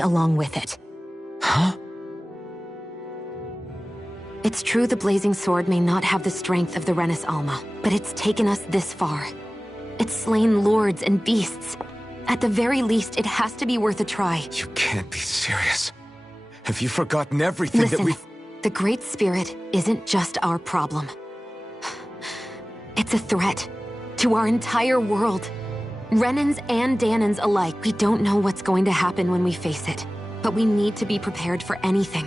me along with it. Huh? It's true the Blazing Sword may not have the strength of the Renis Alma, but it's taken us this far. It's slain lords and beasts. At the very least, it has to be worth a try. You can't be serious. Have you forgotten everything Listen, that we've... the Great Spirit isn't just our problem. It's a threat to our entire world. Renans and Dahnans alike. We don't know what's going to happen when we face it, but we need to be prepared for anything.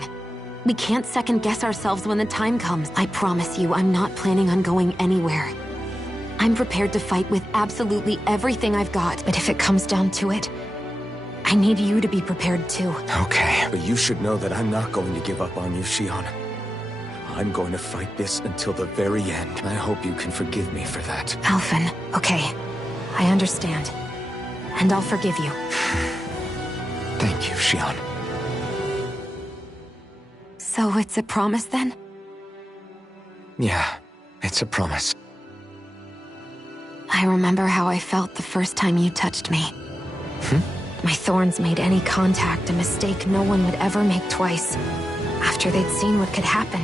We can't second-guess ourselves when the time comes. I promise you, I'm not planning on going anywhere. I'm prepared to fight with absolutely everything I've got, but if it comes down to it, I need you to be prepared too. Okay, but you should know that I'm not going to give up on you, Shionne. I'm going to fight this until the very end. I hope you can forgive me for that. Alphen, okay. I understand. And I'll forgive you. Thank you, Shionne. So it's a promise then? Yeah, it's a promise. I remember how I felt the first time you touched me. My thorns made any contact a mistake no one would ever make twice. After they'd seen what could happen,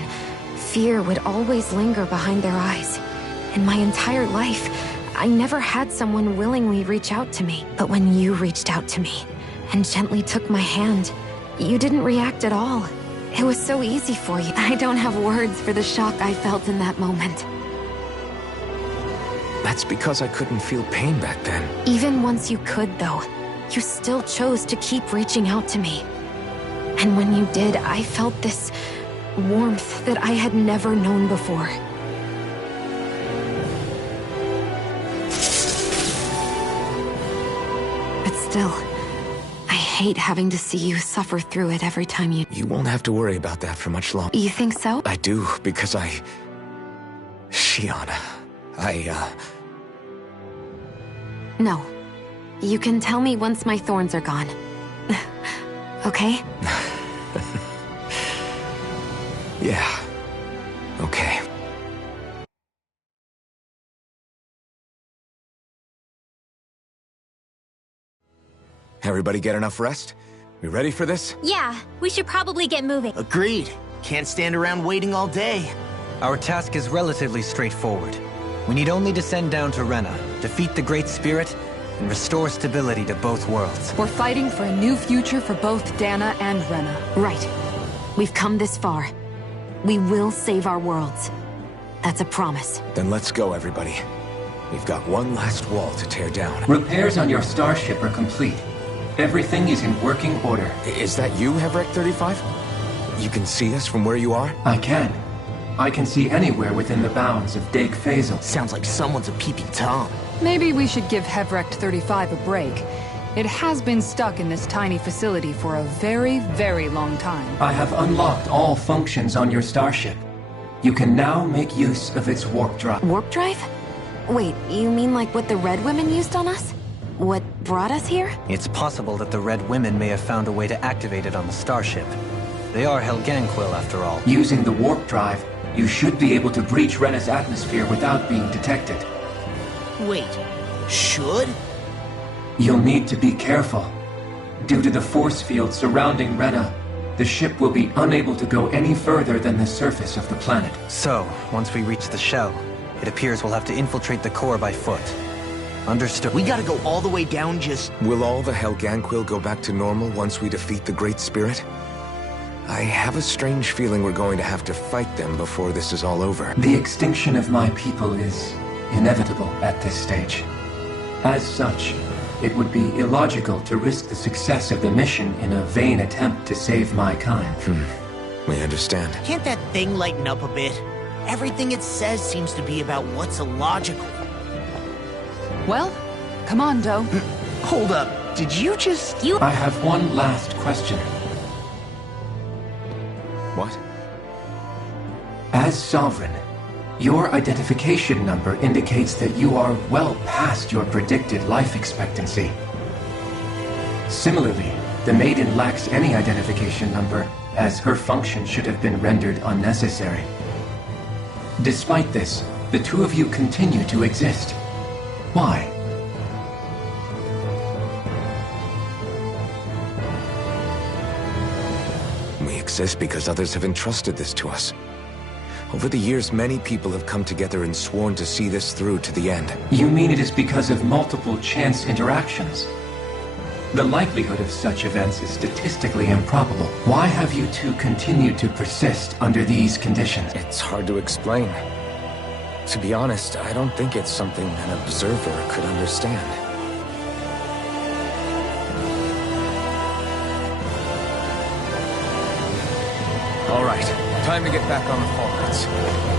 fear would always linger behind their eyes. In my entire life, I never had someone willingly reach out to me. But when you reached out to me and gently took my hand, you didn't react at all. It was so easy for you. I don't have words for the shock I felt in that moment. That's because I couldn't feel pain back then. Even once you could, though, you still chose to keep reaching out to me. And when you did, I felt this warmth that I had never known before. But still, I hate having to see you suffer through it every time you... You won't have to worry about that for much longer. You think so? I do, because Shionne, No. You can tell me once my thorns are gone. Okay? Yeah. Okay. Everybody get enough rest? We ready for this? Yeah, we should probably get moving. Agreed. Can't stand around waiting all day. Our task is relatively straightforward. We need only descend down to Rena, defeat the Great Spirit, and restore stability to both worlds. We're fighting for a new future for both Dahna and Rena. Right. We've come this far. We will save our worlds. That's a promise. Then let's go, everybody. We've got one last wall to tear down. Repairs on your starship are complete. Everything is in working order. Is that you, Hevrek 35? You can see us from where you are? I can. I can see anywhere within the bounds of Daig Fazel. Sounds like someone's a peeping Tom. Maybe we should give Hevrek 35 a break. It has been stuck in this tiny facility for a very, very long time. I have unlocked all functions on your starship. You can now make use of its warp drive. Warp drive? Wait, you mean like what the Red Women used on us? What brought us here? It's possible that the Red Women may have found a way to activate it on the starship. They are Helganquil, after all. Using the warp drive, you should be able to breach Rena's atmosphere without being detected. Wait, should? You'll need to be careful. Due to the force field surrounding Rena, the ship will be unable to go any further than the surface of the planet. So, once we reach the shell, it appears we'll have to infiltrate the core by foot. Understood. We gotta go all the way down just... Will all the Helganquil go back to normal once we defeat the Great Spirit? I have a strange feeling we're going to have to fight them before this is all over. The extinction of my people is inevitable at this stage. As such, it would be illogical to risk the success of the mission in a vain attempt to save my kind. We understand. Can't that thing lighten up a bit? Everything it says seems to be about what's illogical. Well, Commando. Hold up, did you just... I have one last question. What? As Sovereign, your identification number indicates that you are well past your predicted life expectancy. Similarly, the Maiden lacks any identification number, as her function should have been rendered unnecessary. Despite this, the two of you continue to exist. Why? We exist because others have entrusted this to us. Over the years, many people have come together and sworn to see this through to the end. You mean it is because of multiple chance interactions? The likelihood of such events is statistically improbable. Why have you two continued to persist under these conditions? It's hard to explain. To be honest, I don't think it's something an observer could understand. All right, time to get back on the formats.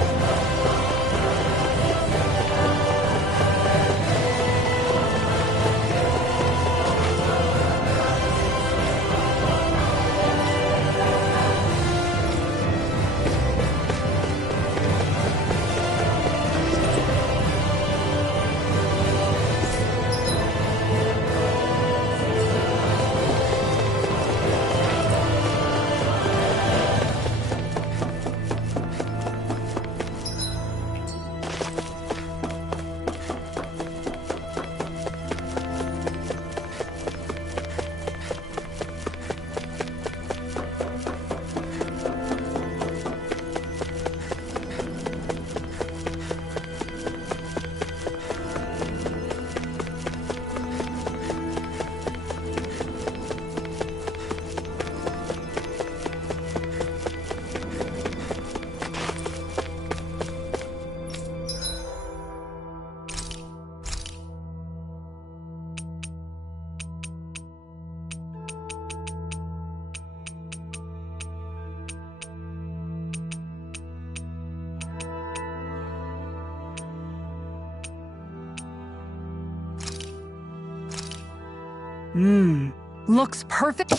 Looks perfect.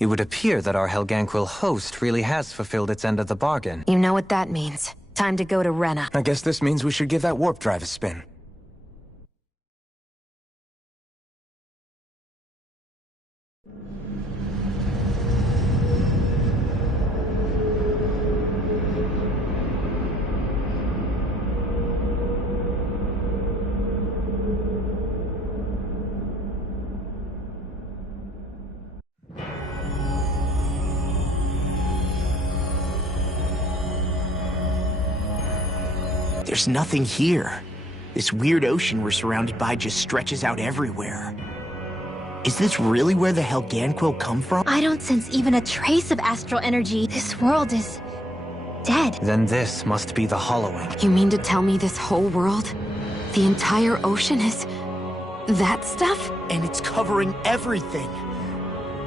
It would appear that our Helganquil host really has fulfilled its end of the bargain. You know what that means. Time to go to Rena. I guess this means we should give that warp drive a spin. There's nothing here. This weird ocean we're surrounded by just stretches out everywhere. Is this really where the Helganquil come from? I don't sense even a trace of astral energy. This world is dead. Then this must be the Hollowing. You mean to tell me this whole world, the entire ocean is that stuff? And it's covering everything.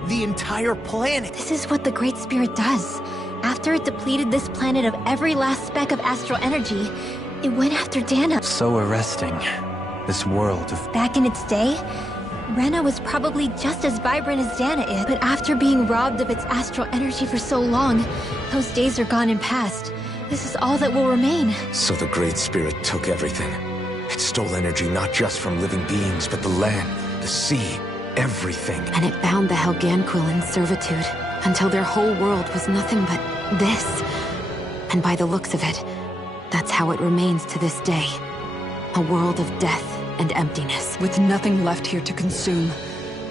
The entire planet. This is what the Great Spirit does. After it depleted this planet of every last speck of astral energy, it went after Dana. So arresting. This world of... Back in its day, Rena was probably just as vibrant as Dana is. But after being robbed of its astral energy for so long, those days are gone and past. This is all that will remain. So the Great Spirit took everything. It stole energy not just from living beings, but the land, the sea, everything. And it bound the Helganquil in servitude, until their whole world was nothing but this. And by the looks of it, that's how it remains to this day. A world of death and emptiness. With nothing left here to consume,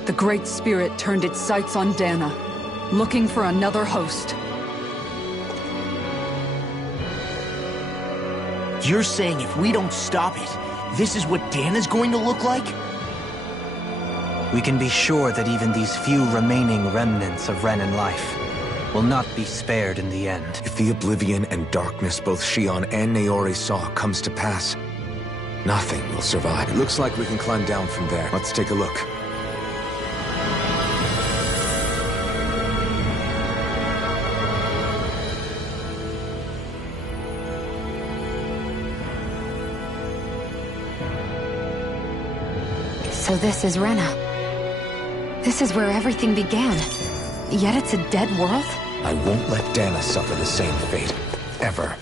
the Great Spirit turned its sights on Dana, looking for another host. You're saying if we don't stop it, this is what Dana's going to look like? We can be sure that even these few remaining remnants of Renan life will not be spared in the end. If the oblivion and darkness both Shion and Naori saw comes to pass, nothing will survive. It looks like we can climb down from there. Let's take a look. So this is Rena. This is where everything began. Yet it's a dead world? I won't let Dana suffer the same fate. Ever.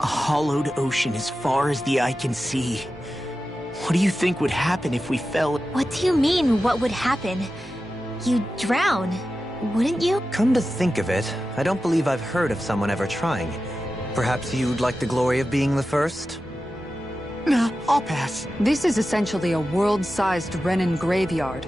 A hollowed ocean as far as the eye can see. What do you think would happen if we fell? What do you mean, what would happen? You'd drown, wouldn't you? Come to think of it, I don't believe I've heard of someone ever trying. Perhaps you'd like the glory of being the first? Nah, I'll pass. This is essentially a world-sized Renan graveyard.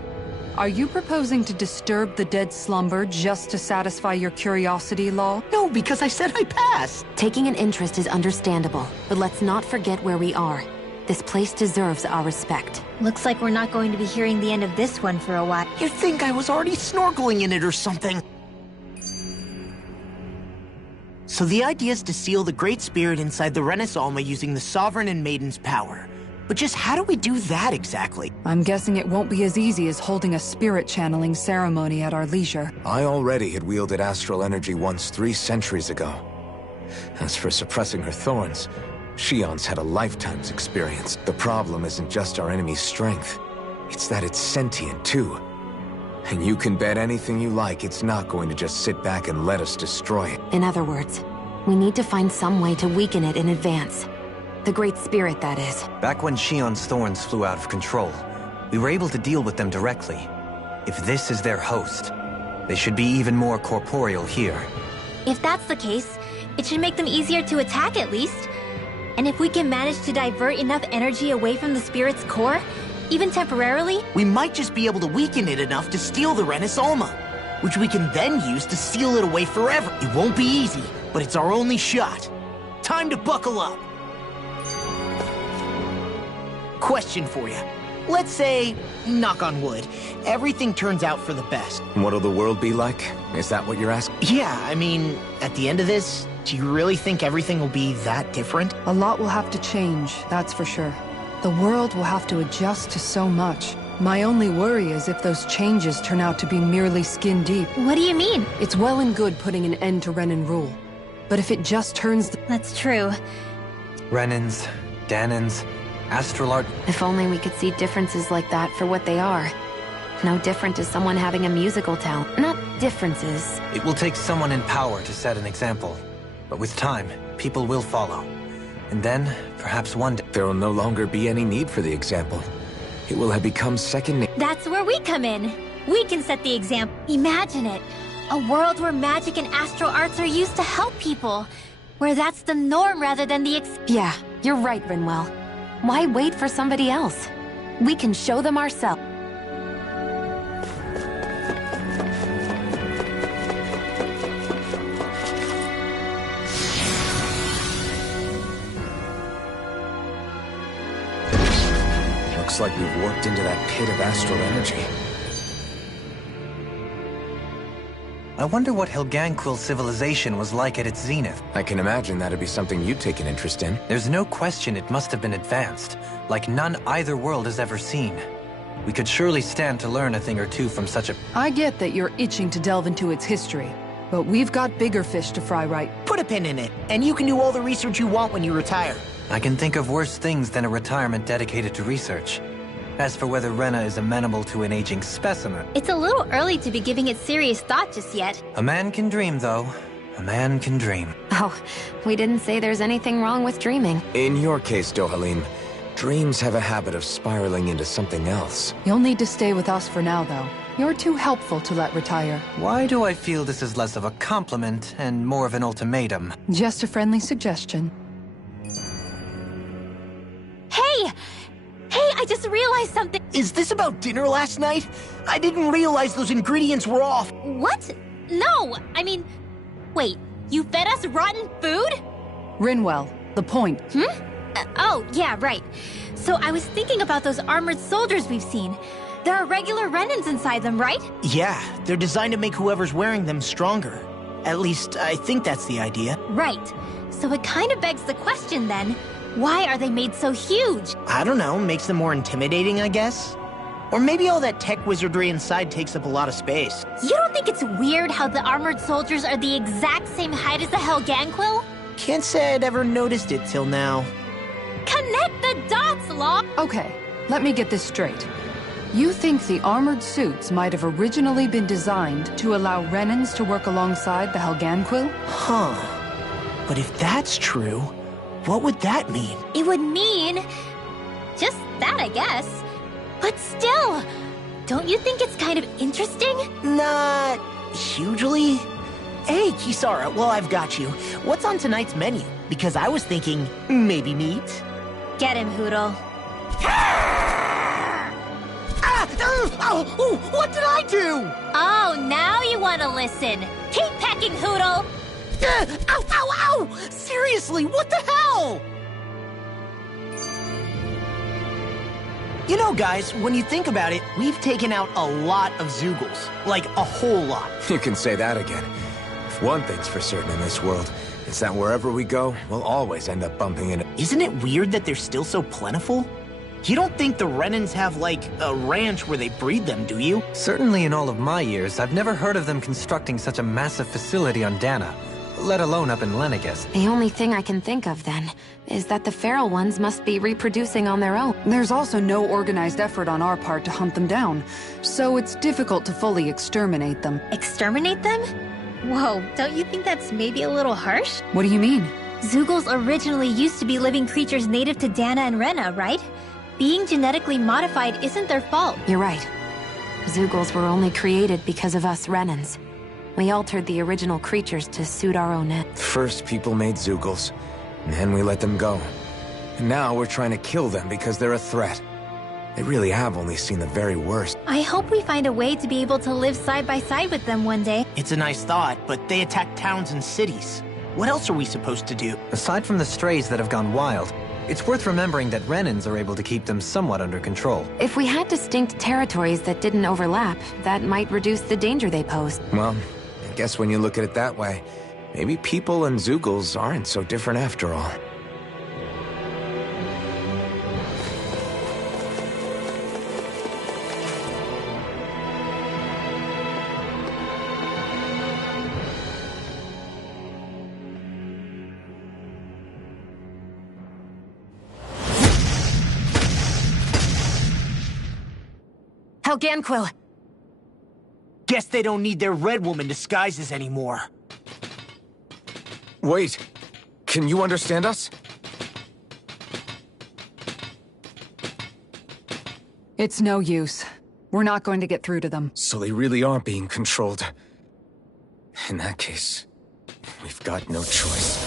Are you proposing to disturb the dead slumber just to satisfy your curiosity, Law? No, because I said I passed. Taking an interest is understandable, but let's not forget where we are. This place deserves our respect. Looks like we're not going to be hearing the end of this one for a while. You'd think I was already snorkeling in it or something. So the idea is to seal the Great Spirit inside the Renis Alma using the Sovereign and Maiden's power. But just how do we do that exactly? I'm guessing it won't be as easy as holding a spirit channeling ceremony at our leisure. I already had wielded astral energy once 3 centuries ago. As for suppressing her thorns, Shion's had a lifetime's experience. The problem isn't just our enemy's strength. It's that it's sentient, too. And you can bet anything you like it's not going to just sit back and let us destroy it. In other words, we need to find some way to weaken it in advance. The Great Spirit, that is. Back when Shion's thorns flew out of control, we were able to deal with them directly. If this is their host, they should be even more corporeal here. If that's the case, it should make them easier to attack at least. And if we can manage to divert enough energy away from the spirit's core, even temporarily, We might just be able to weaken it enough to steal the Renis Alma, which we can then use to seal it away forever. It won't be easy, but it's our only shot. Time to buckle up. Question for you. Let's say, knock on wood, everything turns out for the best. What'll the world be like? Is that what you're asking? Yeah, I mean, at the end of this, do you really think everything will be that different? A lot will have to change, that's for sure. The world will have to adjust to so much. My only worry is if those changes turn out to be merely skin deep. what do you mean? It's well and good putting an end to Renan rule. But if it just turns the That's true. Renans, Danans, Astral Art. If only we could see differences like that for what they are. No different to someone having a musical talent. Not differences. It will take someone in power to set an example. But with time, people will follow. And then, perhaps one day... There will no longer be any need for the example. It will have become second nature. That's where we come in. We can set the example. Imagine it. A world where magic and astral arts are used to help people. Where that's the norm rather than the Yeah, you're right, Rinwell. Why wait for somebody else? We can show them ourselves. Looks like we've warped into that pit of astral energy. I wonder what Helganquil civilization was like at its zenith. I can imagine that'd be something you'd take an interest in. There's no question it must have been advanced, like none either world has ever seen. We could surely stand to learn a thing or two from such a... I get that you're itching to delve into its history, but we've got bigger fish to fry, right? Put a pin in it, and you can do all the research you want when you retire. I can think of worse things than a retirement dedicated to research. As for whether Rena is amenable to an aging specimen... It's a little early to be giving it serious thought just yet. A man can dream, though. A man can dream. Oh, we didn't say there's anything wrong with dreaming. In your case, Dohalim, dreams have a habit of spiraling into something else. You'll need to stay with us for now, though. You're too helpful to let retire. Why do I feel this is less of a compliment and more of an ultimatum? Just a friendly suggestion. Hey! Hey, I just realized something. Is this about dinner last night? I didn't realize those ingredients were off. What? No, I mean... Wait, you fed us rotten food? Rinwell, the point. Oh, yeah, right. So I was thinking about those armored soldiers we've seen. There are regular Renans inside them, right? Yeah, they're designed to make whoever's wearing them stronger. At least, I think that's the idea. Right. So it kind of begs the question then, why are they made so huge? I don't know, makes them more intimidating, I guess? Or maybe all that tech wizardry inside takes up a lot of space. You don't think it's weird how the armored soldiers are the exact same height as the Helganquil? Can't say I'd ever noticed it till now. Connect the dots, Law! Okay, let me get this straight. You think the armored suits might have originally been designed to allow Renans to work alongside the Helganquil? Huh. But if that's true, what would that mean? It would mean... just that, I guess. But still, don't you think it's kind of interesting? Not... hugely? Hey, Kisara, well, I've got you. What's on tonight's menu? Because I was thinking, maybe meat? Get him, Hootle. What did I do? Oh, now you want to listen. Keep pecking, Hootle! Ow, ow, ow! Seriously, what the hell? You know, guys, when you think about it, we've taken out a lot of Zeugles. Like, a whole lot. You can say that again. If one thing's for certain in this world, it's that wherever we go, we'll always end up bumping into... Isn't it weird that they're still so plentiful? You don't think the Renans have, like, a ranch where they breed them, do you? Certainly in all of my years, I've never heard of them constructing such a massive facility on Dana, let alone up in Lenegis. The only thing I can think of, then, is that the feral ones must be reproducing on their own. There's also no organized effort on our part to hunt them down, so it's difficult to fully exterminate them. Exterminate them? Whoa, don't you think that's maybe a little harsh? What do you mean? Zeugles originally used to be living creatures native to Dana and Rena, right? Being genetically modified isn't their fault. You're right. Zeugles were only created because of us Renans. We altered the original creatures to suit our own ends. First, people made Zeugles, and then we let them go. And now we're trying to kill them because they're a threat. They really have only seen the very worst. I hope we find a way to be able to live side by side with them one day. It's a nice thought, but they attack towns and cities. What else are we supposed to do? Aside from the strays that have gone wild, it's worth remembering that Renans are able to keep them somewhat under control. If we had distinct territories that didn't overlap, that might reduce the danger they posed. Well, I guess when you look at it that way, maybe people and Zeugles aren't so different after all. Helganquil! Guess they don't need their Red Woman disguises anymore. Wait, can you understand us? It's no use. We're not going to get through to them. So they really are being controlled. In that case, we've got no choice.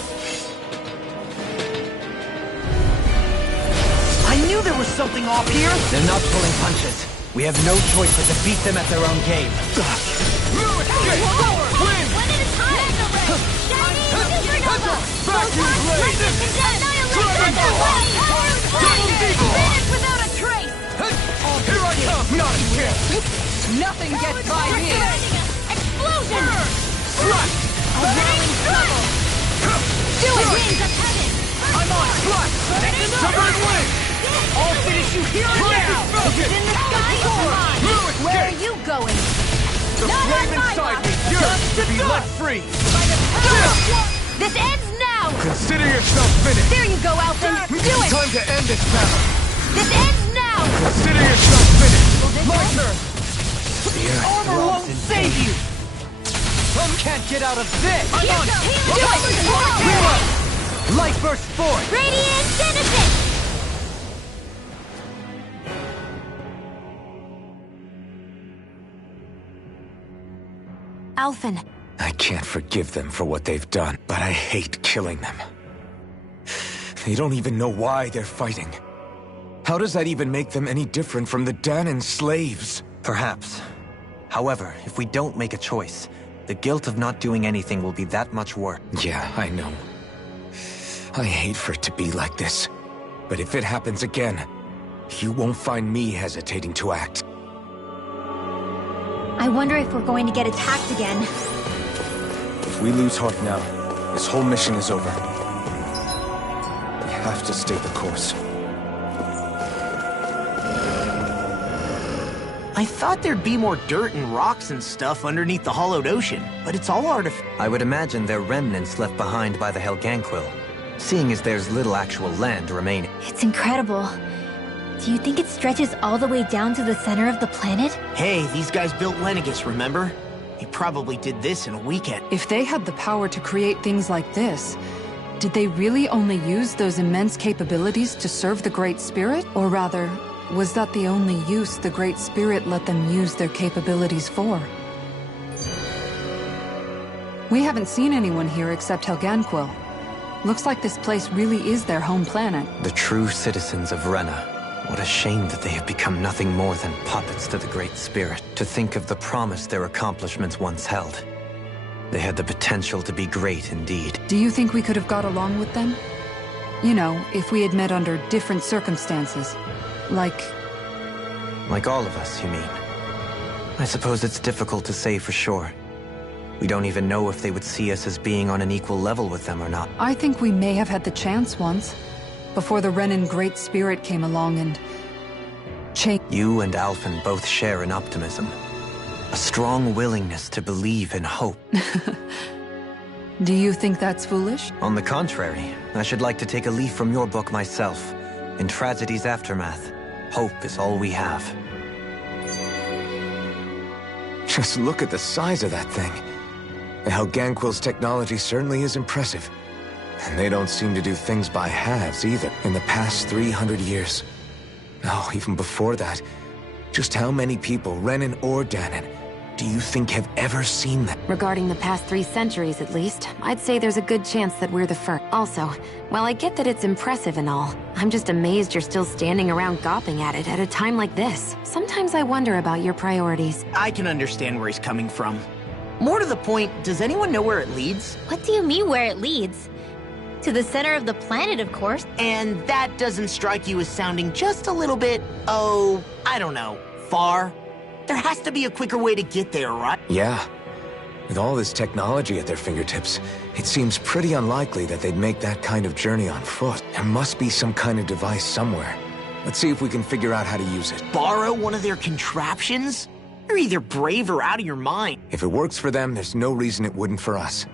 I knew there was something off here! They're not pulling punches. We have no choice but to beat them at their own game. One at a time! Shiny Supernova! Photon Lightning Annihilate! Finish without a trace! Here I come! Not a chance! Nothing gets by me! Explosion! Strike! A whirling trouble! Do it! Wings of heaven! I'm on! Strike! Subvert wing! I'll finish you here and now! It's in the sky! Come on! Where are you going? The flame inside me yearns to be let free! This ends now! Consider yourself finished! There you go, Alphen! Do it! Time to end this battle! This ends now! Consider yourself finished! My turn! Armor won't save you! Some can't get out of this! I'm on! Do it! Reload! Light burst forth! Radiant Genesis! Alphen, I can't forgive them for what they've done, but I hate killing them. They don't even know why they're fighting. How does that even make them any different from the Danan slaves? Perhaps. However, if we don't make a choice, the guilt of not doing anything will be that much worse. Yeah, I know. I hate for it to be like this. But if it happens again, you won't find me hesitating to act. I wonder if we're going to get attacked again. If we lose heart now, this whole mission is over. We have to stay the course. I thought there'd be more dirt and rocks and stuff underneath the hollowed ocean, but it's all artificial. I would imagine they're remnants left behind by the Helganquil, seeing as there's little actual land remaining. It's incredible. Do you think it stretches all the way down to the center of the planet? Hey, these guys built Lenegis, remember? They probably did this in a weekend. If they had the power to create things like this, did they really only use those immense capabilities to serve the Great Spirit? Or rather, was that the only use the Great Spirit let them use their capabilities for? We haven't seen anyone here except Helganquil. Looks like this place really is their home planet. The true citizens of Rena. What a shame that they have become nothing more than puppets to the Great Spirit. To think of the promise their accomplishments once held. They had the potential to be great indeed. Do you think we could have got along with them? You know, if we had met under different circumstances. Like all of us, you mean? I suppose it's difficult to say for sure. We don't even know if they would see us as being on an equal level with them or not. I think we may have had the chance once, before the Renan Great Spirit came along and changed. You and Alphen both share an optimism. A strong willingness to believe in hope. Do you think that's foolish? On the contrary, I should like to take a leaf from your book myself. In Tragedy's Aftermath, hope is all we have. Just look at the size of that thing. The Helganquil's technology certainly is impressive. And they don't seem to do things by halves either. In the past 300 years. No, even before that. Just how many people, Renan or Dahnan, do you think have ever seen them? Regarding the past 3 centuries at least, I'd say there's a good chance that we're the first. Also, while I get that it's impressive and all, I'm just amazed you're still standing around gawping at it at a time like this. Sometimes I wonder about your priorities. I can understand where he's coming from. More to the point, does anyone know where it leads? What do you mean where it leads? To the center of the planet, of course. And that doesn't strike you as sounding just a little bit, oh, I don't know, far? There has to be a quicker way to get there, right? Yeah. With all this technology at their fingertips, it seems pretty unlikely that they'd make that kind of journey on foot. There must be some kind of device somewhere. Let's see if we can figure out how to use it. Borrow one of their contraptions? You're either brave or out of your mind. If it works for them, there's no reason it wouldn't for us.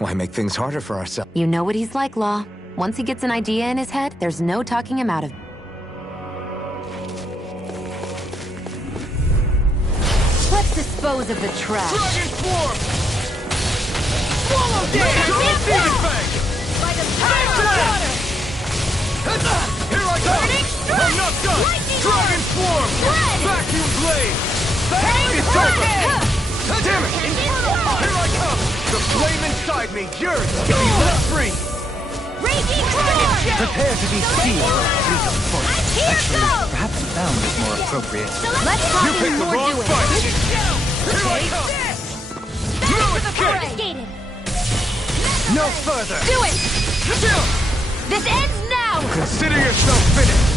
Why make things harder for ourselves? You know what he's like, Law. Once he gets an idea in his head, there's no talking him out of it. Let's dispose of the trash. Dragon form! Swallow damage on the Phoenix Bank! By the power of water! Here I come! I'm not done! Dragon form! Vacuum blade! It's over! Damn it! Infernal! Here I come! The flame inside me yearns to be let free! Raging storm! Prepare to be sealed. Actually, perhaps bound is more appropriate. Let's You talk picked the more wrong doing. fight! Here I come! Druid kick! Skated. No further! Do it! This ends now! Consider yourself finished!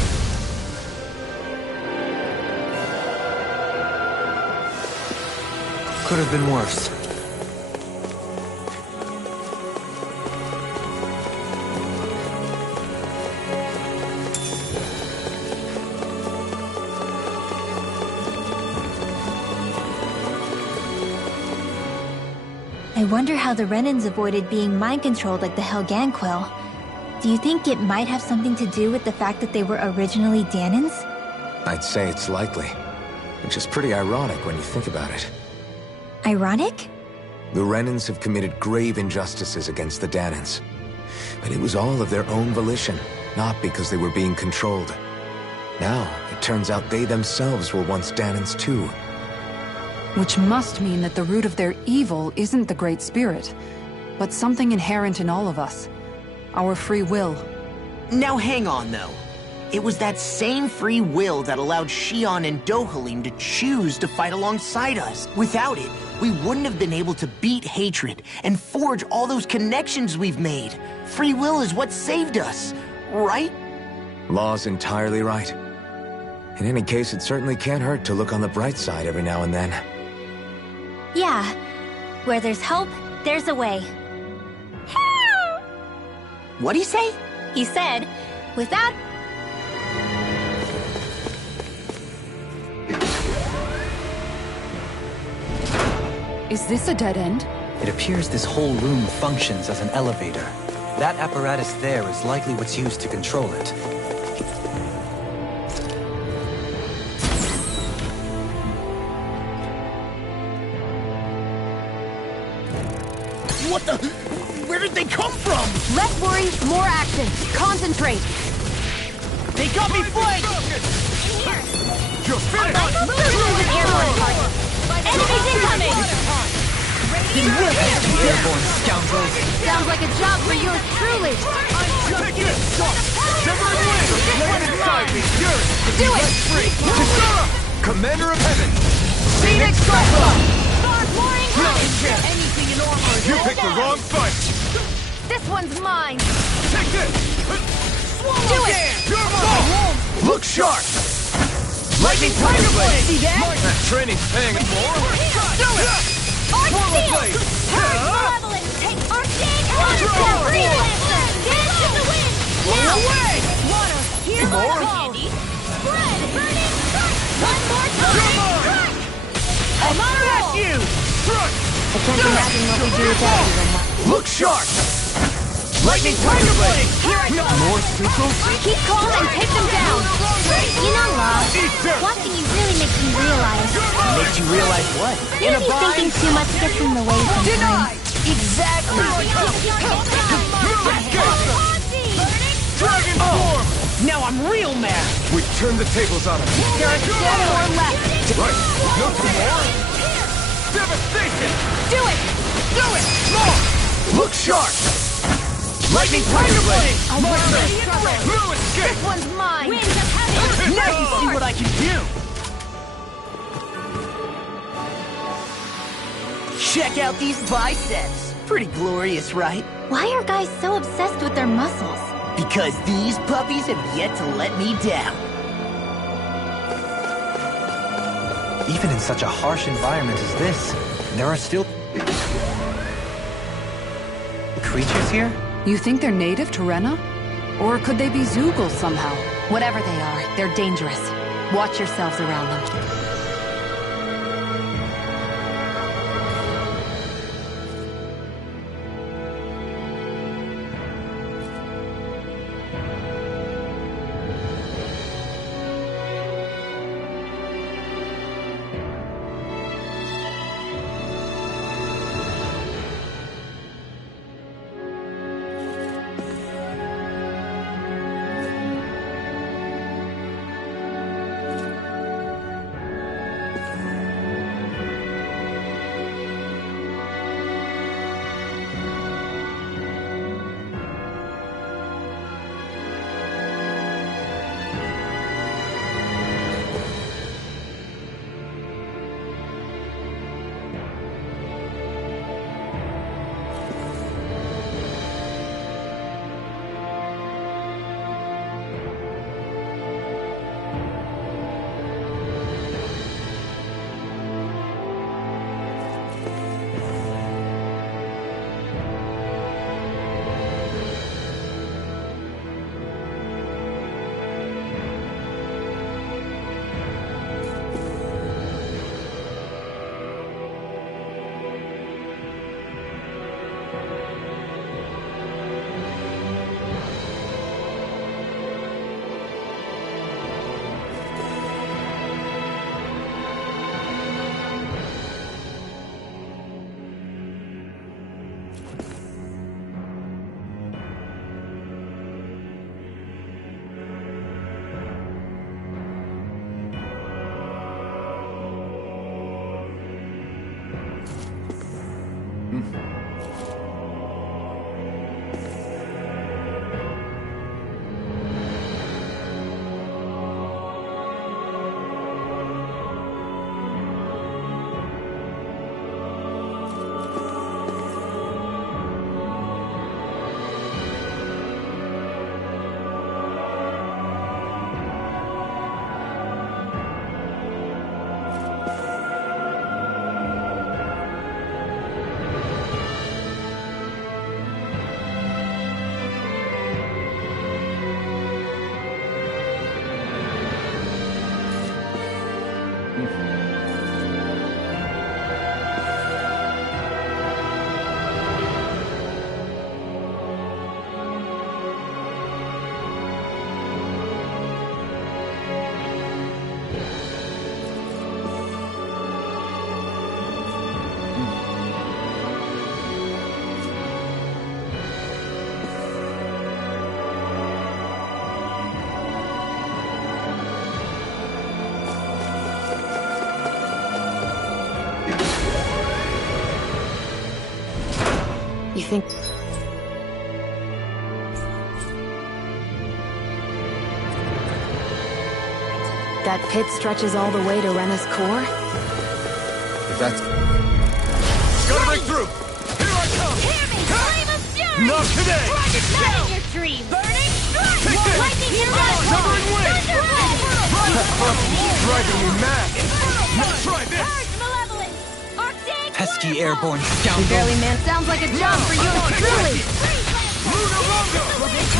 Could have been worse. I wonder how the Renans avoided being mind-controlled like the Helganquil. Do you think it might have something to do with the fact that they were originally Dahnans? I'd say it's likely. Which is pretty ironic when you think about it. Ironic? The Renans have committed grave injustices against the Dahnans. But it was all of their own volition, not because they were being controlled. Now, it turns out they themselves were once Dahnans too. Which must mean that the root of their evil isn't the Great Spirit, but something inherent in all of us. Our free will. Now hang on, though. It was that same free will that allowed Xion and Dohalim to choose to fight alongside us. Without it, we wouldn't have been able to beat hatred and forge all those connections we've made. Free will is what saved us, right? Law's entirely right. In any case, it certainly can't hurt to look on the bright side every now and then. Yeah. Where there's hope, there's a way. What'd he say? He said, without... Is this a dead end? It appears this whole room functions as an elevator. That apparatus there is likely what's used to control it. What the? Where did they come from? Less worry, more action. Concentrate. They got me flanked! You're finished! Enemies incoming! Airborne scoundrels! Sounds like a job for yours truly. Take this! Shivering Wind! Lay it inside me! Yours! Do it! Free! Kisara! Commander of Heaven! Phoenix Strike! Anything in armor! You picked the wrong fight! This one's mine. Take this! Do it! You're mine! Look sharp! Lightning Tiger Blade! See that? That training's paying it more! Do it! Swallow Blade! Malevolent, take Arcane Draw! Free Lancer! Dance in the wind! Blow away! Water, hear my More? call! Spread, burning strike! One more time! You're mine! Strike! I'm on at you! Strike! I can't imagine what we do without you, Rena. Look sharp! Lightning Tiger Blade! Here I go! More sinkles? Keep calm and take them down! You know, Law, Eat dirt! watching you really makes me realize Makes you realize what? maybe thinking too much gets in the way sometimes. Exactly! Dragon Form! Now I'm real mad! We turned the tables on him. There are still more left. Right. No more. Devastation! Do it! Do it! More! Look sharp! Lightning Tiger Blade! No escape! This one's mine. Now you see what I can do! Check out these biceps! Pretty glorious, right? Why are guys so obsessed with their muscles? Because these puppies have yet to let me down. Even in such a harsh environment as this, there are still... creatures here? You think they're native to Rena? Or could they be Zoogle somehow? Whatever they are, they're dangerous. Watch yourselves around them. You think... that pit stretches all the way to Rena's core? If that's... Gotta break through! Here I come! Hear me! Flame of fury! Not today! Not in your dream! Burning strike! Take this! Lightning in Covering wind! Thunderblade! Driving me mad! Let's try this! Purge malevolence! Arctic Pesky waterfall! airborne You scoundrel! barely man. Sounds like a job for you, truly. Luna Rondo!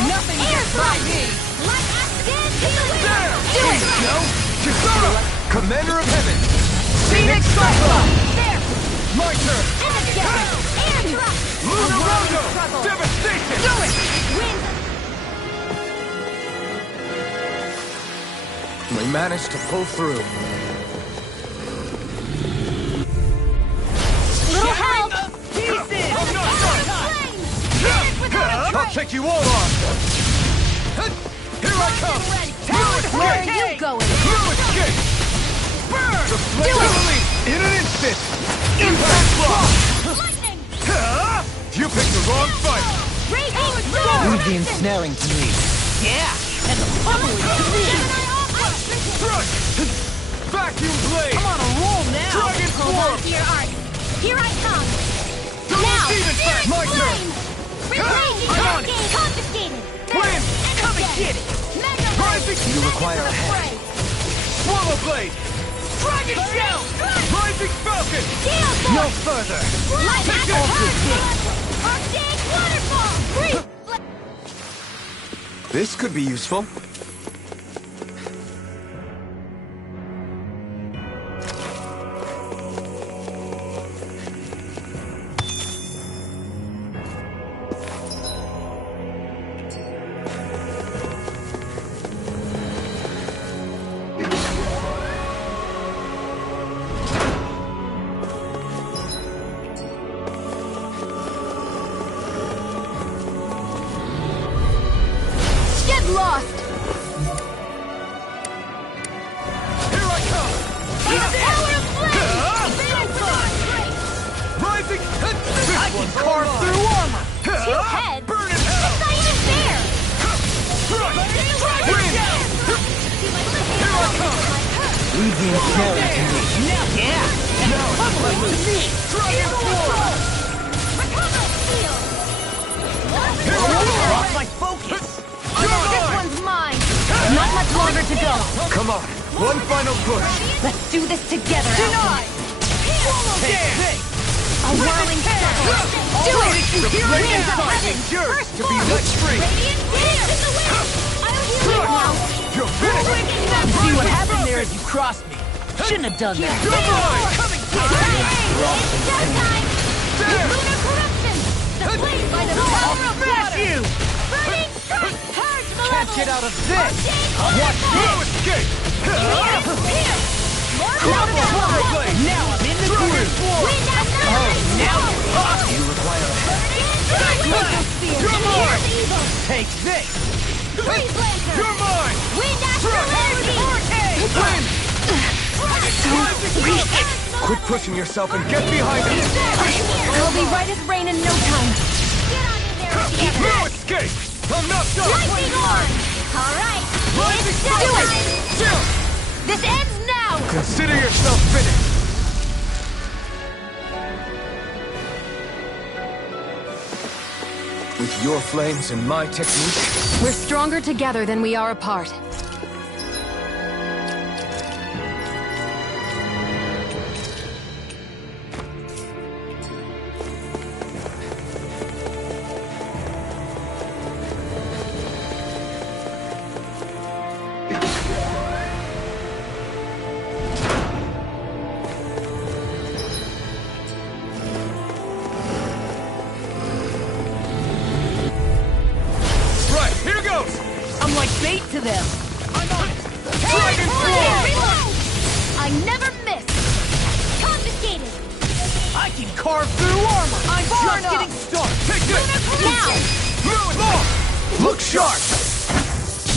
Nothing gets by me! Like acid! There! Do it! Go! Kisara! Commander of Heaven! Phoenix Cyclone! There! My turn! And again! Air drop! Luna Rondo! struggle. Devastation! Do it! Wind! We managed to pull through. Little help! I'm not done! I'll take you all on! Here I come! Where are you going? No escape! Burn! Do it! Release in an instant! Impact block! Lightning! You picked the wrong fight! Raging storm! Leave the ensnaring to me. Thrust! Vacuum blade! I'm on a roll now! Dragon Hold on form! to your arc! Here I come! Double Now! demon Spirit fang! My turn! flame! Raging I'm on it! cascade! Confiscated! Wind! Come and get it! Mega Rising! You require a head. Swallow blade! Dragon shell! Rising falcon! Gale No force! further! Light Take acid this! Arctic waterfall! Breathe! This could be useful. Get lost! Here I come! Power of flame! Rising! I can carve through armor! Two heads? Burn in hell! It's not even fair! Wind! Here I come! Leave the ensnaring to me. Dragon form! Recover seal! Lost my focus! You're This mine! one's mine! Not much longer to go. Come on, one final push. Let's do this together, Alchemy. Take this! A whirling circle. Do it! The Winds blade of heaven! is yours to be let free! Radiant here! In the wind! I'll heal you now! You're finished! See what happened there as you crossed me. Shouldn't have done that. You're mine! Coming It's showtime! There! Lunar corruption! The place by the power of Smash water! you! Burning strike! Purge Can't malevolence! get out of this! Watch no escape! Here! Crumble blade! Now I'm in the groove. Wind after Now you're hot. You require a head. You're mine! Take this! Freeze Lancer! You're mine! Wind after energy! Wind! Quit pushing yourself and get behind it! I'll be right as rain in no time. Get on in there together! No escape! I'm not done! Lightning on! Alright! It's showtime! This ends now! Consider yourself finished! With your flames and my technique, We're stronger together than we are apart. Right, here goes! I'm like bait to them. I'm on it! Dragon form! Reload! I never miss! Confiscated! I can carve through armor. I'm just getting started. Take this! Now! Move on! Look sharp!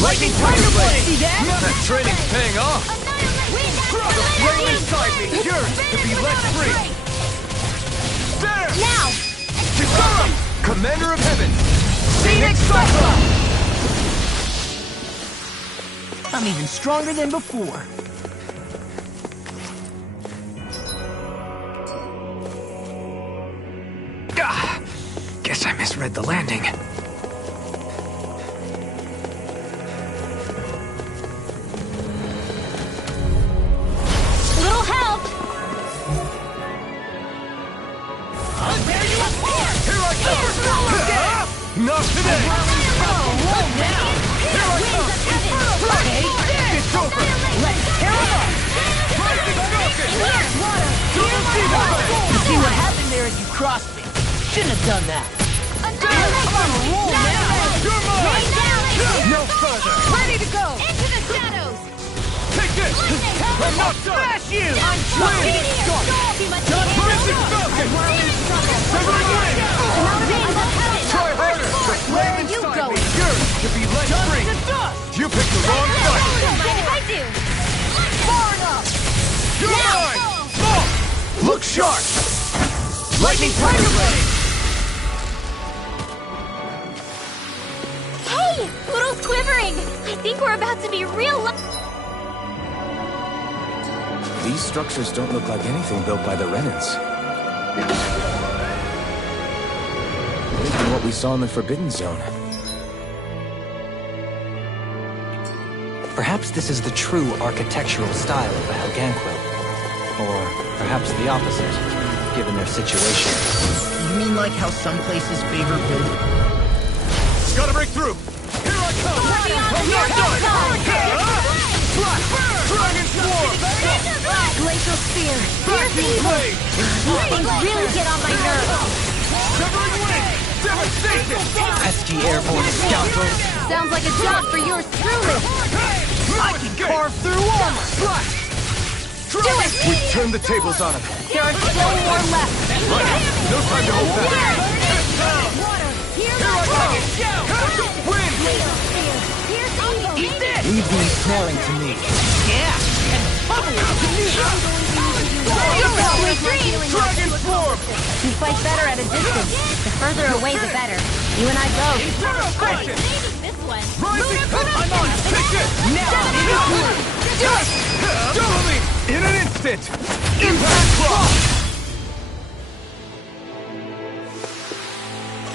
Lightning Tiger Blade! See that? That training's paying off! Wind The after flame energy! inside me, yours to be let free! There! Now! Kisara! Phoenix Cyclone! I'm even stronger than before. Guess I misread the landing. Little help! I'll tear you apart! Here I come! Not today! Here I come! It's over! Let's tear it up! You see what happened there as you crossed me? Shouldn't have done that. You're mine! No further! Ready to go! Into the shadows! Take this! I'm not done! Smash you! I'm Win! getting stuck! Too much to handle! Mystic Falcon! Severing Wing! Try harder! The flame are you inside going? me yearns to be let free! You picked the wrong side! Don't mind if I do! Far enough! You're mine! Oh! Look sharp! Lightning Tiger Blade! Hey! Poodle's quivering! I think we're about to be real These structures don't look like anything built by the Renans. Or even what we saw in the Forbidden Zone. Perhaps this is the true architectural style of the Helganquil. Or perhaps the opposite, given their situation. You mean like how some places favor building? Gotta break through! Here I come! I'm not done! Flash! Dragon Swarm! Glacial Spear! Vacuum Blade! These things really get on my nerves! Severing Wing! Devastation! Pesky airborne scoundrels! Sounds like a job for yours truly! I can carve through armor! Flash! We turned the tables on him. There are still more left! No time to hold back! Here I come! Win! Eat this! Leave these smelling to me. Yeah! And bubble to me! Dragon Swarm! We fight better at a distance. The further away, the better. You and I both. Demonstration! This one. Rising! I'm on! Take this! Do it! Doubling! In an instant! Impact Cross!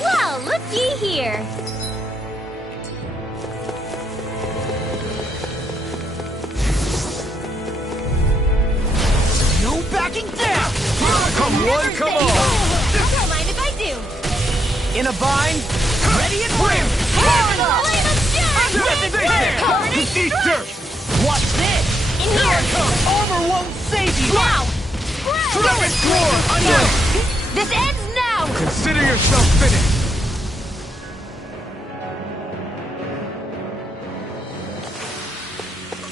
Well, looky here. No backing down! Come one, come all! Don't mind if I do. In a bind, ready and win! Eat dirt! Watch this! In here! Armor won't save you! Now! Dragon Swarm! This ends now! Consider yourself finished!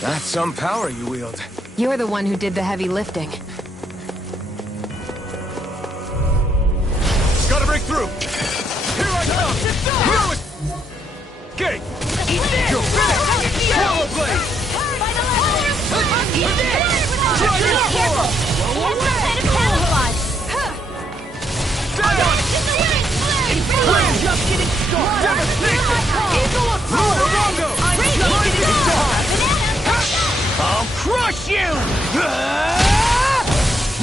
That's some power you wield. You're the one who did the heavy lifting. Gotta break through! Here I come! Here it... Gate! Eat this! You're finished! Swallow Blade! Eat this! Be careful! He has some kind of camouflage! Down! I'm just getting started! Devastation! Eagle of Rongo! I'm just getting started! I'll crush you!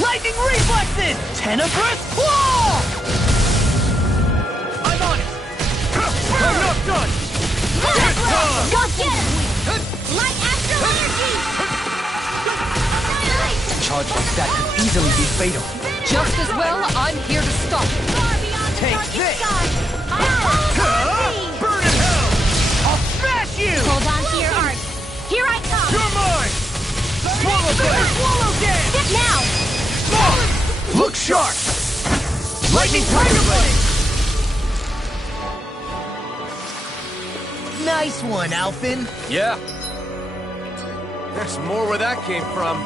Lightning reflexes! Tenebrous claw! I'm on it! I'm not done! It's time! Go get him! Light astral energy! A charge like that could easily be fatal. Just as well, I'm here to stop. Far beyond the Take darkest this. sky! I'll Burn in hell! I'll smash you! hold on to your art. Here I come! You're mine! Swallow Blade! Swallow dance! Step now! Look sharp! Lightning Tiger Blade! Nice one, Alphen. Yeah. There's more where that came from.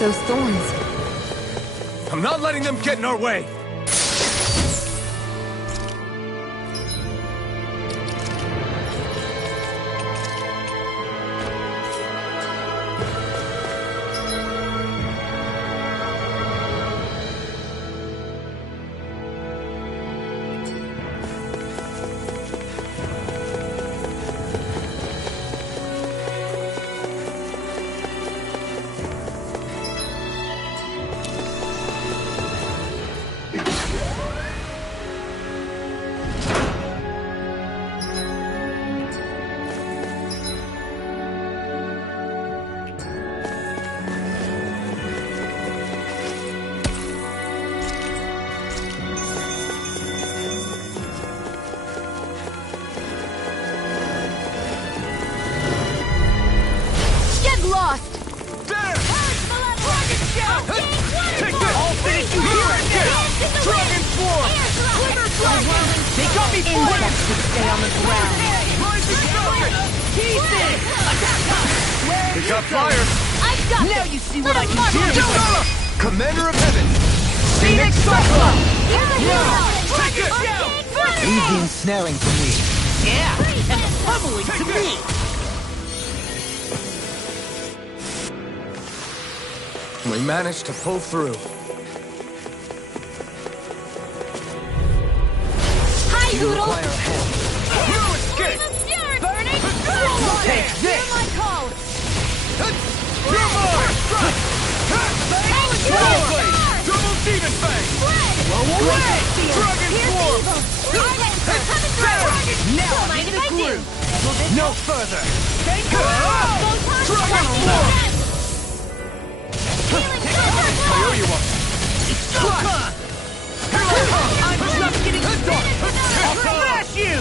Those thorns. I'm not letting them get in our way! They got me flying! Insects should stay on the ground. Pieces! They got fire! I've got now you see what I can do! Commander of Heaven! Phoenix Cyclone! Take it! Easy ensnaring for me. Yeah, and pummeling to me! We managed to pull through. Hi, Hoodle! No escape! Burning! Take this! Hear my call! You're mine! Double blade! Double demon fang! Blow away! Dragon swarm! Now I'm in the groove! No further! Thank you! Dragon swarm! I owe you one! I'm just getting started! I'll smash you!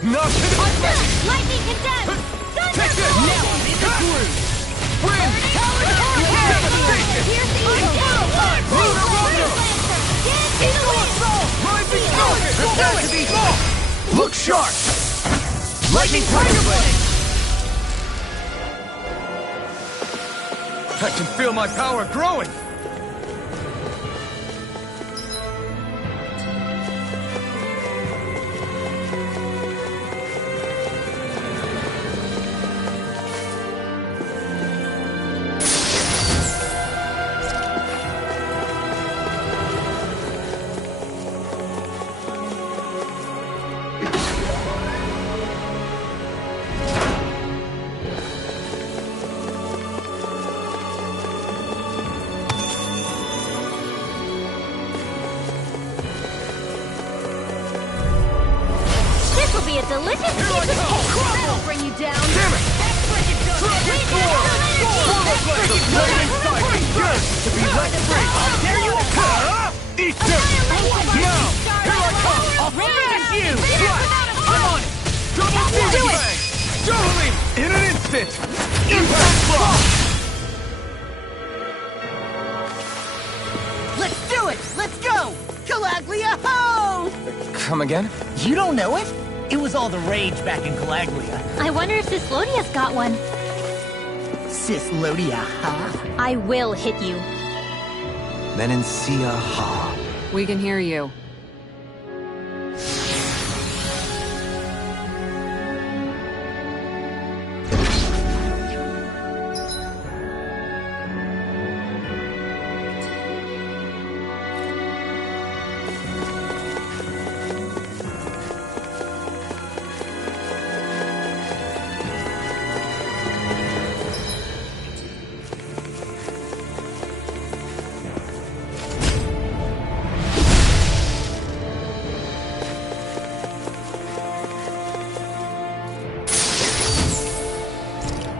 Not to the Lightning condemned! Take this! Now I'm in the groove! Wind! Devastation! Lunar Rondo! Rising Falcon! Prepare to be small! Look sharp! Lightning Tiger Blade! I can feel my power growing! This will be a delicious piece of cake! That'll bring you down! Damn it! Dragon Swarm! Lightning Psychic! Yearns to be let free! There you are! Eat this! Now! Here I come! I'll smash you! I'm on it! Double demon fang! Doubling! In an instant! Impact block! Let's do it! Let's go! Calaglia ho! Come again? You don't know it? It was all the rage back in Calaglia. I wonder if Cyslodia's got one. Cyslodia, huh? I will hit you. Menencia Ha. We can hear you.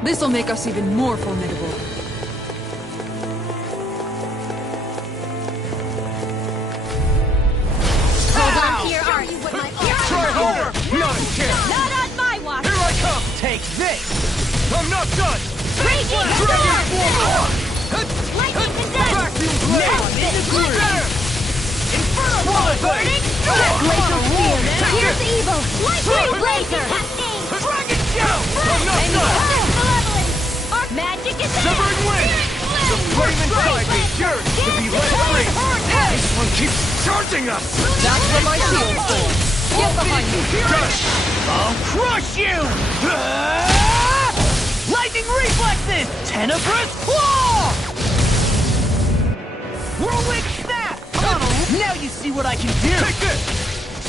This'll make us even more formidable. Hold on to your arms. Try harder! Not a chance! Not on my watch! Here I come! Take this! I'm not done! Raging Dragon storm! Swarm! Lightning condemned! Vacuum blade! Now I'm in the groove! There! Inferno Swallow Blade! blade! Laser spear! Take Here's it! evil! Lightning blazer! Dragon Shout! I'm not done! Magic is Severing wind! The flame inside me yearns to be let free! This one keeps charging us! That's what my shield's for. Get behind me! I'll crush you! Lightning reflexes! Tenebrous claw! Whirlwind snap! Now you see what I can do! Take this!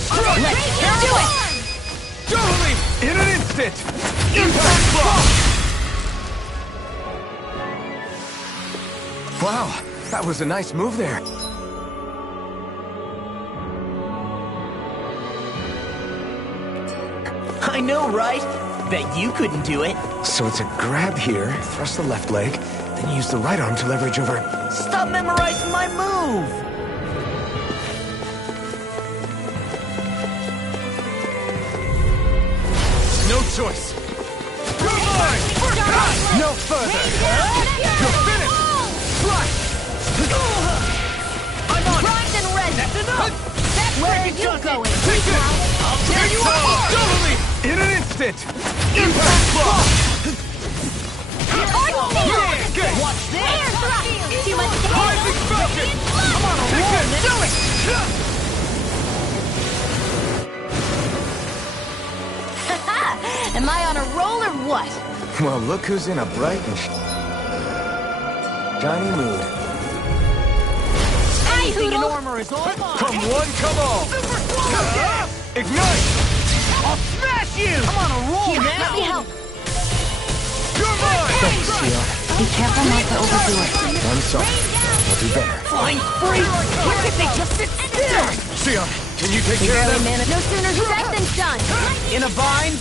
Let's do it! Totally! In an instant! Impact block! Wow, that was a nice move there. I know, right? Bet you couldn't do it. So it's a grab here, thrust the left leg, then use the right arm to leverage over... Stop memorizing my move! No choice! You're mine! No further! You're finished! I'm on! Primed and ready! That's enough! it you does going? it! Take it! I'll tear you apart! Totally! In an instant! Impact block! Okay! Watch this! Too much Rising Falcon! I'm on a roll, man! Do it! Am I on a roll or what? Well, look who's in a bright and shiny mood. Anything in armor is all mine! Come one, come all! Ignite! I'll smash you! I'm on a roll Here, now! let me help. You're mine! Thanks, Sion. Be careful not to overdo it. I'm sorry. I'll do better. Flying free! Look at they just sit still! Sion, can you take care of them? No sooner said than done. In a bind?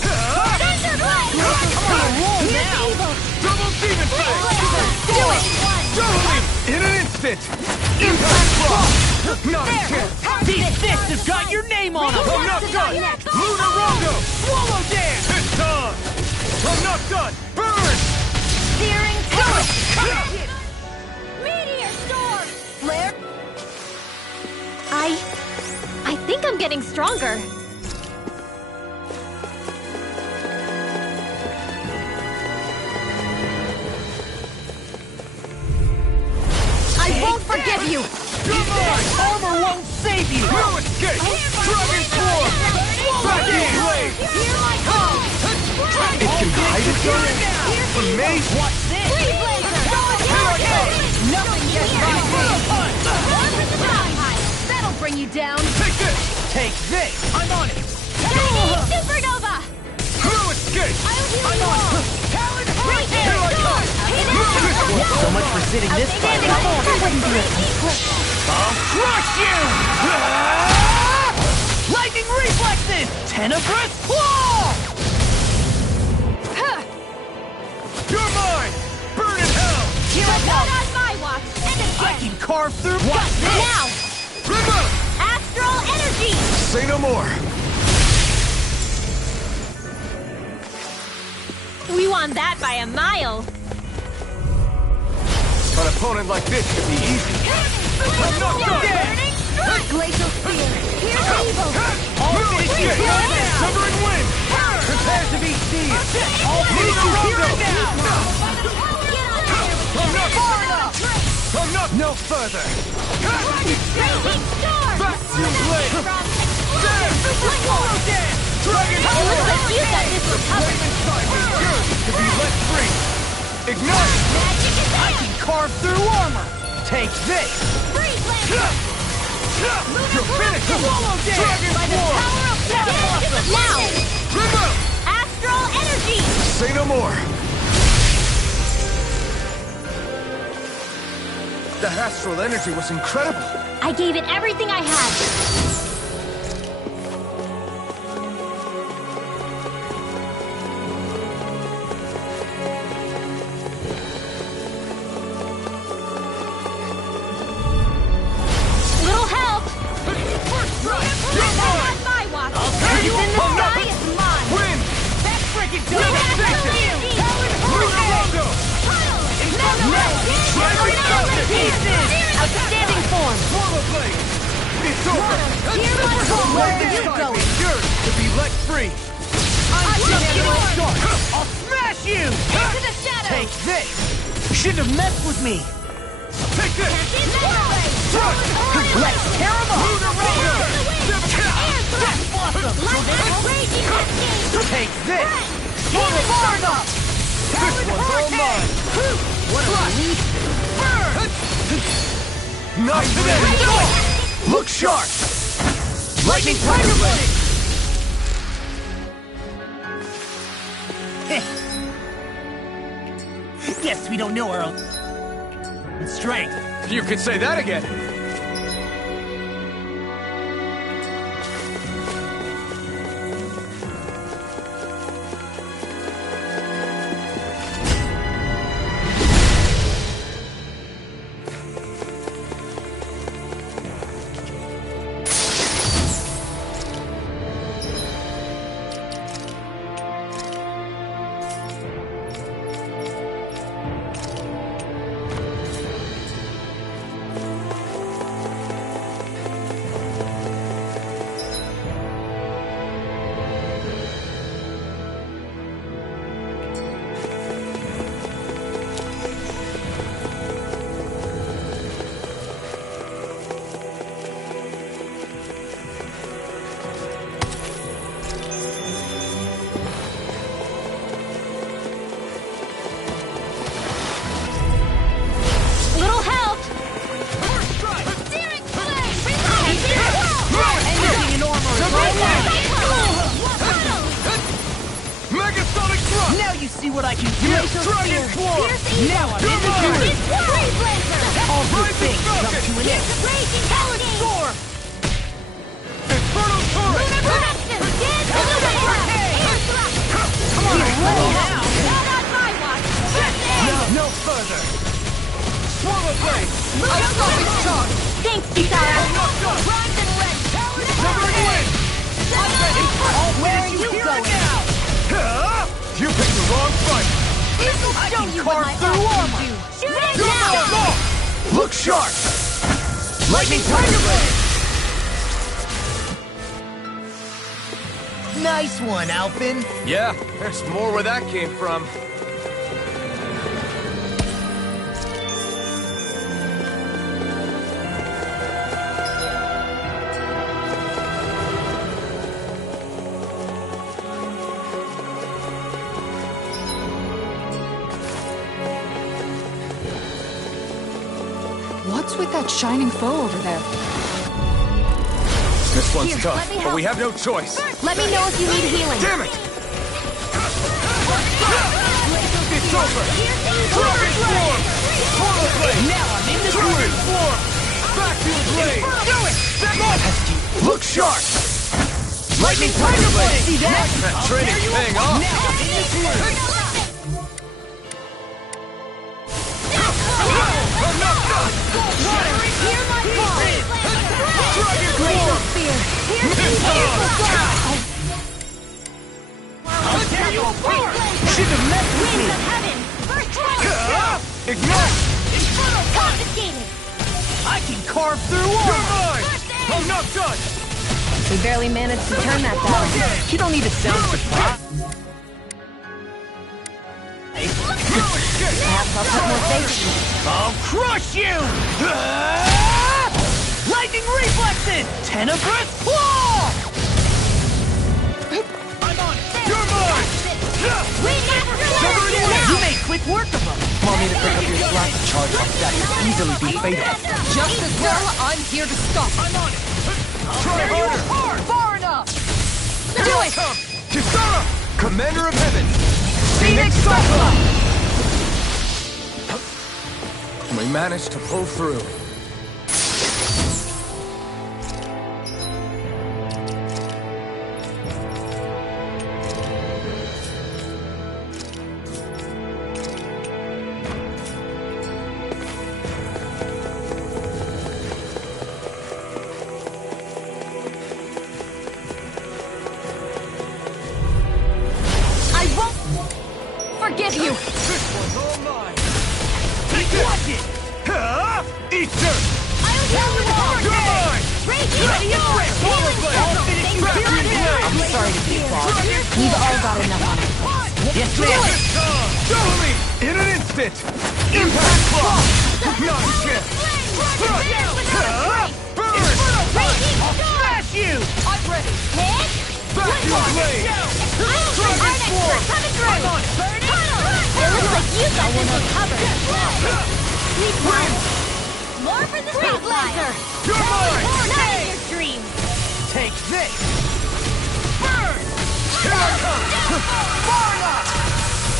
I'm on a roll now! Double demon blade! Do it! Totally! In an instant! Impact block! Not a chance! These fists have got your name on them! I'm not done! Lunar Rondo! Swallow dance! It's on! I'm not done! Burn! Searing torch! Meteor storm! Flare? I think I'm getting stronger. I won't forgive you! Armor won't save you! No escape! Dragon Swarm! Vacuum Blade! It can hide itself? From me? Watch this! Nothing gets by me! That'll bring you down! Take this! Take this! I'm on it! Supernova! No escape! I'm on it! Talon Hurricane! Here I come! So much for sitting this fight. That wouldn't be a complete. I'll crush you! Lightning reflexes! Tenebrous claw! You're mine! Burn in hell! Not on my watch! And I again! can carve through. Watch this! Now! Remote! Astral energy! Say no more. We won that by a mile! An opponent like this should be easy. I'm not done! Glacial spear! Here's evil! No escape! Severing wind! Prepare to be seized! I'll finish you here and now! I'm not far enough! I'm not no further! Raging storm! Vacuum blade! Damn! Swallow dance! Dragon It looks Swarm! like you got this one covered! Inside is good to be let free! Ignite! Magic is I there! can carve through armor! Take this! Freeze blade! You're finished! Swallow dance! Dragon Swarm! Now! Remote! Astral energy! Say no more. That astral energy was incredible! I gave it everything I had! Little help! You're mine! My watch! I'll tear you In the apart! sky is mine! Win! That's freaking Devastation! Lunar Rondo! Outstanding form! Swallow blade! It's over! Where are you Inside going? is yours to be let free! I'm just getting started! I'll smash you! Into the shadows! Take this! Shouldn't have messed with me! Take this! Let's tear him up! Lunar Rondo! That's awesome! Take this! Far enough! This one's all mine! What a relief! Nice and easy! Look sharp! Lightning Tiger Blade! Guess we don't know our own strength. You could say that again! see what I can do! Dragon Swarm! Now I'm in the fury! All good things come to an end! Talon Storm! Infernal Turret! No further! Swallow Blade! Ice Charge! Thanks, Kisara! Where are you going now? You picked the wrong fight! I can carve through armor! Look sharp! Lightning Tiger Blade! Nice one, Alphen. Yeah, there's more where that came from. What's with that shining foe over there? This one's Here, tough, let me but help. we have no choice. Let me know if you need healing. Damn it! It's over! Dragon Swarm! Swallow Blade! Now I'm in the Dragon fury! Swarm! Vacuum Blade! Do it! Step up! Look sharp! Lightning Tiger Blade! See that? That training's paying off! Now I'm in the fury! Dragon Swarm! How dare you approach! Should have met with me! Ignite! I can carve through You're armor! mine! I'm not done! We barely managed to turn that down. You don't need to sound surprised. Perhaps I'll put more faith in you. I'll crush you! Lightning reflexes! Tenebrous claw! I'm on it! You're mine! You made quick work of them! Want me to pick up your slack? Charge like that could easily be fatal. Just as well, I'm here to stop. I'm on it! Try harder! Far enough! Do it! Kisara! Commander of Heaven! Phoenix Cyclone! We managed to pull through. Forgive you! This one's all mine! Watch it! Eat dirt! I'll tell you more! You're mine! Ready and quick! Swallow Blade! Vacuum Blade! I'm sorry to be boss. We've all got enough on our plates. Yes, ma'am! Double me! In an instant! Impact Claw! Not a chance! Burn! I'll smash you! I'm ready. Vacuum Blade! Dragon Swarm! I'm on it! Burn it! It looks like you got this one covered. Sweet one. More for the Street Blazer. You're mine! None of your dreams. Take this! Burn! Here I come!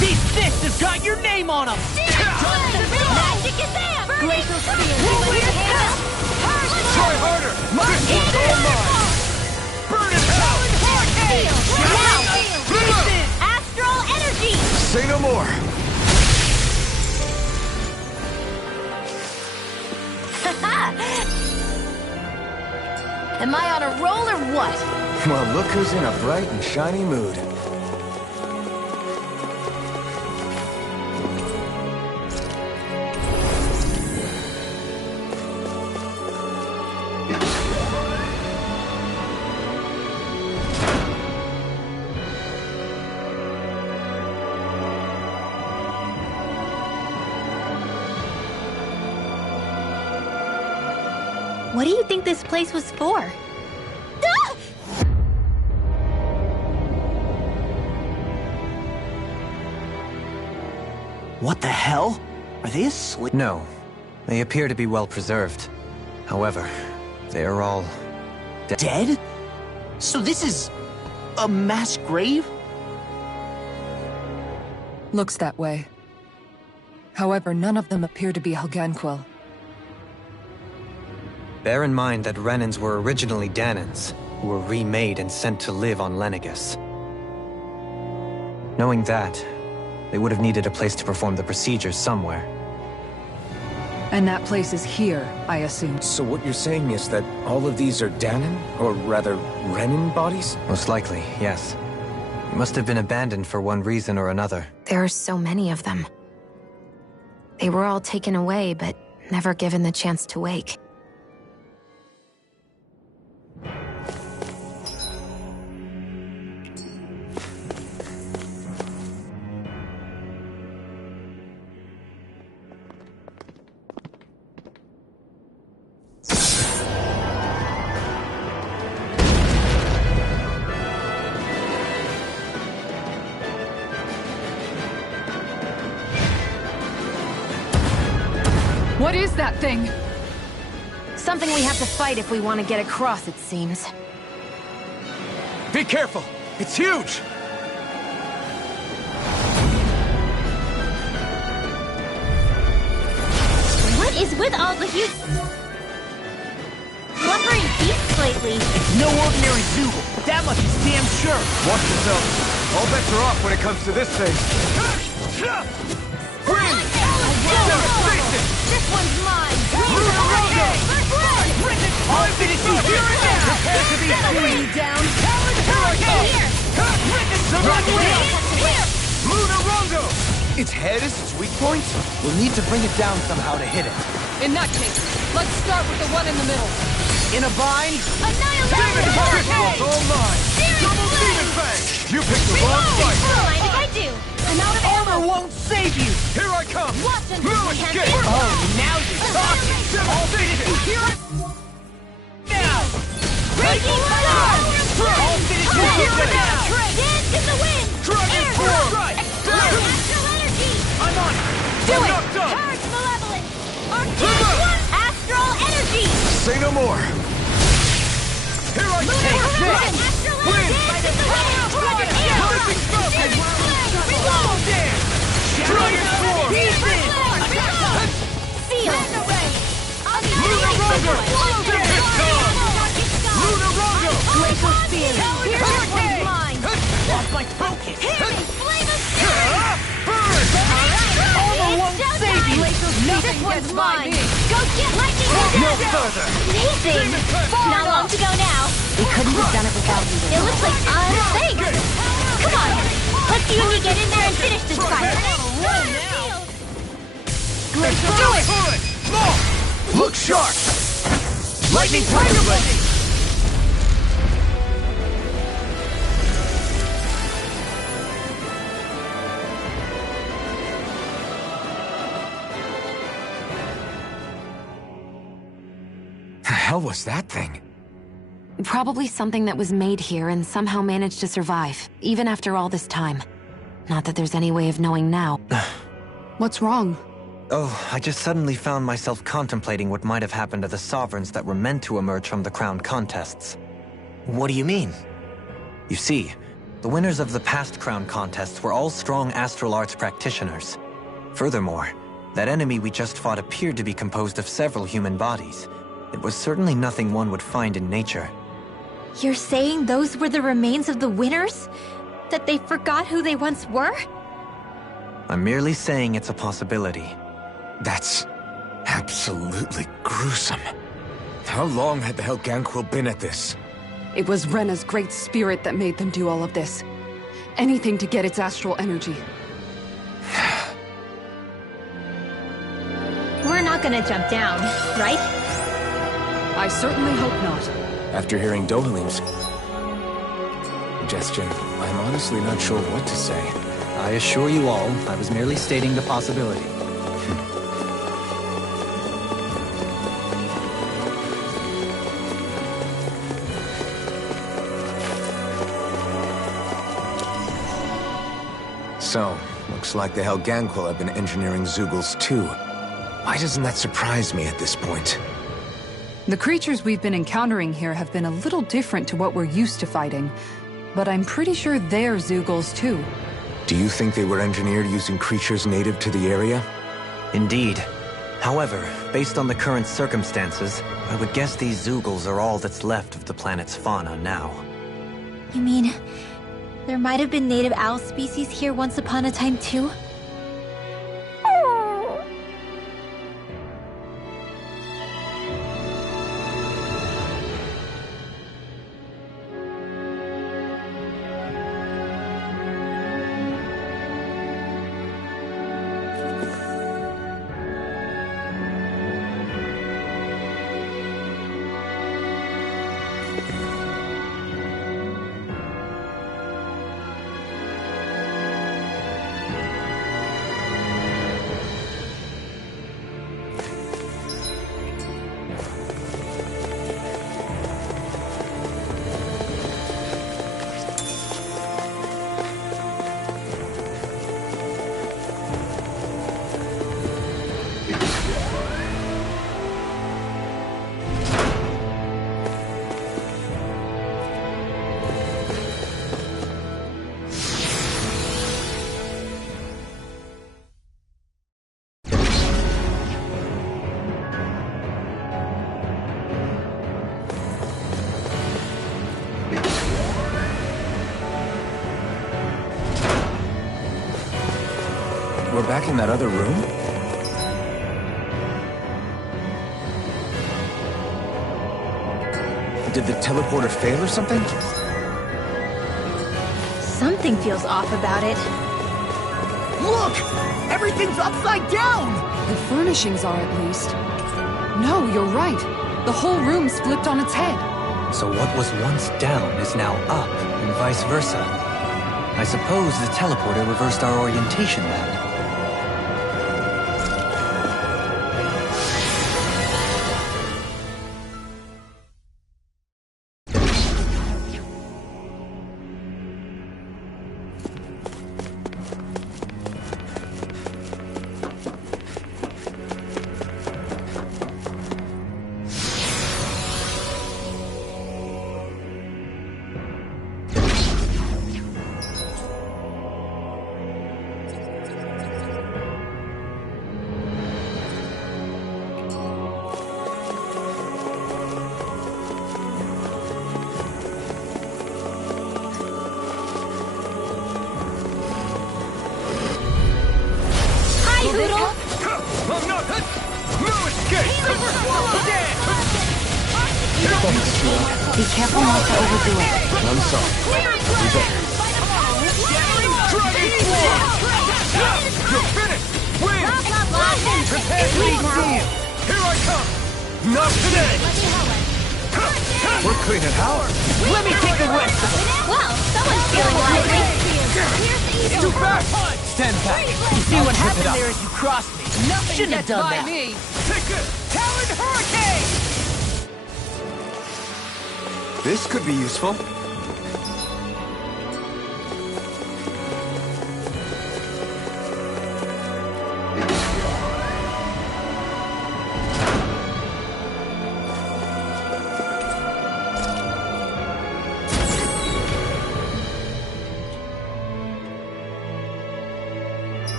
These fists have got your name on them! Magic is there. Glacial Spear. Try harder! This one's all mine! Burn it out! Now, Astral Energy. Say no more. Am I on a roll or what? Well, look who's in a bright and shiny mood. What do you think this place was for? What the hell? Are they asleep? No. They appear to be well preserved. However, they are all Dead? So this is a mass grave? Looks that way. However, none of them appear to be Helganquil. Bear in mind that Renans were originally Danans, who were remade and sent to live on Lenegus. Knowing that, they would have needed a place to perform the procedures somewhere. And that place is here, I assume. So what you're saying is that all of these are Danan, or rather, Renan bodies? Most likely, yes. They must have been abandoned for one reason or another. There are so many of them. They were all taken away, but never given the chance to wake. What is that thing? Something we have to fight if we want to get across, it seems. Be careful! It's huge! What is with all the huge... blubbering beasts lately? It's no ordinary Zoogle. That much is damn sure. Watch yourself. All bets are off when it comes to this thing. Win! This one's mine! I'll finish you here and now! Prepare to be seen! Down! Luna Rondo! Its head is its weak point? We'll need to bring it down somehow to hit it. In that case, let's start with the one in the middle. In a bind? Demon Focus was all mine! Double Demon Fang! You picked the wrong fight! Mind if I do? I'm out of ammo! Armor won't save you! Here I come! Watch and Blue escape! Oh, now you're talking! I'll finish you here now! Raging Fire! I'll finish you here and now! Dance in the wind! Dragon Air Form! Drop! Explode! Astral energy! I'm on it! Do I'm it! knocked up! Purge Malevolence! Arcane Astral energy! Say no more! Here I Take come! this! Astral energy! By the power of Dragon Rising Falcon! Reload! Dragon Form! Seal! Luna Rondo! Tempest Storm! Luna Rondo! Glacial Spear! Here's Hurricane! mine! Lost my focus! Hear me! Flame of Spirit! Burn! Armor won't save you! This one's mine! Go get lightning! No further! Amazing! Not long to go now. We couldn't have done it without you. It looks like thanks. Come on, let's see when you get in there and finish this fight. Glacial Do it! Pull it! More! Look sharp! Lightning Thunderbolt! The hell was that thing? Probably something that was made here and somehow managed to survive, even after all this time. Not that there's any way of knowing now. What's wrong? Oh, I just suddenly found myself contemplating what might have happened to the sovereigns that were meant to emerge from the crown contests. What do you mean? You see, the winners of the past crown contests were all strong astral arts practitioners. Furthermore, that enemy we just fought appeared to be composed of several human bodies. It was certainly nothing one would find in nature. You're saying those were the remains of the winners? That they forgot who they once were? I'm merely saying it's a possibility. That's absolutely gruesome. How long had the Helganquil been at this? It was Rena's great spirit that made them do all of this. Anything to get its astral energy. We're not gonna jump down, right? I certainly hope not. After hearing Dohalim's suggestion, I'm honestly not sure what to say. I assure you all, I was merely stating the possibility. So, looks like the Helganquil have been engineering Zoogles too. Why doesn't that surprise me at this point? The creatures we've been encountering here have been a little different to what we're used to fighting, but I'm pretty sure they're Zoogles too. Do you think they were engineered using creatures native to the area? Indeed. However, based on the current circumstances, I would guess these Zeugles are all that's left of the planet's fauna now. You mean, there might have been native owl species here once upon a time too? We're back in that other room? Did the teleporter fail or something? Something feels off about it. Look! Everything's upside down! The furnishings are, at least. No, you're right. The whole room's flipped on its head. So what was once down is now up, and vice versa. I suppose the teleporter reversed our orientation then. Be careful not to overdo it. I'm sorry. You're finished! Win! Prepare to be seen! Here I come! Not today! We're cleaning house. Let me take the rest of it! Wow, someone's feeling lively. Too fast! Stand back! You see what happened there as you crossed me? Shouldn't have done that! Take this! Talon Hurricane! This could be useful.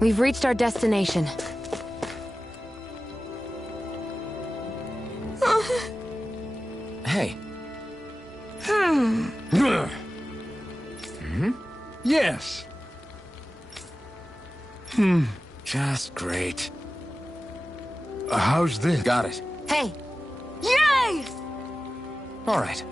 We've reached our destination. Hey. Yes. Just great. How's this? Got it. Hey! Yay! All right.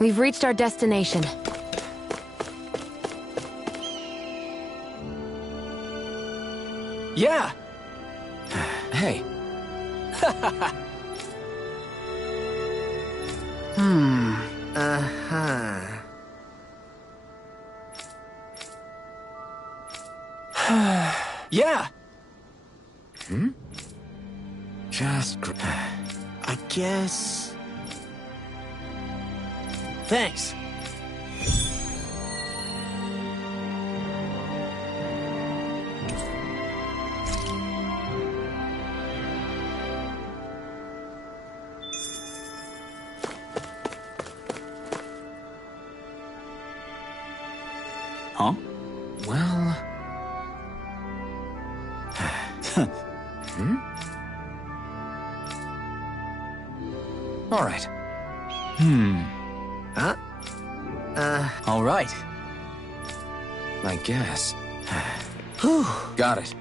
We've reached our destination. Yeah! Hey. Yeah! Just I guess... Thanks. Huh? Well... All right. All right. I guess. Whew. Got it.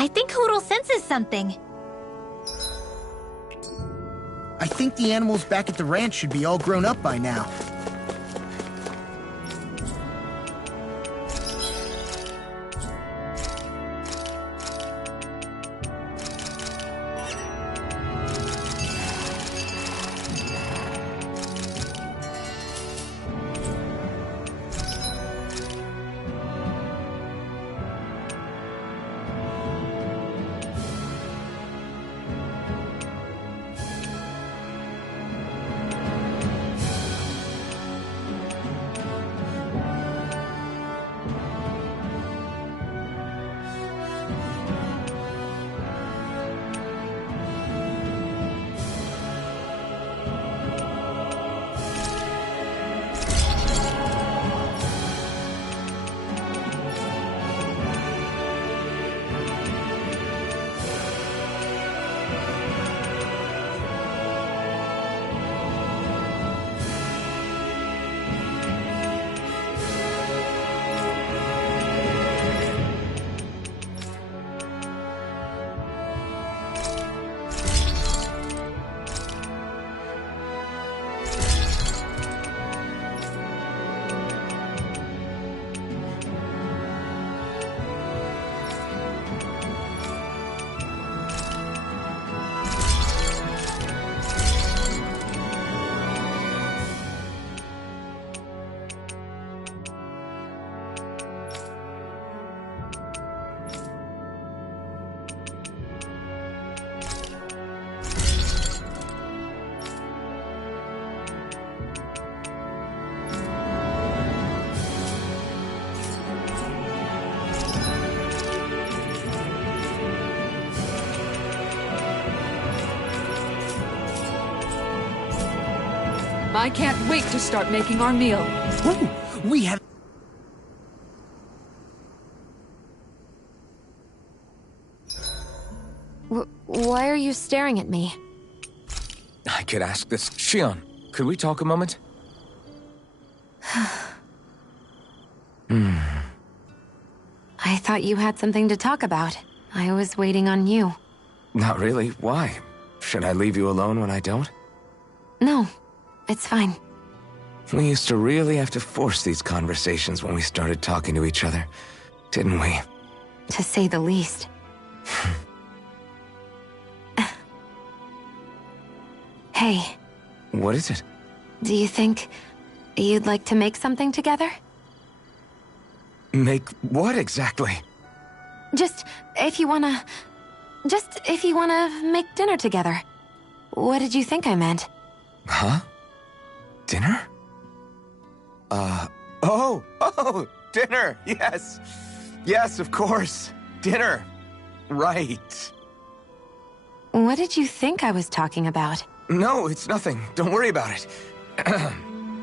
I think Hootle senses something. I think the animals back at the ranch should be all grown up by now. I can't wait to start making our meal. Ooh, we have... Why are you staring at me? I could ask this. Shion, could we talk a moment? I thought you had something to talk about. I was waiting on you. Not really. Why? Should I leave you alone when I don't? No, it's fine. We used to really have to force these conversations when we started talking to each other, didn't we? To say the least. Hey. What is it? Do you think you'd like to make something together? Make what exactly? Just if you wanna make dinner together. What did you think I meant? Huh? Dinner? Oh, dinner, yes. Yes, of course. Dinner. Right. What did you think I was talking about? No, it's nothing. Don't worry about it.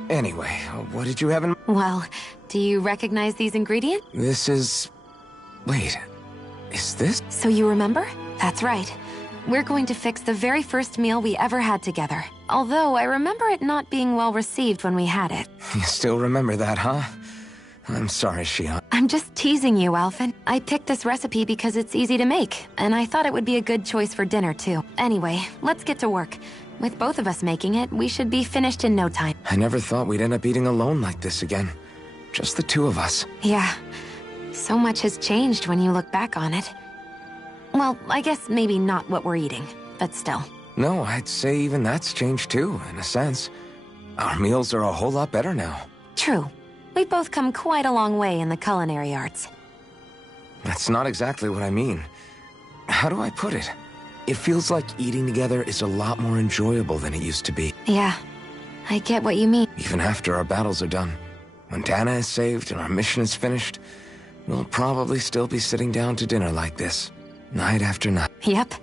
Anyway, what did you have in... Well, do you recognize these ingredients? This is... Wait, is this... So you remember? That's right. We're going to fix the very first meal we ever had together. Although I remember it not being well received when we had it. You still remember that, huh? I'm sorry, Shion. I'm just teasing you, Alphen. I picked this recipe because it's easy to make, and I thought it would be a good choice for dinner, too. Anyway, let's get to work. With both of us making it, we should be finished in no time. I never thought we'd end up eating alone like this again. Just the two of us. Yeah. So much has changed when you look back on it. Well, I guess maybe not what we're eating, but still. No, I'd say even that's changed too, in a sense. Our meals are a whole lot better now. True. We've both come quite a long way in the culinary arts. That's not exactly what I mean. How do I put it? It feels like eating together is a lot more enjoyable than it used to be. Yeah, I get what you mean. Even after our battles are done. When Dana is saved and our mission is finished, we'll probably still be sitting down to dinner like this, night after night. Yep,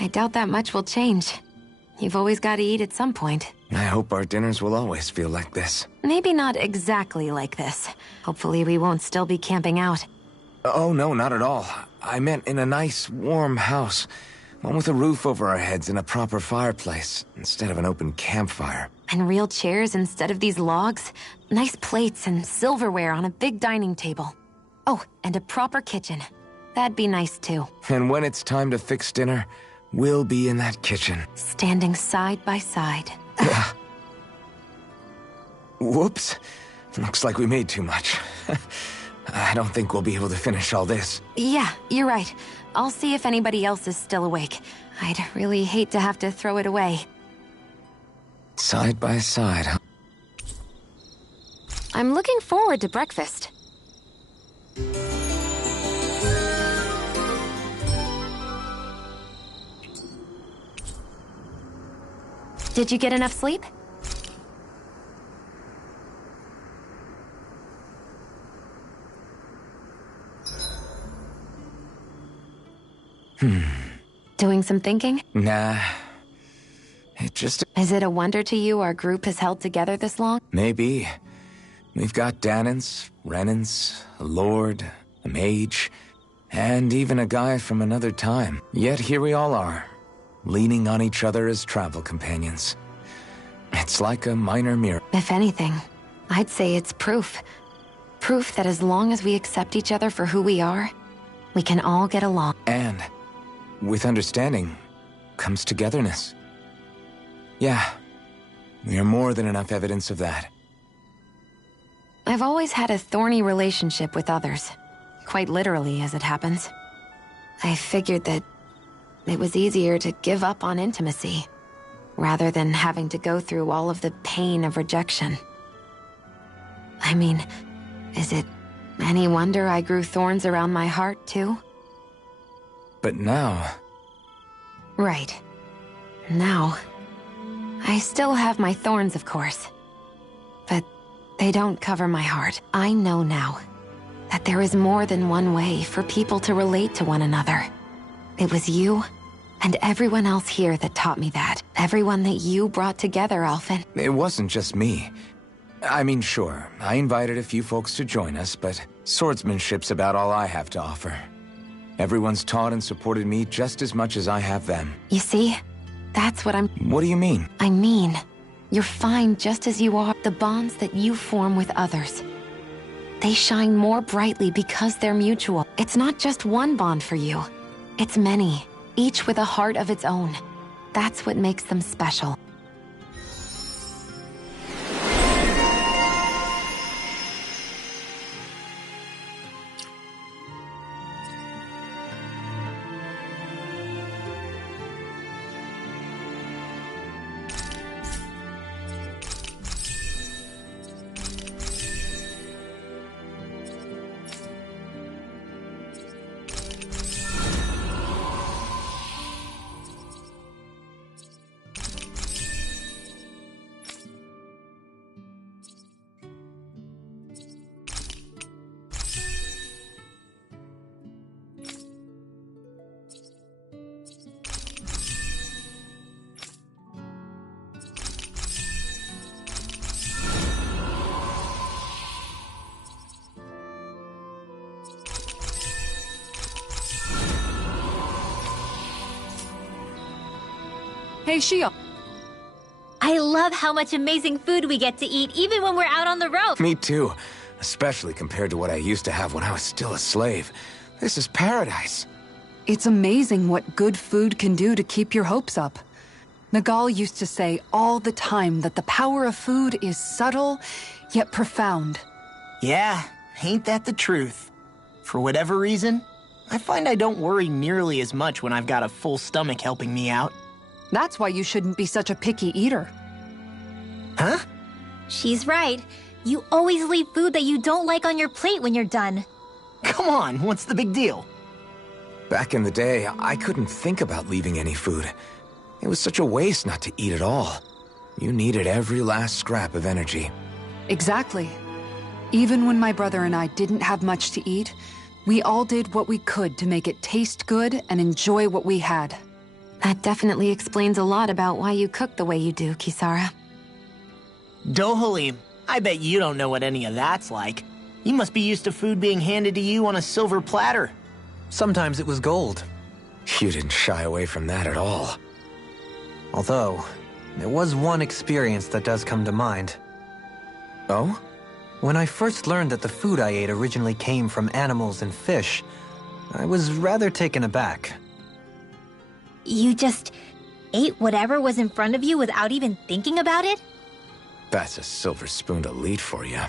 I doubt that much will change. You've always got to eat at some point. I hope our dinners will always feel like this. Maybe not exactly like this. Hopefully we won't still be camping out. Oh, no, not at all. I meant in a nice, warm house. One with a roof over our heads and a proper fireplace, instead of an open campfire. And real chairs instead of these logs. Nice plates and silverware on a big dining table. Oh, and a proper kitchen. That'd be nice too. And when it's time to fix dinner, we'll be in that kitchen. Standing side by side. Whoops. Looks like we made too much. I don't think we'll be able to finish all this. Yeah, you're right. I'll see if anybody else is still awake. I'd really hate to have to throw it away. Side by side, huh? I'm looking forward to breakfast. Did you get enough sleep? Doing some thinking? Nah. It just... Is it a wonder to you our group has held together this long? Maybe. We've got Danans, Renans, a lord, a mage, and even a guy from another time. Yet here we all are, leaning on each other as travel companions. It's like a minor miracle. If anything, I'd say it's proof. Proof that as long as we accept each other for who we are, we can all get along. And with understanding comes togetherness. Yeah, we are more than enough evidence of that. I've always had a thorny relationship with others. Quite literally, as it happens. I figured that it was easier to give up on intimacy, rather than having to go through all of the pain of rejection. I mean, is it any wonder I grew thorns around my heart, too? But now... Right. Now... I still have my thorns, of course. But they don't cover my heart. I know now that there is more than one way for people to relate to one another. It was you and everyone else here that taught me that. Everyone that you brought together, Alphen. It wasn't just me. I mean, sure, I invited a few folks to join us, but swordsmanship's about all I have to offer. Everyone's taught and supported me just as much as I have them. You see? That's what I'm... What do you mean? I mean, you're fine just as you are. The bonds that you form with others, they shine more brightly because they're mutual. It's not just one bond for you. It's many, each with a heart of its own. That's what makes them special. Hey, Shion. I love how much amazing food we get to eat, even when we're out on the road. Me too. Especially compared to what I used to have when I was still a slave. This is paradise. It's amazing what good food can do to keep your hopes up. Nagal used to say all the time that the power of food is subtle, yet profound. Yeah, ain't that the truth? For whatever reason, I find I don't worry nearly as much when I've got a full stomach helping me out. That's why you shouldn't be such a picky eater. Huh? She's right. You always leave food that you don't like on your plate when you're done. Come on, what's the big deal? Back in the day, I couldn't think about leaving any food. It was such a waste not to eat at all. You needed every last scrap of energy. Exactly. Even when my brother and I didn't have much to eat, we all did what we could to make it taste good and enjoy what we had. That definitely explains a lot about why you cook the way you do, Kisara. Dohalim, I bet you don't know what any of that's like. You must be used to food being handed to you on a silver platter. Sometimes it was gold. You didn't shy away from that at all. Although, there was one experience that does come to mind. Oh? When I first learned that the food I ate originally came from animals and fish, I was rather taken aback. You just ate whatever was in front of you without even thinking about it? That's a silver-spooned elite for you.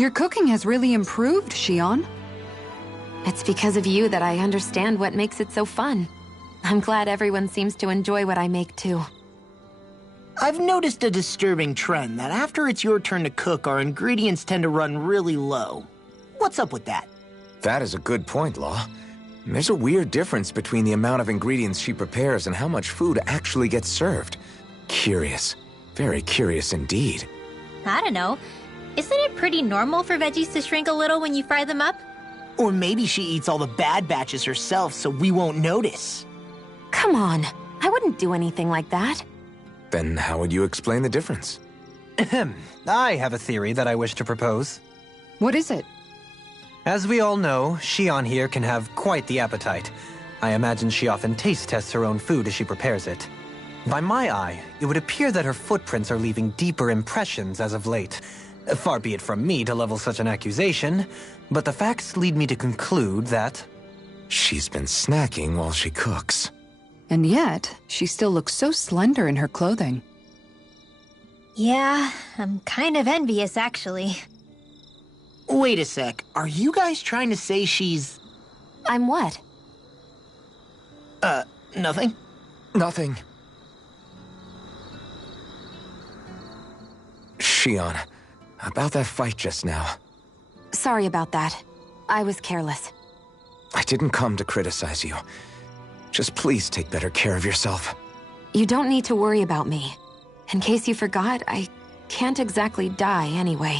Your cooking has really improved, Shion. It's because of you that I understand what makes it so fun. I'm glad everyone seems to enjoy what I make too. I've noticed a disturbing trend that after it's your turn to cook, our ingredients tend to run really low. What's up with that? That is a good point, Law. There's a weird difference between the amount of ingredients she prepares and how much food actually gets served. Curious. Very curious indeed. I don't know. Isn't it pretty normal for veggies to shrink a little when you fry them up? Or maybe she eats all the bad batches herself so we won't notice. Come on. I wouldn't do anything like that. Then how would you explain the difference? Ahem. I have a theory that I wish to propose. What is it? As we all know, Shion here can have quite the appetite. I imagine she often taste tests her own food as she prepares it. By my eye, it would appear that her footprints are leaving deeper impressions as of late. Far be it from me to level such an accusation, but the facts lead me to conclude that... She's been snacking while she cooks. And yet, she still looks so slender in her clothing. Yeah, I'm kind of envious, actually. Wait a sec, are you guys trying to say she's... I'm what? Nothing? Nothing. Shion, about that fight just now. Sorry about that. I was careless. I didn't come to criticize you. Just please take better care of yourself. You don't need to worry about me. In case you forgot, I can't exactly die anyway.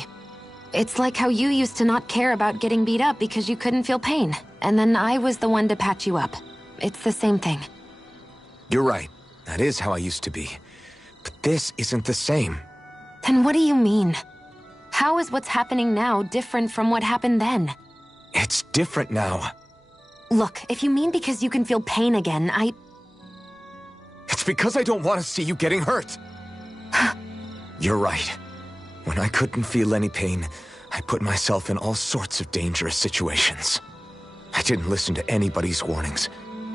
It's like how you used to not care about getting beat up because you couldn't feel pain, and then I was the one to patch you up. It's the same thing. You're right. That is how I used to be. But this isn't the same. Then what do you mean? How is what's happening now different from what happened then? It's different now. Look, if you mean because you can feel pain again, It's because I don't want to see you getting hurt. You're right. When I couldn't feel any pain, I put myself in all sorts of dangerous situations. I didn't listen to anybody's warnings,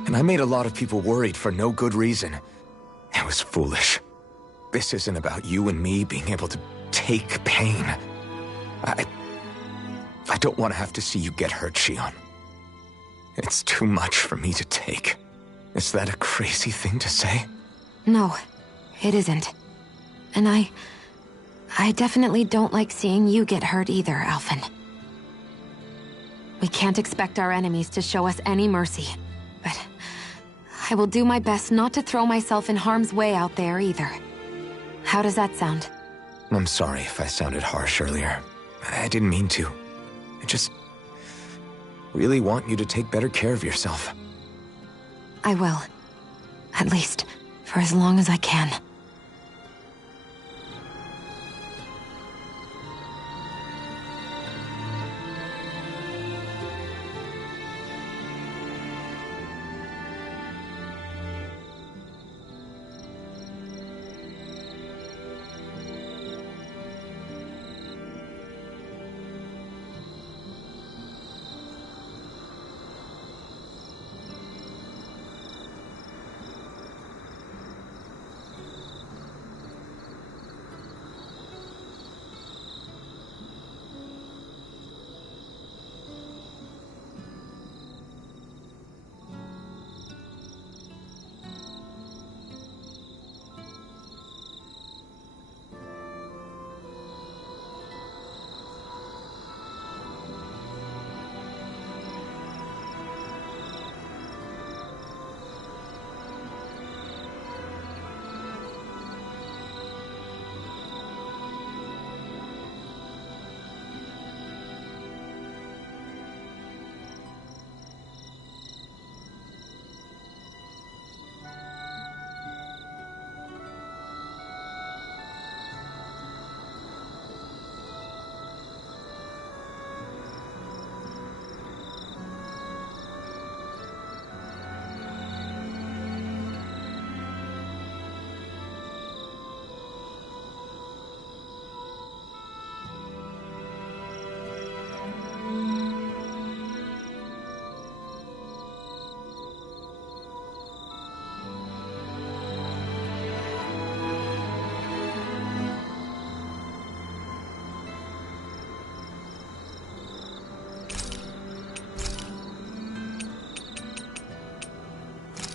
and I made a lot of people worried for no good reason. It was foolish. This isn't about you and me being able to take pain. I don't want to have to see you get hurt, Shion. It's too much for me to take. Is that a crazy thing to say? No, it isn't. And I definitely don't like seeing you get hurt either, Alphen. We can't expect our enemies to show us any mercy, but I will do my best not to throw myself in harm's way out there either. How does that sound? I'm sorry if I sounded harsh earlier. I didn't mean to. I just really want you to take better care of yourself. I will. At least, for as long as I can.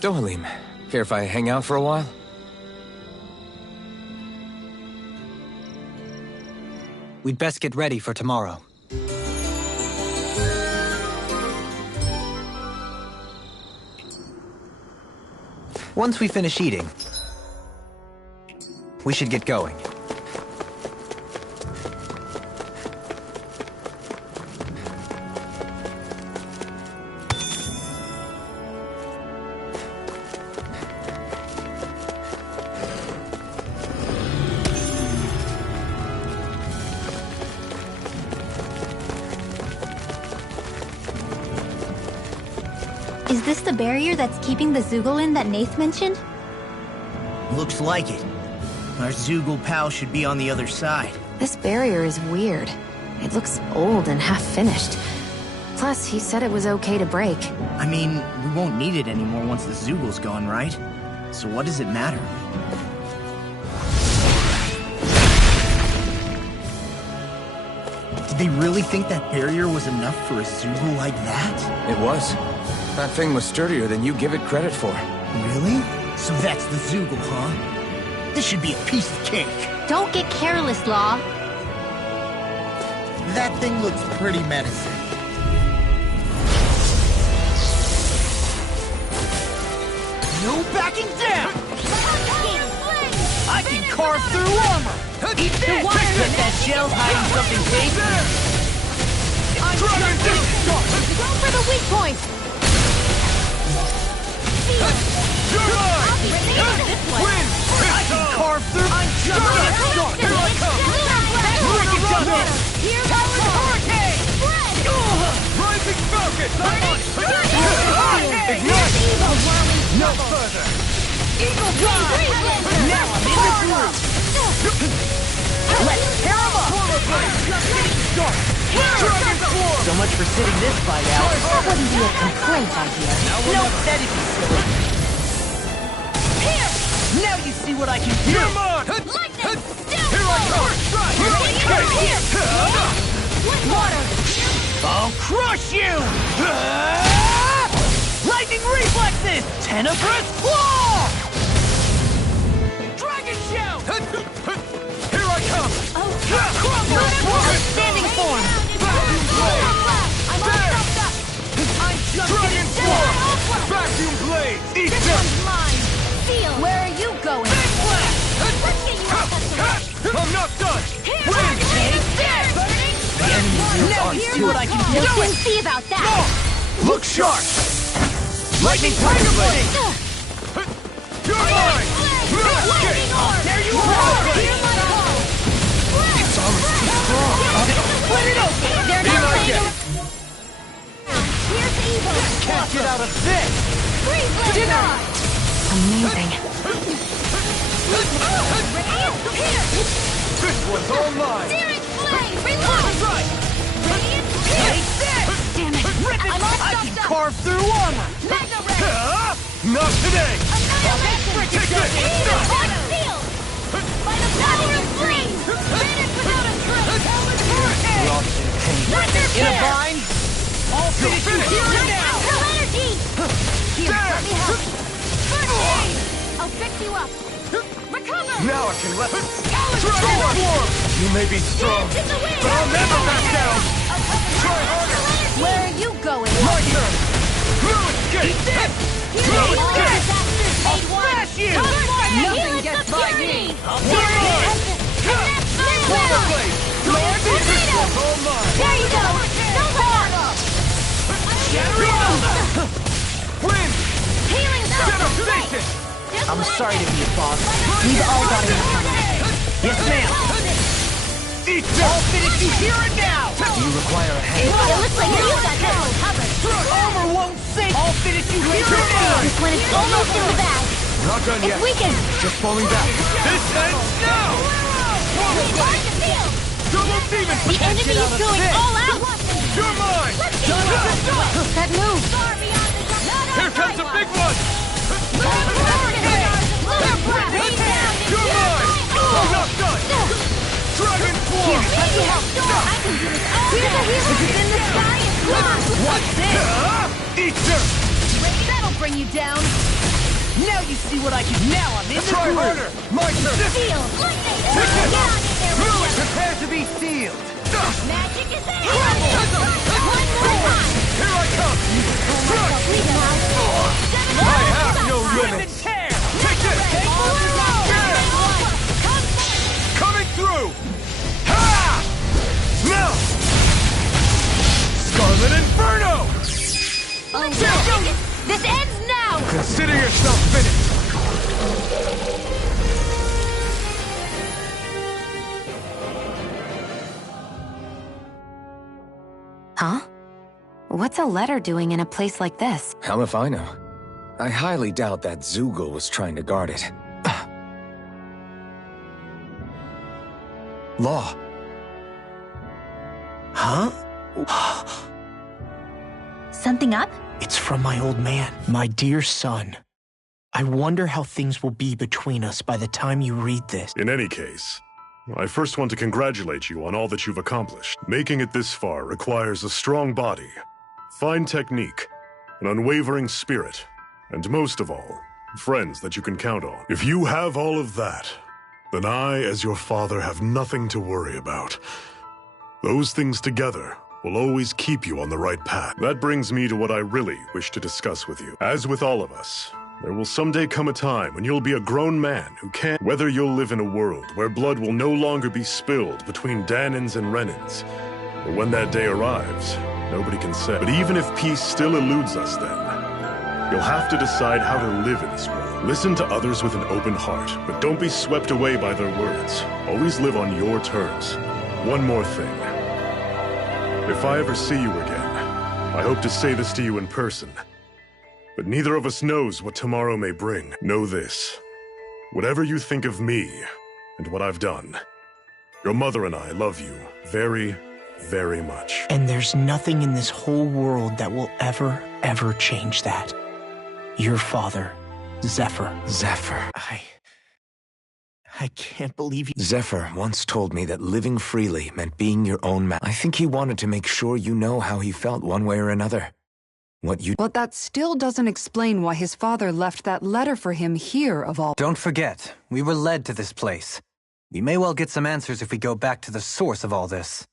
Dohalim, care if I hang out for a while? We'd best get ready for tomorrow. Once we finish eating, we should get going. Is this the barrier that's keeping the Zoogle in that Nath mentioned? Looks like it. Our Zoogle pal should be on the other side. This barrier is weird. It looks old and half-finished. Plus, he said it was okay to break. I mean, we won't need it anymore once the Zoogle's gone, right? So what does it matter? Did they really think that barrier was enough for a Zoogle like that? It was. That thing was sturdier than you give it credit for. Really? So that's the Zoogle, huh? This should be a piece of cake. Don't get careless, Law. That thing looks pretty menacing. No backing down! I can carve through armor! Eat this! Bet that shell's hiding something dangerous! Go for the weak point! You're mine! Win! I can carve through... I'm just getting started! Here I come! Look at justice! Power hurricane! Rising Falcon! Ignite! No further! Eagle Drive! Now I'm in the groove! Let's tear him up! Just getting started! So much for sitting this fight out. That wouldn't be a complaint idea. Nope, that'd be silly. Here! Now you see what I can do! You're mine! Lightning! Here I come! Water! I'll crush you! Lightning reflexes! Tenebrous claw! Dragon shout! Here I come! Outstanding form! I'm all stuffed up! I'm just Dragon getting Form! Vacuum blade! Eat This them! one's mine! Feel! Where are you going? Big blast! Let's get you out of the I'm not done! Win! Take this! Now you see what I can do! We can see about that! Look sharp! Lightning Tiger Blade! You're mine! Lightning orb! There you are! Hear my call! It's almost too strong. Split it open! They're Be not like playing it. around. Here's evil! Can't get out of this! Freeze blade! Denied! Amazing. Here! This one's all mine! Searing flame! Reload! Right! Radiant Take this! Damn it! Rip it! I'm all I can stuffed up! carve through armor! Magna Ray! Not today! Annihilation! Take this! Hot steel! By the power of flame! Finish without a trace! Hurricane! Thunder In a Flare! bind! All finish you here and now! Full energy! Here, let me help you. First aid! I'll fix you up. Recover! Now I can let Dragon Form! You may be strong, Dance in the wind! but I'll never back down! Try harder! Where are you going? My turn! Blue escape! Blue escape! I'll smash you! Nothing gets by me! Water blade! This one's all mine! There you go! No more! Win! Healing Devastation! I'm sorry to be a boss. We've all got enough trouble. Yes, ma'am! Eat them! I'll finish you here and now! Do you require a hand? It looks like you got that one covered. Armor won't sink! I'll finish you here and now! This one is almost in the bag. Not done It's yet. weakened. Just falling back. This ends now! Hard to feel. Double demon! The enemy is going all out. You're mine! That move. Here comes a big one! You're mine! I'm not done! Dragon Form! Let me help. I can do this all day. It's in the sky and gone. What's this? Eat them! That'll bring you down. Now you see what I can. Now I'm in the Try groove. harder! My turn! Seal! Lightning! Take Get it! on in there, Reno! Prepare to be sealed! Magic is in! One more time! Here I come! I have no limits! Take this! Coming through! Ha! Now! Scarlet Inferno! This ends now! Consider yourself finished! Huh? What's a letter doing in a place like this? Hell if I know. I highly doubt that Zoogle was trying to guard it. Law. Huh? Something up? It's from my old man, my dear son. I wonder how things will be between us by the time you read this. In any case, I first want to congratulate you on all that you've accomplished. Making it this far requires a strong body, fine technique, an unwavering spirit, and most of all, friends that you can count on. If you have all of that, then I, as your father, have nothing to worry about. Those things together will always keep you on the right path. That brings me to what I really wish to discuss with you. As with all of us, there will someday come a time when you'll be a grown man who can't... Whether you'll live in a world where blood will no longer be spilled between Dahnans and Renans, or when that day arrives, nobody can say. But even if peace still eludes us then, you'll have to decide how to live in this world. Listen to others with an open heart, but don't be swept away by their words. Always live on your terms. One more thing. If I ever see you again, I hope to say this to you in person. But neither of us knows what tomorrow may bring. Know this. Whatever you think of me, and what I've done, your mother and I love you very, very much. And there's nothing in this whole world that will ever change that. Your father, Zephyr. Zephyr. I can't believe you... Zephyr once told me that living freely meant being your own man. I think he wanted to make sure you know how he felt one way or another. But that still doesn't explain why his father left that letter for him here of all... Don't forget, we were led to this place. We may well get some answers if we go back to the source of all this.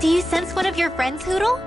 Do you sense one of your friends, Hootle?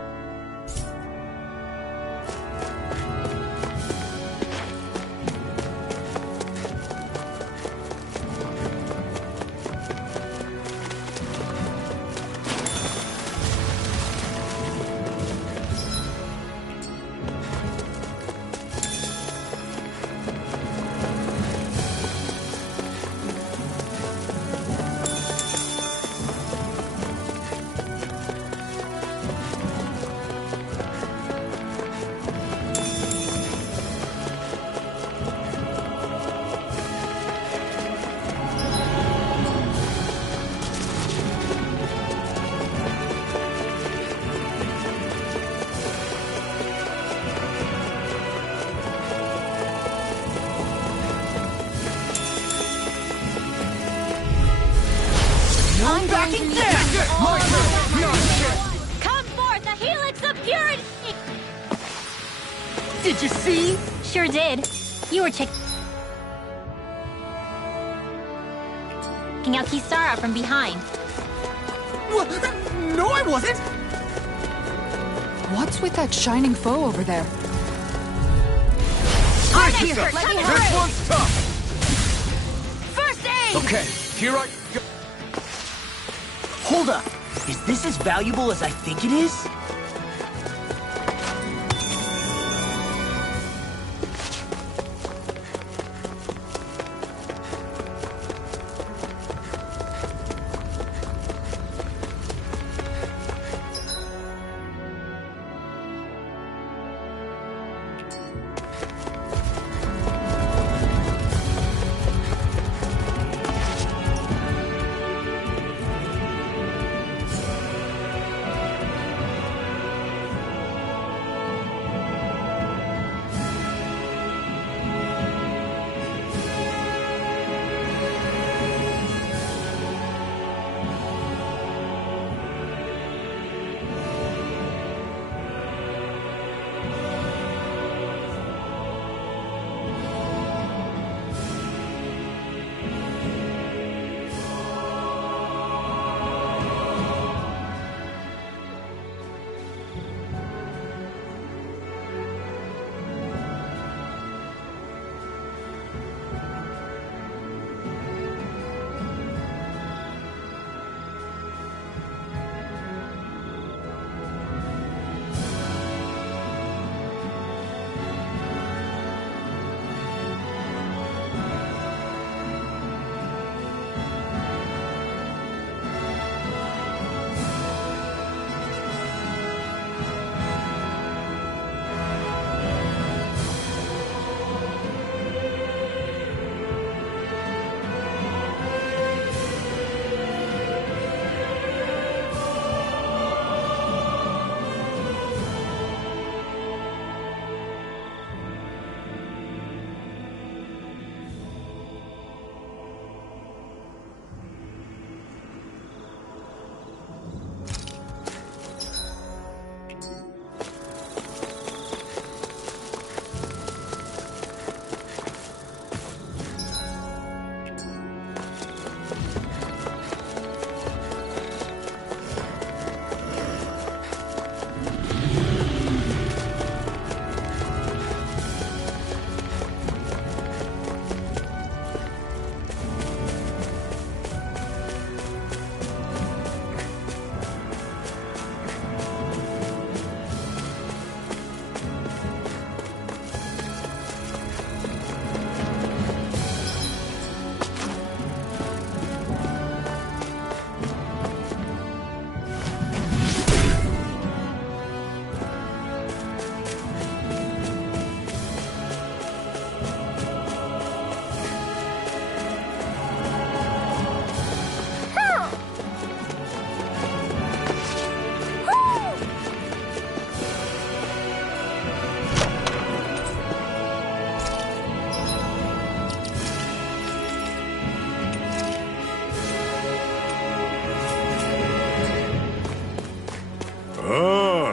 Come forth, a helix of purity! Did you see? Sure did. You were checking out Kisara from behind. What? No, I wasn't! What's with that shining foe over there? This one's tough! First aid! Okay, here I go. Hold up. Is this as valuable as I think it is?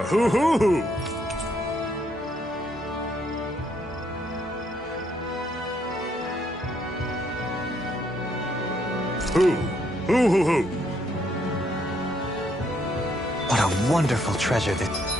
Hoo-hoo! Hoo! Hoo-hoo-hoo! What a wonderful treasure that...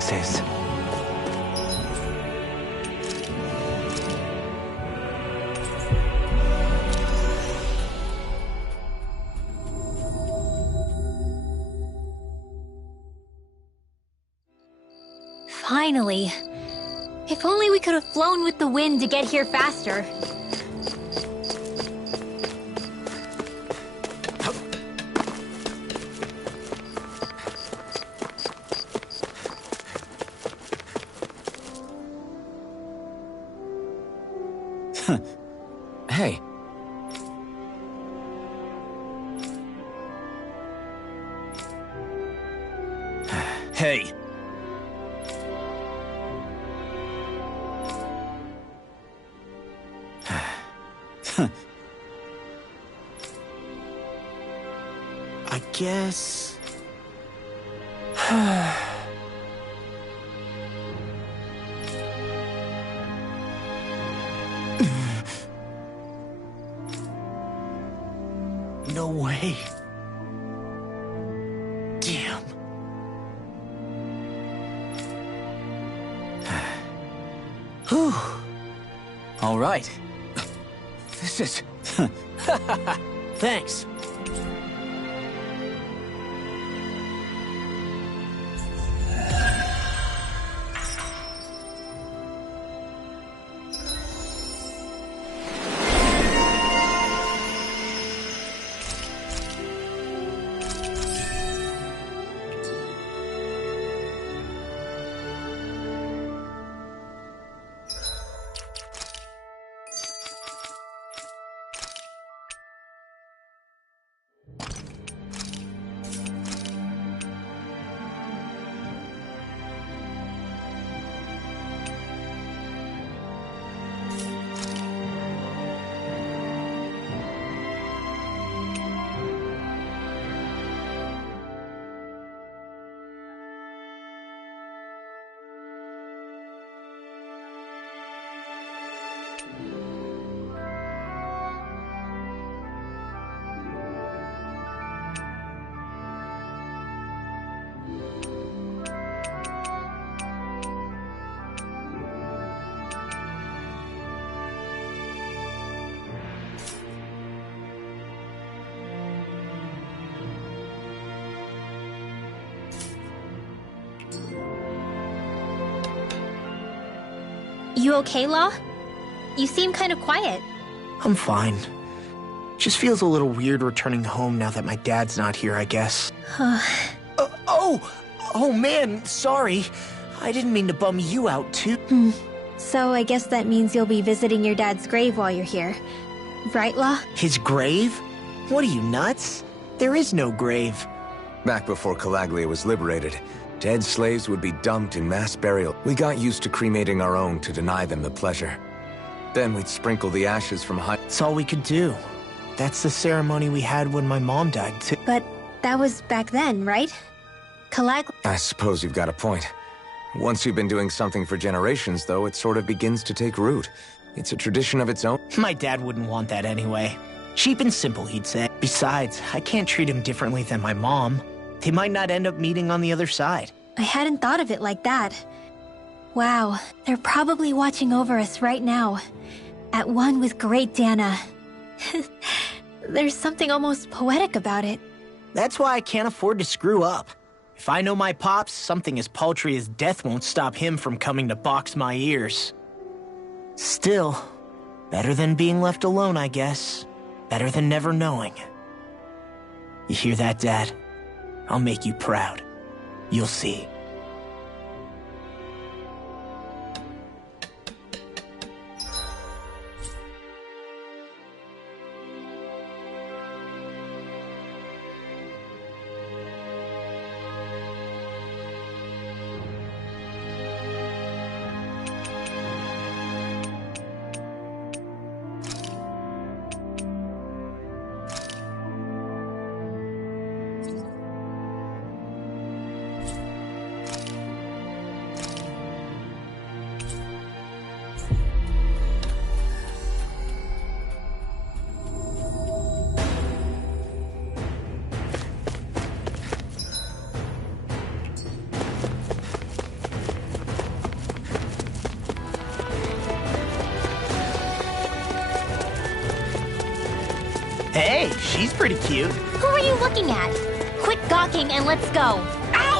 Saves. Finally. If only we could have flown with the wind to get here faster. Hey. Hey. I guess... No way. Damn. Whew. All right. This is... Thanks. You okay, Law? You seem kind of quiet. I'm fine. Just feels a little weird returning home now that my dad's not here, I guess. Oh man, sorry. I didn't mean to bum you out too. So I guess that means you'll be visiting your dad's grave while you're here. Right, Law? His grave? What are you, nuts? There is no grave. Back before Calaglia was liberated, dead slaves would be dumped in mass burial. We got used to cremating our own to deny them the pleasure. Then we'd sprinkle the ashes from high... That's all we could do. That's the ceremony we had when my mom died, too. But that was back then, right? I suppose you've got a point. Once you've been doing something for generations, though, it sort of begins to take root. It's a tradition of its own. My dad wouldn't want that anyway. Cheap and simple, he'd say. Besides, I can't treat him differently than my mom. They might not end up meeting on the other side. I hadn't thought of it like that. Wow, they're probably watching over us right now. At one with Great Dana. There's something almost poetic about it. That's why I can't afford to screw up. If I know my pops, something as paltry as death won't stop him from coming to box my ears. Still, better than being left alone, I guess. Better than never knowing. You hear that, Dad? I'll make you proud. You'll see. she's pretty cute. Who are you looking at? Quit gawking and let's go. Ow!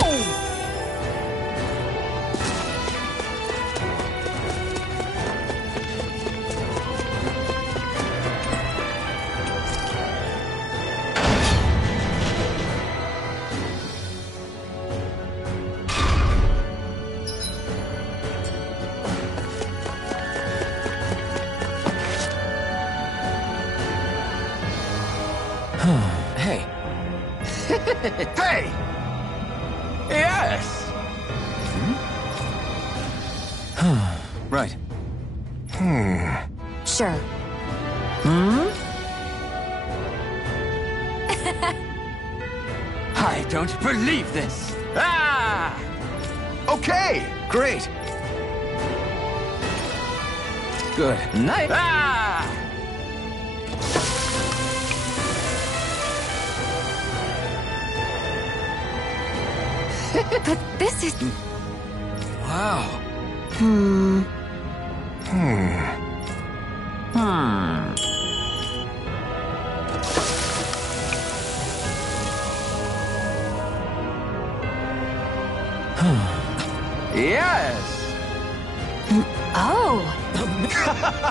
Hey. Hey! Yes! Right. Sure. I don't believe this! Ah! Okay! Great. Good. Nice! Ah! But this is... Wow. Yes! Oh!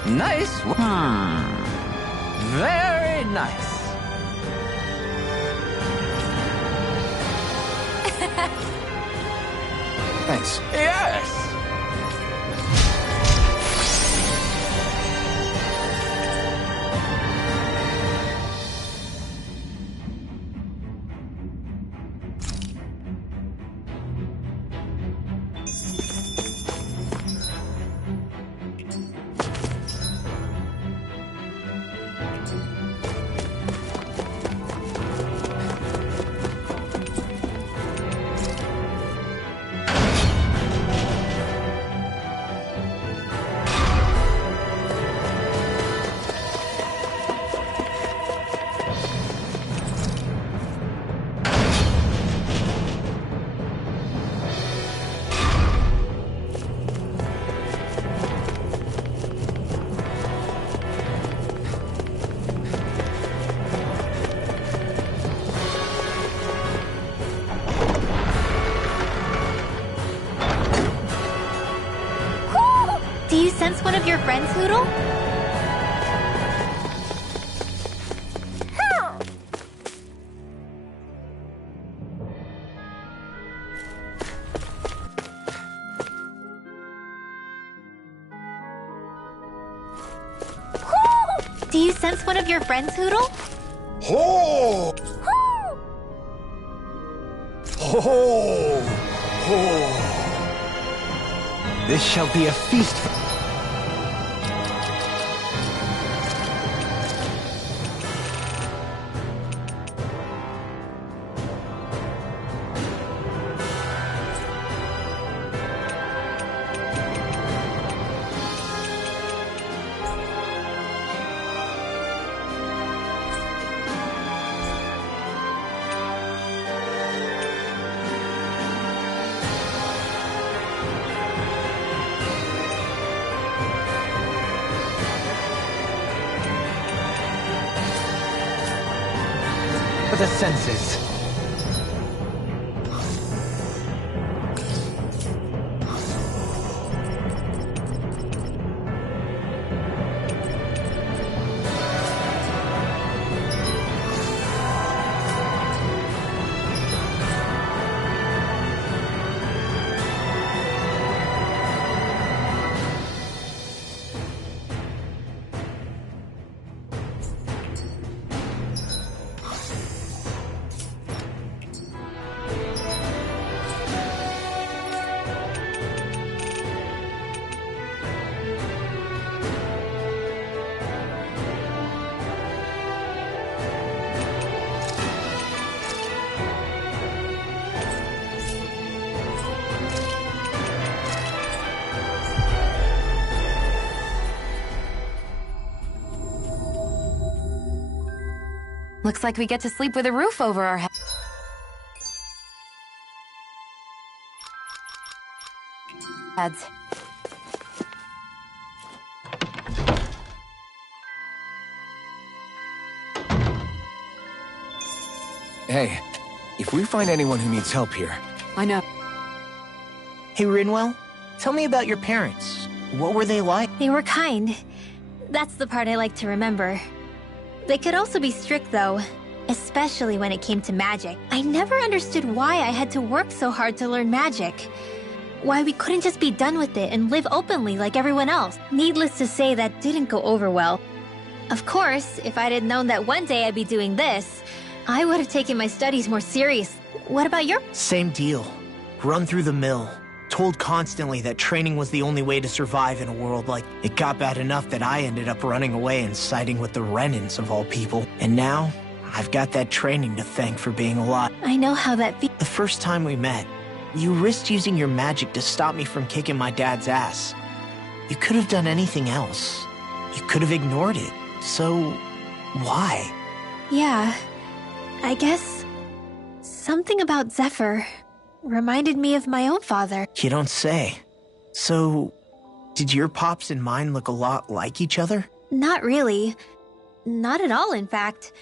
Nice! Very nice! Thanks. Yes! Do you sense one of your friends, Hootle? Do you sense one of your friends, Hootle? Ho! Ho! Ho! This shall be a feast for... for the senses. Looks like we get to sleep with a roof over our heads. Hey, if we find anyone who needs help here... I know. Hey, Rinwell, tell me about your parents. What were they like? They were kind. That's the part I like to remember. They could also be strict, though. Especially when it came to magic. I never understood why I had to work so hard to learn magic. Why we couldn't just be done with it and live openly like everyone else. Needless to say, that didn't go over well. Of course, if I'd had known that one day I'd be doing this, I would have taken my studies more serious. What about your... Same deal. Run through the mill. Told constantly that training was the only way to survive in a world like... It got bad enough that I ended up running away and siding with the Renans of all people. And now, I've got that training to thank for being alive. I know how that feels. The first time we met, you risked using your magic to stop me from kicking my dad's ass. You could have done anything else. You could have ignored it. So, why? Yeah, I guess something about Zephyr reminded me of my own father. You don't say. So, did your pops and mine look a lot like each other? Not really. Not at all, in fact.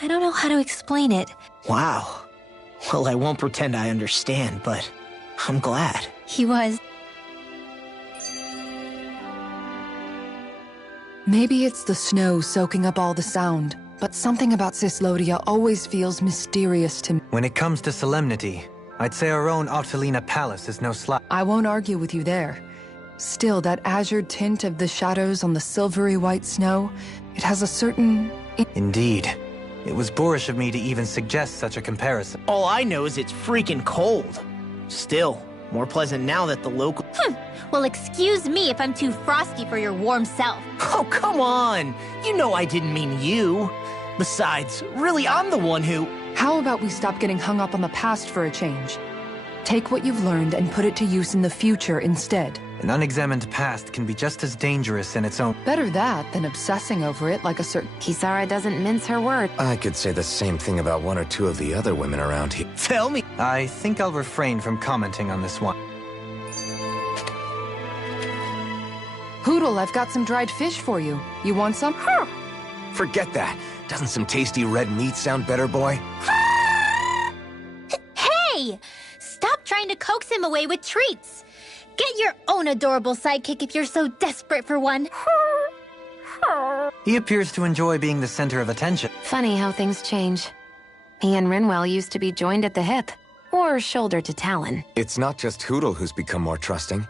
I don't know how to explain it. Wow. Well, I won't pretend I understand, but I'm glad. He was. Maybe it's the snow soaking up all the sound, but something about Cyslodia always feels mysterious to me. When it comes to solemnity, I'd say our own Octalina Palace is no slouch. I won't argue with you there. Still, that azure tint of the shadows on the silvery white snow, it has a certain... Indeed. It was boorish of me to even suggest such a comparison. All I know is it's freaking cold. Still, more pleasant now that the local... Well, excuse me if I'm too frosty for your warm self. Oh, come on! You know I didn't mean you. Besides, really, I'm the one who... How about we stop getting hung up on the past for a change? Take what you've learned and put it to use in the future instead. An unexamined past can be just as dangerous in its own... Better that than obsessing over it like a certain... Kisara doesn't mince her words. I could say the same thing about one or two of the other women around here. Tell me. I think I'll refrain from commenting on this one. Hootle, I've got some dried fish for you. You want some? Forget that. Doesn't some tasty red meat sound better, boy? Hey! Stop trying to coax him away with treats. Get your own adorable sidekick if you're so desperate for one. He appears to enjoy being the center of attention. Funny how things change. He and Rinwell used to be joined at the hip, or shoulder to talon. It's not just Hootle who's become more trusting.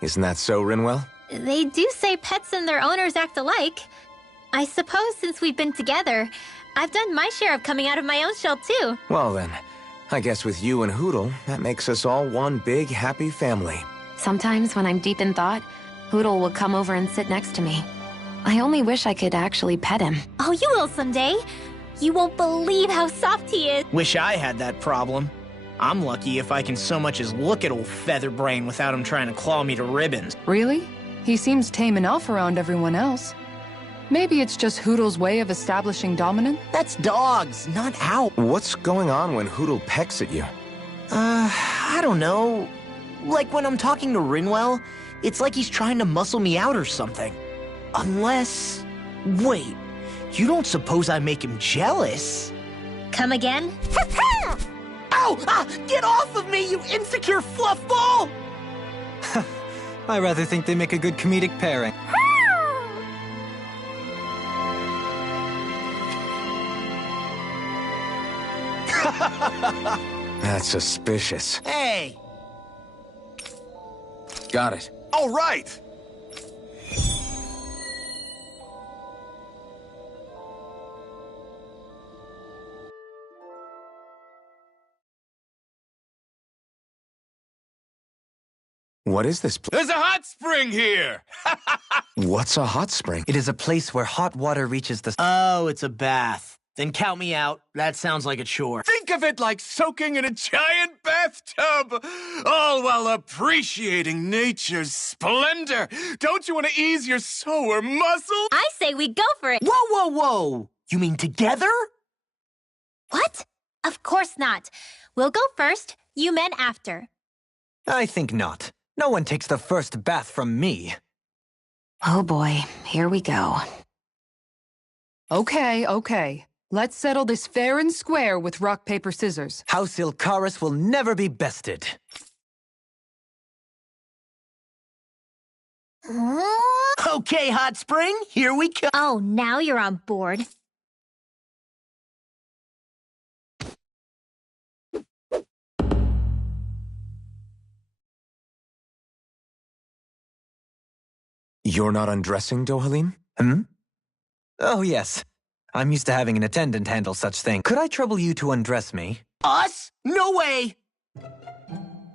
Isn't that so, Rinwell? They do say pets and their owners act alike. I suppose since we've been together, I've done my share of coming out of my own shell too. Well then, I guess with you and Hootle, that makes us all one big happy family. Sometimes when I'm deep in thought, Hootle will come over and sit next to me. I only wish I could actually pet him. Oh, you will someday. You won't believe how soft he is. Wish I had that problem. I'm lucky if I can so much as look at old Featherbrain without him trying to claw me to ribbons. Really? He seems tame enough around everyone else. Maybe it's just Hootle's way of establishing dominance? That's dogs, not owls. What's going on when Hootle pecks at you? I don't know. Like when I'm talking to Rinwell, it's like he's trying to muscle me out or something. Unless... Wait, you don't suppose I make him jealous? Come again? Ow! Ah, get off of me, you insecure fluff ball! I rather think they make a good comedic pairing. That's suspicious. Hey! Got it. All right! What is this place? There's a hot spring here! What's a hot spring? It is a place where hot water reaches the... Oh, it's a bath. Then count me out. That sounds like a chore. Think of it like soaking in a giant bathtub, all while appreciating nature's splendor. Don't you want to ease your sore muscles? I say we go for it. Whoa, whoa, whoa! You mean together? What? Of course not. We'll go first, you men after. I think not. No one takes the first bath from me. Oh boy, here we go. Okay. Let's settle this fair and square with rock, paper, scissors. House Ilkaris will never be bested. Okay, Hot Spring, here we go. Oh, now you're on board. You're not undressing, Dohalim? Hmm? Oh, yes. I'm used to having an attendant handle such things. Could I trouble you to undress me? Us? No way!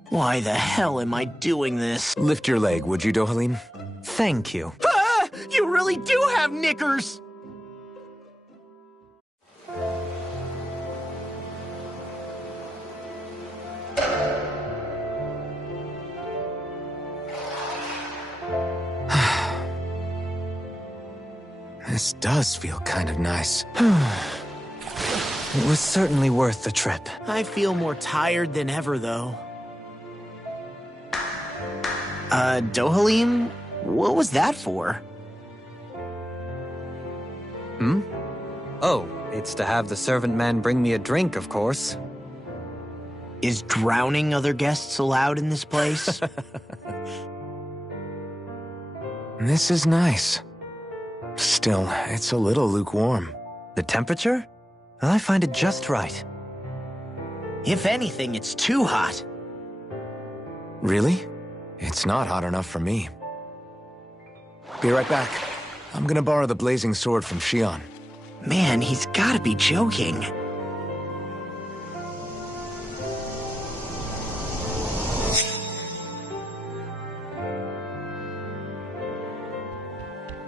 Why the hell am I doing this? Lift your leg, would you, Dohalim? Thank you. Ah! You really do have knickers! This does feel kind of nice. It was certainly worth the trip. I feel more tired than ever, though. Dohalim? What was that for? Hmm? Oh, it's to have the servant man bring me a drink, of course. Is drowning other guests allowed in this place? This is nice. Still, it's a little lukewarm. The temperature? I find it just right. If anything, it's too hot. Really? It's not hot enough for me. Be right back. I'm gonna borrow the blazing sword from Shion. Man, he's gotta be joking.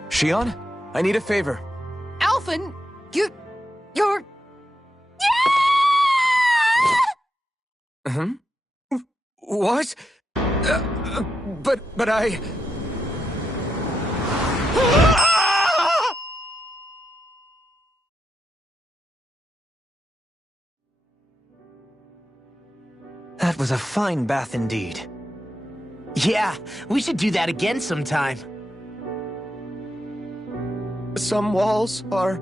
Shion, I need a favor. Alphen, you're... Hmm? What? But I... That was a fine bath indeed. Yeah, we should do that again sometime. Some walls are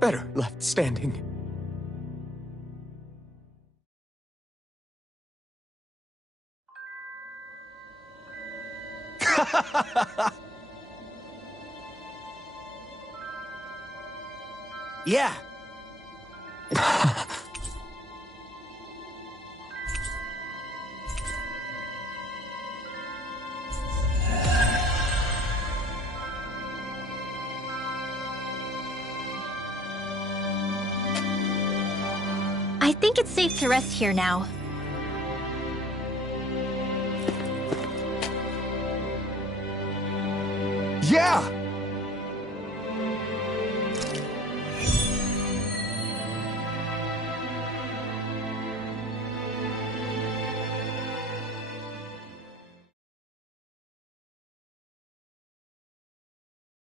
better left standing. Yeah. I think it's safe to rest here now. Yeah!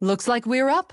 Looks like we're up.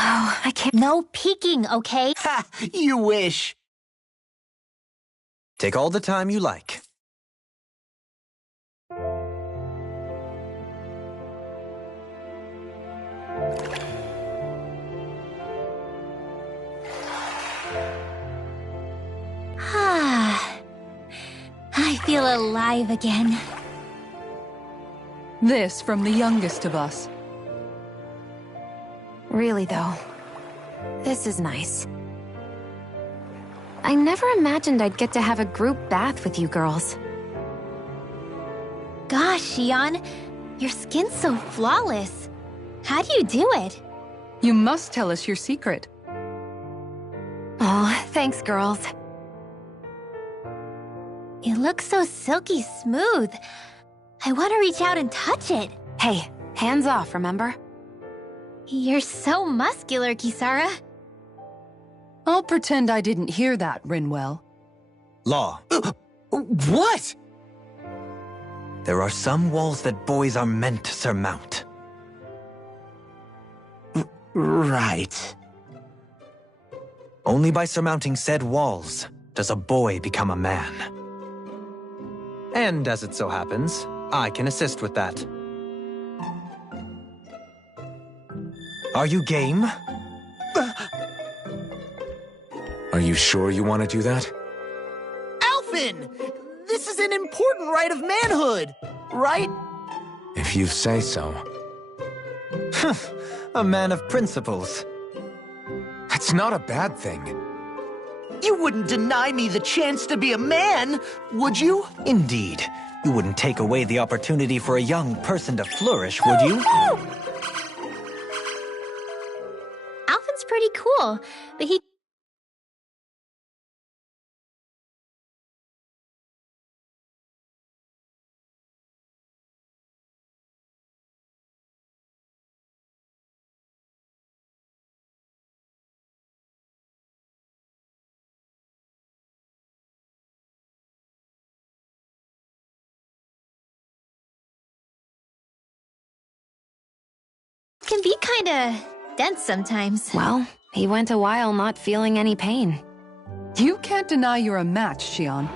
Oh, I can't. No peeking, okay? Ha! You wish. Take all the time you like. I feel alive again. This from the youngest of us. Really, though. This is nice. I never imagined I'd get to have a group bath with you girls. Gosh, Xion, your skin's so flawless. How do you do it? You must tell us your secret. Oh, thanks, girls. It looks so silky smooth. I want to reach out and touch it. Hey, hands off, remember? You're so muscular, Kisara. I'll pretend I didn't hear that, Rinwell. Law. What? There are some walls that boys are meant to surmount. Right. Only by surmounting said walls does a boy become a man. And as it so happens, I can assist with that. Are you game? Are you sure you want to do that? Alphen! This is an important rite of manhood, right? If you say so. A man of principles. That's not a bad thing. You wouldn't deny me the chance to be a man, would you? Indeed. You wouldn't take away the opportunity for a young person to flourish, would you? Alphen's pretty cool, but he... can be kinda dense sometimes. Well, he went a while not feeling any pain. You can't deny you're a match, Xion.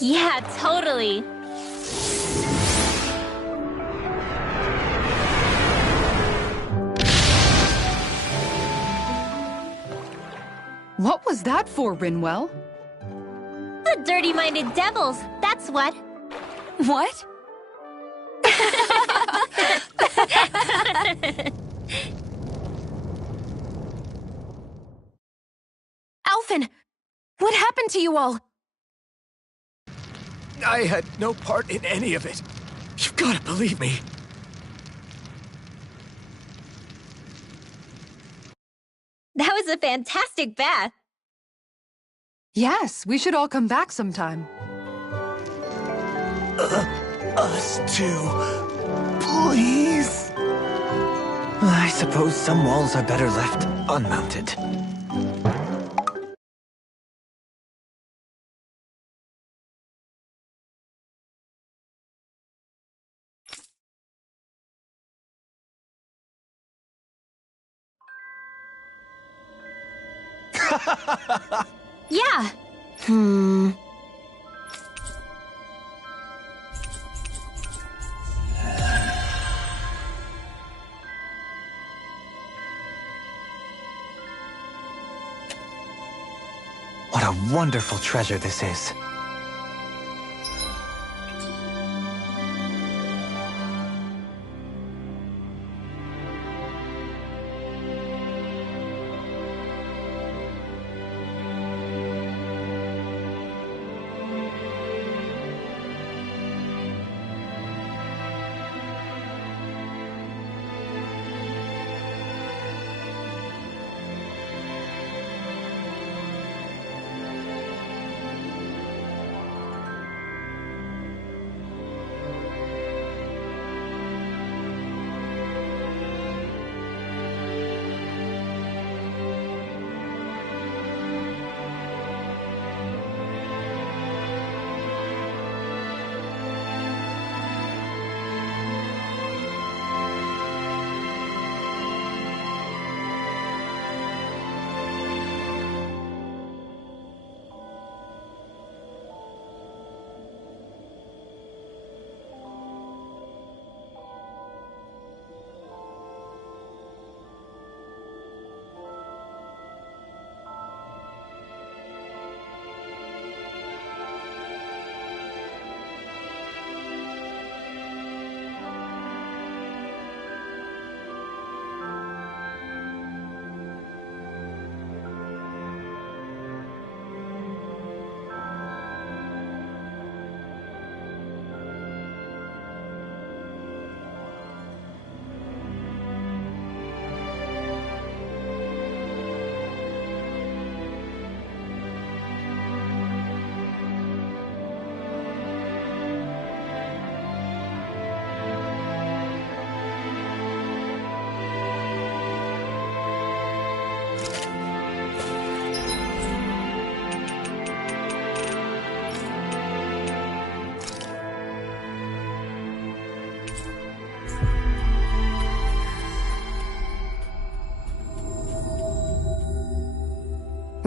Yeah, totally. What was that for, Rinwell? The dirty-minded devils, that's what. What? Alphen! What happened to you all? I had no part in any of it. You've got to believe me. That was a fantastic bath. Yes, we should all come back sometime. Us too. Please. I suppose some walls are better left unmounted. Yeah. What a wonderful treasure this is.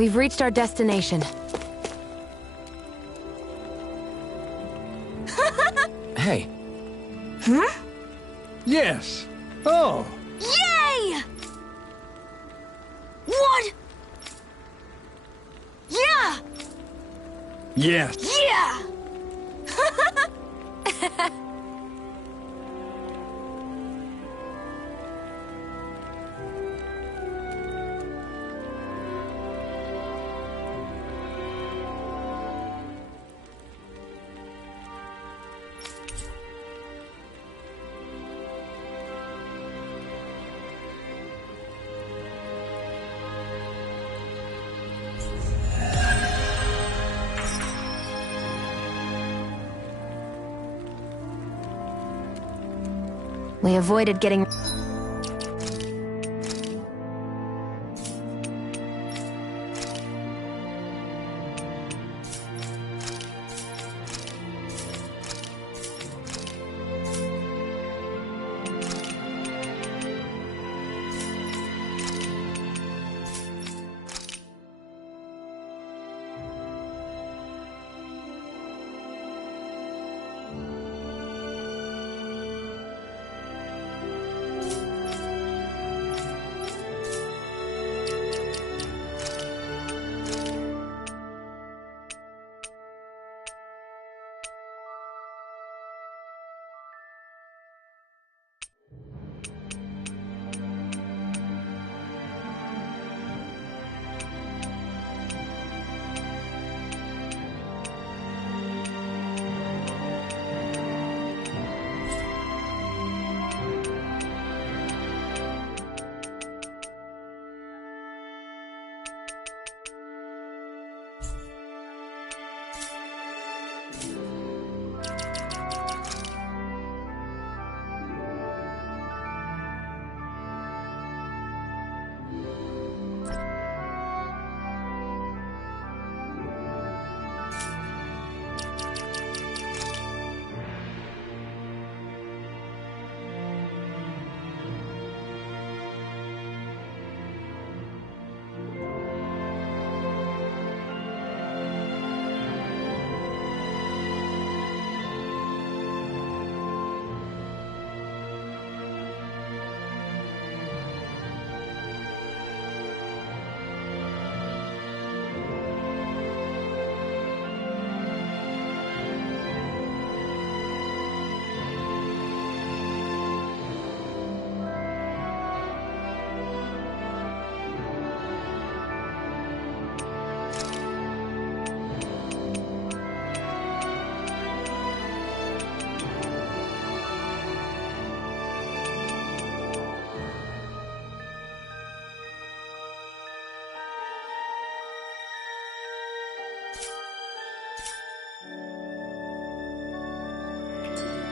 We've reached our destination. Hey. Hmm? Yes. Oh. Yay! What? Yeah! Yes. Yeah! We avoided getting...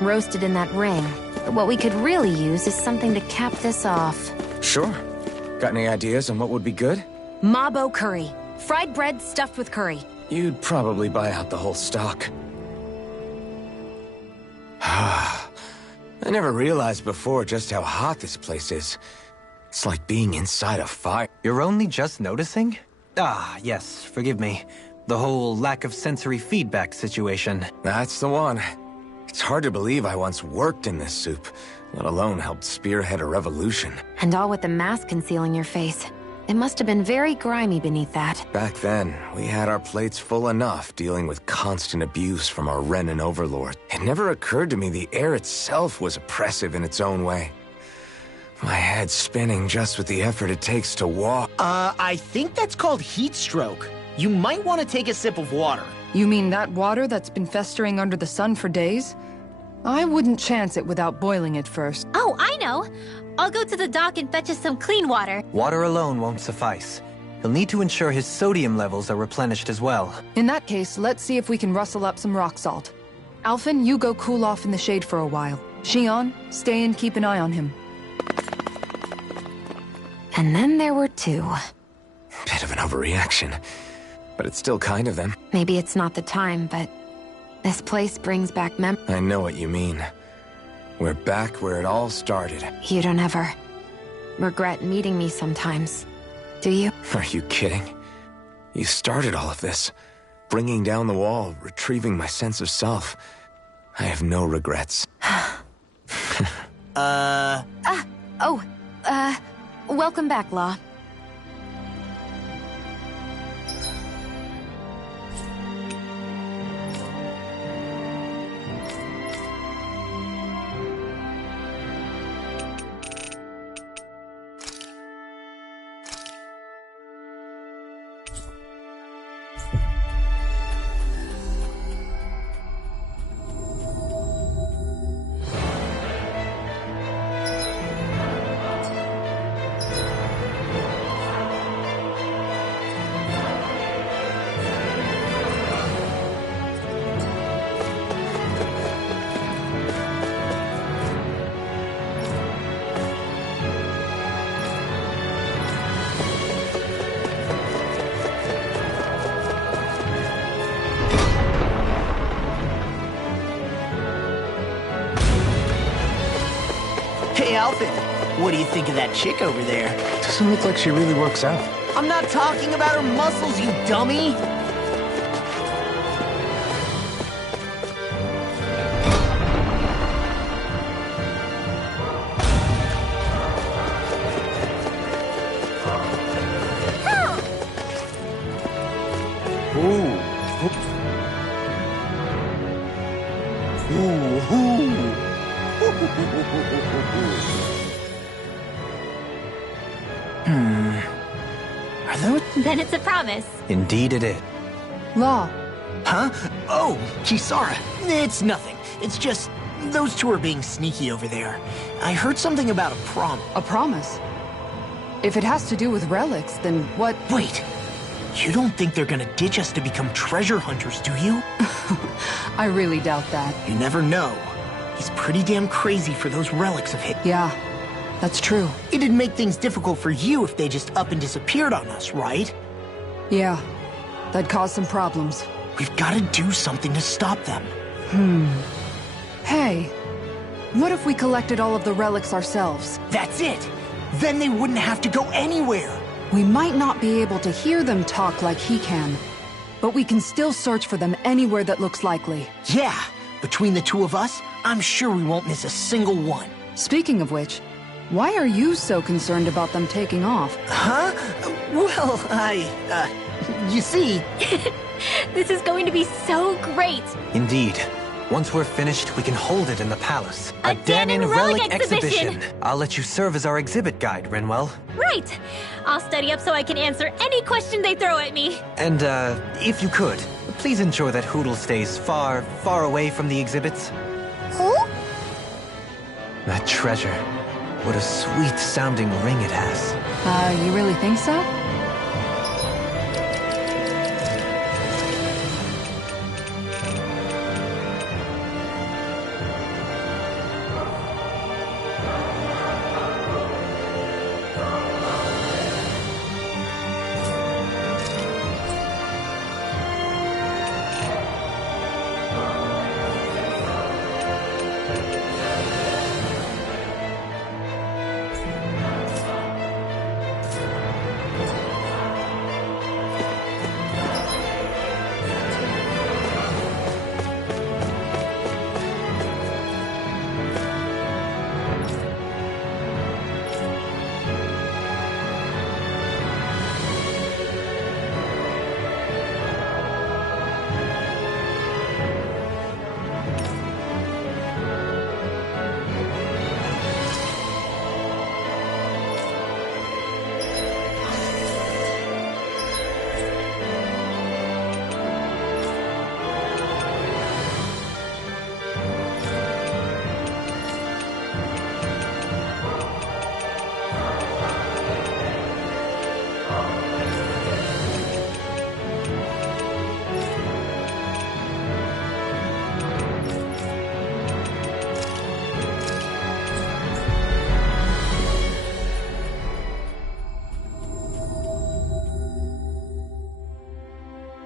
roasted in that ring. But what we could really use is something to cap this off. Sure. Got any ideas on what would be good? Mabo curry. Fried bread stuffed with curry. You'd probably buy out the whole stock. I never realized before just how hot this place is. It's like being inside a fire. You're only just noticing? Ah, yes, forgive me. The whole lack of sensory feedback situation. That's the one. It's hard to believe I once worked in this soup, let alone helped spearhead a revolution. And all with the mask concealing your face. It must have been very grimy beneath that. Back then, we had our plates full enough dealing with constant abuse from our Renan overlord. It never occurred to me the air itself was oppressive in its own way. My head's spinning just with the effort it takes to walk. I think that's called heat stroke. You might want to take a sip of water. You mean that water that's been festering under the sun for days? I wouldn't chance it without boiling it first. Oh, I know! I'll go to the dock and fetch us some clean water. Water alone won't suffice. He'll need to ensure his sodium levels are replenished as well. In that case, let's see if we can rustle up some rock salt. Alphen, you go cool off in the shade for a while. Xion, stay and keep an eye on him. And then there were two. Bit of an overreaction, but it's still kind of them. Maybe it's not the time, but this place brings back I know what you mean. We're back where it all started. You don't ever regret meeting me sometimes, do you? Are you kidding? You started all of this. Bringing down the wall, retrieving my sense of self. I have no regrets. Welcome back, Law. Hey, Alfred, what do you think of that chick over there? Doesn't look like she really works out. I'm not talking about her muscles, you dummy! Are those... Then it's a promise. Indeed it is. Law. Huh? Oh, Kisara. It's nothing. It's just... those two are being sneaky over there. I heard something about a prom... A promise? If it has to do with relics, then what... Wait! You don't think they're gonna ditch us to become treasure hunters, do you? I really doubt that. You never know. He's pretty damn crazy for those relics of his. Yeah, that's true. It'd make things difficult for you if they just up and disappeared on us, right? Yeah, that'd cause some problems. We've gotta do something to stop them. Hey, what if we collected all of the relics ourselves? That's it! Then they wouldn't have to go anywhere! We might not be able to hear them talk like he can, but we can still search for them anywhere that looks likely. Yeah! Between the two of us, I'm sure we won't miss a single one. Speaking of which, why are you so concerned about them taking off? Huh? Well, you see... This is going to be so great! Indeed. Once we're finished, we can hold it in the palace. A Dahnan relic exhibition! I'll let you serve as our exhibit guide, Rinwell. Right! I'll study up so I can answer any question they throw at me. And, if you could, please ensure that Hootle stays far, far away from the exhibits. Who? That treasure. What a sweet-sounding ring it has. You really think so?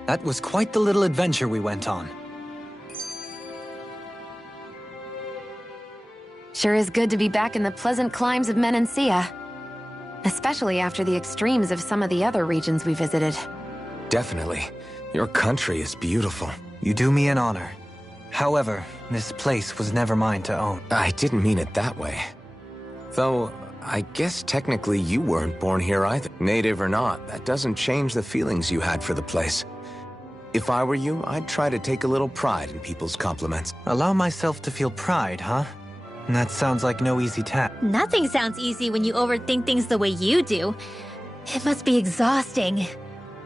That was quite the little adventure we went on. Sure is good to be back in the pleasant climes of Menancia. Especially after the extremes of some of the other regions we visited. Definitely. Your country is beautiful. You do me an honor. However, this place was never mine to own. I didn't mean it that way. Though, I guess technically you weren't born here either. Native or not, that doesn't change the feelings you had for the place. If I were you, I'd try to take a little pride in people's compliments. Allow myself to feel pride, huh? That sounds like no easy task. Nothing sounds easy when you overthink things the way you do. It must be exhausting.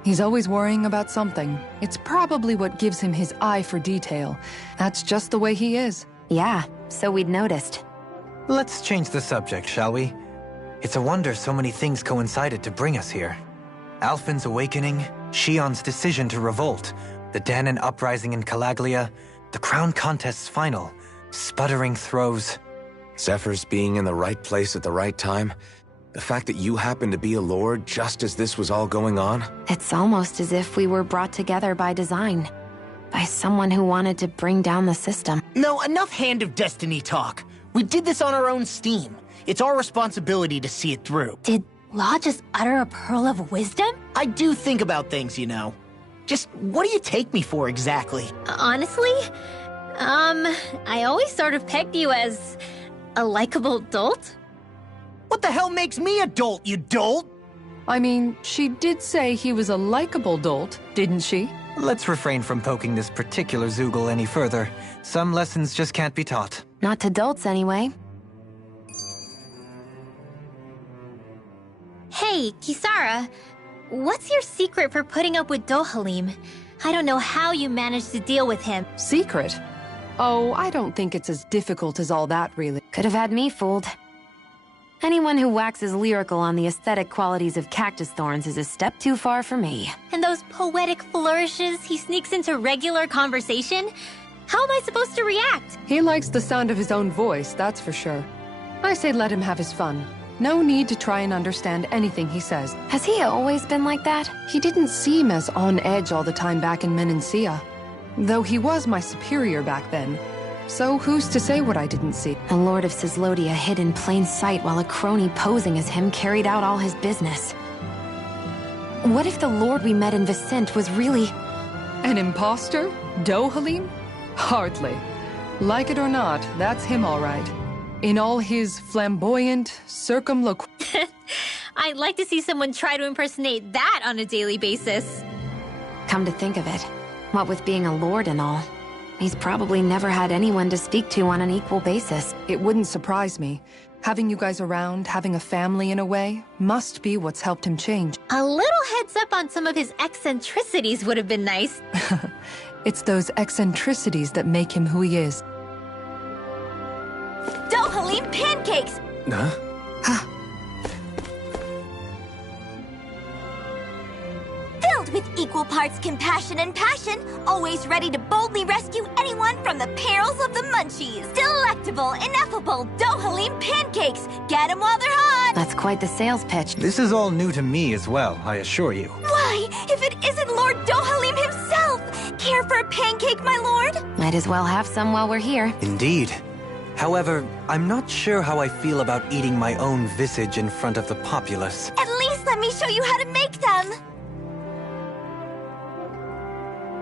He's always worrying about something. It's probably what gives him his eye for detail. That's just the way he is. Yeah, so we'd noticed. Let's change the subject, shall we? It's a wonder so many things coincided to bring us here. Alphen's awakening, Shion's decision to revolt, the Dahnan uprising in Calaglia, the Crown Contest's final, sputtering throws. Zephyr's being in the right place at the right time. The fact that you happened to be a lord just as this was all going on. It's almost as if we were brought together by design. By someone who wanted to bring down the system. No, enough Hand of Destiny talk. We did this on our own steam. It's our responsibility to see it through. Did Law just utter a pearl of wisdom? I do think about things, you know. Just what do you take me for exactly? Honestly, I always sort of pegged you as a likable dolt. What the hell makes me a dolt, you dolt? I mean, she did say he was a likable dolt, didn't she? Let's refrain from poking this particular Zoogle any further. Some lessons just can't be taught. Not to dolts, anyway. Hey, Kisara, what's your secret for putting up with Dohalim? I don't know how you managed to deal with him. Secret? Oh, I don't think it's as difficult as all that, really. Could have had me fooled. Anyone who waxes lyrical on the aesthetic qualities of cactus thorns is a step too far for me. And those poetic flourishes he sneaks into regular conversation? How am I supposed to react? He likes the sound of his own voice, that's for sure. I say let him have his fun. No need to try and understand anything he says. Has he always been like that? He didn't seem as on edge all the time back in Menancia. Though he was my superior back then. So who's to say what I didn't see? The Lord of Cislodia hid in plain sight while a crony posing as him carried out all his business. What if the Lord we met in Vicente was really... An imposter? Dohalim? Hardly. Like it or not, that's him all right. In all his flamboyant circumlocution. I'd like to see someone try to impersonate that on a daily basis. Come to think of it, what with being a lord and all, he's probably never had anyone to speak to on an equal basis. It wouldn't surprise me. Having you guys around, having a family in a way, must be what's helped him change. A little heads up on some of his eccentricities would have been nice. It's those eccentricities that make him who he is. Dohalim pancakes! Huh? Filled with equal parts compassion and passion, always ready to boldly rescue anyone from the perils of the munchies. Delectable, ineffable Dohalim pancakes! Get 'em while they're hot! That's quite the sales pitch. This is all new to me as well, I assure you. Why, if it isn't Lord Dohalim himself! Care for a pancake, my lord? Might as well have some while we're here. Indeed. However, I'm not sure how I feel about eating my own visage in front of the populace. At least let me show you how to make them!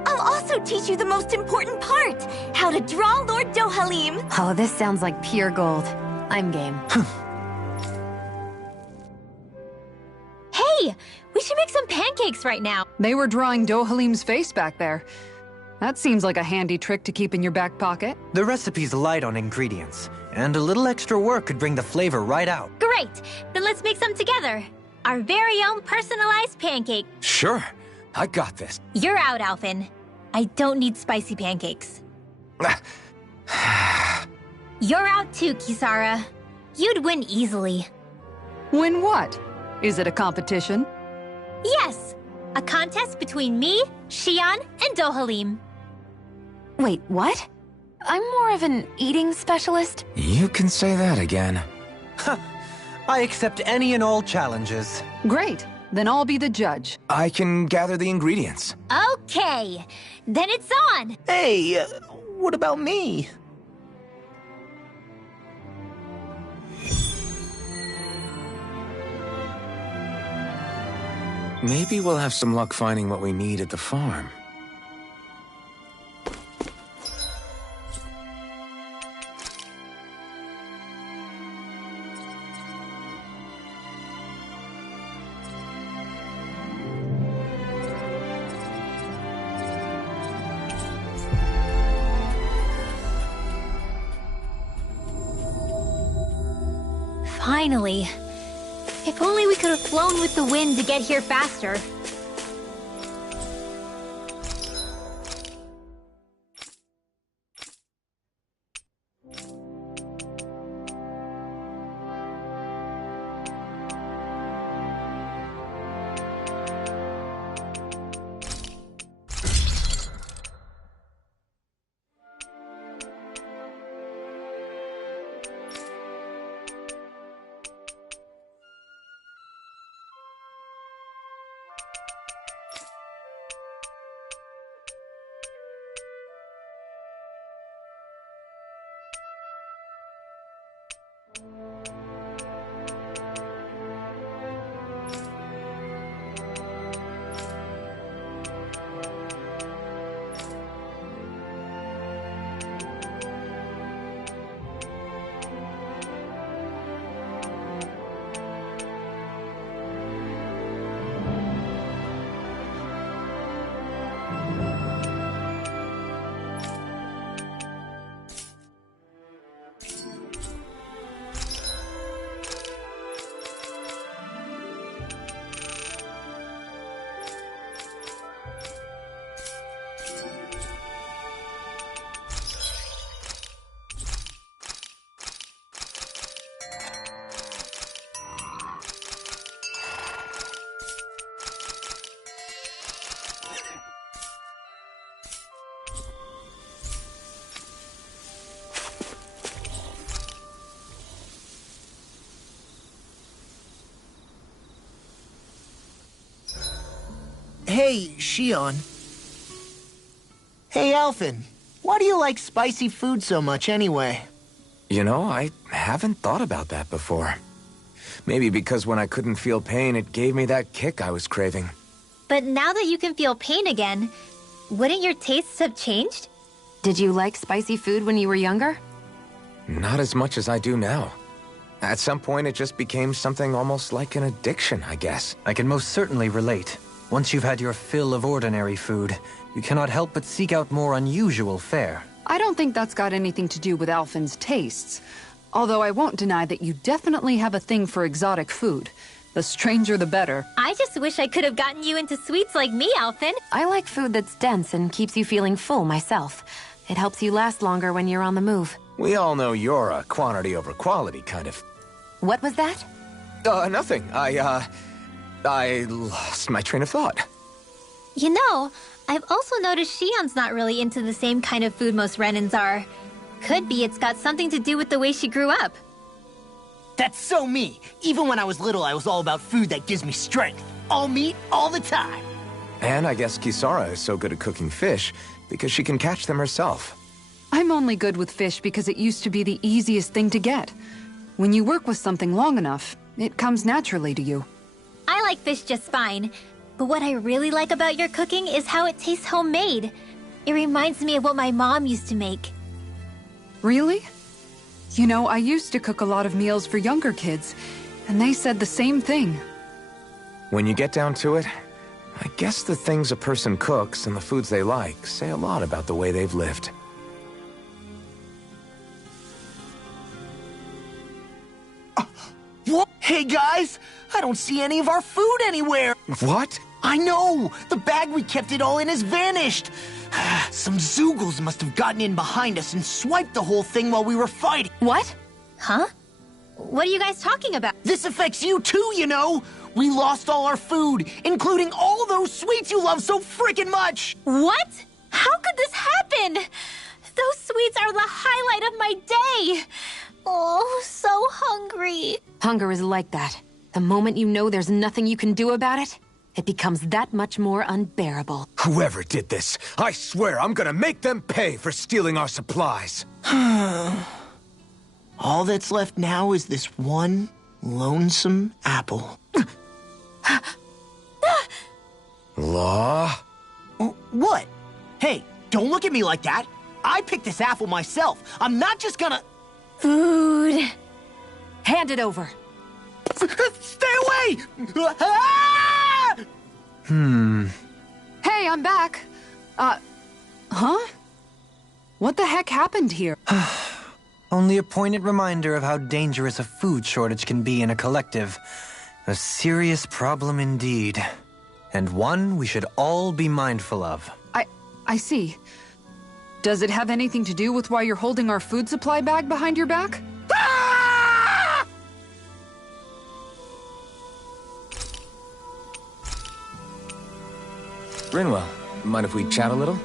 I'll also teach you the most important part, how to draw Lord Dohalim. Oh, this sounds like pure gold. I'm game. Hey, we should make some pancakes right now. They were drawing Dohalim's face back there. That seems like a handy trick to keep in your back pocket. The recipe's light on ingredients, and a little extra work could bring the flavor right out. Great, then let's make some together. Our very own personalized pancake. Sure, I got this. You're out, Alphen. I don't need spicy pancakes. You're out too, Kisara. You'd win easily. Win what? Is it a competition? Yes, a contest between me, Shion, and Dohalim. Wait, what? I'm more of an eating specialist? You can say that again. I accept any and all challenges. Great. Then I'll be the judge. I can gather the ingredients. Okay, then it's on. Hey, what about me? Maybe we'll have some luck finding what we need at the farm. Finally. If only we could have flown with the wind to get here faster. Hey, Shion. Hey, Alphen. Why do you like spicy food so much anyway? You know, I haven't thought about that before. Maybe because when I couldn't feel pain, it gave me that kick I was craving. But now that you can feel pain again, wouldn't your tastes have changed? Did you like spicy food when you were younger? Not as much as I do now. At some point, it just became something almost like an addiction, I guess. I can most certainly relate. Once you've had your fill of ordinary food, you cannot help but seek out more unusual fare. I don't think that's got anything to do with Alphen's tastes. Although I won't deny that you definitely have a thing for exotic food. The stranger the better. I just wish I could have gotten you into sweets like me, Alphen. I like food that's dense and keeps you feeling full myself. It helps you last longer when you're on the move. We all know you're a quantity over quality kind of... What was that? Nothing. I lost my train of thought. You know, I've also noticed Shion's not really into the same kind of food most Renans are. Could be it's got something to do with the way she grew up. That's so me. Even when I was little, I was all about food that gives me strength. All meat, all the time. And I guess Kisara is so good at cooking fish because she can catch them herself. I'm only good with fish because it used to be the easiest thing to get. When you work with something long enough, it comes naturally to you. I like fish just fine, but what I really like about your cooking is how it tastes homemade. It reminds me of what my mom used to make. Really? You know, I used to cook a lot of meals for younger kids, and they said the same thing. When you get down to it, I guess the things a person cooks and the foods they like say a lot about the way they've lived. What? Hey guys, I don't see any of our food anywhere. What? I know! The bag we kept it all in has vanished. Some Zoogles must have gotten in behind us and swiped the whole thing while we were fighting. What? Huh? What are you guys talking about? This affects you too, you know! We lost all our food, including all those sweets you love so frickin' much! What? How could this happen? Those sweets are the highlight of my day! Oh, so hungry. Hunger is like that. The moment you know there's nothing you can do about it, it becomes that much more unbearable. Whoever did this, I swear I'm gonna make them pay for stealing our supplies. All that's left now is this one lonesome apple. Law? What? Hey, don't look at me like that. I picked this apple myself. I'm not just gonna... Food. Hand it over. Stay away! Hey, I'm back. Huh? What the heck happened here? Only a poignant reminder of how dangerous a food shortage can be in a collective. A serious problem indeed. And one we should all be mindful of. I see. Does it have anything to do with why you're holding our food supply bag behind your back? Rinwell, mind if we chat a little?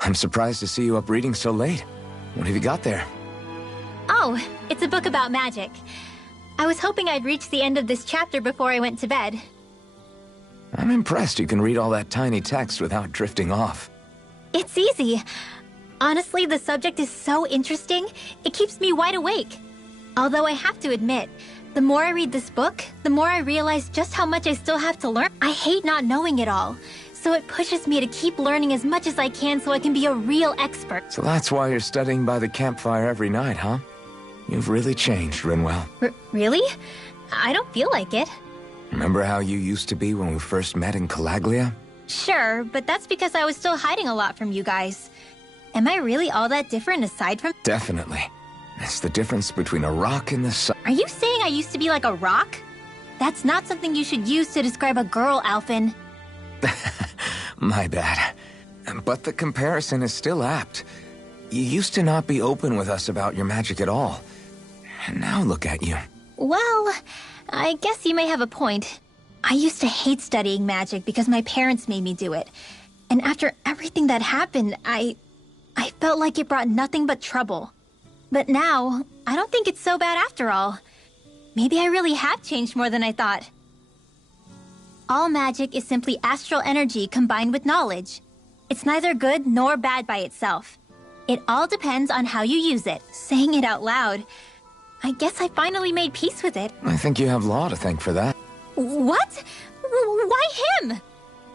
I'm surprised to see you up reading so late. What have you got there? Oh, it's a book about magic. I was hoping I'd reach the end of this chapter before I went to bed. I'm impressed you can read all that tiny text without drifting off. It's easy. Honestly, the subject is so interesting, it keeps me wide awake. Although I have to admit, the more I read this book, the more I realize just how much I still have to learn. I hate not knowing it all, so it pushes me to keep learning as much as I can so I can be a real expert. So that's why you're studying by the campfire every night, huh? You've really changed, Rinwell. Really? I don't feel like it. Remember how you used to be when we first met in Calaglia? Sure, but that's because I was still hiding a lot from you guys. Am I really all that different aside from... Definitely. It's the difference between a rock and the sun. Are you saying I used to be like a rock? That's not something you should use to describe a girl, Alphen. My bad. But the comparison is still apt. You used to not be open with us about your magic at all. And now look at you. Well, I guess you may have a point. I used to hate studying magic because my parents made me do it. And after everything that happened, I felt like it brought nothing but trouble. But now, I don't think it's so bad after all. Maybe I really have changed more than I thought. All magic is simply astral energy combined with knowledge. It's neither good nor bad by itself. It all depends on how you use it. Saying it out loud, I guess I finally made peace with it. I think you have Law to thank for that. What? Why him?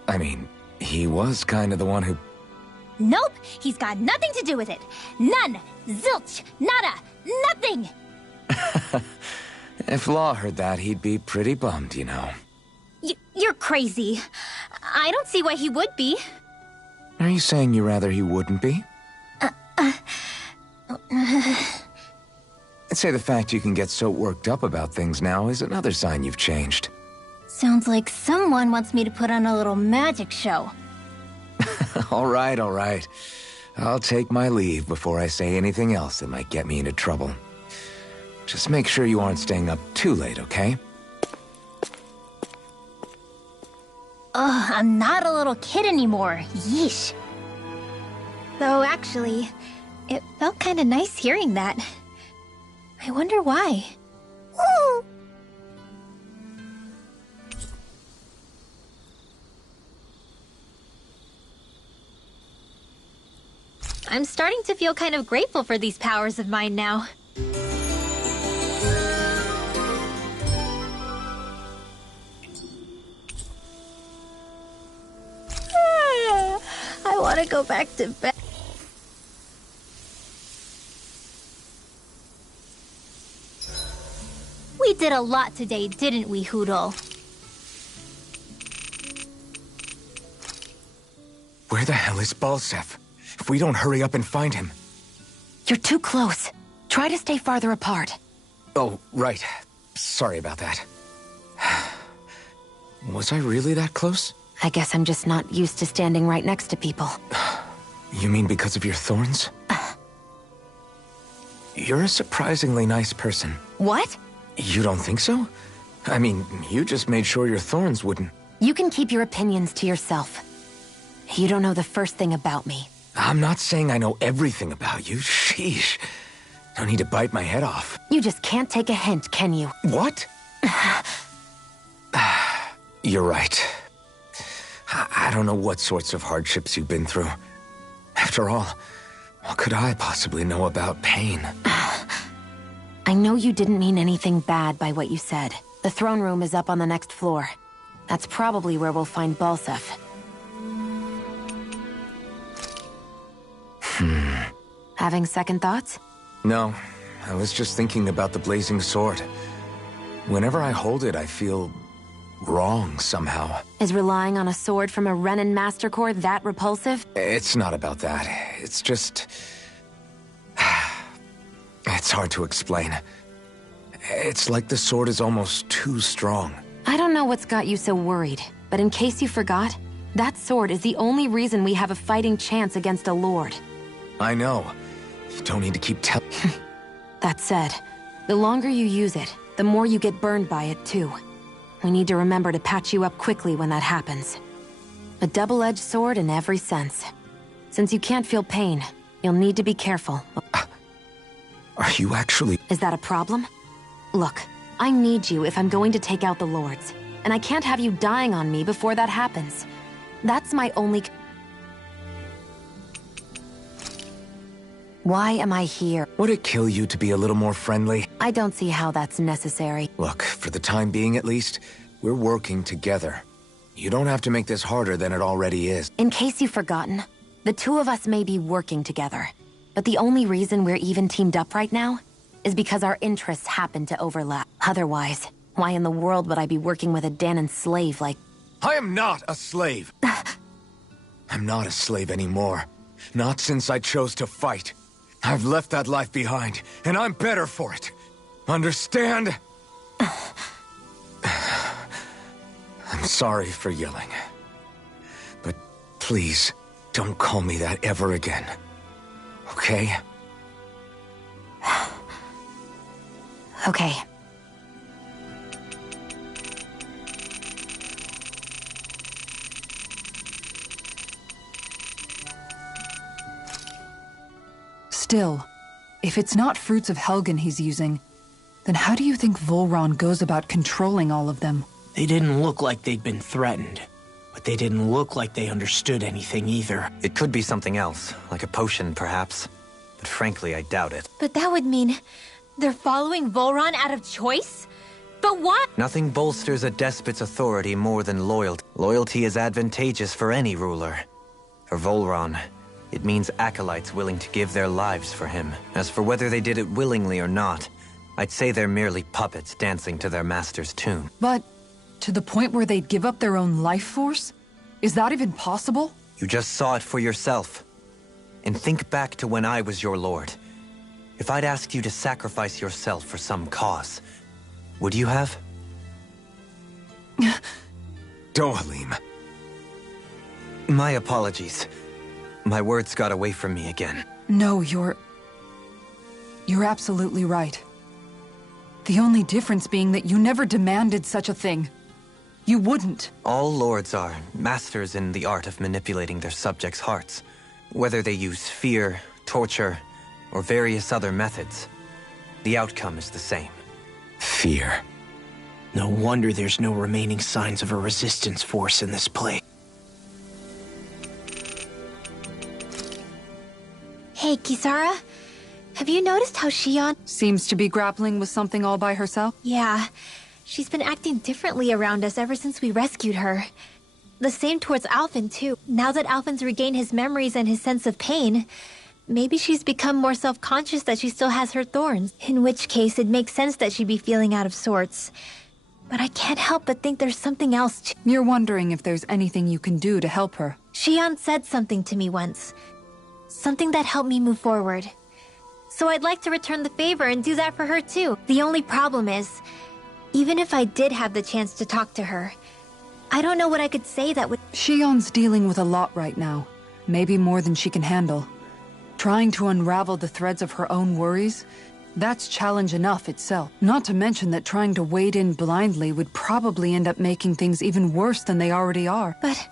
I mean, he was kind of the one who... Nope, he's got nothing to do with it. None. Zilch. Nada. Nothing. If Law heard that, he'd be pretty bummed, you know. You're crazy. I don't see why he would be. Are you saying you rather he wouldn't be? I'd say the fact you can get so worked up about things now is another sign you've changed. Sounds like someone wants me to put on a little magic show. All right, all right. I'll take my leave before I say anything else that might get me into trouble. Just make sure you aren't staying up too late, okay? Ugh, I'm not a little kid anymore. Yeesh. Though, actually, it felt kind of nice hearing that. I wonder why. Woo! I'm starting to feel kind of grateful for these powers of mine now. I want to go back to bed. We did a lot today, didn't we, Hootle? Where the hell is Balseph? If we don't hurry up and find him... You're too close. Try to stay farther apart. Oh, right. Sorry about that. Was I really that close? I guess I'm just not used to standing right next to people. You mean because of your thorns? You're a surprisingly nice person. What? You don't think so? I mean, you just made sure your thorns wouldn't... You can keep your opinions to yourself. You don't know the first thing about me. I'm not saying I know everything about you. Sheesh. No need to bite my head off. You just can't take a hint, can you? What? You're right. I don't know what sorts of hardships you've been through. After all, what could I possibly know about pain? I know you didn't mean anything bad by what you said. The throne room is up on the next floor. That's probably where we'll find Balseph. Having second thoughts? No, I was just thinking about the blazing sword. Whenever I hold it, I feel wrong somehow. Is relying on a sword from a Renan Master Core that repulsive? It's not about that. It's just... It's hard to explain. It's like the sword is almost too strong. I don't know what's got you so worried, but in case you forgot, that sword is the only reason we have a fighting chance against a lord. I know. You don't need to keep telling... That said, the longer you use it, the more you get burned by it too. We need to remember to patch you up quickly when that happens. A double-edged sword in every sense. Since you can't feel pain, you'll need to be careful. Are you actually... Is that a problem? Look, I need you if I'm going to take out the lords, and I can't have you dying on me before that happens. That's my only... Why am I here? Would it kill you to be a little more friendly? I don't see how that's necessary. Look, for the time being at least, we're working together. You don't have to make this harder than it already is. In case you've forgotten, the two of us may be working together, but the only reason we're even teamed up right now is because our interests happen to overlap. Otherwise, why in the world would I be working with a Dahnan slave like... I am not a slave! I'm not a slave anymore. Not since I chose to fight. I've left that life behind, and I'm better for it. Understand? I'm sorry for yelling. But please, don't call me that ever again. Okay? Okay. Still, if it's not Fruits of Helgen he's using, then how do you think Volron goes about controlling all of them? They didn't look like they'd been threatened, but they didn't look like they understood anything either. It could be something else, like a potion perhaps, but frankly I doubt it. But that would mean they're following Volron out of choice? But what? Nothing bolsters a despot's authority more than loyalty. Loyalty is advantageous for any ruler. For Volron, it means acolytes willing to give their lives for him. As for whether they did it willingly or not, I'd say they're merely puppets dancing to their master's tune. But to the point where they'd give up their own life force? Is that even possible? You just saw it for yourself. And think back to when I was your lord. If I'd asked you to sacrifice yourself for some cause, would you have? Dohalim. My apologies. My words got away from me again. No, you're absolutely right. The only difference being that you never demanded such a thing. You wouldn't. All lords are masters in the art of manipulating their subjects' hearts. Whether they use fear, torture, or various other methods, the outcome is the same. Fear. No wonder there's no remaining signs of a resistance force in this place. Hey, Kisara. Have you noticed how Xion... Seems to be grappling with something all by herself? Yeah. She's been acting differently around us ever since we rescued her. The same towards Alphen, too. Now that Alphen's regained his memories and his sense of pain, maybe she's become more self-conscious that she still has her thorns. In which case, it makes sense that she'd be feeling out of sorts. But I can't help but think there's something else too. You're wondering if there's anything you can do to help her. Xion said something to me once. Something that helped me move forward. So I'd like to return the favor and do that for her too. The only problem is, even if I did have the chance to talk to her, I don't know what I could say that would... Xion's dealing with a lot right now. Maybe more than she can handle. Trying to unravel the threads of her own worries, that's challenge enough itself. Not to mention that trying to wade in blindly would probably end up making things even worse than they already are. But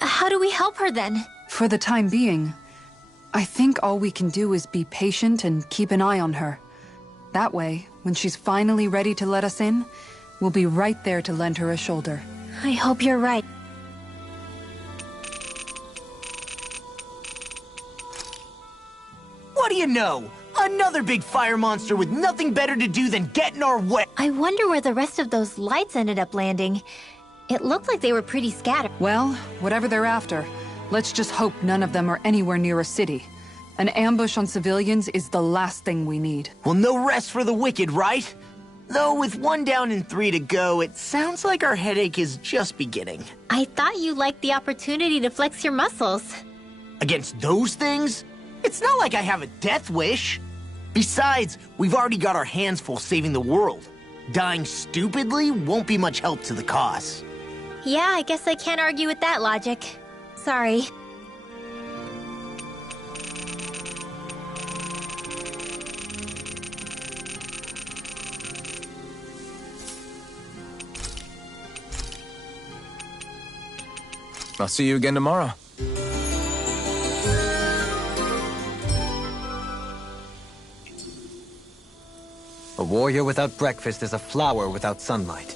how do we help her then? For the time being, I think all we can do is be patient and keep an eye on her. That way, when she's finally ready to let us in, we'll be right there to lend her a shoulder. I hope you're right. What do you know? Another big fire monster with nothing better to do than get in our way. I wonder where the rest of those lights ended up landing. It looked like they were pretty scattered. Well, whatever they're after, let's just hope none of them are anywhere near a city. An ambush on civilians is the last thing we need. Well, no rest for the wicked, right? Though with 1 down and 3 to go, it sounds like our headache is just beginning. I thought you liked the opportunity to flex your muscles. Against those things? It's not like I have a death wish. Besides, we've already got our hands full saving the world. Dying stupidly won't be much help to the cause. Yeah, I guess I can't argue with that logic. Sorry. I'll see you again tomorrow. A warrior without breakfast is a flower without sunlight.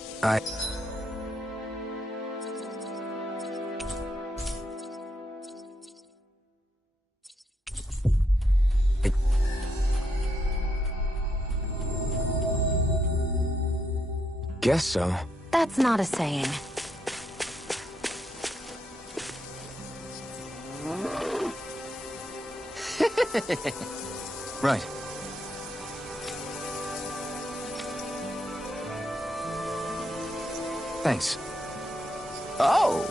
Guess so. That's not a saying. Right. Thanks. Oh!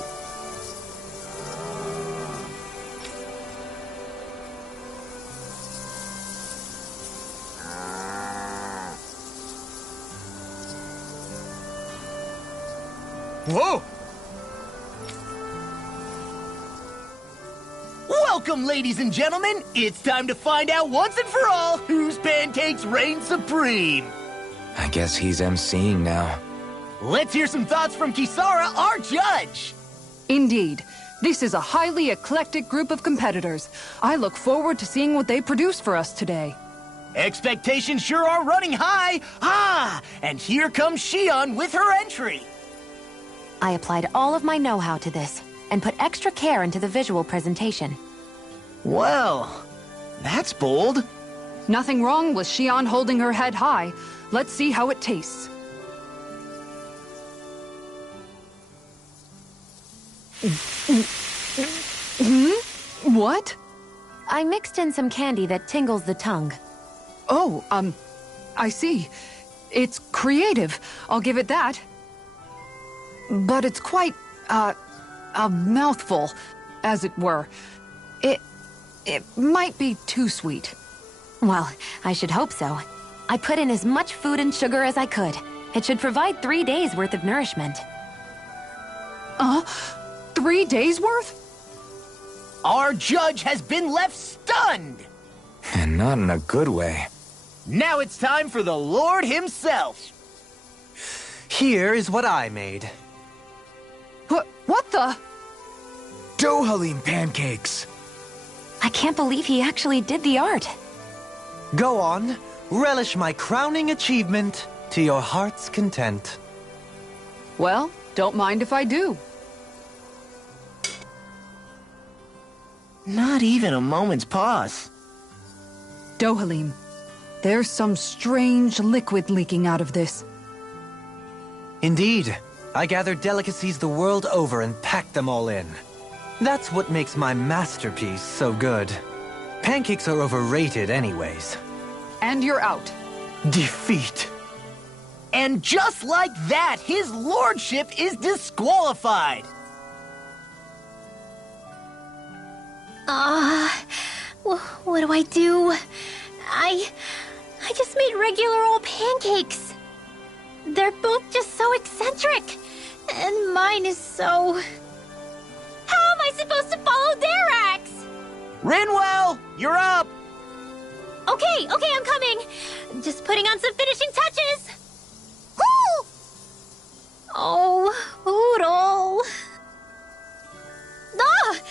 Whoa! Welcome, ladies and gentlemen! It's time to find out once and for all whose pancakes reign supreme! I guess he's emceeing now. Let's hear some thoughts from Kisara, our judge! Indeed. This is a highly eclectic group of competitors. I look forward to seeing what they produce for us today. Expectations sure are running high! Ah! And here comes Shion with her entry! I applied all of my know-how to this, and put extra care into the visual presentation. Well, that's bold. Nothing wrong with Shion holding her head high. Let's see how it tastes. What? I mixed in some candy that tingles the tongue. Oh, I see. It's creative. I'll give it that. But it's quite, a mouthful, as it were. It might be too sweet. Well, I should hope so. I put in as much food and sugar as I could. It should provide 3 days' worth of nourishment. 3 days' worth? Our judge has been left stunned! And not in a good way. Now it's time for the Lord himself! Here is what I made. What the? Dohalim pancakes! I can't believe he actually did the art. Go on, relish my crowning achievement to your heart's content. Well, don't mind if I do. Not even a moment's pause. Dohalim, there's some strange liquid leaking out of this. Indeed. I gathered delicacies the world over and packed them all in. That's what makes my masterpiece so good. Pancakes are overrated anyways. And you're out. Defeat. And just like that, his lordship is disqualified! What do I do? I just made regular old pancakes. They're both just so eccentric. And mine is so... How am I supposed to follow their acts? Rinwell, you're up! Okay, I'm coming. Just putting on some finishing touches. Woo! Oh, Oodle. Ah!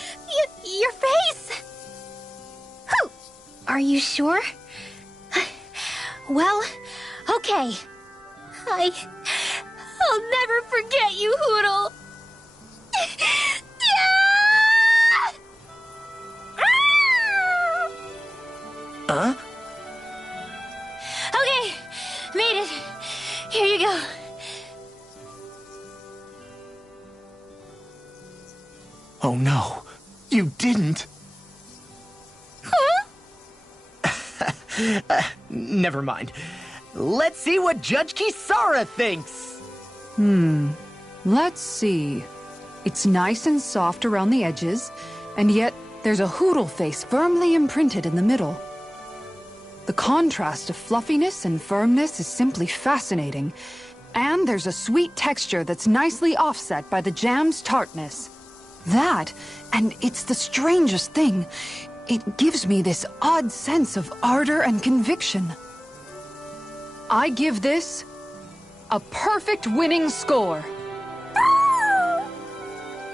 Your face! Whew. Are you sure? Well, okay. I'll never forget you, Hoodle. you go. Oh no, you didn't. Huh? Never mind. Let's see what Judge Kisara thinks. Let's see. It's nice and soft around the edges, and yet there's a Hootle face firmly imprinted in the middle. The contrast of fluffiness and firmness is simply fascinating. And there's a sweet texture that's nicely offset by the jam's tartness. That, and it's the strangest thing, it gives me this odd sense of ardor and conviction. I give this a perfect winning score.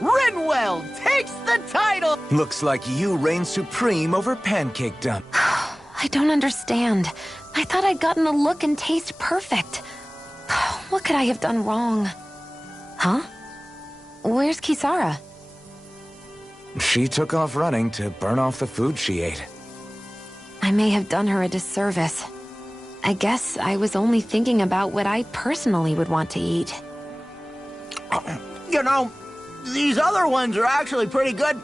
Rinwell takes the title! Looks like you reign supreme over Pancake Dump. I don't understand. I thought I'd gotten the look and taste perfect. What could I have done wrong? Huh? Where's Kisara? She took off running to burn off the food she ate. I may have done her a disservice. I guess I was only thinking about what I personally would want to eat. You know, these other ones are actually pretty good.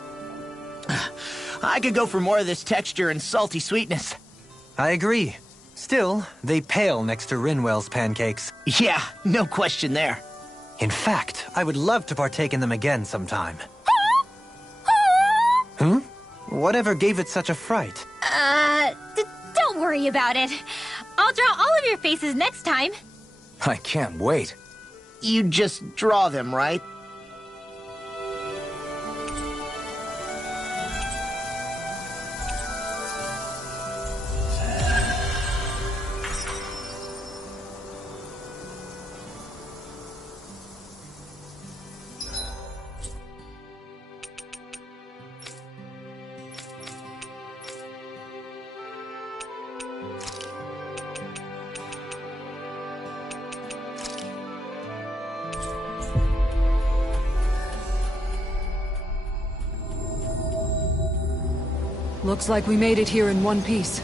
I could go for more of this texture and salty sweetness. I agree. Still, they pale next to Rinwell's pancakes. Yeah, no question there. In fact, I would love to partake in them again sometime. Whatever gave it such a fright? Don't worry about it. I'll draw all of your faces next time. I can't wait. You just draw them, right? Looks like we made it here in one piece.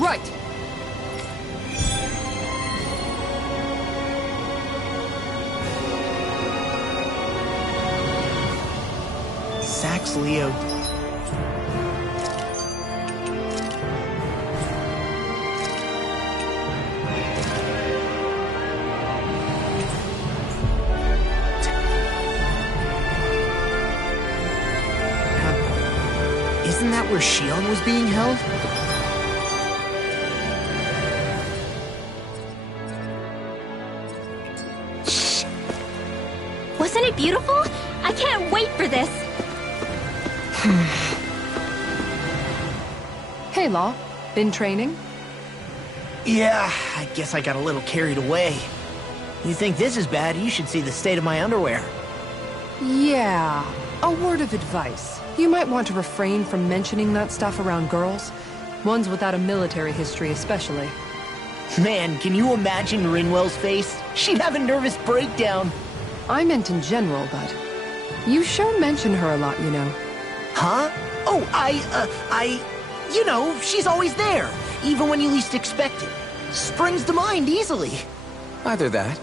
Right. Sax Leo. Isn't that where Shion was being held? Wasn't it beautiful? I can't wait for this. Hey, Law. Been training? Yeah, I guess I got a little carried away. You think this is bad, you should see the state of my underwear. Yeah. A word of advice. You might want to refrain from mentioning that stuff around girls. Ones without a military history especially. Man, can you imagine Rinwell's face? She'd have a nervous breakdown. I meant in general, but you sure mention her a lot, you know. Huh? Oh, you know, she's always there, even when you least expect it. Springs to mind easily. Either that,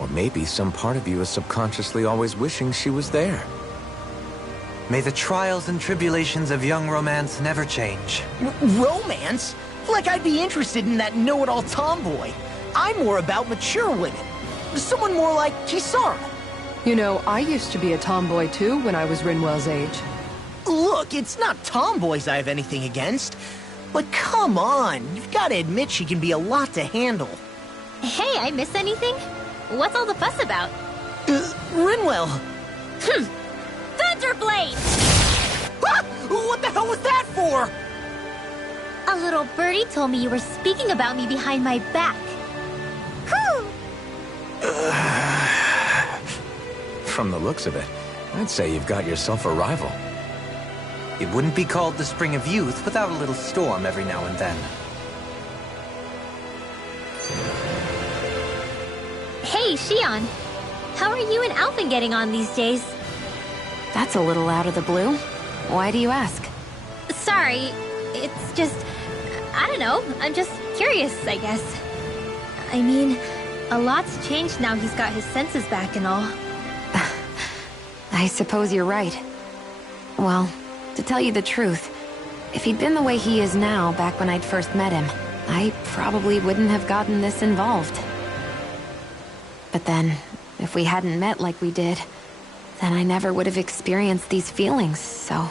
or maybe some part of you is subconsciously always wishing she was there. May the trials and tribulations of young romance never change. Romance? Like I'd be interested in that know-it-all tomboy. I'm more about mature women. Someone more like Kisara. You know, I used to be a tomboy too when I was Rinwell's age. Look, it's not tomboys I have anything against. But come on, you've got to admit she can be a lot to handle. Hey, I miss anything? What's all the fuss about? Rinwell. Thunderblade! Ah! What the hell was that for? A little birdie told me you were speaking about me behind my back. From the looks of it, I'd say you've got yourself a rival. It wouldn't be called the Spring of Youth without a little storm every now and then. Hey, Shion. How are you and Alphen getting on these days? That's a little out of the blue. Why do you ask? Sorry, it's just... I don't know, I'm just curious, I guess. I mean, a lot's changed now he's got his senses back and all. I suppose you're right. Well, to tell you the truth, if he'd been the way he is now back when I'd first met him, I probably wouldn't have gotten this involved. But then, if we hadn't met like we did, then I never would have experienced these feelings, so...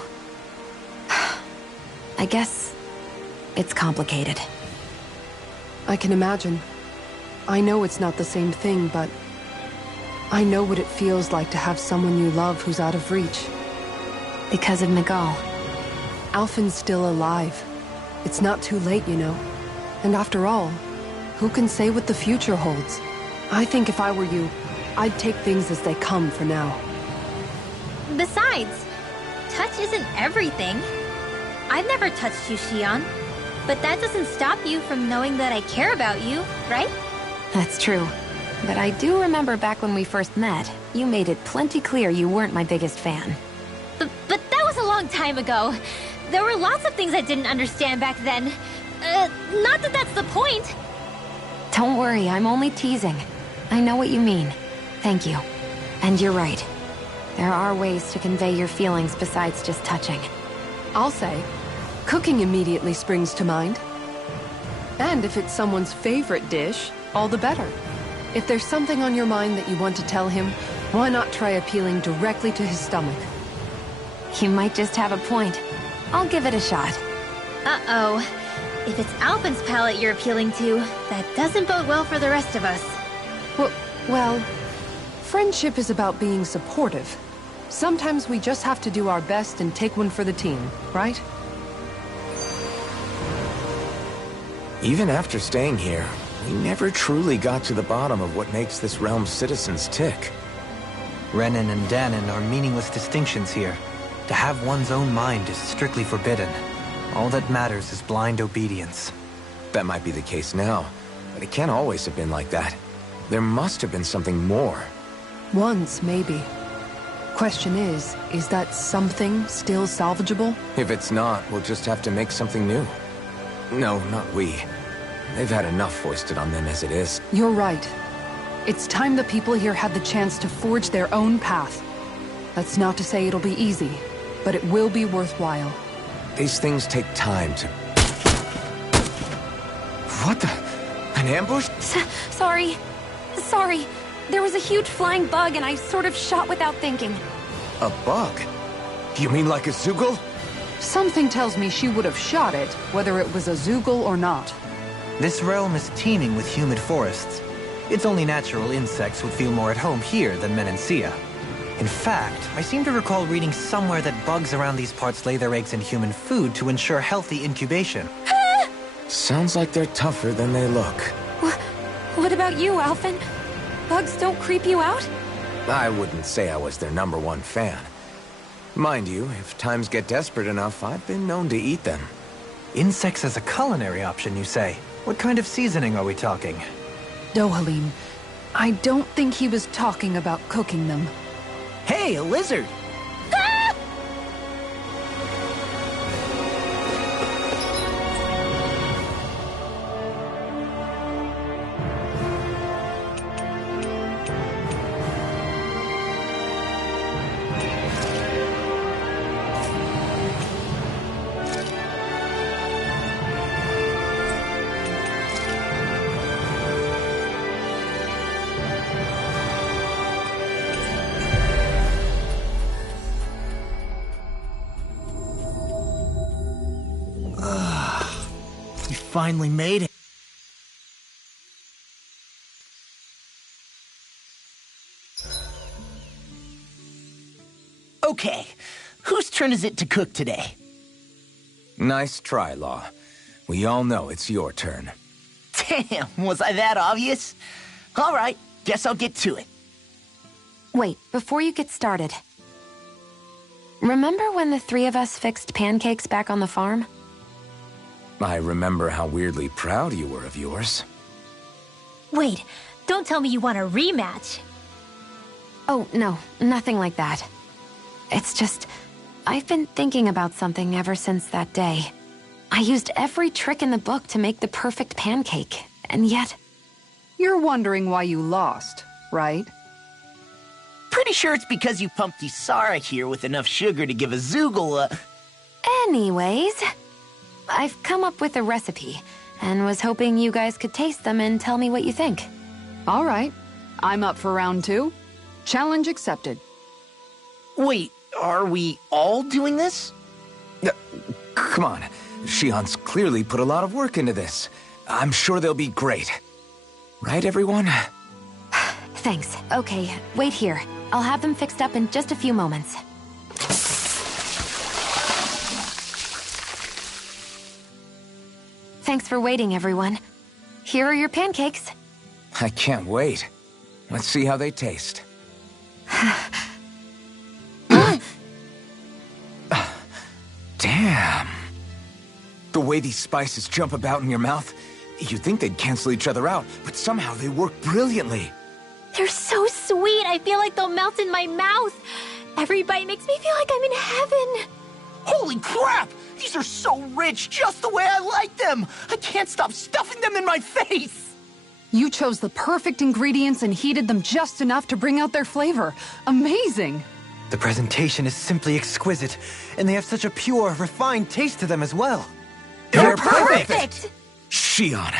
I guess it's complicated. I can imagine. I know it's not the same thing, but I know what it feels like to have someone you love who's out of reach. Because of Miguel. Alphen's still alive. It's not too late, you know. And after all, who can say what the future holds? I think if I were you, I'd take things as they come for now. Besides, touch isn't everything. I've never touched you, Xion. But that doesn't stop you from knowing that I care about you, right? That's true. But I do remember back when we first met, you made it plenty clear you weren't my biggest fan. But that was a long time ago. There were lots of things I didn't understand back then. Not that that's the point. Don't worry, I'm only teasing. I know what you mean. Thank you. And you're right. There are ways to convey your feelings besides just touching. I'll say, cooking immediately springs to mind. And if it's someone's favorite dish, all the better. If there's something on your mind that you want to tell him, why not try appealing directly to his stomach? You might just have a point. I'll give it a shot. Uh-oh. If it's Alphen's palate you're appealing to, that doesn't bode well for the rest of us. Well, friendship is about being supportive. Sometimes we just have to do our best and take one for the team, right? Even after staying here, we never truly got to the bottom of what makes this realm's citizens tick. Renan and Danon are meaningless distinctions here. To have one's own mind is strictly forbidden. All that matters is blind obedience. That might be the case now, but it can't always have been like that. There must have been something more. Once, maybe. Question is that something still salvageable? If it's not, we'll just have to make something new. No, not we. They've had enough foisted on them as it is. You're right. It's time the people here had the chance to forge their own path. That's not to say it'll be easy, but it will be worthwhile. These things take time to... What the... An ambush? Sorry. There was a huge flying bug and I sort of shot without thinking. A bug? You mean like a Zeugle? Something tells me she would have shot it, whether it was a Zeugle or not. This realm is teeming with humid forests. It's only natural insects would feel more at home here than Menancia. In fact, I seem to recall reading somewhere that bugs around these parts lay their eggs in human food to ensure healthy incubation. Sounds like they're tougher than they look. What about you, Alphen? Bugs don't creep you out? I wouldn't say I was their #1 fan. Mind you, if times get desperate enough, I've been known to eat them. Insects as a culinary option, you say? What kind of seasoning are we talking? Dohalim, I don't think he was talking about cooking them. Hey, a lizard! Finally made it. Okay, whose turn is it to cook today? Nice try, Law. We all know it's your turn. Damn, was I that obvious? All right, guess I'll get to it. Wait, before you get started. Remember when the three of us fixed pancakes back on the farm? I remember how weirdly proud you were of yours. Wait, don't tell me you want a rematch. Oh, no, nothing like that. It's just, I've been thinking about something ever since that day. I used every trick in the book to make the perfect pancake, and yet... You're wondering why you lost, right? Pretty sure it's because you pumped Isara here with enough sugar to give a Zoogle a... Anyways, I've come up with a recipe, and was hoping you guys could taste them and tell me what you think. All right. I'm up for round 2. Challenge accepted. Wait, are we all doing this? Come on. Shion's clearly put a lot of work into this. I'm sure they'll be great. Right, everyone? Thanks. Okay, wait here. I'll have them fixed up in just a few moments. Thanks for waiting, everyone. Here are your pancakes. I can't wait. Let's see how they taste. Damn. The way these spices jump about in your mouth, you'd think they'd cancel each other out, but somehow they work brilliantly. They're so sweet, I feel like they'll melt in my mouth. Every bite makes me feel like I'm in heaven. Holy crap! These are so rich, just the way I like them! I can't stop stuffing them in my face! You chose the perfect ingredients and heated them just enough to bring out their flavor. Amazing! The presentation is simply exquisite, and they have such a pure, refined taste to them as well. They're perfect! Shion,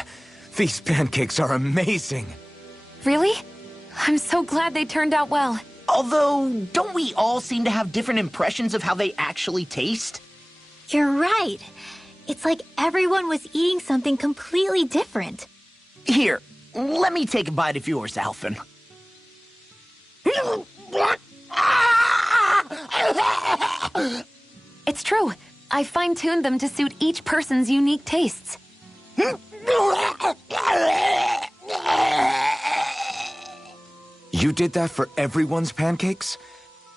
these pancakes are amazing. Really? I'm so glad they turned out well. Although, don't we all seem to have different impressions of how they actually taste? You're right. It's like everyone was eating something completely different. Here, let me take a bite of yours, Alphen. It's true. I fine-tuned them to suit each person's unique tastes. You did that for everyone's pancakes?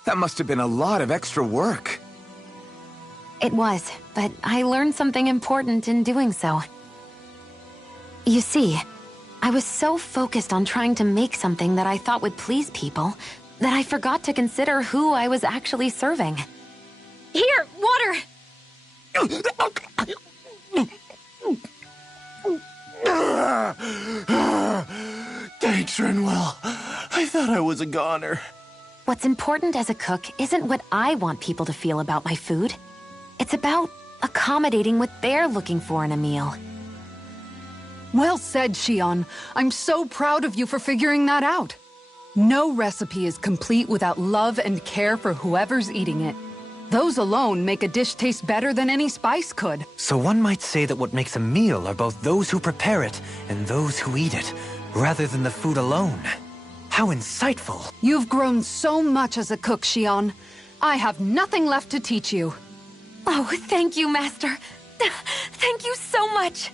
That must have been a lot of extra work. It was, but I learned something important in doing so. You see, I was so focused on trying to make something that I thought would please people that I forgot to consider who I was actually serving. Here, water! Thanks, Rinwell. I thought I was a goner. What's important as a cook isn't what I want people to feel about my food. It's about accommodating what they're looking for in a meal. Well said, Shion. I'm so proud of you for figuring that out. No recipe is complete without love and care for whoever's eating it. Those alone make a dish taste better than any spice could. So one might say that what makes a meal are both those who prepare it and those who eat it, rather than the food alone. How insightful! You've grown so much as a cook, Shion. I have nothing left to teach you. Oh, thank you, Master. Thank you so much.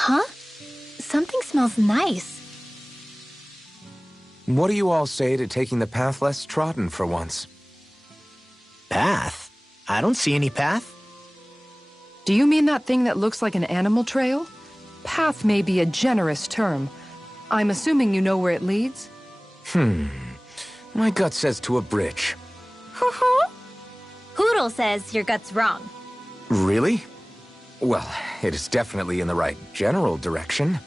Huh? Something smells nice. What do you all say to taking the path less trodden for once? Path? I don't see any path. Do you mean that thing that looks like an animal trail? Path may be a generous term. I'm assuming you know where it leads? My gut says to a bridge. Hoodle says your gut's wrong. Really? Well, it is definitely in the right general direction.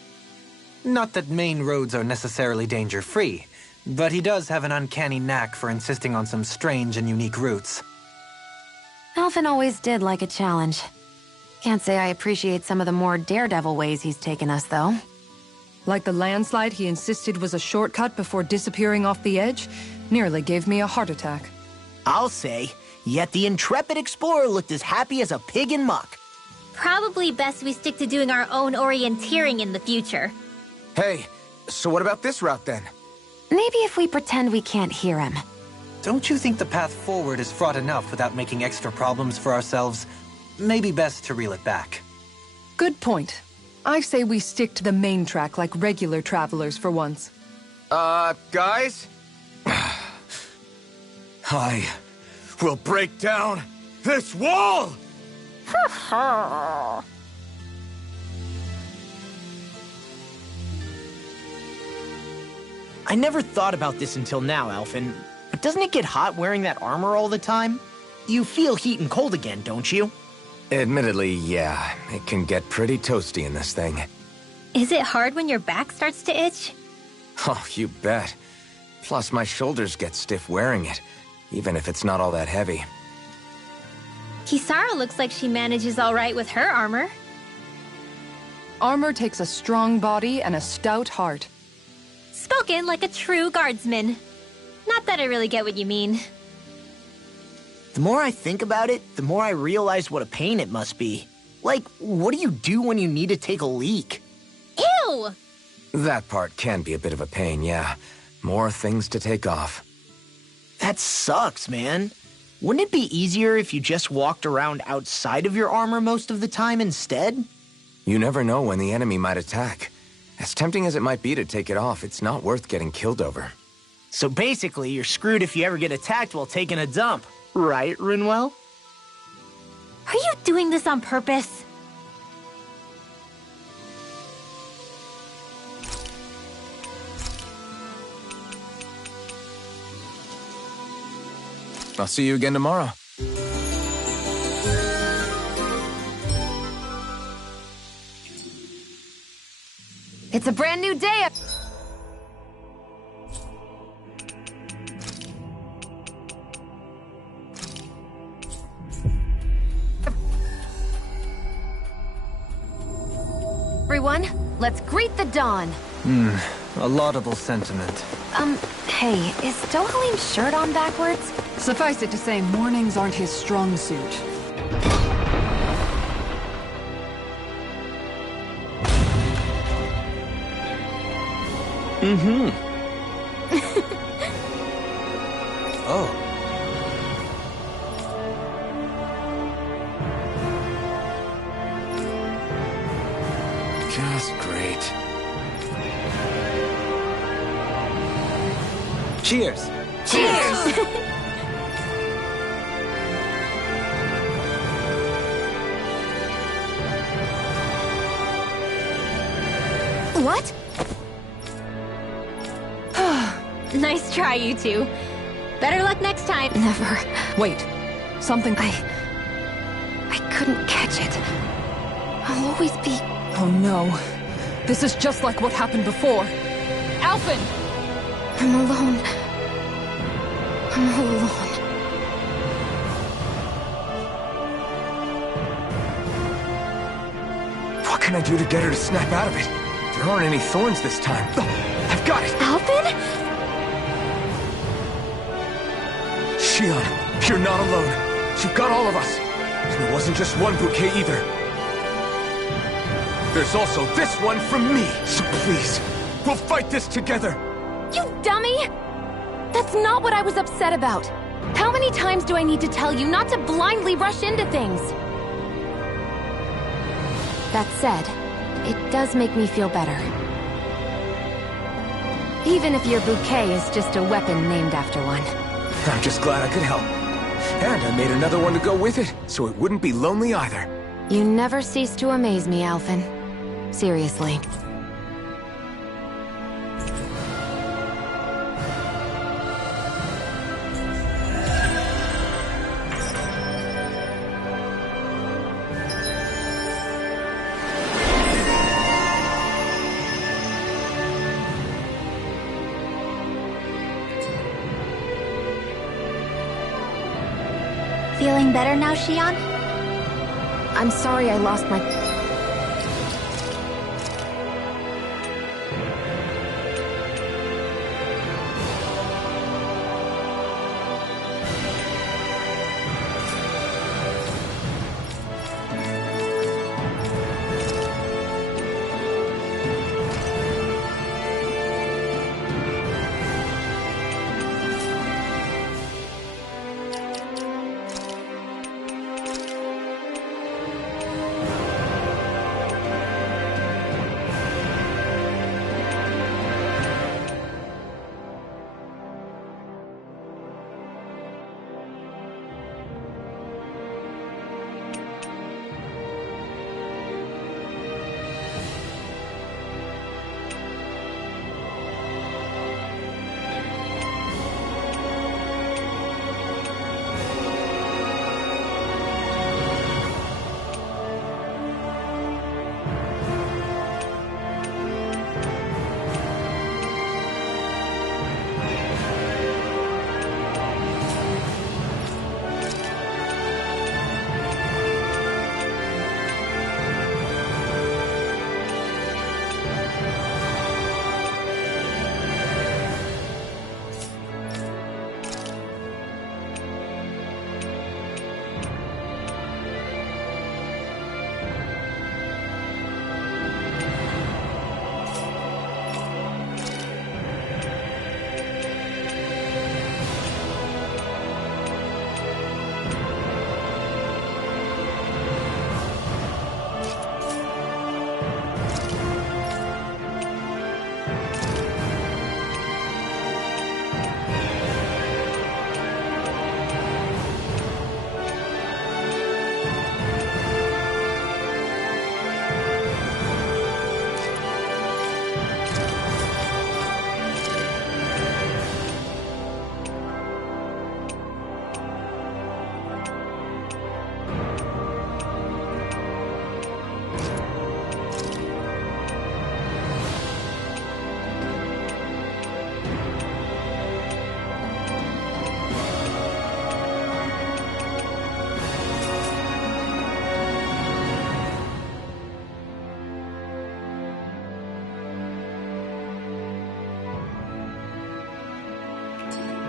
Not that main roads are necessarily danger-free, but he does have an uncanny knack for insisting on some strange and unique routes. Alphen always did like a challenge. Can't say I appreciate some of the more daredevil ways he's taken us, though. Like the landslide he insisted was a shortcut before disappearing off the edge, nearly gave me a heart attack. I'll say, yet the intrepid explorer looked as happy as a pig in muck. Probably best we stick to doing our own orienteering in the future. Hey, so what about this route then? Maybe if we pretend we can't hear him. Don't you think the path forward is fraught enough without making extra problems for ourselves? Maybe best to reel it back. Good point. I say we stick to the main track like regular travelers for once. Guys? I will break down this wall! I never thought about this until now, Alphen. But doesn't it get hot wearing that armor all the time? You feel heat and cold again, don't you? Admittedly, yeah. It can get pretty toasty in this thing. Is it hard when your back starts to itch? Oh, you bet. Plus, my shoulders get stiff wearing it, even if it's not all that heavy. Kisara looks like she manages all right with her armor. Armor takes a strong body and a stout heart. Spoken like a true guardsman. Not that I really get what you mean. The more I think about it, the more I realize what a pain it must be. Like, what do you do when you need to take a leak? Ew! That part can be a bit of a pain, yeah. More things to take off. That sucks, man. Wouldn't it be easier if you just walked around outside of your armor most of the time instead? You never know when the enemy might attack. As tempting as it might be to take it off, it's not worth getting killed over. So basically, you're screwed if you ever get attacked while taking a dump. Right, Rinwell? Are you doing this on purpose? I'll see you again tomorrow. It's a brand new day. Everyone, let's greet the dawn. A laudable sentiment. Hey, is Dohalim's shirt on backwards? Suffice it to say, mornings aren't his strong suit. Oh. Just great. Cheers! Cheers! What? Nice try, you two. Better luck next time. Never. Wait. Something... I couldn't catch it. I'll always be... Oh no. This is just like what happened before. Alphen! I'm alone. I'm all alone. What can I do to get her to snap out of it? There aren't any thorns this time. I've got it! Alphen? Shion, you're not alone. You've got all of us. And it wasn't just one bouquet either. There's also this one from me. So please, we'll fight this together. You dummy! That's not what I was upset about. How many times do I need to tell you not to blindly rush into things? That said, it does make me feel better. Even if your bouquet is just a weapon named after one. I'm just glad I could help. And I made another one to go with it, so it wouldn't be lonely either. You never cease to amaze me, Alphen. Seriously. Feeling better now, Xion? I'm sorry I lost my...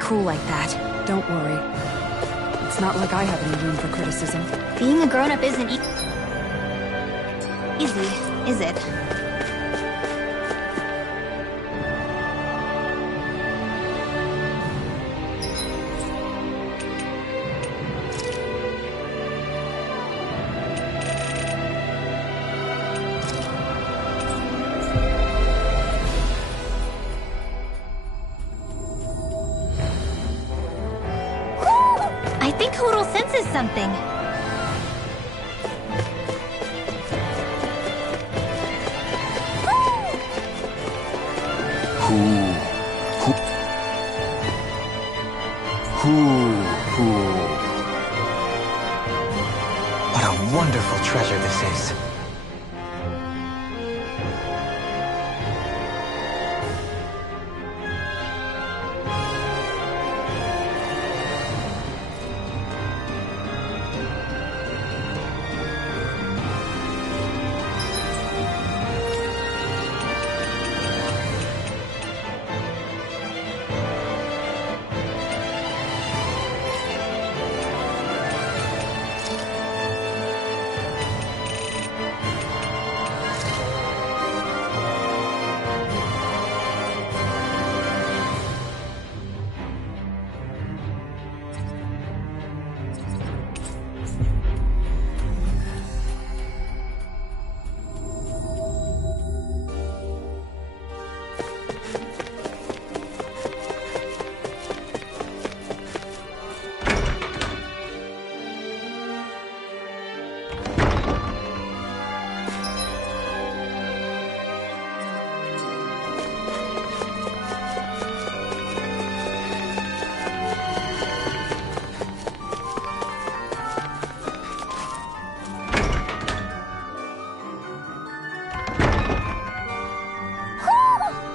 Cool like that. Don't worry. It's not like I have any room for criticism. Being a grown-up isn't easy, is it? I think Hootle senses something. What a wonderful treasure this is.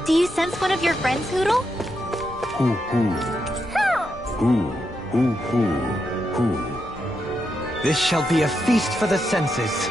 Do you sense one of your friends, Hootle? This shall be a feast for the senses.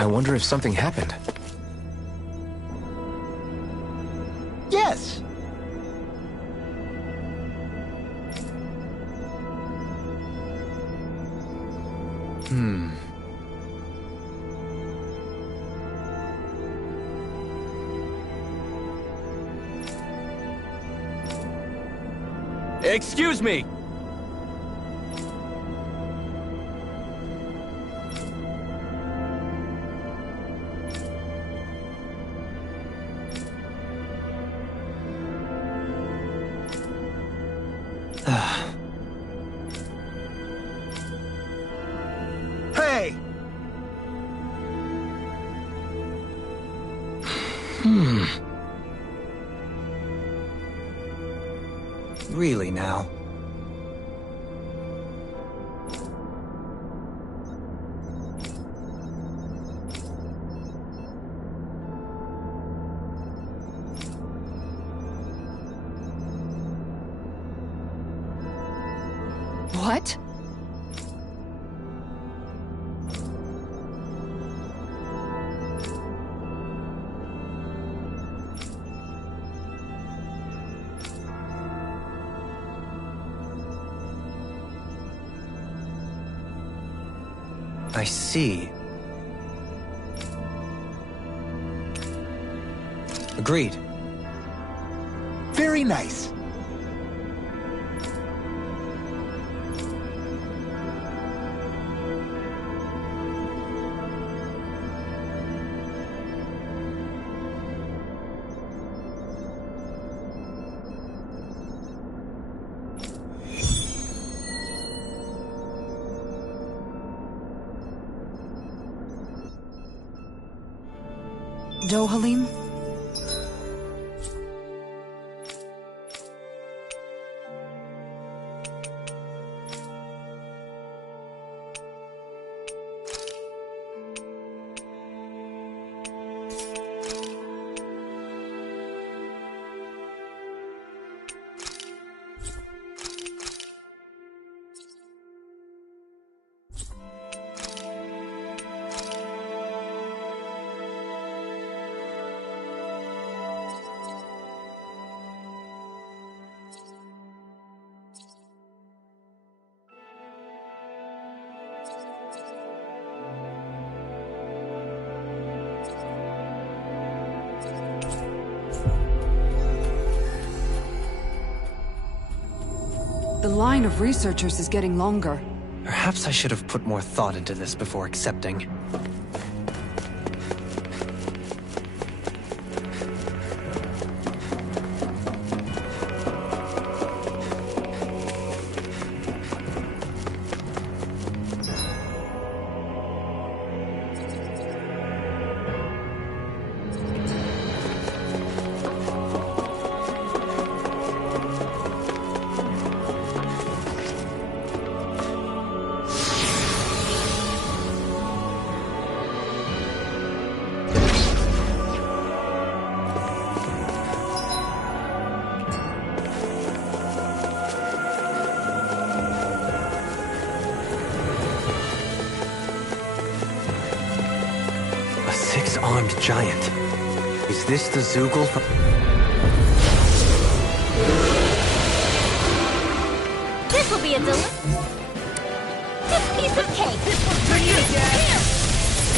I wonder if something happened. Yes! Excuse me! Hey! Really now? What? I see. Agreed. Very nice. Dohalim? The line of researchers is getting longer. Perhaps I should have put more thought into this before accepting. Six-armed giant. Is this the Zeugl from... This will be a delicious piece of cake. Here!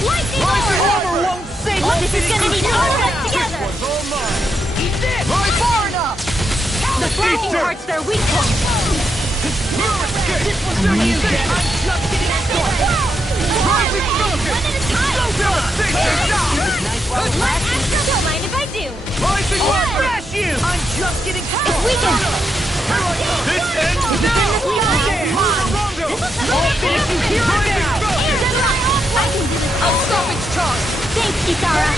Lightning armor won't save us! This is gonna need all of us together! Eat this! Far enough! The flashing parts are weak points! This one's for you, Jack! I'm just getting started! Rising focus! Don't mind if I do! Rising one! Smash you! I'm just getting started! It's weakened! This ends now! I'll finish you here and now! I can do this! I'll stop its charge! Thanks, Kitara!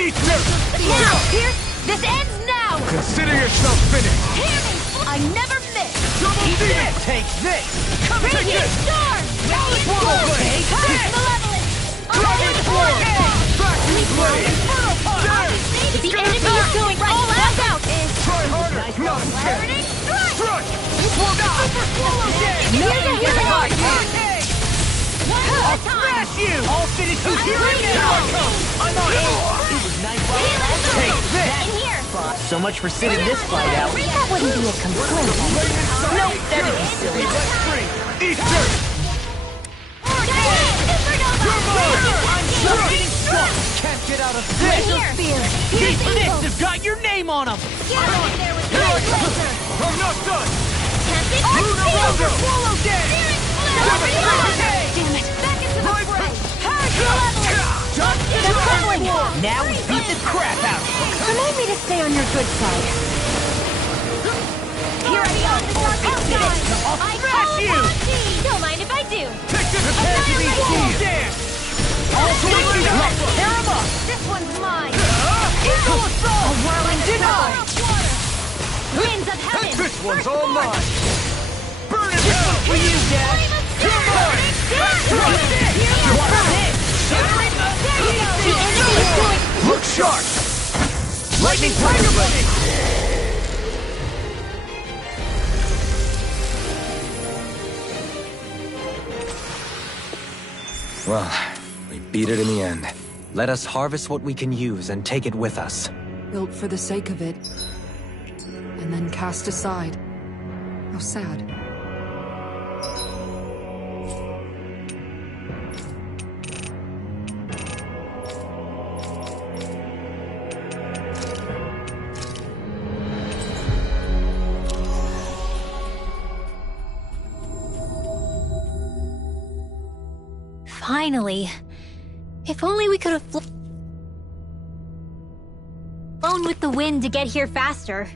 Ether! Now, Pierce! This ends now! Consider yourself finished! Hear me! I never miss! Double demon! Take this! Come take Radiant this! storm! Radiant Swallow storm! blade! Curse malevolence! Dragon form! Vacuum blade! If the enemy is going all out is... Try harder! Not Burning strike! Strike! Super swallow dead! Here's a hero! One I'll more time! smash you! I'll finish you here and now! I'm on it! It was nice while Take this! In here! So much for sitting this fight out. That wouldn't be a complaint. Nope, that'd be silly. Let's free! Ether! I'm just getting stuck! Can't get out of this! These fists have got your name on them! I'm not done! Lunar Welder! Swallow dead! Damn it! Back into the fray! Now we beat the crap out of them! Remind me to stay on your good side. Here I go! I'll smash you! Don't mind if I do! Prepare to be dead! I'll take you down! Tear him up! This one's mine! Eagle assault! A whirling denied! Winds of heaven! This one's all mine! Burn it down for you, Dad! You're mine! Look sharp! Lightning Tiger Blade! Well, we beat it in the end. Let us harvest what we can use and take it with us. Built for the sake of it. And then cast aside. How sad. Finally. If only we could have flown with the wind to get here faster.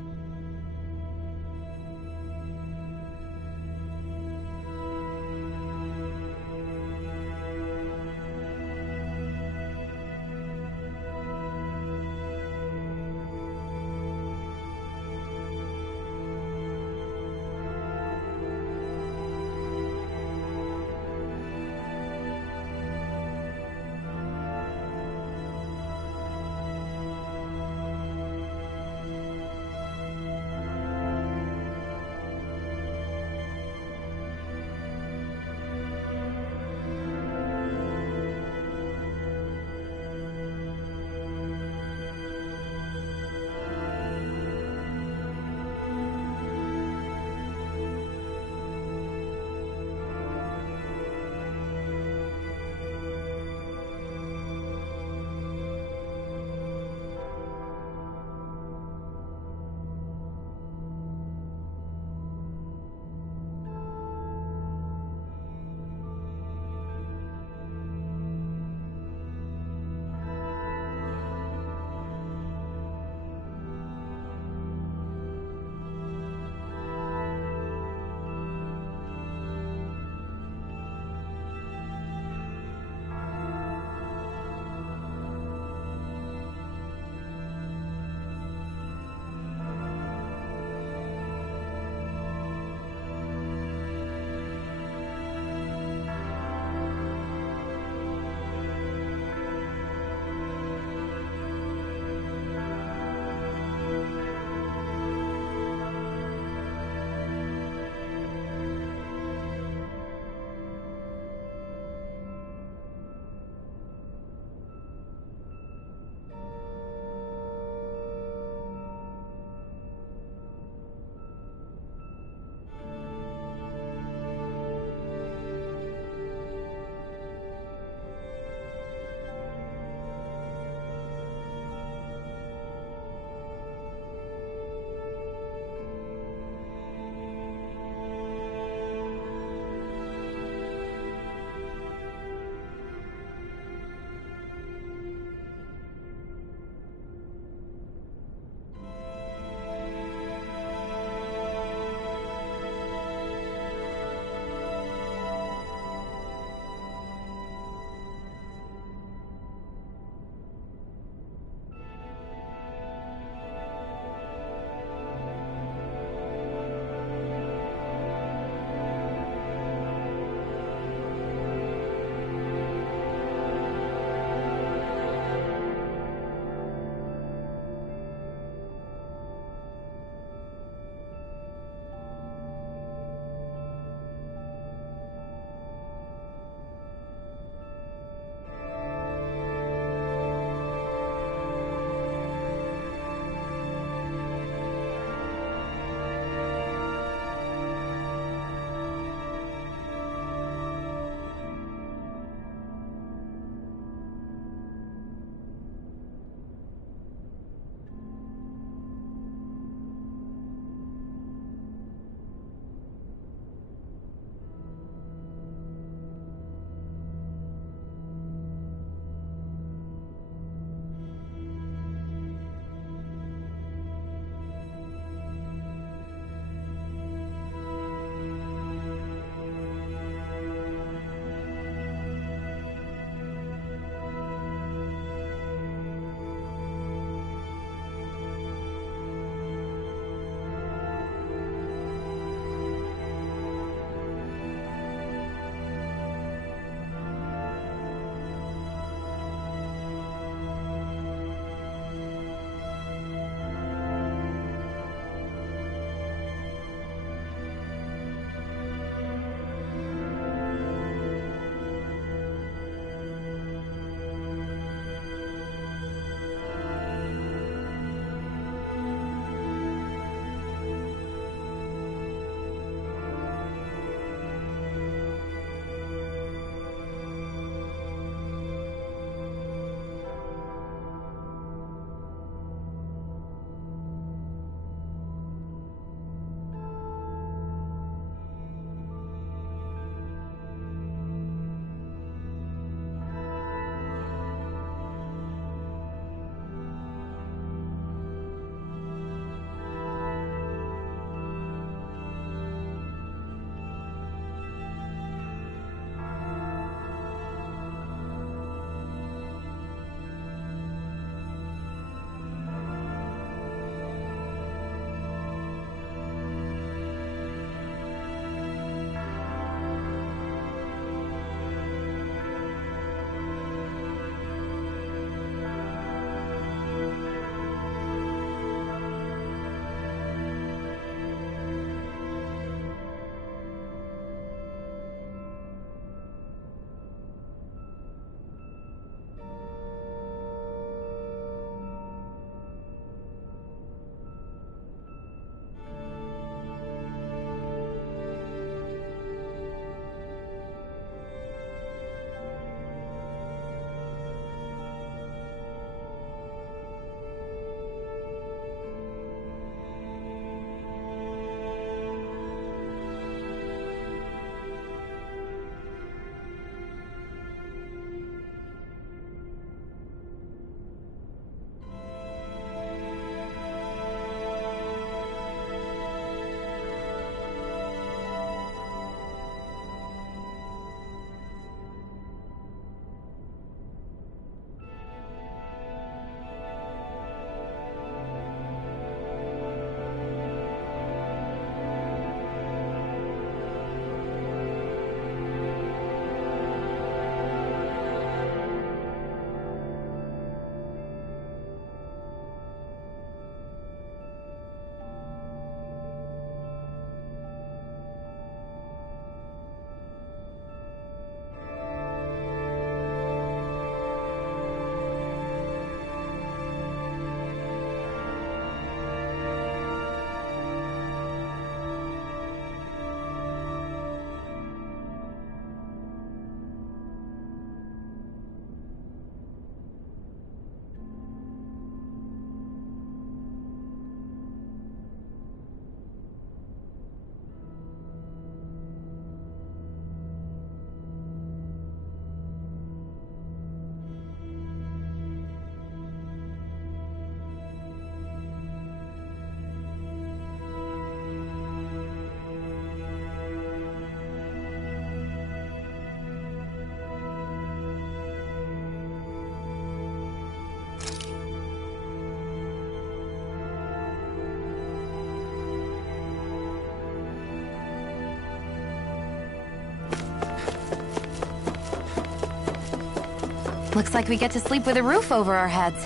Looks like we get to sleep with a roof over our heads.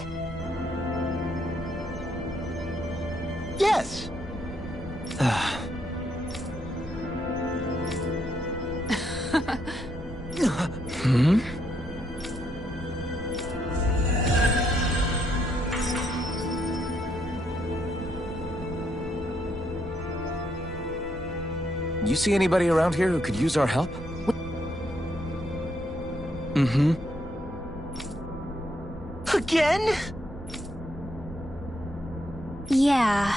Yes. Hmm? You see anybody around here who could use our help? Mm-hmm. Again? Yeah.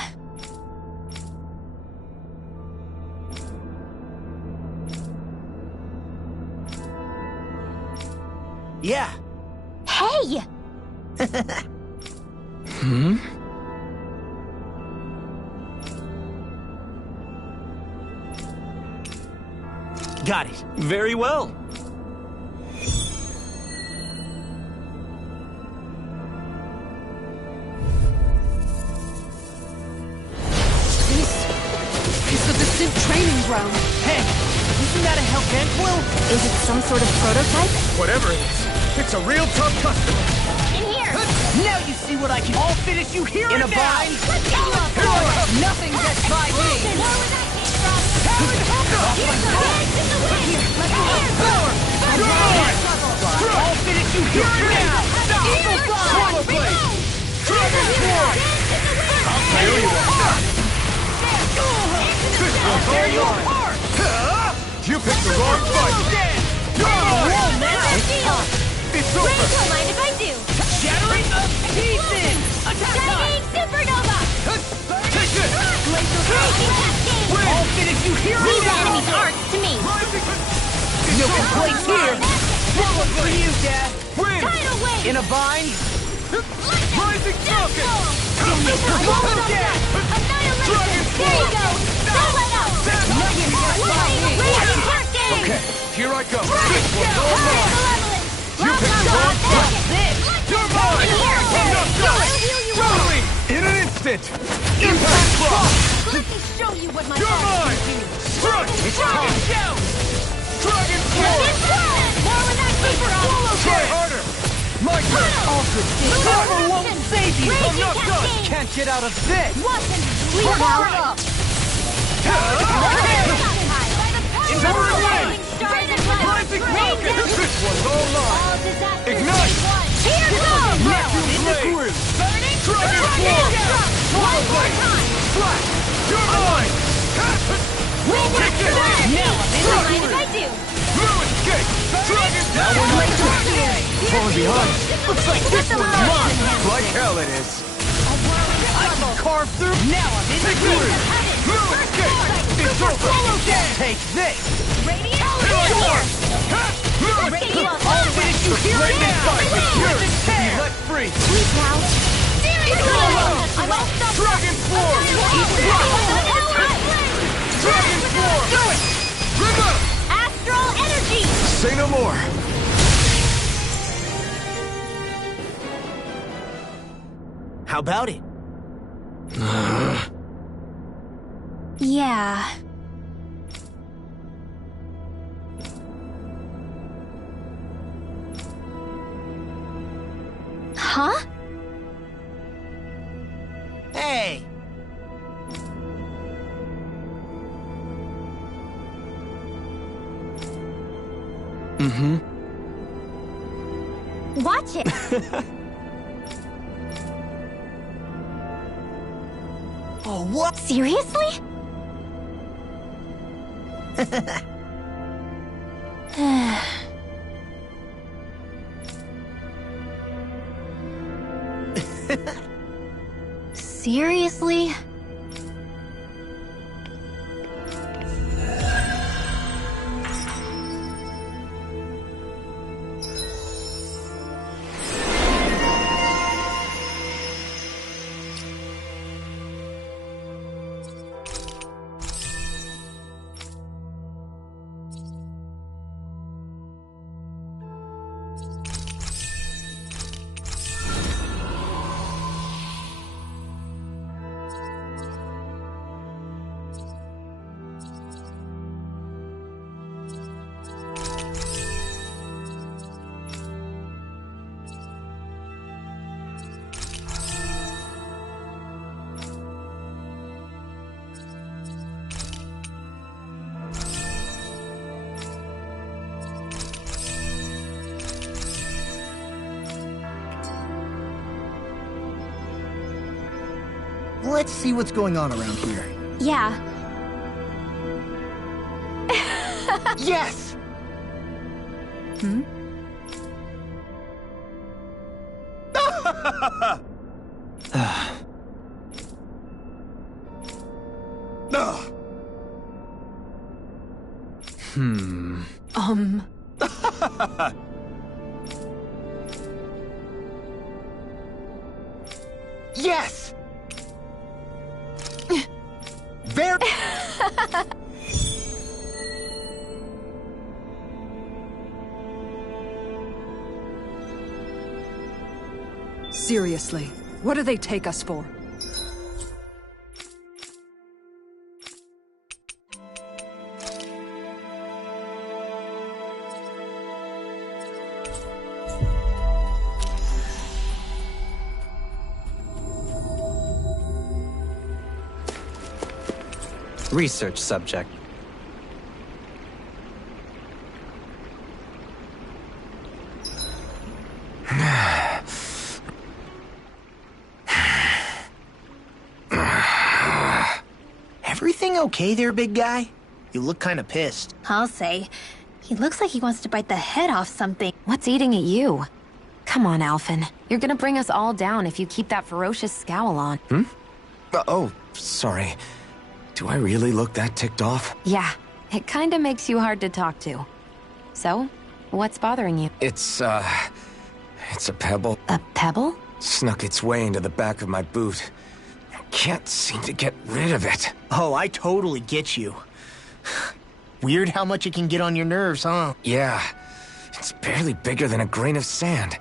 Yeah. Hey! Hmm? Got it. Very well. It's the distant training ground. Hey, isn't that a Hellbent quill? Is it some sort of prototype? Whatever it is, it's a real tough customer. In here! Now you see what I can. I'll finish you here In and a now. bind? Let's get you up! Nothing gets by me. Where was that came from? Here's the legs in the wind! Let's go! I'll finish you here and now. Swallow blade! Dragon Swarm! I'll tear you apart! This one's all yours! You picked the wrong fight! It's over! Don't mind if I do! Shattering the pieces! Attack time! Shining Supernova! Take this! Raging Cascade! I'll finish you here and Leave the now. enemy's arts to me! No complaints here. Swallow for you, Dad. Win! Tidal Wave! In a bind. Rising Falcon! Annihilation! There you go! Don't let up! Raging Hurricane! Okay, here I go. This one's all mine! Malevolent! You picked the wrong fight! You're mine! I'm not done! Totally! In an instant! Impact Cross! Let me show you what my You're mine! Strike! It's time! Dragon Swarm! More when that came from! Try harder! My turn! All good things. Armor won't save you. I'm not done! Can't get out of this. Watch and bleed out! Soaring Wing! Rising Falcon! This one's all mine! Ignite! Here goes! Vacuum Blade! Dragon Swarm! Swallow Blade! Flash! You're mine! Take this! Now I'm in if I do! Blue Escape! Dragon Swarm! Falling behind! Looks like this one's mine. Like hell it is! I can carve through. Now I'm in the groove. Blue Escape! It's over! Take this. Here! Blue Escape! I'll finish you here and Lightning now. Strike is yours! With Be tear. let free! Sleep now! I won't stop! Dragon Swarm! Dragon Swarm! Do it! Bring up! Astral Energy! Say no more! How about it? Yeah. Huh? Hey! Mm-hmm. Watch it! Oh, what? Seriously? Seriously? let's see what's going on around here. Yeah. Yes! Hmm? Yes! Very... Seriously, what do they take us for? Research subject. Everything okay there, big guy? You look kinda pissed. I'll say. He looks like he wants to bite the head off something. What's eating at you? Come on, Alphen. You're gonna bring us all down if you keep that ferocious scowl on. Oh, sorry. Do I really look that ticked off? Yeah, it kinda makes you hard to talk to. So, what's bothering you? It's a pebble. A pebble? Snuck its way into the back of my boot. Can't seem to get rid of it. Oh, I totally get you. Weird how much it can get on your nerves, huh? Yeah, it's barely bigger than a grain of sand.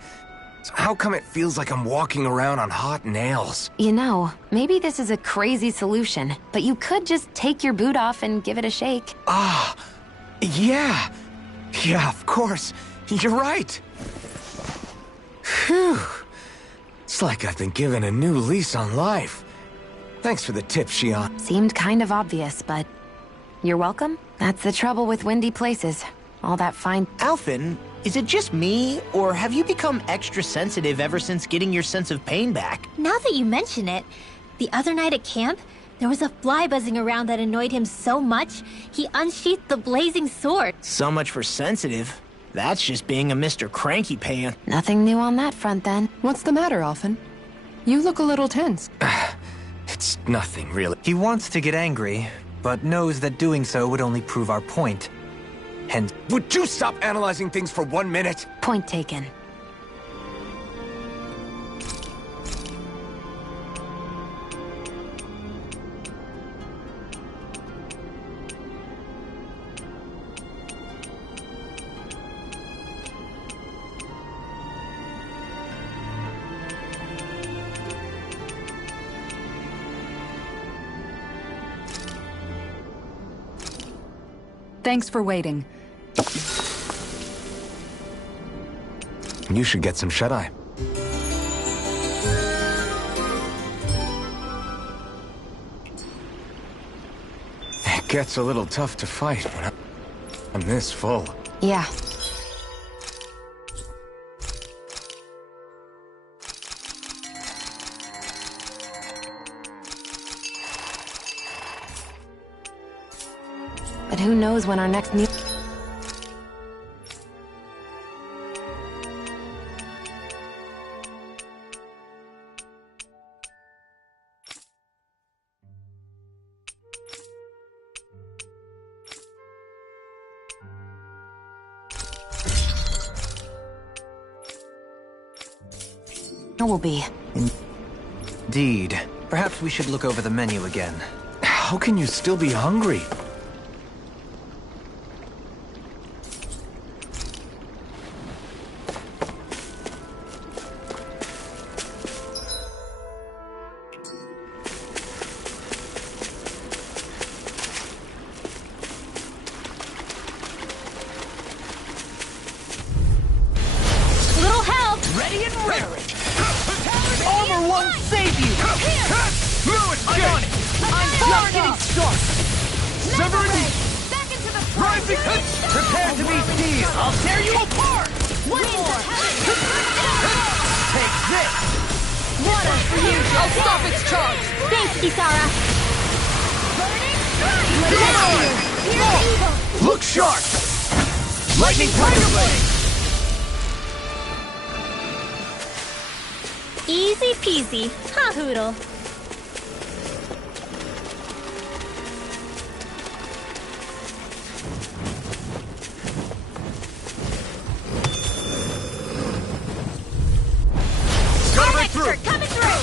So how come it feels like I'm walking around on hot nails? You know, maybe this is a crazy solution, but you could just take your boot off and give it a shake. Ah, yeah. Yeah, of course. You're right. Phew. It's like I've been given a new lease on life. Thanks for the tip, Xion. Seemed kind of obvious, but you're welcome. That's the trouble with windy places. All that fine... Alphen, is it just me, or have you become extra sensitive ever since getting your sense of pain back? Now that you mention it, the other night at camp, there was a fly buzzing around that annoyed him so much, he unsheathed the blazing sword. So much for sensitive. That's just being a Mr. Cranky Pants. Nothing new on that front, then. What's the matter, Alphen? You look a little tense. It's nothing, really. He wants to get angry, but knows that doing so would only prove our point. Hence... Would you stop analyzing things for 1 minute? Point taken. Thanks for waiting. You should get some shut-eye. It gets a little tough to fight when I'm this full. Yeah. But who knows when our next meal... will be. Indeed. Perhaps we should look over the menu again. How can you still be hungry? water for you! I'll stop its charge! Thanks, Kisara! Look sharp! Lightning Tiger Blade! Easy peasy, huh, Hoodle? Coming through!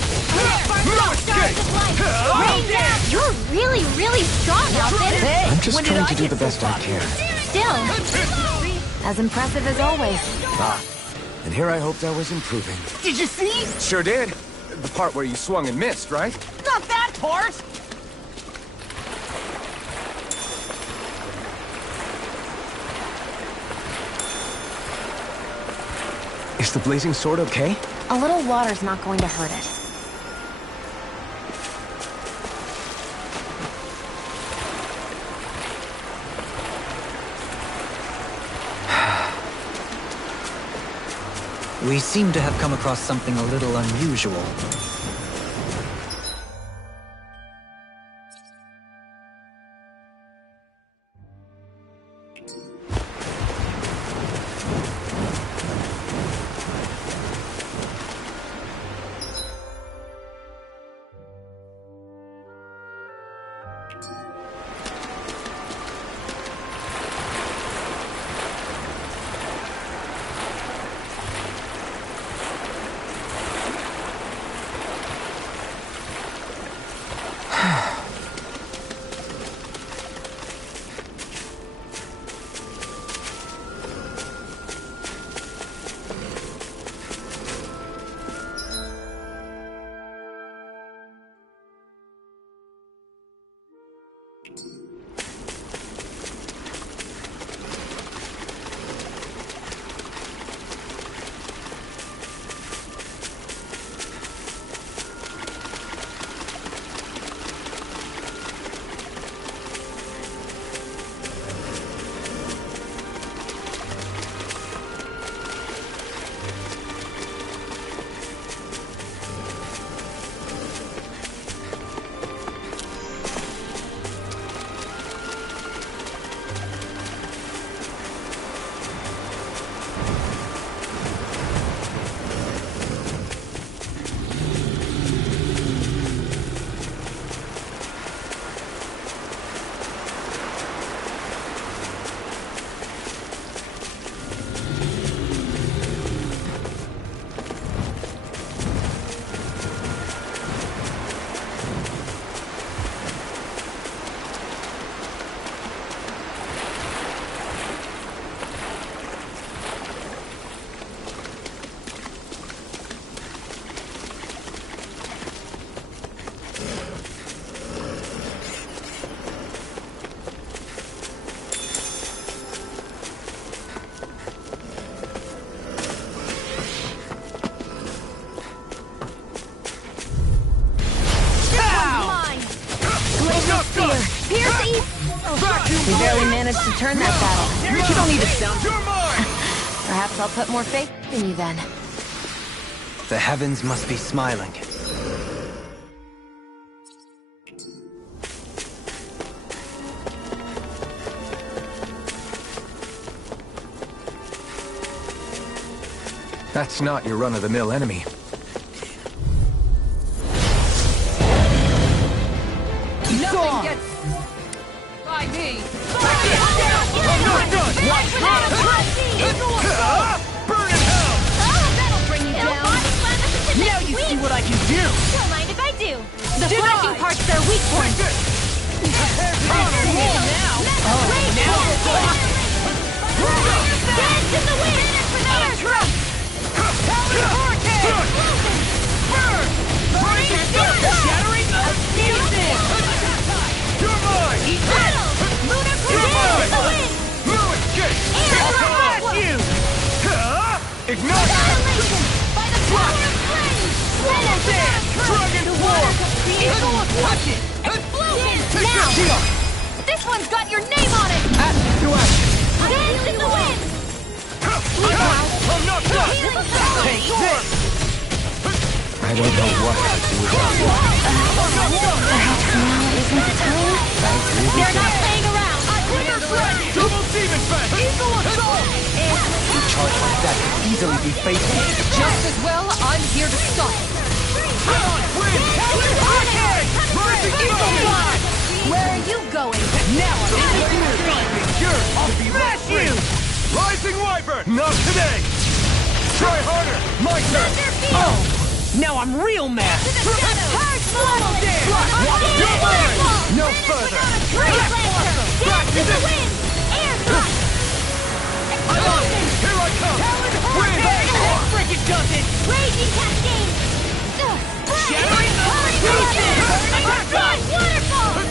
Rain down! You're really, really strong, Outfit! I'm just trying to do the best I can. Still, As impressive as always. Ah, and here I hoped I was improving. Did you see? Sure did. The part where you swung and missed, right? Not that part! Is the blazing sword okay? A little water's not going to hurt it. We seem to have come across something a little unusual. We barely managed to turn that battle. You don't need to sound. Perhaps I'll put more faith in you then. The heavens must be smiling. That's not your run-of-the-mill enemy. Nothing gets by me. I'm not done! Burn in hell! that'll bring you down. Now you see what I can do! Don't mind if I do. The flashing part's their weak point. Dance in the wind! Air drop! Shattering the season! You're mine! Lunar Dance in the wind! Moon Gate! Air You! Ignite! Annihilation by the power of flame! Swallow Dance! Dragon Form! Watch it! Explosion! Now! This one's got your name on it! Dance in the wind! I'm not done! Take this! I don't know what I'd do without you. Perhaps now isn't the time? They're not playing around! Double demon fang! Eagle assault! A charge like that could easily be fatal. Just as well, I'm here to stop it. Come on, win! Hurricane! Rising eagle fly! Where are you going? Now I'm in the yours! I'll smash you! Rising Wyvern! Not today! Try harder! My turn! Oh! Now I'm real mad! Swallow dance! You're mine! No further! Back to the wind! Air cut! I'm on! Here I come! Win! That freaking does it! Raging cascade! Shattering Waterfall!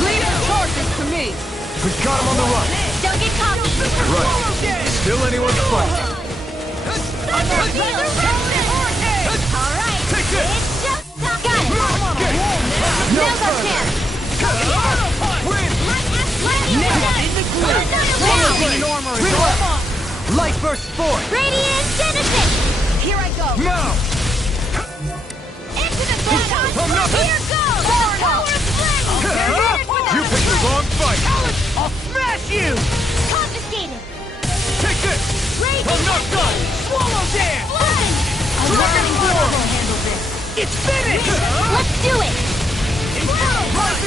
Leave the charges to me. We've got him on the run! Don't get caught! Right. Still anyone's fight. Alright, Take this! it's just got it! No Now go further! Sam! Win! Now I'm in the groove! Raging armor is on! Light burst forth! Radiant Genesis! Here I go! Now! Into the battle! From nothing! Here goes! Power of flame! You picked the wrong fight! I'll smash you! Confiscated! Take this! I'm not done! Swallow dance! Dragon form! It's finished! Let's do it!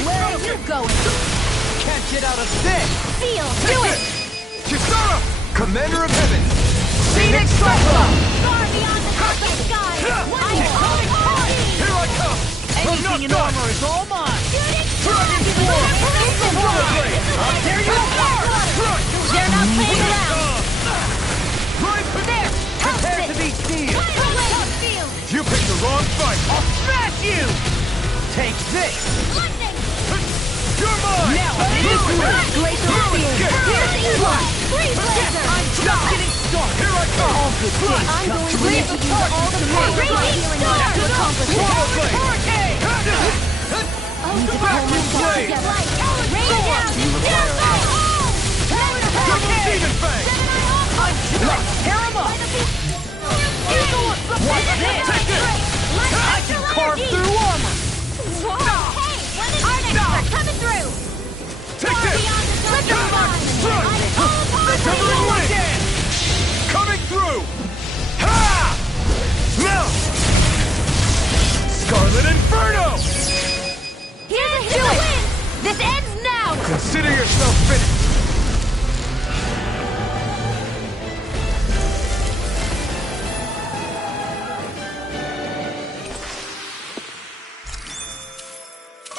Where are you going? Can't get out of this! Feel! Do it! Kisara! Commander of Heaven! Scenic Cyclone! Far beyond the cosmic sky! Here I come! Anything in armor is all mine! Dragon form! I'll tear you apart! They're not playing around! There! Prepare to be sealed! You picked the wrong fight! I'll smash you! Take this! You're mine! Now I'm in the groove! Glacial Spear! Here's Ewok! Freeze Laser! I'm just getting started! Here I come! All good things I'm come going to to me! need to use all the power of my healing arts to accomplish this. Hurricane! Oh, the Back in blade! Rain down! Double demon fang! Let's tear him up! What's this? Take this! I can carve through armor! Hey, Arctic, coming through! Take this! Severing wind! Coming through! Ha! Now! Scarlet Inferno! Here's a hit win! This ends now! Consider yourself finished!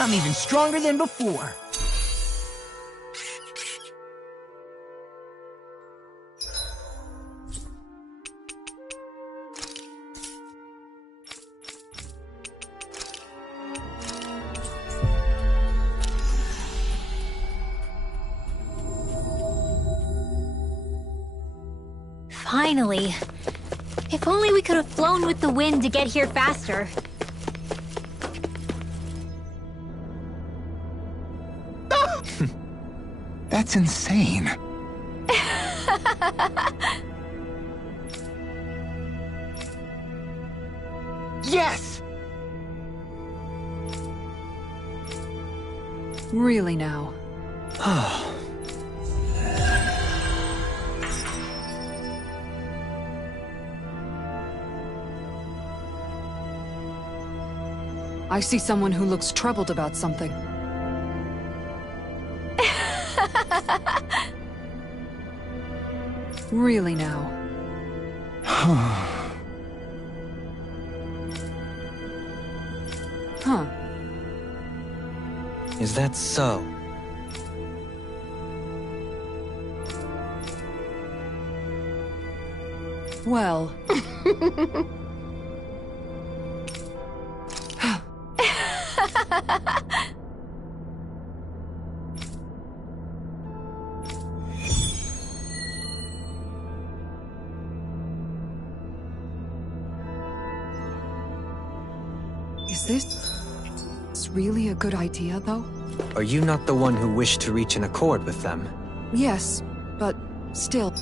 I'm even stronger than before. Finally. If only we could have flown with the wind to get here faster. That's insane. Yes! Really now. I see someone who looks troubled about something. Really now. Huh. Is that so? Well... Is this really a good idea, though? Are you not the one who wished to reach an accord with them? Yes, but still...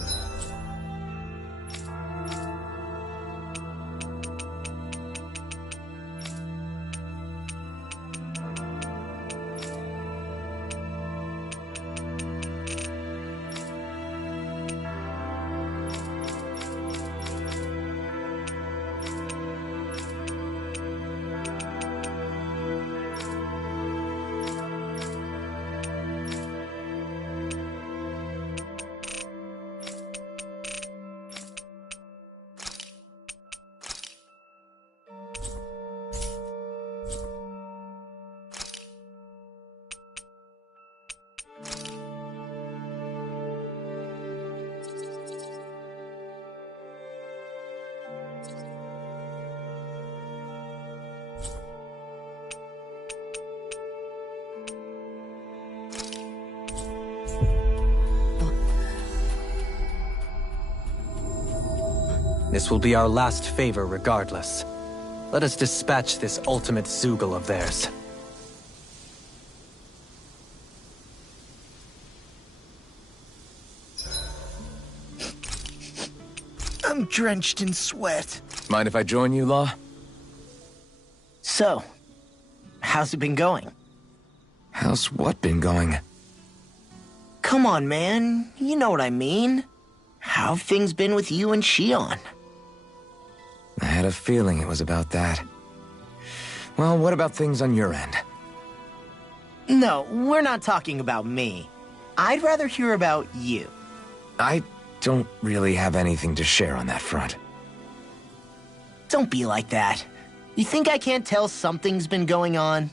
This will be our last favor regardless. Let us dispatch this ultimate Zoogle of theirs. I'm drenched in sweat. Mind if I join you, Law? So, how's it been going? How's what been going? Come on, man. You know what I mean. How have things been with you and Shion? I had a feeling it was about that. Well, what about things on your end? No, we're not talking about me. I'd rather hear about you. I don't really have anything to share on that front. Don't be like that. You think I can't tell something's been going on?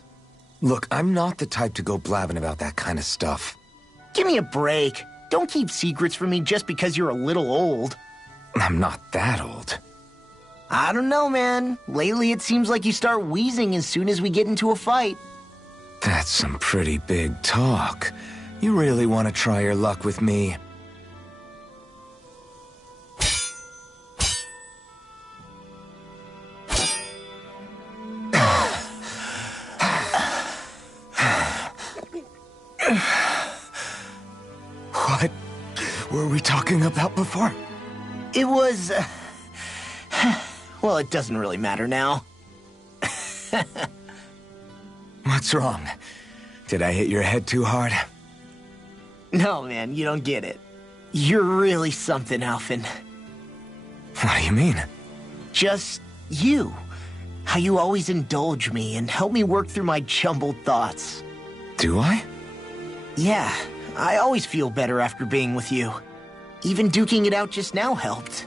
Look, I'm not the type to go blabbing about that kind of stuff. Give me a break. Don't keep secrets from me just because you're a little old. I'm not that old. I don't know, man. Lately it seems like you start wheezing as soon as we get into a fight. That's some pretty big talk. You really want to try your luck with me? What were we talking about before? It was... well, it doesn't really matter now. What's wrong? Did I hit your head too hard? No, man, you don't get it. You're really something, Alphen. What do you mean? Just you. How you always indulge me and help me work through my jumbled thoughts. Do I? Yeah, I always feel better after being with you. Even duking it out just now helped.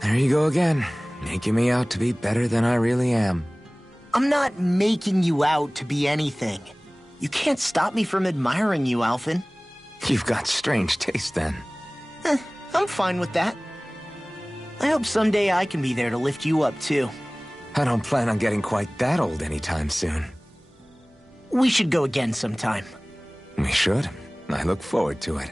There you go again, making me out to be better than I really am. I'm not making you out to be anything. You can't stop me from admiring you, Alphen. You've got strange taste then. I'm fine with that. I hope someday I can be there to lift you up, too. I don't plan on getting quite that old anytime soon. We should go again sometime. We should. I look forward to it.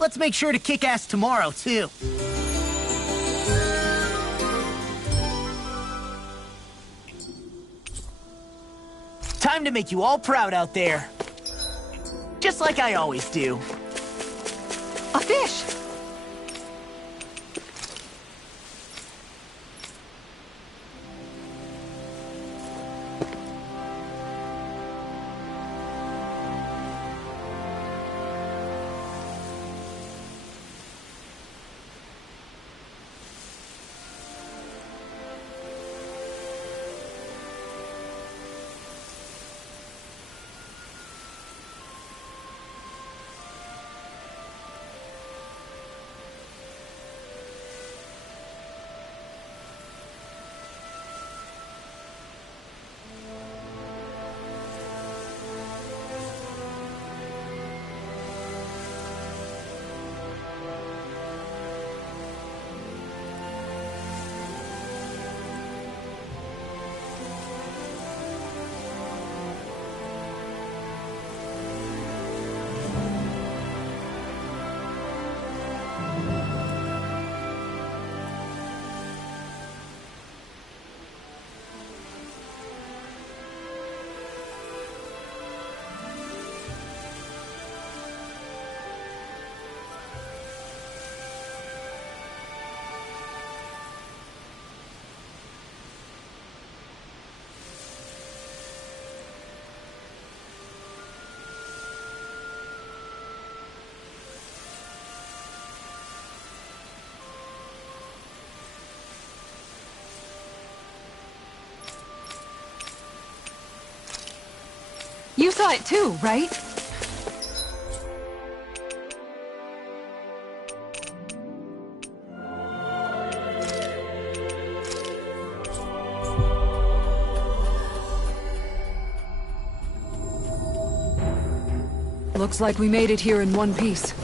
Let's make sure to kick ass tomorrow, too. Time to make you all proud out there. Just like I always do. A fish! You saw it too, right? Looks like we made it here in one piece.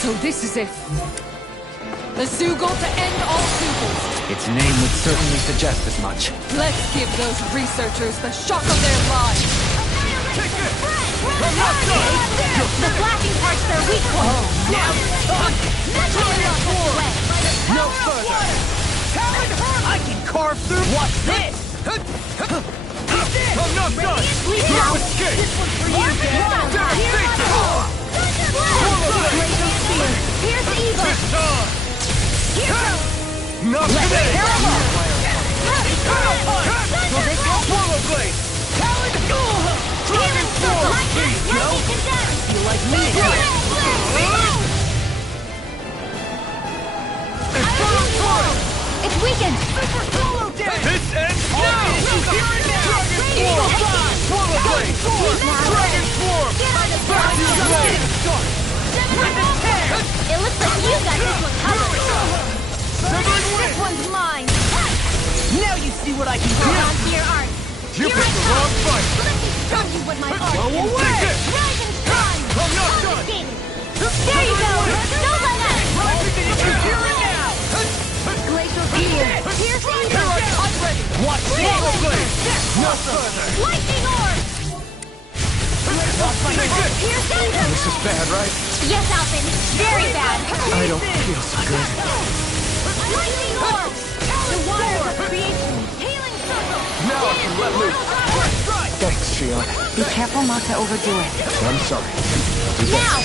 So this is it. The Sugul to end all Sugals. Its name would certainly suggest as much. Let's give those researchers the shock of their lives. Take this! I'm not done! The flashing parts are weak points. Now you're done! No further! I can carve through. What's this? I'm not done! No escape! This one's for you, Devastation! Here's the evil! This time! Here goes! Not today! Swallow blade! Dragon form! Feel like me! It's weakened! This ends now! Dragon form! Swallow blade! Dragon form! Back to your blade! It looks like you got this one covered! Severing This wind! one's mine! Now you see what I can Hold do! on to your art! You picked the wrong fight! Let me show you what my art Go can do! away! Rise and shine! I'm not done! Confiscated! There you go! Don't let up! Here and now! Glacial Spear! Here's the Here I come! I'm ready! Watch Swallow blade! No further! Lightning Orb! Take this! Here's the This is bad, right? Yes, Alphen! Very bad! I don't feel so good. Lightning Orb! The water creates healing circle! Now I can let loose! First strike! Thanks, Shion. Be careful not to overdo it. I'm sorry. Now!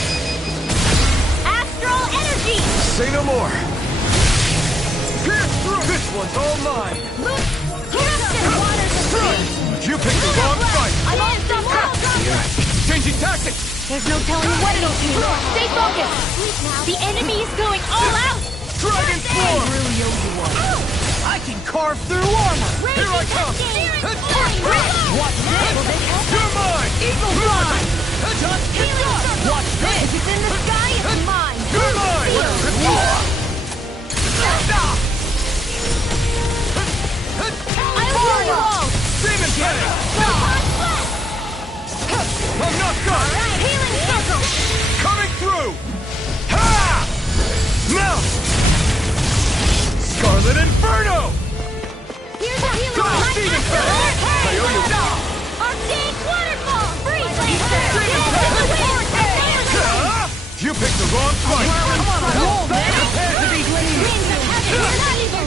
Astral Energy! Say no more. Pierce through! This one's all mine! Strike! You picked the wrong fight! I'm on stop! Changing tactics! There's no telling what it'll do! Stay focused! The enemy is going all out! Dragon form! I can carve through armor! Here I come! Watch this! You're mine! Eagle Fly! Watch this! If it's in the sky, it's mine! You're mine! I'll heal you all! Demon Cannon! I'm not done! Healing circle! Coming through! Ha! Now! Scarlet Inferno! Here's a healing Go, light Demon after Cannon! Hey! I owe you now! Arcade Waterfall! Freeze! Ha! You picked the wrong fight! Prepare to be Winds of heaven, you're not evil!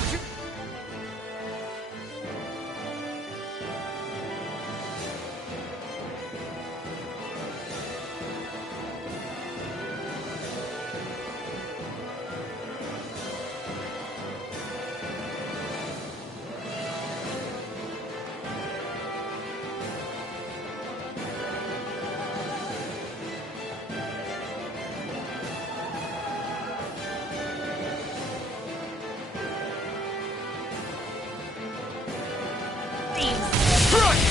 Strike!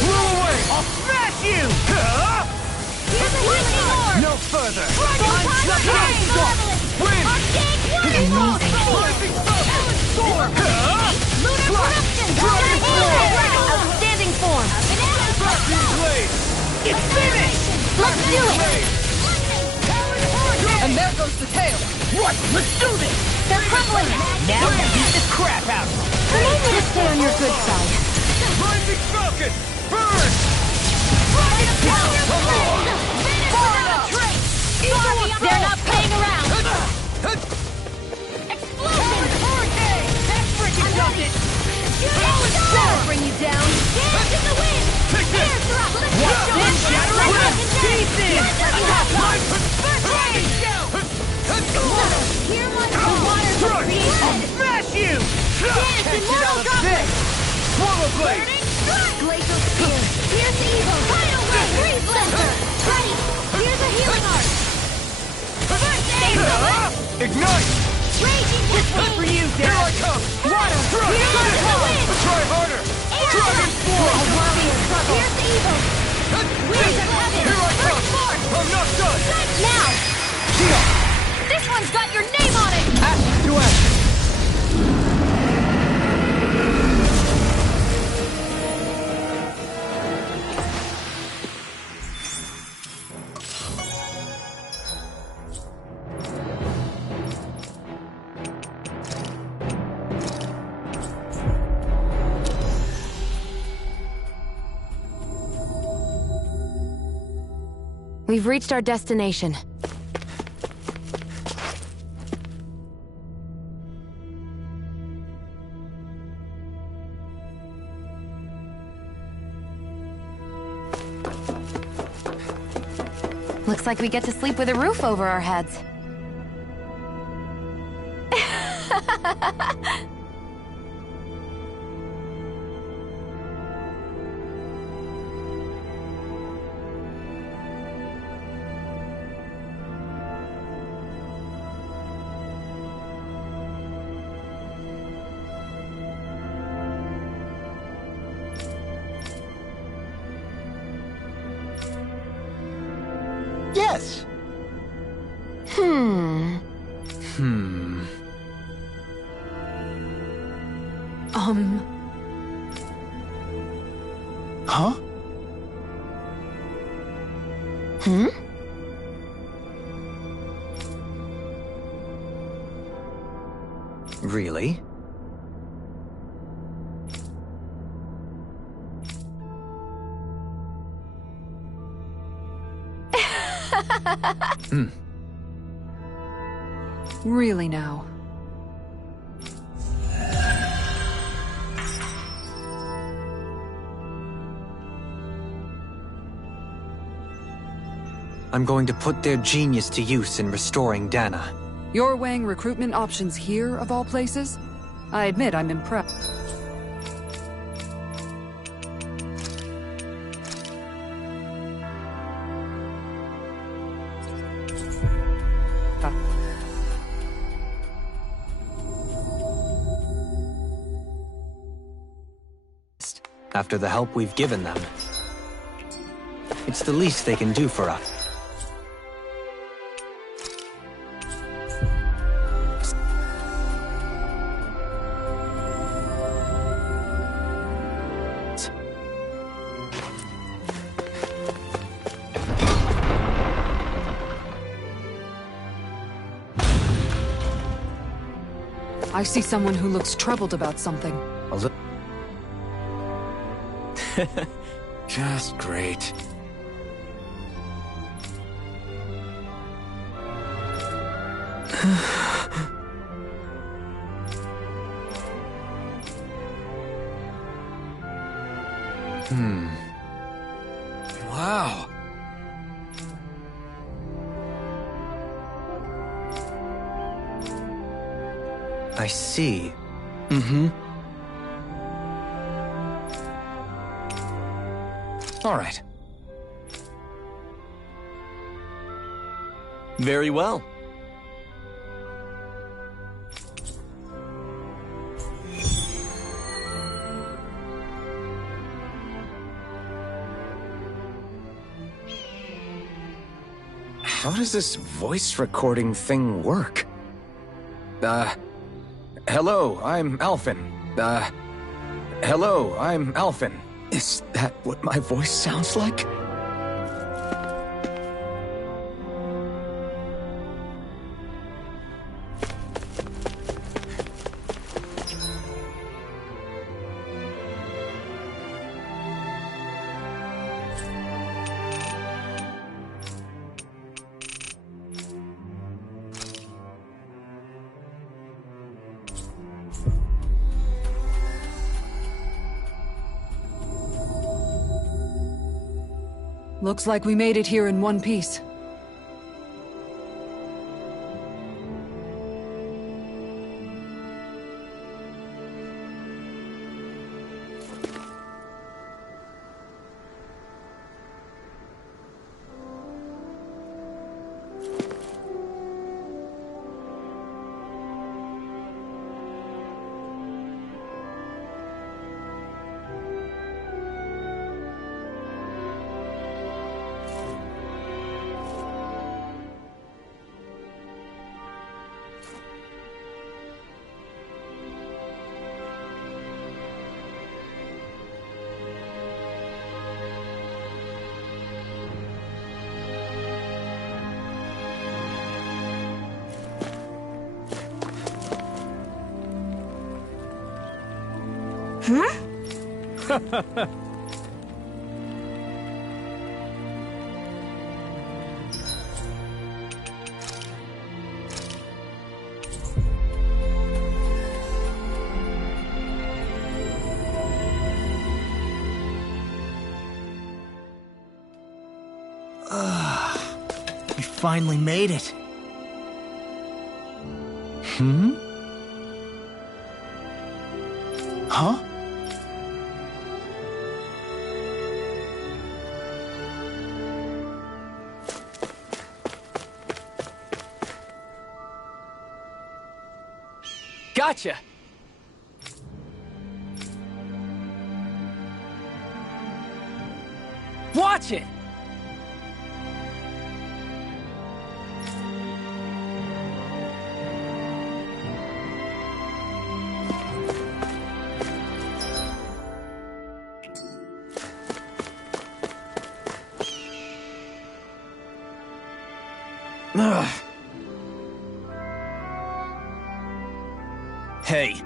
Blow away! I'll smash you! Ha! Here's a lightning orb! No further! Win! Arcade Waterfall! Rising sun! Storm! Lunar Corruption! Dragon form! Outstanding form! Vacuum blade! It's finished! Let's do it! And there goes the tail. What? Let's do this! They're crumbling! Now you beat the crap out of them! Remind me to stay on your good side. Rising Falcon! Burn! They're not playing around! Explosion! That freaking does it! That'll bring you down! Dance in the wind! Take this! What's this? Shatter it! Pieces! Here lies the waters of creation! Smash you! Dance in mortal droplet! Swallow blade! Glacial Spear! Here's the evil! Tidal Wave! Freeze Lancer! Ready! Here's a healing art! Stay focused! Ignite! Good for you, Dad! Here I come! Water! Try harder! Dragon Form! Here's the evil! Winds of heaven! Here I come! Burst forth! I'm not done! Now! This one's got your name on it! Ash to ash! We've reached our destination. Looks like we get to sleep with a roof over our heads. Yes. Huh? Really? Really now. I'm going to put their genius to use in restoring Dana. You're weighing recruitment options here, of all places? I admit I'm impressed. After the help we've given them, it's the least they can do for us. I see someone who looks troubled about something. Just great. Wow. I see. All right. Very well. How does this voice recording thing work? Hello, I'm Alphen. Hello, I'm Alphen. Is that what my voice sounds like? Looks like we made it here in one piece. We finally made it. Huh? Gotcha! Watch it! Ugh. Hey.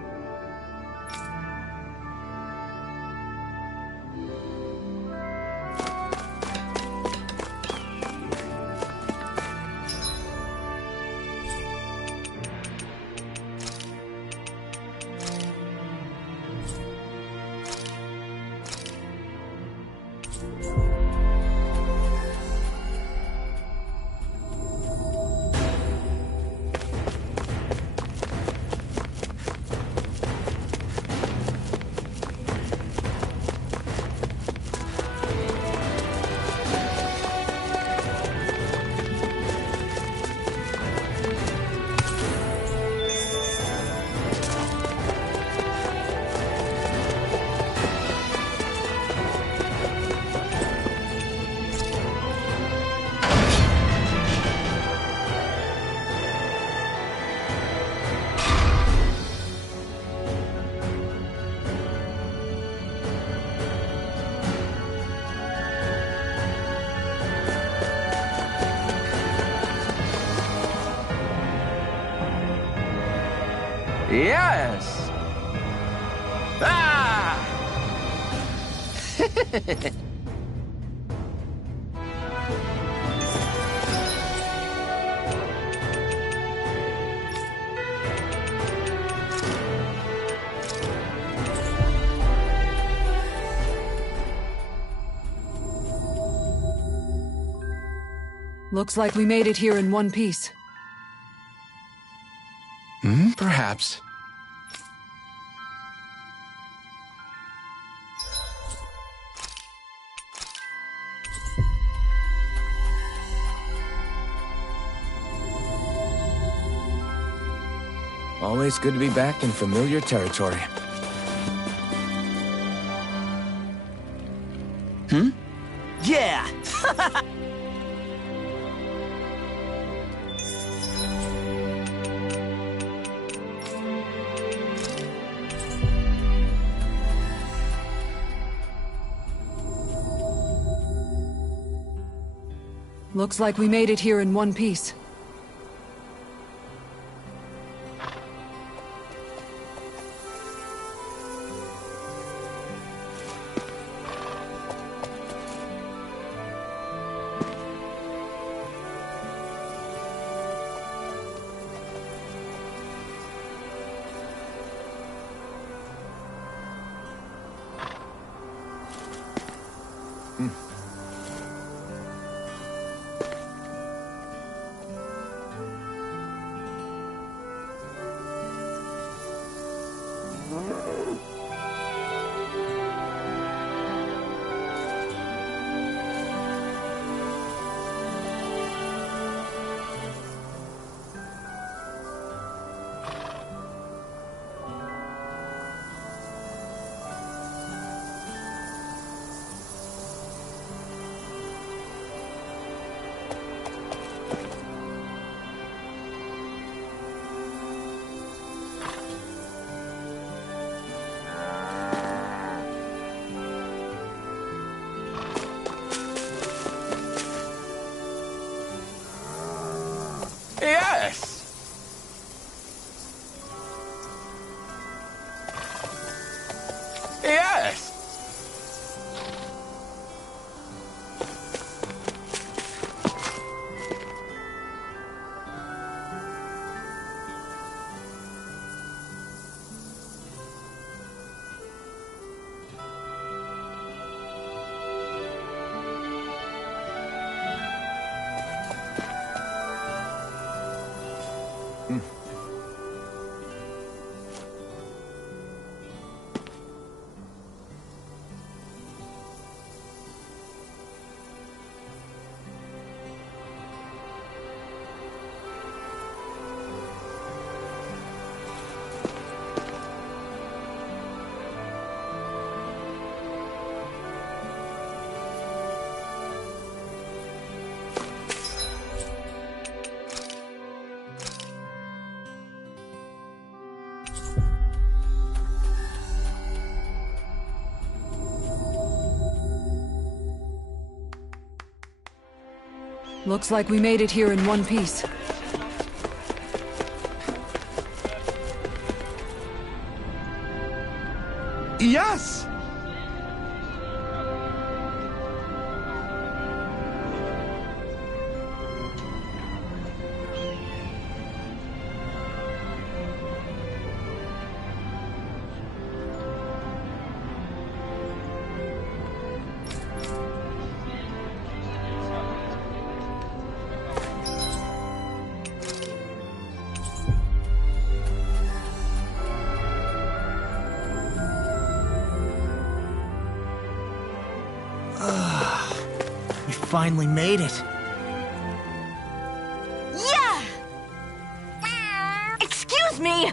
Yes! Ah! Looks like we made it here in one piece. Perhaps. Always good to be back in familiar territory. Yeah! Looks like we made it here in one piece. Looks like we made it here in one piece. Yes! We finally made it. Yeah! Excuse me!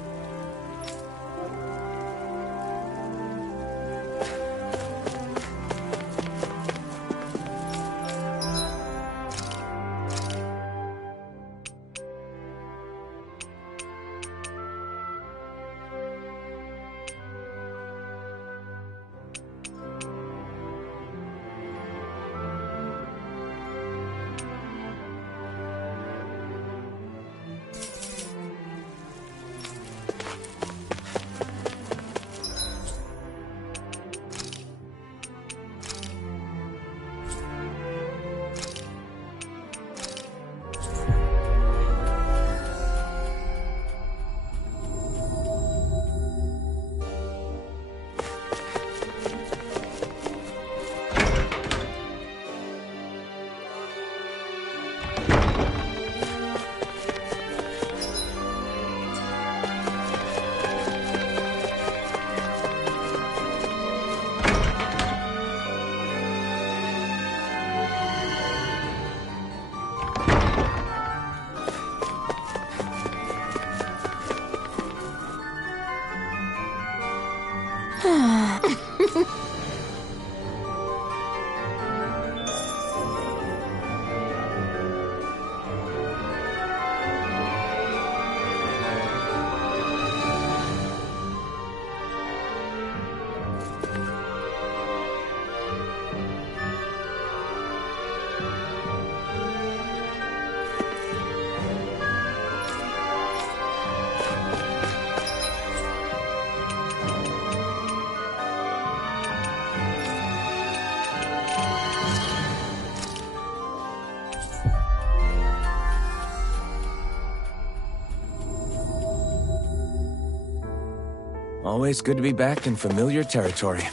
Always good to be back in familiar territory.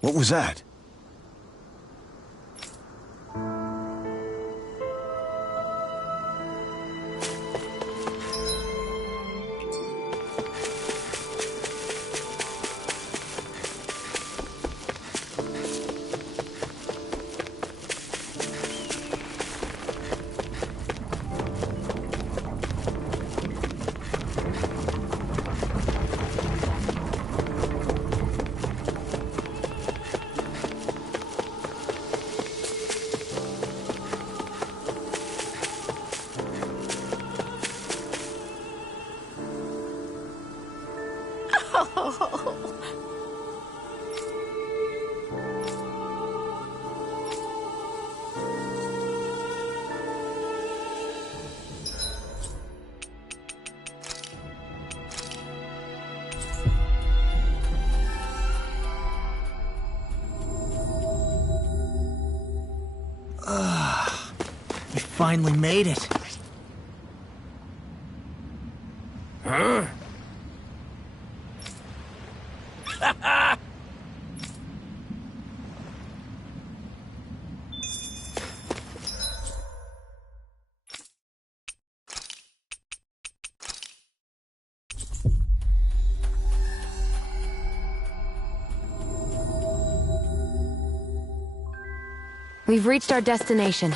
What was that? We finally made it. Huh? We've reached our destination.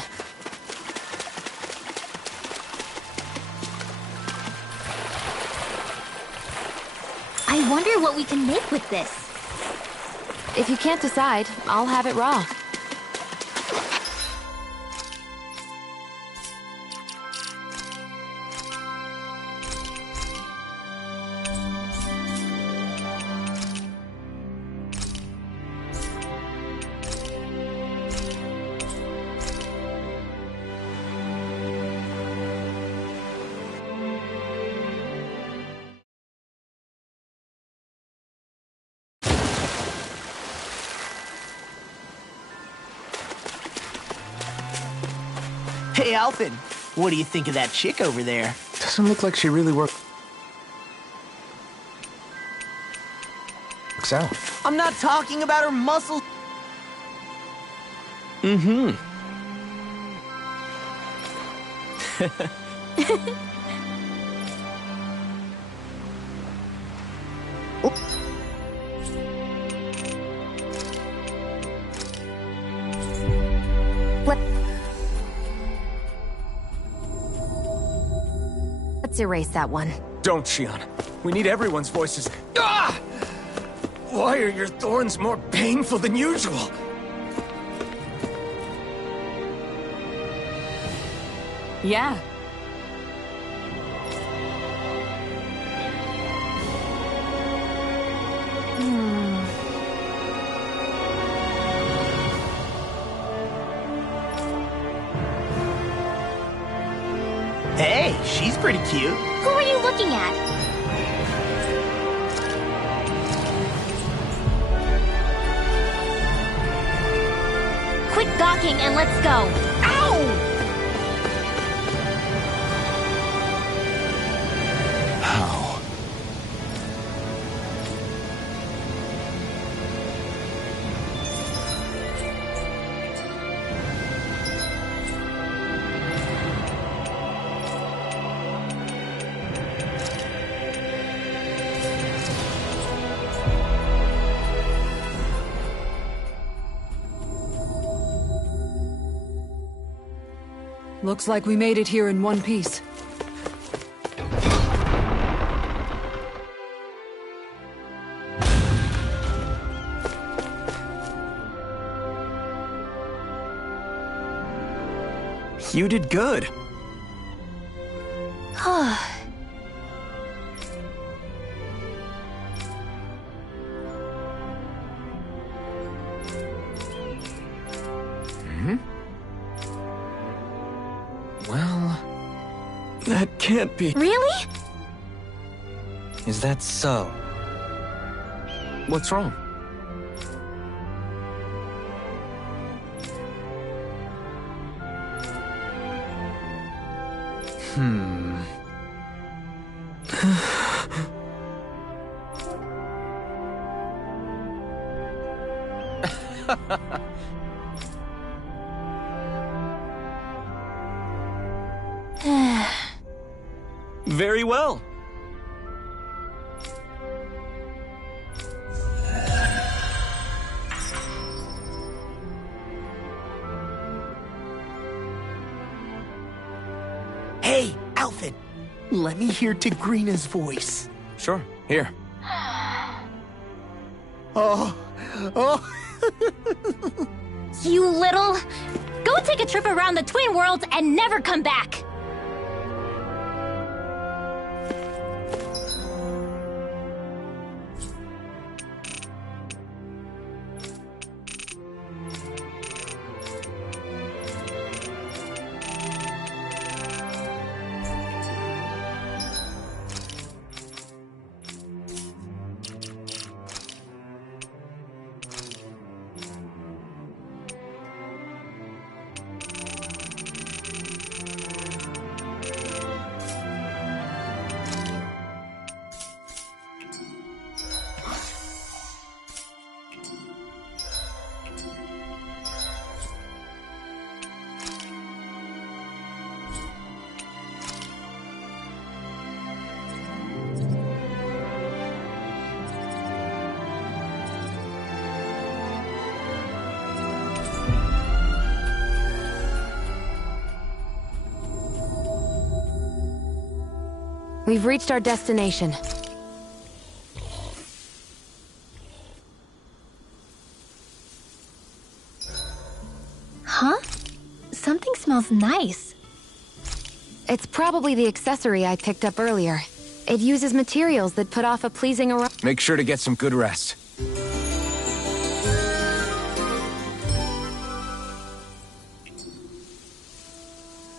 I wonder what we can make with this. If you can't decide, I'll have it raw. Hey, Alphen, what do you think of that chick over there? Doesn't look like she really works out. I'm not talking about her muscles. Let's erase that one. Don't, Shion. We need everyone's voices. Ah! Why are your thorns more painful than usual? Yeah. Hey, she's pretty cute. Who are you looking at? Quit gawking and let's go. Ow! How? Looks like we made it here in one piece. You did good. Well, that can't be. Really? Is that so? What's wrong? Very well. Hey, Alphen, let me hear Tigrina's voice. Sure, here. Oh. You little... Go take a trip around the Twin Worlds and never come back! We've reached our destination. Huh? Something smells nice. It's probably the accessory I picked up earlier. It uses materials that put off a pleasing aroma. Make sure to get some good rest.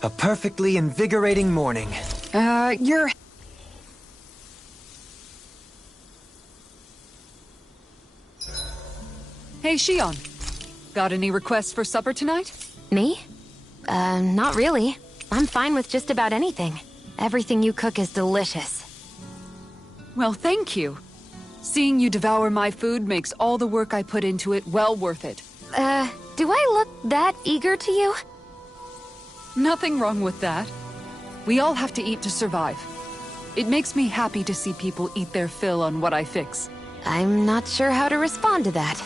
A perfectly invigorating morning. You're... Hey, Shion. Got any requests for supper tonight? Me? Not really. I'm fine with just about anything. Everything you cook is delicious. Well, thank you. Seeing you devour my food makes all the work I put into it well worth it. Do I look that eager to you? Nothing wrong with that. We all have to eat to survive. It makes me happy to see people eat their fill on what I fix. I'm not sure how to respond to that.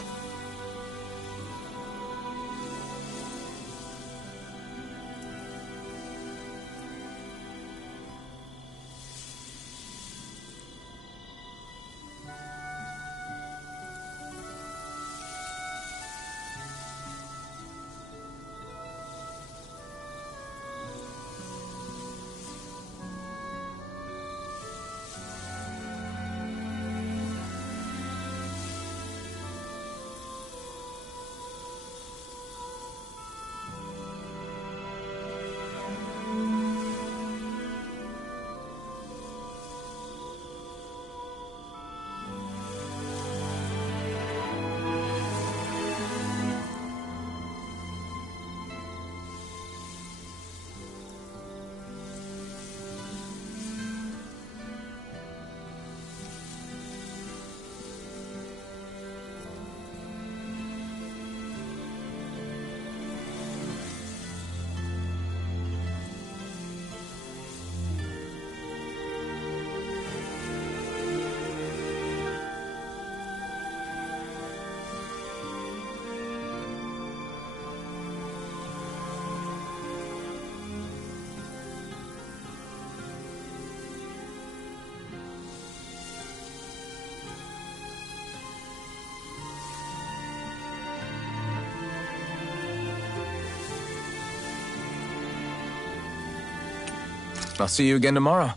I'll see you again tomorrow.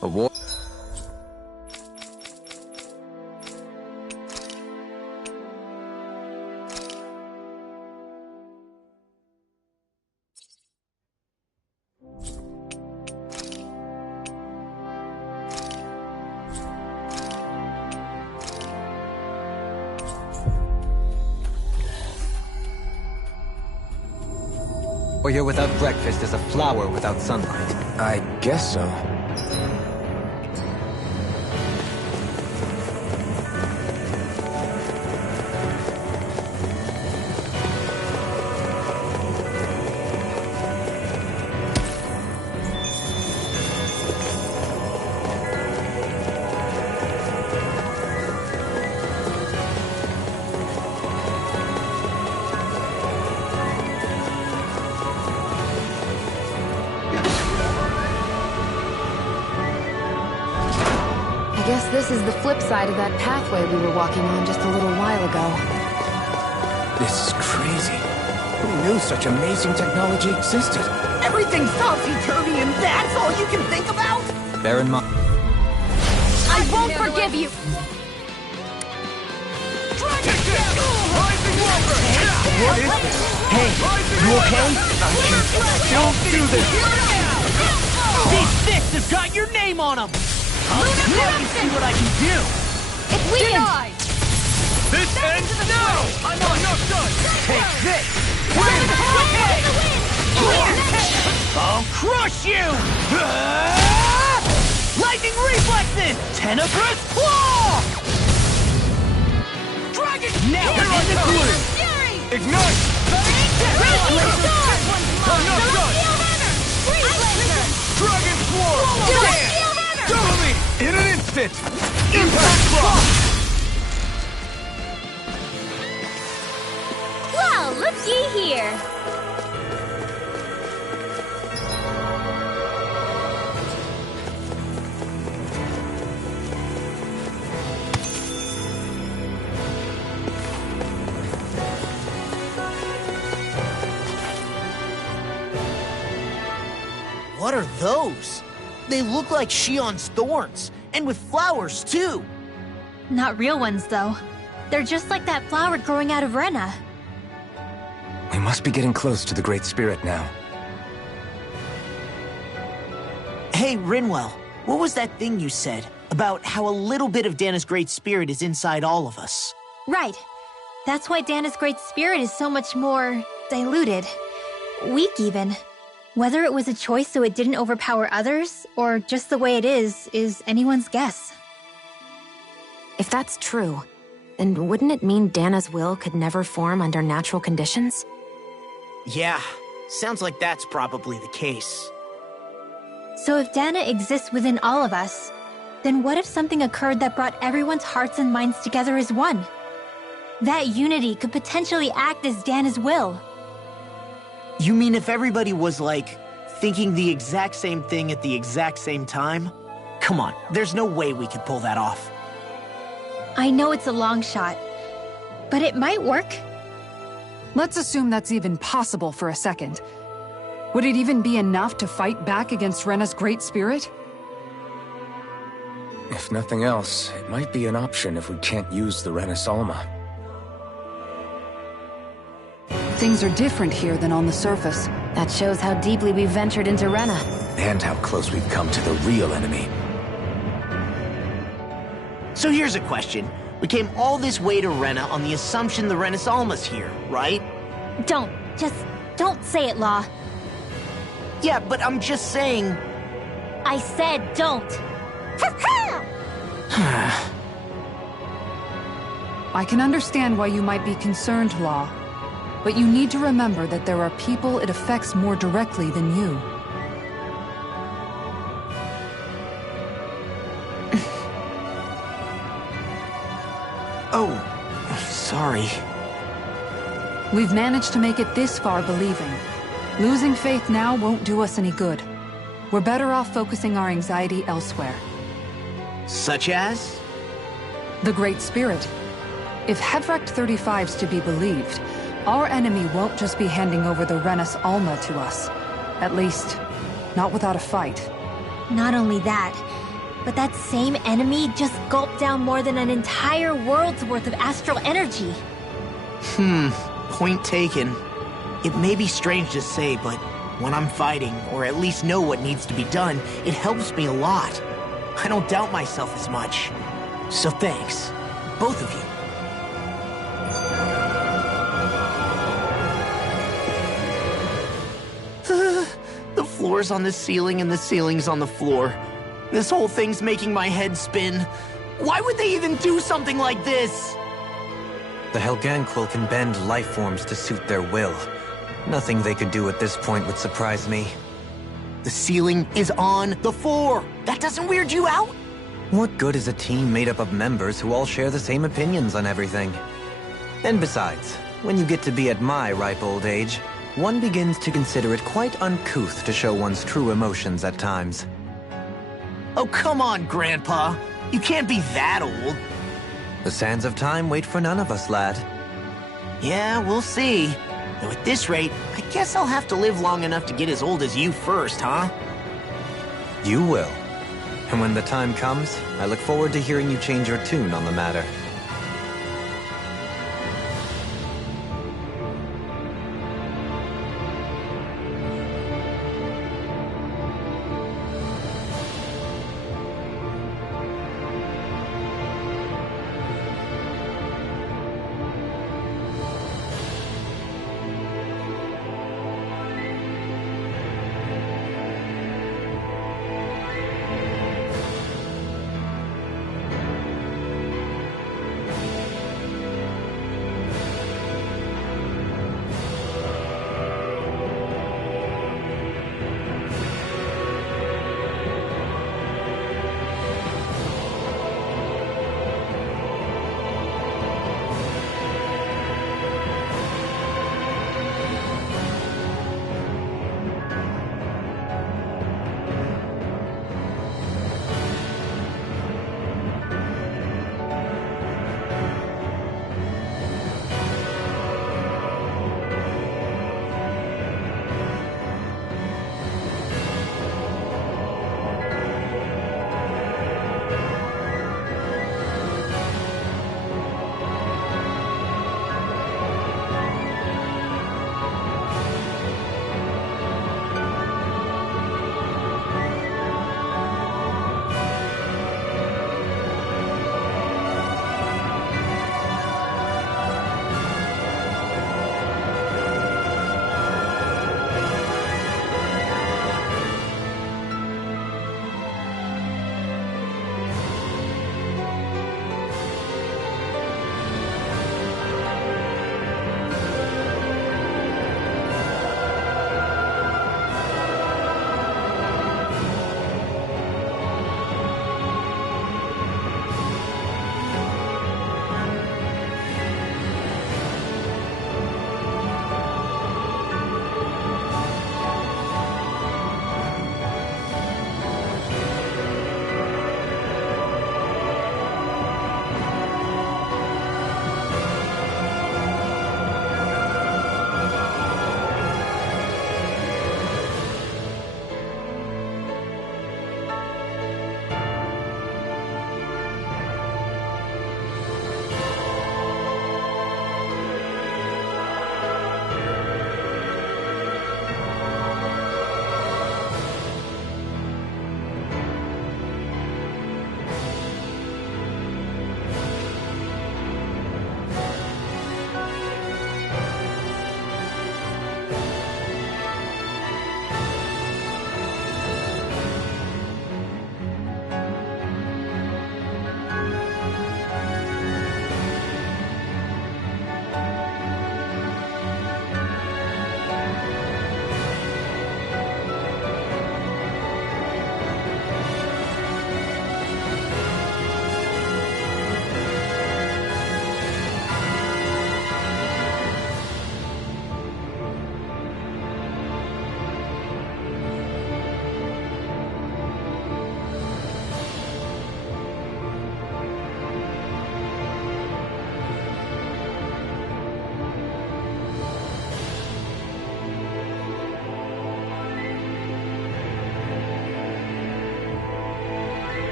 A war. Or you're without breakfast as a flower without sunlight. I guess so. I guess this is the flip side of that pathway we were walking on just a little while ago. This is crazy. Who knew such amazing technology existed? Everything's topsy-turvy and that's all you can think about? Bear in mind. I won't forgive you! What is this? Hey, you okay? I can still do this! These fists have got your name on them! Let me see what I can do! It's weakened! This ends now! I'm not done! Take this! Win! I'll crush you! Lightning reflexes! Tenebrous claw! Dragon! Now in the glue! Ignite! I'm not done! Dragon Swarm! Totally! In an instant! Impact block! Well, look ye here! What are those? They look like Shion's thorns, and with flowers, too! Not real ones, though. They're just like that flower growing out of Rena. We must be getting close to the Great Spirit now. Hey, Rinwell, what was that thing you said about how a little bit of Dana's Great Spirit is inside all of us? Right. That's why Dana's great spirit is so much more diluted. Weak, even. Whether it was a choice so it didn't overpower others, or just the way it is anyone's guess. If that's true, then wouldn't it mean Dana's will could never form under natural conditions? Yeah, sounds like that's probably the case. So if Dana exists within all of us, then what if something occurred that brought everyone's hearts and minds together as one? That unity could potentially act as Dana's will. You mean if everybody was, like, thinking the exact same thing at the exact same time? Come on, there's no way we could pull that off. I know it's a long shot, but it might work. Let's assume that's even possible for a second. Would it even be enough to fight back against Rena's great spirit? If nothing else, it might be an option if we can't use the Renis Alma. Things are different here than on the surface. That shows how deeply we've ventured into Rena. And how close we've come to the real enemy. So here's a question. We came all this way to Rena on the assumption the Renis Alma's here, right? Don't say it, Law. Yeah, but I'm just saying... I said don't. I can understand why you might be concerned, Law. But you need to remember that there are people it affects more directly than you. Oh, sorry. We've managed to make it this far believing. Losing faith now won't do us any good. We're better off focusing our anxiety elsewhere. Such as? The Great Spirit. If Hevrecht 35's to be believed, our enemy won't just be handing over the Renis Alma to us. At least, not without a fight. Not only that, but that same enemy just gulped down more than an entire world's worth of astral energy. Point taken. It may be strange to say, but when I'm fighting, or at least know what needs to be done, it helps me a lot. I don't doubt myself as much. So thanks, both of you. The floor's on the ceiling and the ceiling's on the floor. This whole thing's making my head spin. Why would they even do something like this? The Helganquil can bend life forms to suit their will. Nothing they could do at this point would surprise me. The ceiling is on the floor. That doesn't weird you out? What good is a team made up of members who all share the same opinions on everything? And besides, when you get to be at my ripe old age, one begins to consider it quite uncouth to show one's true emotions at times. Oh, come on, Grandpa. You can't be that old. The sands of time wait for none of us, lad. Yeah, we'll see. Though at this rate, I guess I'll have to live long enough to get as old as you first, huh? You will. And when the time comes, I look forward to hearing you change your tune on the matter.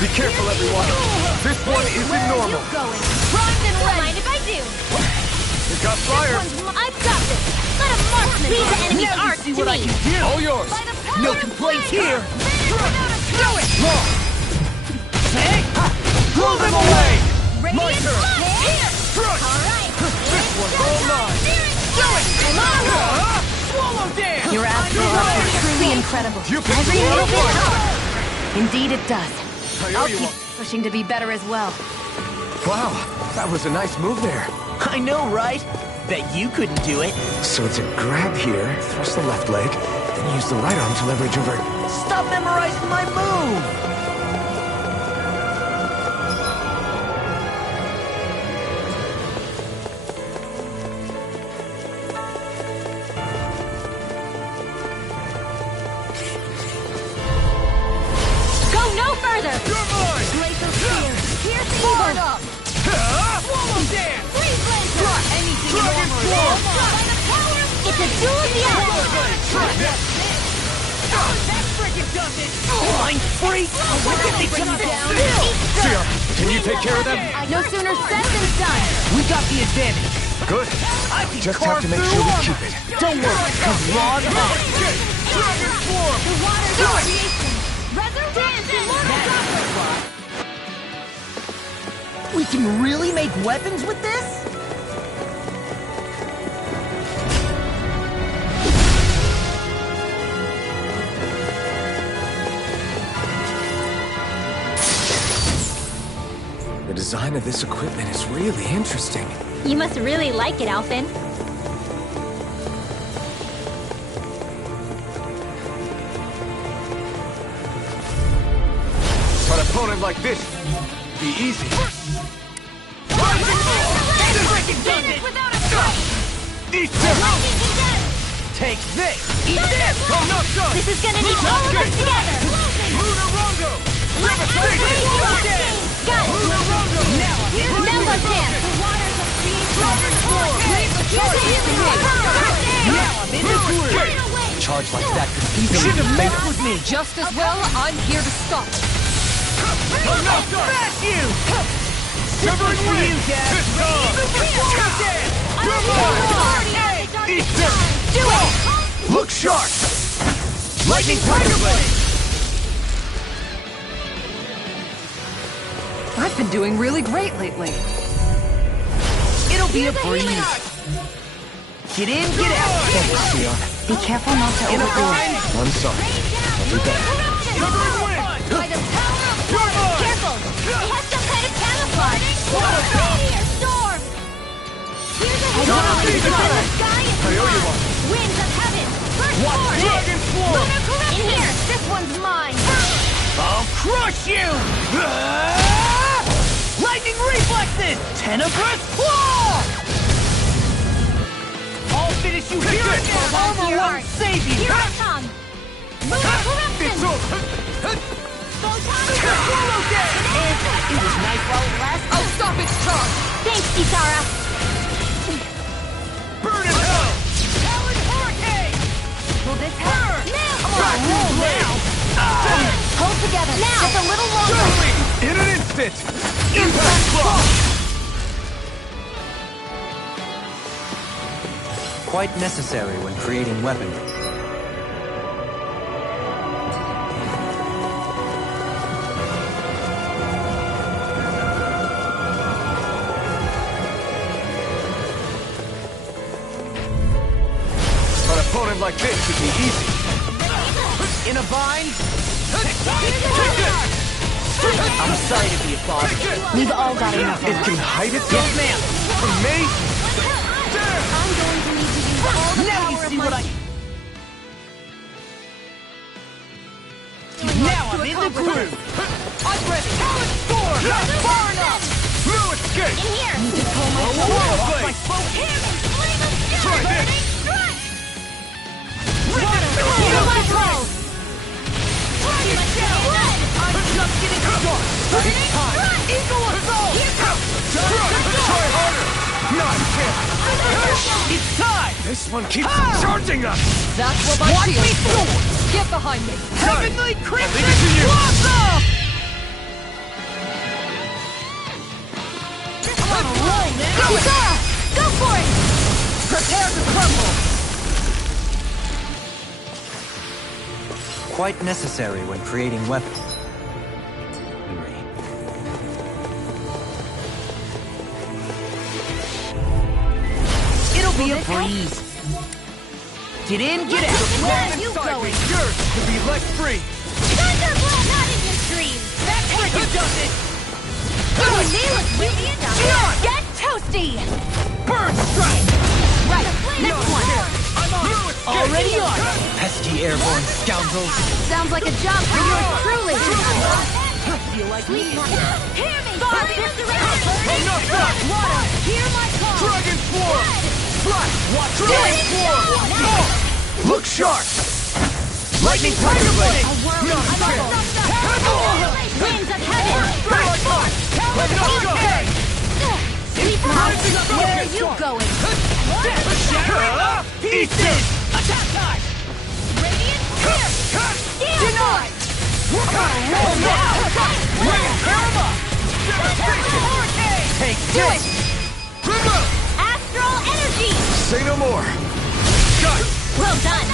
Be careful, everyone. This one isn't normal. Primed and ready. Mind if I do? It got fire. I've got this. Let a marksman lead the enemy's arc to What I me. can do. All yours. No complaints here. Do it. Hey! Blow them away. My Radiant turn. blast. Here. Crush. All right. This one's all mine. Do it. Swallow dance. Your astral is truly incredible. You picked Every the little wrong bit fight. helps. Indeed it does. I owe I'll you keep one. pushing to be better as well. Wow, that was a nice move there. I know, right? Bet you couldn't do it. So it's a grab here, thrust the left leg, then use the right arm to leverage over... Stop memorizing my move! Go no further. You're mine. Glacial spear. Piercing Forward bolt. up. Swallow dance. Freeze laser. Anything you want. By the power of it's a duel of the elements. Try this. That frickin' does it. Mind freak! When did they jump down? Sierra, can you take care of them? No sooner said than done. We got the advantage. Good. I can Just carve have to make through sure we armor. keep it. Don't worry, cause Ron up. Dragon Swarm. The water's creation. Resurrection. We can really make weapons with this? The design of this equipment is really interesting. You must really like it, Alphen. An opponent like this, be easy. Eat this! Take this! Eat this! I'm not done! This is gonna need all of us together. Lunarongo! Devastation! Got it! Nemba dance! The waters of Dragon Swarm! Charge like that could easily Should've be messed fatal. with me! Just as well, I'm here to stop. I'm not done! Smash you! Shivering for you, wind! Dad. It's time! You're mine! Eat this! Do it! Look sharp! Lightning Tiger Blade! I've been doing really great lately. It'll be a breeze. Get in, get out! Thanks, Sion. Be careful not to In a overdo it. bind! I'm sorry. I'll do better. Shivering wind! By the power of water! Careful! It has some kind of camouflage! Meteor storm! Here's a the sky is I owe you one. Winds of heaven! First force! Dragon Swarm! Lunar corruption! In here! This one's mine! I'll crush you! Lightning reflexes! Tenebrous claw! I'll finish you here and now! Armor won't save you! Here I come! Lunar corruption! It's over! Swallow dance! It was nice while it lasted. I'll stop its charge! Thanks, Kisara! Burn in hell! Talon Hurricane! Will this hurt? Now! Back to blade! Hold together! Now! Just a little longer! Surely! In an instant! Impact Claw! Quite necessary when creating weaponry. An opponent like this should be easy. In a bind? Take this! I'm sorry to be a boss. We've all got enough It of can it. hide itself? Yes, ma'am. From me? I'm going to need to use all the Now power you of see my... what I... Now I'm in the groove! I'm ready! Talon Storm! Not far enough! No escape! In here! Need to pull my sword off my focus! Try this! Feel my blow! I'm just getting started! It's time! Eagle Assault! Try harder! Not a chance! It's time! This one keeps charging us! That's what my Watch shield me is for. soar! Get behind me. Heavenly Leave it Crimson to you. Blossom! quite necessary when creating weapons. It'll be a breeze. Get in, get out. Where are you going? Yours to be let free. Thunderbolt, not in your dreams. That freaking does it. Get toasty! Burn strike. Right, next one. I'm on. Already on. Pesky airborne scoundrels. Sounds like a job for yours truly. Hear me! Fire resurrection! Water! Hear my call! Dragon Swarm! Flash! Watch Dragon Swarm! Look sharp! Lightning Tiger Blade! Winds of heaven! Where are you going? Pieces! Attack time! Radiant Spear! Denied! Take this! Astral energy! Say no more! Well done!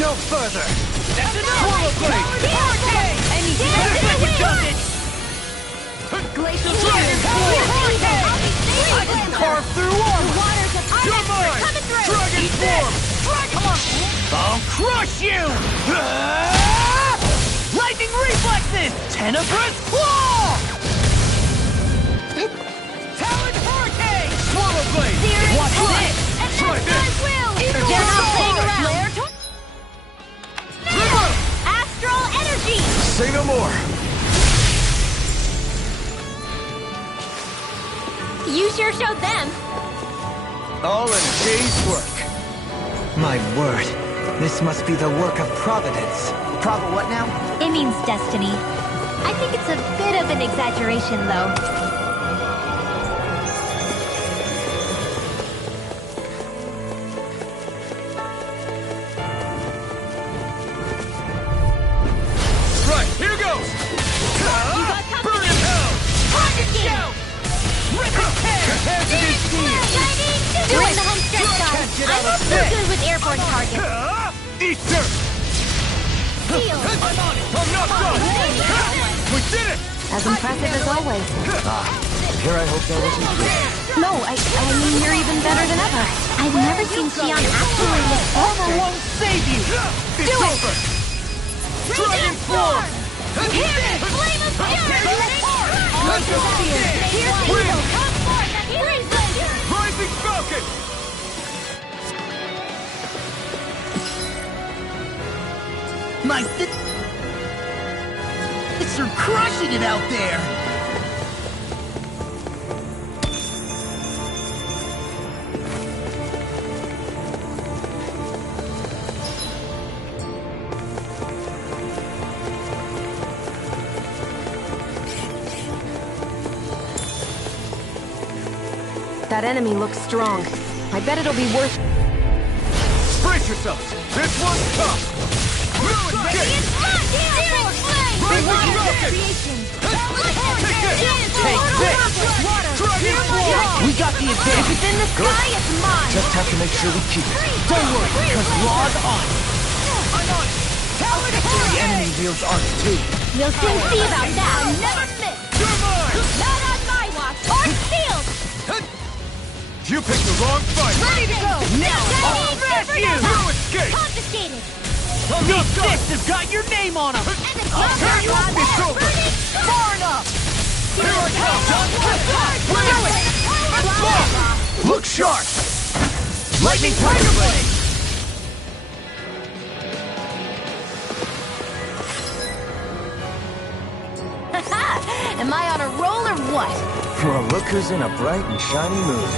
No further! That's enough! Swallow Blade! Anything does it! Glacial I can carve through armor! waters of You're mine! coming through! Dragon Form! Come on! I'll crush you! Lightning reflexes! Tenebrous Claw! Talon Hurricane! Swallow Blade! Searing Watch Torch! this! And Try that's this! my will! You're not playing around! River! Astral energy! Say no more! You sure showed them! All in a day's work. My word, this must be the work of Providence. What now? It means destiny. I think it's a bit of an exaggeration, though. Right, here goes! Burn in hell! Confiscated! Doing the home stretch, guys! I'm not so good with airborne targets! Easter! Heal! I'm on it! I'm not done! We did it! As impressive as always. Here I hope that wasn't true. No, I mean, you're even better than ever. I've never seen Xion actually look Armor better. won't save you! It's over! Dragon Form! Here! Flame of fury! Win! Come forth and freeze them! Rising Falcon! My It's are crushing it out there! That enemy looks strong. I bet it'll be worth... Brace yourselves! This one's tough! Ruin kick! Searing flame! Rising Falcon! Take this! Dragon Swarm! We got the advantage! It's in the sky, it's mine! Just have to make sure we keep it. Don't worry, because Law's on it! I'm on it! Talon The enemy wields arcs too. You'll soon see about that! I'll never miss! You're mine! Not on my watch! Arc shield! You picked the wrong fight! Ready to go! Now I'll smash you! No escape! Confiscated! I'm not done! Fists have got your name on them! And the I'll tear you up! It's over! Far enough! Here I come! Look sharp! Lightning Tiger Blade! Am I on a roll or what? Well, look who's in a bright and shiny mood.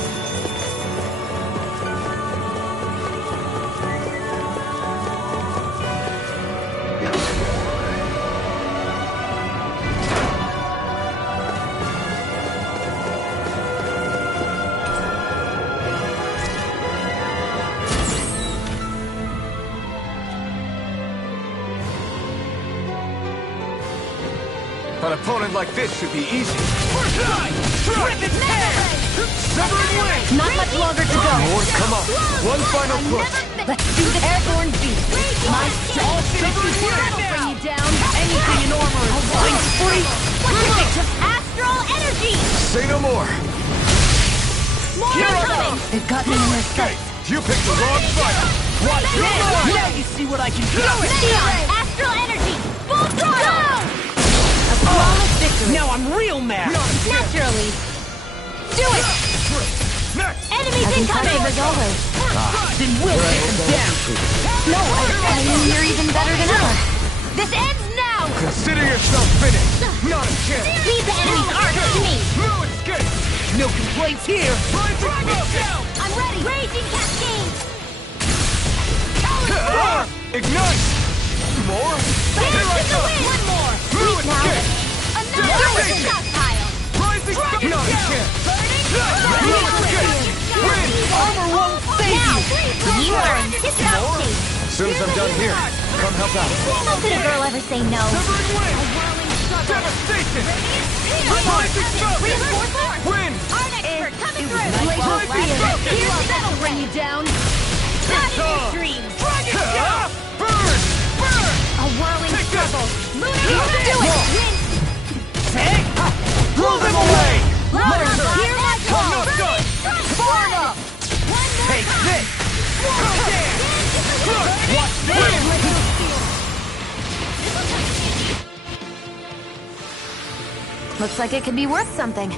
An opponent like this should be easy. First eye! Strike and tear! Severing wing! Not much longer to go. More, come on. One final push. Let's do the airborne beast. My All strength systems will right bring now. you down. Anything in armor is flying free. What's your fix of astral energy? Say no more. More Here I coming. They've got me in their sights. You picked the wrong fight. Watch your mark. Now you see what I can do. Xion, astral energy. Full throttle. A flawless victory. Now I'm real mad. Naturally. Do it. Next. Enemies As impressive incoming. as always. Then we'll take them down. No, I mean, you're even better than ever. This ends now. Consider yourself finished. Not a chance. Leave the enemy's arc to me. No escape. No complaints here. I'm ready. Raging cascade. Ignite. More. Here I go. One more. No escape. Another stockpile. Rising sun. Not a chance. No escape. Win. Armor won't save Now, you. you are in dismount state. As soon as I'm done here, come help out. How could a girl ever say no? Severing wind. Devastation. Rising sun. Win. Our expert coming through. Here's that'll bring you down. Not in your dreams. Burn. Burn. A whirling struggle. Lunar Do it. Win. Blow them away. Louder. Hear my I'm call. not done. Burn up. Take this. Watch this. Looks like it could be worth something.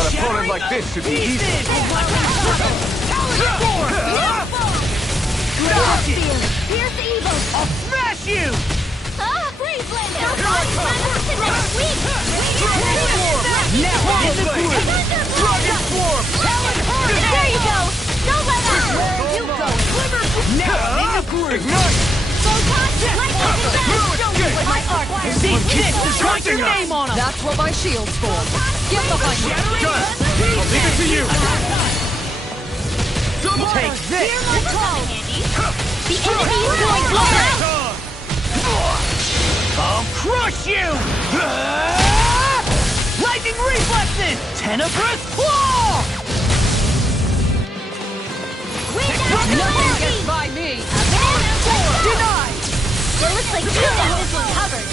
An opponent like this should be easy. Here's the evil. I'll smash you. Freeze blade. Weak. Now in the group. Dragon Swarm. There you go. Don't let up. Where you go? Now in the group. Ignite. My arc. See, this is write your name on them. That's what my shield's for. Get behind me. Done. I'll leave it to you. Take this. The enemy is going lower. I'll crush you. Lightning reflexes. Tenebrous claw. Nothing gets by me. Denied. It looks like you got this one covered.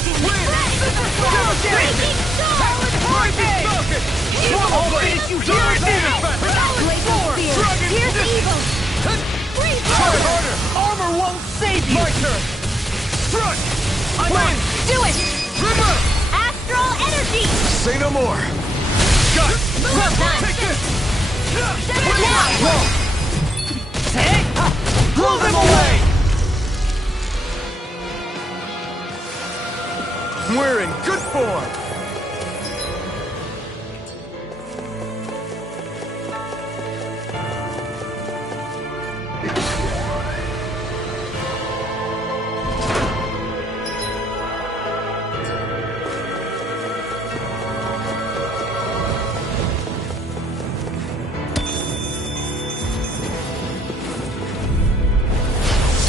I'll finish you here and now. Here's evil. Try harder. Armor won't save you. My turn. Strut. Win. Do it. River. Astral energy. Say no more. Got it. Well done. Take this. Now. Take. Blow them away. We're in good form.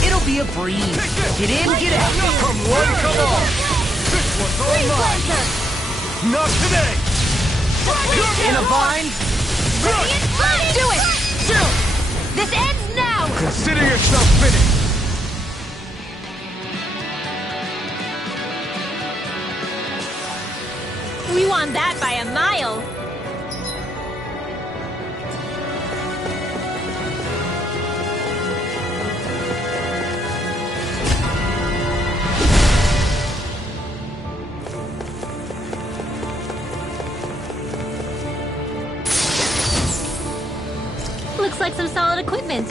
It'll be a breeze. Get in, get out. Come one, come all. This one's all mine. Not today. In a bind. Do it. This ends now. Consider yourself finished. We won that by a mile. Looks like some solid equipment.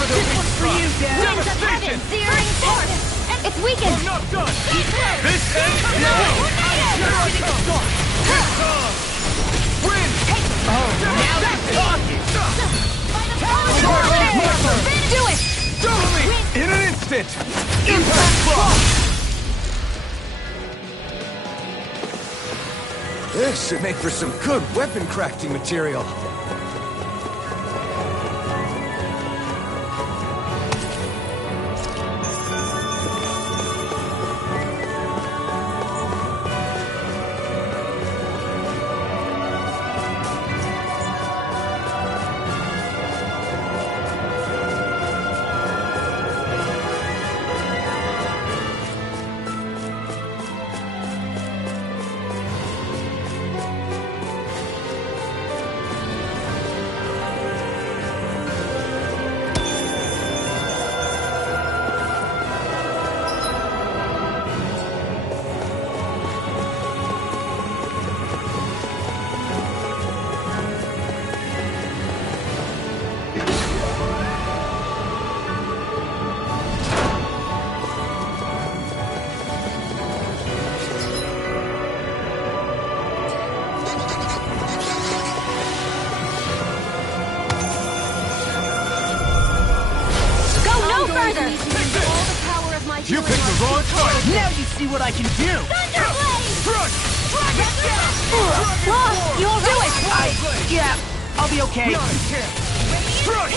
for the weak For you, Dad. Winds of heaven, Searing force. It's weakened. I'm not done. This ends now. Win. Now that's talking. Do it. Totally. In an instant. Impact block. This should make for some good weapon crafting material. You picked the wrong fight! Now you see what I can do! Thunderblade! Crush! You'll do it! Yeah, I'll be okay. Crush!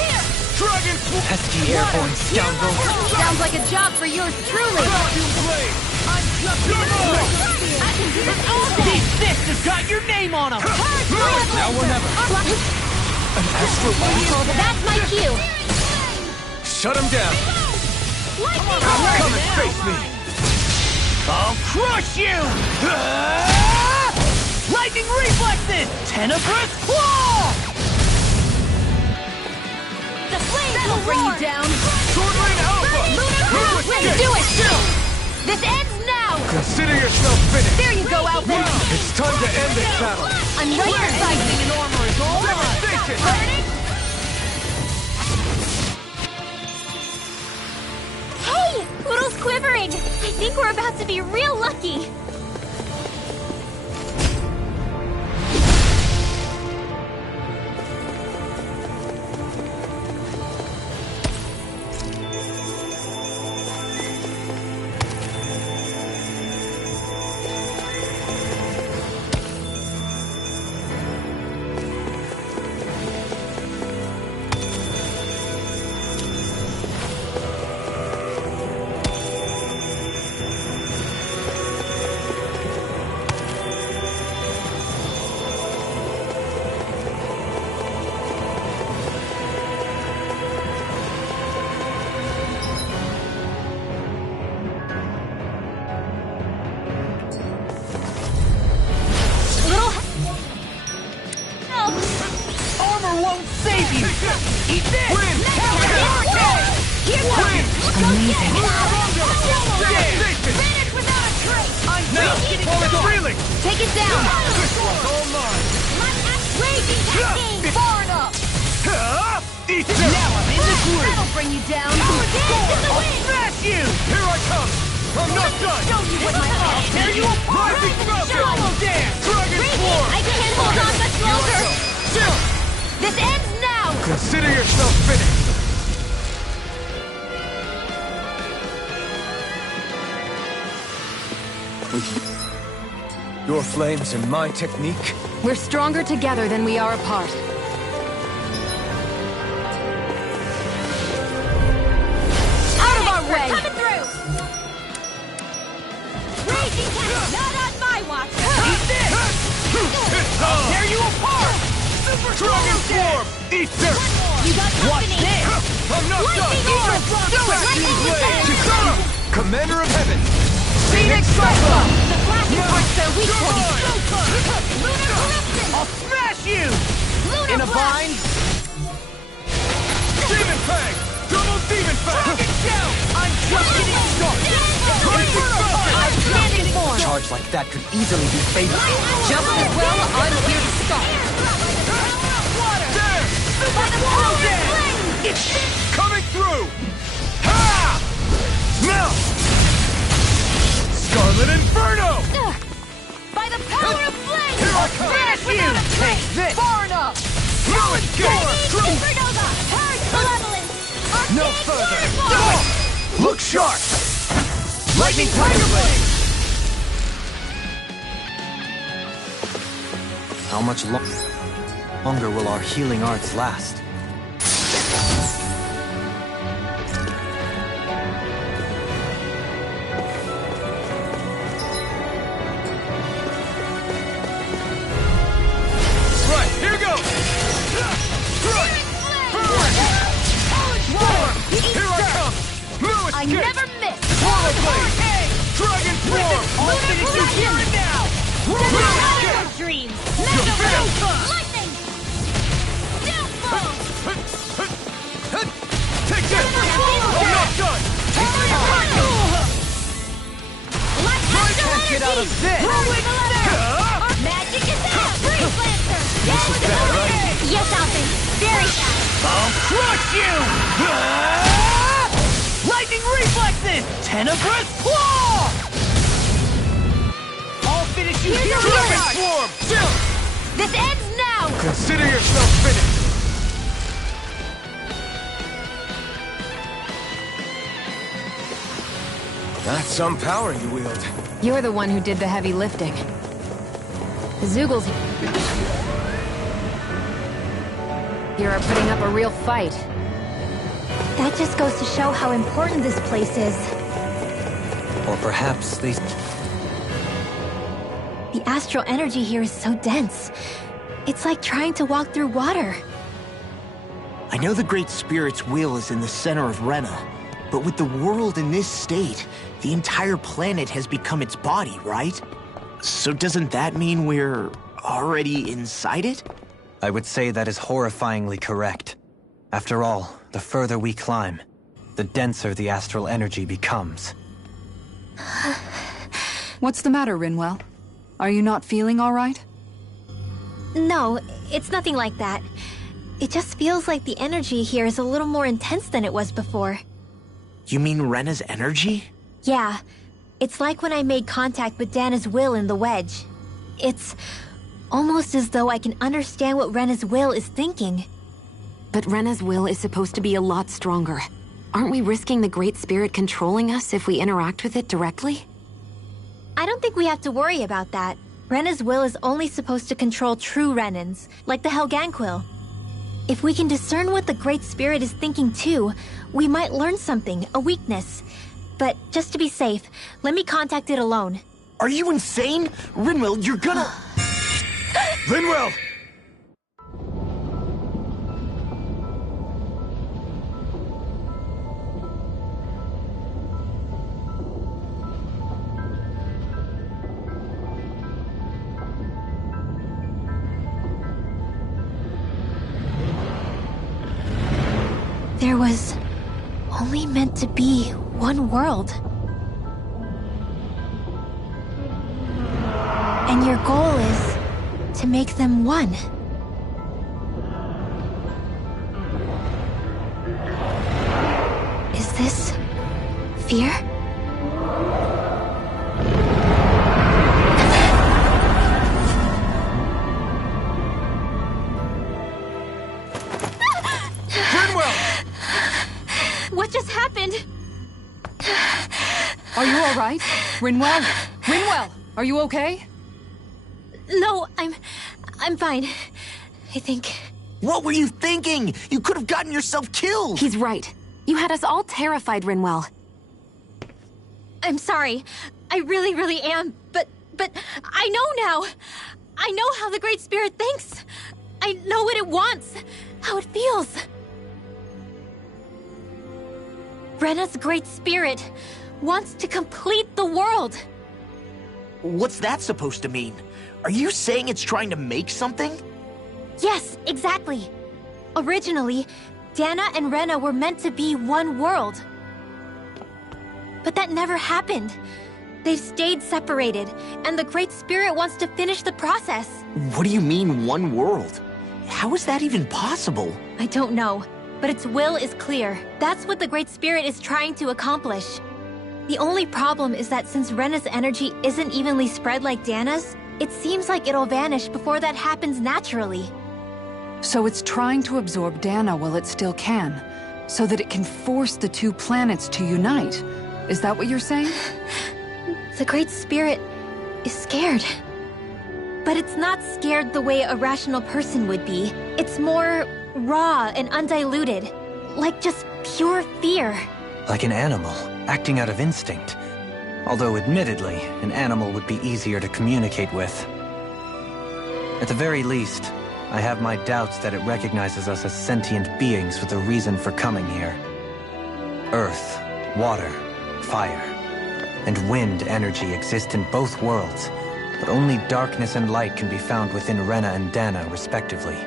Dragon Sword! Pesky airborne scoundrel! Sounds like a job for yours truly! Dragon Blade! I'm just I can do this all day! These fists have got your name on them! Now or never! An astral light? That's my cue! Shut him down! Come and face me! I'll crush you! Lightning reflexes! Tenebrous claw! The flames will bring you down! Sword Lane Alpha! Do it! This ends now! Consider yourself finished! There you go, Alpha! It's time to end this battle! I'm right beside you! In armor is all Devastation! Hey! Poodle's quivering! I think we're about to be real lucky! Take it down! This one's all mine! Far enough! Eat this! Now I'm in the groove! That'll bring you down! I'll smash you! Here I come! I'm not done! Show you with my heart! Tear you apart! Rising Falcon! Double dance! Dragon Swarm! I can't hold on much longer! Chill! This ends now! Consider yourself finished! Your flames and my technique? We're stronger together than we are apart. Out of our way! Coming through! Raging Cat! Not on my watch! Eat this! I'll tear you apart! Super Dragon Swarm! Eat dirt! You got Watch company! this! I'm not done! Lightning Blade! Kisara! Commander of Heaven! Phoenix Cyclone! The flashing part's their weak point! I'll smash you! Lunar In a Blast! bind? Demon Fang! Double Demon Fang! I'm just getting started! I'm standing form! Charge like that could easily be fatal. Just as well, I'm here to stop! There! By the power of flame! It's coming through! An inferno! By the power of flame! Here I come! Smash you! Take this! Far enough! Ruin Gate! Supernova! Purge malevolence! No Arcane further! Purifier! Look sharp! Lightning Tiger Blade! How much longer will our healing arts last? Right, here goes! Here I come! No I escape! never miss! Swallow Blade! Dragon Form! I'll finish you here and now! Escape! Dreams! Defend! Lightning! Downfall! Take this! I'm not done! Can't get out of this! Magic is out! Freeze Lancer! This is better, right? Yes, Alvin! Very fast! I'll crush you! Lightning reflexes! Tenebrous claw! I'll finish you here! Dragon Swarm! Jump! This ends now! Consider yourself finished! That's some power you wield. You're the one who did the heavy lifting. The Zeugles here are putting up a real fight. That just goes to show how important this place is. Or perhaps they... The astral energy here is so dense. It's like trying to walk through water. I know the Great Spirit's will is in the center of Rena, but with the world in this state, the entire planet has become its body, right? So doesn't that mean we're already inside it? I would say that is horrifyingly correct. After all, the further we climb, the denser the astral energy becomes. What's the matter, Rinwell? Are you not feeling all right? No, it's nothing like that. It just feels like the energy here is a little more intense than it was before. You mean Rena's energy? Yeah. It's like when I made contact with Dana's will in the wedge. It's almost as though I can understand what Rena's will is thinking. But Rena's will is supposed to be a lot stronger. Aren't we risking the Great Spirit controlling us if we interact with it directly? I don't think we have to worry about that. Rena's will is only supposed to control true Renans, like the Helganquil. If we can discern what the Great Spirit is thinking too, we might learn something, a weakness. But just to be safe, let me contact it alone. Are you insane? Rinwell, you're gonna... Rinwell! There was only meant to be one world. And your goal is to make them one. Is this fear? What just happened? Are you all right? Rinwell? Rinwell, are you okay? No, I'm fine. I think... What were you thinking? You could have gotten yourself killed! He's right. You had us all terrified, Rinwell. I'm sorry. I really am. But I know now. I know how the Great Spirit thinks. I know what it wants. How it feels. Rena's Great Spirit wants to complete the world. What's that supposed to mean? Are you saying it's trying to make something? Yes, exactly. Originally, Dana and Rena were meant to be one world. But that never happened. They've stayed separated, and the Great Spirit wants to finish the process. What do you mean, one world? How is that even possible? I don't know, but its will is clear. That's what the Great Spirit is trying to accomplish. The only problem is that since Rena's energy isn't evenly spread like Dana's, it seems like it'll vanish before that happens naturally. So it's trying to absorb Dana while it still can, so that it can force the two planets to unite. Is that what you're saying? The Great Spirit is scared. But it's not scared the way a rational person would be. It's more raw and undiluted. Like just pure fear. Like an animal, acting out of instinct. Although admittedly, an animal would be easier to communicate with. At the very least, I have my doubts that it recognizes us as sentient beings with a reason for coming here. Earth, water, fire, and wind energy exist in both worlds, but only darkness and light can be found within Rena and Dana, respectively.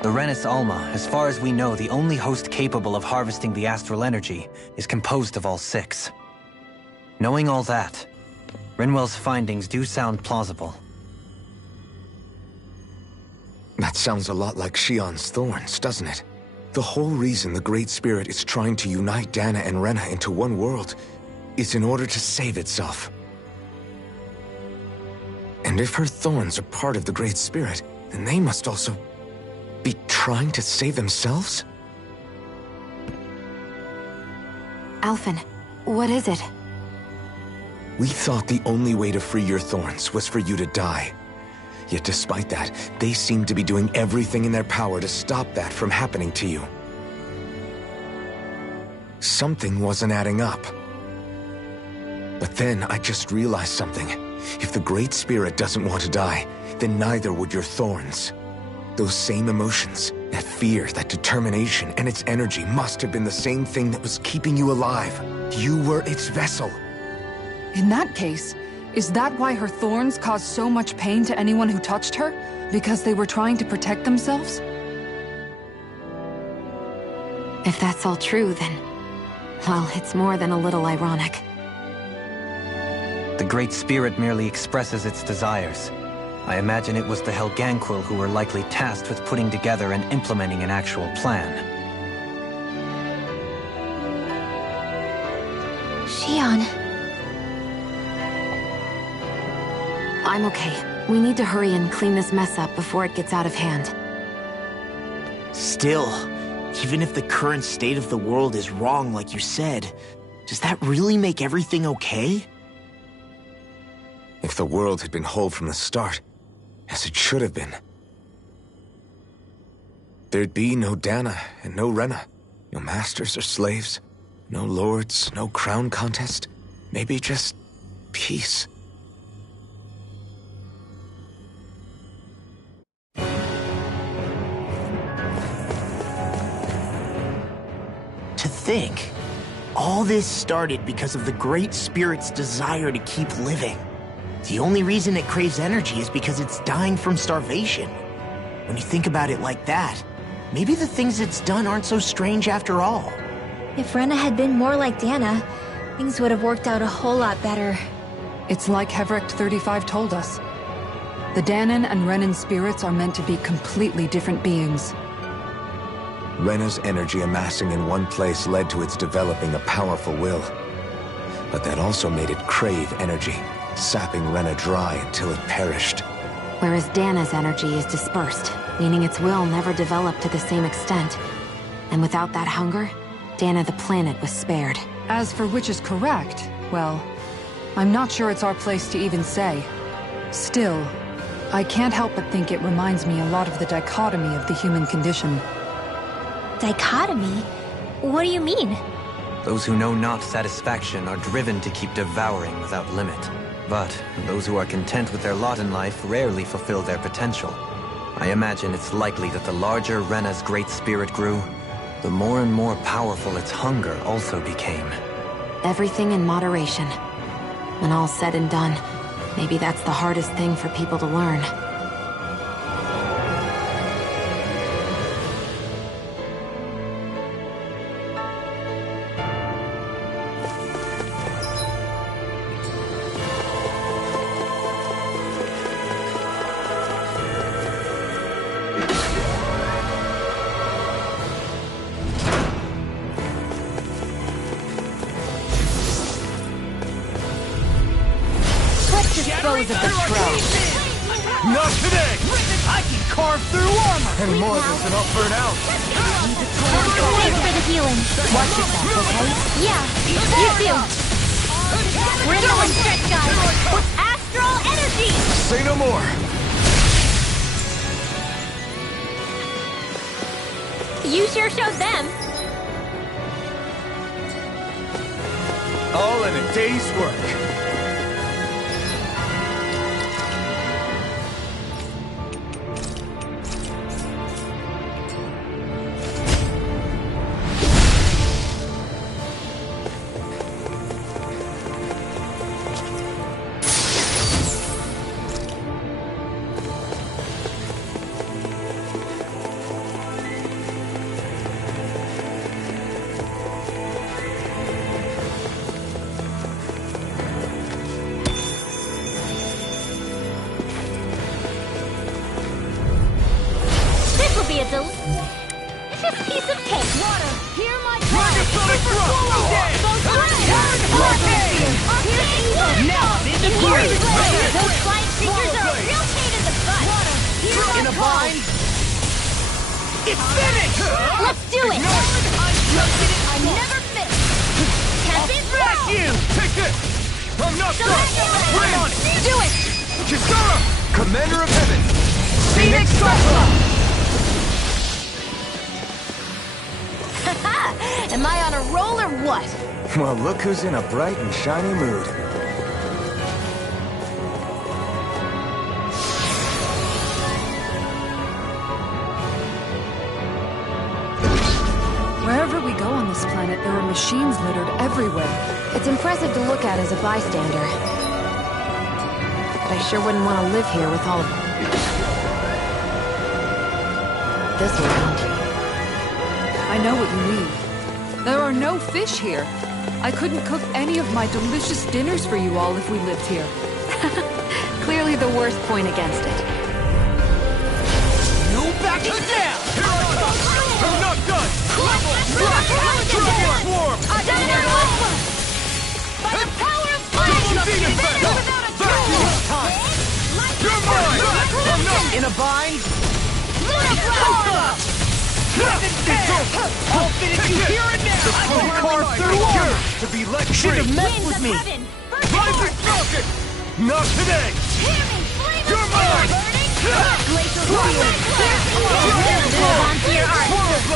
The Renis Alma, as far as we know, the only host capable of harvesting the astral energy, is composed of all six. Knowing all that, Rinwell's findings do sound plausible. That sounds a lot like Shion's thorns, doesn't it? The whole reason the Great Spirit is trying to unite Dana and Rena into one world is in order to save itself. And if her thorns are part of the Great Spirit, then they must also be trying to save themselves? Alphen, what is it? We thought the only way to free your thorns was for you to die. Yet despite that, they seem to be doing everything in their power to stop that from happening to you. Something wasn't adding up. But then I just realized something. If the Great Spirit doesn't want to die, then neither would your thorns. Those same emotions, that fear, that determination, and its energy must have been the same thing that was keeping you alive. You were its vessel. In that case, is that why her thorns caused so much pain to anyone who touched her? Because they were trying to protect themselves? If that's all true, then... well, it's more than a little ironic. The Great Spirit merely expresses its desires. I imagine it was the Helganquil who were likely tasked with putting together and implementing an actual plan. Shion. I'm okay. We need to hurry and clean this mess up before it gets out of hand. Still, even if the current state of the world is wrong like you said, does that really make everything okay? If the world had been whole from the start, as it should have been, there'd be no Dana and no Rena, no masters or slaves, no lords, no crown contest, maybe just peace. To think, all this started because of the Great Spirit's desire to keep living. The only reason it craves energy is because it's dying from starvation. When you think about it like that, maybe the things it's done aren't so strange after all. If Rena had been more like Dana, things would have worked out a whole lot better. It's like Hevericht 35 told us. The Danan and Renan spirits are meant to be completely different beings. Rena's energy amassing in one place led to its developing a powerful will. But that also made it crave energy, sapping Rena dry until it perished. Whereas Dana's energy is dispersed, meaning its will never developed to the same extent. And without that hunger, Dana the planet was spared. As for which is correct, well, I'm not sure it's our place to even say. Still, I can't help but think it reminds me a lot of the dichotomy of the human condition. Dichotomy? What do you mean? Those who know not satisfaction are driven to keep devouring without limit. But those who are content with their lot in life rarely fulfill their potential. I imagine it's likely that the larger Rena's Great Spirit grew, the more and more powerful its hunger also became. Everything in moderation. When all's said and done, maybe that's the hardest thing for people to learn. those of the Shroud. Not today! I can carve through armor! Any more of this and I'll burn out. Thanks for the healing. Watch yourself, okay? Yeah, you too. We're going stretch, guys. Astral energy! Say no more. You sure showed them. All in a day's work. Be a delicious piece of cake. Water, hear my call. Those flying creatures are a real pain in the butt. In a bind? It's finished! Let's do it! I never miss. Can't be Smash you! Take this! I'm not done! Bring on it! Do it! Kisara! Commander of Heaven! Phoenix Cyclops! Am I on a roll or what? Well, look who's in a bright and shiny mood. Wherever we go on this planet, there are machines littered everywhere. It's impressive to look at as a bystander. But I sure wouldn't want to live here with all of this around. I know what you mean. There are no fish here. I couldn't cook any of my delicious dinners for you all if we lived here. Clearly the worst point against it. No backing down! Here I come! I'm not done! Dragon Swarm! By the power of fire! Vacuum time! You're mine! I'm not in a bind! I'll finish you here and now! I can carve through armor! To be let free! Should have messed with me! Rising Falcon! Not today! You're mine! Glacial Warrior! Hold on to your art!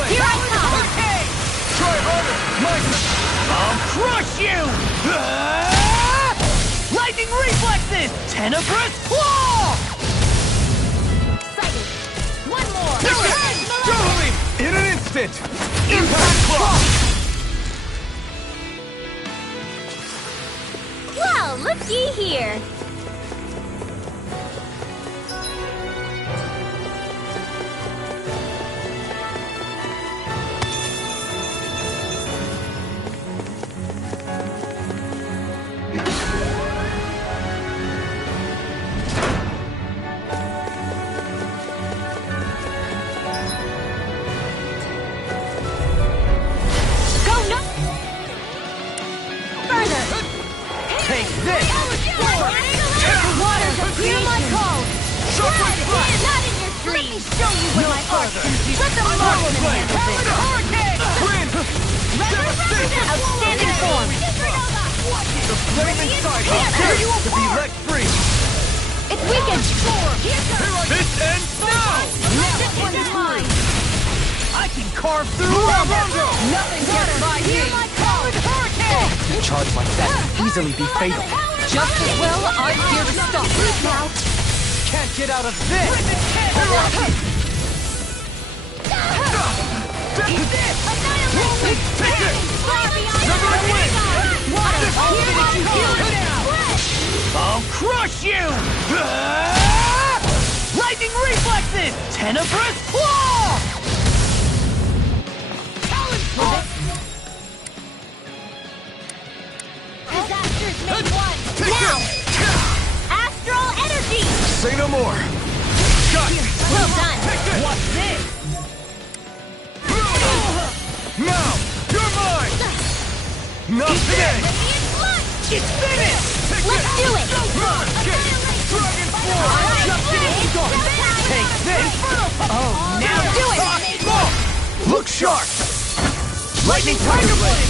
Here I come! Try harder! I'll crush you! Lightning reflexes! Tenebrous claw! Excited! One more! Dohalim! In an instant! Impact claw! Well, looky here! Take this! The waters appear my call! Blood is not in your dreams! Let me show you what my art can do! Let the marksman handle this! Outstanding form! The flame inside is to be let free! It's weakened! This ends now! This one is mine! I can carve through armor! Nothing gets by me! A charge like that could easily be fatal. Just as well, I'm here to stop it. Now! Can't get out of this! Annihilation! Take it! Never win! Water! I'll crush you! Lightning reflexes! Tenebrous claw! Disasters made one! Now! Astral energy! Say no more. Well done! What's this? Now! You're mine! Not today! Radiant blood! It's finished! Let's do it! Dragon Form! Just get in the dark! Take this! Oh, now do it! Look sharp! Lightning Tiger Blade!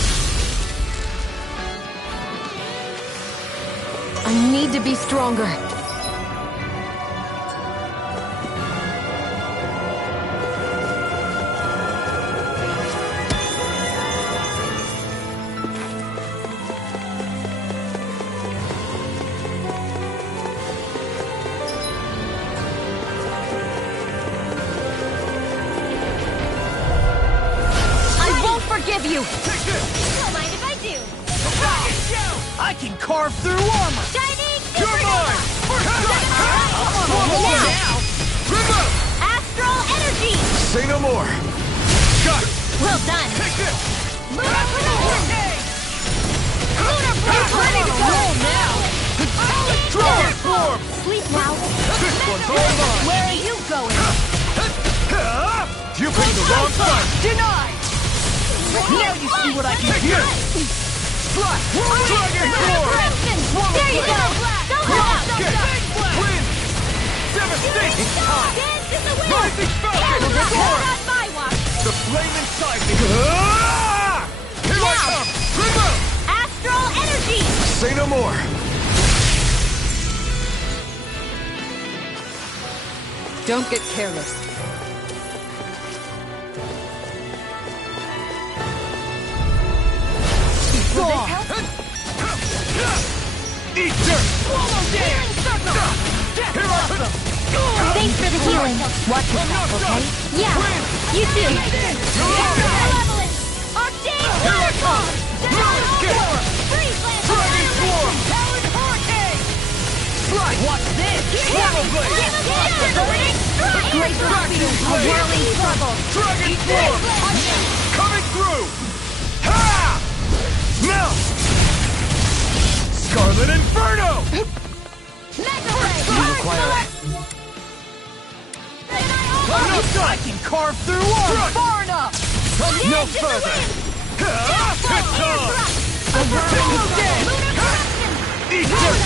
I need to be stronger. You. Don't mind if I do. I can carve through armor. Shining You're mine. Now. Astral energy. Say no more. Got it. Well done. Take this. Lunar production. Lunar ready to roll now. Dragon Form. Sleep now. This one's all mine. Where are you going? You picked the wrong side. Denied. Now you see what I can do! Strike! Dragon Form! There you go! Go out! Wind! Devastation! It's time! Rising Falcon! On my watch! The flame inside me! Here I come! Remove! Astral energy! Say no more. Don't get careless. Eat dirt! Swallow down! Here I come! Thanks for the healing. Watch yourself, okay? Yeah, you too. Malevolence! Arcane Fireball! Dragon Form! Powered Hurricane! Strike! Watch this! Swallow Blade! Great Battlefield! A whirling struggle! Dragon Form! Coming through! Ha! Now! Scarlet Inferno! Mega Ray! I can carve through armor! Far enough! No further! It's on! Eat dirt!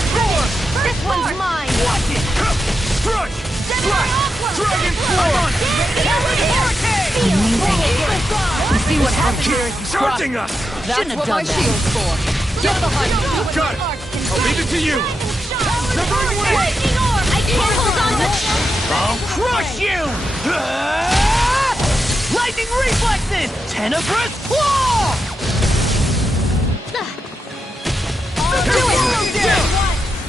This one's mine! Watch it! Crush! Strike! Dragon Form! You see what happened here? Charging us! That's what my shield's for. Get behind me! Got it! I'll leave it to you! Severing Wing! Lightning orb! I can't hold on to... I'll crush you! Lightning reflexes! Tenebrous claw! Do it!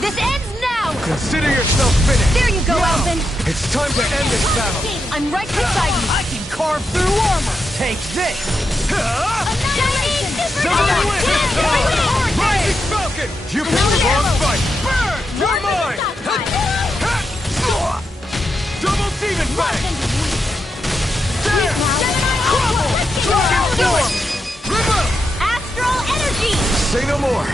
This ends now! Consider yourself finished. There you go, Alvin! It's time to end this battle. I'm right beside you! I can carve through armor! Take this! Rising Falcon! You picked the wrong fight! Burn! You're mine! Double Demon Fang! There! Crumble! Dragon Form! Remove! Astral energy! Say no more.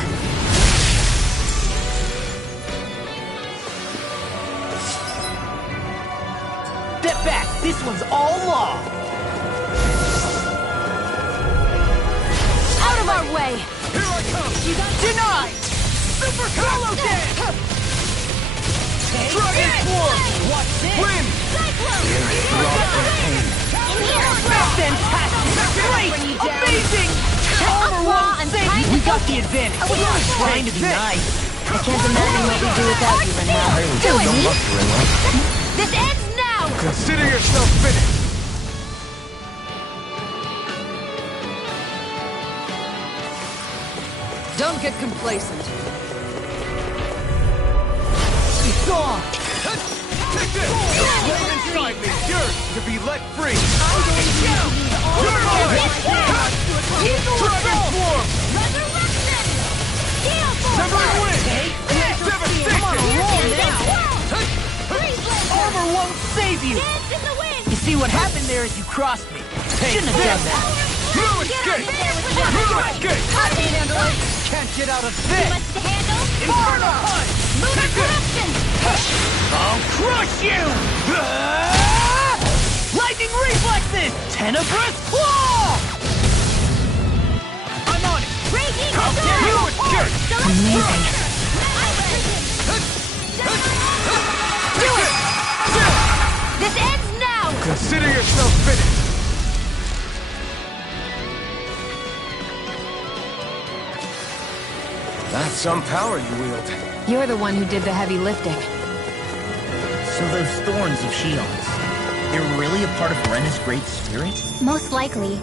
Step back! This one's all law! Out of our way! Here I come! Denied! Super Hollow Dance! Dragon Form! Watch this! Wind! Fantastic! Great! Amazing! Armor won't save you! We got the advantage! I was trying to be nice! I can't imagine what we'd do without you, Renal. Do it! This ends now! Consider yourself finished. Don't get complacent. It's on! Take this! Flame inside me! Yours to be let free! You're mine! Dragon Form! Resurrection! Steel Form! Severing Wing! Devastation! Armor won't save you! Dance in the wind! You see what happened there is you crossed me. Shouldn't have done that. No escape! No escape! I can handle it! Can't get out of this! Much to handle? Inferno Punch! Lunar corruption! I'll crush you! Lightning reflexes! Tenebrous claw! I'm on it! Raging How sword! dare you escape! Amazing. Consider yourself finished! That's some power you wield. You're the one who did the heavy lifting. So those thorns of Shion's, they're really a part of Rena's great spirit? Most likely.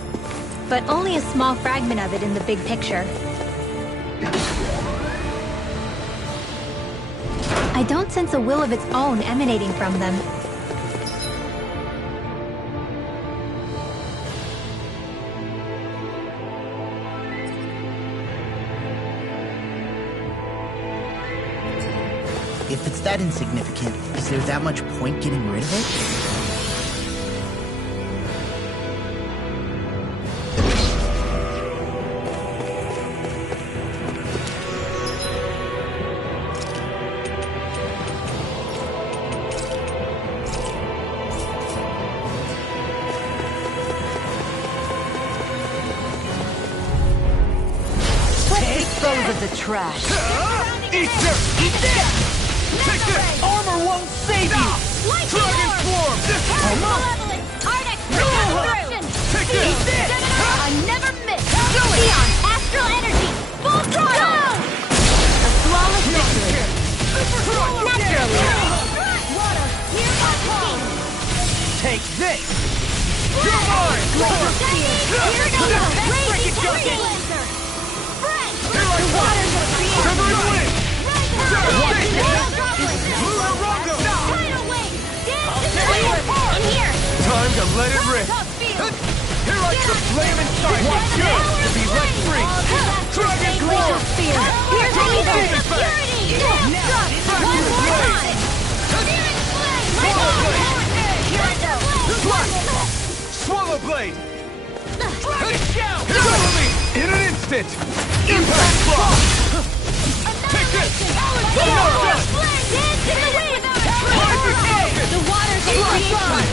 But only a small fragment of it in the big picture. I don't sense a will of its own emanating from them. If it's that insignificant, is there that much point getting rid of it? Dispose of the trash. Eat this! Take this! Armor won't save you! Dragon Swarm! This Take this! Eat this! I never miss! Xion, Astral Energy! Full throttle! A flawless victory! Naturally! Take this! You're mine! The waters of creation! Time to let it rip! Here I come! Flame inside! What's yours to be let free! Dragon Swarm! Here's the security! One more time! Swallow Blade! Dragon Shout! Follow me! In an instant! Impact Block! Take this! Dance in the wind! The waters of creation!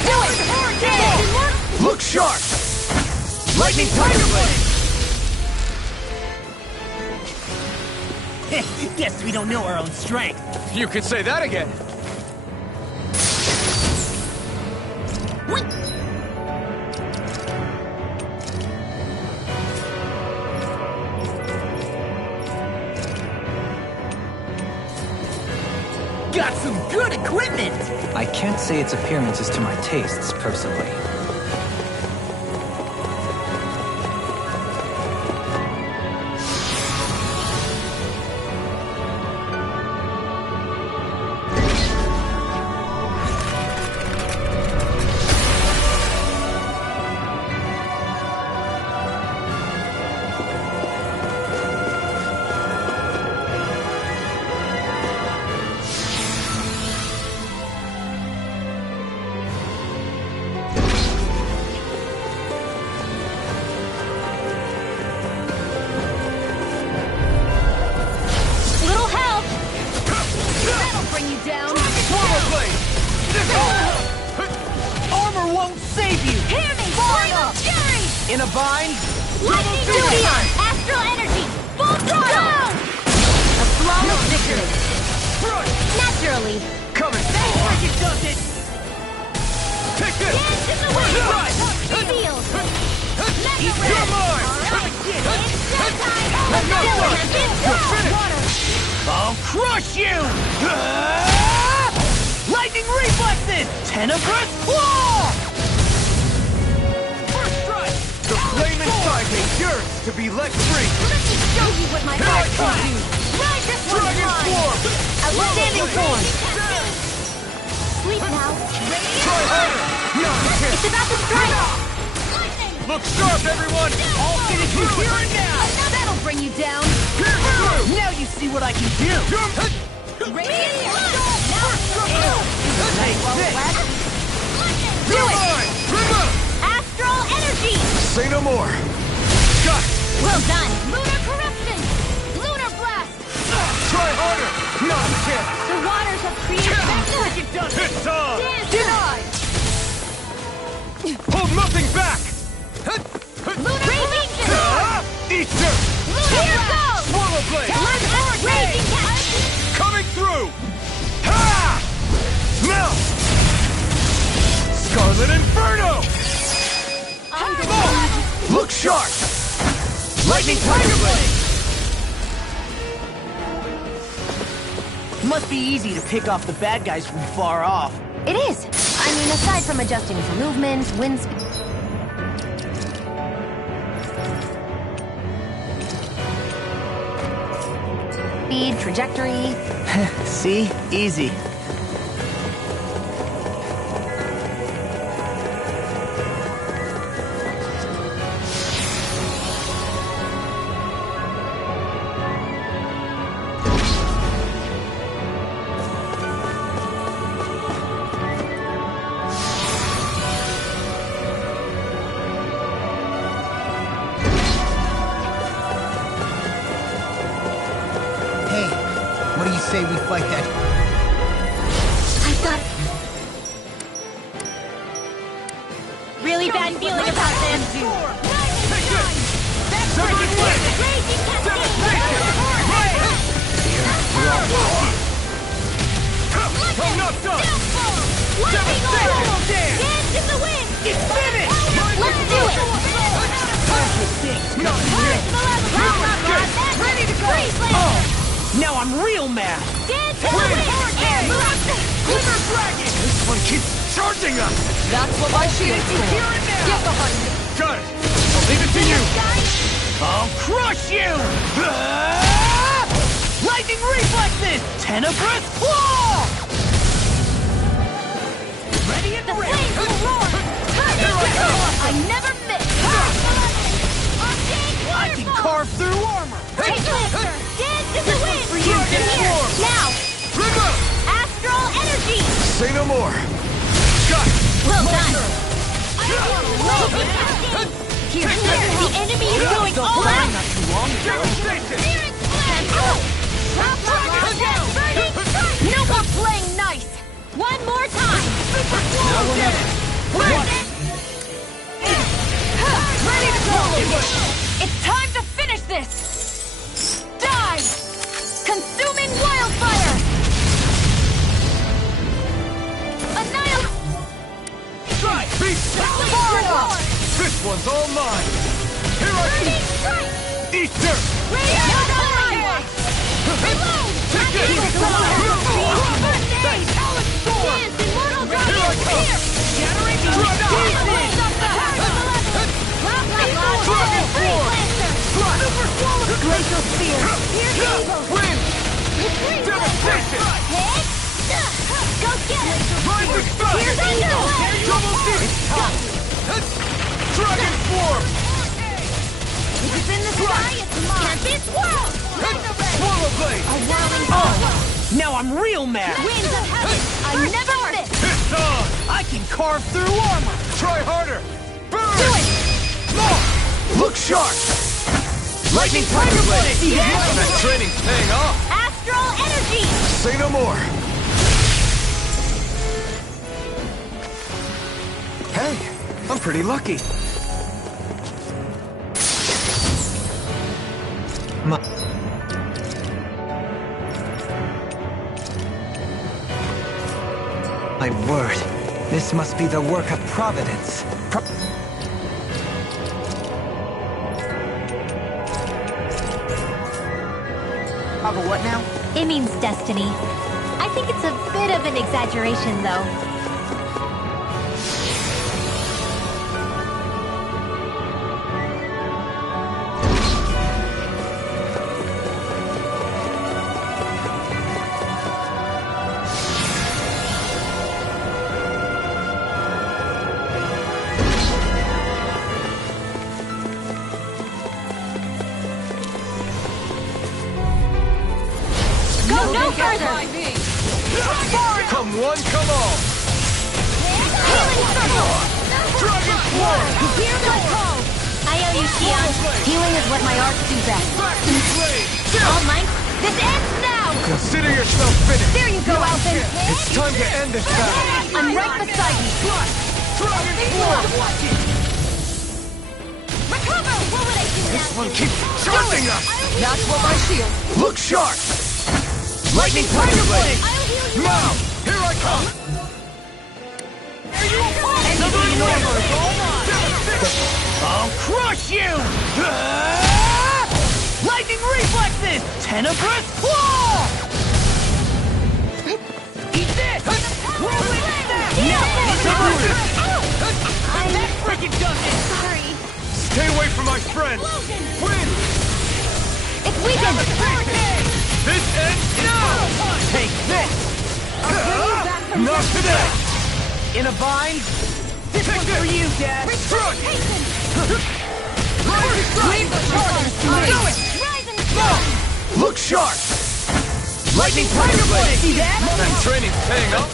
Do it! Dance and work! Look sharp! Lightning Tiger Blade! Guess we don't know our own strength. You could say that again! Got some good equipment! I can't say its appearance is to my tastes, personally. Armor won't save you! Hear me! Final Fury! In a bind? Lightning Xion! Astral Energy! Full throttle! A flawless victory! Naturally! Coming! It does it! Take this! Dance in the wind! Field! You're mine! You're finished! I'll crush you! Lightning reflexes! Tenebrous Claw! First strike! The flame inside me yearns to be let free! Let me show you what my heart can do! Ride this one Dragon blind! Swarm! Outstanding form! Sleep now! Try harder! It's about to strike! Look sharp, everyone! I'll finish you here and now! That'll bring you down! Now you see what I can do! Radiant! Take this! Do it! Mine! Remove! Astral Energy! Say no more! Got it! Well done! Lunar Corruption! Lunar Blast! Try harder! Not a chance! The waters of creation! It's on! Denied! Hold nothing back! Lunar Corruption! Eat dirt! Here goes! Swallow Blade! Raging Cat! Coming through! Ha! Smell! Scarlet sharp! Lightning Tiger Blade! Must be easy to pick off the bad guys from far off. It is. I mean, aside from adjusting for movement, wind speed... trajectory... See? Easy. What do you say we fight that? I've got really bad feeling about this. I'm not done! Dance in the wind! It's finished! Let's do it! Ready to go! Now I'm real mad! Dance in the wind! Glimmer Dragon! This one keeps charging us! That's what my shield's for. Get behind me. Got it! I'll leave it to you! I'll crush you! Lightning reflexes! Tenebrous claw! Ready and The ready! flames will roar! Here I go! I never miss! I can carve through armor! Take Lancer! Dance in the wind! For you, Here! Swarm! Now! Remote! Astral energy! Say no more! Got it! Well done! Here, the enemy is going all out! Not too long ago. No more playing nice! One more time! Now we're never. Ready to go! It's time to finish this! Die! Consuming wildfire! Annihilate! Try! Beast! This one's all mine! Here I come! Eat dirt! Reload! Take it! Dance, immortal Here I come! Shattering Dragon Form! Super Swallow! Glacial Spear! Wind! Devastation! Go get it! Rising Sun! Here's Thunder! Double Deep! Dragon Form! If it's in the sky, it's mine! Can't be swirled! Swallow Blade! A whirling power! Now I'm real mad! Winds of heaven! I never miss! It's on! I can carve through armor! Try harder! Burn! Do it! More! Look sharp! Lightning Tiger Blade! See that? That training's paying off! Astral energy! Say no more! Hey, I'm pretty lucky. My word, this must be the work of Providence. What now? It means destiny. I think it's a bit of an exaggeration, though. No further! Come one, come all! Healing circle! Dragon Form! Hear my call! I owe you, Xion. Healing is what my arts do best. All Might, this ends now! Consider yourself finished! There you go, Alphen! It's time to end this battle! I'm right beside you! Dragon Form! Recover! What would I do now? This one keeps charging us! That's what my shield. Look sharp! Lightning Tiger Blade! Now! Here I come! I'll crush crush you! Lightning reflexes! Tenebrous claw! Eat this! Rolling snap! That freaking does it! Sorry. Stay away from my friend! Win! It's weakened! This ends now! Take this! Not today! In a bind? This one's for you, Dad! Struck! Leave the charges to me! Do it! Look sharp! Lightning Tiger Blade! See that? That training's paying off!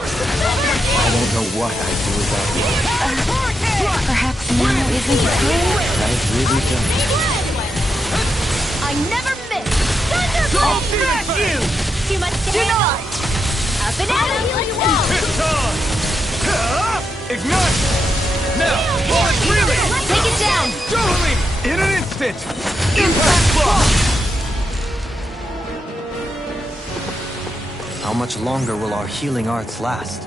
I don't know what I'd do without you. Perhaps now isn't the time? I really don't. I never miss! I'll smash you! Too much to handle! Up and out! Let's go! It's on! Ignite! Now, Lord Freely! Take it down! Dohalim! In an instant! Impact block! How much longer will our healing arts last?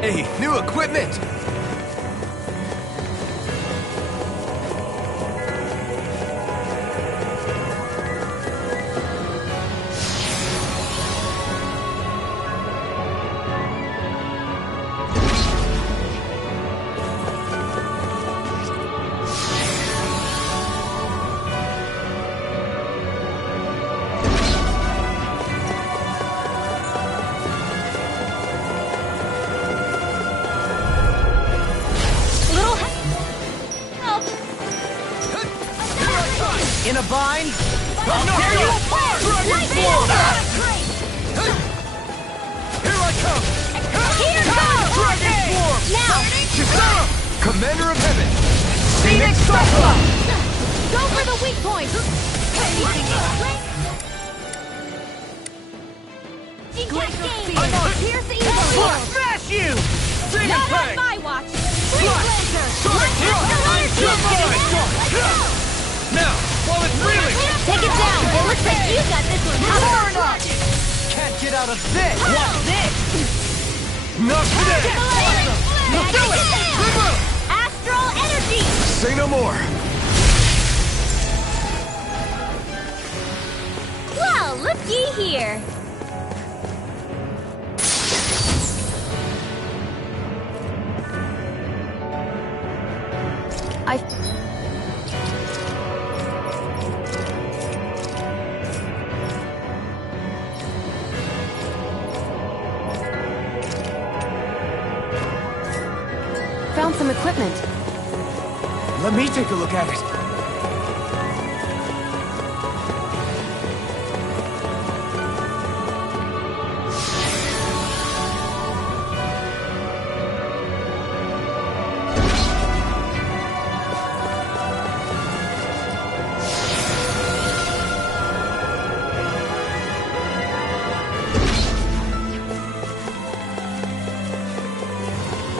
Hey, new equipment! In a bind? I'll tear you apart! Here I come! Here goes! Dragon Swarm! Now! Kisara! Commander of Heaven! Phoenix Cyclops! Go for the weak point! I'm on! Pierce the evil! Smash you! Demon Not on Fang! my watch! Freeze laser! Sonic Thrust! Now, while it's reeling! Take it down! It looks like you got this one covered! Can't get out of this! Watch this! Not today! Do it! Astral energy! Say no more! Well, looky here! Found some equipment. Let me take a look at it.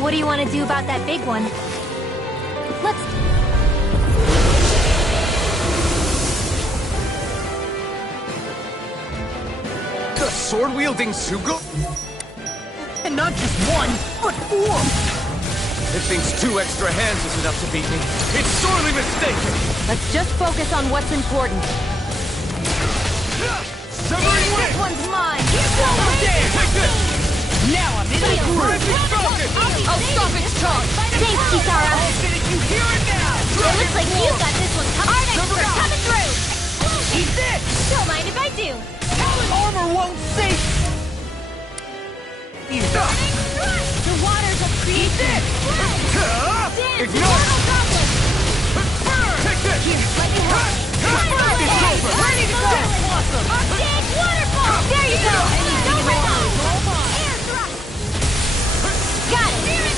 What do you want to do about that big one? Let's... The sword-wielding Sugo? And not just one, but four! It thinks 2 extra hands is enough to beat me. It's sorely mistaken! Let's just focus on what's important. Severing This Wind! one's mine! Take this! Now I'm in the groove! Rising Falcon! I'll stop its charge! Thanks, Kisara! I'll finish you here and now! It looks like you got this one covered! Artex, we're coming through! Eat this! Don't mind if I do! Armor won't save you! The waters of creation! Dance! Ignite! Eternal goblin! Take this! Let you have it! It's over! Ready to go! Awesome! Big waterfall! There you go! Don't let go! Air thrust! Got it!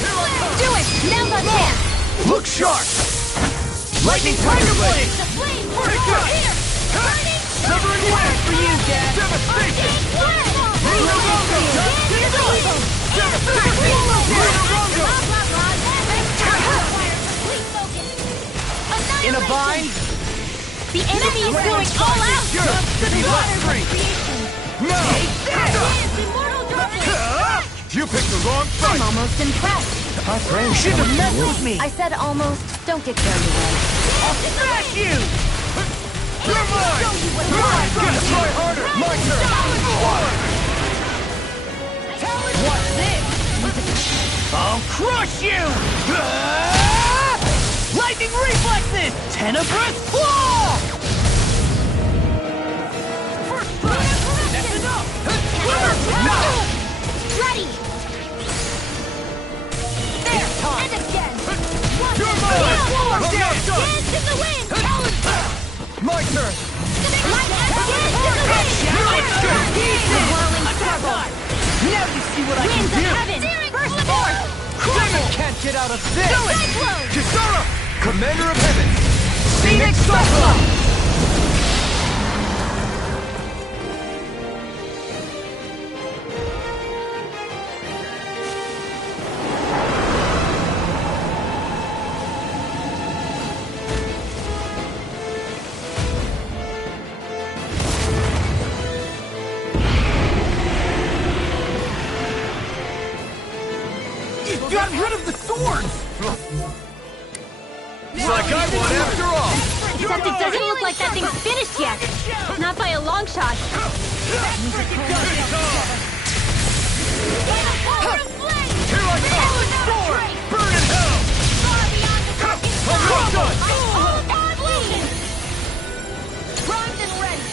Do it! Now the dance! Look sharp! Lightning Tiger Blade! The flame! Breaker! Here! Burning! Severing Wind for you, Dad! Devastation! Big waterfall! Rurorongo! In a bind? The enemy is going all out! Just No! You picked the wrong fight! I'm almost impressed. You shouldn't have messed with me! I said almost. Don't get carried away. I'll smash you! You're mine! Gotta try harder! My turn! What's this? I'll crush you! Lightning reflexes! Tenebrous claw! That's enough! Ready! There! And again! You're mine! I'm not done! Dance in the wind! My turn! Now you see what I can Winds do! of heaven! Burst forth! Demon can't get out of this! Do it! Cyclone! Kisara! Commander of Heaven! Scenic Cyclone! Got rid of the swords! It's like I won after all! Except it doesn't look like that thing's finished yet. Not by a long shot. Here I come! Sword! Burn in hell! I'm not done! Primed and ready.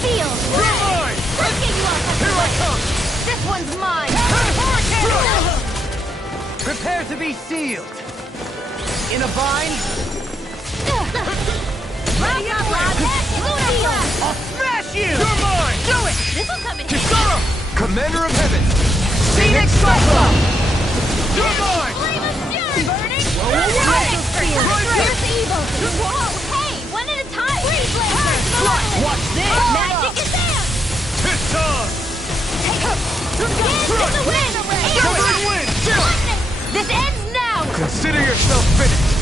Feel. You're mine! Let's get you off. Here I come! This one's mine. Prepare to be sealed! In a bind? Ready up, lad. I'll smash you! You're mine! Do it! This'll come in handy. Kisara! Commander of Heaven! Scenic Cyclone! You're mine! Flame of fury! Burning! Right evil! Whoa! Hey! One at a time! Freeze laser! Watch this! Magic advance! It's on! Dance in the wind! Southern wind! This ends now! Consider yourself finished!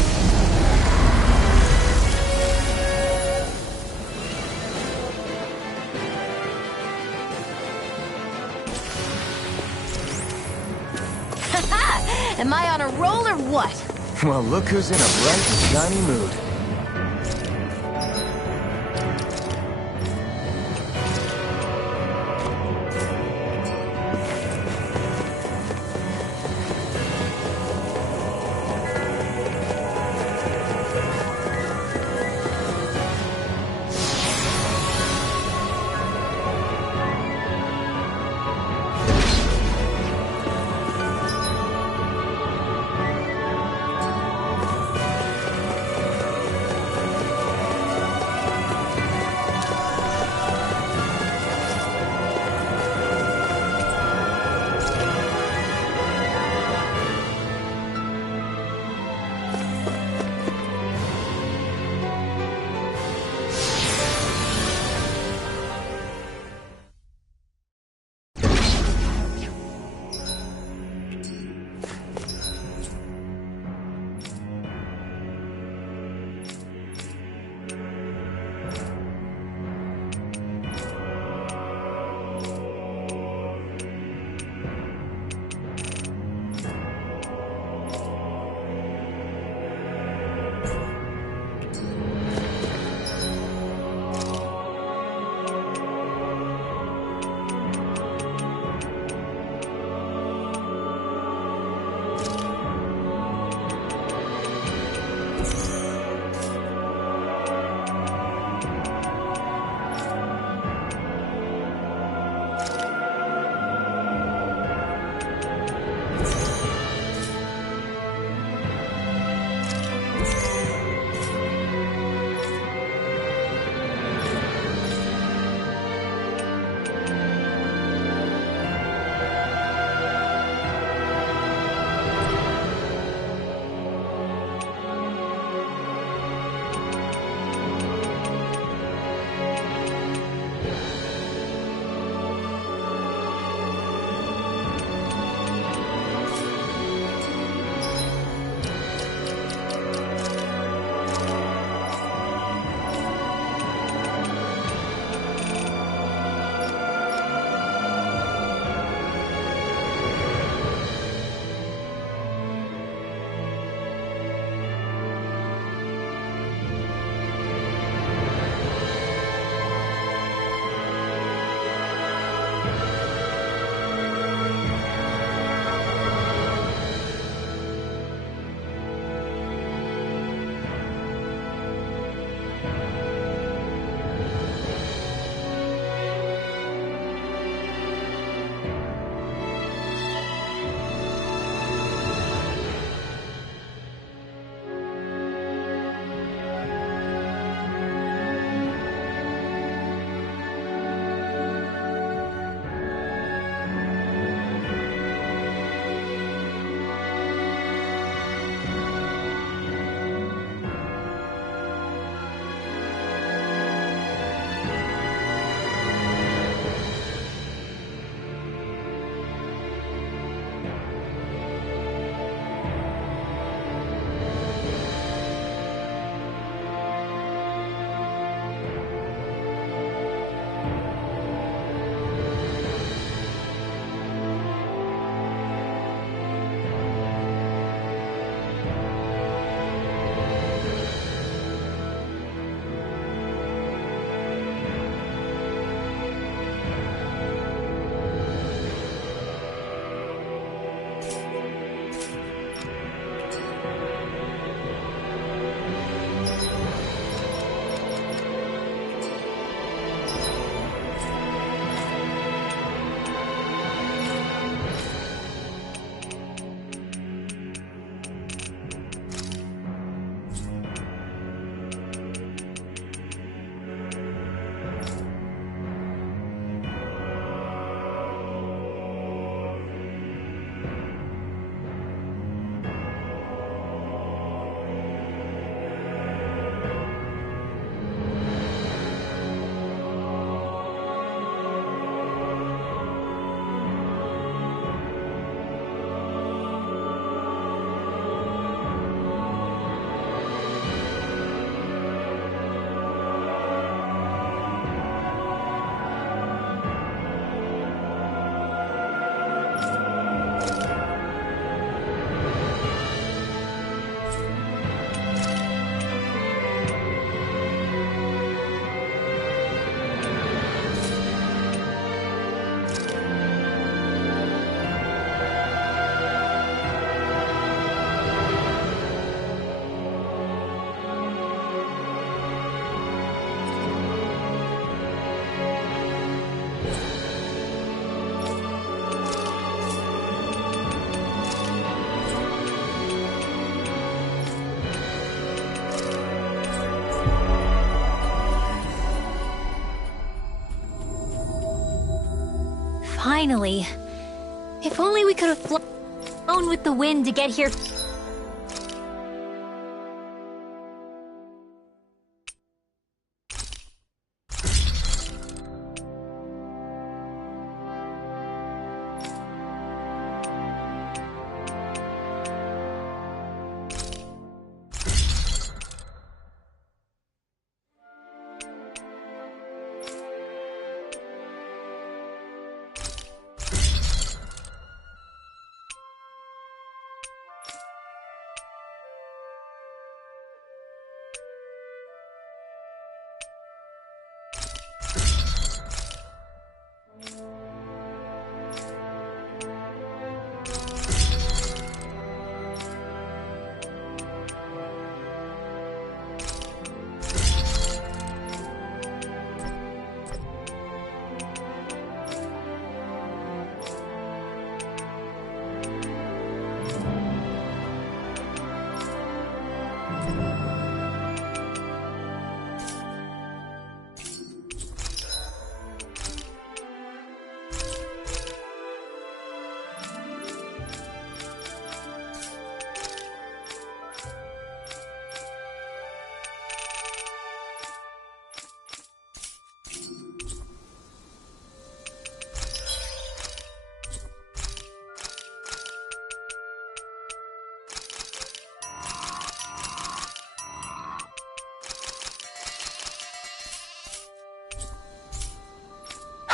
Am I on a roll or what? Well, look who's in a bright and shiny mood. Finally. If only we could have flown with the wind to get here.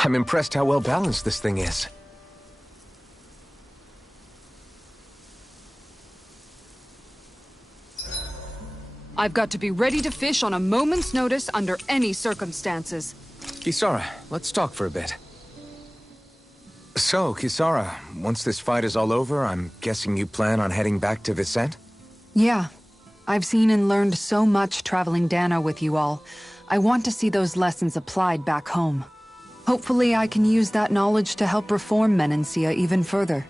I'm impressed how well balanced this thing is. I've got to be ready to fish on a moment's notice under any circumstances. Kisara, let's talk for a bit. So, Kisara, once this fight is all over, I'm guessing you plan on heading back to Viscent? Yeah. I've seen and learned so much traveling Dana with you all. I want to see those lessons applied back home. Hopefully I can use that knowledge to help reform Menancia even further,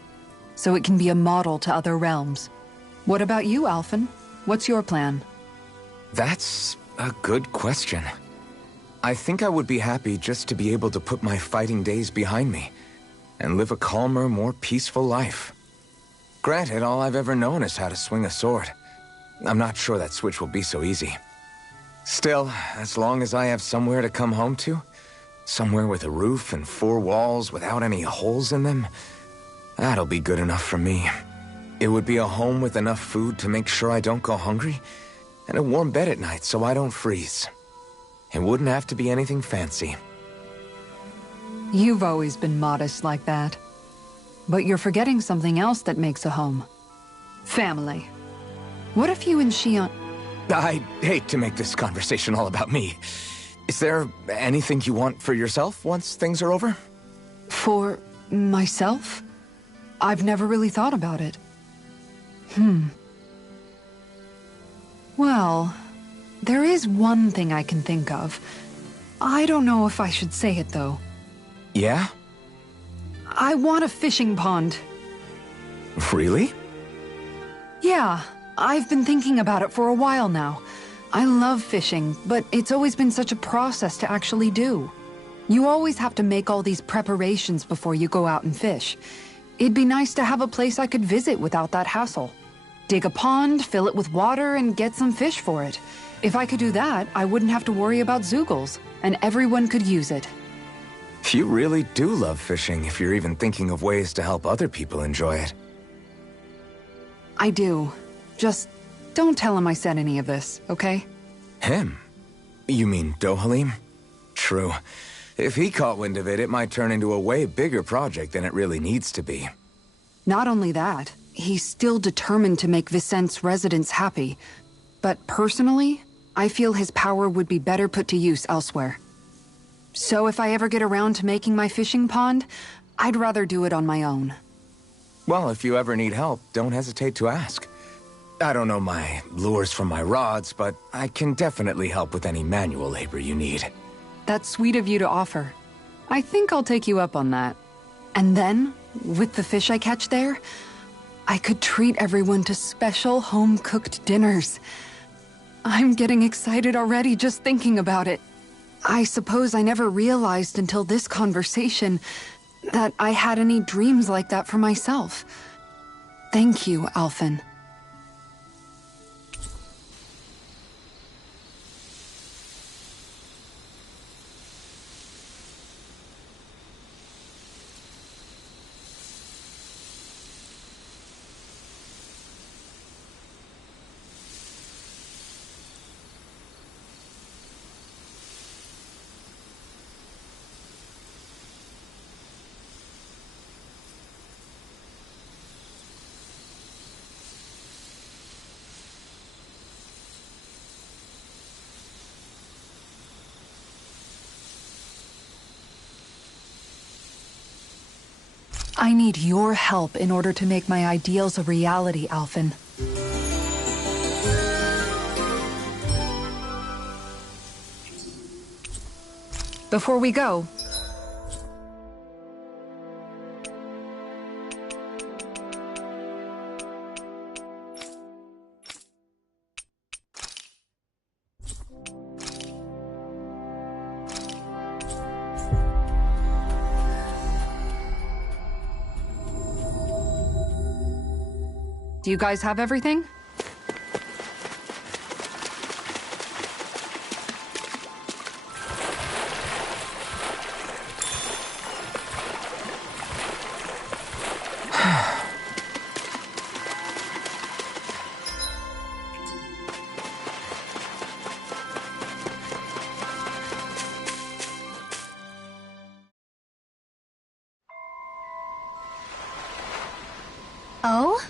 so it can be a model to other realms. What about you, Alphen? What's your plan? That's a good question. I think I would be happy just to be able to put my fighting days behind me and live a calmer, more peaceful life. Granted, all I've ever known is how to swing a sword. I'm not sure that switch will be so easy. Still, as long as I have somewhere to come home to, somewhere with a roof and 4 walls without any holes in them, that'll be good enough for me. It would be a home with enough food to make sure I don't go hungry, and a warm bed at night so I don't freeze. It wouldn't have to be anything fancy. You've always been modest like that. But you're forgetting something else that makes a home. Family. What if you and Shion... I hate to make this conversation all about me. Is there anything you want for yourself once things are over? For myself? I've never really thought about it. Well, there is one thing I can think of. I don't know if I should say it, though. Yeah? I want a fishing pond. Really? Yeah, I've been thinking about it for a while now. I love fishing, but it's always been such a process to actually do. You always have to make all these preparations before you go out and fish. It'd be nice to have a place I could visit without that hassle. Dig a pond, fill it with water, and get some fish for it. If I could do that, I wouldn't have to worry about Zeugles, and everyone could use it. You really do love fishing if you're even thinking of ways to help other people enjoy it. I do. Just don't tell him I said any of this, okay? Him? You mean Dohalim? True. If he caught wind of it, it might turn into a way bigger project than it really needs to be. Not only that, he's still determined to make Viscent's residents happy. But personally, I feel his power would be better put to use elsewhere. So if I ever get around to making my fishing pond, I'd rather do it on my own. Well, if you ever need help, don't hesitate to ask. I don't know my lures from my rods, but I can definitely help with any manual labor you need. That's sweet of you to offer. I think I'll take you up on that. And then, with the fish I catch there, I could treat everyone to special home-cooked dinners. I'm getting excited already just thinking about it. I suppose I never realized until this conversation that I had any dreams like that for myself. Thank you, Alphen. I need your help in order to make my ideals a reality, Alphen. Before we go, do you guys have everything? Oh?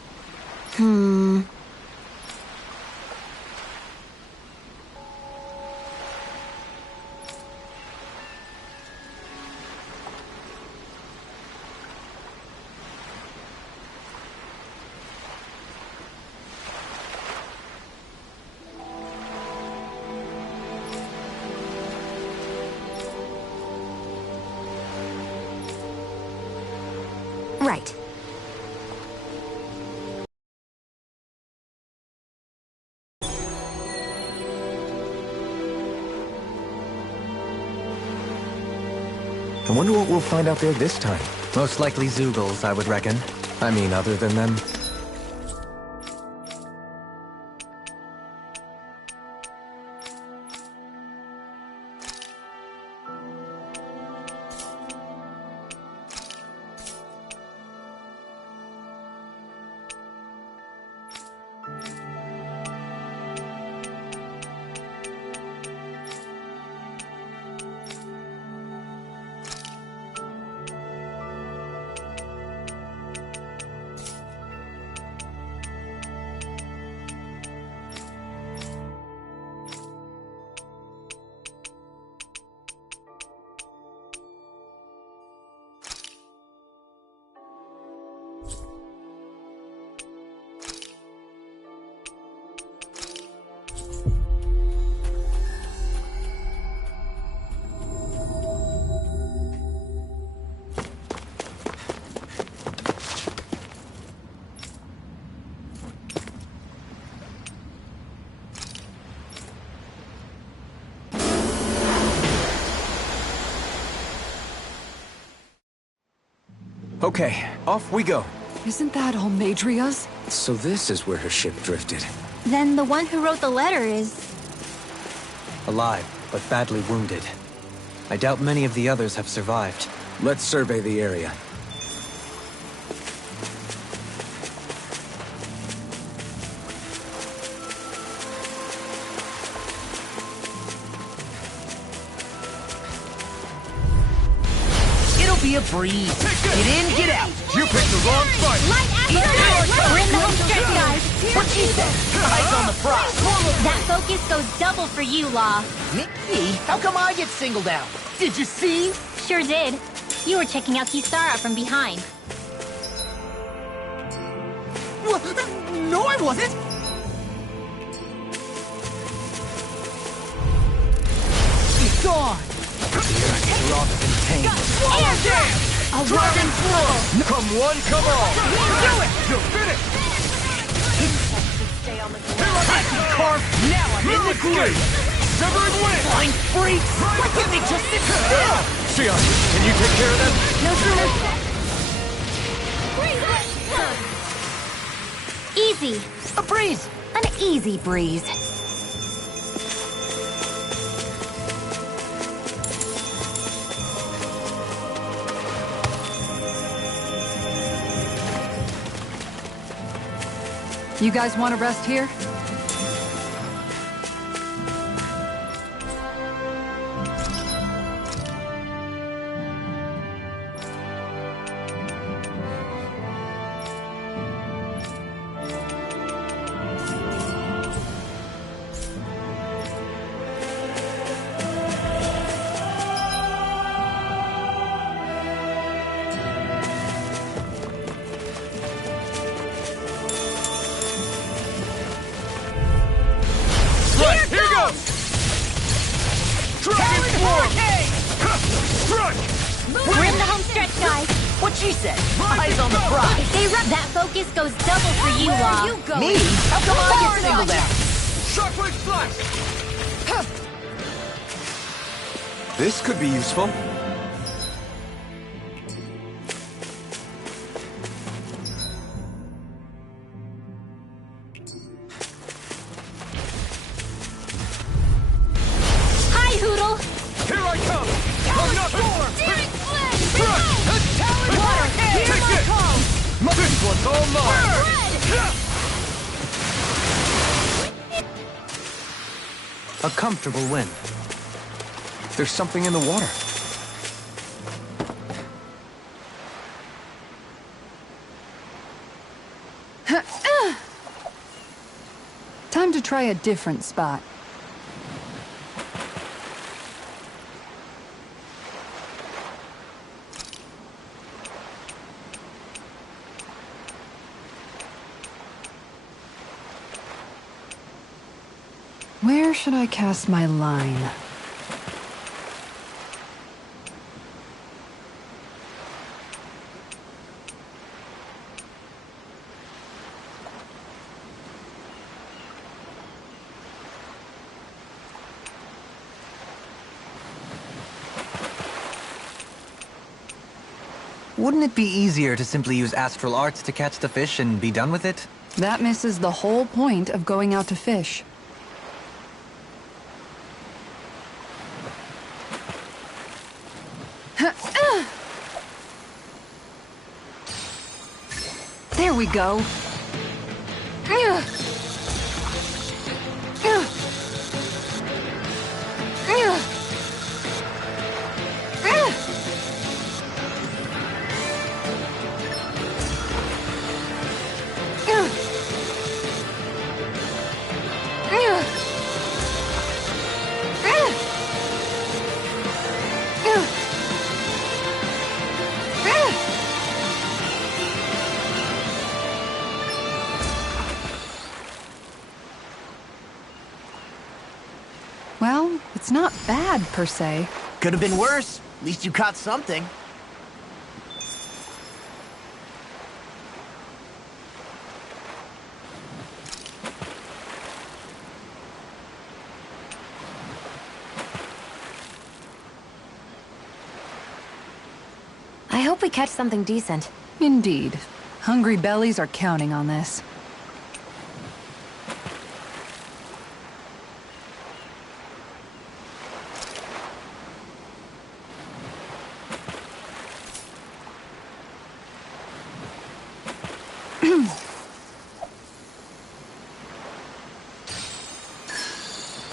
Right. I wonder what we'll find out there this time. Most likely Zeugles, I would reckon. I mean, other than them. Okay, off we go. Isn't that Almeidria's? So this is where her ship drifted. Then the one who wrote the letter is... Alive, but badly wounded. I doubt many of the others have survived. Let's survey the area. Be a breeze. Get in, get out. You picked the wrong fight. Bring the strength, guys. What she said. Eyes on the prize. That focus goes double for you, Law. Me? How come I get singled out? Did you see? Sure did. You were checking out Kisara from behind. What? No, I wasn't. It's gone. Pain. Air dance! A Dragon Swirl! Come one, come all! Do it! You're finished! Carve! Now I'm in the groove! Severed wind! Flying freaks! Why can't they just sit still? Shion, can you take care of them? No sooner... Easy. A breeze! An easy breeze. You guys want to rest here? We're in the home stretch, guys. What she said. Eyes on the prize. If they rub that focus goes double for you, Law. You go. Me? How come I get singled out? Shockwave flash! This could be useful. Hi, Hoodle. Here I come! I'm not sure! Daring Flame! Water! Take it! This one's all mine! A comfortable win. There's something in the water. Time to try a different spot. Where should I cast my line? Wouldn't it be easier to simply use astral arts to catch the fish and be done with it? That misses the whole point of going out to fish. There we go. Well, it's not bad, per se. Could have been worse. At least you caught something. I hope we catch something decent. Indeed. Hungry bellies are counting on this.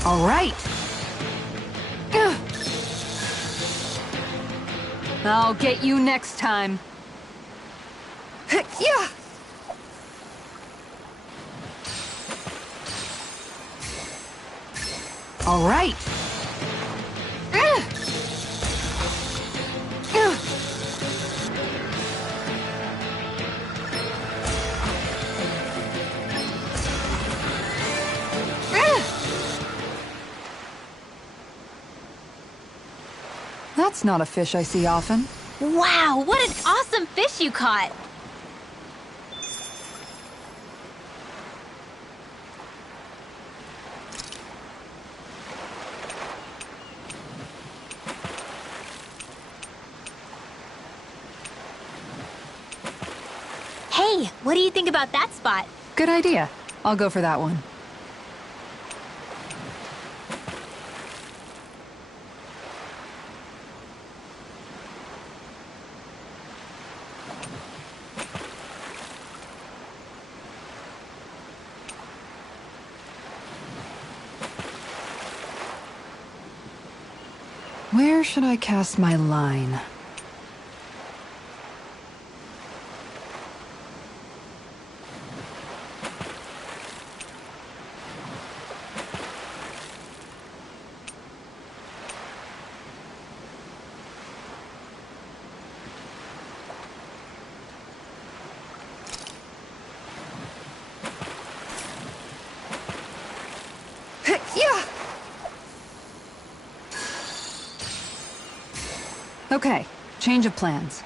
All right. I'll get you next time. Yeah. All right. That's not a fish I see often. Wow, what an awesome fish you caught! Hey, what do you think about that spot? Good idea. I'll go for that one. Where should I cast my line? Okay, change of plans.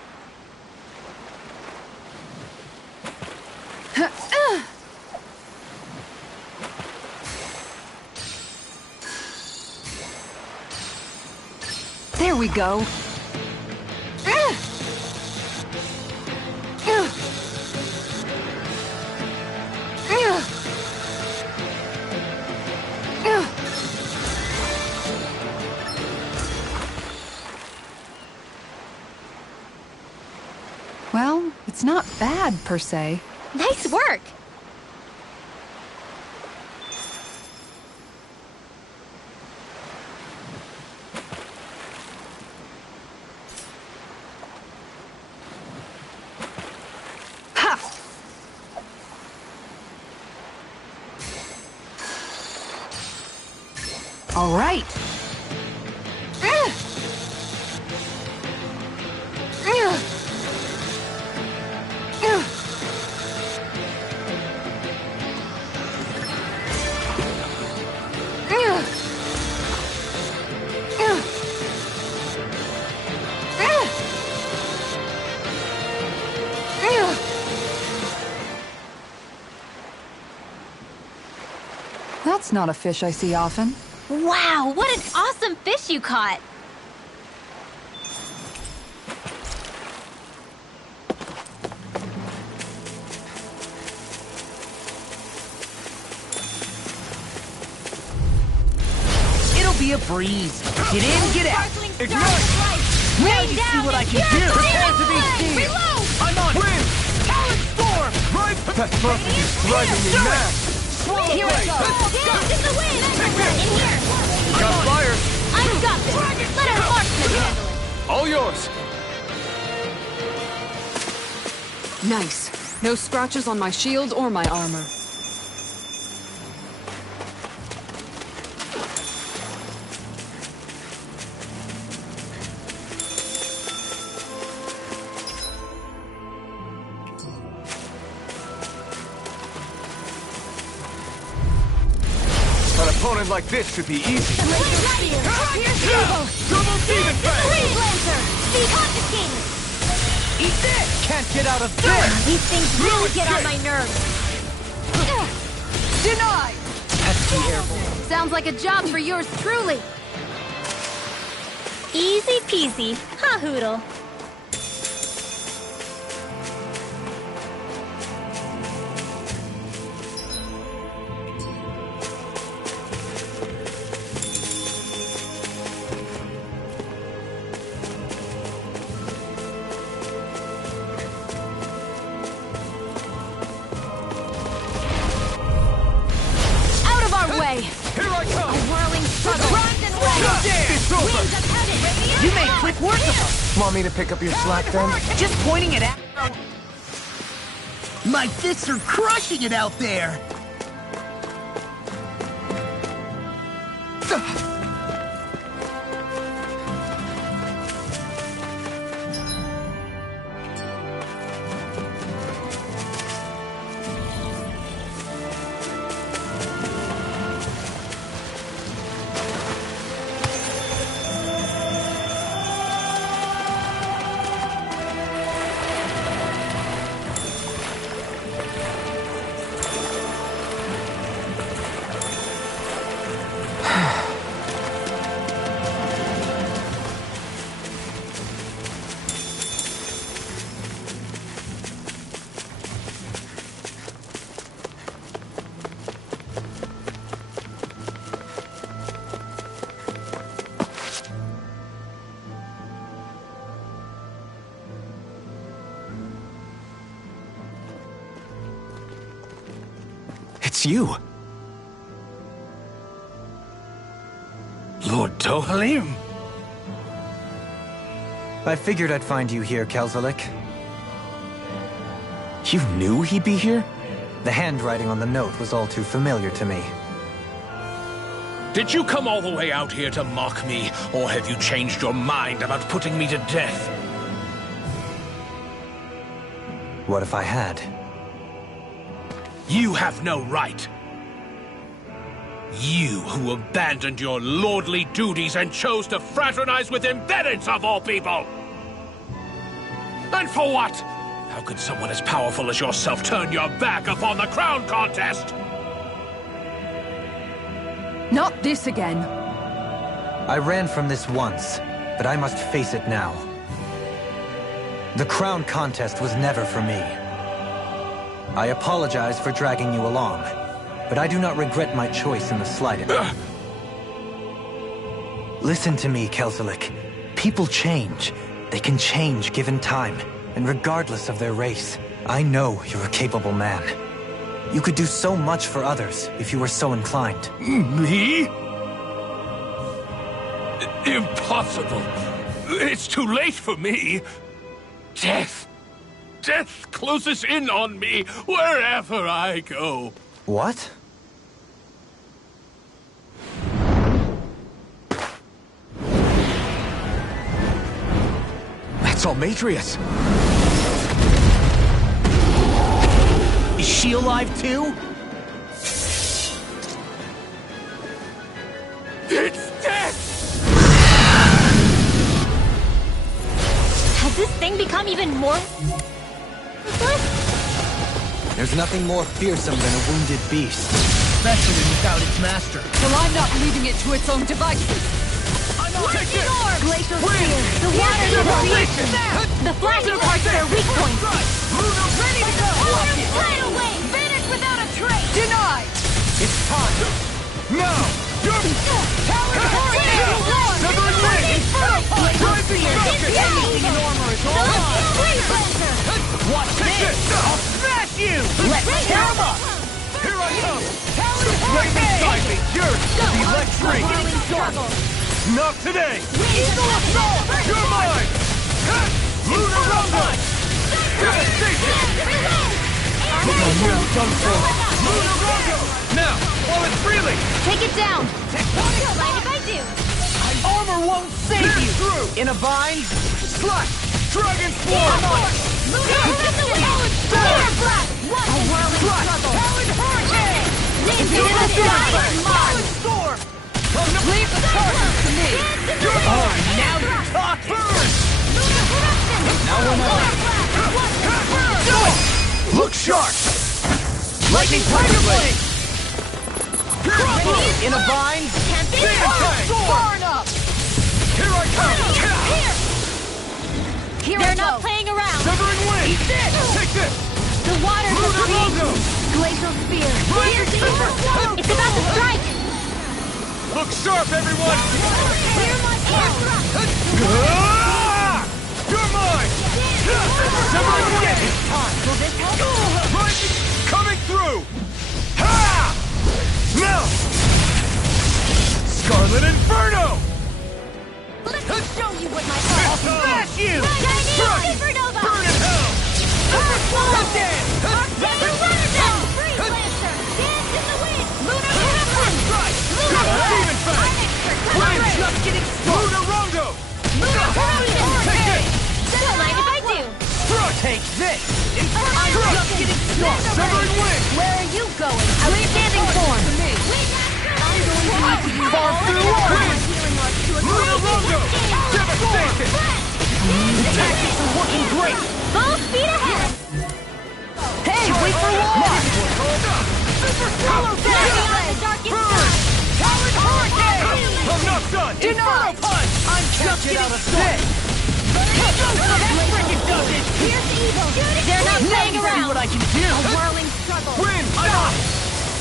There we go. Well, it's not bad, per se. Nice work! Ha! All right. That's not a fish I see often. Wow, what an awesome fish you caught! It'll be a breeze. Get in, get out. Ignite! Now you see what I can do. Prepare to be seen! Reload! I'm on! Wind! Talent storm! Right! That focus is driving me mad! Here it goes! Dance in the wind! Take this! In here! Got fire! I've got this! Let our marksman handle it! All yours! Nice. No scratches on my shield or my armor. An opponent like this should be easy. Double Demon Fang! Freeze Lancer! Speed Confiscator! Eat this! Can't get out of this! These things really get on my nerves. Denied! Pesky airborne. Sounds like a job for yours truly. Easy peasy, huh, Hootle? Here I come! A whirling struggle. Rise and rise. It's over! You made quick work of them. Want me to pick up your slack then? Just pointing it at... My fists are crushing it out there. It's you. Lord Dohalim? I figured I'd find you here, Kelzelik. You knew he'd be here? The handwriting on the note was all too familiar to me. Did you come all the way out here to mock me, or have you changed your mind about putting me to death? What if I had? You have no right. You who abandoned your lordly duties and chose to fraternize with embeddeds of all people! And for what? How could someone as powerful as yourself turn your back upon the crown contest? Not this again. I ran from this once, but I must face it now. The crown contest was never for me. I apologize for dragging you along, but I do not regret my choice in the slightest. Listen to me, Kelzelik. People change. They can change given time, and regardless of their race. I know you're a capable man. You could do so much for others if you were so inclined. Me? Impossible. It's too late for me. Death. Death closes in on me wherever I go. What? That's Almetrius. Is she alive too? It's death! Has this thing become even more... There's nothing more fearsome than a wounded beast. Especially without its master. Well, I'm not leaving it to its own devices. Lightning orb! Glacial spear! The water is the flashing parts are weak points! Ready to go! Right away! Finish without a trace! Denied! It's time! Now! You're... Talon Hurricane! Severing Wing! Rising Focus! Anything in armor is all mine! Watch this! I'll smash you! Let's tear him up! Here I come! Talon Hurricane! Inside me! Yours! The electric! Not today! Eagle Assault! You're mine! Lunar Rumble! Devastation! I'm nearly done for! Lunar Rumble! Now, while it's reeling! Take it down! Tectonic! Mind if I do? Armor won't save you! Through! In a bind? Slash! Dragon Swarm! Lunar Blast! A whirling struggle! Talon Hurricane! Ninja in the sky! Talon Storm! Leave the charges to me! Oh, now you're talking! Burn! Now we're not... Look sharp! Lightning Tiger Blade! In a bind? Far enough! Here I come! They're not playing around! Severing Wind! Take this! The water's Lunar Logo! Glacial spear! Lightning Super! It's about to strike! Look sharp, everyone! Clear my You're mine! Severing Wind! It's time! Will this help? Rising! Coming through! Ha! Now! Scarlet Inferno! Let me show you what my I'll smash you! Supernova! Burn in hell! Arcane! Freeze Lancer! Dance in the wind! Lunar Gremlin! Lunar Demon Fang! We're just getting started! Lunar Rongo! Lunar Corruption! Take it! Don't mind if I do! Take this! I'm just getting started! Severing Wind! Where are you going? Outstanding form! Far through Wind! Lunar Rongo! Devastation! The tactics are working great! Full speed ahead! Hey, wait for war! Super Color Burn! Talon Hurricane! I'm not done! Inferno Punch! I'm just getting out of sight! Here's evil! They're not playing around! What I can do! A whirling struggle! Win! Stop!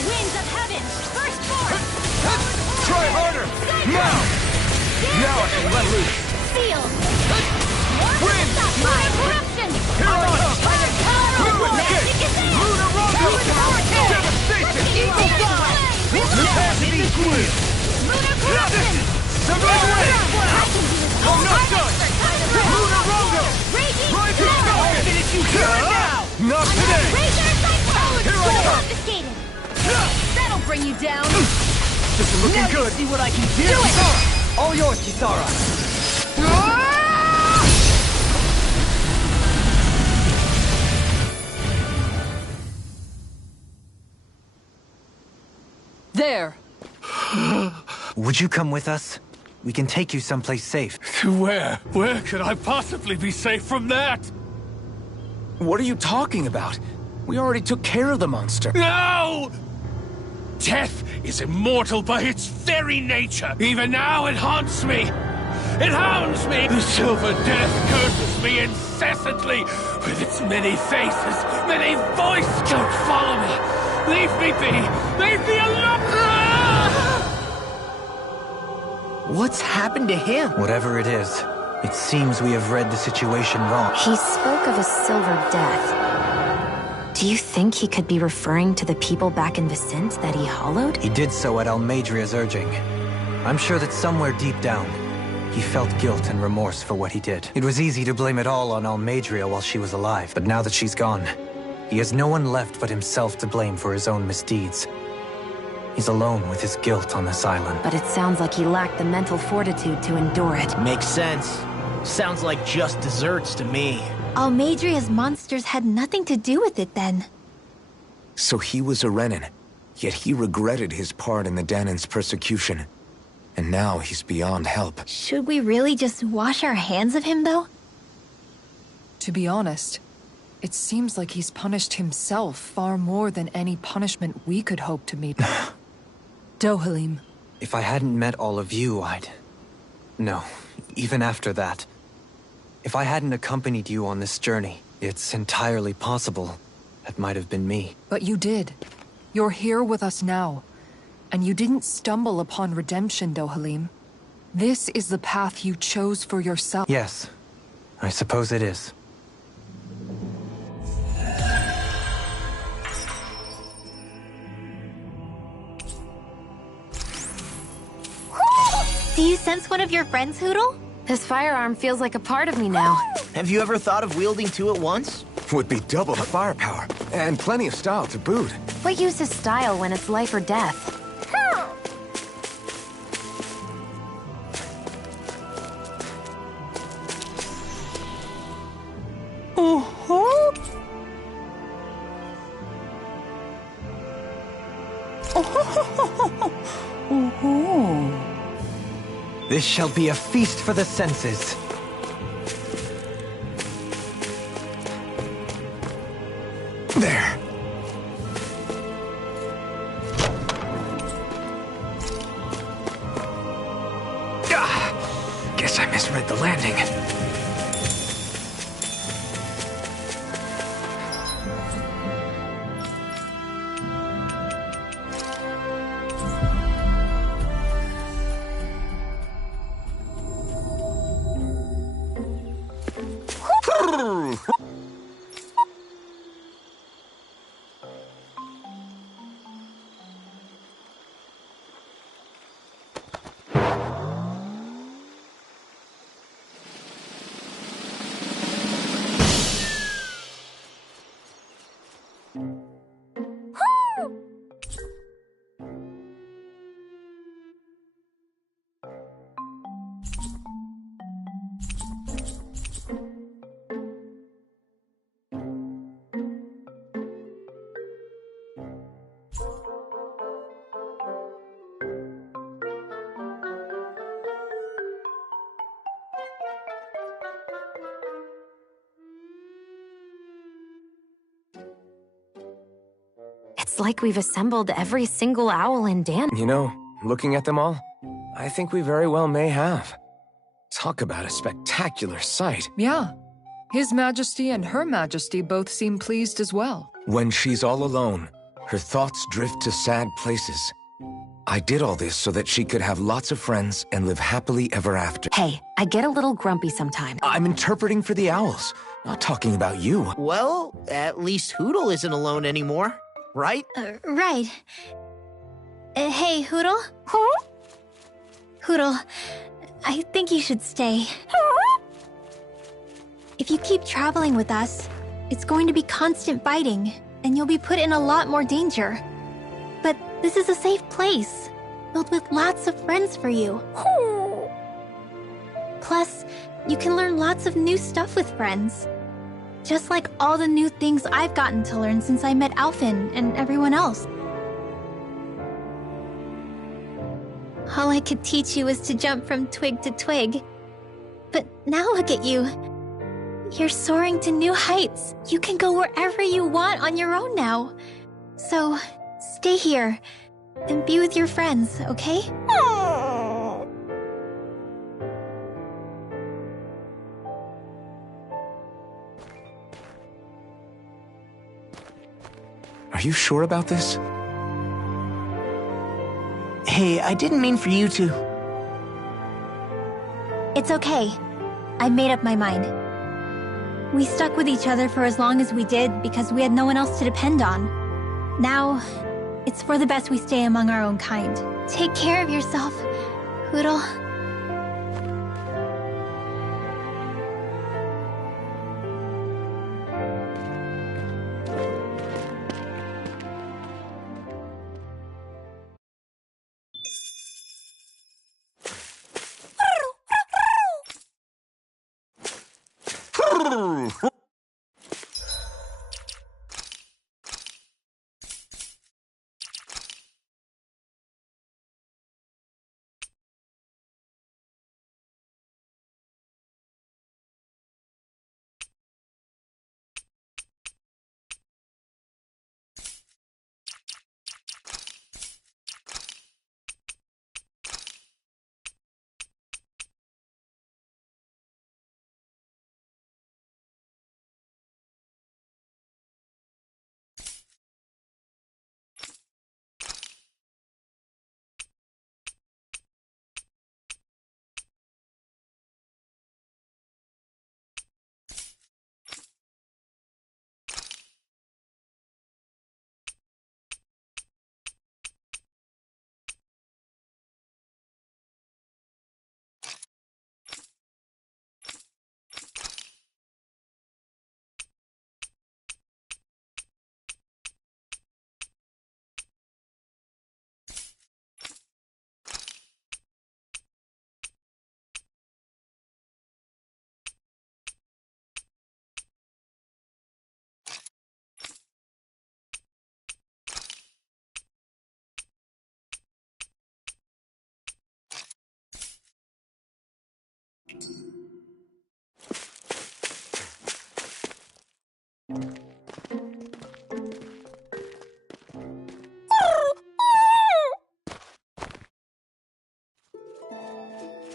Winds of heaven! First force! Try harder! Now! Now I can let loose! Seal! Win! My corruption! Here I come! Lunar Escape! Lunar Rondo! Devastation! bring you down. This is looking good. See what I can do. Do it! All yours, Kisara. There. Would you come with us? We can take you someplace safe. To where? Where could I possibly be safe from that? What are you talking about? We already took care of the monster. No! Death is immortal by its very nature. Even now it haunts me. It hounds me. The Silver Death curses me incessantly with its many faces, many voices. Don't follow me. Leave me be. Leave me alone. What's happened to him? Whatever it is, it seems we have read the situation wrong. He spoke of a silver death. Do you think he could be referring to the people back in Vicente that he hollowed? He did so at Almeidria's urging. I'm sure that somewhere deep down, he felt guilt and remorse for what he did. It was easy to blame it all on Almeidria while she was alive, but now that she's gone, he has no one left but himself to blame for his own misdeeds. He's alone with his guilt on this island. But it sounds like he lacked the mental fortitude to endure it. Makes sense. Sounds like just desserts to me. Almeidria's monsters had nothing to do with it then. So he was a Renan, yet he regretted his part in the Dahnan's persecution. And now he's beyond help. Should we really just wash our hands of him, though? To be honest, it seems like he's punished himself far more than any punishment we could hope to meet. Dohalim. If I hadn't met all of you, No, even after that. If I hadn't accompanied you on this journey, it's entirely possible that might have been me. But you did. You're here with us now. And you didn't stumble upon redemption, Dohalim. This is the path you chose for yourself. Yes, I suppose it is. Do you sense one of your friends, Hootle? This firearm feels like a part of me now. Have you ever thought of wielding two at once? Would be double the firepower, and plenty of style to boot. What use is style when it's life or death? This shall be a feast for the senses. There. Guess I misread the landing. It's like we've assembled every single owl in Dan. You know, looking at them all, I think we very well may have. Talk about a spectacular sight. Yeah. His Majesty and Her Majesty both seem pleased as well. When she's all alone, her thoughts drift to sad places. I did all this so that she could have lots of friends and live happily ever after. Hey, I get a little grumpy sometimes. I'm interpreting for the owls, not talking about you. Well, at least Hootle isn't alone anymore, right? Right. Hey, Hootle? Huh? Hootle, I think you should stay. If you keep traveling with us, it's going to be constant fighting, and you'll be put in a lot more danger. But This is a safe place, filled with lots of friends for you. Plus, you can learn lots of new stuff with friends. Just like all the new things I've gotten to learn since I met Alphen and everyone else. All I could teach you was to jump from twig to twig. But now look at you. You're soaring to new heights. You can go wherever you want on your own now. So, stay here and be with your friends, okay? Are you sure about this? Hey, I didn't mean for you to... It's okay. I made up my mind. We stuck with each other for as long as we did because we had no one else to depend on. Now, it's for the best we stay among our own kind. Take care of yourself, Hootle.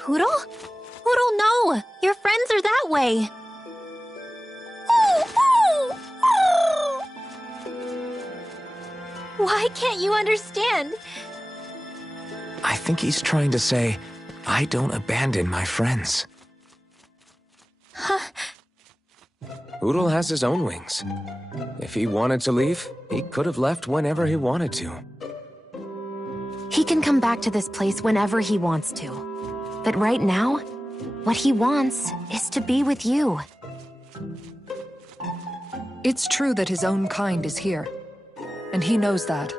Hootle? Hootle, no! Your friends are that way! Why can't you understand? I think he's trying to say, I don't abandon my friends. Huh? Hootle has his own wings. If he wanted to leave, he could have left whenever he wanted to. He can come back to this place whenever he wants to. But right now, what he wants is to be with you. It's true that his own kind is here, and he knows that.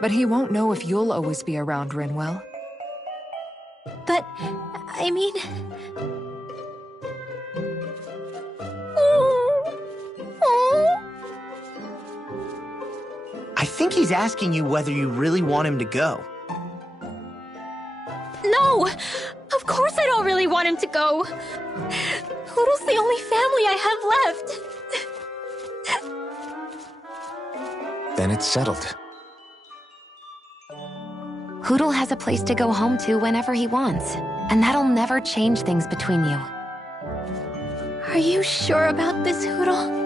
But he won't know if you'll always be around, Rinwell. But, I mean... I think he's asking you whether you really want him to go. No! Of course I don't really want him to go! Hootle's the only family I have left! Then it's settled. Hootle has a place to go home to whenever he wants, and that'll never change things between you. Are you sure about this, Hootle?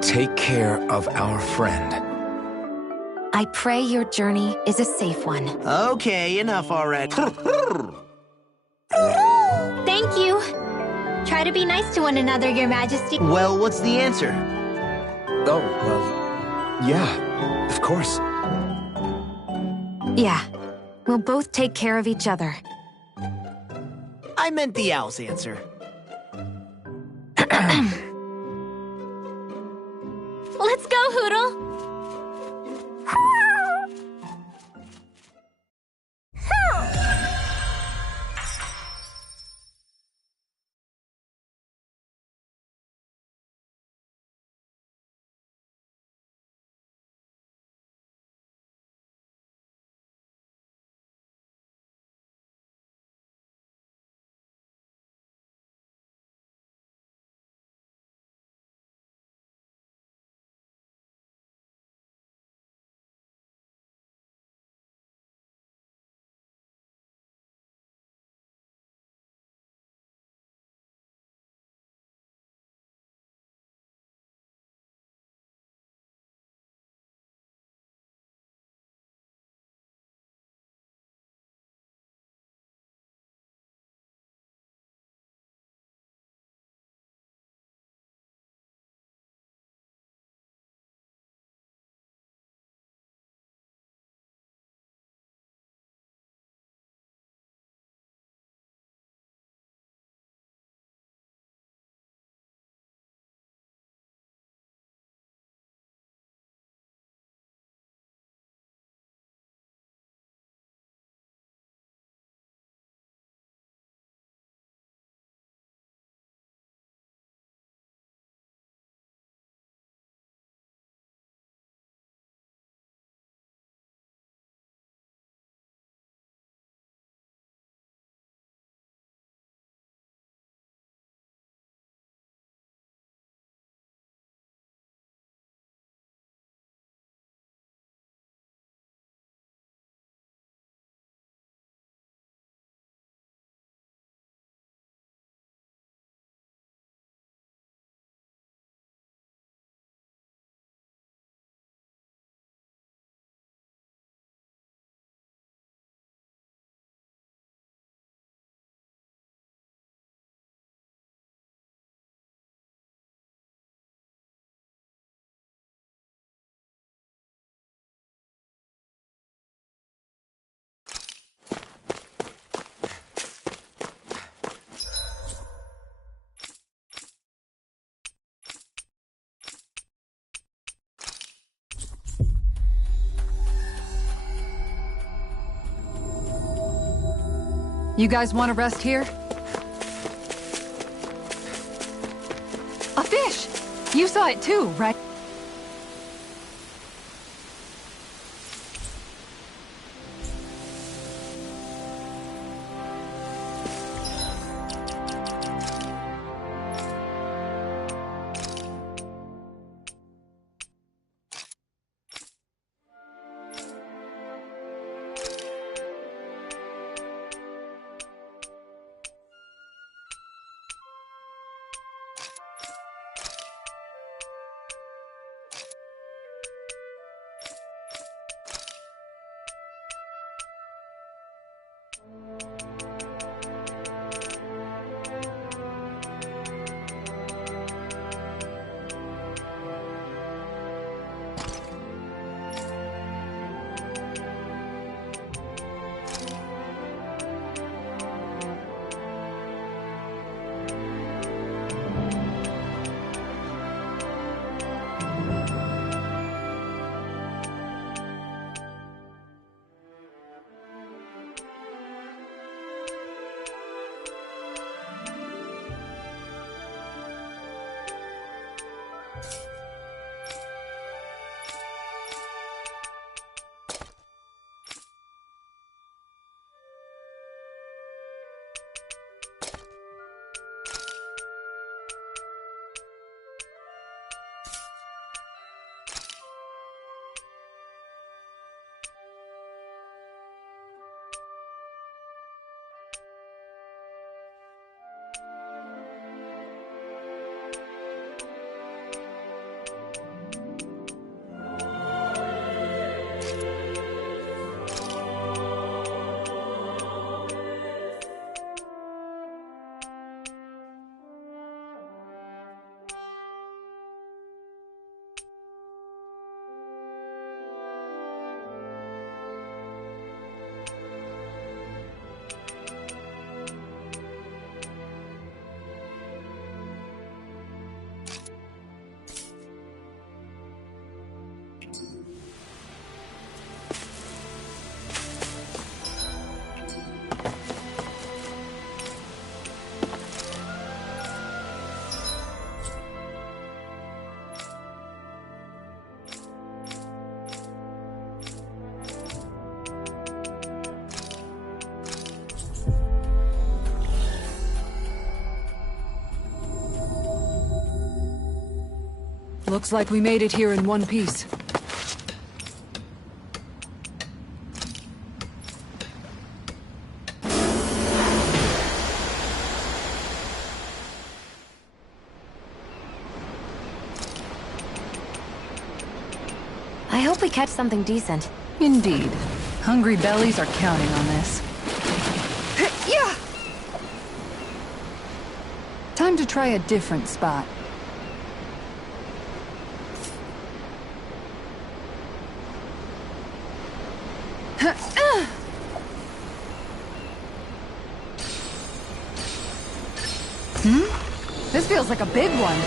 Take care of our friend. I pray your journey is a safe one. Okay, enough already. Thank you. Try to be nice to one another, Your Majesty. Well, what's the answer? Oh, well, yeah, of course. Yeah, we'll both take care of each other. I meant the owl's answer. Let's go, Hootle! You guys want to rest here? A fish! You saw it too, right? Looks like we made it here in one piece. I hope we catch something decent. Indeed. Hungry bellies are counting on this. Yeah! Time to try a different spot. This feels like a big one.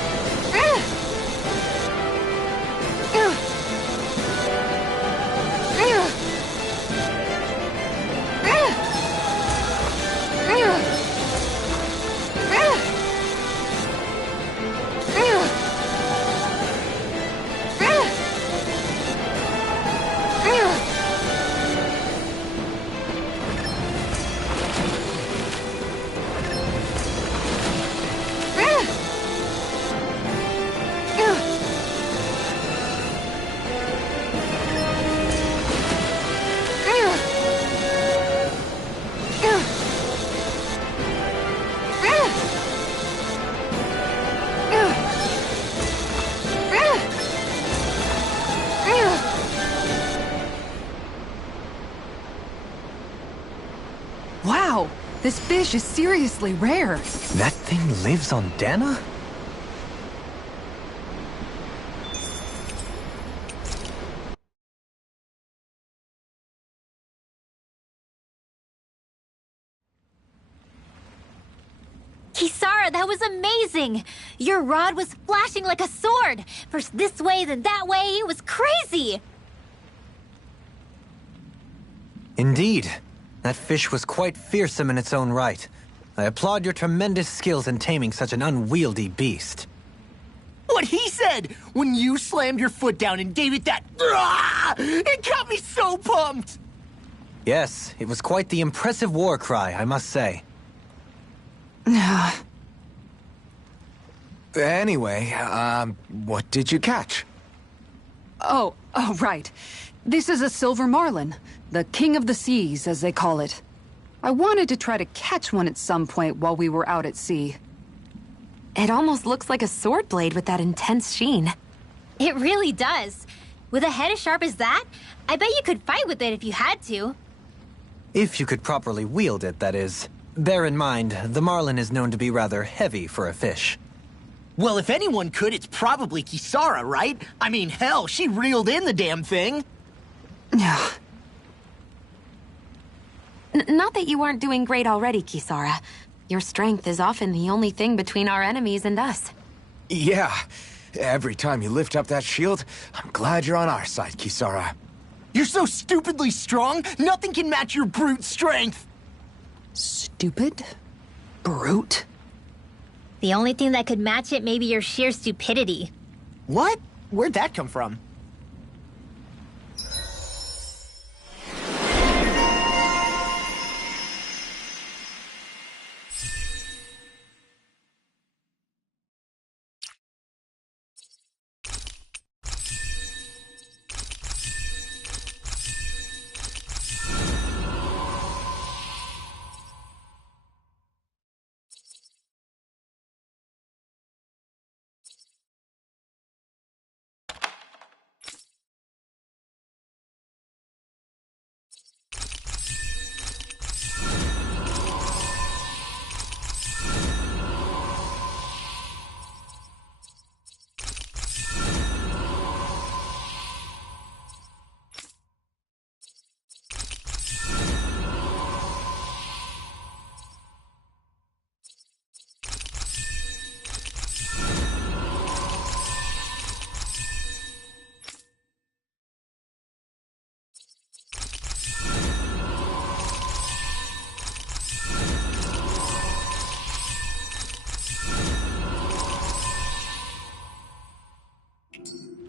Wow, this fish is seriously rare. That thing lives on Dana? Kisara, that was amazing! Your rod was flashing like a sword! First this way, then that way, it was crazy! Indeed. That fish was quite fearsome in its own right. I applaud your tremendous skills in taming such an unwieldy beast. What he said when you slammed your foot down and gave it that... It got me so pumped! Yes, it was quite the impressive war cry, I must say. Anyway, what did you catch? Oh, right. This is a silver marlin. The king of the seas, as they call it. I wanted to try to catch one at some point while we were out at sea. It almost looks like a sword blade with that intense sheen. It really does. With a head as sharp as that, I bet you could fight with it if you had to. If you could properly wield it, that is. Bear in mind, the marlin is known to be rather heavy for a fish. Well, if anyone could, it's probably Kisara, right? I mean, hell, she reeled in the damn thing. Yeah. Not that you aren't doing great already, Kisara. Your strength is often the only thing between our enemies and us. Yeah. Every time you lift up that shield, I'm glad you're on our side, Kisara. You're so stupidly strong, nothing can match your brute strength. Stupid? Brute? The only thing that could match it may be your sheer stupidity. What? Where'd that come from?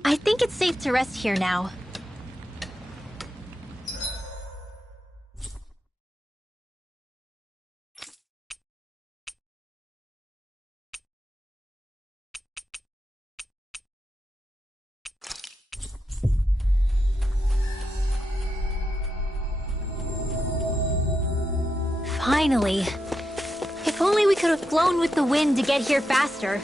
I think it's safe to rest here now. Finally. If only we could have flown with the wind to get here faster.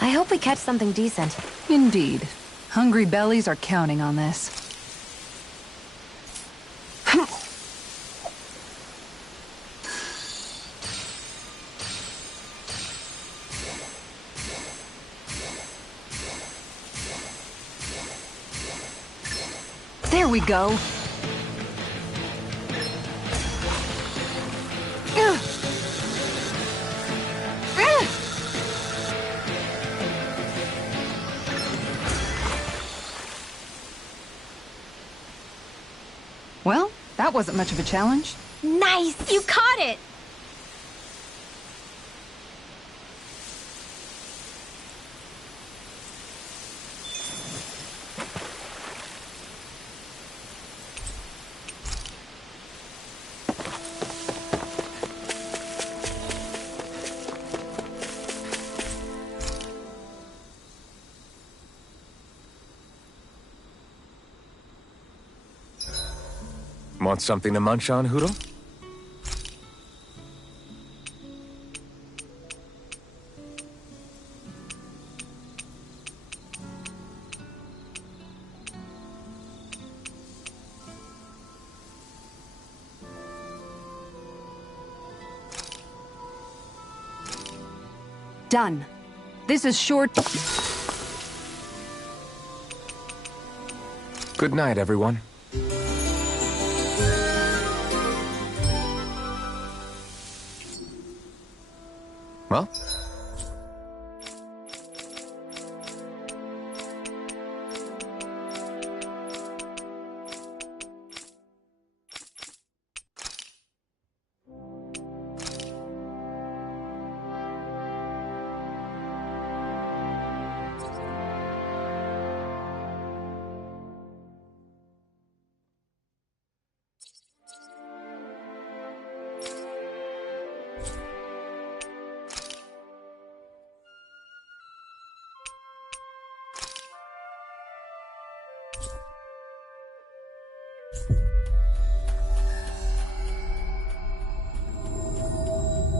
I hope we catch something decent. Indeed. Hungry bellies are counting on this. There we go. Well, that wasn't much of a challenge. Nice! You caught it! Want something to munch on, Hootle? Done. This is short. Good night, everyone. Well?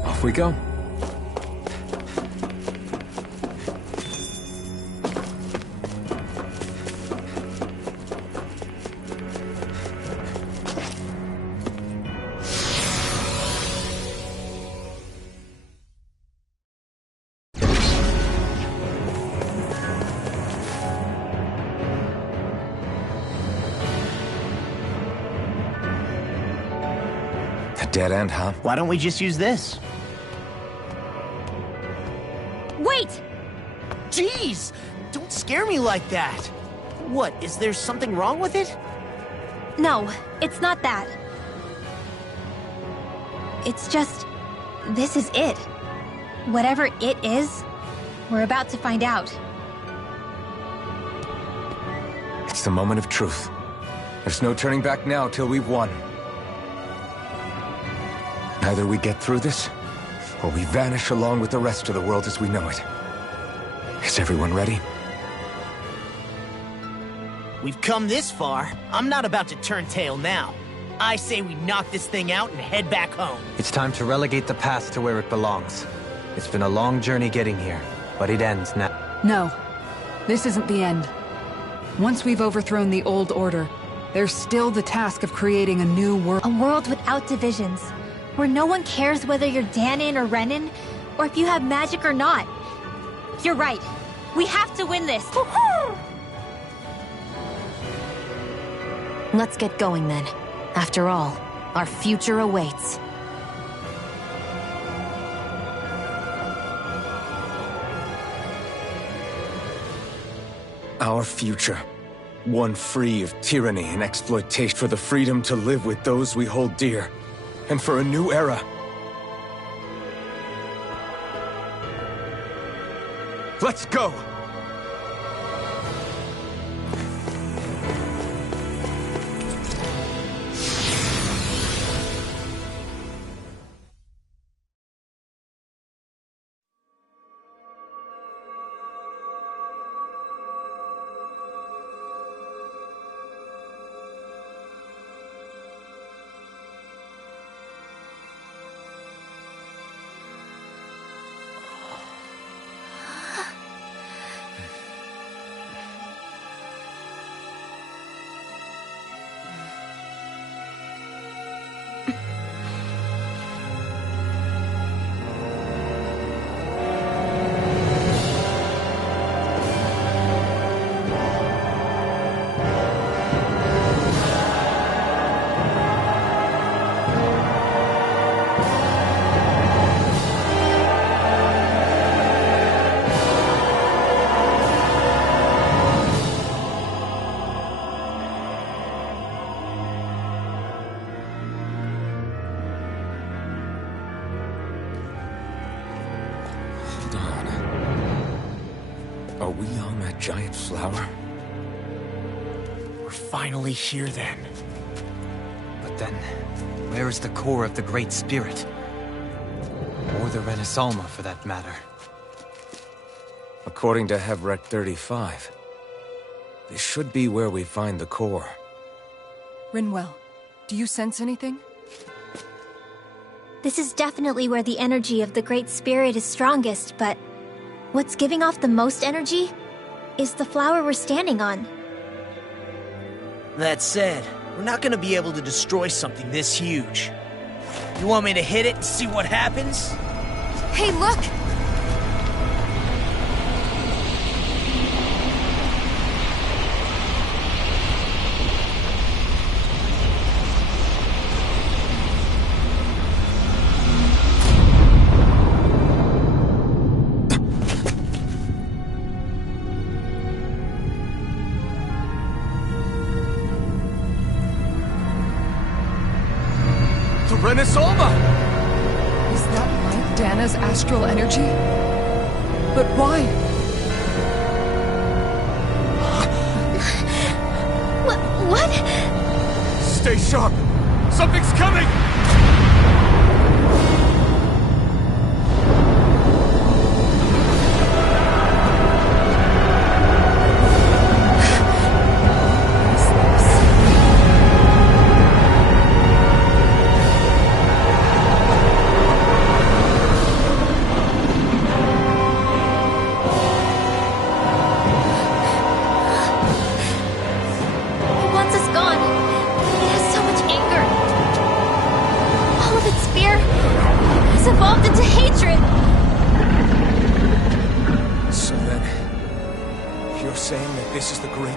Off we go. A dead end, huh? Why don't we just use this? Wait! Jeez! Don't scare me like that! What, is there something wrong with it? No, it's not that. It's just... this is it. Whatever it is, we're about to find out. It's the moment of truth. There's no turning back now till we've won. Either we get through this, or we vanish along with the rest of the world as we know it. Is everyone ready? We've come this far. I'm not about to turn tail now. I say we knock this thing out and head back home. It's time to relegate the past to where it belongs. It's been a long journey getting here, but it ends now. No, this isn't the end. Once we've overthrown the old order, there's still the task of creating a new world. A world without divisions, where no one cares whether you're Danon or Renan, or if you have magic or not. You're right. We have to win this. Let's get going then. After all, our future awaits. Our future. One free of tyranny and exploitation, for the freedom to live with those we hold dear. And for a new era. Let's go! we on that giant flower? We're finally here then. But then, where is the core of the Great Spirit? Or the Renaissalma, for that matter. According to Hebrek 35, this should be where we find the core. Rinwell, do you sense anything? This is definitely where the energy of the Great Spirit is strongest, but what's giving off the most energy is the flower we're standing on. That said, we're not gonna be able to destroy something this huge. You want me to hit it and see what happens? Hey, look! Renaissalma! Is that like Dana's astral energy? But why? What? Stay sharp! Something's coming!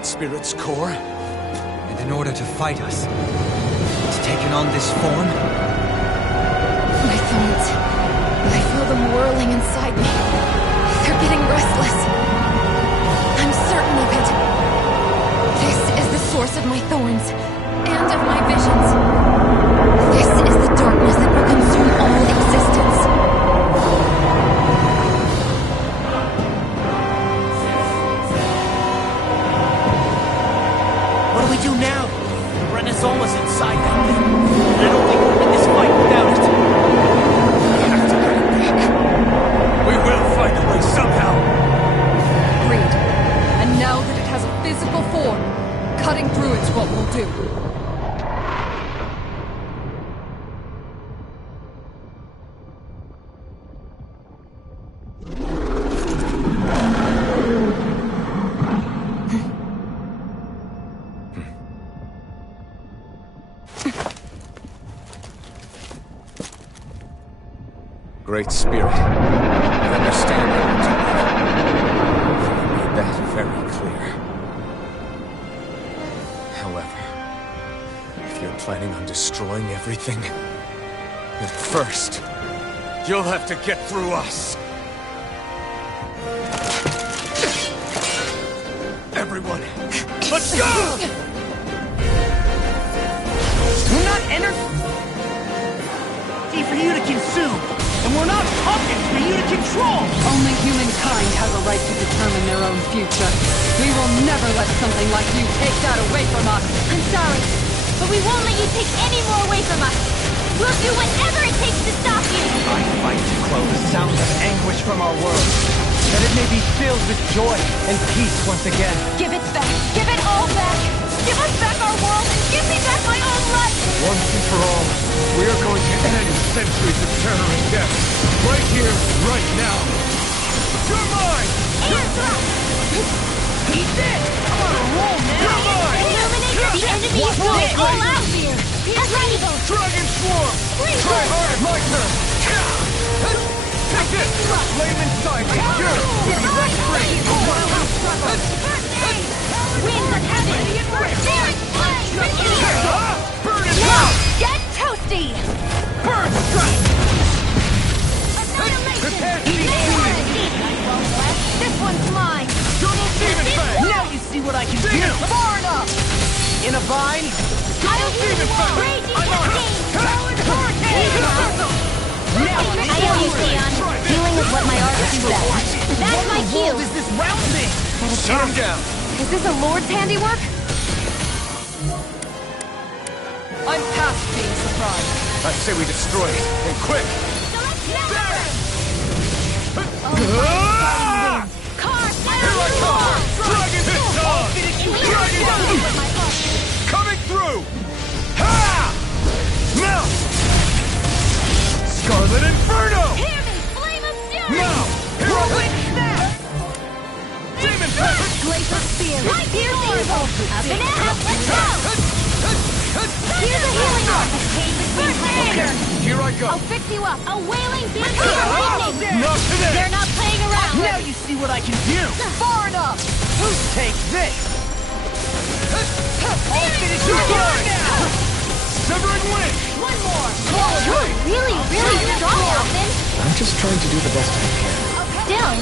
Spirit's core? And in order to fight us, it's taken on this form? My thorns. I feel them whirling inside me. They're getting restless. I'm certain of it. This is the source of my thorns, and of my visions. This is the darkness that will consume all existence. What do we do now? The Renaissalma's inside that thing. And I don't think we'll win this fight without it. We have to get it back. We will find a way somehow. Agreed. And now that it has a physical form, cutting through it's what we'll do. Great Spirit, I understand how to do it. You made that very clear. However, if you're planning on destroying everything, then first, you'll have to get through us. Everyone, let's go! We're not energy for you to consume. And we're not puppets for you to control! Only humankind has a right to determine their own future. We will never let something like you take that away from us! I'm sorry, but we won't let you take any more away from us! We'll do whatever it takes to stop you! I fight to quell the sounds of anguish from our world, that it may be filled with joy and peace once again. Give it back! Give it all back! Give us back our world and give me back my own life! Once and for all, we are going to end centuries of terror and death. Right here, right now. You're mine! Eat this! I'm on a roll now! You're mine! Illuminate the enemy is going all out here! Ready! Dragon Swarm! Try hard! My turn! Take this! Flame inside me! You're wreck free! Winds of heaven! Burn it Now! out! Get toasty! Burn strike! Annihilation! This one's mine! Double Demon Fang! Now you see what I can do! Far enough! In a vine? Double Demon Fang! Raging I'm on it! Talon Hurricane! I know you, Sion. Healing is what my art do best. That's my cue! What is this round thing? Shut him down! Is this a Lord's handiwork? I'm past being surprised. I say we destroy it, and quick! Here I come! Dragon hits on! Dragon coming through! Ha! Now! Scarlet Inferno! Hear me, Flame of Fury! Now! Here I go! Demon Pest! Glacial Spear! Here's evil! Up and out! Let's go! Here's a healing arm! First Commander! Here I go! I'll fix you up! A wailing beast of lightning! Not today! They're not playing around! Now you see what I can do! Far enough! Take this! I'll finish you now! Severing Wind! One more! You're really, really strong, Alvin! I'm just trying to do the best I can. Still,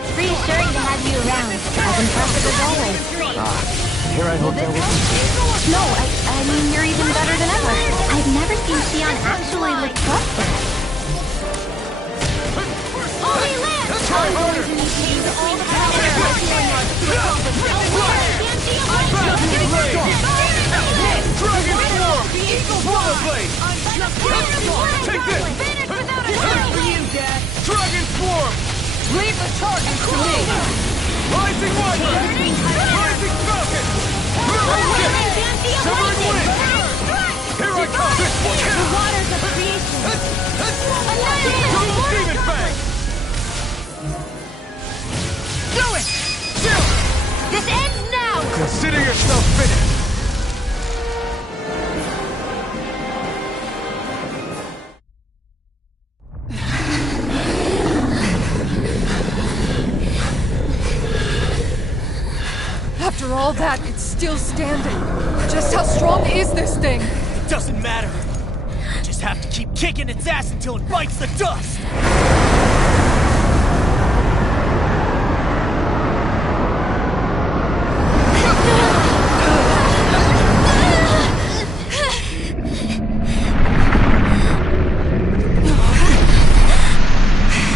it's reassuring to have you around. As impressive as always. Here I hope that was... No, I mean, you're even better than ever. I've never seen Xion actually look trustworthy. Holy Land! Try harder! Maintains all the power. Dragon Form! Swallow Blade! Take this! Dragon Swarm! Leave the charges to me! Rising Wiper! Rising Falcon! Severing Wind! Here I come! The waters of creation. Double Demon Fang! Do it! Chill! This ends now! Consider yourself finished! After all that, it's still standing. Just how strong is this thing? It doesn't matter. We just have to keep kicking its ass until it bites the dust.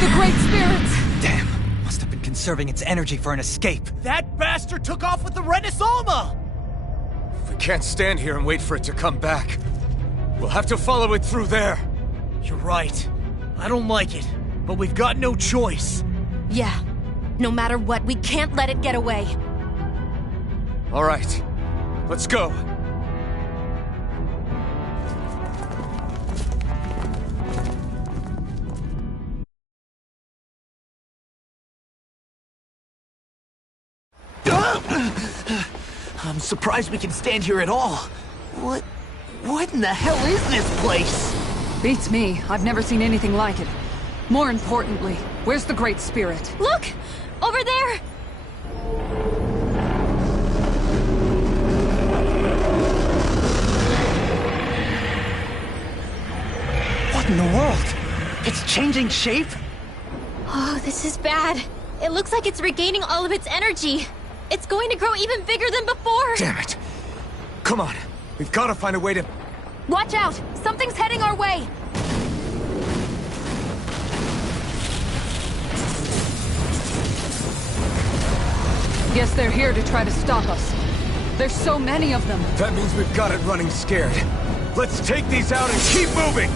The Great Spirits! Damn, must have been conserving its energy for an escape. That bastard took off with the Renis Alma! We can't stand here and wait for it to come back. We'll have to follow it through there. You're right. I don't like it, but we've got no choice. Yeah. No matter what, we can't let it get away. All right, let's go. I'm surprised we can stand here at all. What in the hell is this place? Beats me. I've never seen anything like it. More importantly, where's the Great Spirit? Look! Over there! What in the world? It's changing shape? Oh, this is bad. It looks like it's regaining all of its energy. It's going to grow even bigger than before! Damn it! Come on, we've got to find a way to... Watch out! Something's heading our way! Guess they're here to try to stop us. There's so many of them. That means we've got it running scared. Let's take these out and keep moving!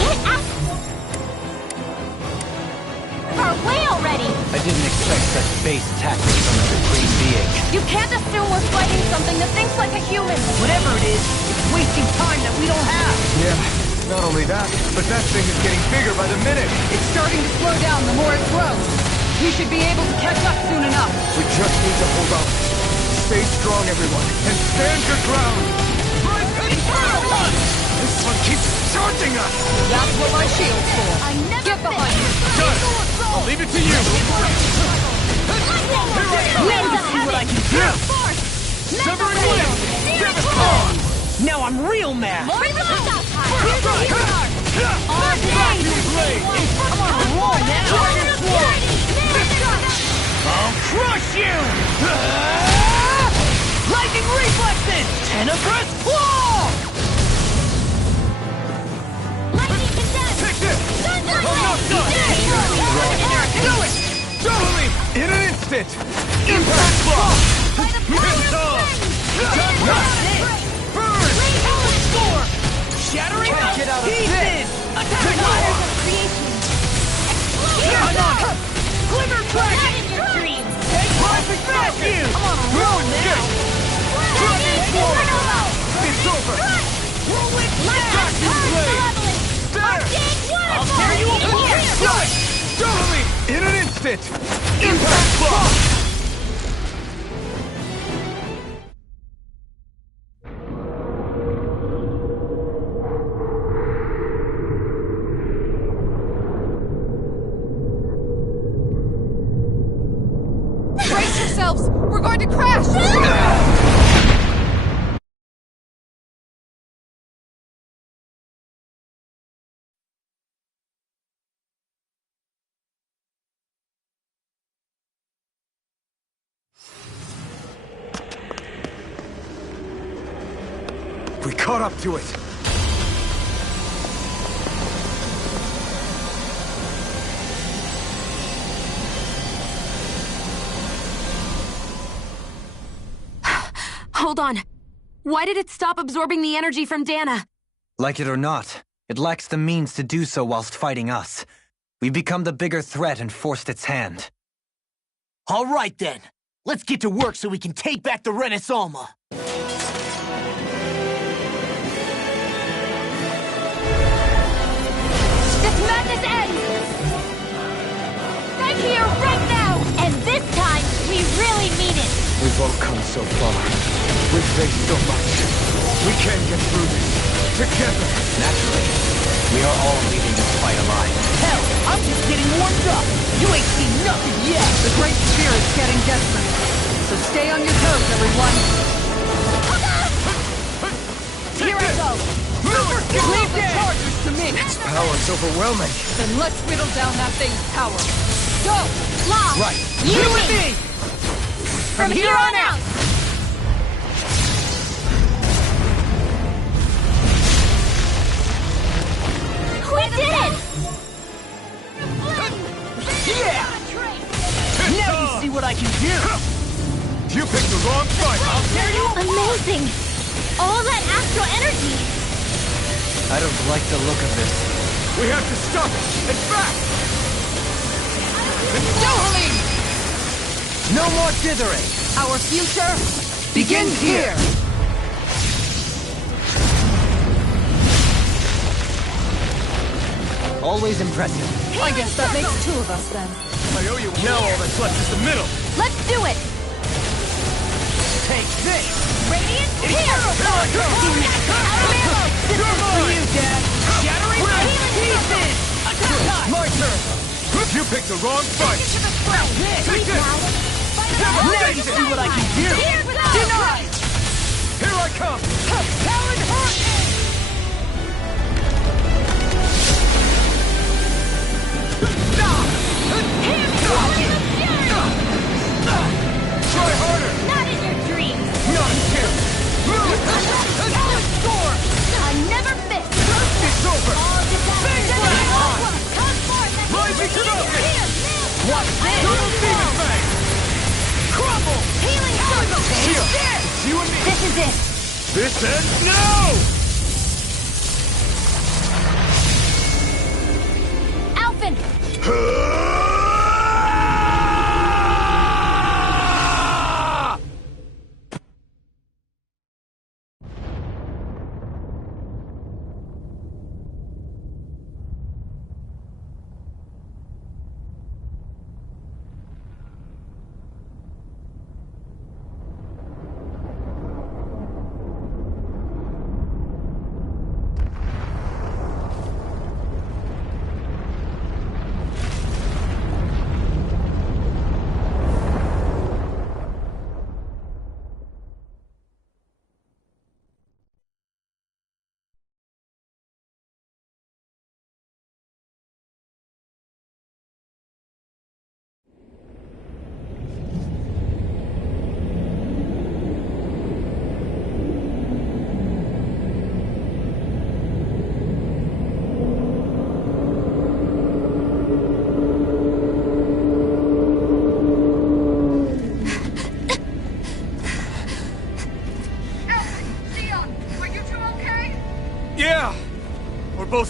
Get out! Our way already! I didn't expect such base tactics from a supreme being. You can't assume we're fighting something that thinks like a human! Whatever it is, it's wasting time that we don't have. Yeah, not only that, but that thing is getting bigger by the minute. It's starting to slow down the more it grows. We should be able to catch up soon enough. We just need to hold on. Stay strong, everyone, and stand your ground! This one keeps charging us! That's what my shield's for. Get behind me! Done! I'll leave it to you! Here I come! See what I can do! Severing Wind! Devastator! Now I'm real mad! Vacuum Blade! I'm on a roll now! Dragon Swarm! I'll crush you! Lightning Reflexes! Tenebrous Claw! Lightning Condensed! Take this! Thunder I'm not done! Dohuli! In an instant! Impact block! Burn! Score! Shattering Get out of pieces! Attack! Glimmer track! Not in your dreams! Perfect vacuum! I'm on a roll now! Dragon Swarm! It's over! Whirlwind Vacuum blade! There! I'll tear you apart! Right! Dohuli! In an instant! Impact block! Brace yourselves! We're going to crash! We caught up to it. Hold on. Why did it stop absorbing the energy from Dana? Like it or not, it lacks the means to do so whilst fighting us. We've become the bigger threat and forced its hand. All right, then. Let's get to work so we can take back the Renaissance. This madness ends! Right here, right now! And this time, we really mean it! We've all come so far. We've faced so much. We can get through this. Together. Naturally, we are all leaving this fight alive. Hell, I'm just getting warmed up. You ain't seen nothing yet. The Great Spirit's getting desperate. So stay on your toes, everyone. Here I go! Leave the charges to me! Its power's overwhelming. Then let's whittle down that thing's power. Go! Lock! Right. You with me! From here on out! We did it! Yeah! Now you see what I can do! You picked the wrong fight! I'll tear you apart! Amazing! All that astral energy! I don't like the look of this. We have to stop it! It's back! Dohuli! No more dithering! Our future begins here! Always impressive. I guess that makes two of us then. I owe you one. Now all that's left is the middle! Let's do it! Take this! Radiant here! Out of ammo! This is for you, Dad! Shattering pieces! Attack! My turn! You picked the wrong fight! Take this! Now you see what I can do! Denied! Here I come! Talon Hurricane! Try harder! Not in your dreams! Not here! Move! Score! I never miss! It's over! Come forth! Rising to darkness! Watch this! Double Demon Fang! Crumble! Healing circle! Here! It's you and me! This is it! This ends now! Alphen!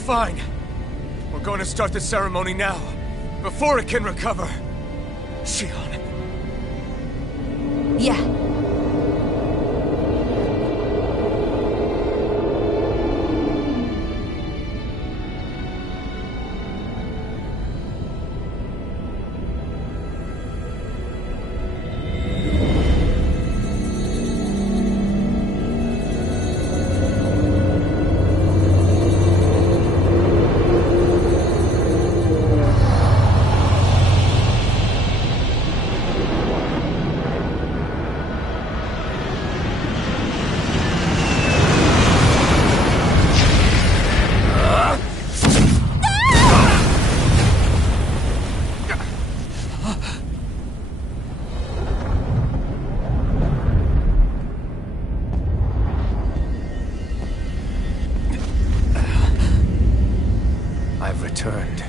fine. We're going to start the ceremony now, before it can recover. Shion. Yeah.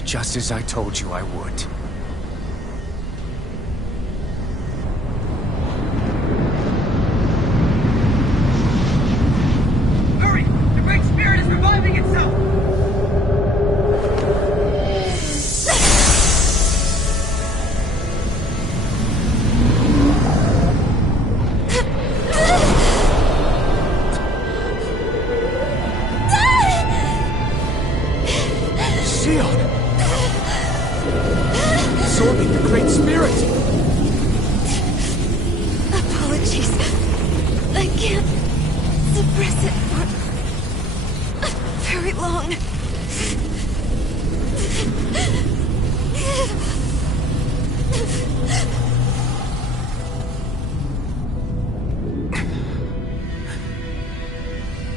Just as I told you I would. Hurry! The Great Spirit is reviving itself! Absorbing the Great Spirit! Apologies. I can't suppress it for very long.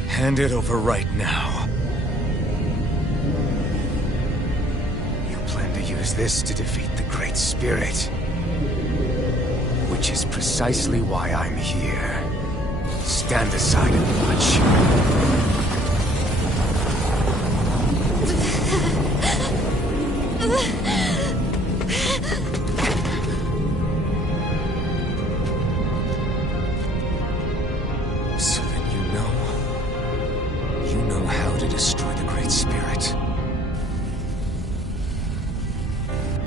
Hand it over right now. Use this to defeat the Great Spirit. Which is precisely why I'm here. Stand aside and watch. So then you know how to destroy the Great Spirit.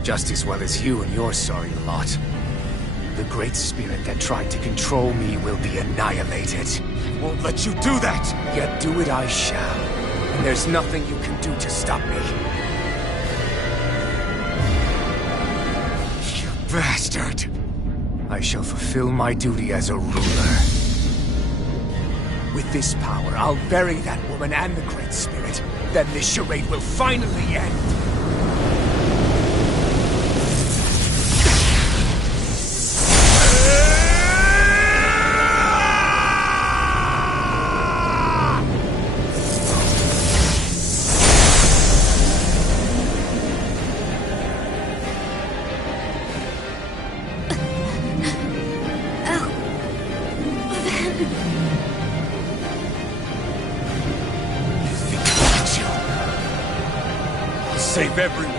Just as well as you and your sorry lot. The Great Spirit that tried to control me will be annihilated. Won't let you do that! Yet do it I shall. And there's nothing you can do to stop me. You bastard! I shall fulfill my duty as a ruler. With this power, I'll bury that woman and the Great Spirit. Then this charade will finally end. Save everyone.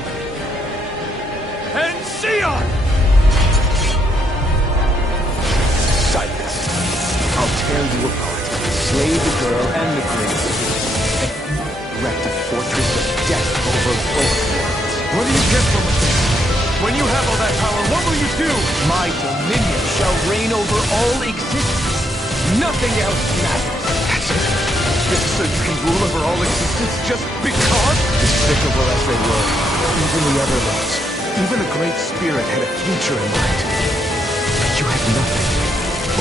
And Shion! Silence. I'll tear you apart, slay the girl and the Great Spirit, and erect a fortress of death over both worlds. What do you get from it? When you have all that power, what will you do? My dominion shall reign over all existence. Nothing else matters. That's it. Just so you can rule over all existence just because? Despicable as they were, even the other lords, even the Great Spirit had a future in mind. But you had nothing.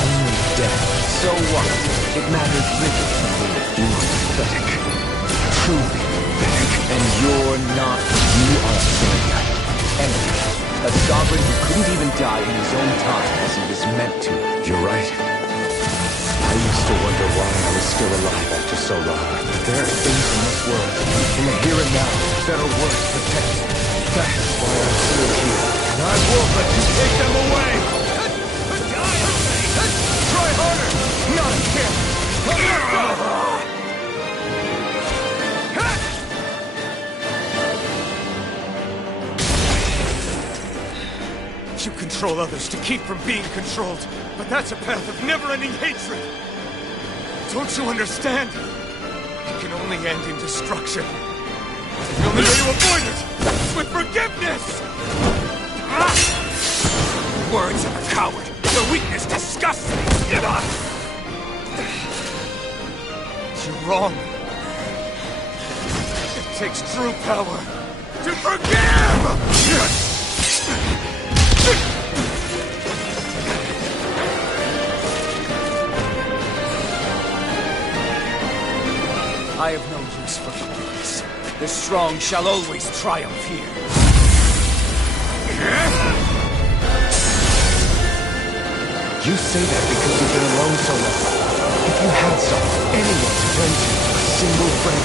Only death. So what? It matters little to me. You are pathetic. Truly pathetic. And you're not. You are a failure. Enemy. A sovereign who couldn't even die in his own time as he was meant to. You're right. I used to wonder why I was still alive after so long. But there are things in this world, in the here and now, that are worth protecting. That's why I'm still here. And I won't let you take them away! Try harder! Not again! You control others to keep from being controlled, but that's a path of never-ending hatred! Don't you understand? It can only end in destruction. The only way to avoid it is with forgiveness! Words of a coward. Your weakness disgusts me. You're wrong. It takes true power to forgive! I have no use for weakness. The strong shall always triumph here. You say that because you've been alone so long. If you had someone, anyone to turn to, a single friend,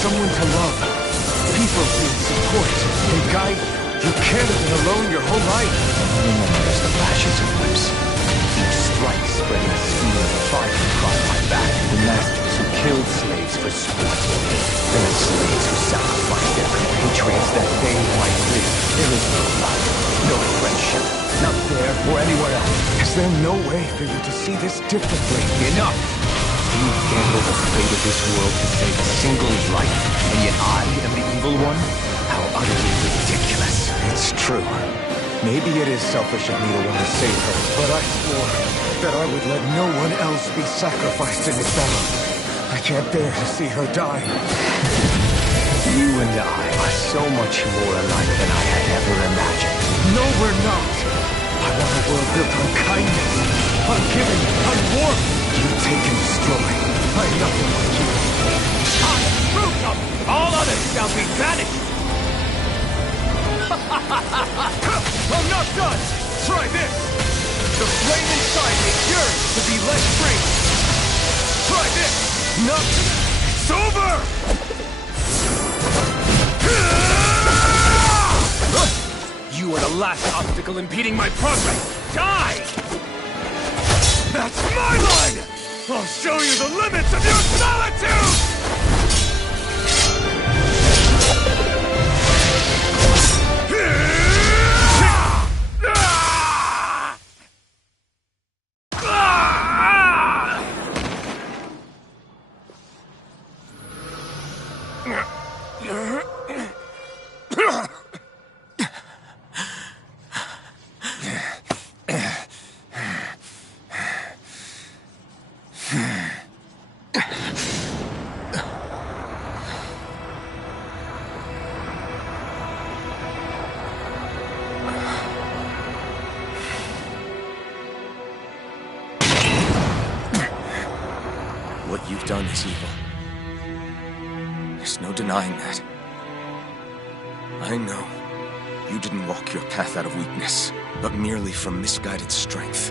someone to love, people who support and guide you, you can't have been alone your whole life. There's the flashes of lips. Each strike spreading a stream of fire across my back. The masters who killed slaves for sport. Then the slaves who sacrificed their compatriots that they might live. There is no love, no friendship. Not there or anywhere else. Is there no way for you to see this differently? Enough! You gamble the fate of this world to save a single life, and yet I am the evil one? How utterly ridiculous. It's true. Maybe it is selfish of me to want to save her, but I swore that I would let no one else be sacrificed in this battle. I can't bear to see her die. You and I are so much more alike than I had ever imagined. No, we're not. I want a world built on kindness, on giving, on warmth. You take and destroy. I'm nothing like you. I am Fruitcom! All others shall be banished! I'm not done! Try this! The flame inside me yearns to be let free! Try this! No! It's over! You are the last obstacle impeding my progress! Die! That's my line! I'll show you the limits of your solitude! What you've done is evil. There's no denying that. I know you didn't walk your path out of weakness, but merely from misguided strength.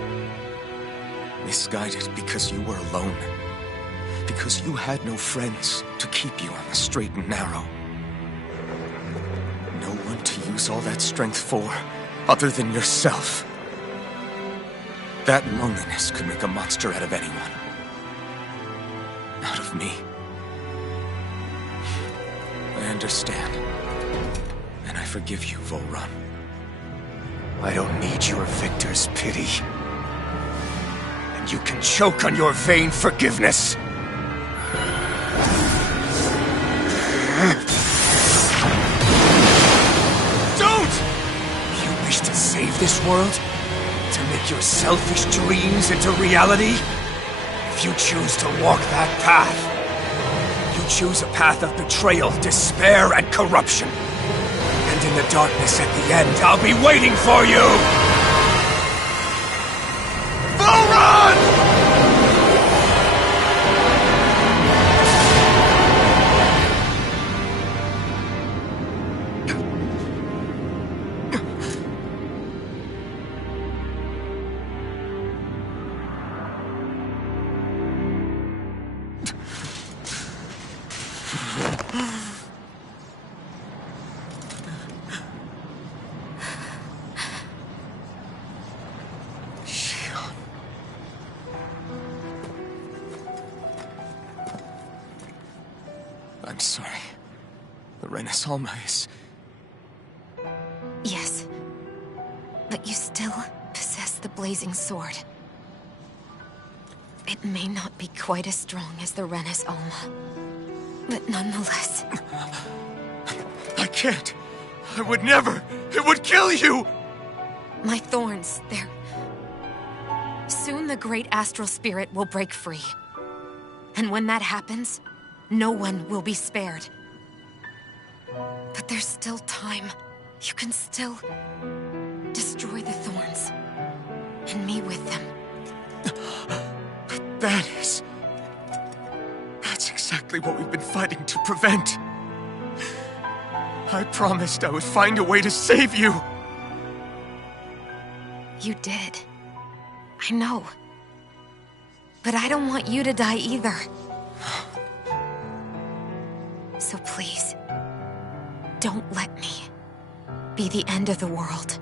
Misguided because you were alone. Because you had no friends to keep you on the straight and narrow. No one to use all that strength for, other than yourself. That loneliness could make a monster out of anyone. Out of me. I understand. And I forgive you, Volrun. I don't need your victor's pity. And you can choke on your vain forgiveness. Don't! You wish to save this world? To make your selfish dreams into reality? If you choose to walk that path, you choose a path of betrayal, despair, and corruption. And in the darkness at the end, I'll be waiting for you! Volrun! I'm sorry. The Renaissance is... Yes. But you still possess the blazing sword. It may not be quite as strong as the Renaissance, but nonetheless... I can't. I would never. It would kill you! My thorns, they're... Soon the great astral spirit will break free. And when that happens, no one will be spared. But there's still time. You can still destroy the thorns. And me with them. That's exactly what we've been fighting to prevent. I promised I would find a way to save you. You did. I know. But I don't want you to die either. So please, don't let me be the end of the world.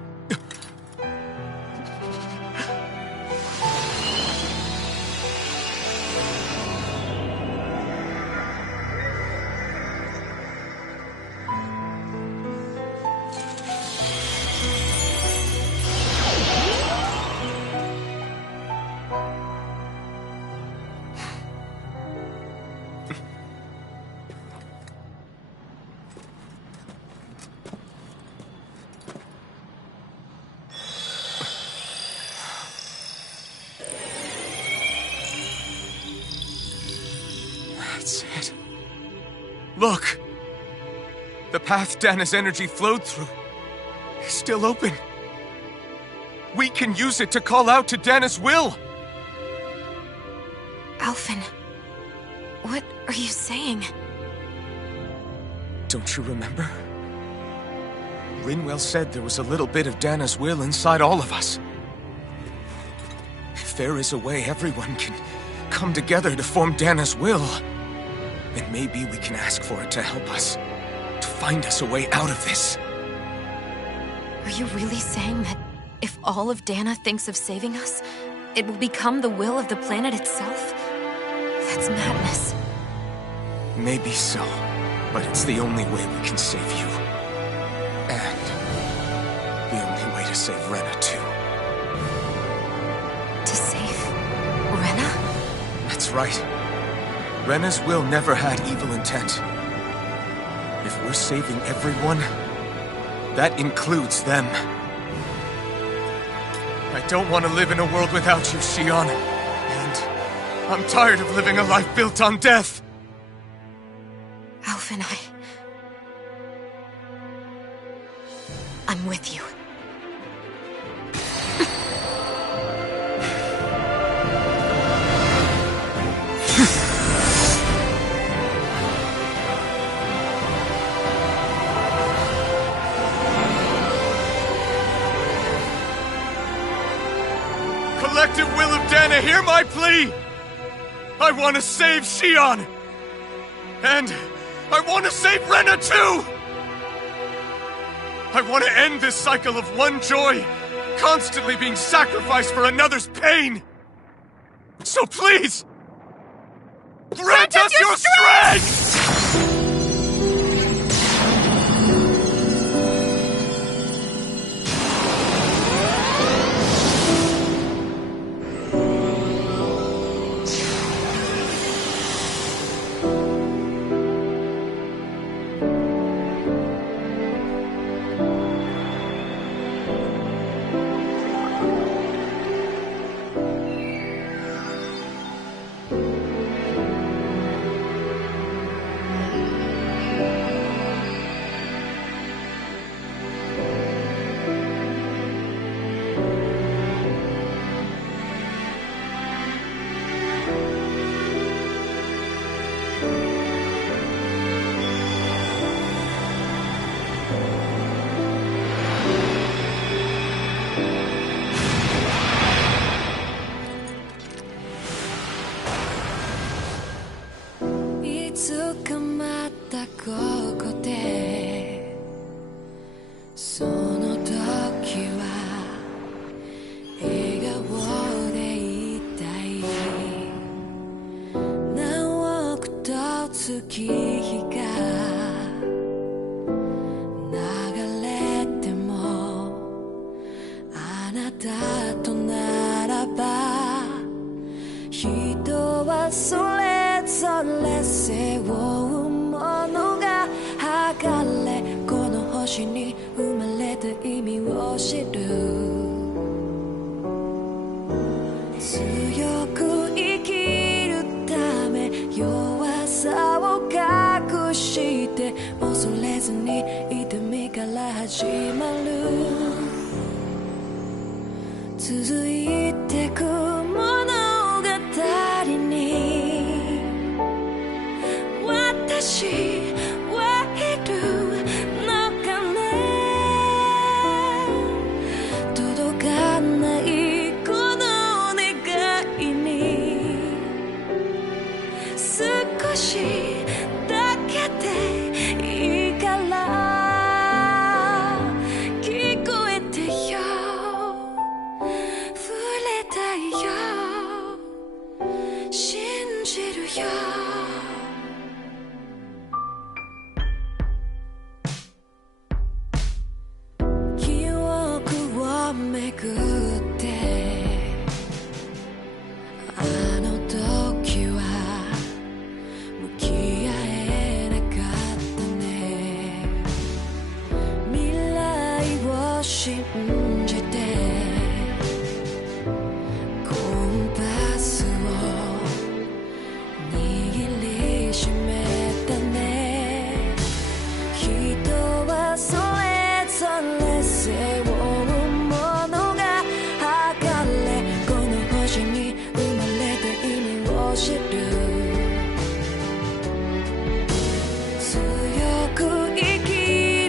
That's it. Look! The path Dana's energy flowed through is still open. We can use it to call out to Dana's will! Alphen, what are you saying? Don't you remember? Rinwell said there was a little bit of Dana's will inside all of us. If there is a way everyone can come together to form Dana's will, then maybe we can ask for it to help us, to find us a way out of this. Are you really saying that if all of Dana thinks of saving us, it will become the will of the planet itself? That's madness. Maybe so, but it's the only way we can save you. And the only way to save Rena, too. To save Rena? That's right. Rena's will never had evil intent. If we're saving everyone, that includes them. I don't want to live in a world without you, Xion. And I'm tired of living a life built on death. Alphen, I'm with you. Collective will of Dana, hear my plea! I want to save Xion! And I want to save Rena too! I want to end this cycle of one joy, constantly being sacrificed for another's pain! So please, grant us your strength! 星に生まれた意味を知る強く生きるため弱さを隠して恐れずに痛みから始まる続いてく物語に私はいるのかね届かないこの願いに少しだけでいいから聞こえてよ触れたいよ信じるよ記憶をめくってあの時は向き合えなかったね未来を信じてコンパスを握りしめたね人はそれぞれ背負うものが測れこの星に生まれた意味を知る強く生き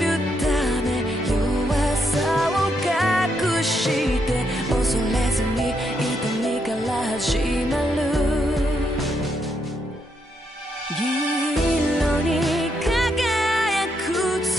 るため弱さを隠して恐れずに痛みから始まる銀色に輝く月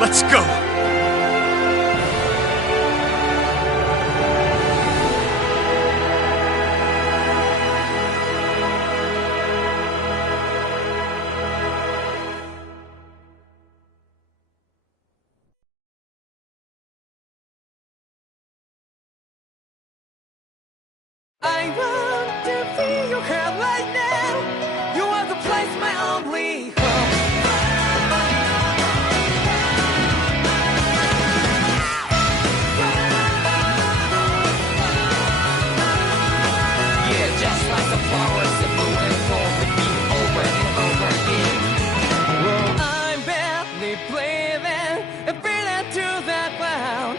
Let's go! I want to feel your hair right now. You are the place, my only home. Yeah, just like the flowers that bloom and fall, repeat over and over again. Well, I'm barely breathing, breathing to the ground,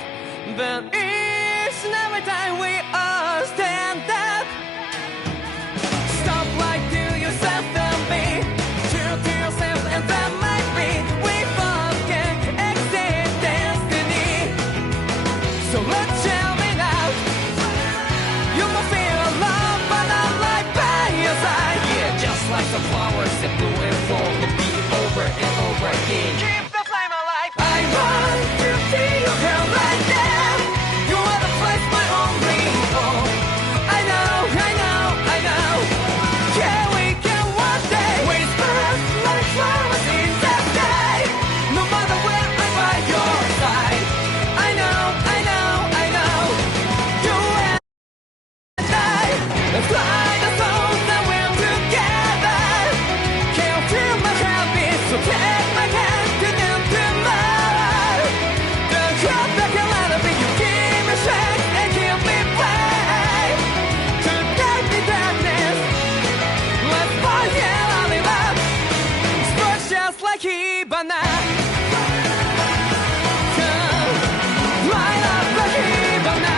but each and every time we all stand up. Stop like to yourself and be true to yourself, and that might be we forget exist destiny. So let's tell me now. You must feel love, but I'm right by your side. Yeah, just like the flowers that bloom and fall, repeat over and over again. Keep the flame alive. I want to feel your hair right now. You are the place, my only home. I know, I know, I know. Yeah, we can one day whisper like flowers in the sky. No matter where I'm by your side. I know, I know, I know. You and I, let's fly the souls that we're together. Can't feel my heartbeat, so take my hand to new tomorrow. The crowd that can let it be, you give me strength and give me faith. To guide me darkness, let's forget all in love. Sparks just like Hibana. Come, light up like Hibana.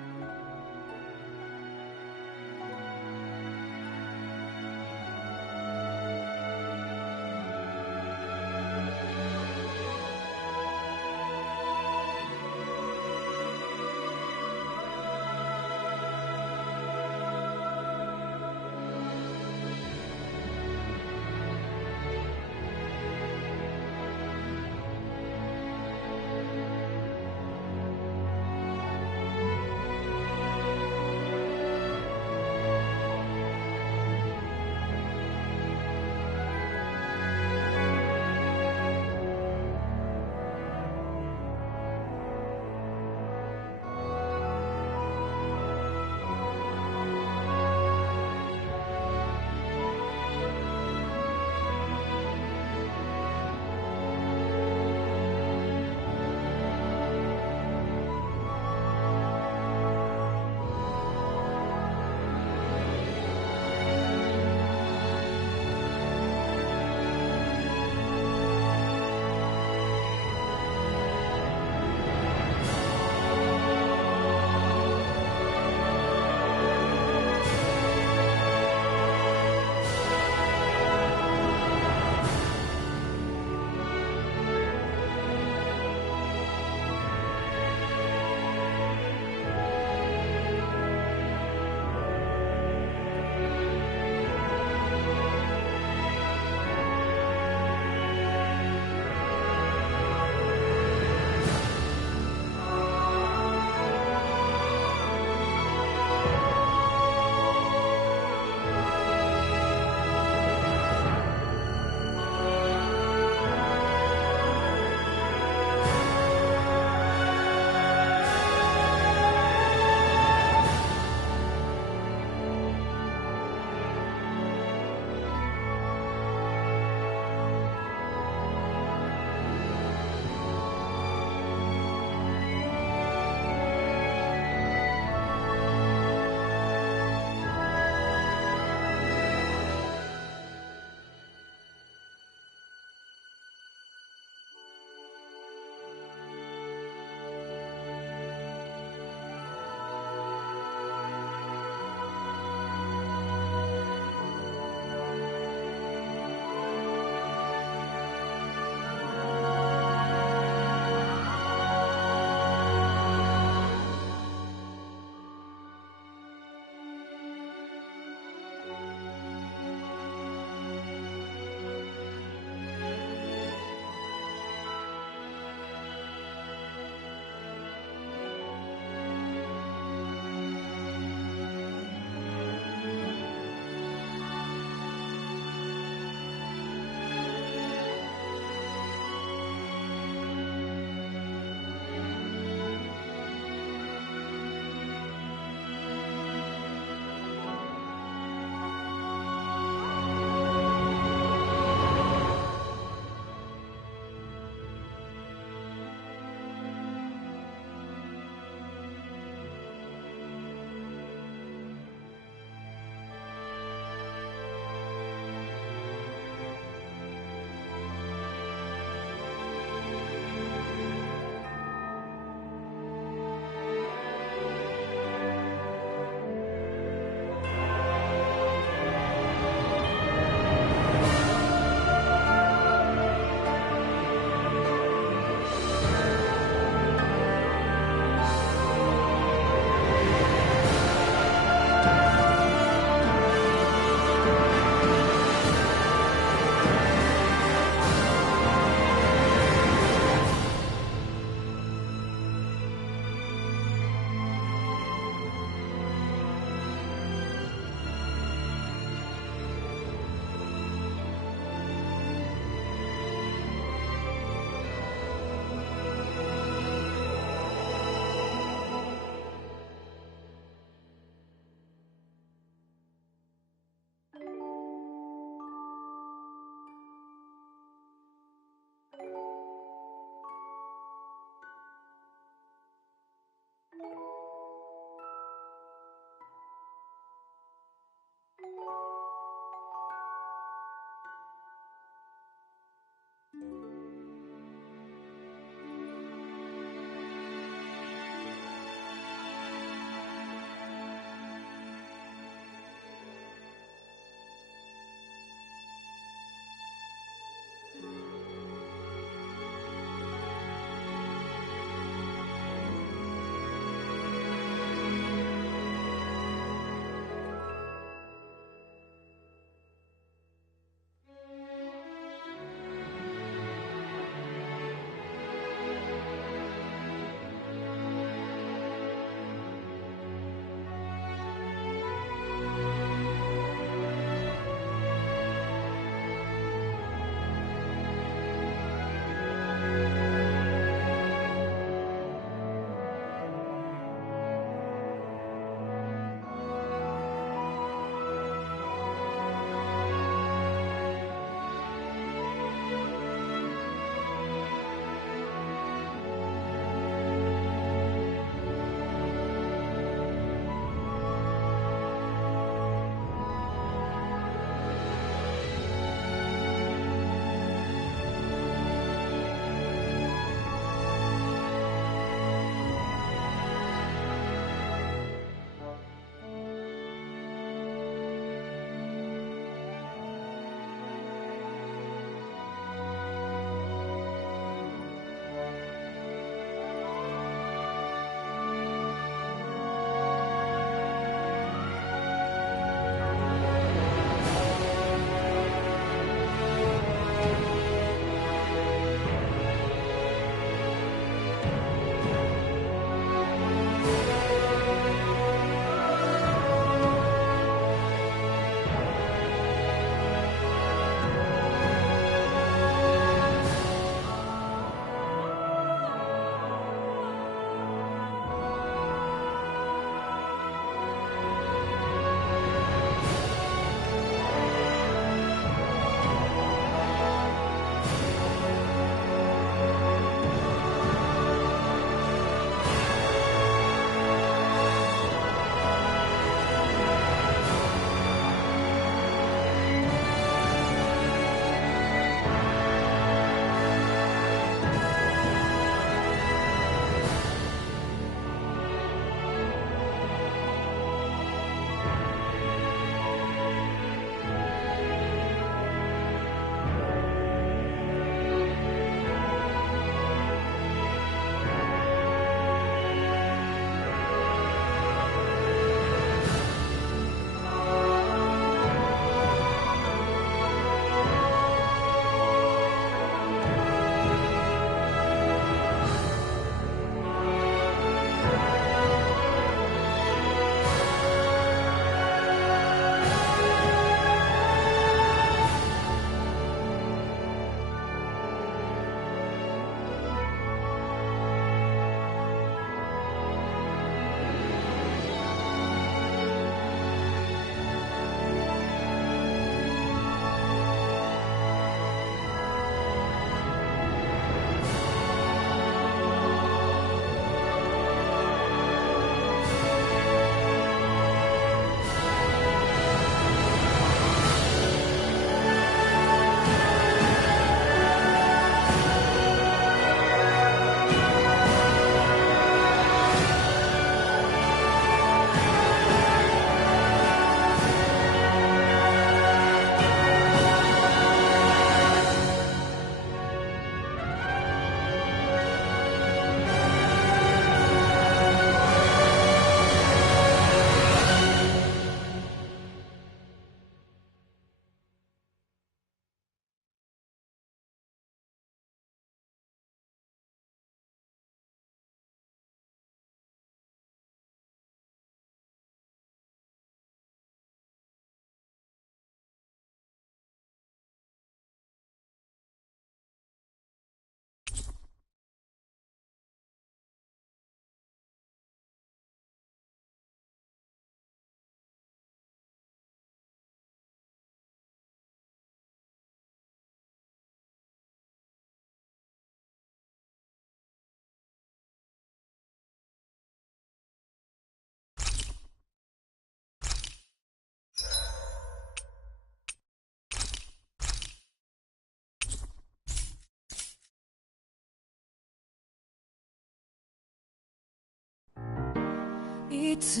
いつ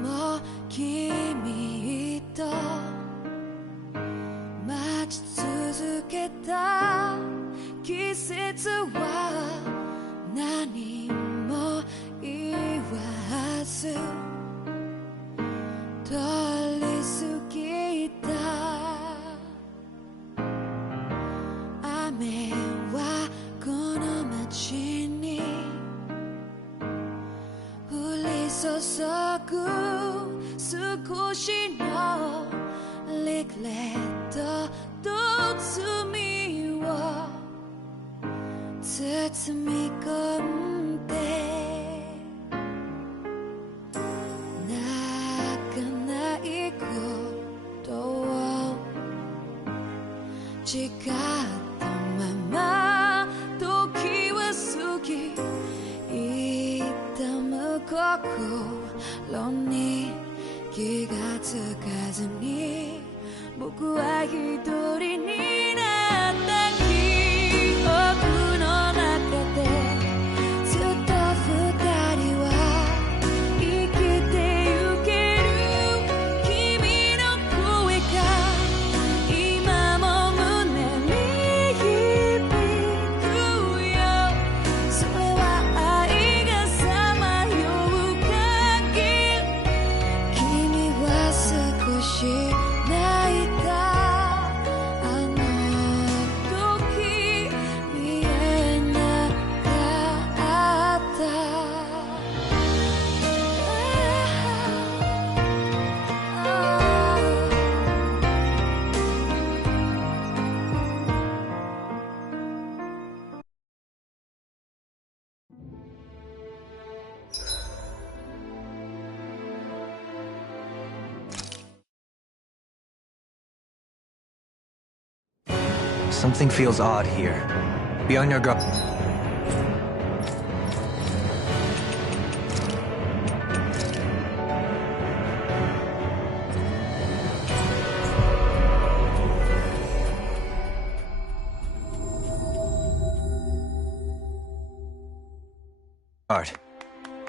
も君と待ち続けた季節は何も言わず通り過ぎた雨はこの街に降り注ぐ少しのリグレットと罪を包み込んで泣かないことを誓ったまま時は過ぎ痛む心に気がつかずに僕は一人になった記憶の中でずっと二人は生きてゆける君の声が今も胸に響くよそれは愛がさまよう限り君は少し泣いたあの時見えなかったSomething feels odd here. Be on your guard.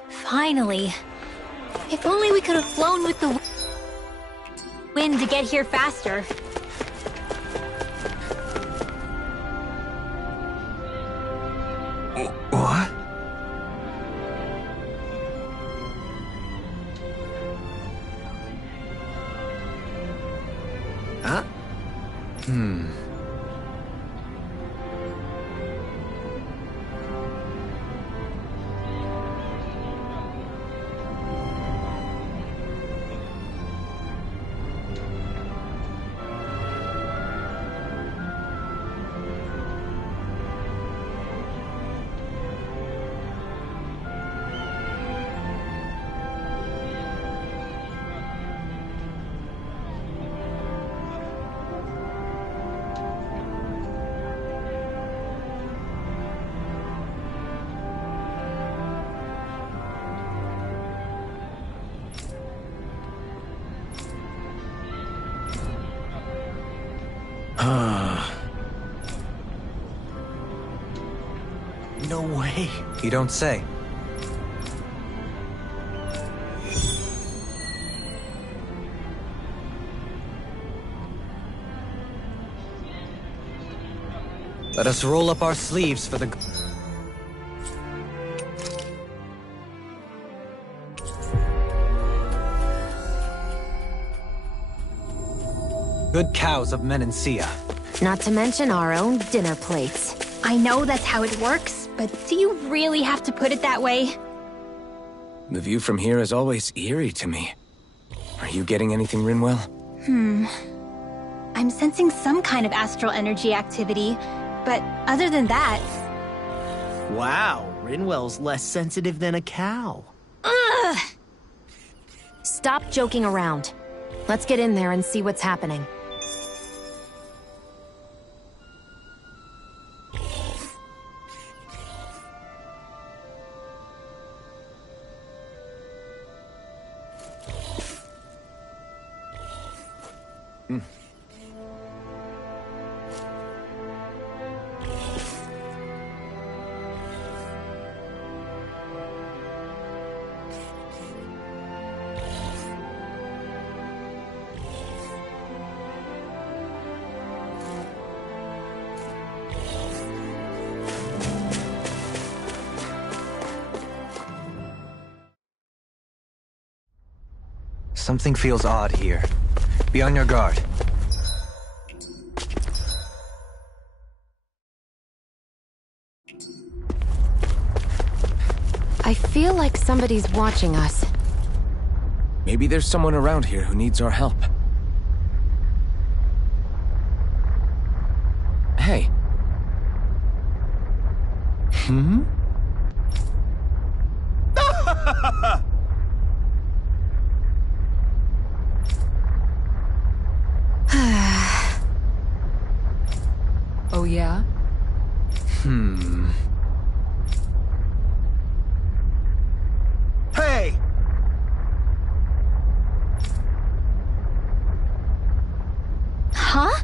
Finally. If only we could have flown with the wind to get here faster. What? Huh? No way. You don't say. Let us roll up our sleeves for the... good cows of Menancia. Not to mention our own dinner plates. I know that's how it works, but do you really have to put it that way? The view from here is always eerie to me. Are you getting anything, Rinwell? I'm sensing some kind of astral energy activity, but other than that... Wow, Rinwell's less sensitive than a cow. Ugh! Stop joking around. Let's get in there and see what's happening. Something feels odd here. Be on your guard. I feel like somebody's watching us. Maybe there's someone around here who needs our help. Hey. Hmm? Oh yeah? Hey! Huh?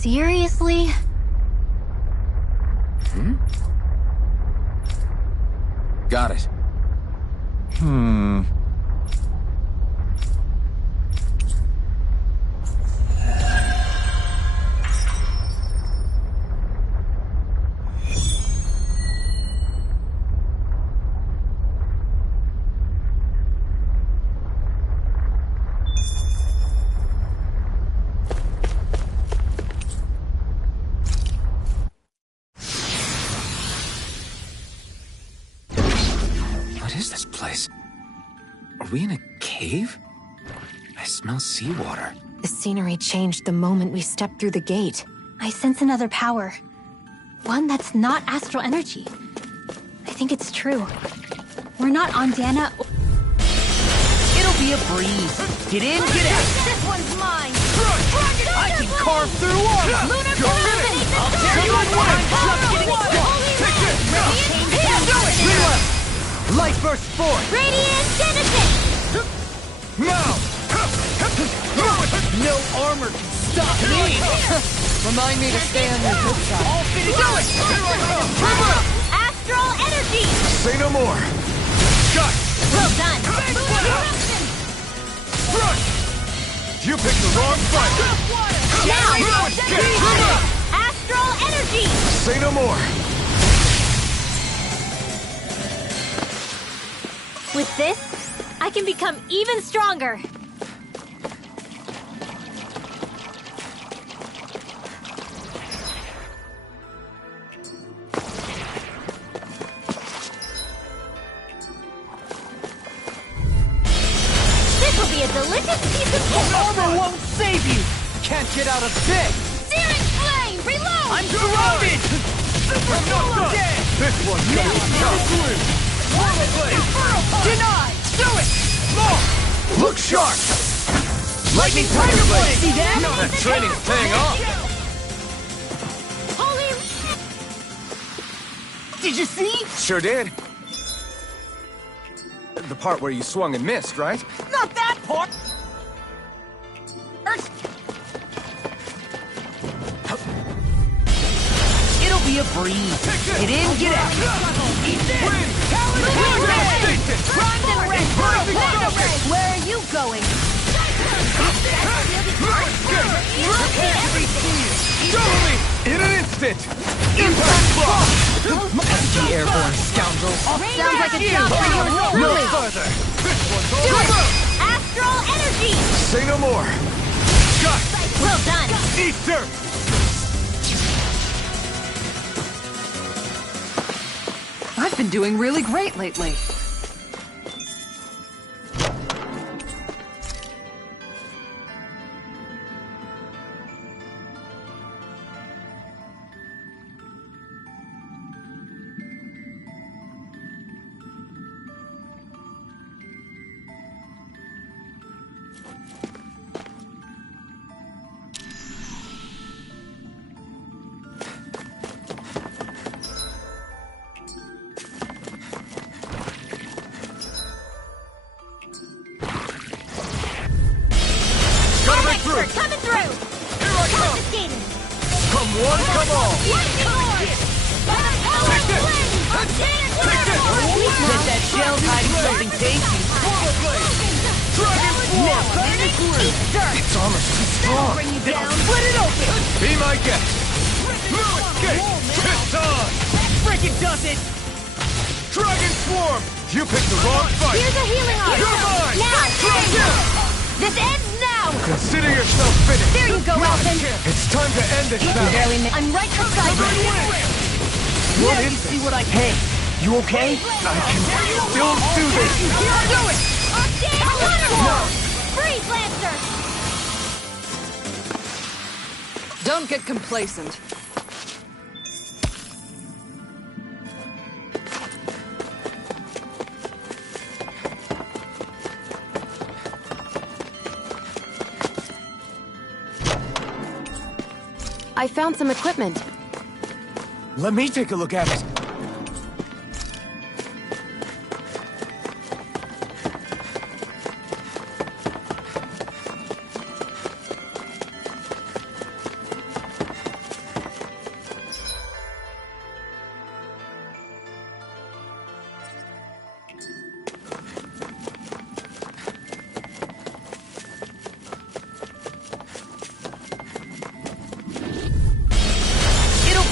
Seriously? Got it. What is this place? Are we in a cave? I smell seawater. The scenery changed the moment we stepped through the gate. I sense another power. One that's not astral energy. I think it's true. We're not on Dana. It'll be a breeze. Get in, get out. This one's mine! I can carve through armor. Lunar Go Column! in. I'll tear you away. Just getting started! Take this. Do it. Reload. Light burst forth. Radiant Genesis! Now. No armor can stop me. Remind me to stay on your good side. All fitted. Do it. Astral Energy! Say no more. Shot. Well done! Rush. You picked the wrong fight. Now! Astral Energy! Say no more. With this, I can become even stronger. This will be a delicious piece of cake! Armor won't save you. Can't get out of this. Searing Flame! Reload! I'm surrounded. I'm not done. Dead. This one's got Denied. Do it. More. Look sharp. Lightning Tiger Blade. See that? That training's paying off. Holy... Did you see? Sure did. The part where you swung and missed, right? Not that part. It'll be a breeze. Get in, get out. Eat this. Where are you going? In an instant. Impact block. Empty airborne scoundrel. Sounds like a job for you No truly! further. This one's Do all it! Astral Energy! Say no more. Shot. Well done! Eat dirt. I've been doing really great lately. We're coming through! Confiscating! Come one, come all. Bet that shell's hiding something tasty. Dragon Swarm. Eat dirt! Its armor's too strong. Bring you down! Split it open! Be my guest. No escape. It's on. Frickin' does it! Dragon Swarm. You picked the wrong fight. Here's a healing arm! You're mine. Now! This ends now! Consider yourself finished. There you go, Elfin! It's time to end this battle. I'm right beside you! What You is see this? what I... Hey, you okay? I can still do this. Do it! Wonderful! Freeze, Lancer! Don't get complacent. I found some equipment. Let me take a look at it.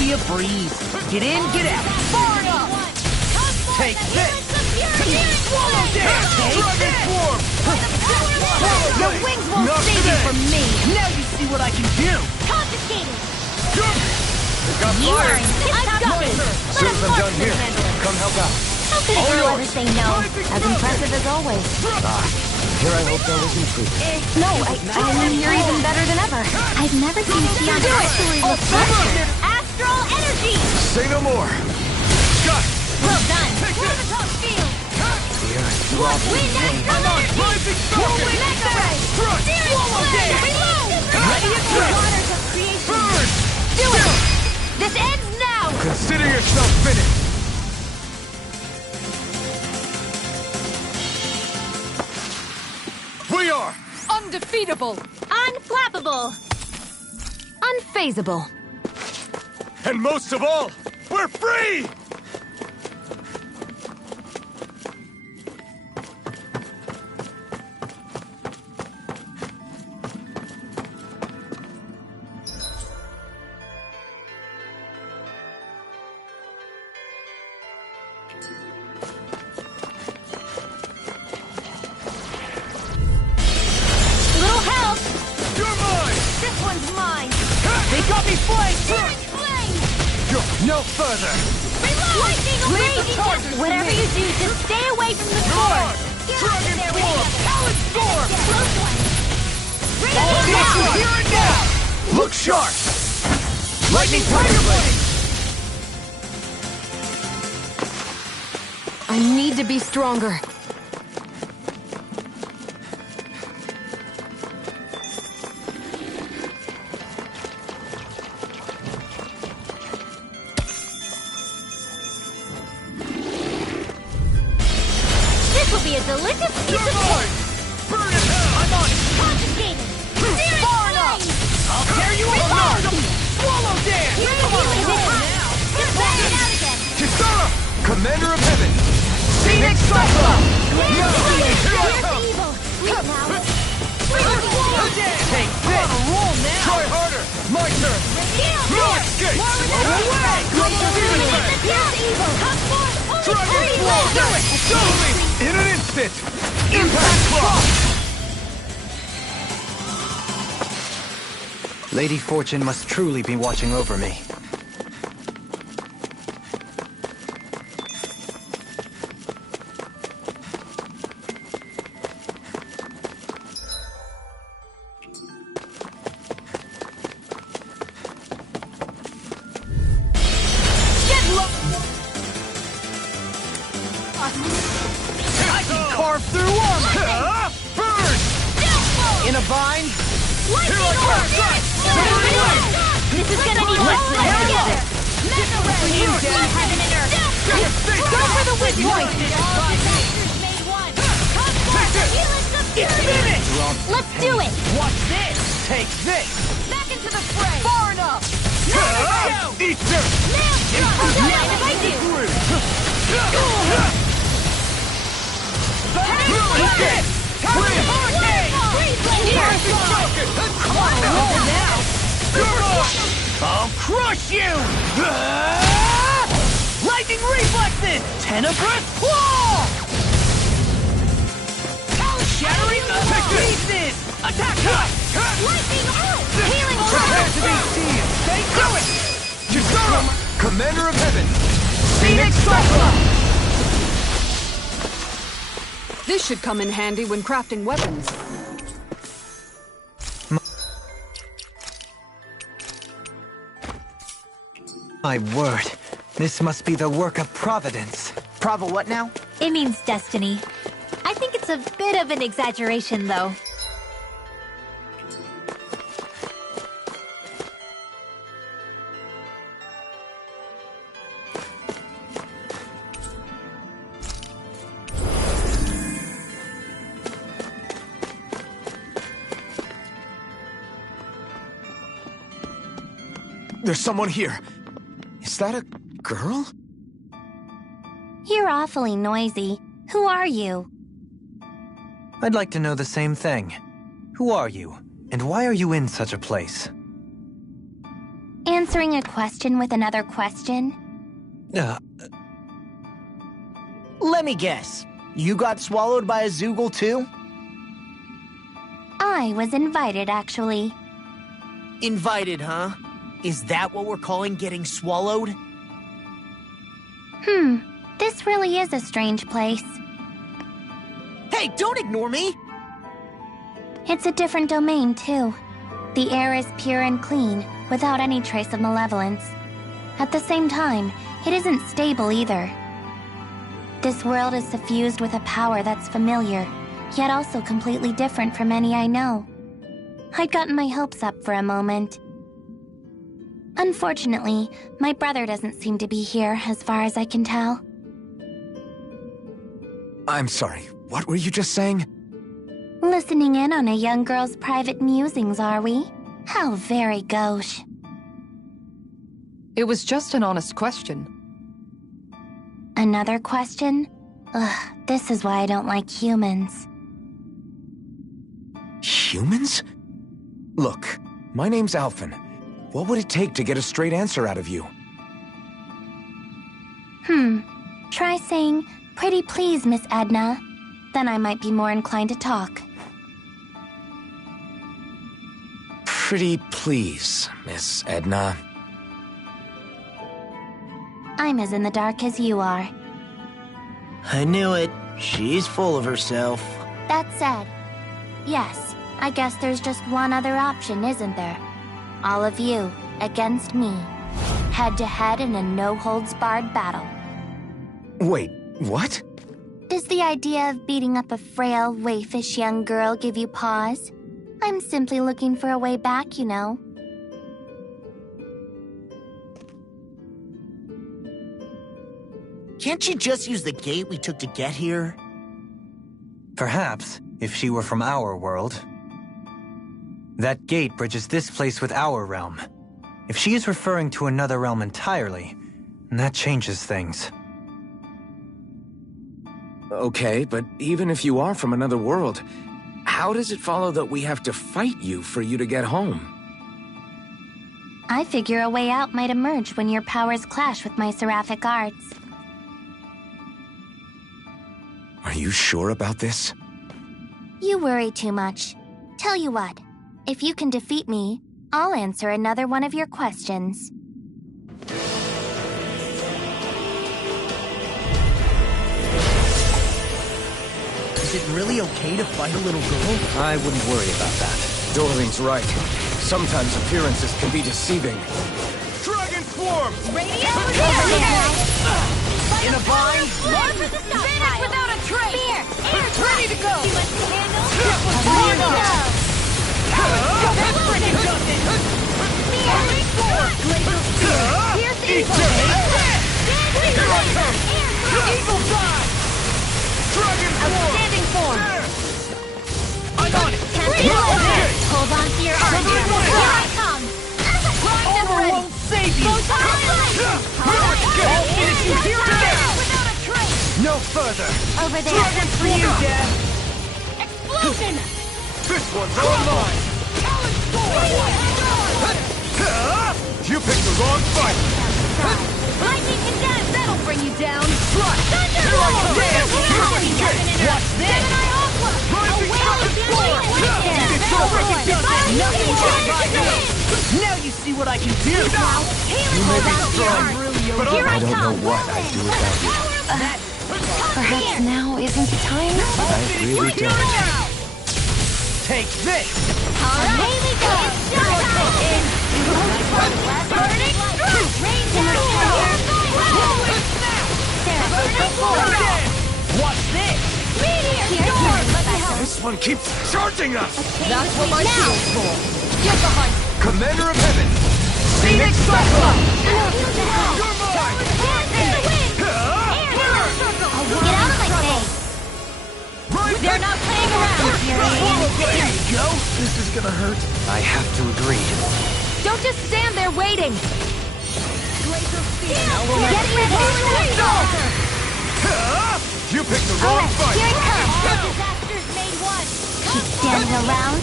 be a breeze. Get in, get out. Far enough! Take this! Swallow dance! Dragon Swarm! Your wings won't save you from me! Now you see what I can do! Confiscated! Got You are fire! in tip-top shape! As soon as I'm done here, come help out. How could a girl ever say no? As impressive as always. Here I hope there was improvement. No, I mean you're even better than ever. I've never seen Xion actually look flustered. Astral energy! Say no more. Got it! Well done! For the top field! Wind astral energy! Rising Mega ray! Strut! Searing Swallow flame! dance! Reload! Ready and set! Waters of creation! Burn! Do it! This ends now! Consider yourself finished. We are! Undefeatable! Unflappable! Unfazable. And most of all, we're free! Little help! You're mine! This one's mine! They got me flanked! Searing flame! No further. Lightning raging! Whatever you do, just stay away from the sword! Dragon Swarm! Talon storm! Close one! Bring it All down! this here and now! Look sharp! Lightning Tiger Blade! I need to be stronger. This will be a delicious piece You're of mine! cake! Burn it! I'm on it! Confiscated! Searing Far enough! flame! I'll tear you apart! Swallow dance! Here's a healing hit! Just back it out again! Kisara! Commander of Heaven! Phoenix Cyclone! Here I Here's come! evil! Leave now! Take this! Roll now! Try harder! My turn! No escape! Away! Here's evil! Come forth! Only Dragon three Swarm! left! Do it! Show me! In an instant! Impact Block! Lady Fortune must truly be watching over me. Get low! I can carve through armor! Burn! In a bind? Lightning orb! This is gonna need less than together! Mega ray! Heaven and earth! Go for the weak point! It's finished! Let's do it! Watch this! Take this! Back into the fray! Far enough! Eat dirt! Nail strike! Don't mind if I do! Take this! Time hurricane! Come on, roll now! I'll crush you! Lightning reflexes! Tenebrous claw! Shattering the pieces! Attack! Lightning out! Healing Prepare to be seen! Stay do it! Kisara! Commander of Heaven! Phoenix Cyclone! This should come in handy when crafting weapons. My word, this must be the work of Providence. Prava what now? It means destiny. I think it's a bit of an exaggeration, though. There's someone here. Is that a girl? You're awfully noisy. Who are you? I'd like to know the same thing. Who are you? And why are you in such a place? And answering a question with another question? Let me guess. You got swallowed by a Zoogle too? I was invited, actually. Invited, huh? Is that what we're calling getting swallowed? This really is a strange place. Hey, don't ignore me! It's a different domain, too. The air is pure and clean, without any trace of malevolence. At the same time, it isn't stable either. This world is suffused with a power that's familiar, yet also completely different from any I know. I'd gotten my hopes up for a moment. Unfortunately, my brother doesn't seem to be here, as far as I can tell. I'm sorry, what were you just saying? Listening in on a young girl's private musings, are we? How very gauche. It was just an honest question. Another question? Ugh, this is why I don't like humans. Humans? Look, my name's Alphen. What would it take to get a straight answer out of you? Try saying, "Pretty please, Miss Edna." Then I might be more inclined to talk. Pretty please, Miss Edna. I'm as in the dark as you are. I knew it. She's full of herself. That said, yes, I guess there's just one other option, isn't there? All of you against me. Head to head in a no-holds-barred battle. Wait, what? Does the idea of beating up a frail, waifish young girl give you pause? I'm simply looking for a way back, you know. Can't you just use the gate we took to get here? Perhaps, if she were from our world. That gate bridges this place with our realm. If she is referring to another realm entirely, that changes things. Okay, but even if you are from another world, how does it follow that we have to fight you for you to get home? I figure a way out might emerge when your powers clash with my seraphic arts. Are you sure about this? You worry too much. Tell you what, if you can defeat me, I'll answer another one of your questions. Is it really okay to fight a little girl? I wouldn't worry about that. Dohling's right. Sometimes appearances can be deceiving. Dragon Swarm! Radio! In a bind? Vanish without a trace! Spear! Ready to go! Too much to handle? That freaking does it! Pierce evil! Here I come! Evil die! Dragon Swarm! Outstanding form! I'm on it! Hold on to your arms! Here I come! Armor won't save you! I'll finish you here and now! Without a trace! No further! Over there! Dragon for you, Dad! Explosion! This one's all mine! Talon Sword! You picked the wrong fight! Lightning Condemned! That'll bring you down! Here I come! Watch this! Gemini Aqua! Rising Dragon Swarm! It's over! Nothing Now you see what I can do! You may be strong, but I don't know what I'd do without you. Perhaps now isn't the time? I really don't. Take this! Alright, here we go! Burning Stroke! Rain Watch this! Meteor Storm! This one keeps charging us! That's what my shield's for! Get behind! Commander of Heaven! Phoenix Cyclops! You're mine! Get out of my face! They're not playing around! There you go! This is gonna hurt. I have to agree. Don't just stand there waiting! Get You picked the wrong fight! Here it comes! Disasters made one! Keep standing around?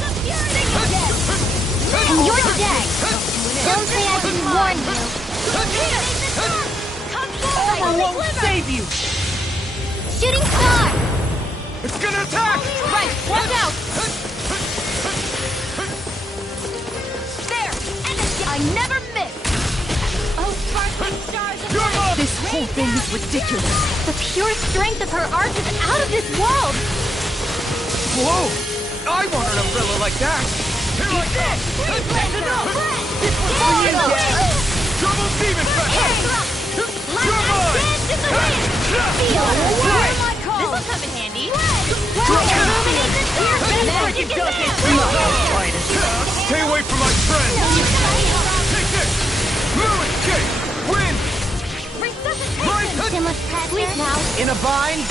And you're dead! Don't say I didn't warn you. Armor won't save you! Shooting star! It's gonna attack! Right, watch out! There! I never miss! Oh, sparkling stars of light! This whole thing is ridiculous. The pure strength of her art is out of this world! Whoa! I want an umbrella like that! Here I come! This one's for you, Dad! Double demon fest! You're mine! This'll come in handy. Stay away from my friend! Take this! Move escape! Win! Sleep now. In a bind?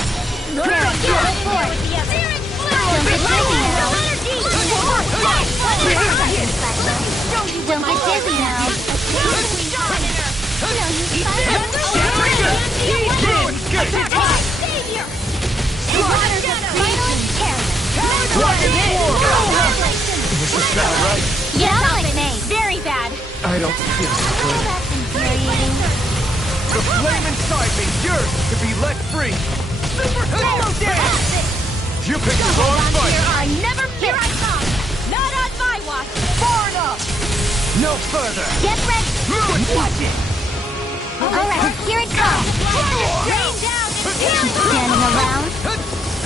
Don't get dizzy now. This is bad, right? Yeah, very bad. I don't feel so good. Infuriating. The flame inside me, yours to be let free! Super solo dance! You picked the wrong fight! I never miss! Here I come! Not on my watch! Far enough! No further! Get ready! Watch it! Alright, here it comes! Rain down and standing around?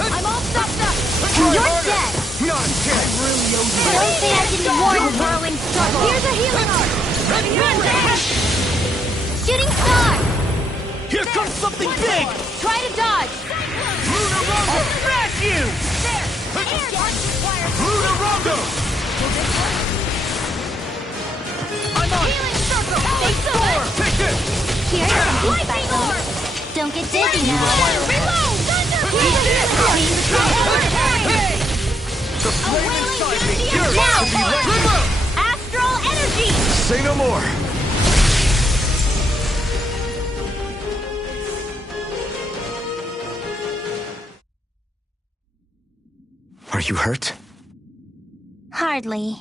I'm all stuffed up! And you're dead! Not dead! Don't say I didn't warn you! Whirling struggle! Here's a healing art! Shooting star! Here comes something big! Try to dodge! I'll smash you! Luna Rondo! I'm on! Take this! Here's something special. Don't get dizzy now. The flame inside me, yours Now, to be let free! Astral energy! Say no more! Are you hurt? Hardly.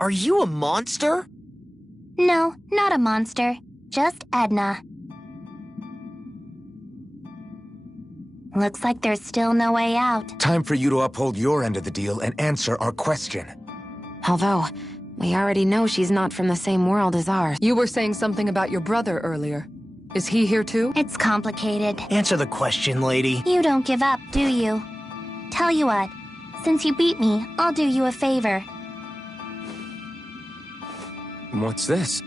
Are you a monster? No, not a monster. Just Edna. Looks like there's still no way out. Time for you to uphold your end of the deal and answer our question. Although, we already know she's not from the same world as ours. You were saying something about your brother earlier. Is he here too? It's complicated. Answer the question, lady. You don't give up, do you? Tell you what, since you beat me, I'll do you a favor. What's this?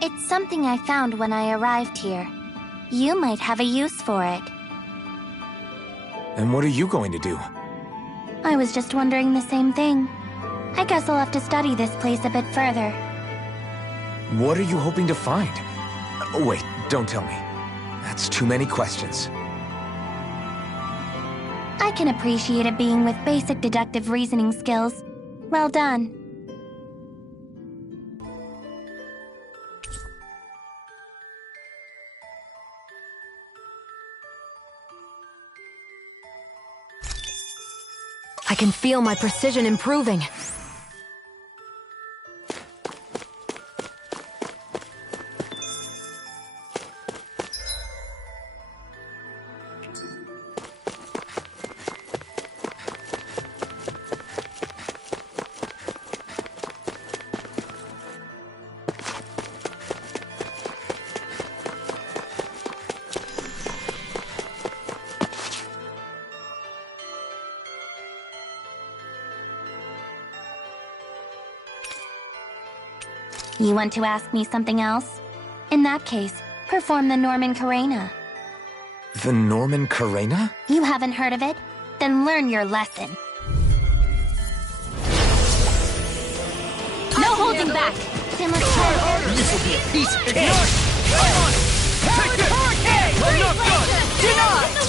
It's something I found when I arrived here. You might have a use for it. And what are you going to do? I was just wondering the same thing. I guess I'll have to study this place a bit further. What are you hoping to find? Wait, don't tell me. That's too many questions. I can appreciate a being with basic deductive reasoning skills. Well done. I can feel my precision improving. You want to ask me something else? In that case, perform the Norman Carena. The Norman Carena? You haven't heard of it? Then learn your lesson. No holding back! This will be a piece of cake! Take this! I'm not done! Deny!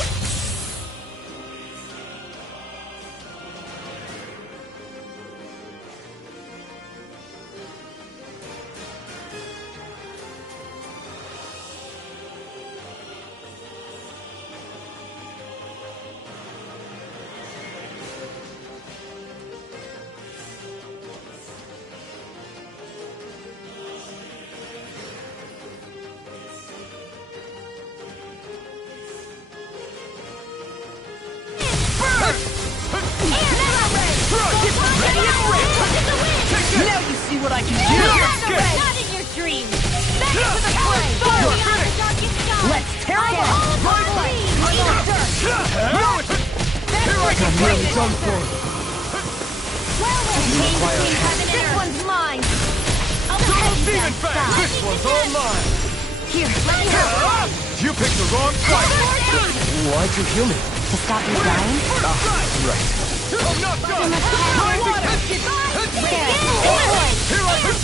what I can do! Not in your dreams! Back into the fray! Beyond the darkest sky! Let's tear it all apart! of our fleas! Here I come! Really done for. Well then, between heaven and earth. This one's mine! Double demon fang! This one's all mine! Here, let me help! You picked the wrong fight! Why'd you heal me? To stop you dying? Right. I'm not done! Here I come!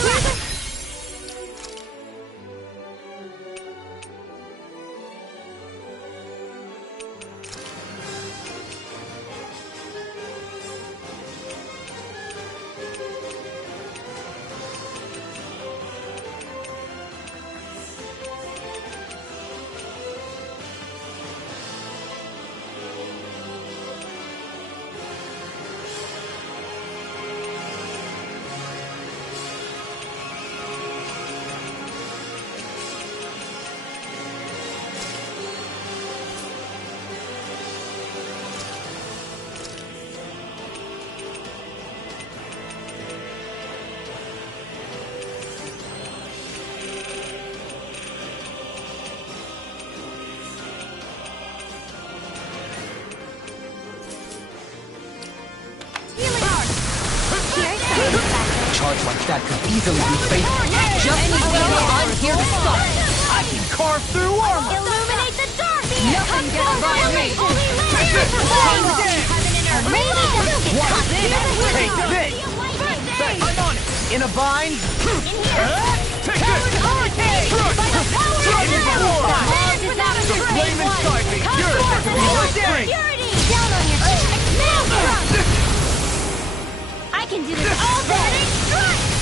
Charge like that could easily be fatal. Just as well, I'm here to stop. I can carve through armor. Illuminate the dark! Nothing gets by me. Watch this. Take this. I'm on it. In a bind. Take this! The flame inside me yearns to be let free! Down on your chest! I can do this all day!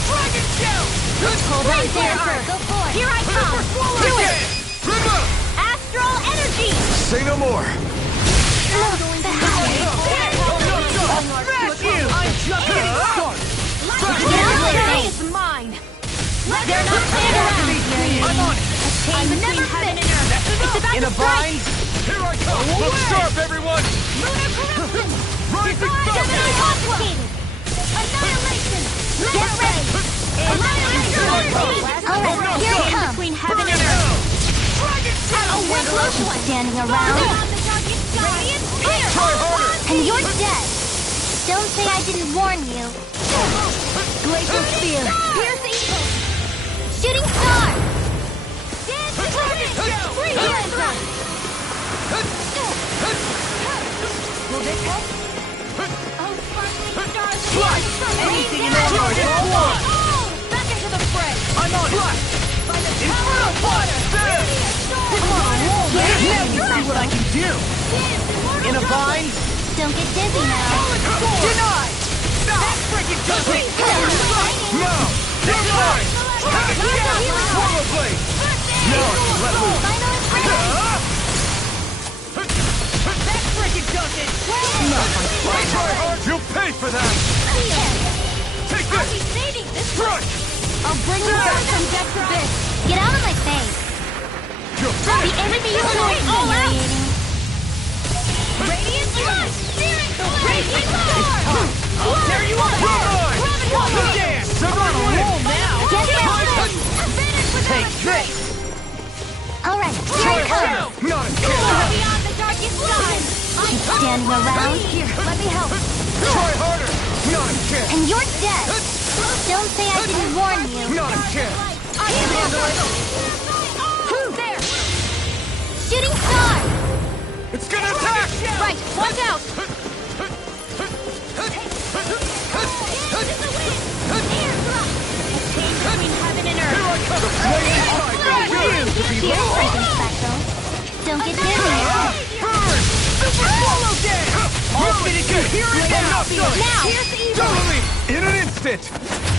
Dragon Shell! Hold on there, here I come! Do it! Astral energy! Say no more! Smash you! I'm just getting started. Now is mine! They're not standing around! I'm on it. I'm never finished! It's about In to a strike! bind. Here I come! Look sharp, everyone! Lunar corruption! Rising Gemini Falcon! confiscated! Annihilation! Get ready! Annihilation! Alright, here it comes! Between heaven and earth! A wind standing around! Try harder! And you're dead! Don't say I didn't warn you! Glacial Spear! Here's the eagle! Shooting Star! Will this help? Oh, sparkling stars! Anything in that yard is one. Back into the fray! I'm on it. By the power of water! Come on, now you see what I can do. In a bind. Don't get dizzy now! Denied. That freaking does it. No! It's mine! Swallow blade! Now I can let loose! That freaking does it. Try hard! You'll pay for that! Take I'll be this! saving this Strike! I'll bring you back from depth abyss! Get out of my face! You're The finished! enemy is going all out! Radiant Flash! Radiant Star! I'll tear you apart. Dance! Severing wind! Get ready! Take this. Alright, here it comes! Not again! Beyond the darkest skies! Keep standing around. Here, let me help. Try harder! Not again! And you're dead! Don't say I didn't warn you. Not again! I can handle it! There! Shooting Star! It's gonna attack! Right, watch out! Between heaven and earth. Here I come! The flame inside me yearns to be Here's lit! something special. Don't get dizzy now. Burn! Super swallow dead! I'll finish you here and now. Now! Totally! In an instant!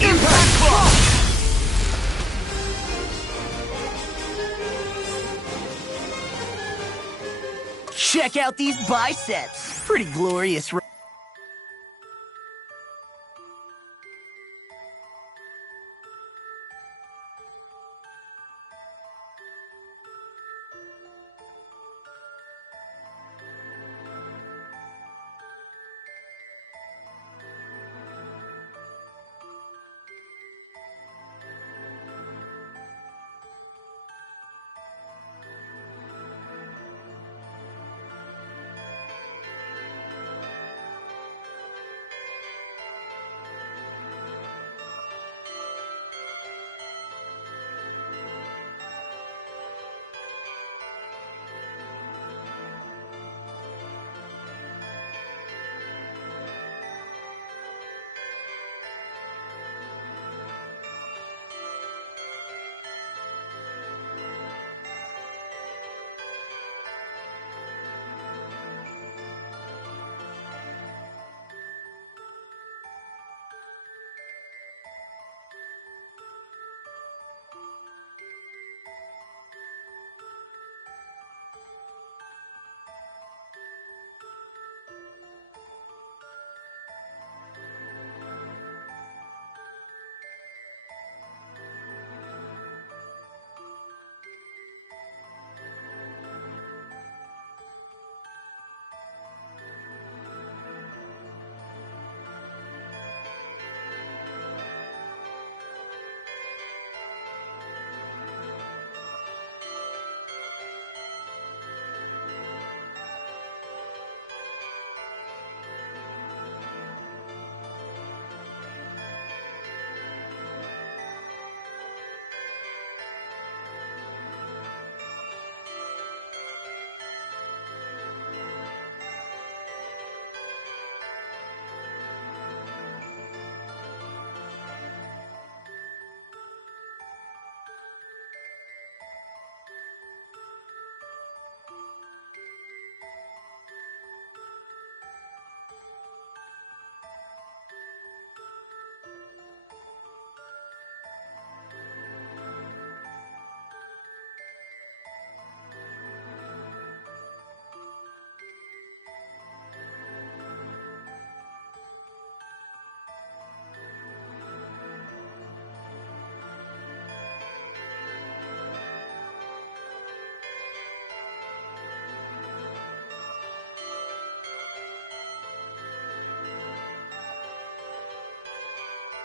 Impact block! Check out these biceps! Pretty glorious, right?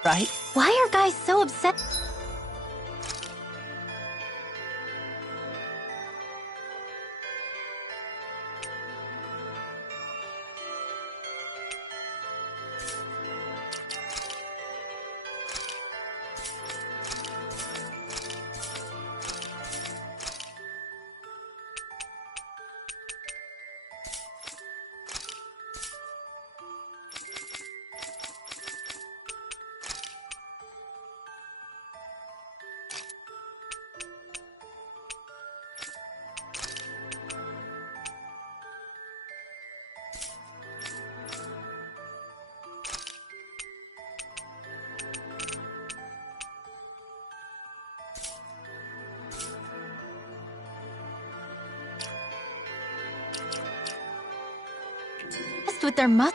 right? Why are guys so upset? With their must.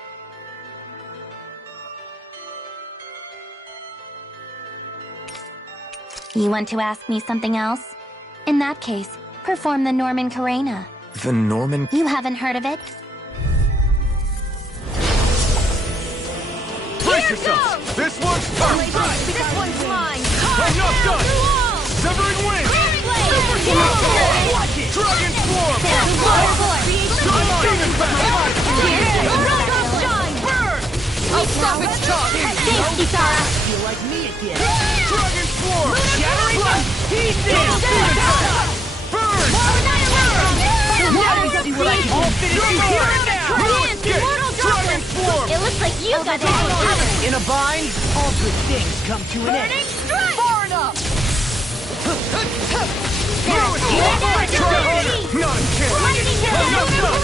You want to ask me something else? In that case, perform the Norman Carena. The Norman? You haven't heard of it? Brace yourself! This one's tough! This one's mine! I'm not done! Severing wing! Dragon swarm! Demon battle! I'll stop its talk! Thanks, Kisara! Feel like me again. Dragon swarm! Shattering pieces! Burn! See what I can all finish you here and now! Dragon swarm! It looks like you got it all covered! In a bind, all good things come to an end. Far enough! Not a chance! I'm not done!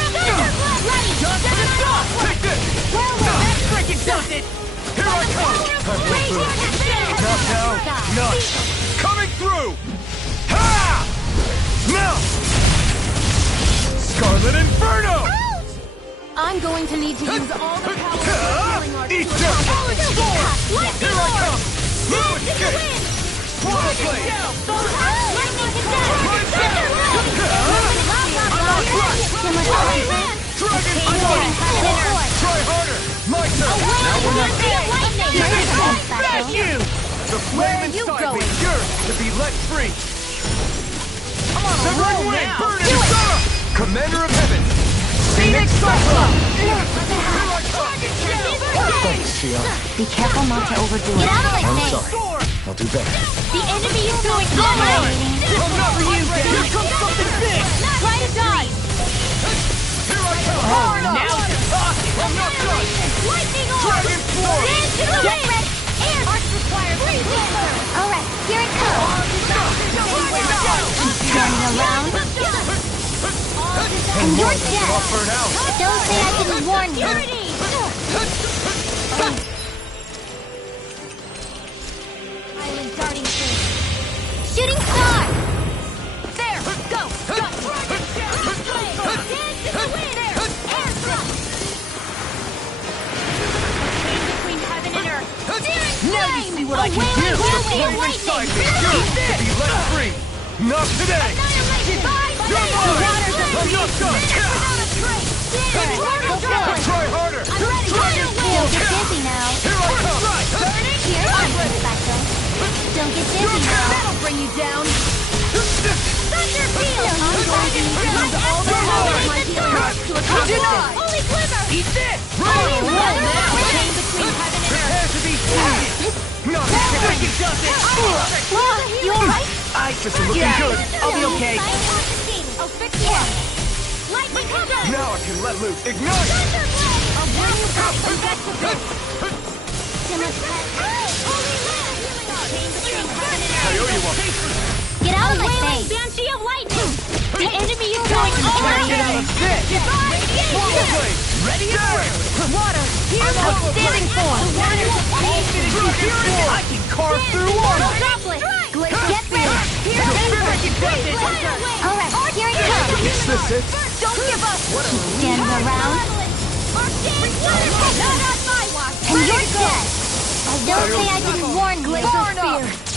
Take this! That cricket does it! Here I come! Not now, not. Coming through! Ha! Now! Scarlet Inferno! I'm going to need to use all the power of my healing art. Eat this! Here I come! Move escape! Swallow blade! Dragon swarm! Try harder! My turn! Now we're not Smash you! The flame inside me yearns to be let free! Severing wing! Burn it! Kisara! Commander of Heaven! Phoenix Cyclops! Thanks, Shion. Be careful not to overdo it. Get out of my I'm face! sorry. I'll do better. The enemy is going dominating! I'm not for you! Here comes something big! Try to die! Here I come! Now you're talking! I'm not done! Lightning orb! Dragon swarm! Get ready! Air arts required! Alright, here it comes! Standing around? And you're dead! I'll burn out! Don't say I didn't warn you! Island darting thing! Shooting star! There! Go! Dance in the wind! Air thrust! Between heaven and earth! Now you see what I can do! The flame inside me yearns to be let free! Not today! You're mine! I'm not done! Try harder! Dragon Don't get dizzy now. Here I come! Here comes the special. Don't get dizzy now. That'll bring you down! Thunder field! I'm going to use all the power of my healing arts to accomplish this. Holy quiver! Eat this! Holy Roll will! now! Chain between heaven and earth. Prepare to be wounded! Not Cricket does it! Whoa, you alright? This is looking good! I'll be okay. I'll fix you. Lightning cover! Now I can let loose! Ignite! I'll bring you back from vegetable. Simmer's pet. Holy will! Chain between heaven and I owe you one! Get out of my face! Banshee of lightning! The enemy is going over! Get out of this! Swallow blade! Ready to burn! Water! Here's Outstanding form! I can carve through water! Droplet! Get ready! Alright, here it comes! Is this it? Don't give up! Stand around. And you're dead! Don't say I didn't warn you!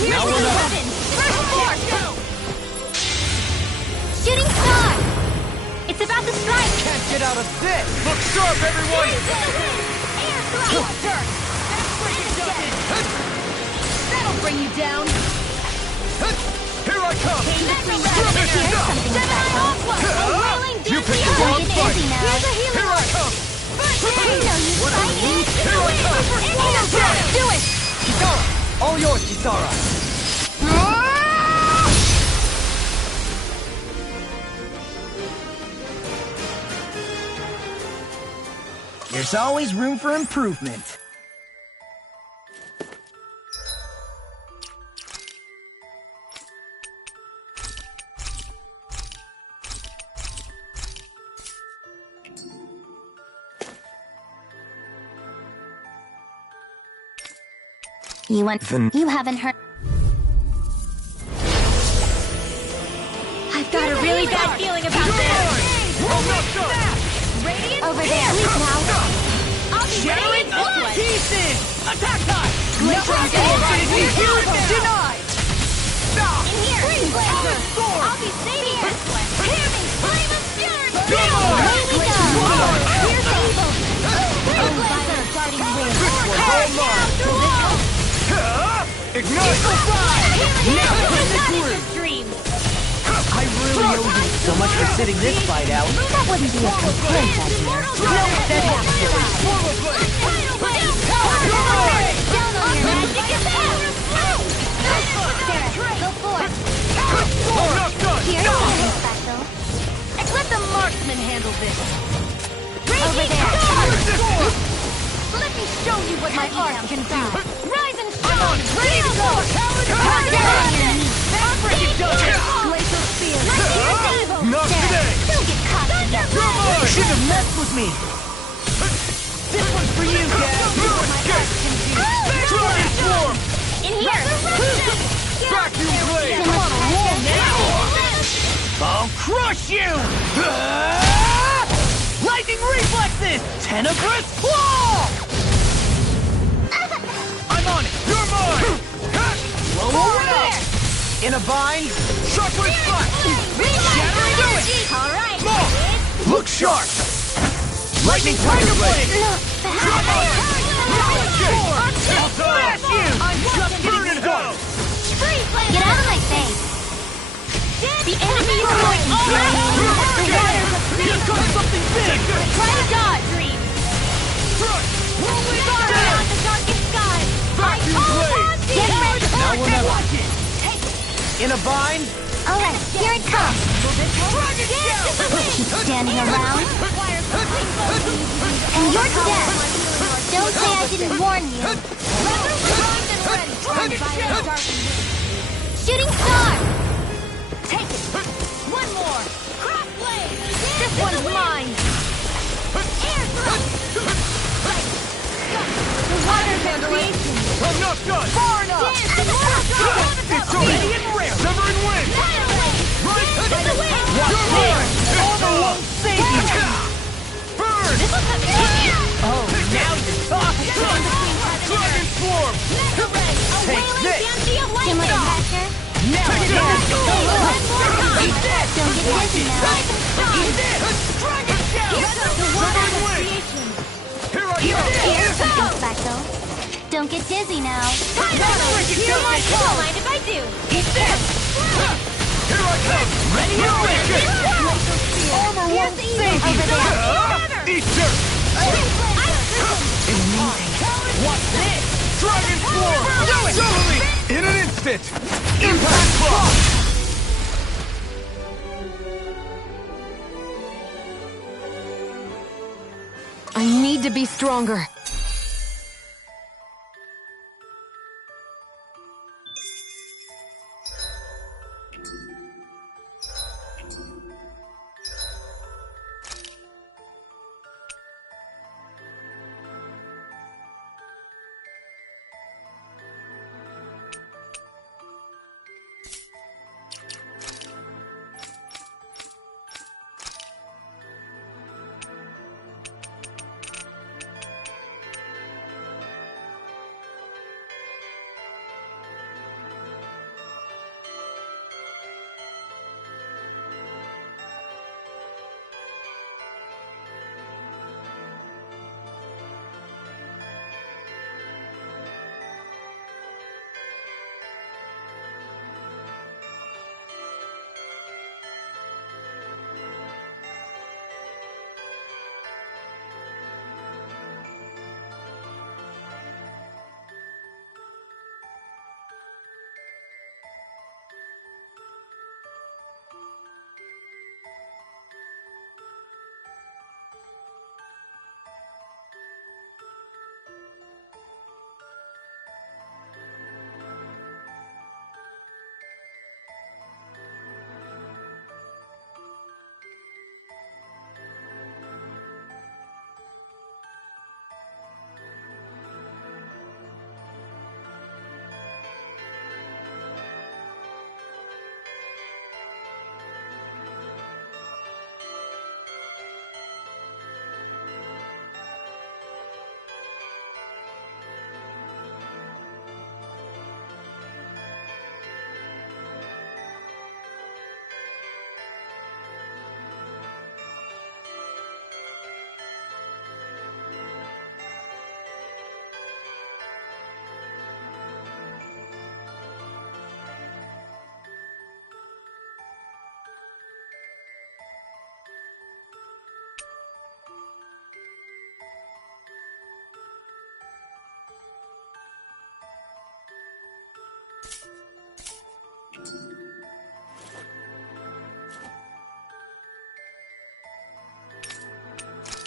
Now we're not... Shooting star! It's about to strike! Can't get out of this! Look sharp, everyone! Air thruster! bring you down. Here I come! You picked the wrong fight! Here I come! Do it! Kisara! All yours, Kisara! There's always room for improvement. You haven't heard. I've got a really bad feeling about this. Over there. Leave now. I'll be ready in one. Pieces! Attack time! Denied! In here. Freeze Blazer. I'll be saving this one. Hear me. Flame of Fury. Away we go. Here's the evil. Freeze Blazer. Guarding wings. Ignite! Now finish your dreams. I really owe you so much for sitting this fight out. That wouldn't be a complaint, I hear. No, that happens. Down on your magic attack. Sarah, go forth. Here's something special. Let the marksman handle this. Over there. Let me show you what my art can do. Rise and shine. Ready to go. Glacial spear. Not today! Don't get caught in that. You shouldn't have messed with me. This one's for you, Dad. Transform! In here. Vacuum blade! I'll crush you! Lightning reflexes! Tenebrous claw! I'm on it! You're mine! Slow over there! In a bind! Shockwave strike! Shattering energy! All right. Look sharp! Lightning tiger blade! I'll Smash you! I'm just burning hell! Get out of my face. The enemy is going to drown. Here comes something big! Try to dodge. Dream. Rolling Beyond the darkest sky. Vacuum blade! Get ready. Now we'll never again. In a bind? All right, here it comes. Keep standing around. And you're dead. Don't say I didn't warn you. Shooting star. Take it. One more. Cross blade. This one's mine. Air thrust. The water creation. I'm not done! Far enough. It's already in rare! Severing wind! Right! Watch this! Armor won't save you! Burn! Oh, now you're talking! Dragon swarm! Take this! Similar pressure. Now Take you're this! Eat this! Don't get dizzy now. Eat this! Dragon shell! Severing wind! Here I Here's go! something special. Don't get dizzy now. Don't mind if I do. Eat this! Here I come! Ready to break! Armor won't save you! Over there. Eat dirt! What's this? Dragon swarm! Do it! Suddenly! In an instant! Impact block! I need to be stronger.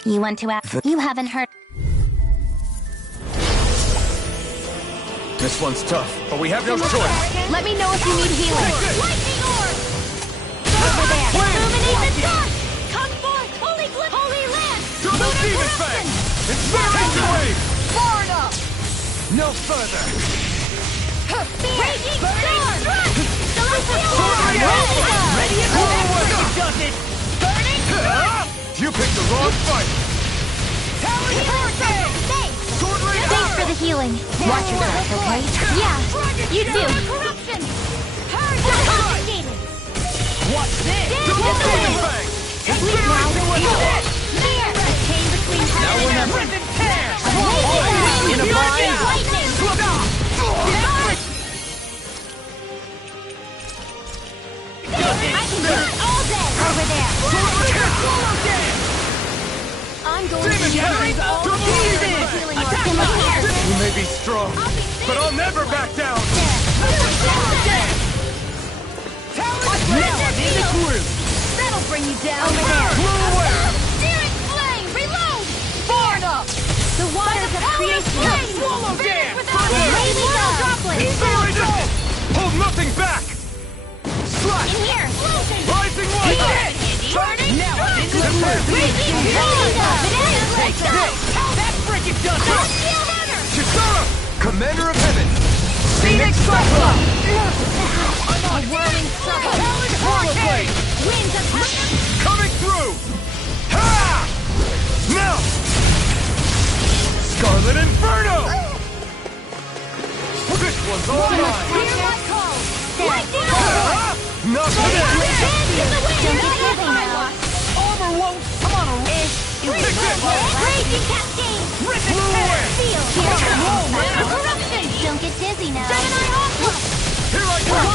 You want to ask? You haven't heard. This one's tough, but we have no choice. Let me know if you need healing. Lightning orb! Over there! Illuminate the dark! Come forth! Holy land! Double demon fang! Incineration wave! Far enough! No further! Raging storm! Ready and does it! Burning! You picked the wrong fight! Towering hurricane! Thanks for the healing. Watch yourself, okay? Yeah, you too. Corruption! Investigated! Watch this! Double demon fang! Leave now. There! A chain between Now heaven we're and never earth. tear! In a bind! Lightning! I can do it all day! Over there. I'm going to Demon generate fang! all Double the demon! healing Attack! orb. You may be strong, but I'll never back down! That'll bring you down. Over there. Searing flame, reload. Far enough. The waters of creation. Swallow dance! Maybe Incinerator! Hold nothing back! Slash! In here. Rising light! Burning. Now I'm in the Take this. That frigid does it. Chisara! Commander of Heaven! Phoenix Cyclops. A whirling circle. Hurricane! Winds of heaven. Coming through! Ha! Now! Scarlet Inferno! This one's all mine! Hear my call. Lightning Ah! Not today! Don't get heavy now. Armor won't. Come on, Raging cascade. Blue away! Feel. Corruption. Don't get dizzy now. Gemini Aqua. Here I come!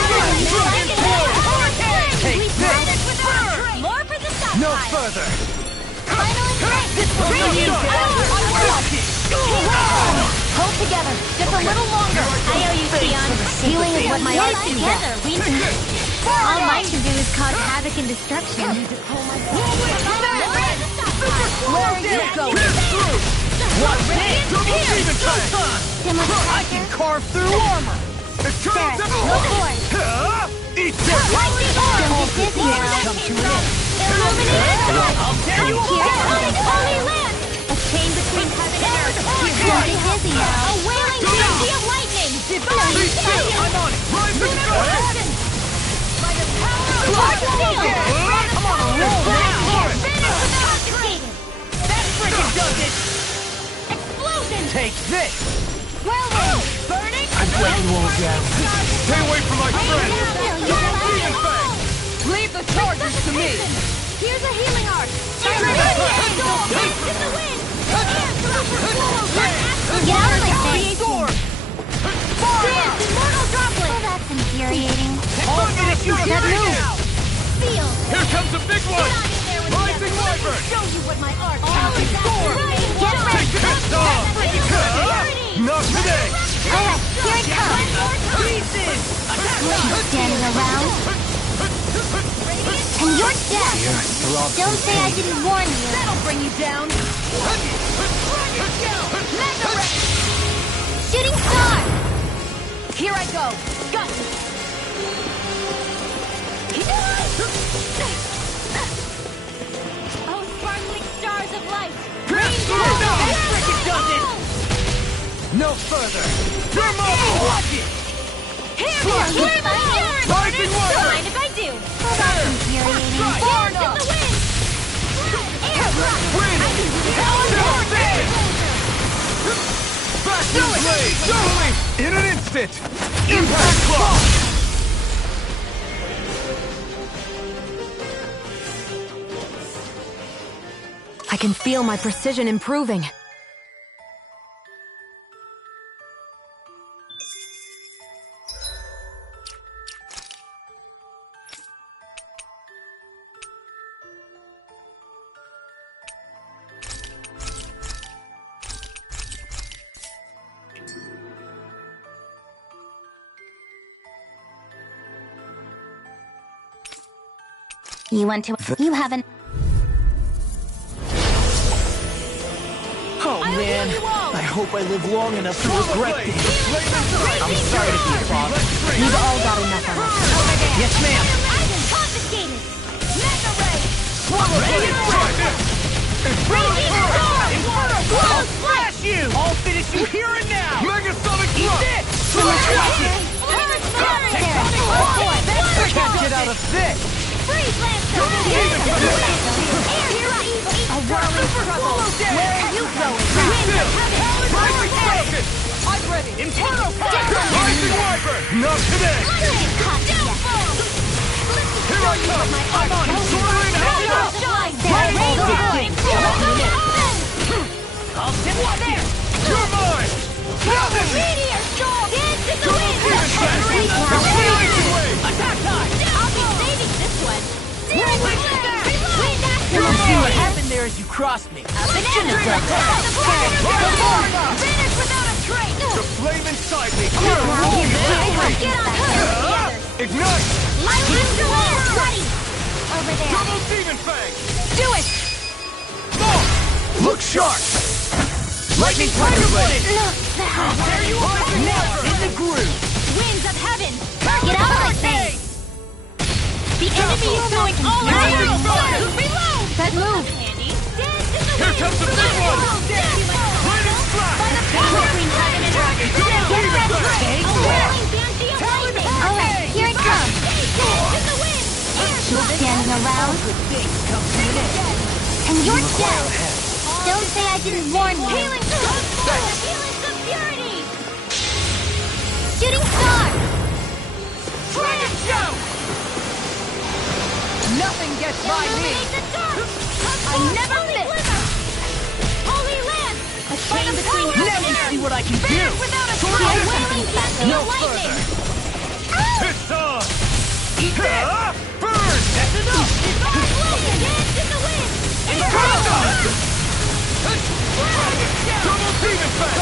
Dragon Force! Take this! Burn. More for the top. No further! Final strength. This one's Unlucky. Hold together. Just a little longer. I owe you, Xion. Healing is what my art can Together, we All mine can do is cause havoc and destruction. Where are you going? Watch this! Double demon fang! I can carve through armor. Eternal Devil! Go for it. Ah! Eat this! Lightning orb. Don't get dizzy now. Come to an end! I'll tear you apart. Holy land. A chain between heaven and earth. Don't get dizzy now. A wailing frenzy of lightning. Be still! I'm on it! Rising fire! By the power of Dark Steel. Come on, roll now! Finish the activated. That frigid does it. Explosion. Take this! Whirlwind. Burning. I'm letting you all down. Stay away from my friend! Double demon fang! Leave the charges to me. Here's a healing arc. Demon fang! Blast in the wind. Get out of my face. Dance, immortal droplet. Oh, that's infuriating. All factions That ready move. now! Feel. Here comes a big one! Get on in there with Rising them. Wyvern! Show you what my art can All do. forward. Get ready. Take this off! Not today! Alright, here it comes. Pieces. Standing around. And you're dead. Don't say I didn't warn you. That'll bring you down. Mega Ray. Shooting star. Here I go. Got you. Oh, sparkling stars of light. Does it! No further! Watch it! Here, Slash here, it! my turn. Rising Wyvern! Mind if I do? Oh, that's infuriating. Dance in the wind. Air blast. Wind! Vacuum blade! Totally! In an instant! Impact clock! I can feel my precision improving. You want to... You haven't... Oh man, I hope I live long enough to regret this. I'm sorry to be a father. You've all got enough of us. Yes, ma'am. Confiscated! Mega Ray! Inferno! Flash you! I'll finish you here and now! Megasonic Thrust! Eat this! Can't get out of this! Freeze Lancer! A whirling trouble! Where are you going? I'm ready! Inferno! Rising Wyvern! Not today! Here I come! I'm on it! Soaring out! I'll sit one there! You're mine! Now then! Meteor storm! Dance in the wind! Attack time! I'll be saving this one! Whirlwind Wind You'll action! see what happened there as you crossed me. Finish without a trace! The flame inside me! Get on her! Ignite! Lightning storm! Ready! Over there! Double Demon Fang! Do it! Look sharp! Lightning Tiger Blade! There you are! Now in the groove! Winds of heaven! Get out of my face! The enemy is going all out! Reload! That move! Here comes the big one! Lightning Slash! By the power between heaven and earth! Double Demon Fang! A whirling banshee of lightning! Alright, here it comes! Dance in the wind! Standing around? And you're dead! Don't say I didn't warn you! Healing of purity! Shooting star! Dragon Shout! Nothing gets by me! I never miss! Holy Lance! A chain between Let me see what I can do! without a sword! Wailing banshee No of lightning! It's on! Eat this! Burn! That's enough! Dance in the wind! Double Demon Fang!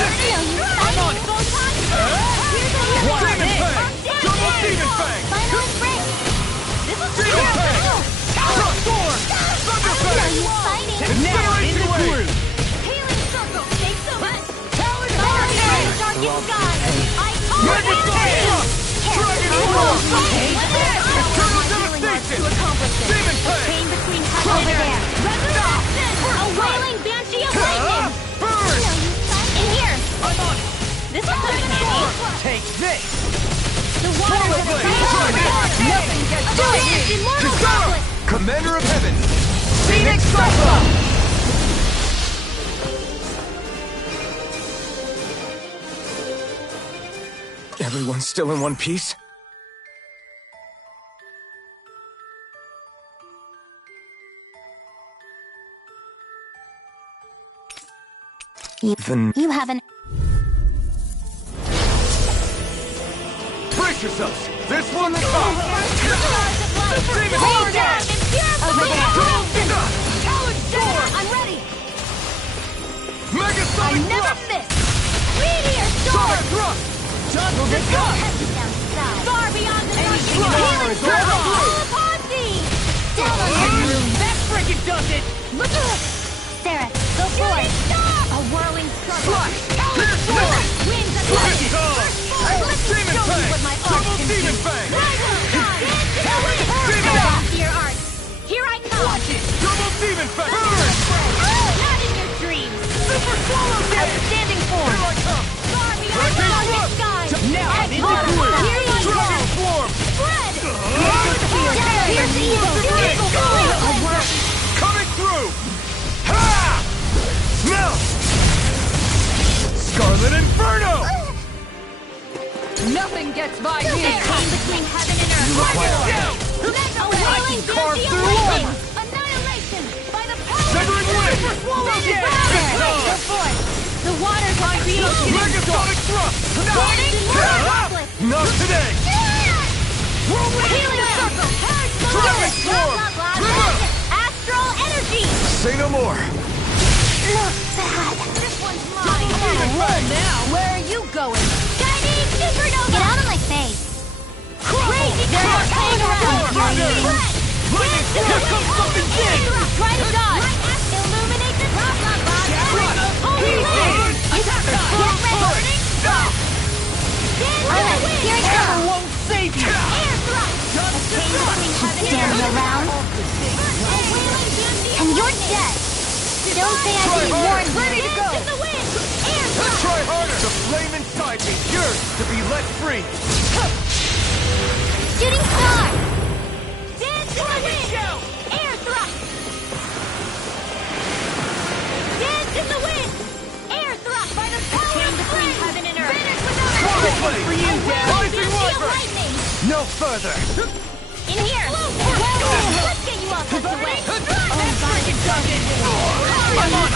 I'm on! Demon Fang! Double Demon Fang! Final embrace! This is Demon Fang! Trust Storm! Thunder Fang! Now in the Incineration groove! Healing circle! Thanks so much! Darkest sky! I Mega Thrust! Dragon Roar! Eternal Devastation! Demon Fang! Chain between heaven and earth! A wailing banshee of lightning! Burn! In here! I'm on it! This will come in handy! Take this! The waters of the Nothing gets Do by it! me! Immortal Kisara! Goblet! Commander of Heaven! Phoenix Cyclone! Everyone's still in one piece? You haven't... Brace yourselves! This one's up! Hold down! Over there! Talon Storm! I'm ready! Mega I Sonic never Thrust! miss! Meteor Sonic storm! Thrust! Double the far beyond the rushing and healing circle! All upon thee! That frickin' does it! Look at Sarah, go for it! A whirling circle! Clear Storm! Winds of Lightning! Let's Demon show you Fang! what my art Double can Demon do! Fang! Demon Fang! Your art! Here I come! Watch it! Double Demon Fang! Not in your dreams! Super Swallow Day! Outstanding form! Here I come! Far beyond the darkest sky! Now As in the far as groove! the here you Dragon go! Swarm! Spread! Here's evil! A whirl! Coming through! Ha! Now! Scarlet Inferno! Nothing gets by me! Chain between heaven and earth! A whirling banshee of lightning! Annihilation! By the power Severing Wind! Swallow the Go for it! The waters of creation! Mega Sonic Thrust! Not today! Healing circle! Dragon Swarm! Astral energy! Say no more! Look bad! This one's mine! Now, where are you going? Shining supernova! Get out of my face! Crazy! There are pain around! Lightning Here comes something big! Try to dodge! Illuminate the top! Holy land! Attack! Get ready! Alright, here it comes! Won't save you! Air thrust! Standing around? And you're dead! Don't say I didn't warn you! Ready to go! Let's try harder! The flame inside me yearns to be let free! Shooting star! Dance in the wind! Air thrust! Dance in the wind! Air thrust! By the power of between heaven and earth! Finish without For you, lightning! No further! In here! Let's get you off this way! That's freaking target! I'm on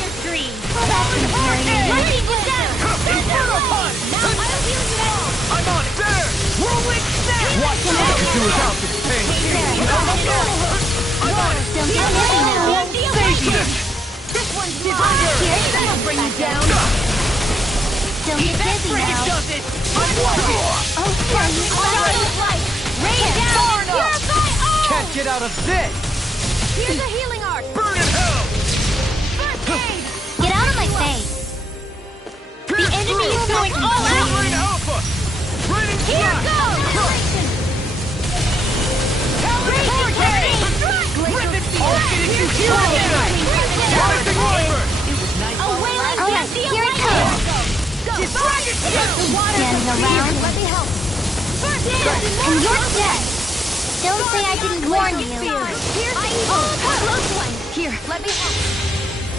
your screen! Lightning was down! Inferno punch! Now I'll heal you all! I'm on it! There! Whirlwind snap! Watch what I can do without this pain! I'm on it! Don't get busy now! Save you! This one's here, that'll bring you down! Don't get busy now! Does it! I'm watching! Oh, yeah, you alright! Rain down! Purify all! Can't get out of this! Here's a healing art! Burn in hell! First aid! Get out of my face! The enemy is going all out! Rain Alpha! Raining Here Flash! goes! I'll get you here again! Rising Wyvern! Alright, here it comes! Standing around? Let me help! And you're dead! Don't say I didn't warn you! Here's the evil! Close one! Here, let me help!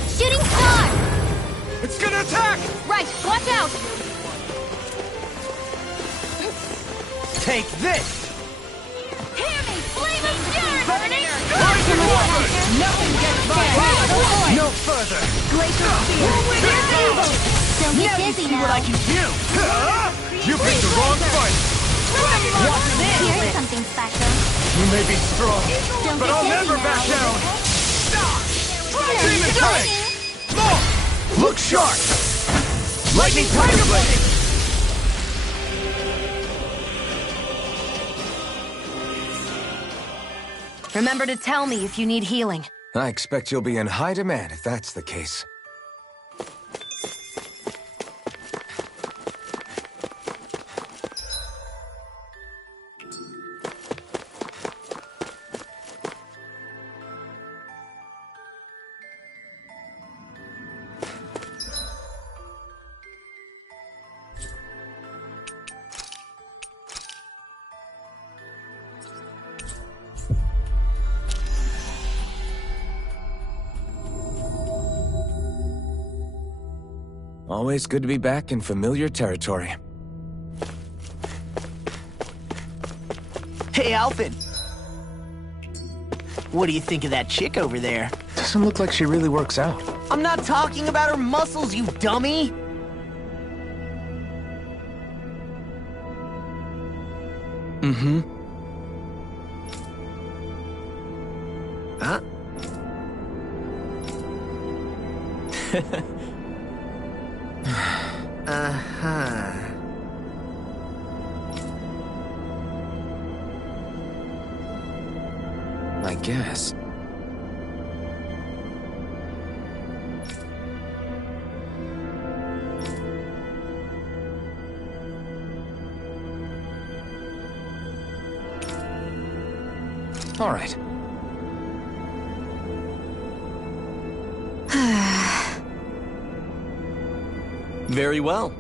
Shooting star! It's gonna attack! Right, watch out! Take this! Hear me! Flame of fury! Burning! Rising Wyvern! Nothing gets by! No further! Glacier Spear! Here's the evil! Don't get dizzy now! What I can do! You picked the wrong fight! Here's something special. You may be strong, Don't but get I'll dizzy never now. back down! Demon Here's Tank! More! Look sharp! Lightning Tiger Blade! Remember to tell me if you need healing. I expect you'll be in high demand if that's the case. Always good to be back in familiar territory. Hey, Alphen. What do you think of that chick over there? Doesn't look like she really works out. I'm not talking about her muscles, you dummy! Mm-hmm. Huh? Uh-huh. I guess. All right. Very well.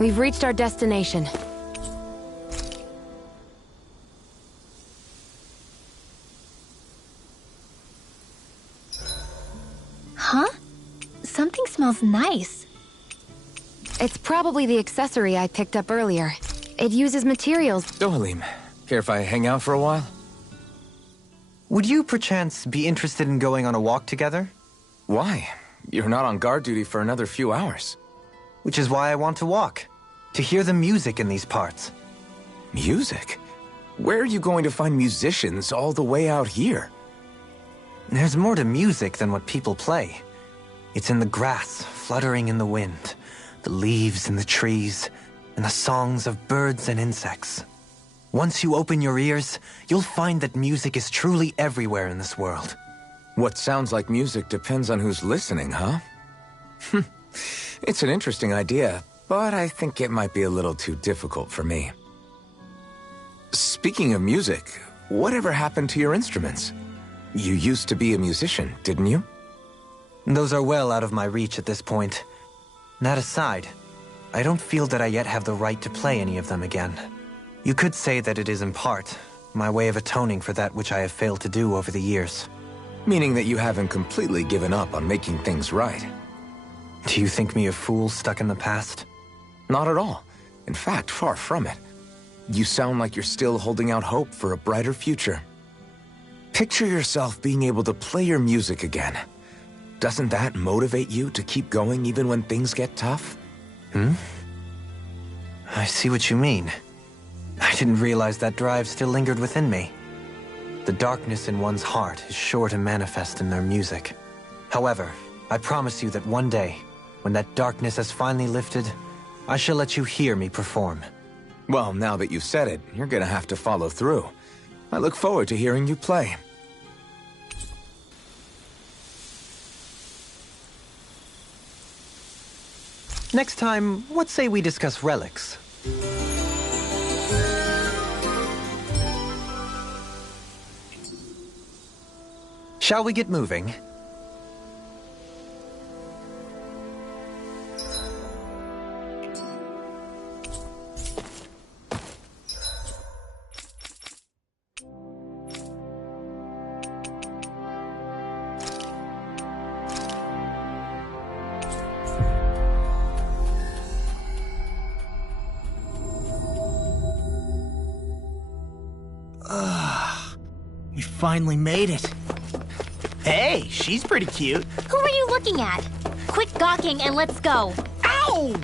We've reached our destination. smells nice. It's probably the accessory I picked up earlier. It uses materials. Dohalim, care if I hang out for a while? Would you perchance be interested in going on a walk together? Why? You're not on guard duty for another few hours. Which is why I want to walk. To hear the music in these parts. Music? Where are you going to find musicians all the way out here? There's more to music than what people play. It's in the grass, fluttering in the wind, the leaves in the trees, and the songs of birds and insects. Once you open your ears, you'll find that music is truly everywhere in this world. What sounds like music depends on who's listening, huh? It's an interesting idea, but I think it might be a little too difficult for me. Speaking of music, whatever happened to your instruments? You used to be a musician, didn't you? Those are well out of my reach at this point. That aside, I don't feel that I yet have the right to play any of them again. You could say that it is in part my way of atoning for that which I have failed to do over the years. Meaning that you haven't completely given up on making things right. Do you think me a fool stuck in the past? Not at all. In fact, far from it. You sound like you're still holding out hope for a brighter future. Picture yourself being able to play your music again. Doesn't that motivate you to keep going even when things get tough? I see what you mean. I didn't realize that drive still lingered within me. The darkness in one's heart is sure to manifest in their music. However, I promise you that one day, when that darkness has finally lifted, I shall let you hear me perform. Well, now that you've said it, you're gonna have to follow through. I look forward to hearing you play. Next time, what say we discuss relics? Shall we get moving? We finally made it. Hey, she's pretty cute. Who are you looking at? Quit gawking and let's go. Ow!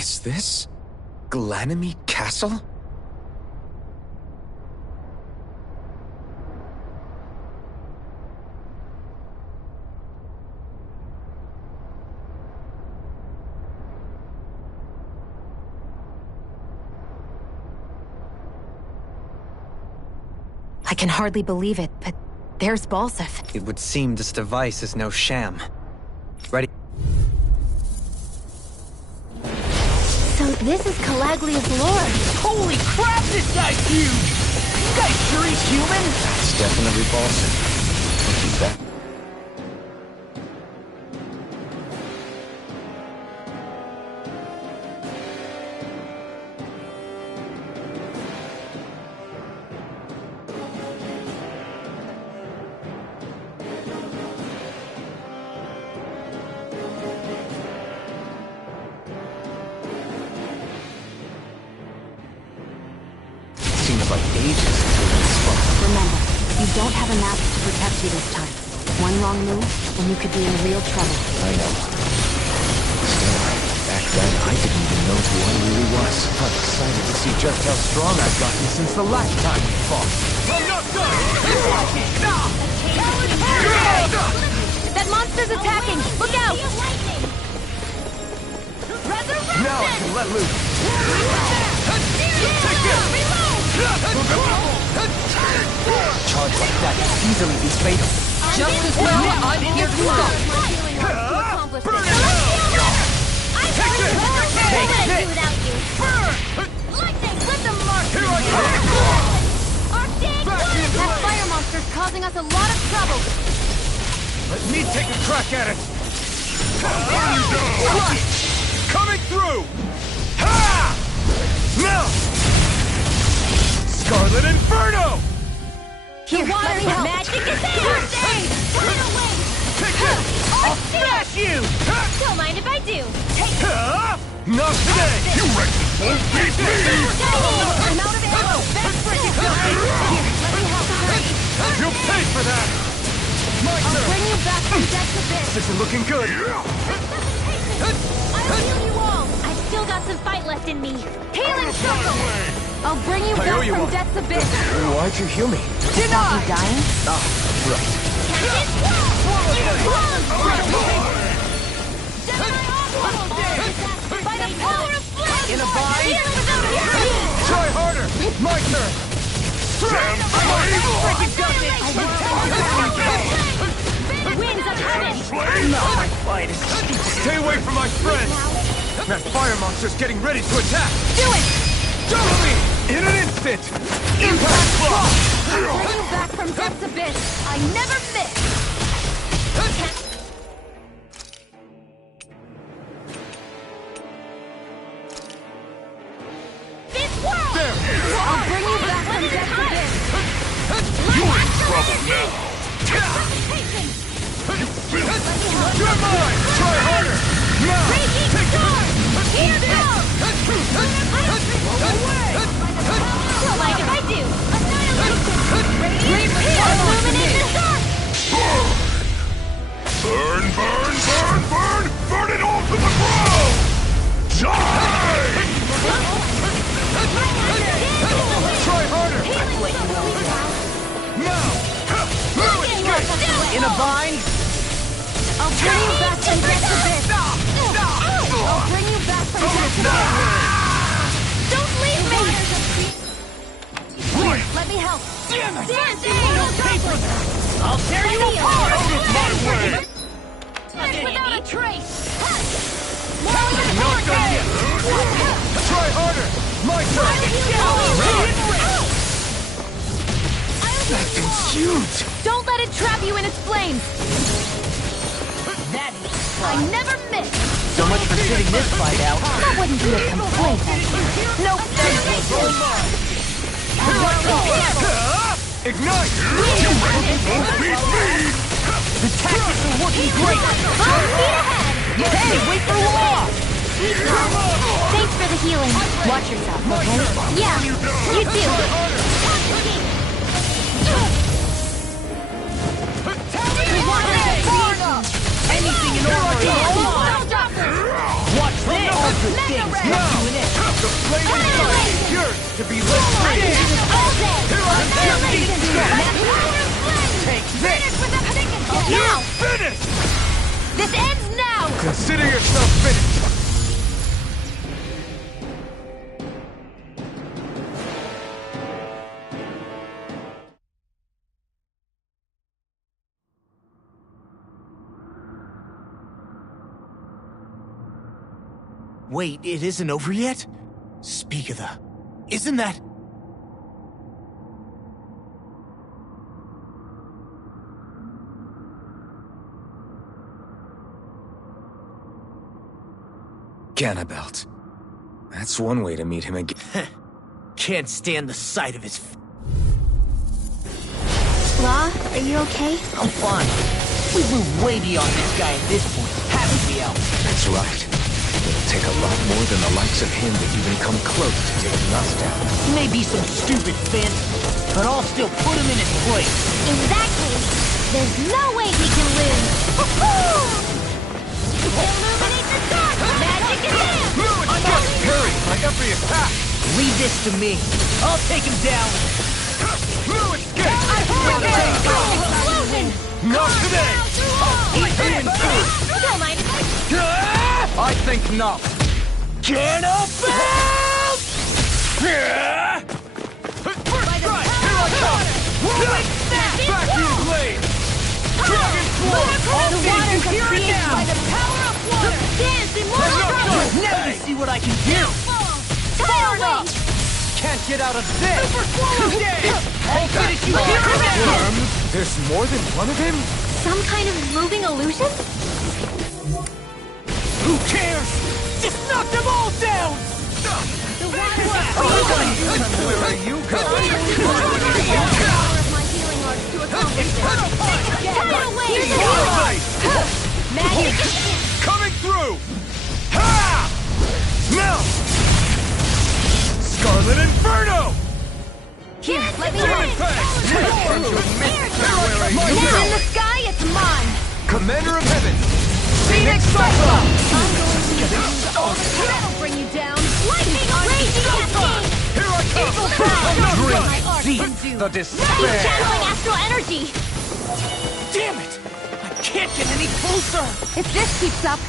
Is this Glanamy Castle? I can hardly believe it, but there's Balseph. It would seem this device is no sham. Ready? So this is Calaglia's lord. Holy crap, this guy's huge! You guys sure he's human? That's definitely Balseph. We'll keep that. Don't have a mask to protect you this time. One wrong move, and you could be in real trouble. I know. Still, back then, I didn't even know who I really was. I'm excited to see just how strong I've gotten since the last time we fought. I'm not done! That monster's attacking! Look out! Now I can let loose. Take this! Charge like that can easily be fatal. Just as well, I'm here to stop. Burn it out! Take this! Take this! Without you. Lightning, let them mark. Here I come! Arctic! That fire monster's causing us a lot of trouble. Let me take a crack at it! Coming through! Ha! Now! Scarlet Inferno! Here, let me help. Magic is there! Burn away! Take this! I'll smash you! Don't mind if I do. Take it! Not today! You reckless won't beat me! I'm out of ammo. That's freaking good. Here, let me help. You'll pay for that! My I'll turn! bring you back from death to this. This isn't looking good! I'll heal you all. I've still got some fight left in me. Healing circle! I'll bring you I back owe you from one. death's abyss. Why'd you heal me? Denied! Dying? Ah, right. By the power of flame! In a bind? Try harder! My turn! Winds of heaven! Not my finest! Stay away from my friends! That fire monster's getting ready to attack! Do it! Dopamine! In an instant! Impact block! Bring you back from death's abyss. I never miss. This world! There! I'll bring you back from death's abyss. You're in trouble now! You're mine! Try harder! Now! Raging Take storm! this! Here goes! Don't mind if I do. Radiant illuminate the sun! Burn, burn, burn, burn! Burn it all to the ground! Die! Try harder! Now! No escape! In a bind? I'll bring you back from death's abyss. I'll bring you back from death's abyss. Don't leave me! Here, let me help. Damn it! Dancing! I'll tear you apart! Out of my way! Without a trace! Not done yet! Try harder! My turn! That thing's huge! Don't let it trap you in its flames. I never miss. So much for sitting this fight out. That wouldn't be a complaint. Nope. Ignite! You won't beat me! The tactics are working great! Hey, wait for law! Thanks for the healing. Watch yourself, okay? Yeah, you do. Anything in order! Watch this! The flame inside yearns to be lit free! Here I come! Take this! You're finished! This ends now! Consider yourself finished! Wait, it isn't over yet? Speak of the... Isn't that... Ganabelt. That's one way to meet him again. Can't stand the sight of his... Law, are you okay? I'm fine. We've moved way beyond this guy at this point, haven't we, Al? That's right. It'll take a lot more than the likes of him to even come close to taking us down. He may be some stupid fancy, but I'll still put him in his place. In that case, there's no way he can lose. Illuminate the dark! Magic is in! I'm not parried by every attack! Leave this to me. I'll take him down. No escape! Explosion! Not today! Eat him! Don't mind if I think not. Ganabelt! Vacuum blade! Dragon swarm! the waters are created by the power of water! Dance immortal! Now to see what I can do! Tidal wave! Can't get out of this! Super swallow! I'll finish you here and now! There's more than one of him? Some kind of moving illusion? Who cares? Just knock them all down! The waters are created! Where are you going? My healing arts to accomplish this! Tidal wave! Magic is in! Coming through! Ha! Now! Scarlet Inferno! Here, let me Demon win! Fang! It's in the sky, it's mine! Commander of Heaven! Phoenix Cyclops! That'll bring you down! Lightning raging cascade! Here I come! Eagle Cloud! Drink the Now despair! you're channeling astral energy! Damn it! I can't get any closer! If this keeps up,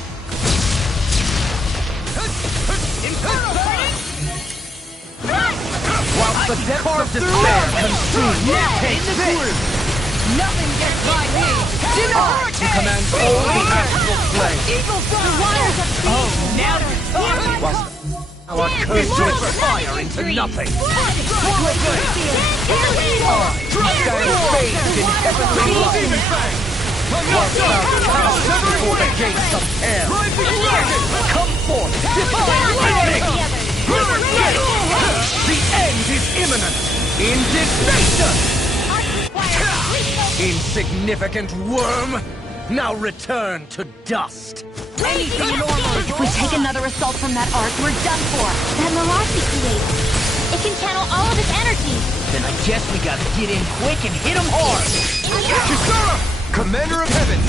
Whilst the depths of despair consume you, take this! Nothing gets by me! You command all the astral plane! Eagle Fire! Oh, now you're talking! Our curse drips fire into nothing! Stand bathed in heavenly light! Whilst thou cast before the gates of hell! Come forth, divine lightning! The end is imminent! Indignation! Insignificant worm! Now return to dust! Anything normal! if we take another assault from that arc, we're done for. That mirage he created. It can channel all of its energy. Then I guess we gotta get in quick and hit him hard! Kisara! Commander of Heaven!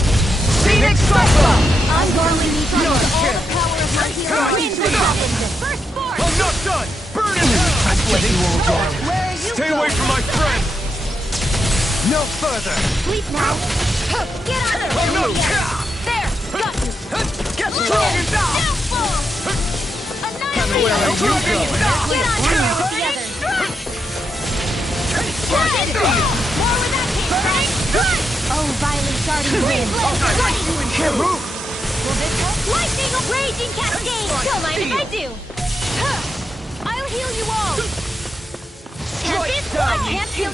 Phoenix Cyclops! I'm going to need to No use all chance. the power of my hero. First force! I'm not done! Burn it down! Let you all down. Where are you Stay away going? from my friend! No further! Sleep now. Get out of Oh no! there! Got you! Get strong and down! Downfall! Annihilate! Where are you going? Get on top of the others! More where that came from! Oh, violent darting wind! Can't move! Will this help? Lightning of raging cascade! Don't mind if I do! I'll heal you all! Can't can't heal you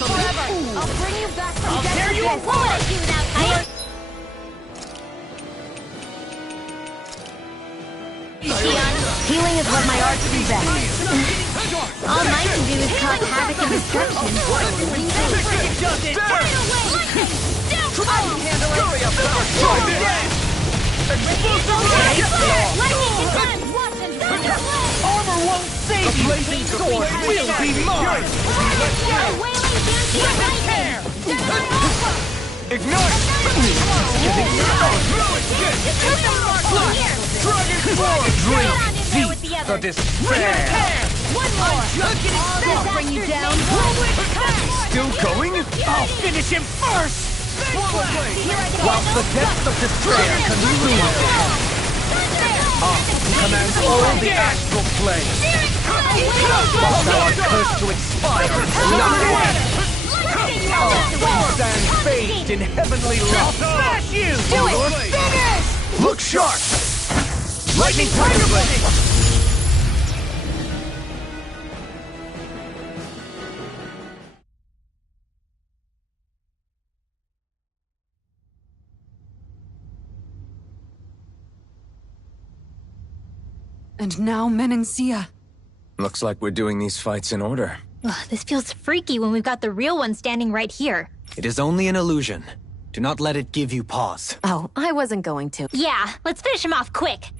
forever! I'll bring you back from death. tear you What would I do without you? Healing is what my arts do best. All I can do is cause havoc and destruction. Hurry up now! Try this! Armor won't save you! The blazing sword will be mine! Ignite! Here! Dragon Form! Drink deep the despair! One more! I'll bring you down! Still going? I'll finish him first! While the depths of despair consume the commands all the astral plane. While thou art cursed to expire in nothing. Stand fate in heavenly love. Smash you! Do it! Finish! Look sharp! Lightning Tiger Blade! And now Menencia. Looks like we're doing these fights in order. Ugh, this feels freaky when we've got the real one standing right here. It is only an illusion. Do not let it give you pause. Oh, I wasn't going to. Yeah, let's finish him off quick.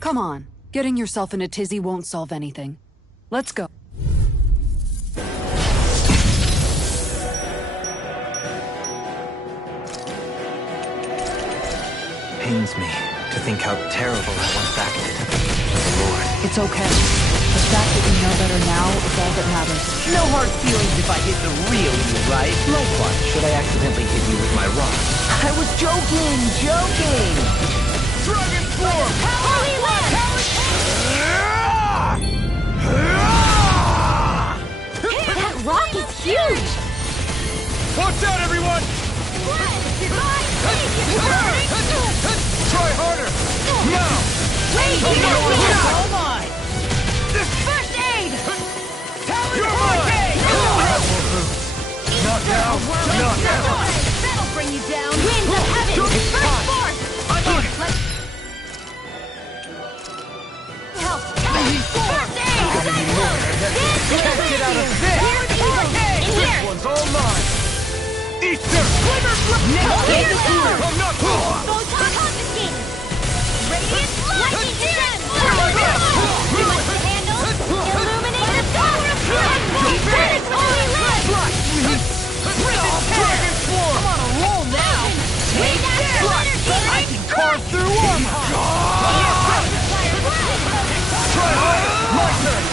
Come on. Getting yourself in a tizzy won't solve anything. Let's go. Pains me to think how terrible I once acted. Lord. It's okay. The fact that we know better now is all that matters. No hard feelings if I hit the real you, right? Likewise, should I accidentally hit you with my rod? I was joking! Dragon Form! Holy Land! That rock is huge! Watch out, everyone! Try harder! Now! Wait! Oh my! First aid! You're mine! Not now! Not now! That'll bring you down! Winds of heaven! First force! I'm on it! Help! First aid! Can't get out of this! This one's all mine! Easter! I'm not Confiscated! Radiant lightning descent! You must handle! Illuminate the power of blood! Finish holy light! Dragon Swarm! I'm on a roll now! Take that! I can carve through armor! Try harder! My turn!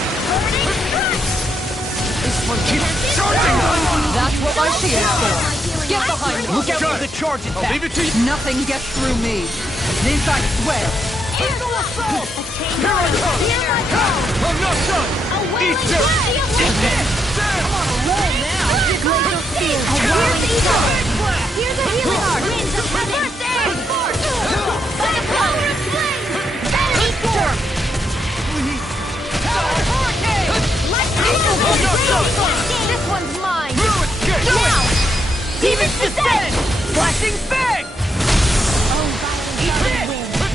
This one keeps charging us! That's what my shield's for. Get behind me. Look out for the charge attack! I'll leave it to you! Nothing gets through me. In fact, swear. Here I come! I'm not done! Easter! I'm on a roll now! Laser field! Here's a healing art! Winds of heaven! First aid! By the power of flame! Easter! This one's mine! Now! Demon's Descent! Flashing Fang!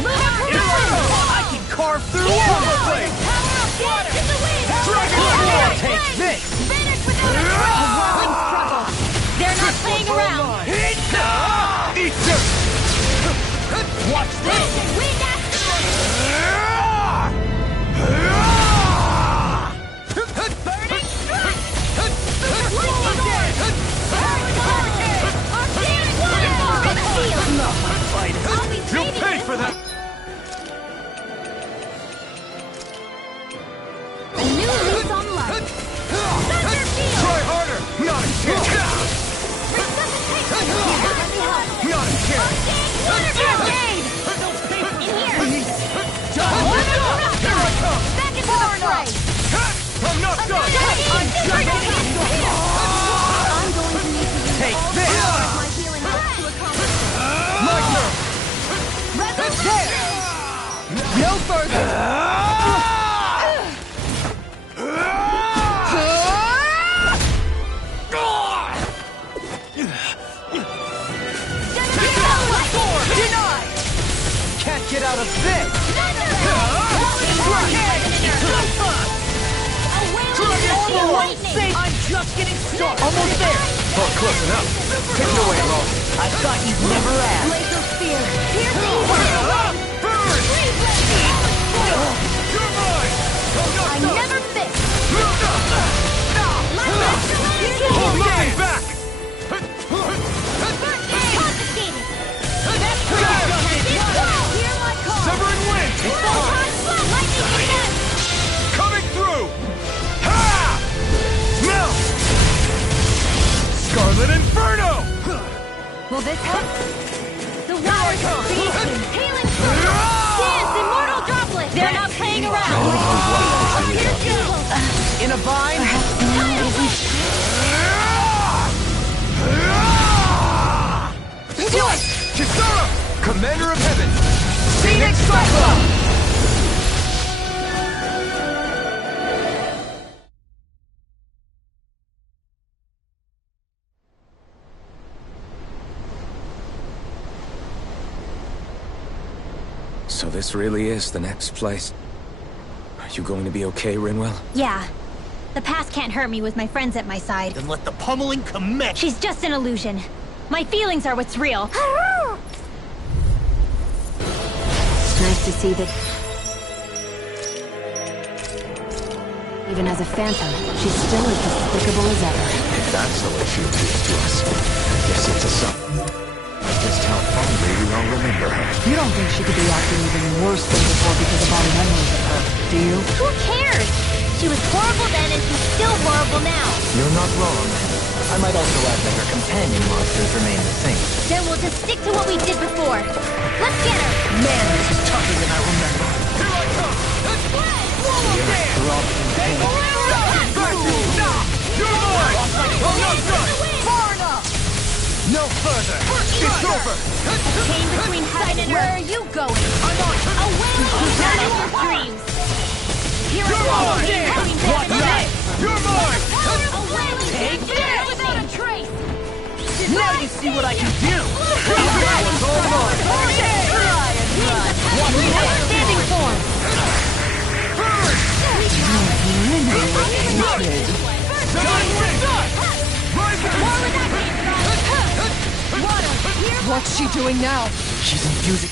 I can carve through armor plate! Dragon Swarm! Take this! Finish without a whirling struggle! They're not playing around! Easter! Watch this! Wind Burning Strike! You'll pay for that! A new lease on life! Try harder! Not a chance! Not a chance! Here I come! Back into the fray! I'm not done! I'm going to need to use Take all this! my healing herbs to accomplish My turn! There! No further. Denied! Can't get out of this! I'm just getting started! Almost there! Oh, close enough. Take it away, Rolf. I thought you'd never ask! Laser spear! Here I never miss! Hold nothing back! Confiscated! That's correct! Will this help? The water's creation! Healing circle! Dance, immortal droplet! They're not playing around! In a bind? Do it! Kisara! Commander of Heaven! Phoenix Cyclone! So this really is the next place. Are you going to be okay, Rinwell? Yeah. The past can't hurt me with my friends at my side. Then let the pummeling commence! She's just an illusion. My feelings are what's real. It's nice to see that... Even as a phantom, she's still as despicable as ever. If that's the way she appears to us, I guess it's a sign. Just how fondly we all remember her. You don't think she could be acting even worse than before because of our memories of her, do you? Who cares? She was horrible then and she's still horrible now. You're not wrong. I might also add that her companion monsters remain the same. Then we'll just stick to what we did before. Let's get her! Man, this is tougher than I remember. Here I come! You're You're mine! I'm not done! Far enough! No further! It's over! Came between heaven and Where earth. are you going? I'm on! A wailing battle of your dreams. Here You're I mine! go. What now? You're mine! A wailing Take this! without a trace. Now you see what I can do! Standing form. What's she doing now? She's infusing...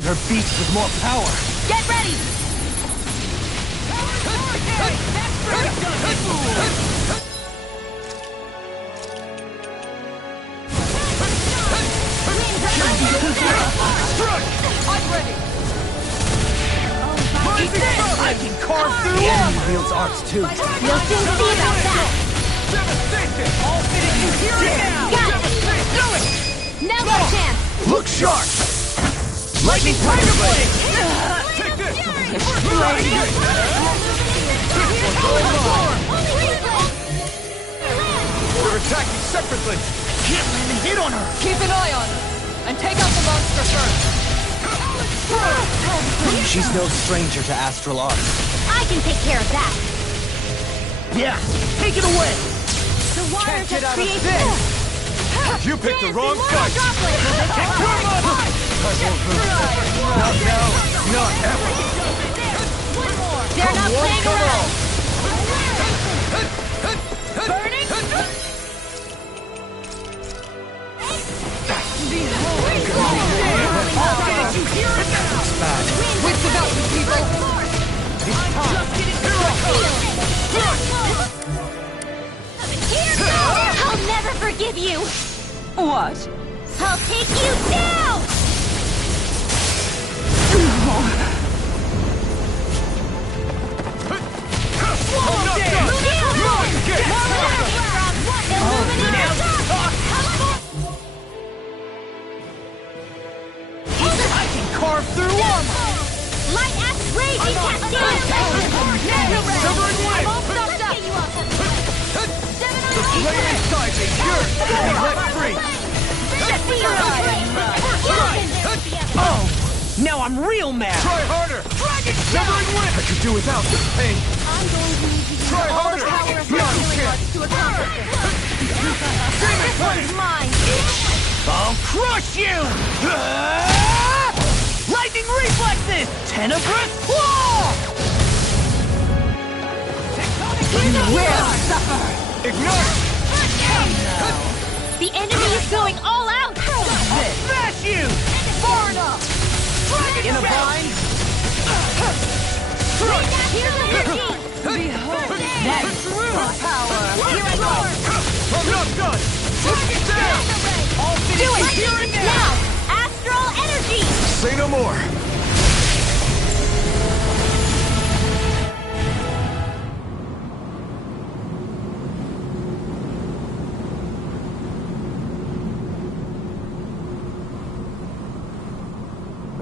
her beats with more power! Get ready! I'm ready! I can carve through the enemy wields arts too! You'll soon see about that. All fitted you here and now! Got it. Now's our chance. Look sharp! Lightning Tiger Blade! Take this! We're attacking separately! Can't land a hit on her! Keep an eye on her, and take out the monster first. She's no stranger to astral arts. I can take care of that. Yeah, take it away! The waters get have out of created... this. You picked the wrong fight! Not ever! They're not playing around. Burning! Wits about you, people! I'll never forgive you. What? I'll take you down. I can carve through armor! Light axe raging cascade. Severing Wing! I'm all stuffed up. The flame inside me yearns to be let free! Oh! Now I'm real mad! Try harder! Severing Wing! I could do without this pain! I'm going to need to use Try all harder! the power of No, my you healing can't. arts to accomplish this. This one's mine. I'll crush you! Lightning reflexes! Tenebrous claw! You will suffer! Ignite! The enemy is going all out. Smash you! Far enough. In a bind? Here's the routine. Behold, that's power! Here I go. I'm not done! Down! All Do fitted it. here and Now. now! Astral energy. Say no more!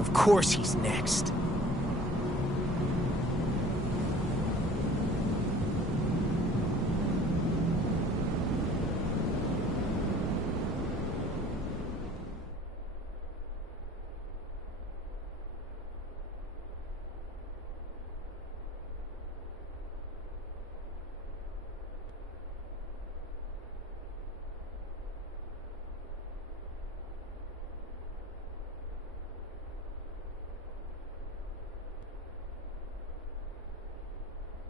Of course he's next.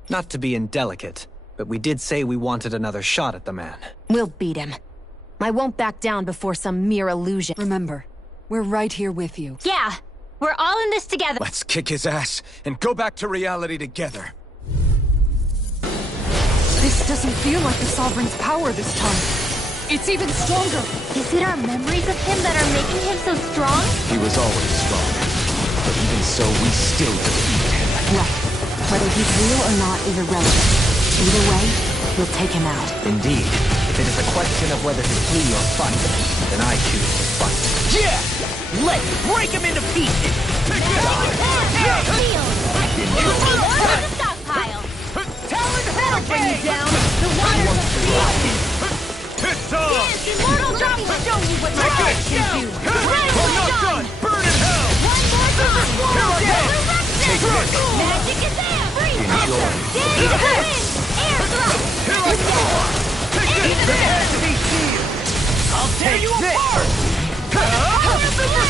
Not to be indelicate, but we did say we wanted another shot at the man. We'll beat him. I won't back down before some mere illusion. Remember, we're right here with you. Yeah, we're all in this together. Let's kick his ass and go back to reality together. This doesn't feel like the Sovereign's power this time. It's even stronger. Is it our memories of him that are making him so strong? He was always strong. But even so, we still defeated him. Right. Whether he's real or not is irrelevant. Either way, we'll take him out. Indeed. If it is a question of whether to flee or fight, then I choose to fight. Yeah! Let's break him into pieces! Talon Hurricane! Down. The water's It's on! Yes, Immortal Drop will show you what my eyes can do. I'm not done! Burn in hell! One more time. Here I go! Take this. Magic is there. Freeze. Enjoy. Dance to the wind. Air thrust. Here I go! Take this! Prepare to be sealed! I'll tear you apart!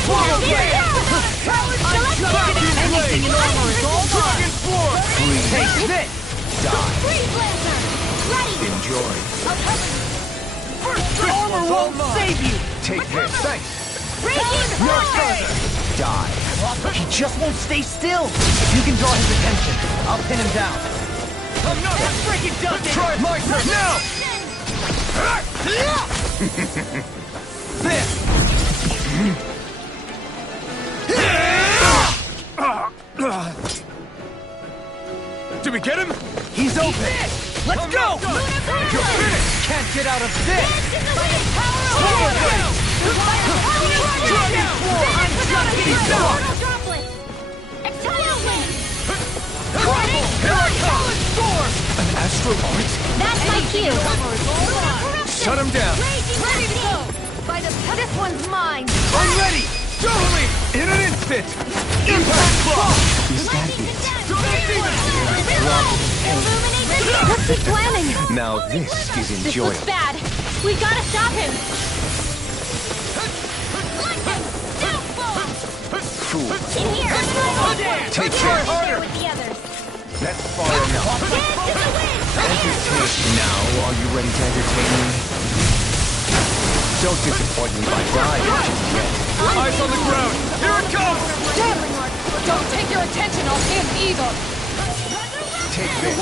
Swallow blade! Anything in armor is all Dragon Swarm! Take this! Freeze Blazer. Ready. Enjoy. The armor won't save you! Take this. Thanks. Breaking No force. further! Die! He just won't stay still! If you can draw his attention, I'll pin him down. I'm not freaking done! Try my turn now! This! Did we get him? He's open! Let's go! You're finished! Can't get out of this! An astral art? That's my cue. Shut him down. Ready to go. This one's mine. I'm ready! Totally! In an instant! Impact block! Is that it? What's he planning? Now this is This enjoyable. looks bad. We gotta stop him. Fool. In here. Take Let's care. go there with the others. That's far enough. Entertain now. Are you ready to entertain me? Don't disappoint me by dying just yet. Eyes on the ground! Here it comes! Don't take your attention off him either. Take this.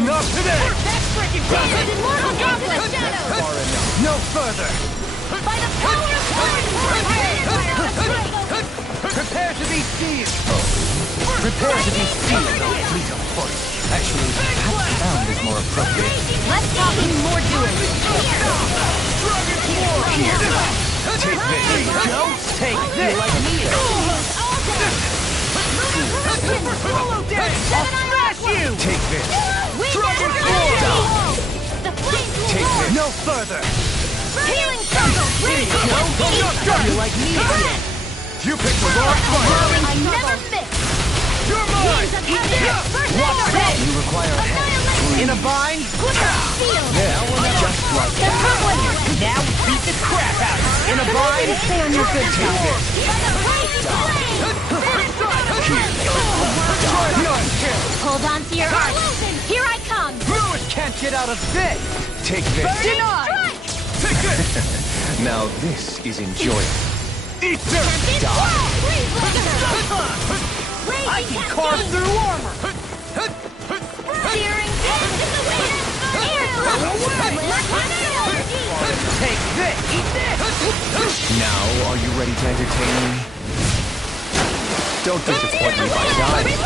Not today! That's freaking damn! Immortal Droplet Shadow! Far enough. No further! By the power of Prepare to be sealed! Prepare to be sealed! Please, of course. Actually, perhaps bound is more appropriate. Let's talk even more doing. Take this! Don't take this! Like me! Follow this! I'll smash you! Take this. Dragon Swarm! The flames will Take roar! this! No further! Healing circle! Ready to go! I'm not done! You like me again! You picked the wrong fight. I never miss! You're mine! Watch that! You require a hand. In a bind? There. Just like The Tumbler! Now beat the crap out of it! In a bind? Stay on your good Take this. Hold on to your heart. Here I come. Lewis can't get out of this! Take this. Denied! Take this! Now this is enjoyable. Eat dirt! I can carve through armor! Steering Take this! Eat this! Now, are you ready to entertain me? Don't disappoint me by dying.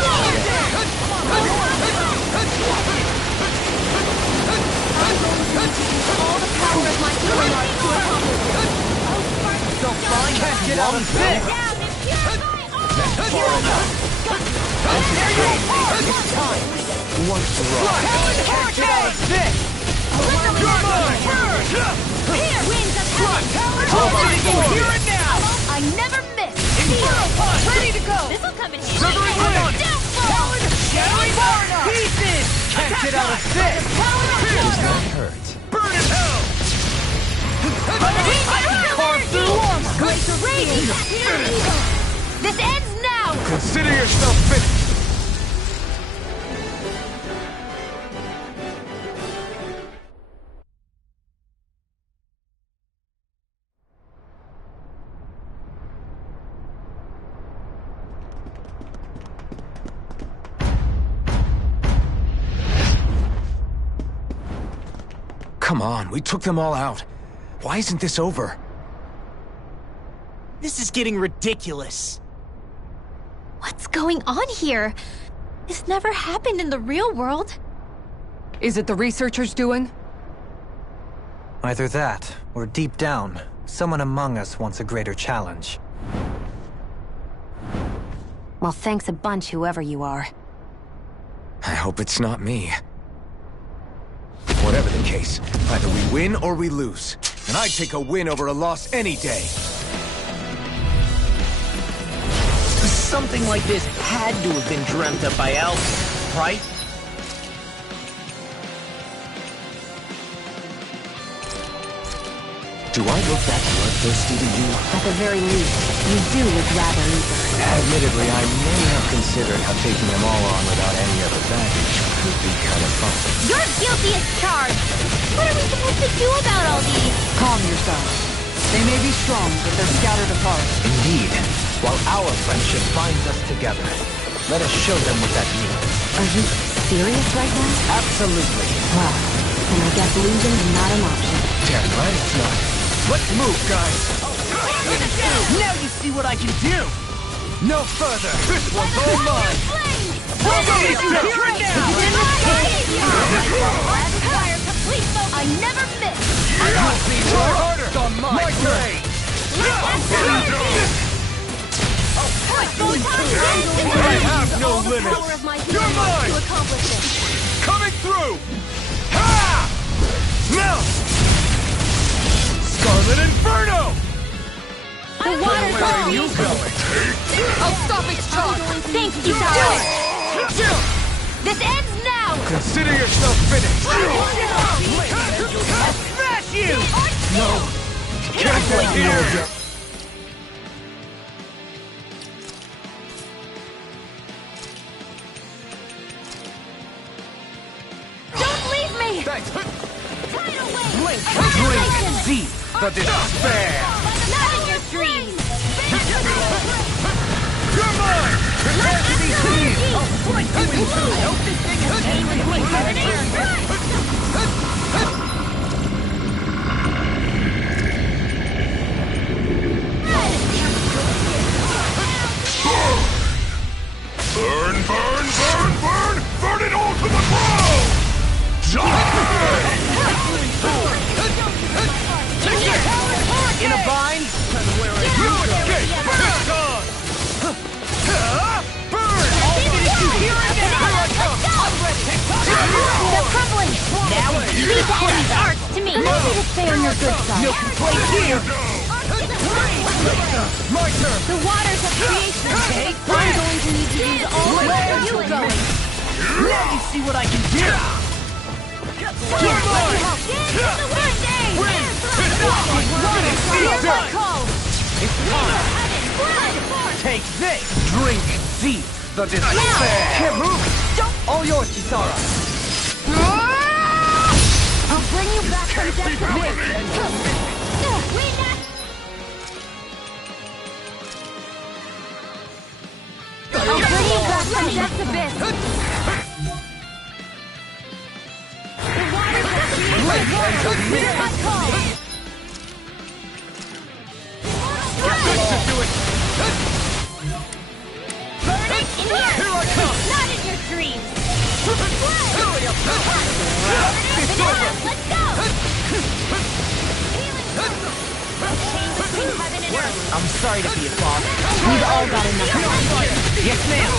So fine, can't get out of this! What's wrong? Can't get out of this! Here! Winds of heaven! Here and now! I never miss! Ready to go! This'll come in handy! Severing wind! Downfall! Shattering pieces! Can't get out of this! That hurt. Burn in hell! Carve through armor! Grace of raging! This ends now! Consider yourself finished! Come on, we took them all out. Why isn't this over? This is getting ridiculous. What's going on here? This never happened in the real world. Is it the researchers doing? Either that, or deep down, someone among us wants a greater challenge. Well, thanks a bunch, whoever you are. I hope it's not me. Whatever the case, either we win or we lose. And I'd take a win over a loss any day. Something like this had to have been dreamt up by Alpha, right? Do I look that bloodthirsty to you? At the very least, you do look rather eager. Admittedly, I may have considered how taking them all on without any other baggage could be kind of fun. You're guilty as charged! What are we supposed to do about all these? Calm yourself. They may be strong, but they're scattered apart. Indeed. While our friendship binds us together, let us show them what that means. Are you serious right now? Absolutely. Well, then I guess losing's not an option. Damn right it's not. Let's move, guys! Now you see what I can do! No further! This one's all mine! I never miss! Try harder! My turn! I have no limits! You're mine! Coming through! Ha! Now! Scarlet Inferno! The water's Where are on! you going? I'll stop its charge! Thanks, Kizaru! This ends now! Consider yourself finished! I'll smash you! No! Careful here! Don't leave me! Thanks! Blink! Drink deep the despair! Not in your dreams! You're mine! Prepare to be seen! I'll strike you in two! I hope this thing has any Burn, burn, burn, burn! Burn it all to the ground! In a bind? Where are you going? It's on! Burn! I'll finish you here and now! They're crumbling! Now Leave the enemy's arts to me! Maybe to stay on your good side. Milk and play here! My turn! The waters of creation! Take I'm going to need to use all my Where are power you to going? win. Now you see what I can do! Here, get the wind! Here's my call! It's time! Take this! Drink deep the despair! Can't move! All yours, Kisara! I'll bring you back from death to life! I'll bring you back from death's abyss! The waters of creation! Here's my call! Burning in here! Here I come! Not in your dreams! Let's go! I'm sorry to be a father. We've all got enough. Yes, ma'am.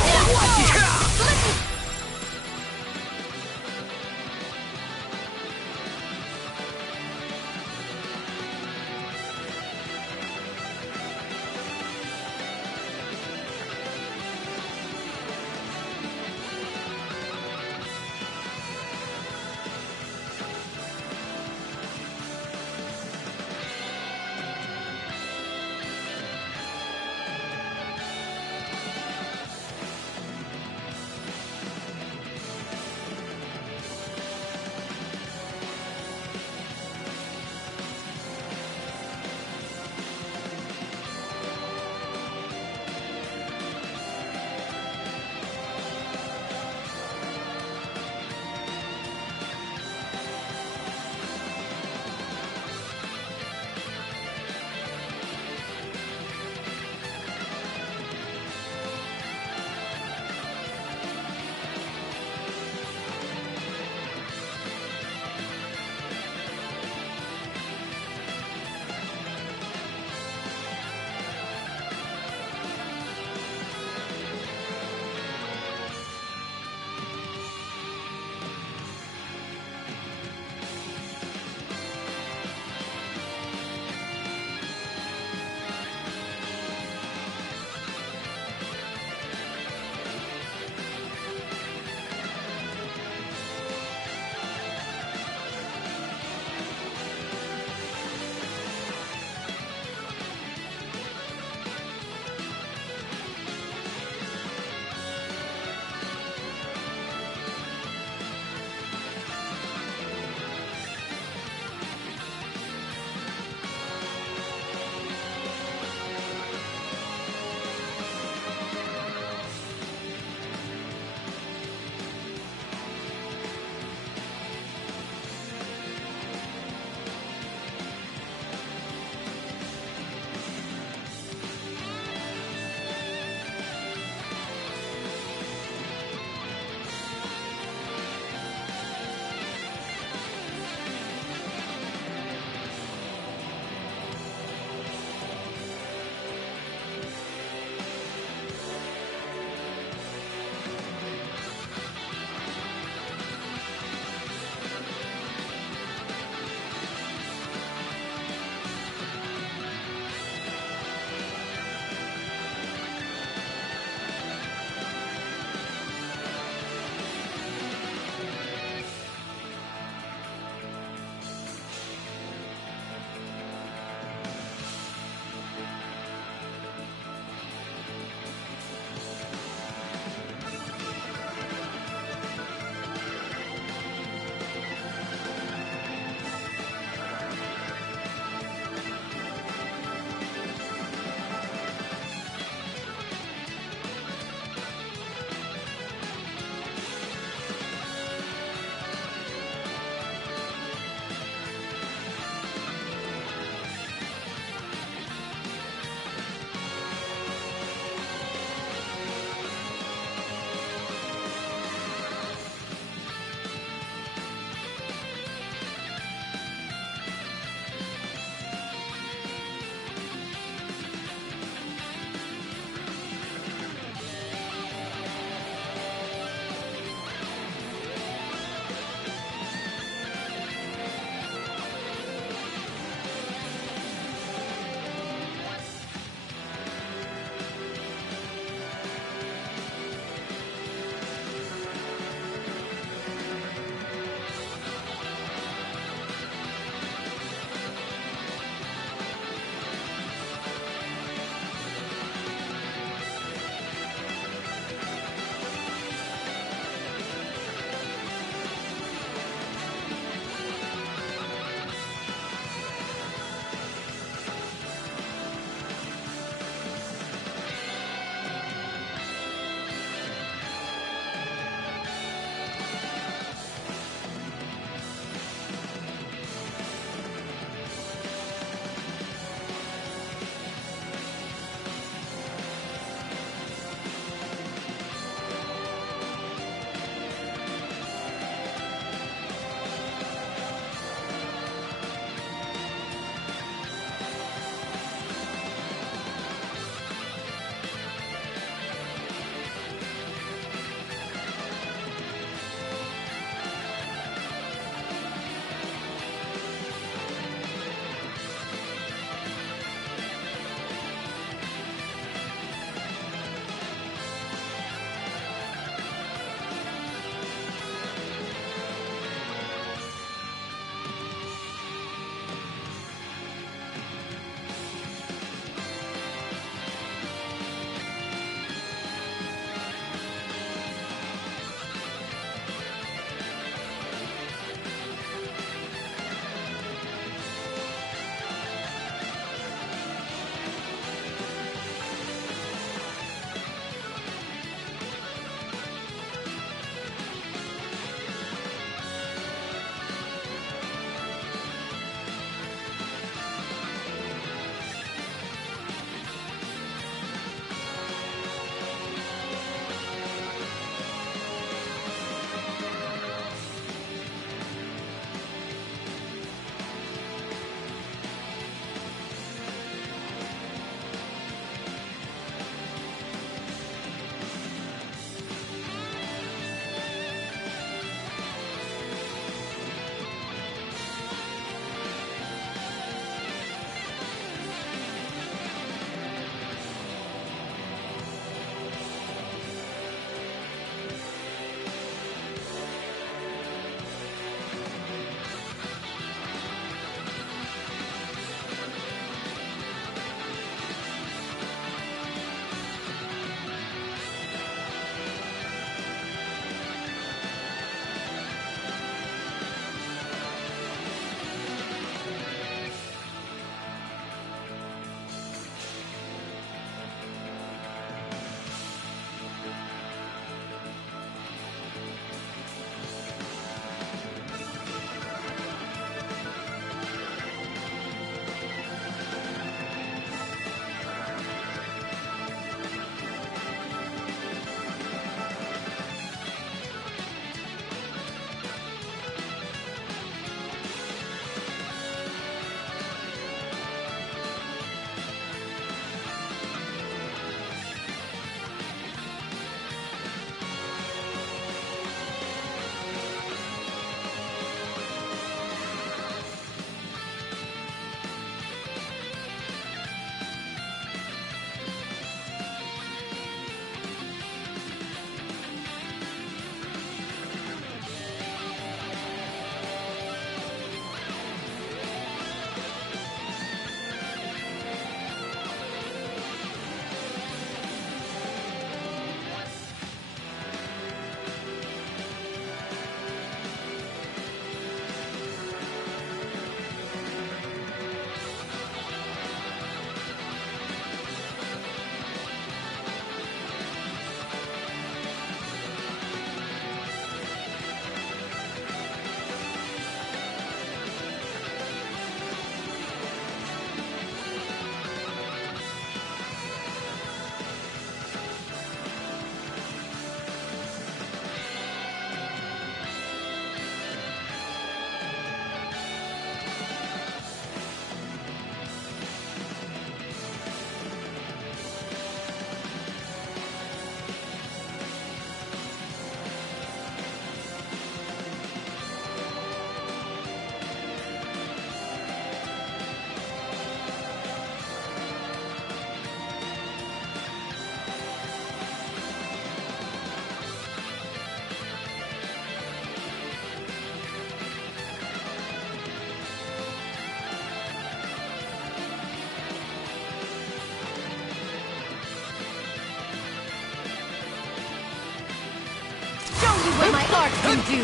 my art can do.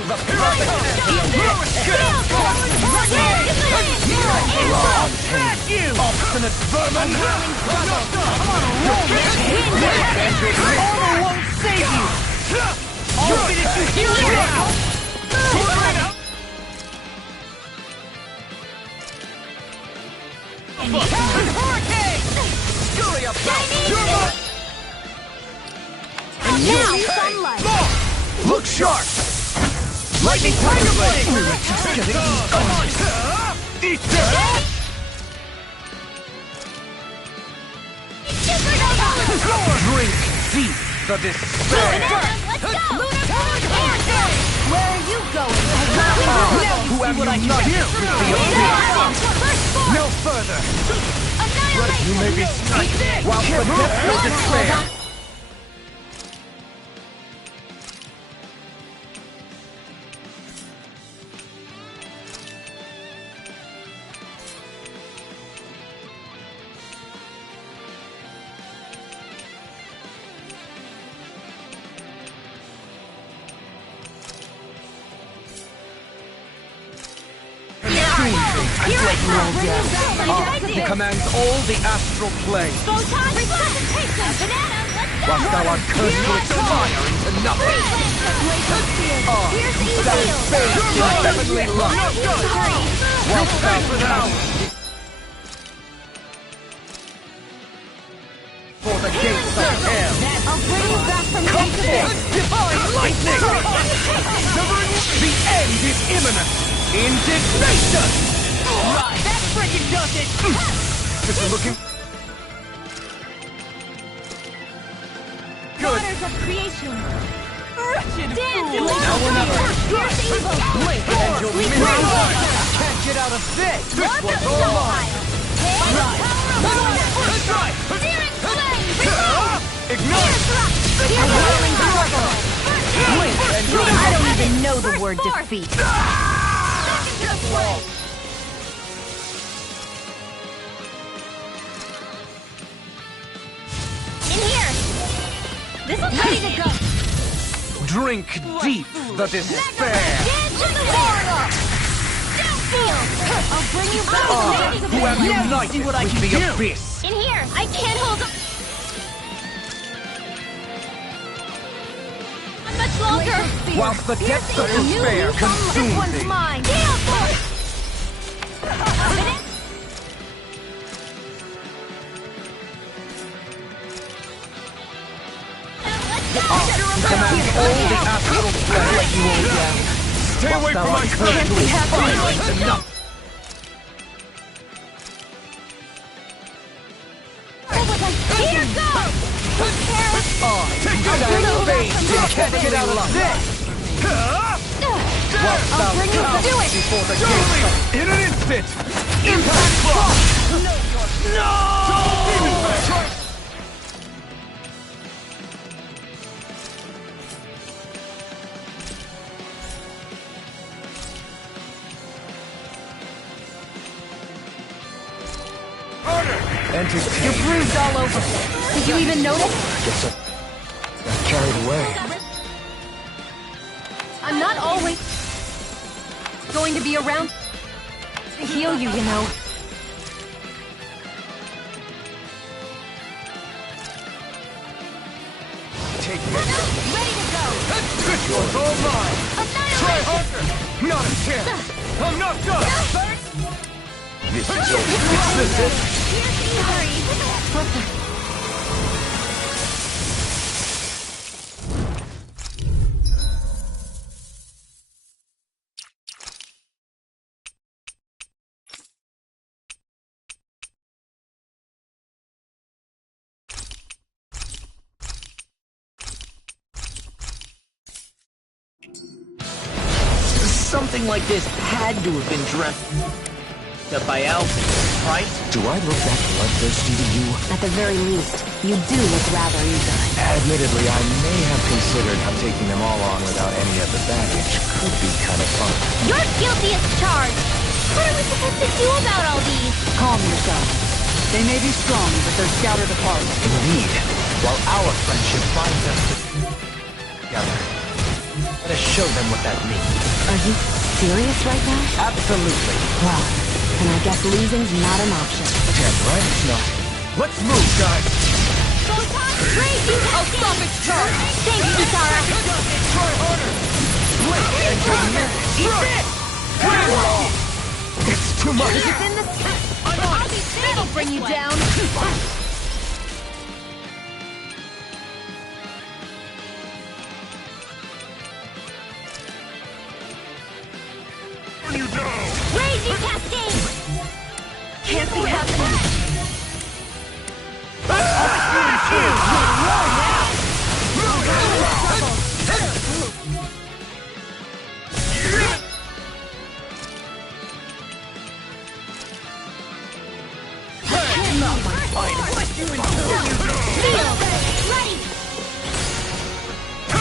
Track you! Obstinate vermin! I'm on a roll, man! Armor won't save you! I'll finish you here now! Talon Hurricane! Fury up now! And now, sunlight! Look sharp! Lightning Tiger Blade! Come on! Eat this! Drink deep the despair! Where are you going? Who am you not here with the abyss? No further! You may be stuck while the depth of despair! He commands all the astral plane. Whilst thou art cursed to expire into nothing. That is bathed in heavenly light. Whilst thou for the gates of hell. I'll bring you back from Come forth, divine lightning! The end is imminent. Indignation! Right, that frickin' does it! This is looking waters of creation. wretched Dance fool! in Now or never! Here's evil. Blink and you'll miss Can't get out of this! This one's all mine! Right! That's right! Searing flame. Ignite! Blink and you'll I don't even know the word defeat. In here. This is ready to go. drink deep the despair! Dance in the water. Downfield. I'll bring you back. Who have united with the abyss? In here. I can't hold up much longer. Whilst the depths of despair consume This one's thee. mine. Command all the astral plane like you all down. Stay away from my curse! Enough! Here goes! Take out that vein! You can't get out of this! Whilst thou comes before the gates of... In an instant! Impact block! No! You're bruised all over. Did you even notice? Guess I got carried away. I'm not always going to be around to heal you, you know. Take this. Ready to go. This one's all mine. Try harder. Not a chance. I'm not done. This is over. It's this it. Something like this had to have been dreamt up by Alvin, right? Do I look that bloodthirsty to you? At the very least, you do look rather eager. Admittedly, I may have considered how taking them all on without any of the baggage could be kind of fun. You're guilty as charged. What are we supposed to do about all these? Calm yourself. They may be strong, but they're scattered apart. Indeed, while our friendship binds us together. Let's show them what that means. Are you serious right now? Absolutely. Well, then I guess losing's not an option. Damn right it's not. Let's move, guys! I'll stop its charge! Thank you, Kisara! Try harder! Blink and you'll miss! Eat it! It's too much! It's in the... That'll bring you down! Raging Cascade! Can't see happening!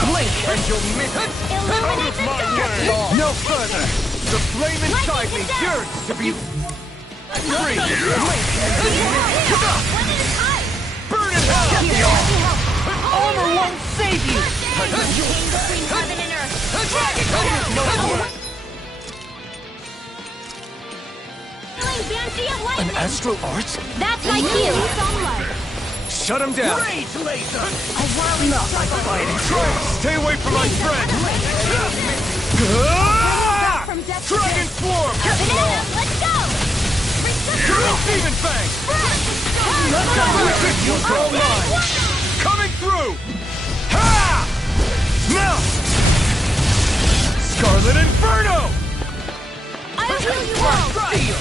Blink and you'll miss it! Illuminate the dark! No further! The flame inside me yearns to be free! Blink and you'll miss it! Burn in hell! Armor won't save you! Between heaven and earth! An astral art? That's my cue! Shut him down! Rage laser! Not like fighting! Stay away from my friend! Dragon Swarm! Let's go! Demon Fang! You'll go mine! Coming through! Ha! Now! Scarlet Inferno! I'll heal you all!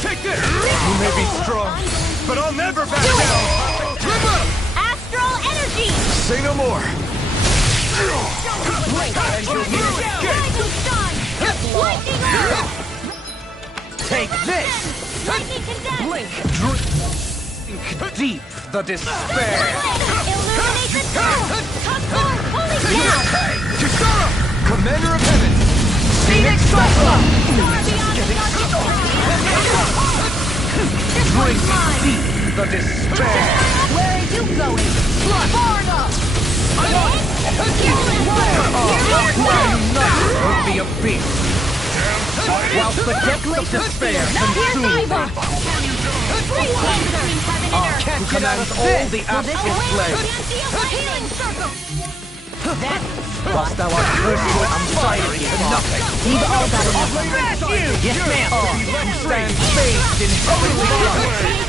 Take this! You may be strong, but I'll never back down! Astral Energy! Say no more! Lightning Orb! Take this! Lightning Condemn! Blink! Drink deep the despair! Illuminate the dark! Top form pulling down! Kisara! Commander of Heaven! Phoenix Cyclone! Drink deep the despair! Where are you going? Far enough! Will be a beast! While the depths of despair consume me! Our cat commands all the astral flame! Whilst thou art cursed, I'm fighting to nothing! We've all got enough. Yes, ma'am! You stand bathed in heavenly light!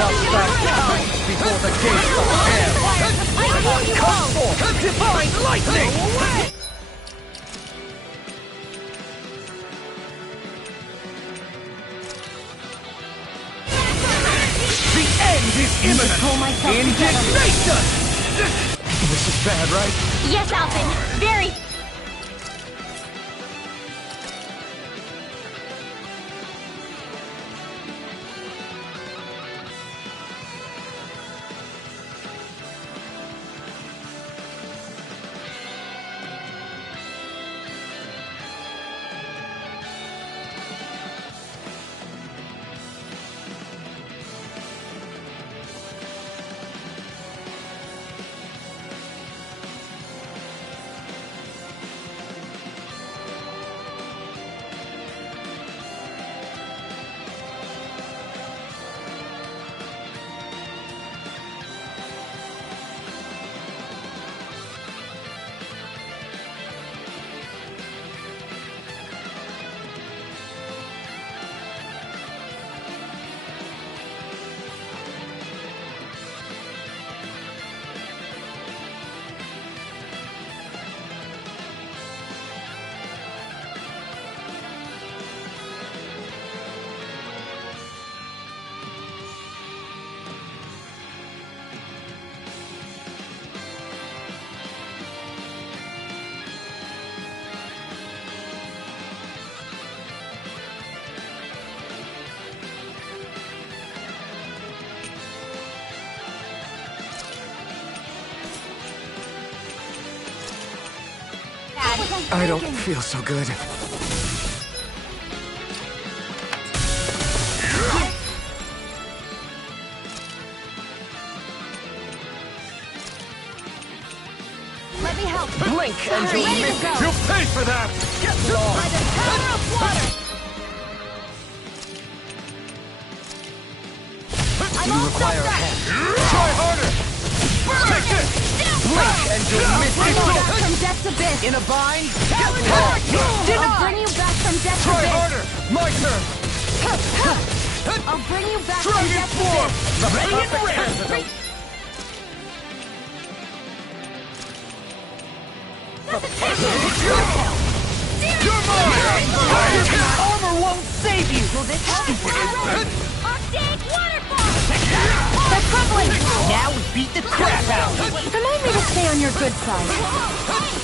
Whilst thou comes before the gates of hell! Come forth, divine lightning! The end is imminent! Indignation! This is bad, right? Yes, Alphen. Very. I don't feel so good. Let me help. Blink and you'll miss it. You'll pay for that! Get lost! By the power of water! You require a hand. Try harder! Take this! Blink and you'll miss Bring you it. back from death's abyss! In a bind? I'll bring you back from death's Try abyss! harder! My turn! I'll bring you back from Dragon death's form! abyss! Ready and ready! You're mine! Armor won't save you! Will this help? Arctic waterfall! They're crumbling! Now we beat the crap out! Remind me to stay on your good side.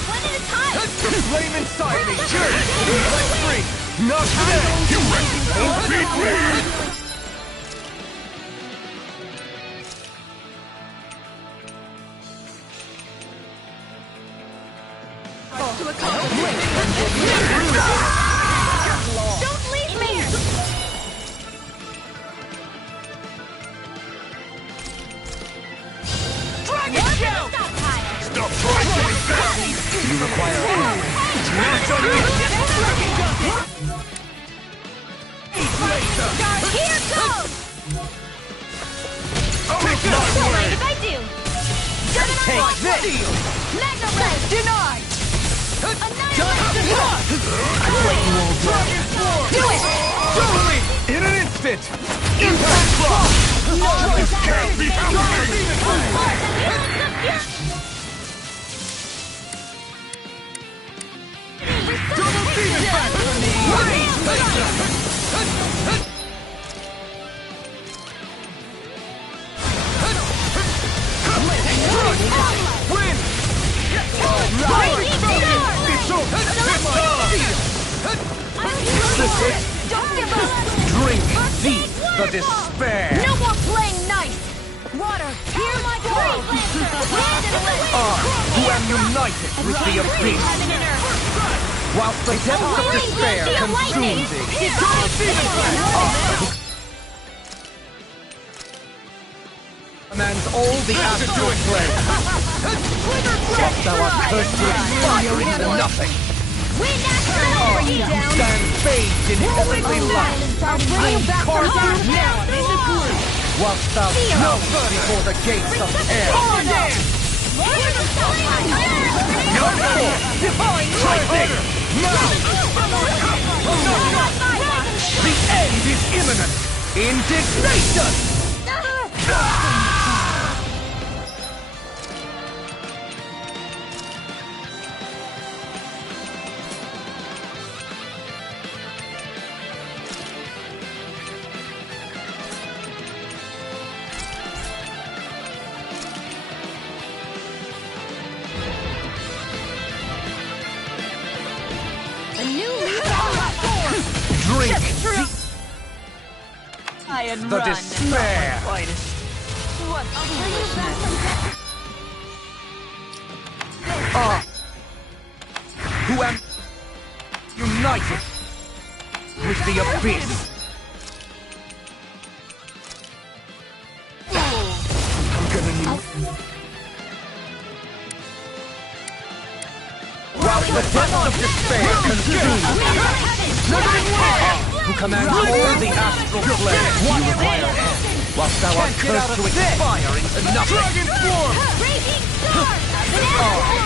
One at a time! The flame inside me! Sure! Let free! Not today! You won't beat me! Don't leave me! Dragon Shout! Stop trying to infect me! You require a hand. Now it's on me! Here goes! Take Don't that mind way! if I do! Take this! Mega Red! Denied! Annihilate! I let you all go. Do it! Totally! In an instant! Impact block! This can't be Double demon Win! It's over! Don't give up! Drink deep the despair! No more playing nice! Water, hear my call! I, who am united with the abyss, Heaven and earth! whilst the depths of despair consume thee. Commands all the astral flame. Whilst thou art cursed to expire into nothing. Wind Astral! Bring you down! Stand bathed in heavenly light. I'll bring you back from death now! In the gloom! Whilst thou knelt before the gates of hell. Divine Rising! The end is imminent! Indignation! A new leaf on my force! Drink I had the despair! What? I'll bring you back from death! Who am united with the abyss. I'm gonna need. While the depths of despair consume who commands all the astral flame. You require hand, whilst thou art cursed to expire into nothing. Dragon form! Raging Storm!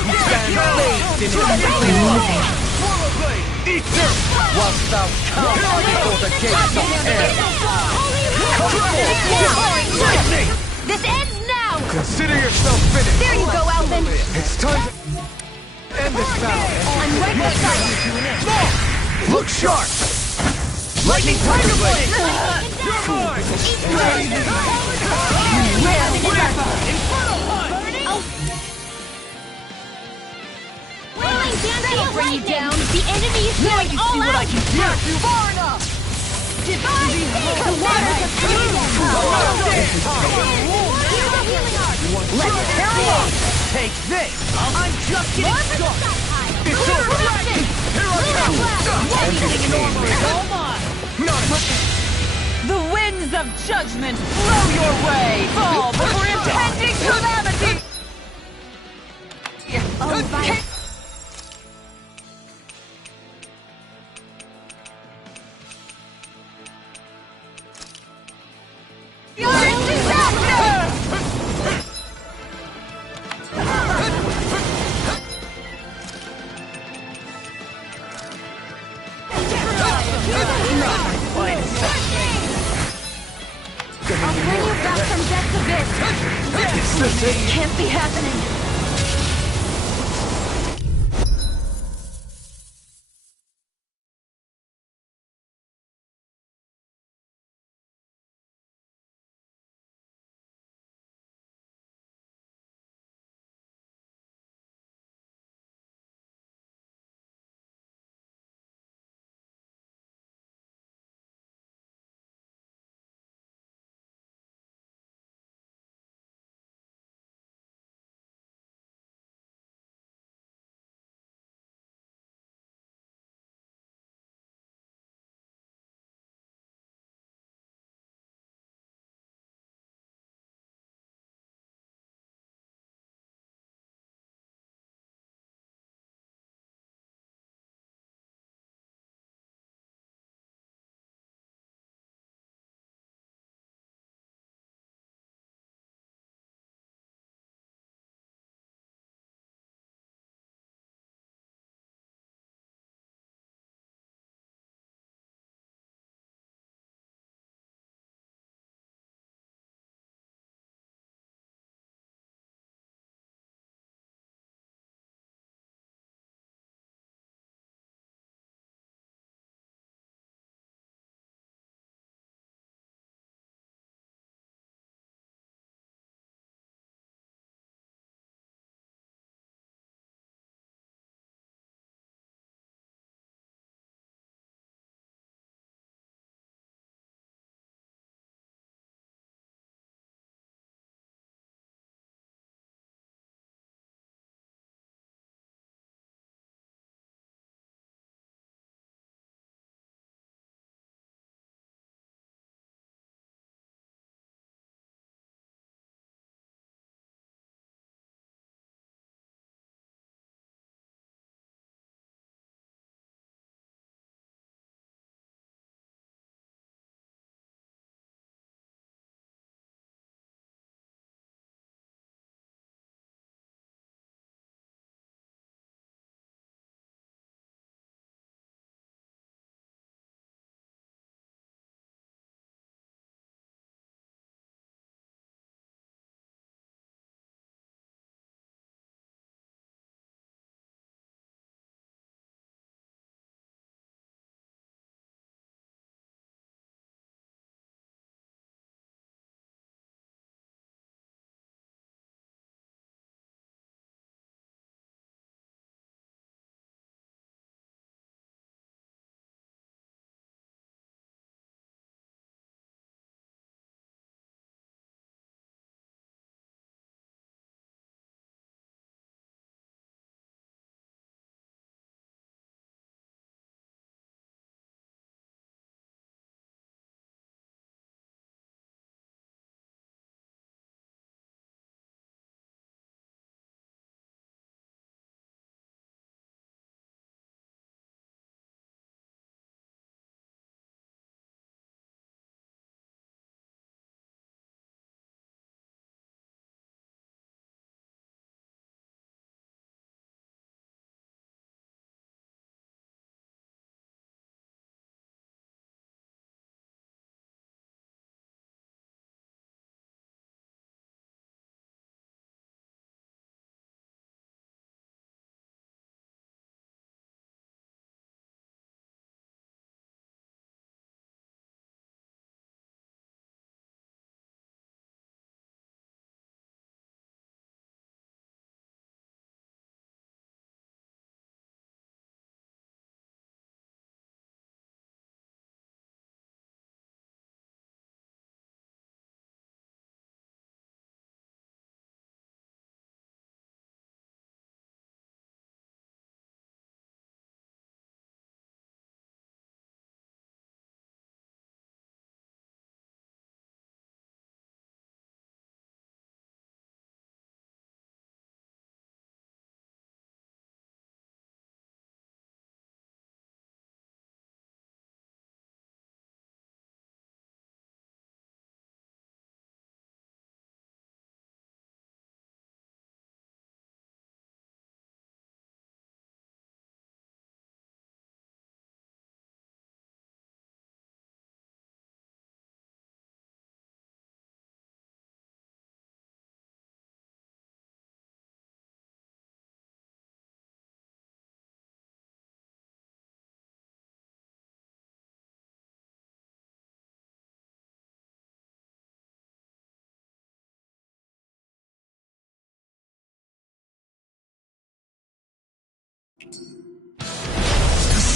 Who stands bathed in heavenly light, Eat dirt! whilst thou cowers before the gates of hell. Come forth, lightning! This ends now! Consider yourself finished! There you go, Alvin! It's time to end this battle! I'm right beside you to an end! Look sharp! Lightning Tiger Blade! You're mine! Wailing Dancy will bring you down! The enemy is going all out! Far enough! Divine! The waters of Let's tear along! Take this! I'm just getting started! It's over! Here I come! The winds of judgment blow your way! Fall before impending calamity! I'll bring you back from Death's Abyss! This can't be happening!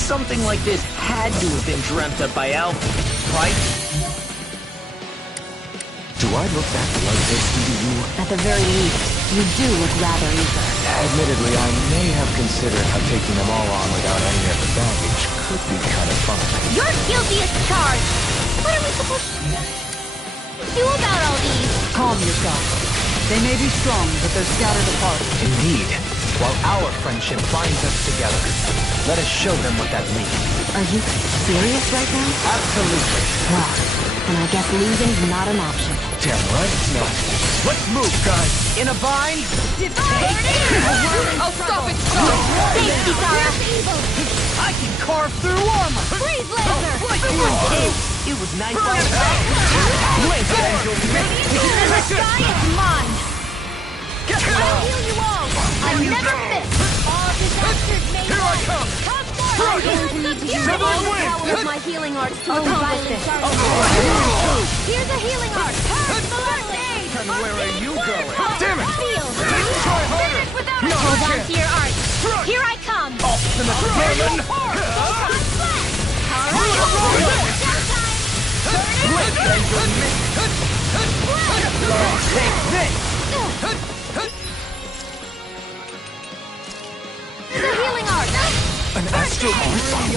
Something like this had to have been dreamt up by Alpha, right? Do I look that bloodthirsty to you? At the very least, you do look rather eager. Admittedly, I may have considered how taking them all on without any of the baggage could be kind of fun. You're guilty as charged! What are we supposed to do about all these? Calm yourself. They may be strong, but they're scattered apart. Indeed. While our friendship binds us together, let us show them what that means. Are you serious right now? Absolutely. Well, then I guess losing's not an option. Damn right it's not. Let's move, guys. In a bind? I'll stop it! Thanks, Kisara! I can carve through armor! Freeze laser! It was nice while it lasted. The sky is mine! I'll heal you all! I never miss! All disasters may Here I come! I'm going to need to use all the power of my healing arts to accomplish this. Here's a healing art! First aid! And where are you going? Damn it! Try harder! Hold on to your art! Here I come! Optimus Prime! Take this! The healing art! An astral art?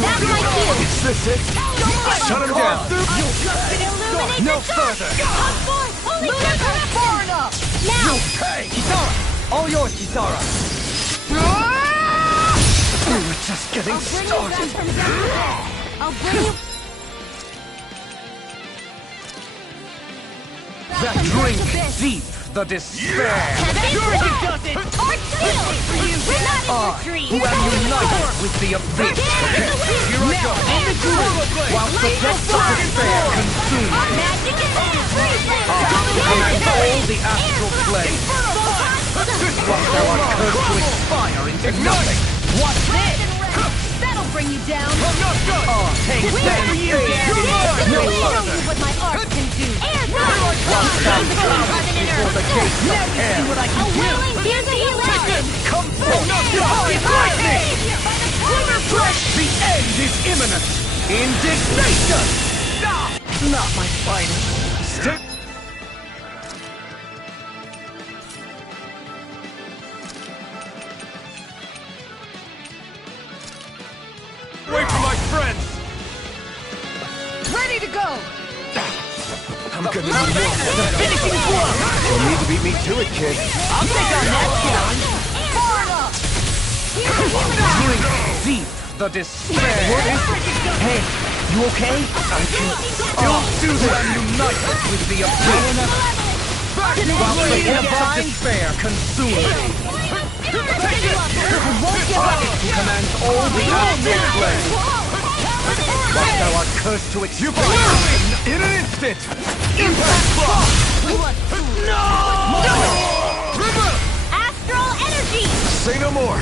That's my cue! Is this it? Shut him down! Illuminate No the dark! further! Come forth! Only far enough! Now! Hey, Kisara! All yours, Kisara! We're just getting started. I'll bring you... That drink deep the despair. Art seal! We're not in retreat! Who am united with the abyss. Now, in the group, while the depths of despair consume me. Magic is Command all the astral flame. While thou art cursed to expire into nothing. What's this? That'll bring you down! Take that no Show further. you what my art can do! Air Once thou bows before the gates of hell. Here's a healing! Come forth, divine lightning! The end is imminent! Indignation! Not my finest. Step. Wait for my friends! Ready to go! I'm gonna need more. The finishing blow! You'll need to beat me to it, kid. I'll take on that challenge! Drink deep the despair. Hey, you okay? I can still do I this. am united with the abyss. While the depths of despair consume me. Who commands all the astral flame. While thou art cursed to expire In an instant! impact block. Astral energy! Say no more.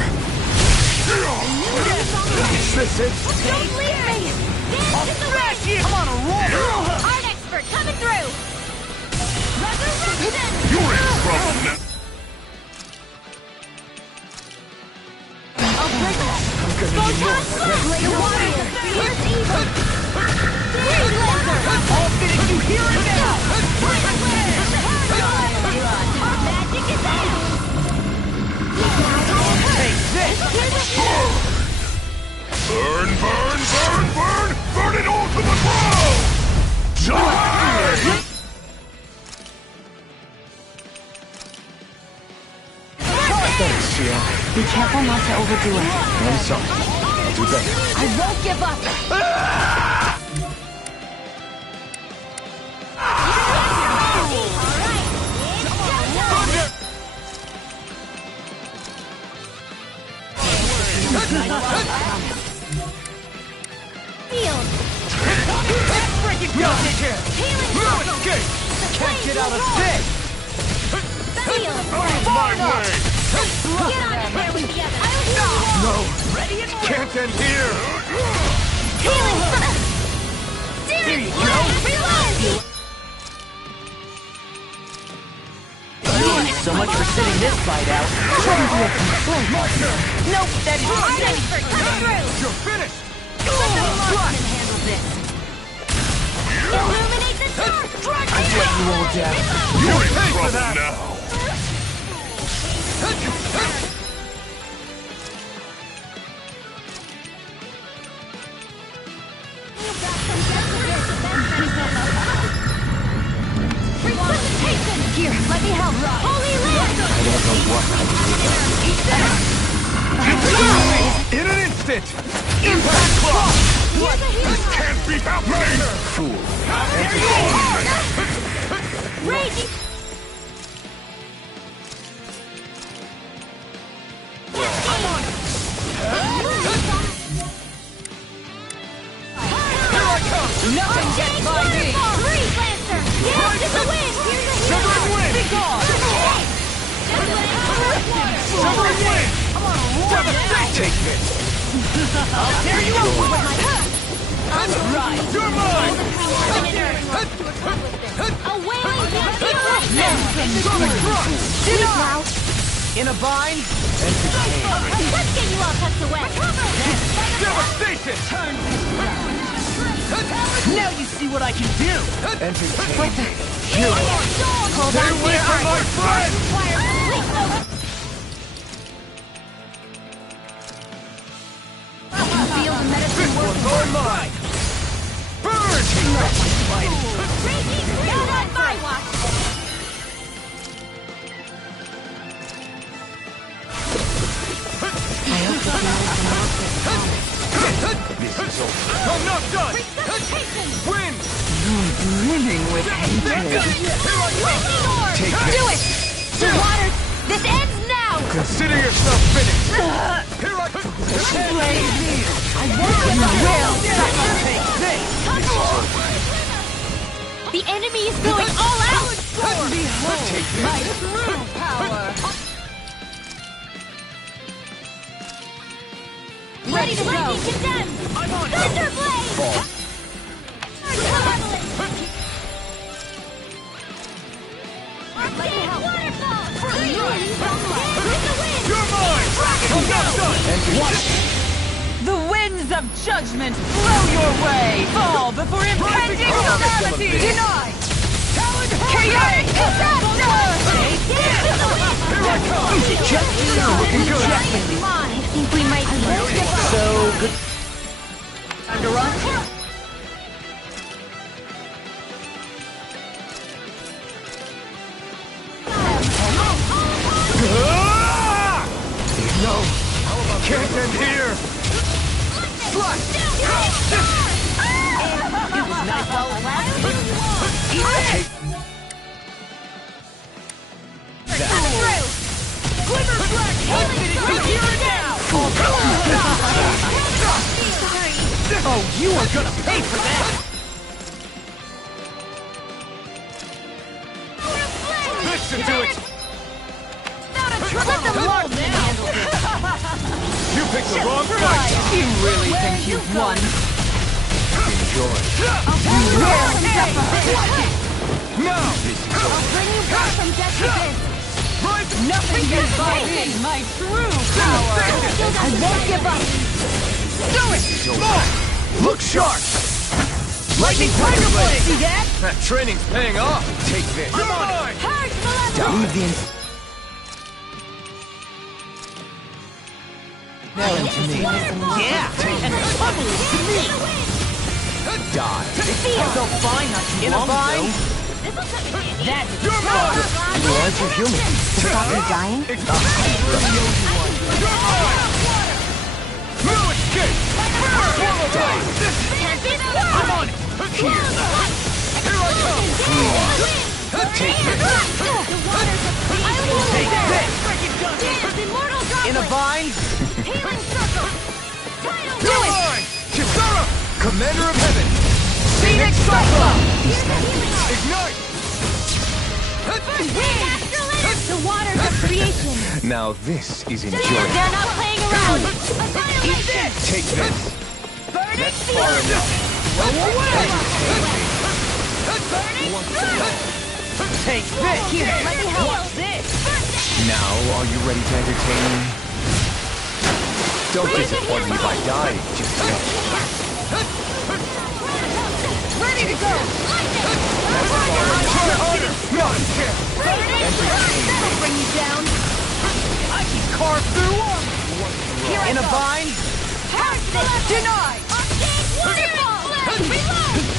Is this it? Don't leave me! Dance in the rain! I'm on a roll! Art expert coming through! Resurrection! You're in trouble now. I'll break it! I'm gonna need more. Laser warrior! Here's evil! Freeze laser! I'll finish you here and now! Magic is out! Take this! Burn, burn, burn, burn! Burn it all to the ground! Die! Thanks, Shia. Be careful not to overdo it. I'm sorry. I'll do better. I won't give up! Field! Okay! Can't get out of this! Field! My way! Get on it there with the other! I'll heal you all! No! Ready and Can't end here! Healing! Series! Reload! So much for sitting this fight out. Nope, that is Ready for cut-through! You're finished! Let the marksman handle this! Illuminate the dark! I get you all down. You're in trouble now! Resuscitation! Here, let me help! Holy Land! I don't know what I did. In an instant! Impact Club! Here's a healing This can't be happening! Fool. Raging! Nothing gets by me! Freeze, Lancer! Here's to the wind! Here's a Severing wind! Be gone! Severing wind! Devastation! Take this. I'll tear you up with my... Right! You're mine! A wailing Sonic Thrust! now! In a bind? Let's get you all tucked away! Devastation! Now you see what I can do! Hold Stay on to away your from my heart! friend! Requires complete focus! Feel the medicine working. Or mine! Burn! Raging not on my watch! I'm not done! Win! Brimming with hatred. Take Do it! The waters! This ends now! Consider yourself finished! Here I come! The enemy is going all out! My true power! Ready to go! Condemned! Thunder Blade! Waterfall! You're mine! I'm not done! The winds of judgment blow your way! Fall before impending calamity! Denied! Chaotic disaster! Here I come! Looking good! I think we might be So good. Time to run? No! Can't end here! Slash! It was nice while it lasted. Glimmer Black! Here and now! Oh, you are gonna pay for that! Listen to it! Let them roll now! You picked the wrong fight! You really think you've won? Enjoy. Now! I'll bring you back from death to this! Right! Nothing gets by me! My true power! I won't give up! Do it! More! Look sharp! Lightning Tiger Blade! See that? That training's paying off! Take this! You're mine! Purge Malevolence! Now into me. Yeah! And bubble it to me! Die. It feels so fine not too long ago. That's You're mine! You aren't you human? To stop me dying? You're mine! No escape! Swallow blade! I'm on it! Here! Here I come! Take this! Take this! In a bind? Healing circle! You're mine! Kisara! Commander of Heaven! Phoenix Cyclone! Ignite! The waters of creation! Now this is They're enjoyable. not playing around! Eat this! Take this. That's far enough! Take this! Here, let me help! What's this? Now, are you ready to entertain me? Don't disappoint me by dying just yet. Ready to go! Try harder! Not here! That'll bring you down! I can carve through them! Here I In a go. bind? Denied!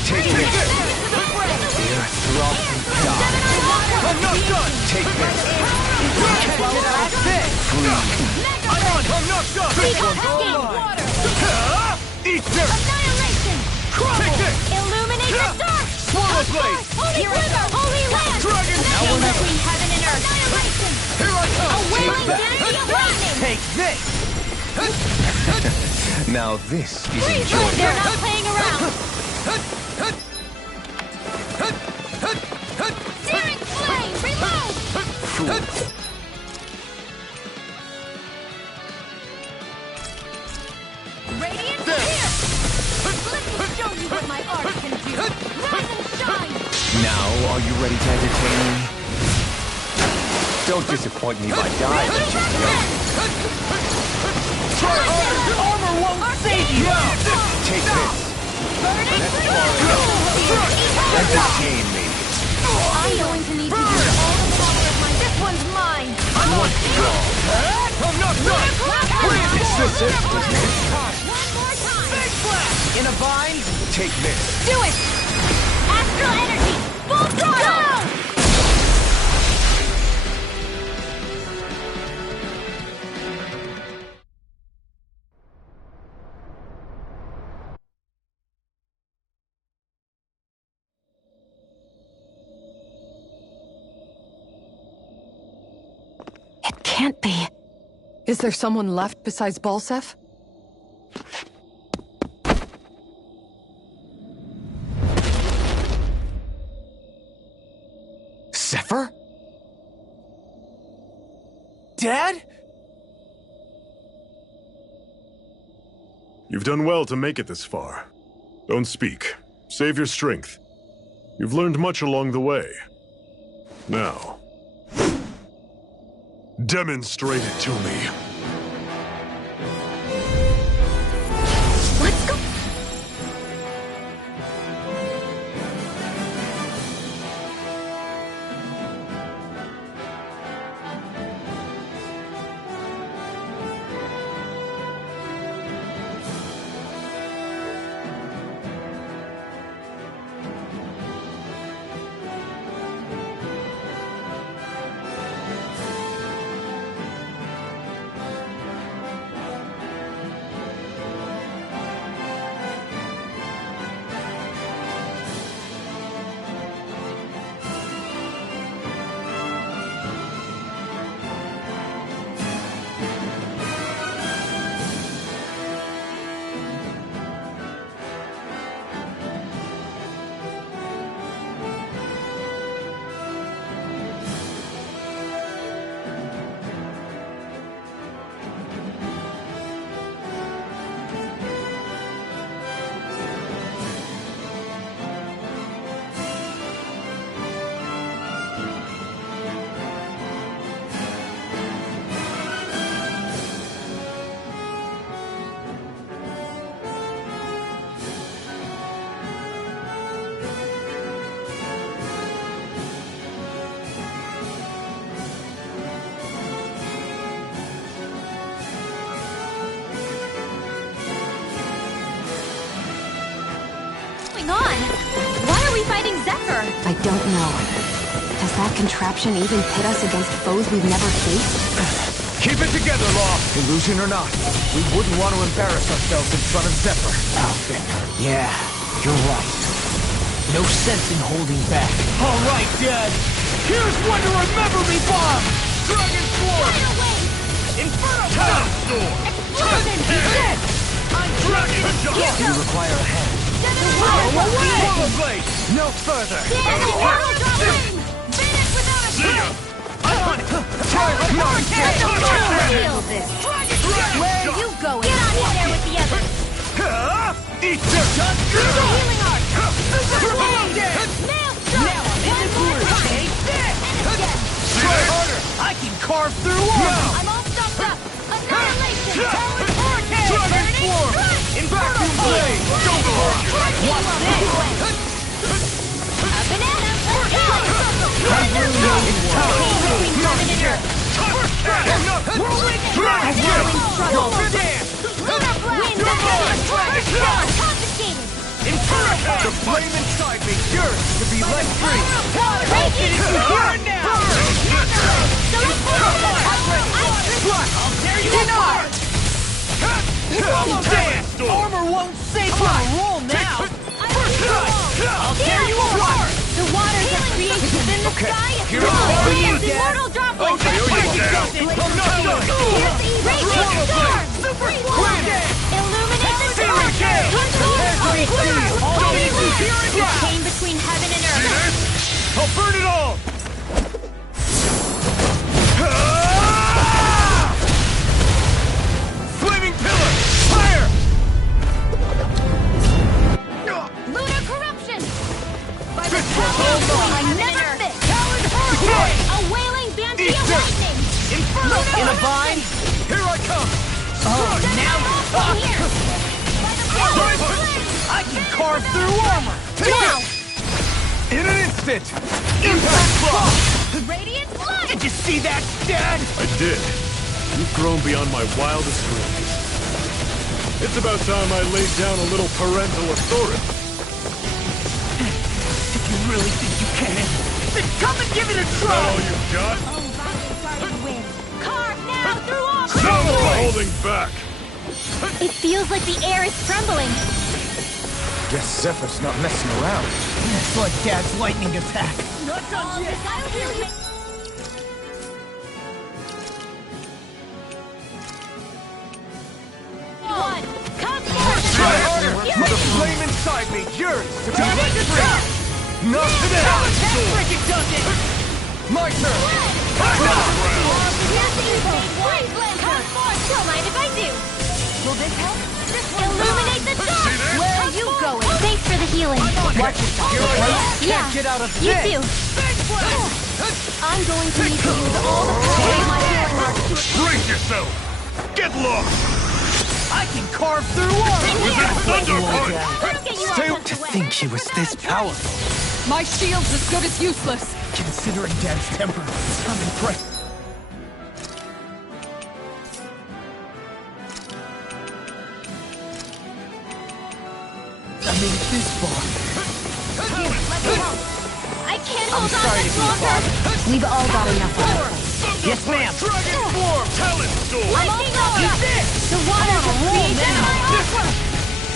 Take this! Dear throbbing God. I'm not done! Take this! That's it! I'm not done! This one's all mine! Eat this! Annihilation! Take this! Illuminate the dark! Swallow blade! Holy River! Holy Land! Dragon! Now we're between heaven and earth! Annihilation! Here I come! A wailing dynasty awakening! Take this! Now this is Please, enjoyable. they're not playing around! Searing flame! Reload! Fools. Radiant here! Let me show you what my art can do! Rise and shine! Now, are you ready to entertain me? Don't disappoint me by dying just yet. Try harder! Armor won't save you! Take this! Entertain me! I'm going to need to use all the power of my... This one's mine! You want to go? I'm not done! Is this it? One more time! Big blast! In a bind? Take this! Do it! Astral energy! Full throttle! Go! It can't be. Is there someone left besides Balseph? Zephyr? Dad? You've done well to make it this far. Don't speak. Save your strength. You've learned much along the way. Now, demonstrate it to me. Let's go. On? Why are we fighting Zephyr? I don't know. Does that contraption even pit us against foes we've never faced? Keep it together, Law! Illusion or not, we wouldn't want to embarrass ourselves in front of Zephyr. Alvin, yeah, you're right. No sense in holding back. All right, Dad. Here's one to remember me by! Dragon Swarm! Inferno! Storm! Explosion! Dead! I'm Dragon Jump! You require a hand. Swallow blade! No further! See ya! Feel this! Where are you going? Get on in there with the others! Eat this! Healing art! Super blade! Nail strike! Now I'm in the groove! Take this! Try harder! I can carve What's this? A banana! The flame inside me yearns to be let free. I'll get it here now. I'll tear you apart. Armor won't save my roll now. I'll tear you apart. The waters are created within the sky. Here I go. Immortal droplets. Radiant storm. Super illuminate the dark. You came between heaven and earth. I'll burn it all. Flaming pillar. Fire. Lunar corruption. By the power I never fit. A wailing Banshee of lightning. Inferno. In a vine. Here I come. Oh, now you're talking. I can carve through armor. Now. In an instant. Impact block. Radiant light. Did you see that, Dad? I did. You've grown beyond my wildest dreams. It's about time I laid down a little parental authority. If you really think you can, then come and give it a try. All you've got? Carve now through armor. No holding back. It feels like the air is trembling. Guess Zephyr's not messing around. It's like Dad's lightning attack. Not done yet. One. Come Try harder. The flame inside me yearns to be let free. Not today. My turn. Don't mind if I do. Will this help? Illuminate the dark! Where are you going? Thanks for the healing. Watch yourself. Yeah, Can't get out of you this. too. I'm going to need to use all the power of my healing arts to Brace yourself. Get lost. I can carve through armor. With that thunder punch. Stay To think she was this powerful. My shield's as good as useless. Considering Dad's temper, I'm impressed. I made it this far. I can't hold on much longer! We've all got enough on our plate. Yes, ma'am. Dragon form. Talent storm. Lightning aura! The waters are created by aqua!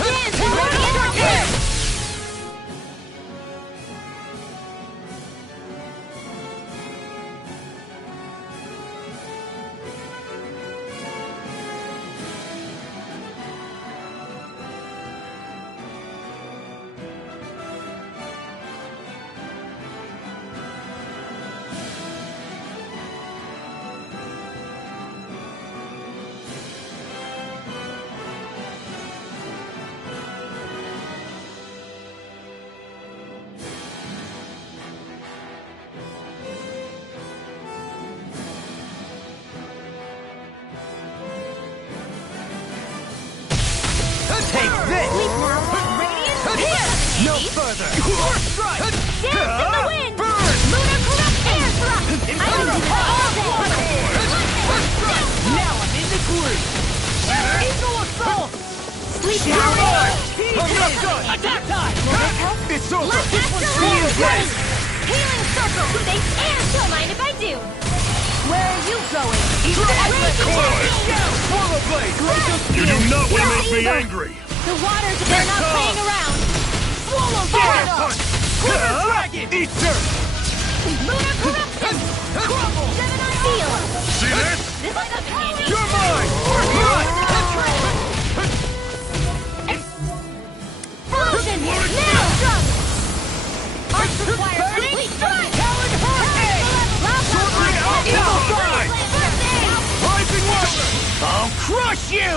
Dance and radiant here! Take this! No further! Strike! Dance in the wind! Burn! Lunar corrupt air thrust! I can do that all day! Now I'm in the groove! Eagle assault! Sleep You're now! on! I'm not done! Attack time! It's over! Let's Healing Healing circle! Thanks, and don't mind if I do! Where are you going? Swallow blade! You do not want to make me angry. The waters are not playing around! Swallow fire! Quiver dragon! Eat dirt! Lunar corruption! Crumble! Seal! See this? This might come in handy! You're mine! Explosion! Now! Arts required complete strike! Talon hurricane! Soaring eagle side! Rising water! I'll crush you!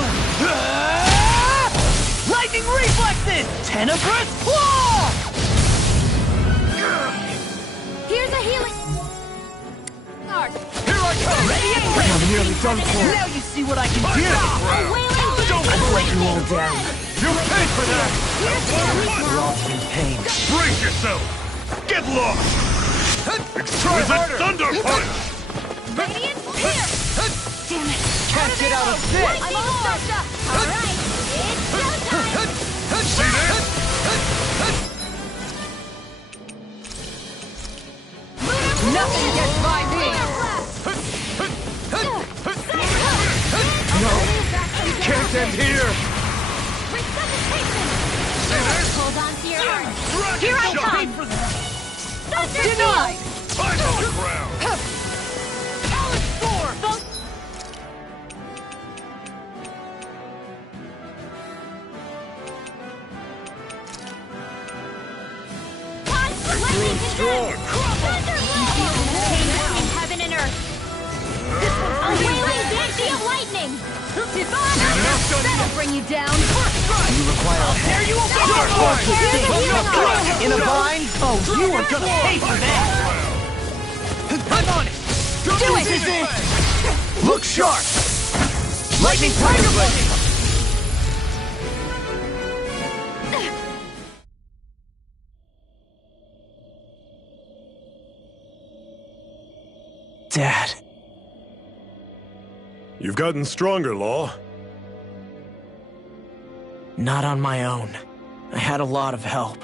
Lightning reflexes! Tenebrous claw! Here's a healing... Arc! Here I come! I'm nearly done for. Now you see what I can do! A wailing... Don't let you all down! You'll pay for that! in pain. Brace yourself! Get lost! Exquisite Thunder Punch! Radiant Spear! Damn it! Can't get out of this! I'm all stuffed up! Alright, it's showtime! See this? Nothing gets by me! No! Can't end here! Hold on to your arm. Here I come! Denied! I'm on the ground! Lightning Strong! between heaven and earth. A wailing banshee of lightning! That'll bring you down! You require a There you go! in a vine? Oh, you are gonna pay for that! I'm on it! Do it! Look sharp! Lightning Tiger Blade! Dad. You've gotten stronger, Law. Not on my own. I had a lot of help.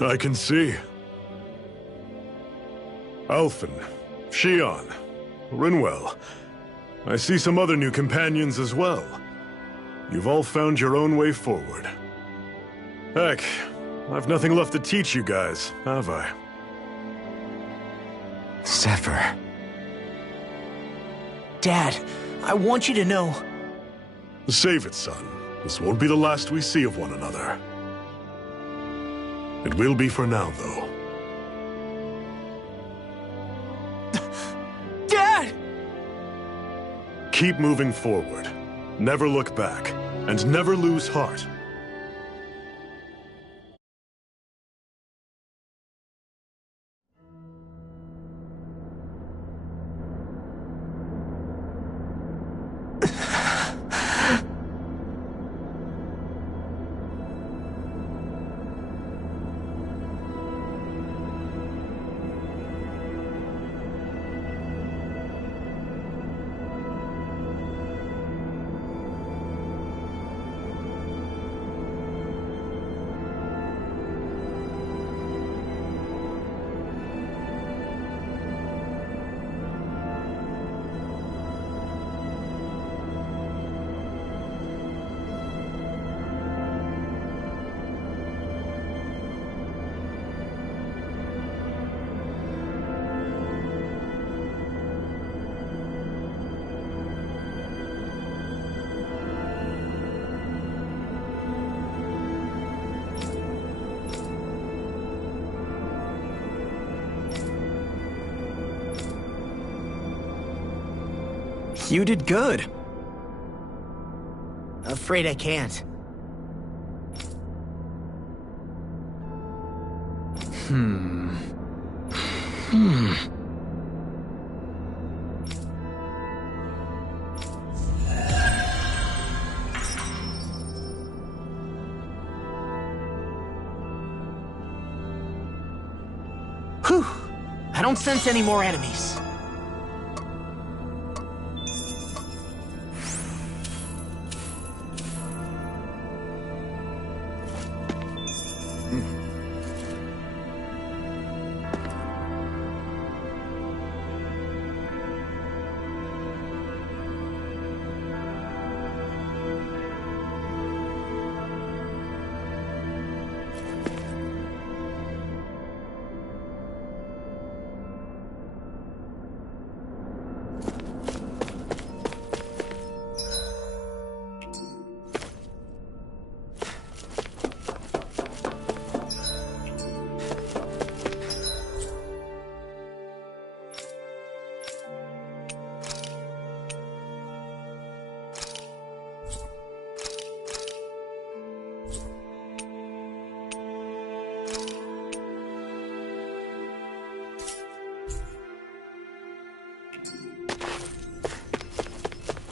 I can see. Alphen, Shion, Rinwell. I see some other new companions as well. You've all found your own way forward. Heck, I've nothing left to teach you guys, have I? Zephyr. Dad, I want you to know... Save it, son. This won't be the last we see of one another. It will be for now, though. Dad! Keep moving forward. Never look back. And never lose heart. You did good. Afraid I can't. Whew. I don't sense any more enemies.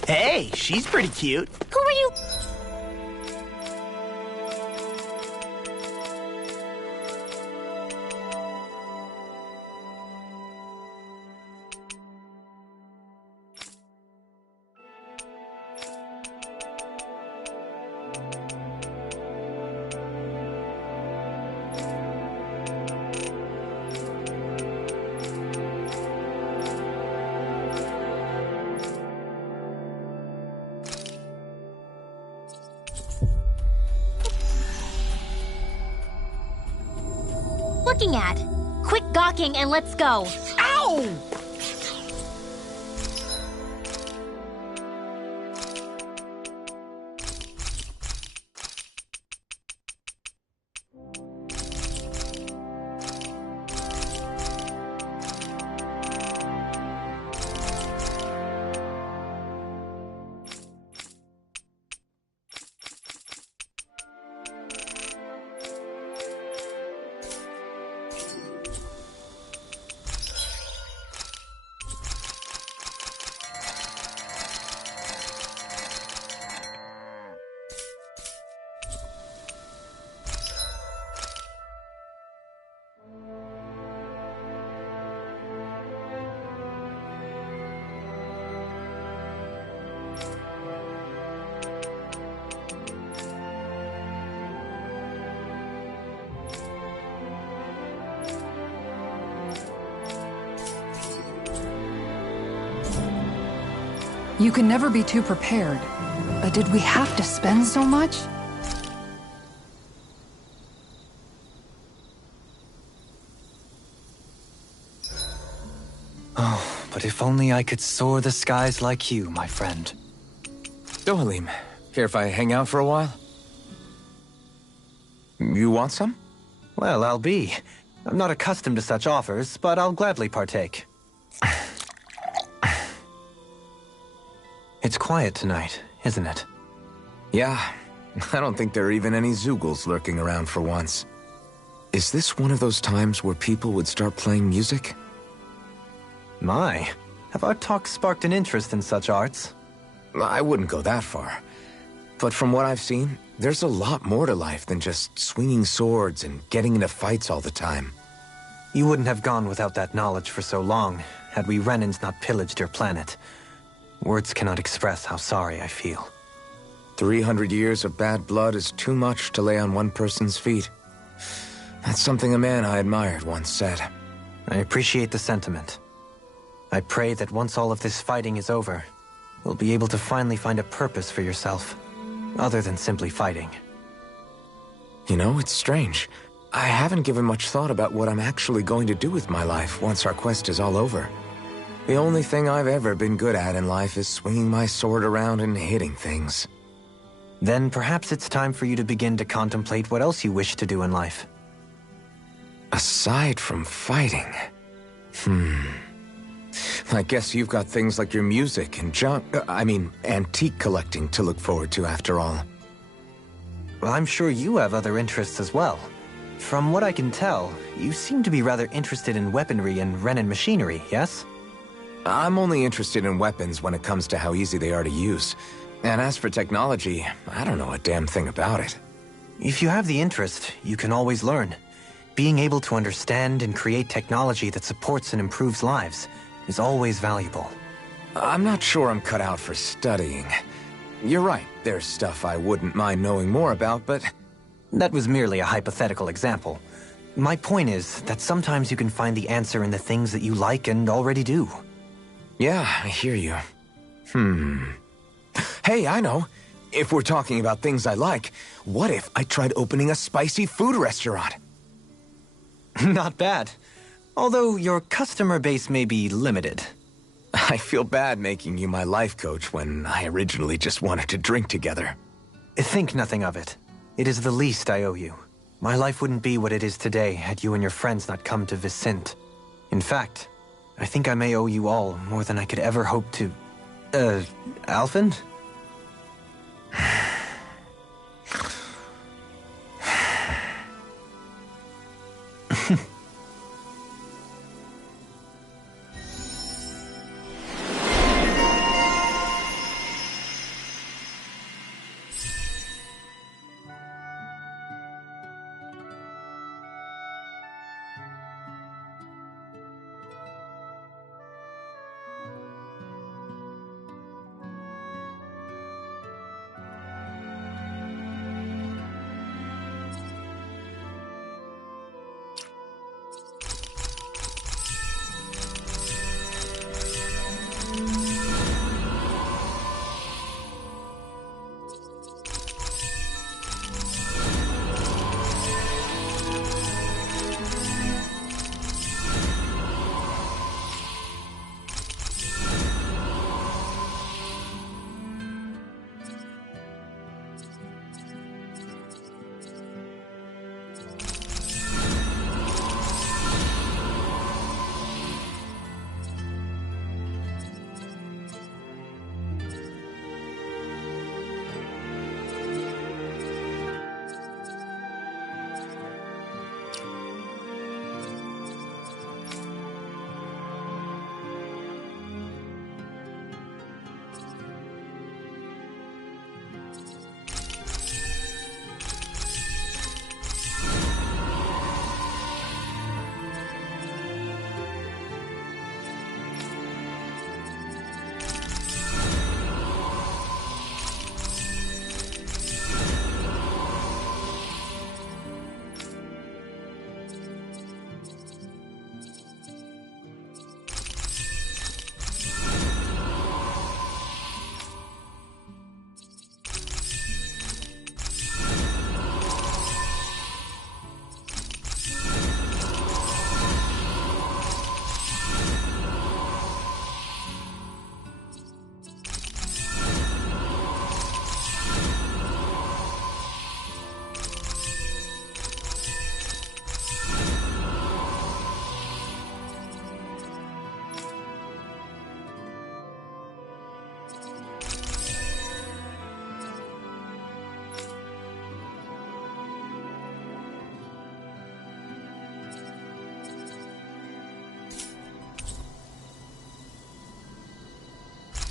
Hey, she's pretty cute. Who are you? looking at? Quit gawking and let's go. Ow! You can never be too prepared. But did we have to spend so much? Oh, but if only I could soar the skies like you, my friend. Dohalim, care if I hang out for a while? You want some? Well, I'll be. I'm not accustomed to such offers, but I'll gladly partake. It's quiet tonight, isn't it? Yeah. I don't think there are even any Zeugles lurking around for once. Is this one of those times where people would start playing music? My, have our talks sparked an interest in such arts? I wouldn't go that far. But from what I've seen, there's a lot more to life than just swinging swords and getting into fights all the time. You wouldn't have gone without that knowledge for so long, had we Renans not pillaged your planet. Words cannot express how sorry I feel. 300 years of bad blood is too much to lay on one person's feet. That's something a man I admired once said. I appreciate the sentiment. I pray that once all of this fighting is over, you'll be able to finally find a purpose for yourself, other than simply fighting. You know, it's strange. I haven't given much thought about what I'm actually going to do with my life once our quest is all over. The only thing I've ever been good at in life is swinging my sword around and hitting things. Then perhaps it's time for you to begin to contemplate what else you wish to do in life. Aside from fighting... I guess you've got things like your music and antique collecting to look forward to after all. Well, I'm sure you have other interests as well. From what I can tell, you seem to be rather interested in weaponry and Renan machinery, yes? I'm only interested in weapons when it comes to how easy they are to use. And as for technology, I don't know a damn thing about it. If you have the interest, you can always learn. Being able to understand and create technology that supports and improves lives is always valuable. I'm not sure I'm cut out for studying. You're right, there's stuff I wouldn't mind knowing more about, but... That was merely a hypothetical example. My point is that sometimes you can find the answer in the things that you like and already do. Yeah, I hear you. Hey, I know. If we're talking about things I like, what if I tried opening a spicy food restaurant? Not bad. Although your customer base may be limited. I feel bad making you my life coach when I originally just wanted to drink together. Think nothing of it. It is the least I owe you. My life wouldn't be what it is today had you and your friends not come to Vicint. In fact, I think I may owe you all more than I could ever hope to... Alphen?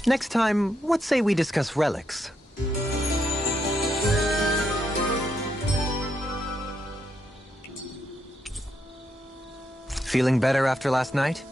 Next time, what say we discuss relics? Feeling better after last night?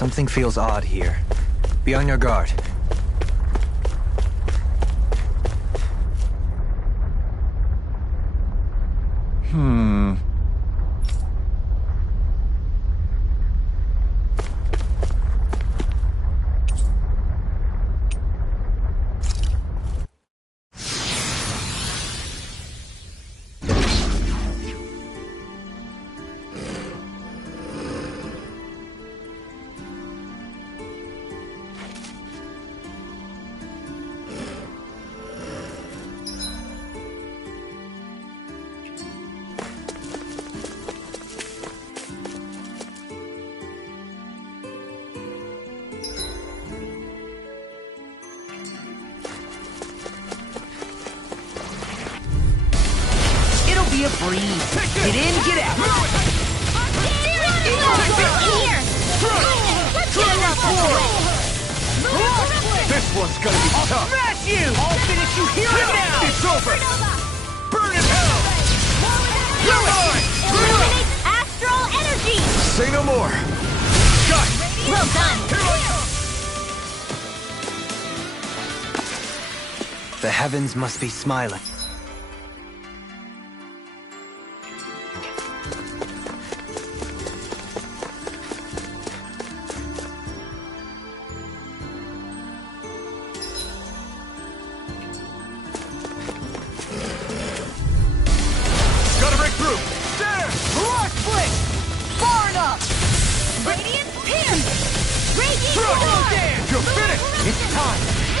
Something feels odd here. Be on your guard. Be a breeze. Get in, get out. This one's gonna be tough. I'll smash you! I'll finish you here and now! It's over! Burn in hell! You're mine! Eliminate astral energy! Say no more! Got it! Well done! Here I come! The heavens must be smiling.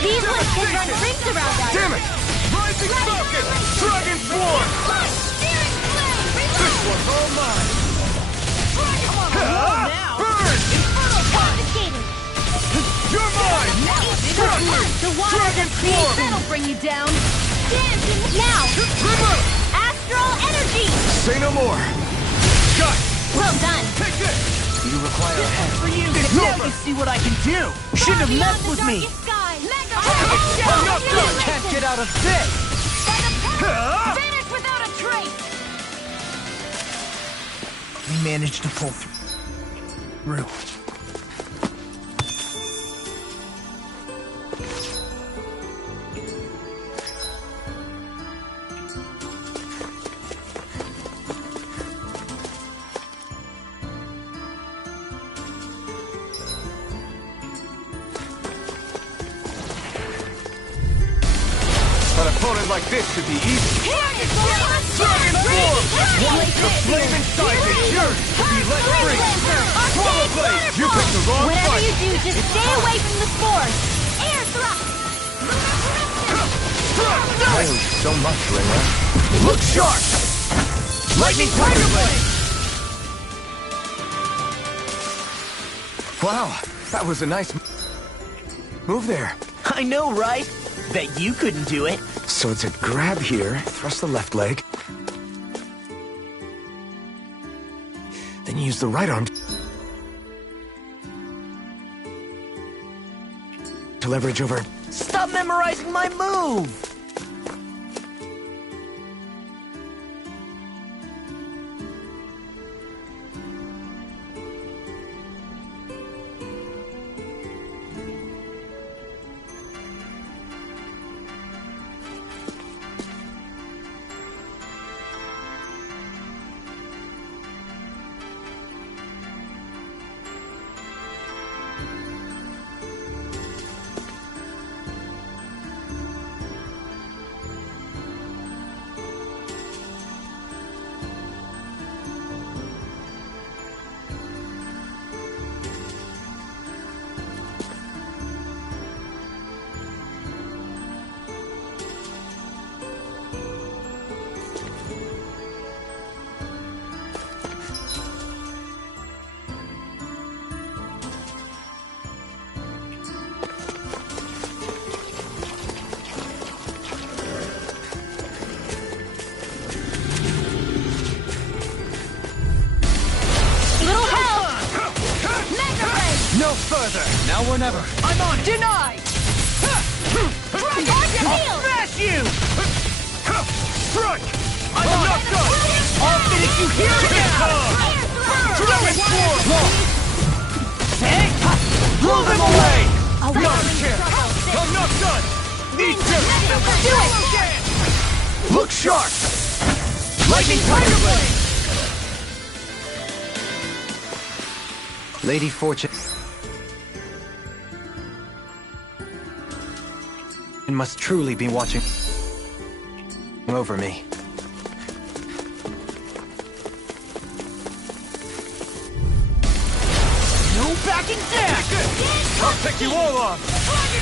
These ones can run rings around us! Damn it! Rising Falcon! Dragon Swarm! This one's all mine! Burn! Confiscated! You're mine! The water Dragon Swarm! that'll bring you down! Dance now! Remote! Astral energy! Say no more! Got it! Well done! Take this! You require a hand. For you, now you see what I can do! Shouldn't have messed with me! I'm not done! Can't get out of this! Vanish without a trace! We managed to pull through. An opponent like this should be easy. Dragon Swarm! The flame inside is yours to be let free! Swallow Blade! You picked the wrong Whatever fight! you do, just stay away from the spores! Air thrust! Thank you so much, Ringo. Look sharp! Lightning Tiger Blade! Wow, that was a nice move there. I know, right? Bet you couldn't do it. So it's a grab here, thrust the left leg. Then you use the right arm to leverage over. Stop memorizing my move! No further! Now or never. I'm on! Denied! I'll smash you! Strike! I'm not done! I'll finish you here and now! Dragon Swarm! Hey! Do it! Look sharp! Lightning Tiger Blade! Lady Fortune must truly be watching over me. No backing down! I'll pick you all on!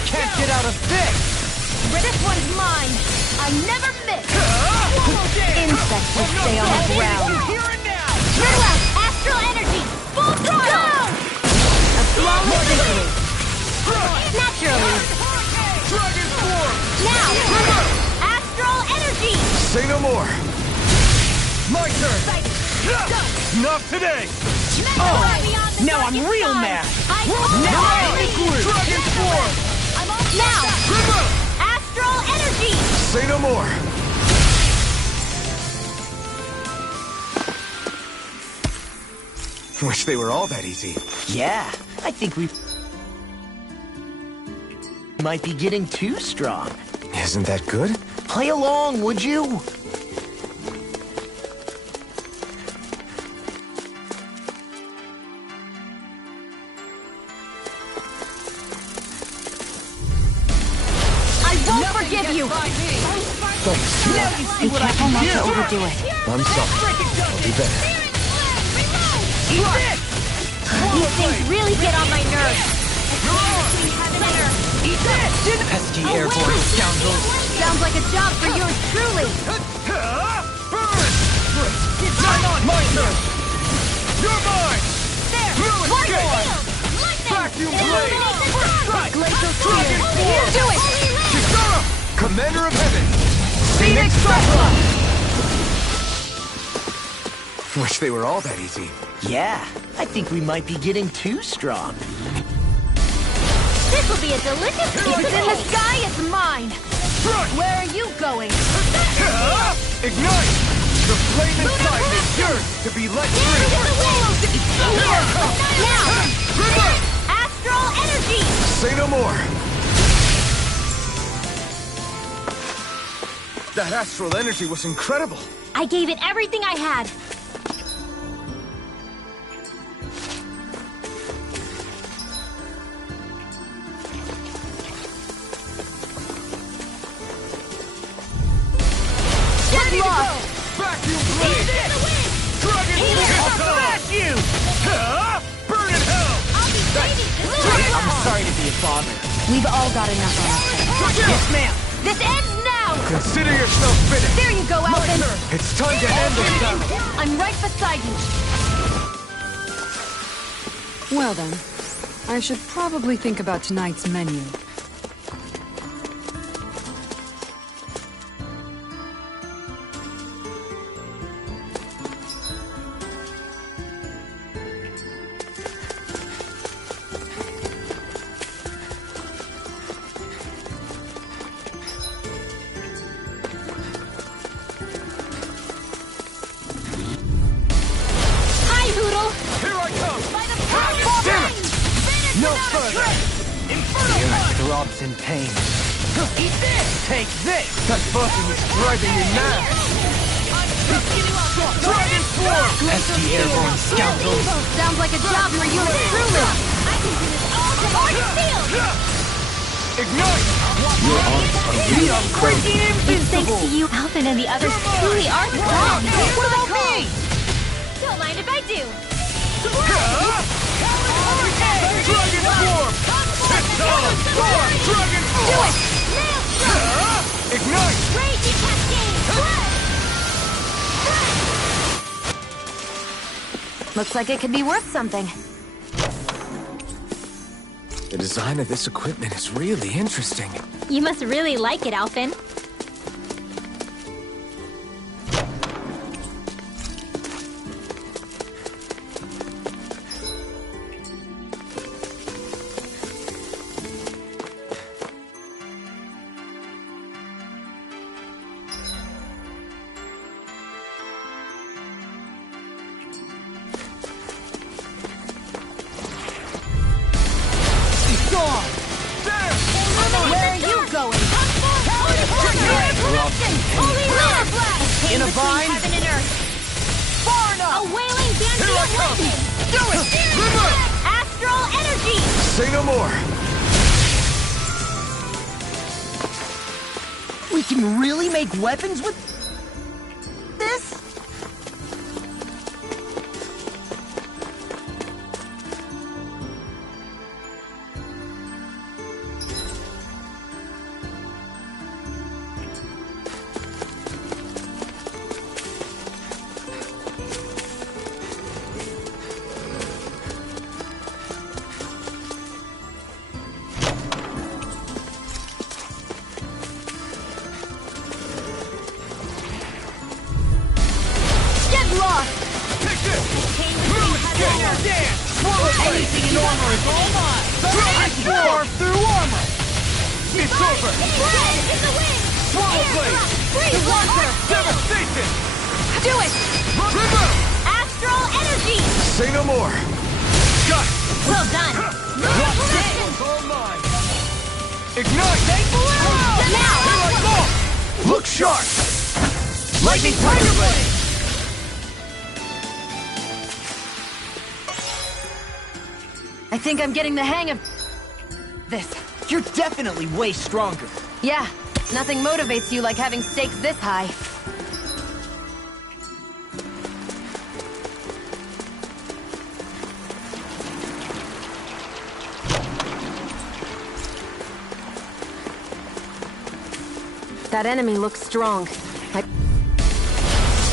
Can't get out of this! This one's mine! I never miss! Insects will stay on the ground. Riddle Astral Energy! Full throttle! A flawless victory. Naturally. Dragon Form! Now! Astral Energy! Say no more! My turn! Not today! Oh! Now I'm real mad! Now! Dragon Form! Now! Astral Energy! Say no more! Wish they were all that easy. Yeah, I think we might be getting too strong. Isn't that good? Play along, would you? I won't forgive you! Thanks. Now you see what I can do! To overdo it. I'm sorry. I'll be better. These things really get on my nerves. Pesky airborne scoundrels. Sounds like a job for yours truly. My turn! You're mine! There! No One escape! shield! Vacuum Blade! First strike! Glacial Spear! Do it! Kisara! Commander of Heaven! Phoenix Cyclops! Wish they were all that easy. Yeah, I think we might be getting too strong. This will be a delicious It's in the sky, it's mine! Where are you going? Ignite! The flame inside is yours to be let free! Now! Astral Energy! Say no more! That astral energy was incredible! I gave it everything I had. Get lost! Vacuum Blade! Dragon Blade! Smash you! Burn in hell! I'm sorry to be a bother. We've all got enough on us. Yes, ma'am! This ends now! Consider yourself finished! There you go, Alvin! It's time to end this battle! I'm right beside you! Well then, I should probably think about tonight's menu. Hi, Hoodle! Here I come! Damn it! No further! Throbs in pain. Eat this! Take this! That buzzing is driving me mad! Dragon Form! Pesky airborne scoundrels. Sounds like a job for you truly! I can do this all to Morgan Field! Ignite! Your arms are really incredible. It's thanks to you, Alvin, and the others truly are strong. What about me? Don't mind if I do. Dragon Form! It's on! Dragon Form! Do it! Ignite! Raging Cascade! Looks like it could be worth something. The design of this equipment is really interesting. You must really like it, Alvin. Where are you going? Action! Holy River Blast! In a vine? Heaven and earth. Far enough! A wailing banshee Here I of come! lightning! Do it! River! Astral energy! Say no more! We can really make weapons with this? Anything in armor is all mine! I can carve through armor! It's over! In the wind! Swallow blade! Freeze Lancer! Devastation! Do it! River! Astral energy! Say no more! Got it! Well done! It's all mine! Ignite! Now! Here I go! Look sharp! Lightning Tiger Blade! I think I'm getting the hang of this. You're definitely way stronger. Yeah, nothing motivates you like having stakes this high. That enemy looks strong.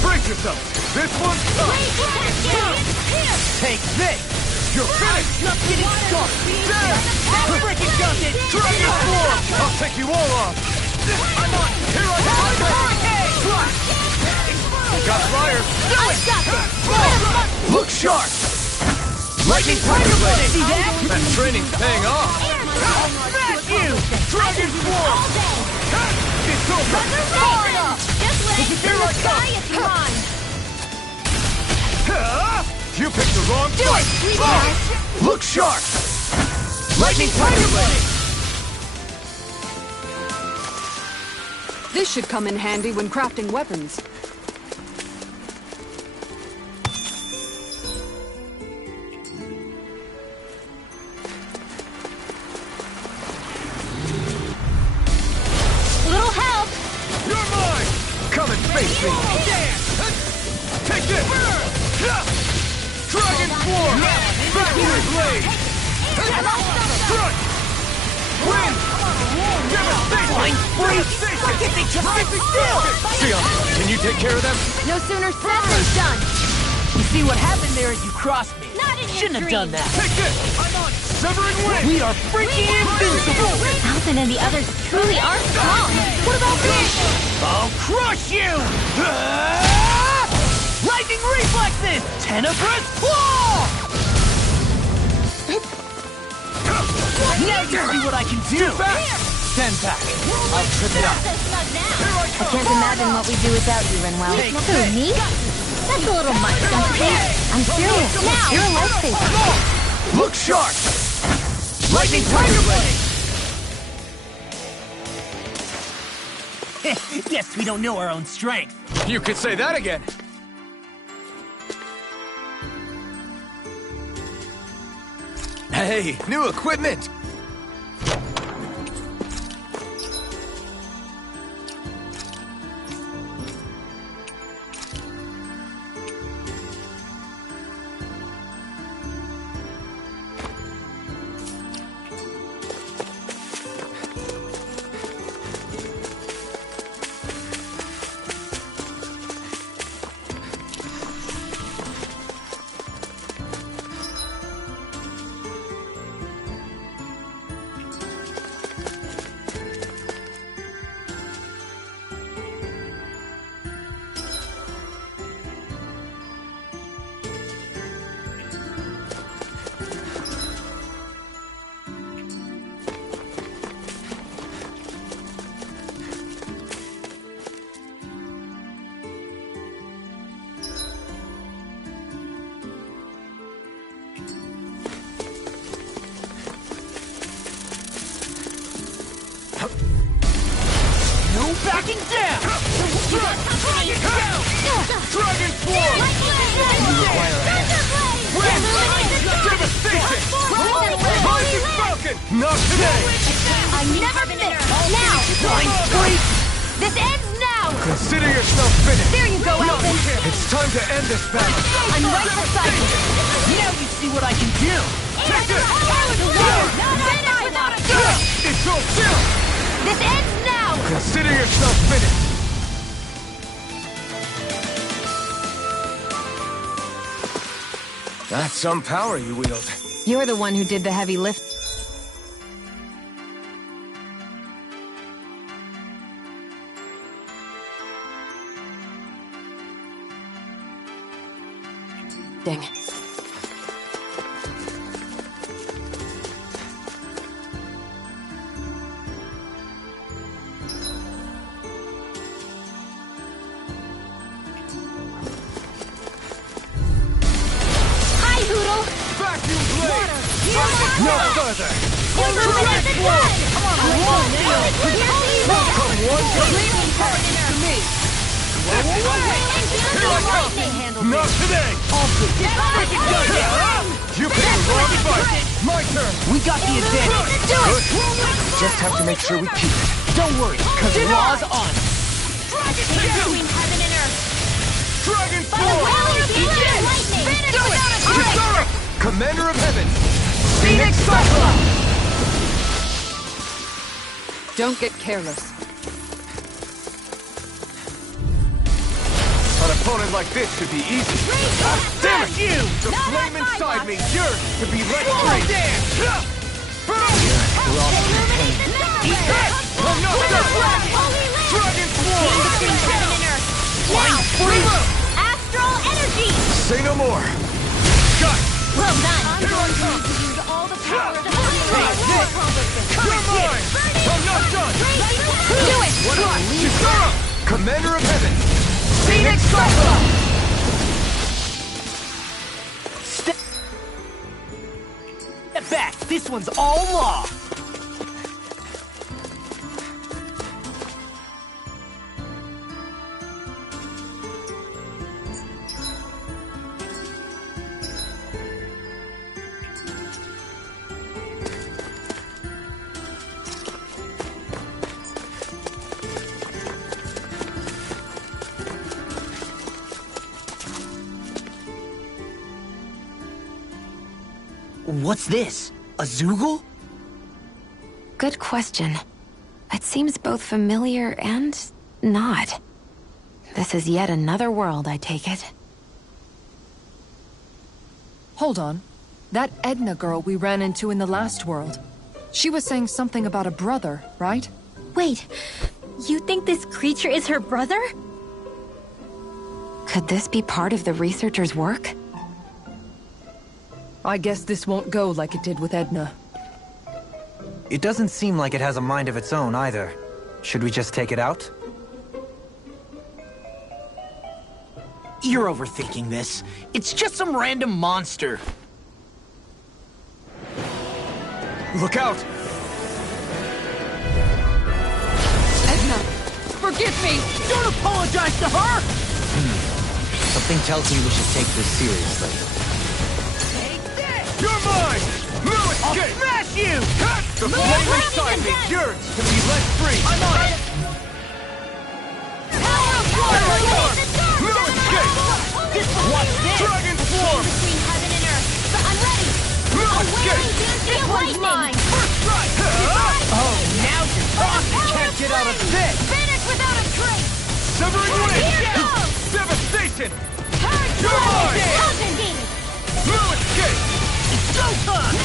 Brace yourself! This one's tough! Take this! You're finished! Just getting started! That freaking does it! Dragon Form! I'll take you all on! I'm on! Here I come! Got fire! Do it! Got this! Look sharp! Lightning Tiger Blade! See that? That training's paying off! Smash you! Dragon Form! It's over! Just let it Here I come! if you mind! You picked the wrong Do fight! it! Look sharp! Lightning Tiger Blade! This should come in handy when crafting weapons. Little help! You're mine! Come and face me! Take this! Dragon Form! Vacuum Blade! Front! Wind! Devastation! Devastation! Sion, can you take care of them? No sooner said than done. You see what happened there is you crossed me. Not in your Shouldn't have done that. Take this! I'm on! Severing Wind! We are freaking invincible! Falcon and the others truly are strong. What about this? I'll crush you! Lightning reflexes! Tenebrous claw! Now you see what I can do! Stand back. I'll trip it up. I can't imagine what we do without you, Renwell. Who, me? That's a little much, don't you think? I'm serious. Now! You're a lifesaver. Look sharp! Lightning Tiger Blade! Guess we don't know our own strength. You could say that again. Hey, new equipment! No backing down! Dragon Swarm! Devastation! Rising Falcon! Not today! I never miss! Now! Blind Spree! This ends now! Consider yourself finished! There you go, Elvin! It's time to end this battle! I'm right beside you! Now you see what I can do! Take this! It's all chill! This ends now! Consider yourself finished! That's some power you wield. You're the one who did the heavy lift. Dang. Hi, Hoodle! Vacuum blade! No further! Come on, roll now! Come one, to me! Here I come! Not today! You picked the wrong fight! My turn! We got the advantage! Do it! Just have to make sure we keep it. Don't worry, cause Law's on! Between heaven and earth! Dragon By the Swarm! power of thunder and lightning! Do it! Kisara! Commander of Heaven! Phoenix Cyclops! Don't get careless. An opponent like this should be easy. Damn it! You! The flame inside me yearns to be let free! I'm not done! Dragon Swarm! Between heaven and earth! Now! Astral energy! Say no more! Got it! Well done! Here I come! Use all the power of the Take this! You're mine! I'm not done! Do it! Kisara! Commander of Heaven! Phoenix Cyclops! Step back! This one's all Law! What's this? A Zoogle? Good question. It seems both familiar and not. This is yet another world, I take it. Hold on. That Edna girl we ran into in the last world. She was saying something about a brother, right? Wait, you think this creature is her brother? Could this be part of the researcher's work? I guess this won't go like it did with Edna. It doesn't seem like it has a mind of its own either. Should we just take it out? You're overthinking this. It's just some random monster. Look out! Edna! Forgive me! Don't apologize to her! Something tells me we should take this seriously. You're mine! No escape! I'll smash you! The flame inside me yearns to be let free! I'm on it! Power of water! No escape! What's this? Dragon Swarm! Between heaven and earth! I'm ready! No escape! This one's mine! First strike! Oh, now you're talking! Can't get out of this! Finish without a trace! Severing Here Wind! goes! Devastation! You're mine! No escape! Showtime!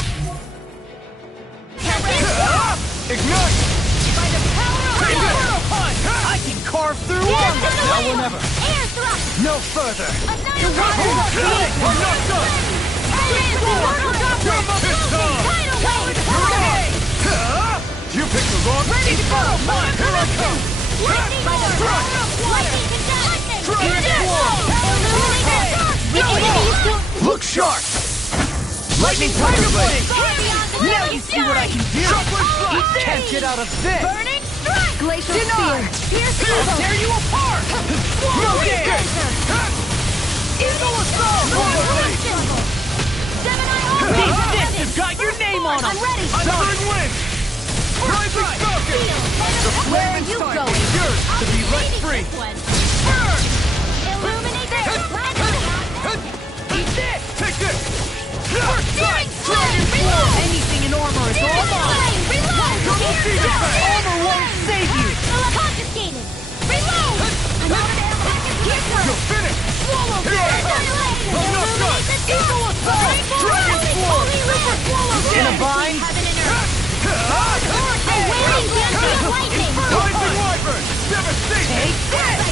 Ignite! By the power of Take it! water! Punch! I can carve through armor! Now or never! Air thrust! No further! Annihilate! I'm not done! It's on! You picked the wrong... Ready to go! Here I come! Lightning by the power of lightning! Look sharp! Lightning Tiger Blade! Now you see what I can do! Sharply flash! Can't get out of this! Burning strike! Glacial Sphere! I'll tear you apart! No game! Eagle Assault! These fists have got your name on them! I'm ready! Severing Wind! Rising Falcon! The Where are Flaming you Star going? is yours to be let free! Burn! Illuminate this! Eat this! Take this! Searing Flame! Reload! Anything in armor is all mine! Reload! Double Fever! Armor won't save you! Confiscated! Reload! I'm out of ammo! Here comes! You're finished! Swallow Gate! Annihilation! I'm not done! Eagle Assault! Dragon Swarm! Super Swallow! In a bind? I'm waiting dancing of lightning! Rising Wyvern! Devastation! Take this!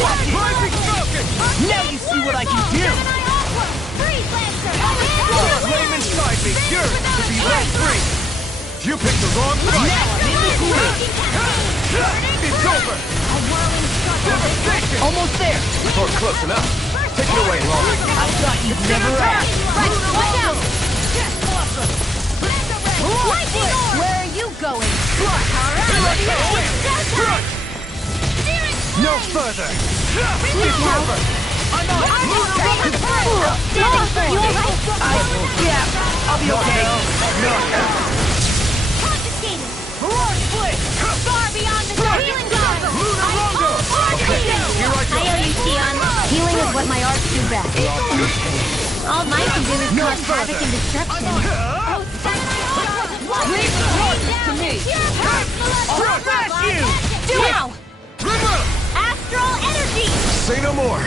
Rising Falcon! Now you see what I can do! Freeze Lancer! Flame inside me, yours to be let free! You picked the wrong fight! Now I'm in the groove! It's over! Devastation! Almost there! Or close enough. Take it away, Laura. I thought you'd never ask. Right, watch out! Lightning Orb! Where are you going? No further! It's over! I'm out! Yeah, I'll be okay. Confiscated! Mirage Split! Far beyond the healing guard! Lunar Rondo! Here I go! I owe you, Sion. Healing is what my arts do best. All mine can do is cause havoc and destruction. Leave the targets to me. I'll smash you! Do it! Now! Remote! Astral energy! Say no more.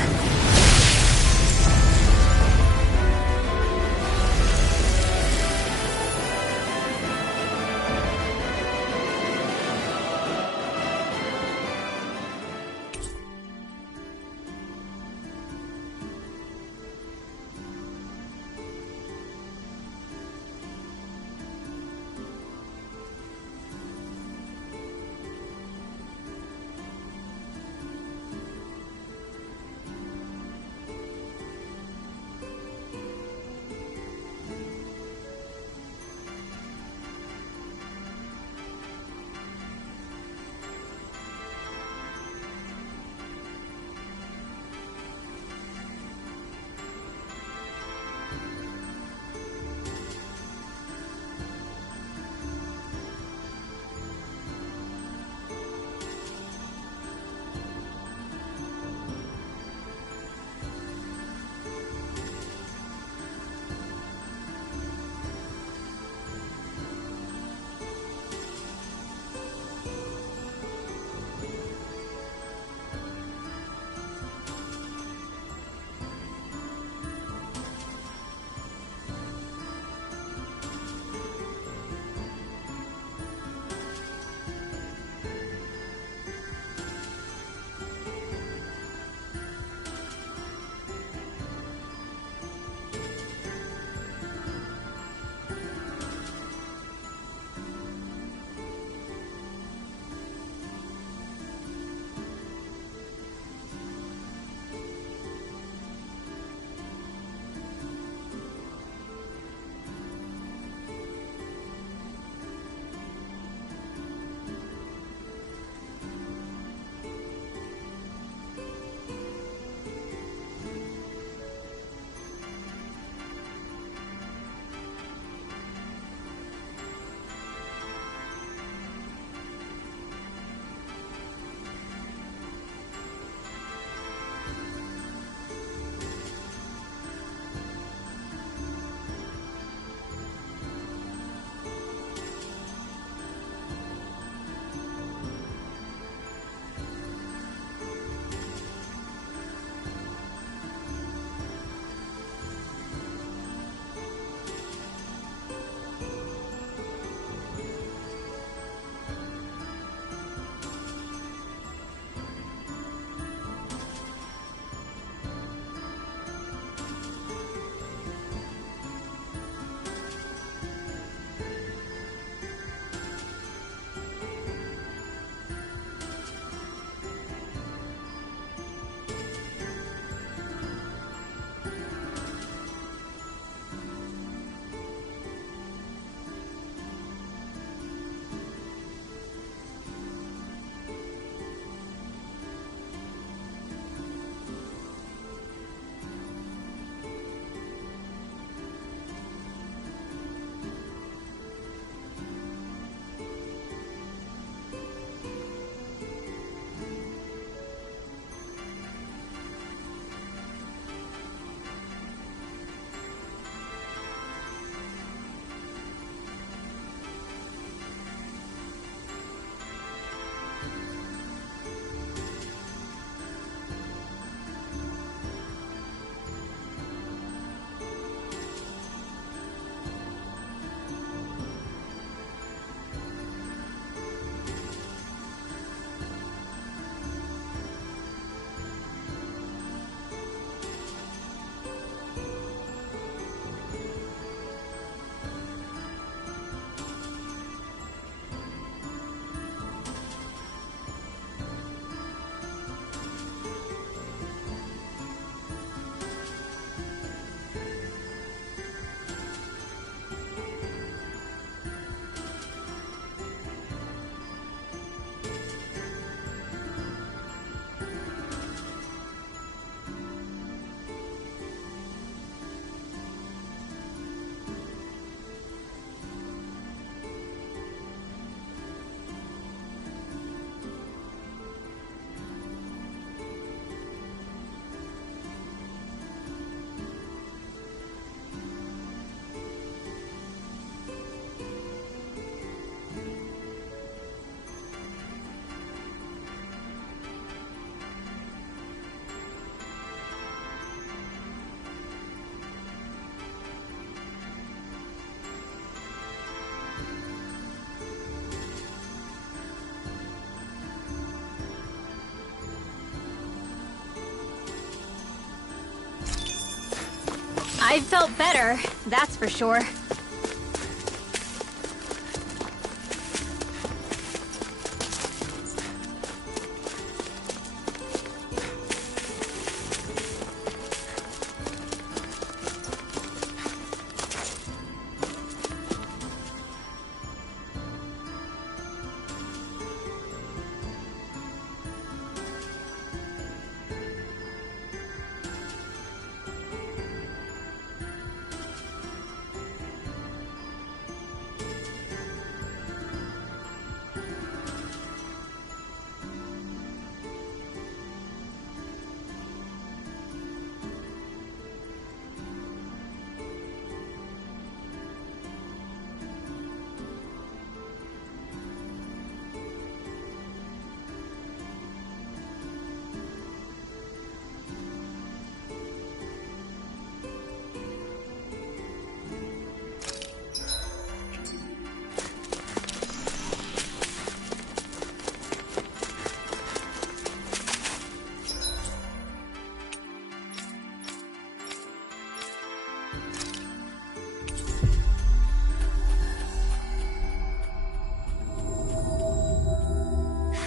I felt better, that's for sure.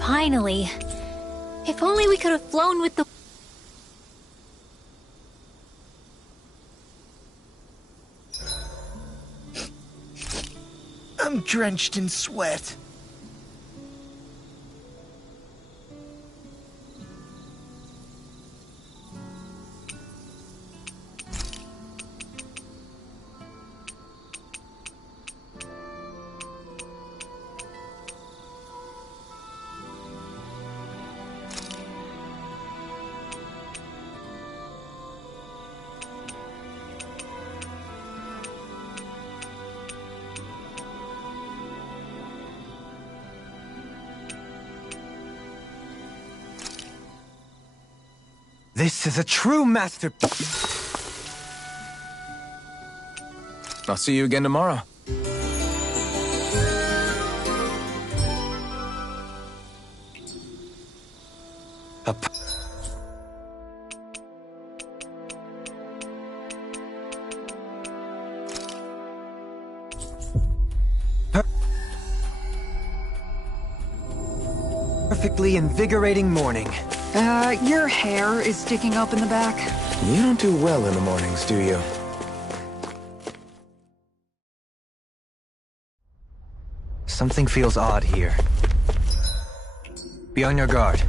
Finally. If only we could have flown with the... I'm drenched in sweat. This is a true masterpiece. I'll see you again tomorrow. Perfectly invigorating morning. Your hair is sticking up in the back. You don't do well in the mornings, do you? Something feels odd here. Be on your guard.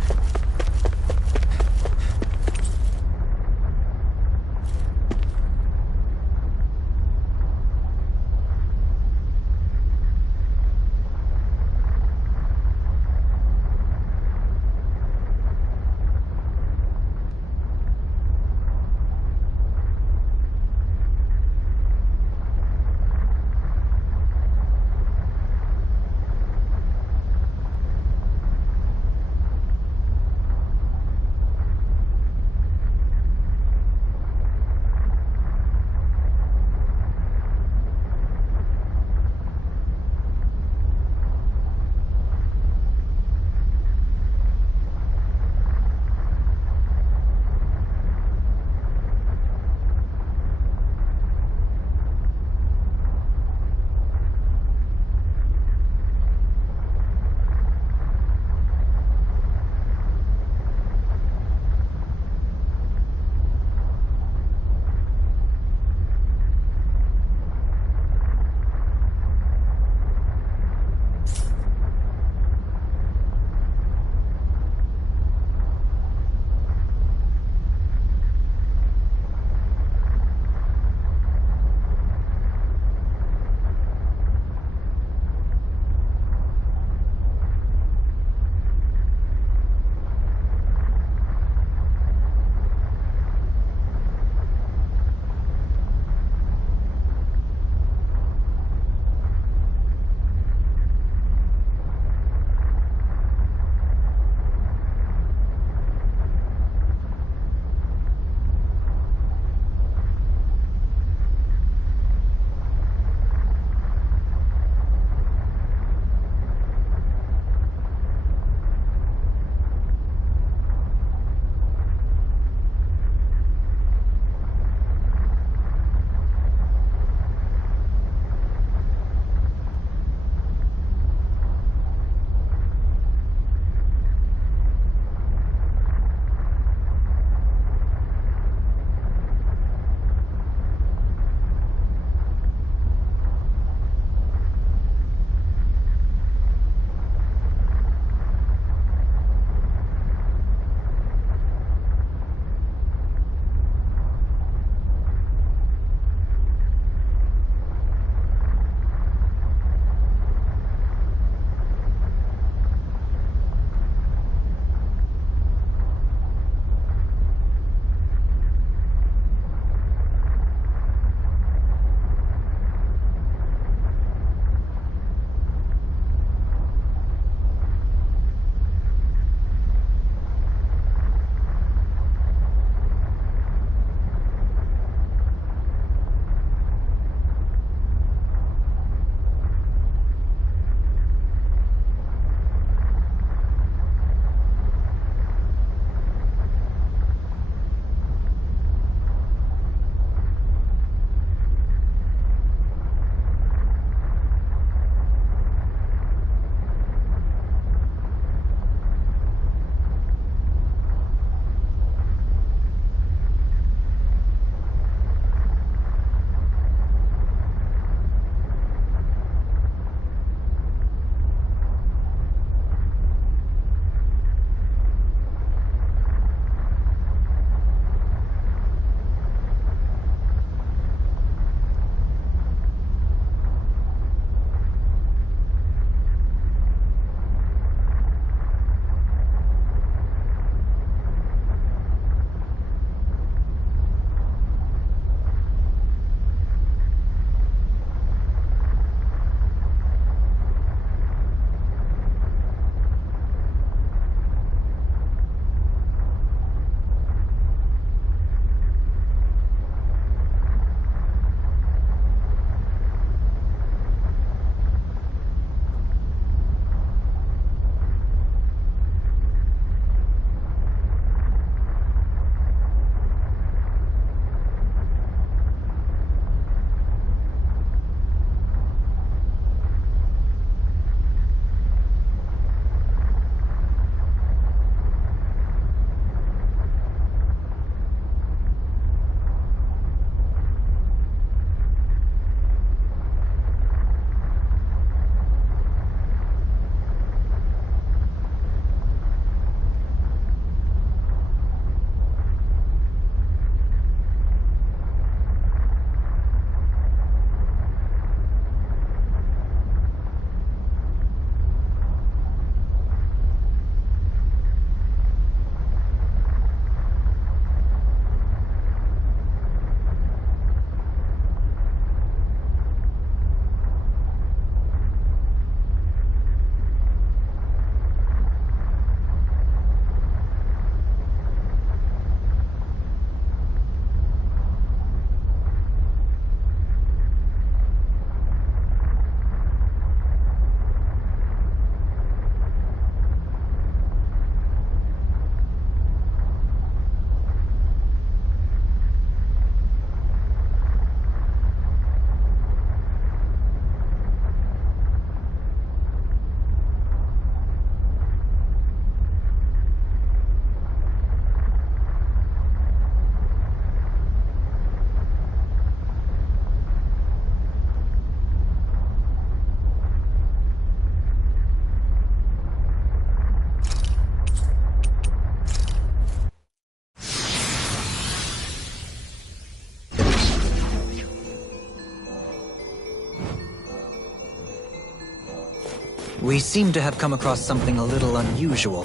We seem to have come across something a little unusual.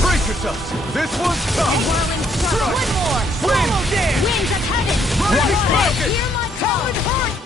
Brace yourselves! This one's tough! Whirling strike. One more! Swallow dance! Winds of heaven! Rising One Falcon! Hear my call! Heart!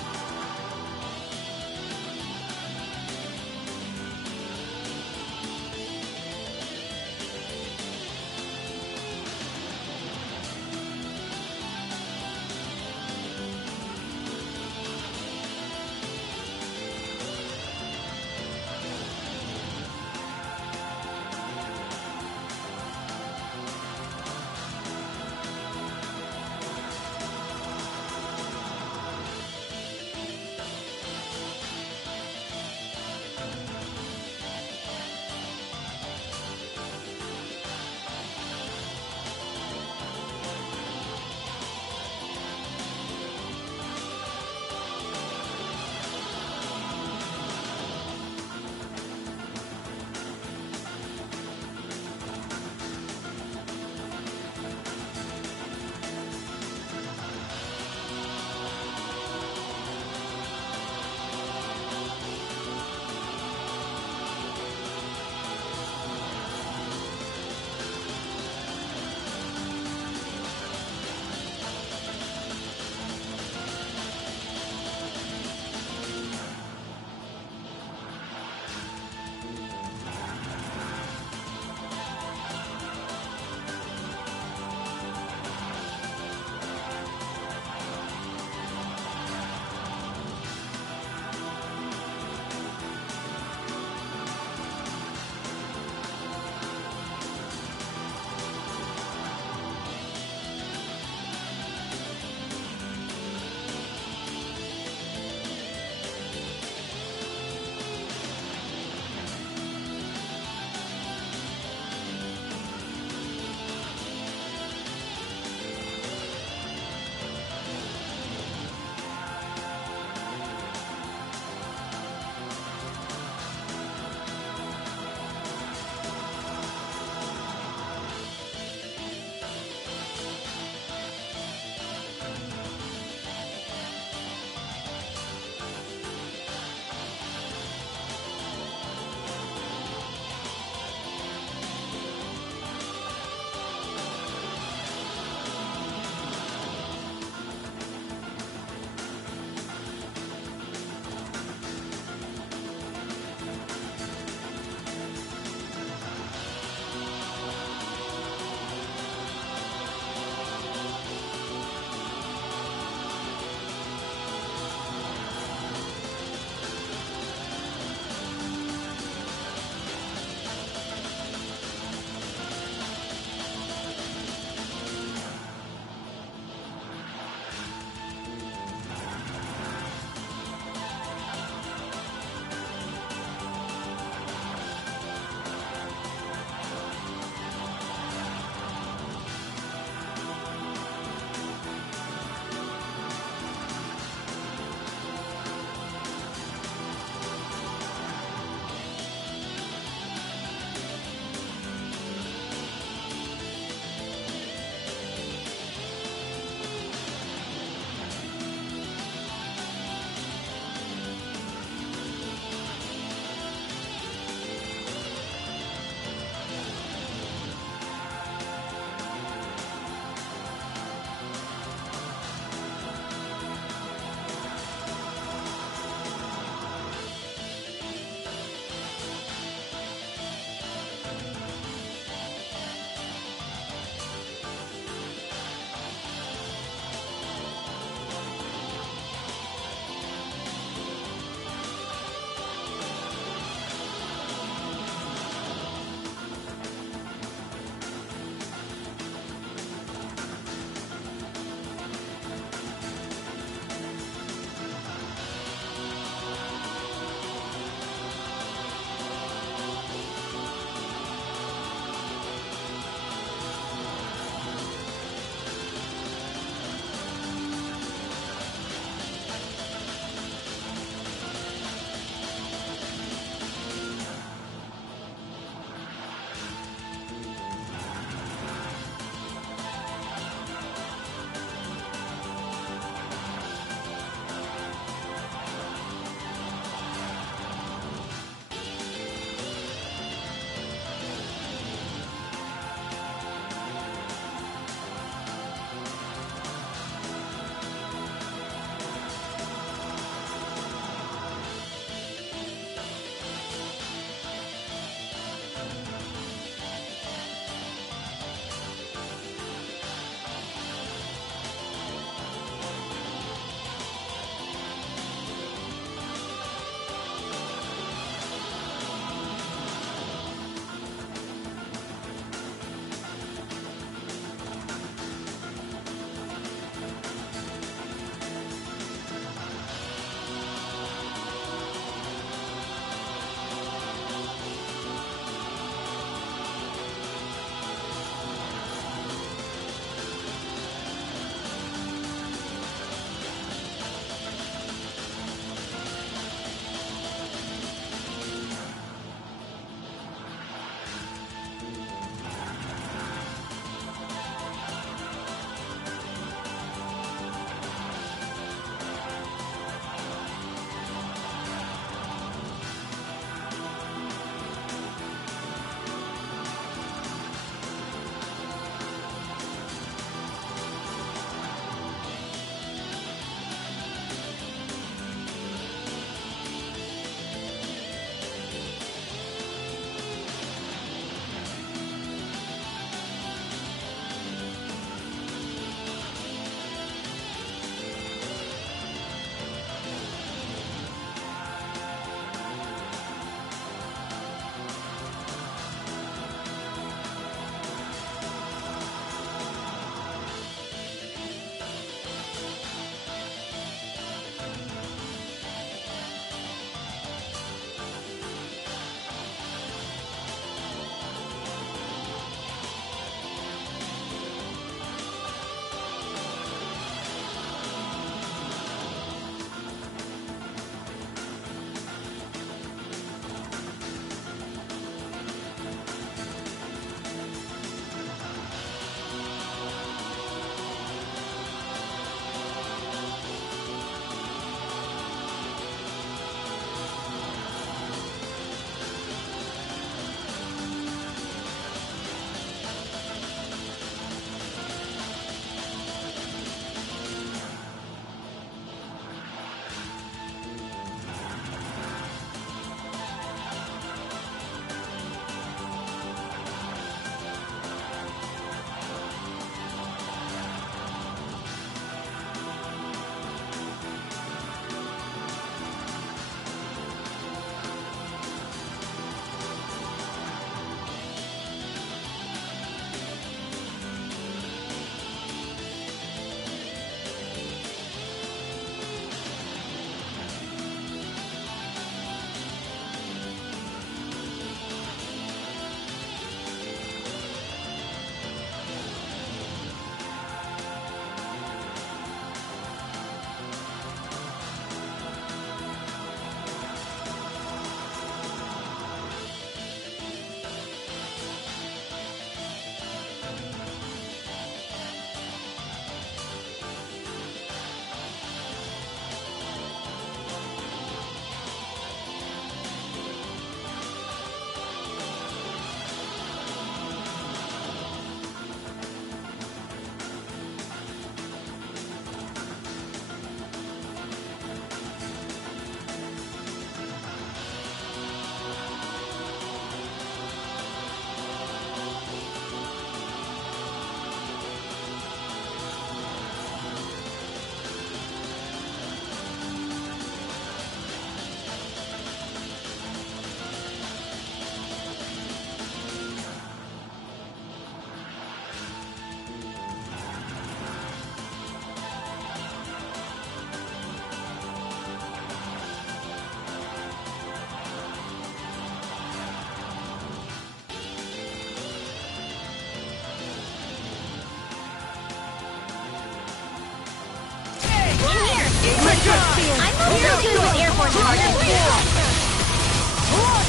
I'm really good with airborne targets.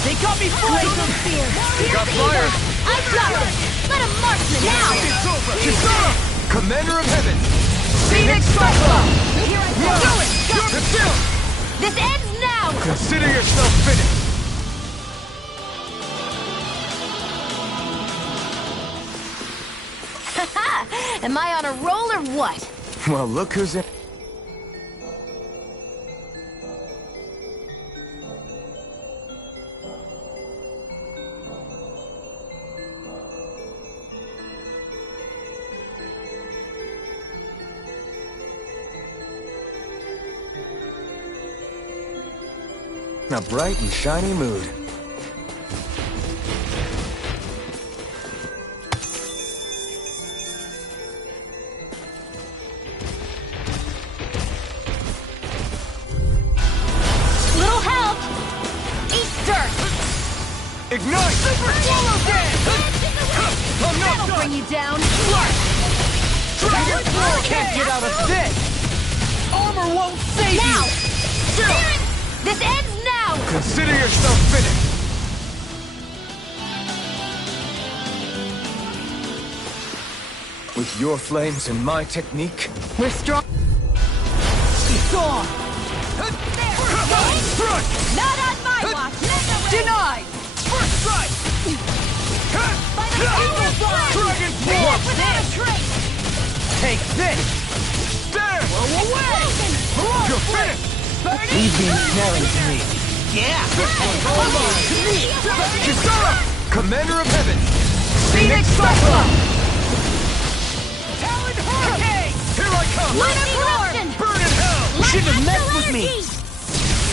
They got me flanked! They got fire! I've got him! Let him march me now! It's over! Kisara! Commander of Heaven! Phoenix Cyclone! Here I go! Do it! The field! This ends now! Consider yourself finished! Haha! Am I on a roll or what? Well, look who's in... A bright and shiny mood. Little help! Eat dirt! Ignite! Super Swallow Dance! I'm not That'll bring you down! Dragon Sword! Can't get out of this! Armor won't save Now! you! Siren! This ends now! Consider yourself finished! With your flames and my technique, We're strong. It's gone! Not on my watch! Denied! First strike! By the power of God! Dragon Live Sword! without a trace! Take this! There! You're finished! Leave me smelling to me. Yeah! Kisara! Commander of Heaven! Phoenix Cyclone! Talon Hurricane! Here I come! Lightning eruption! Burn in hell! Shouldn't have messed with me!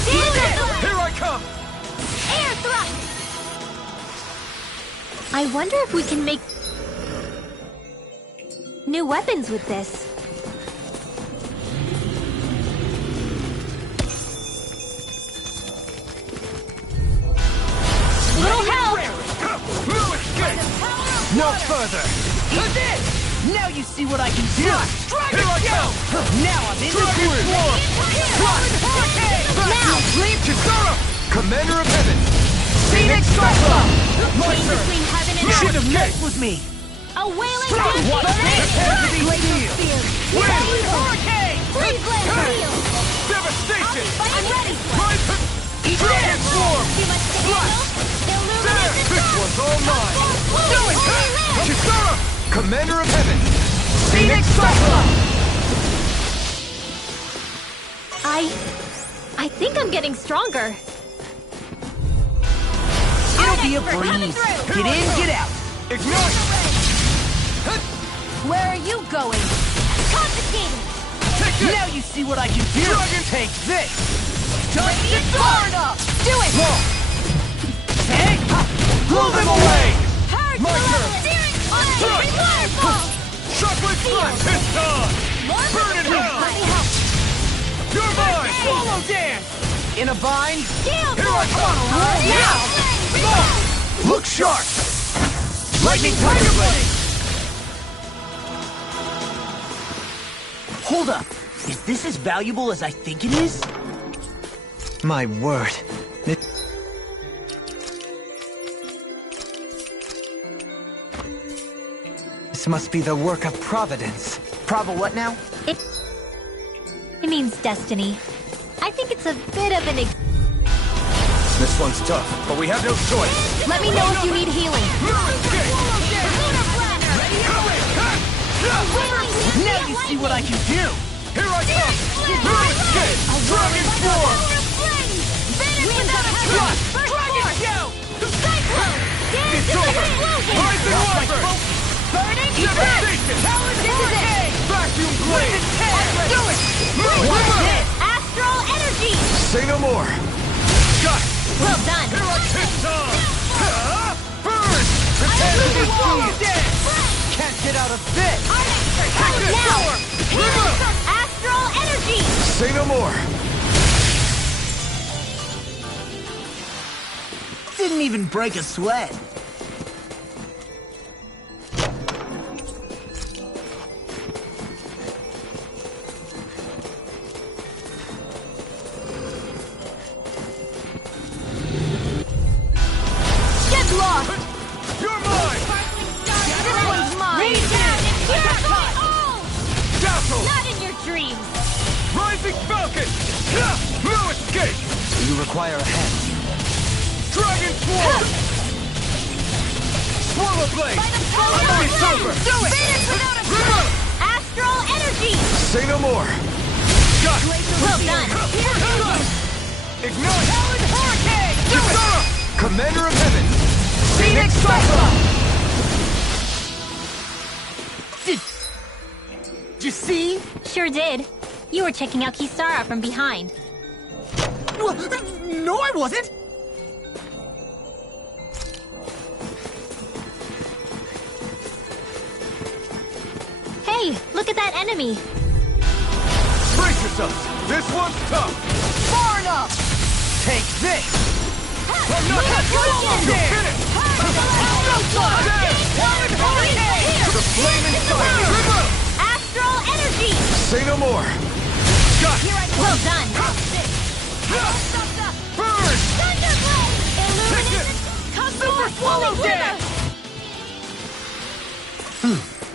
Here I come! Air thrust! I wonder if we can make new weapons with this. Little help! No escape! No further! Eat this! Now you see what I can do! Here I come! Now I'm in the Dragon Swarm! Now! Sleep! Kisara! Commander of Heaven! Phoenix Cyclone! My Chain turn! between heaven and You should earth. have messed with me! A wailing Strike! blast! Watch this! Laser spear! Wind! Hurricane! Freeze blade shield! Devastation! I'm ready! Eat Dragon this! Swarm! Too much to handle? There! This one's all mine! Do it! Kisara! Commander of Heaven! Phoenix Cyclone! I think I'm getting stronger. It'll be a breeze. Get in, get out. Ignite! Where are you going? Confiscated! Take this! Now you see what I can do. Dragon! Take this. Just get far enough. Do it! Hey! Blow them away. Hard My turn! Searing waterfall! Shockwave Strike! It's on! Burn in hell! Let me help! You're mine! Swallow dance. In a bind. Shield! Here I come! Now! Look sharp! Lightning Tiger Blade. Hold up. Is this as valuable as I think it is? My word. This must be the work of Providence. Prova what now? It means destiny. I think it's a bit of an... this one's tough, but we have no choice. Let me know if you need healing. Now you see what I can do. Here I come! No escape! Dragon Swarm! Dragon Shout. It's over! Rising Weapon! Burning Devastation! Vacuum Blade! Do it. Move it! Astral energy! Say no more. Got it! Well done. Here I burn! Pretend to be Swallow fooled! dance. Can't get out of this. Now! Astral energy! Say no more. Didn't even break a sweat. battle! Not in your dreams! Rising Falcon! No escape! You require a hand. Dragon Swarm! Swallow Blade! It's over! Do it! Finish without a Remote! Astral energy! Say no more! Got it! Well done! Ignite! Talon Hurricane! Do it! Commander of Heaven! Phoenix Cyclone! Did you see? Sure did. You were checking out Kisara from behind. No, I wasn't! Hey, look at that enemy! Brace yourselves! This one's tough! Far enough! Take this! I'm not that close! You're finished! The flame inside you! Remote! Astral energy! Say no more! Got it! Well done! Burn! Thunderblade! Illuminate! Come Super Swallow Dance!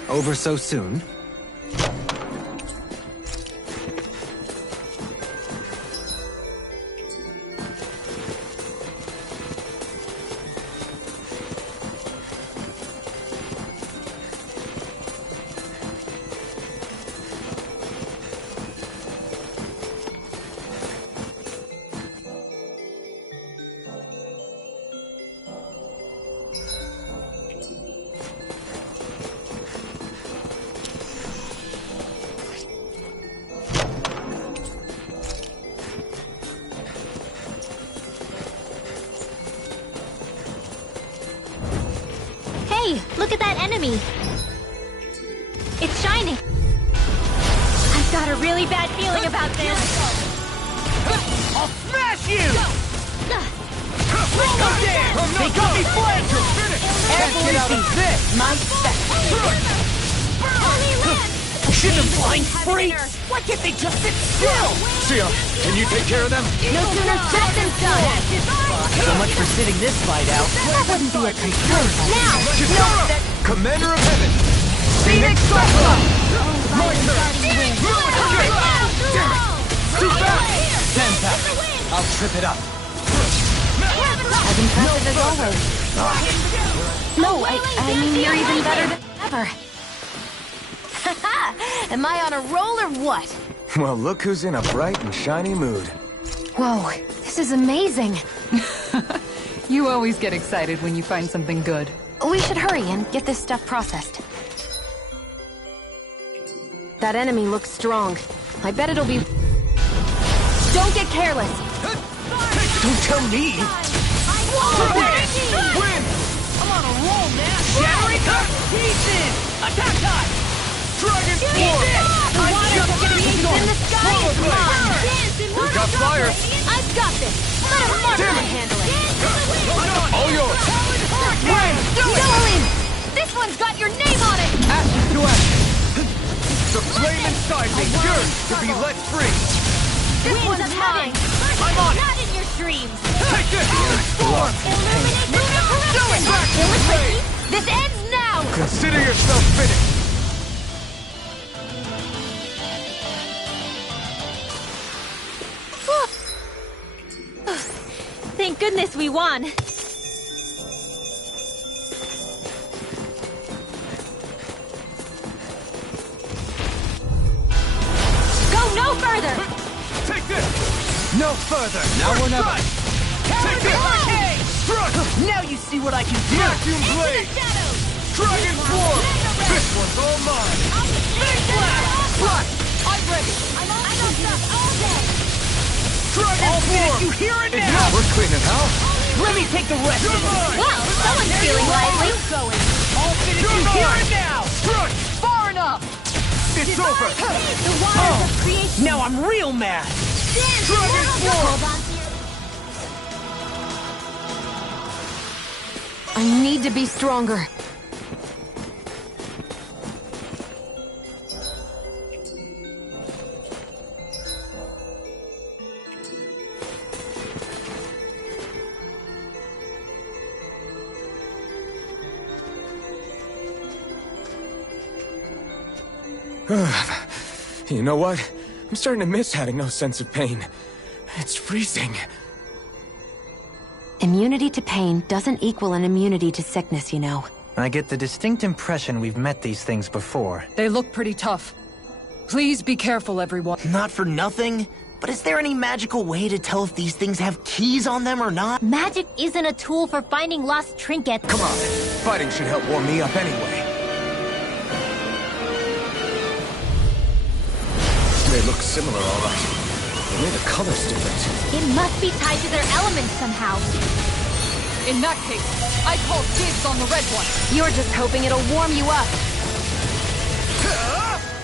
Over so soon? Hey, look at that enemy! It's shining! I've got a really bad feeling about this! I'll smash you! Swallow Dance! They got me flanked! You're finished! Can't get out of this! My Shouldn't have blind freaks! Why can't they just sit still? Sia, can you take care of them? No sooner said than done! So much for sitting this fight out. That wouldn't be a concern. Now! Kisara! Commander of Heaven! Phoenix Cyclone! My turn! Too fast! Stand back. I'll trip it up. As impressive as always. No, I mean, you're even better than ever. Am I on a roll or what? Well, look who's in a bright and shiny mood. Whoa, this is amazing. You always get excited when you find something good. We should hurry and get this stuff processed. That enemy looks strong. I bet it'll be... Don't get careless! Don't tell me! Win! I'm on a roll now! Shattering cut! Pieces! Attack time! Dragon Swarm! The water's getting in the sky! Come on! We got fire! I've got this! Let a marksman handle it! All yours! Win! Dohalim! This one's got your name on it! Ashes to ashes! The flame inside me yearns to be let free! This one's mine! I'm on it! Not in your dreams! Take this! Swarm! Illuminate lunar Do it! Back to the blade! This ends now! Consider yourself finished! Thank goodness we won! Go no further! Take this! No further! Now or never! Take this! Strike! Now you see what I can do! Vacuum Blade! Dragon Swarm! This one's all mine! Big blast! Right! I'm ready! I'm on stuff all day! Dragon Swarm! You hear it now! We're cleaning house. Let me take the rest of it! Wow, someone's feeling lively! I'll finish you here and now! Strike! Far enough! It's over! The waters of creation! Now I'm real mad! Dragon Swarm! Hold on to your... I need to be stronger. You know what? I'm starting to miss having no sense of pain. It's freezing. Immunity to pain doesn't equal an immunity to sickness, you know. I get the distinct impression we've met these things before. They look pretty tough. Please be careful, everyone. Not for nothing, but is there any magical way to tell if these things have keys on them or not? Magic isn't a tool for finding lost trinkets. Come on, fighting should help warm me up anyway. They look similar, all right. Only the color's different. It must be tied to their elements somehow. In that case, I call dibs on the red one. You're just hoping it'll warm you up.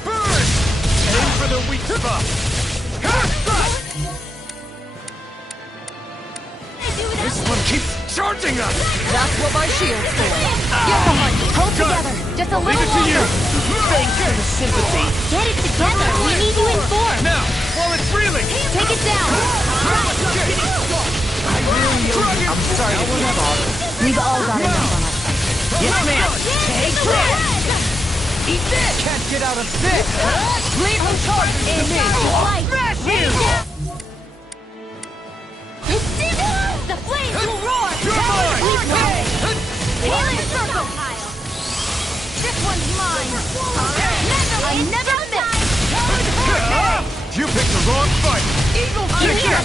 Burn! Aim for the weak spot. This one keeps charging us! That's what my shield's for. Get behind me. Hold together. Just a little longer. Thanks for the sympathy. Get it together. We need you informed. Now, while it's reeling! Take it down. I'm sorry to be bothered. We've all got enough on us. Yes, ma'am. Take this! Eat this! Can't get out of this! Leave the charges to me! Smash you! The flames will roar! Healing circle! This one's mine! I never miss! You picked the wrong fight! Eagle In here!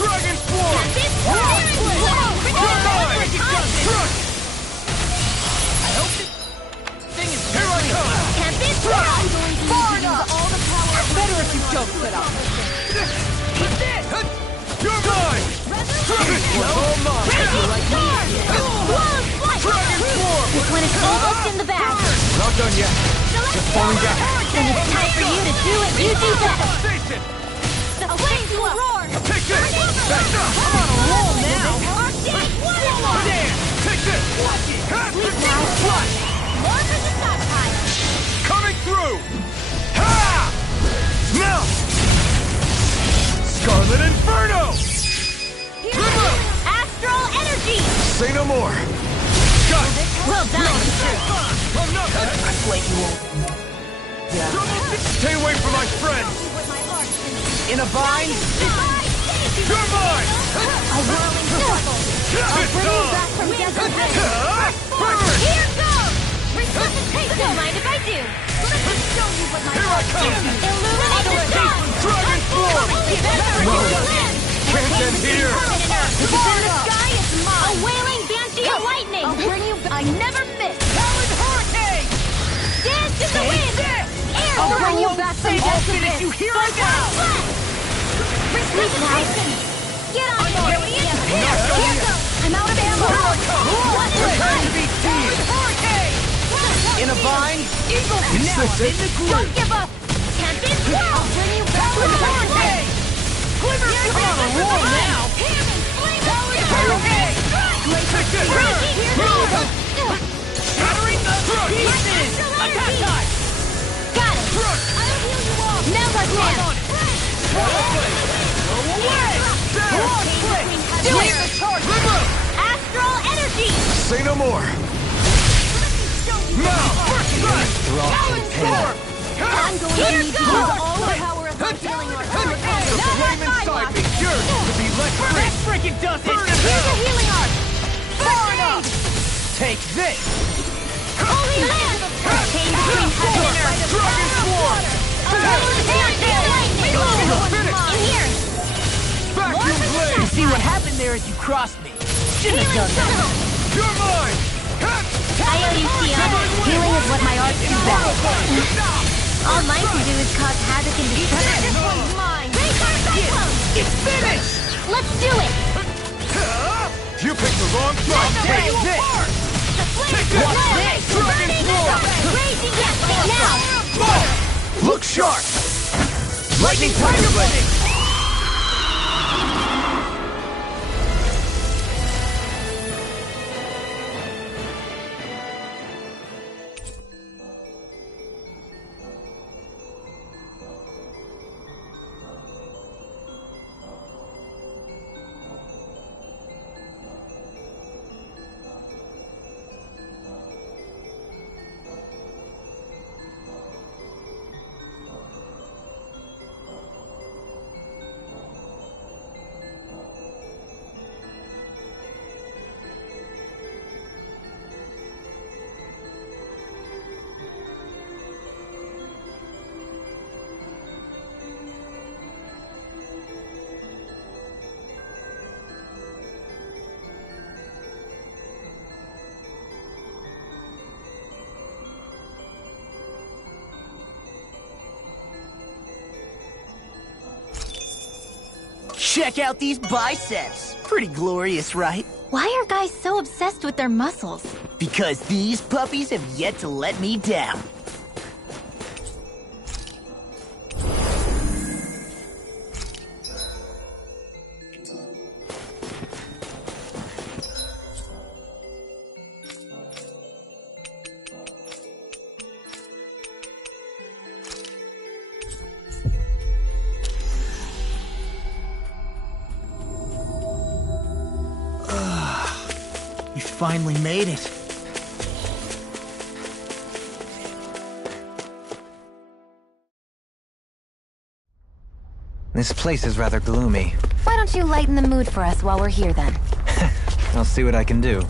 Dragon Swarm! Here I come! Can't be strong! Far enough! All the power! Better if you don't put up. Eat this! You're mine! This one's all mine! Dragon Swarm! This one is almost in the bag. Not done yet. Just falling down. Then it's time for you to do what you do best. Station! The flames will roar! Take this! Back up! I'm on a roll now! Damn! Take this! Sleep now. More for the stockpile. Coming through! Ha! Now! Scarlet Inferno! Astral energy! Say no more. Got it! Well done! I flake you all. Stay away from my friend! In a bind? You're mine! A whirling circle! I'll bring you back from desert heaven! Burn! Here goes! Resuscitation! Don't mind if I do! Let me show you what my Here I come! Illuminate the stars! Dragon Swarm! Can't end here! The sky is mine! A wailing banshee of lightning! I'll bring you back. I never miss! Talon Hurricane! Dance in the wind! Air I'll bring you circle! back from desert if you hear it now! Resuscitation! Get on board! Here goes! I'm out of ammo! What's your Prepare to time? be seized! Hurricane! In a bind? Eagle! Now I'm in the Don't groove! give up! Can't be slow! I'll bring you back Talon from Hurricane! Glimmer! I'm on a roll now! Talon Hurricane! Shattering the pieces! Attack time! Got it! I'll heal you all! Now's our chance! Go away! Do Leave it! the charge! Astral energy! Say no more. Now! First strike! Talon Storm! I'm going to need to use all the power of my healing art. The flame inside me yearns to be let free! That freaking does it! Here's a healing art! Far enough! Take this! Holy land! Chain between heaven and earth! Dragon Swarm! In here! Vacuum I Blade! see what happened there as you crossed me. Shouldn't have done that. You're mine! I owe you, Tion. Healing is what my art do best. All mine can do is cause havoc and destruction. This one's mine! It's finished! Let's do it! You picked the wrong fight! Take this! Watch this! Dragon Swarm! Raging now! Look sharp! Lightning Tiger Blade! Check out these biceps. Pretty glorious, right? Why are guys so obsessed with their muscles? Because these puppies have yet to let me down. We finally made it. This place is rather gloomy. Why don't you lighten the mood for us while we're here then? I'll see what I can do.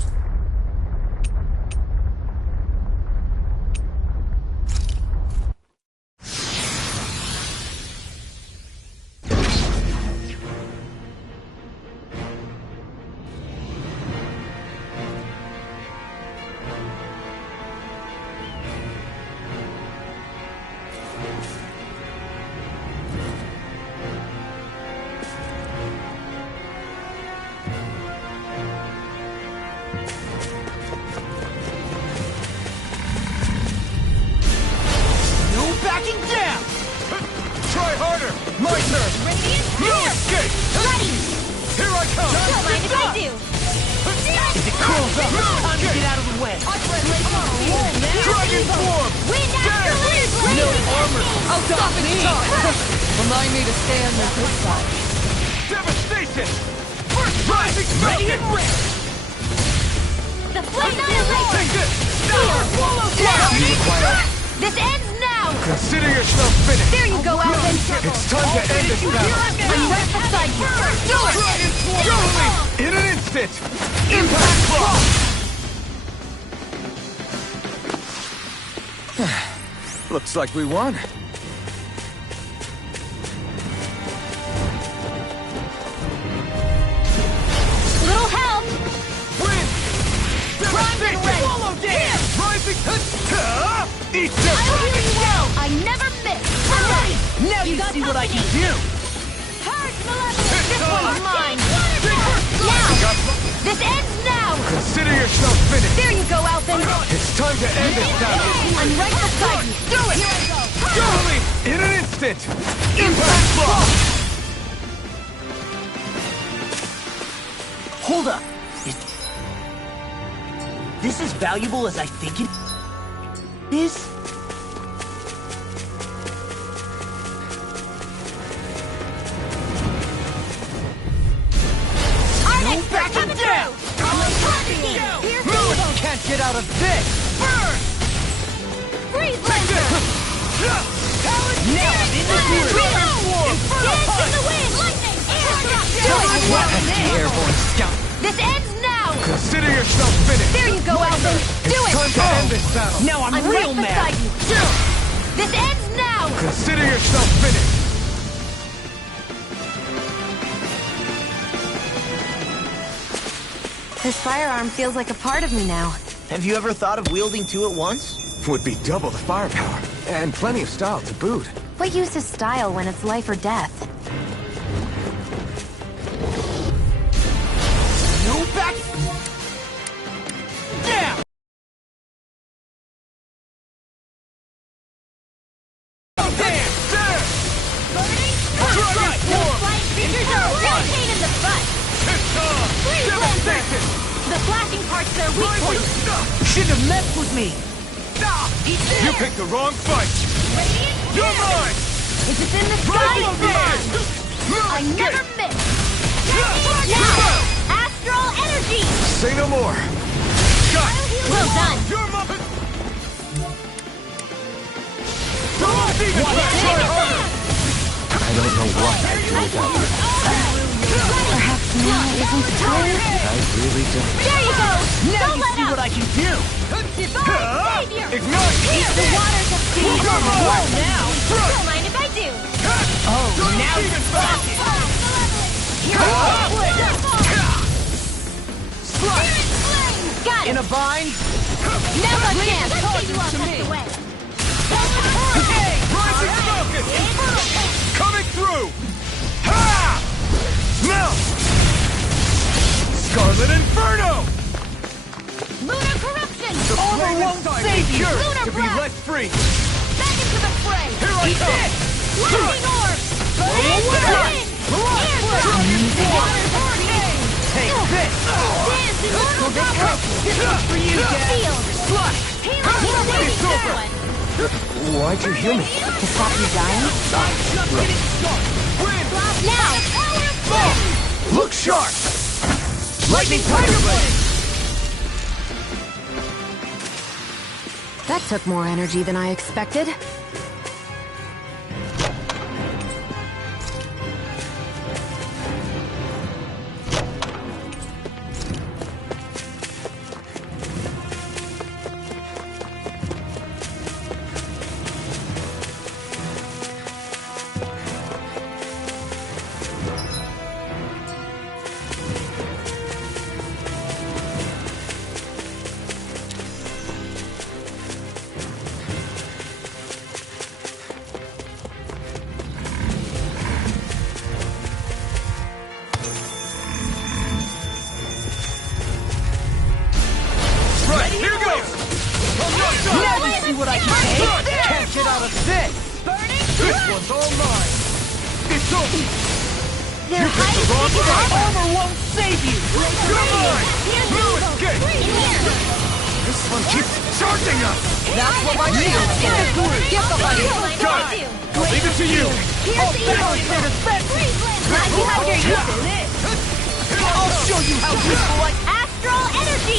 Remind me to stay on your good side. Devastation! First rising ready and ready! The flame annihilation! Take this! This ends now! Consider yourself finished! There you go, Alvin! It's time to end this battle! I'm right beside you! Do it! Dragon Swarm! In an instant! Impact block! Looks like we won. Little help! Win! Devastation! Swallow dance! Rising! Eat this! I never miss! I'm ready! Now you see what I can do! Purge Malevolence! This one's mine! Now! This ends now! Consider yourself finished! There you go, Alvin! It's time to end this battle! I'm right beside you! Do it! Here I go! Dueling! In an instant! Impact block! Hold up! Is this as valuable as I think it is? No backing down! No one can't get out of this! Burn! Freeze laser! Now I'm in the groove! Dance in the wind! Lightning! Air Airborne scout! This ends now! Consider yourself finished! There you go, Alvin! Do it! It's time to end this battle! Now I'm right real mad! beside you! This ends now! Consider yourself finished! This firearm feels like a part of me now. Have you ever thought of wielding two at once? Would be double the firepower, and plenty of style to boot. What use is style when it's life or death? No back... Down! The flashing parts are weak point! Shouldn't have messed with me! You picked the wrong fight! You're mine! If it's in the sky, it's mine! I never miss! Now! Astral energy! Say no more! Well done! You're mine! I don't know what I'd do without you. Perhaps now isn't the time? I really don't. There you go! Now Don't you let see up! what I can do! Divine Savior! Ignite! Here! The waters of sea! Whoa, now! Don't mind if I do! Oh, now you're flashy! Got it! In a bind? Now's our chance! Let's get you all tucked away! Rising focus! Coming through! Ha! Now! Scarlet Inferno! Lunar corruption! The flame won't inside save me you! yearns Lunar to be blast! let free! Back into the fray! Here I Eat come! this! Lightning orb! Blow away! Dragon form! Take this! Dance in lunar power! This one's for you, Dad! Field! Slush! It's over! Why'd you heal me? To stop you dying? I'm just getting started! Win! Now! Power of flame! Look sharp! Lightning Tiger Blade! That took more energy than I expected. Right, here goes! Now you see what I can take! Can't get out of this! This one's all mine! It's over! They're You picked the wrong side! Armor won't save you! Come on! No escape! This one keeps charging us! That's what my shield is! Get the money! Got it! I'll leave it to you! Here's the evil Glad you have your uses! I'll show you how useful I... Astral energy!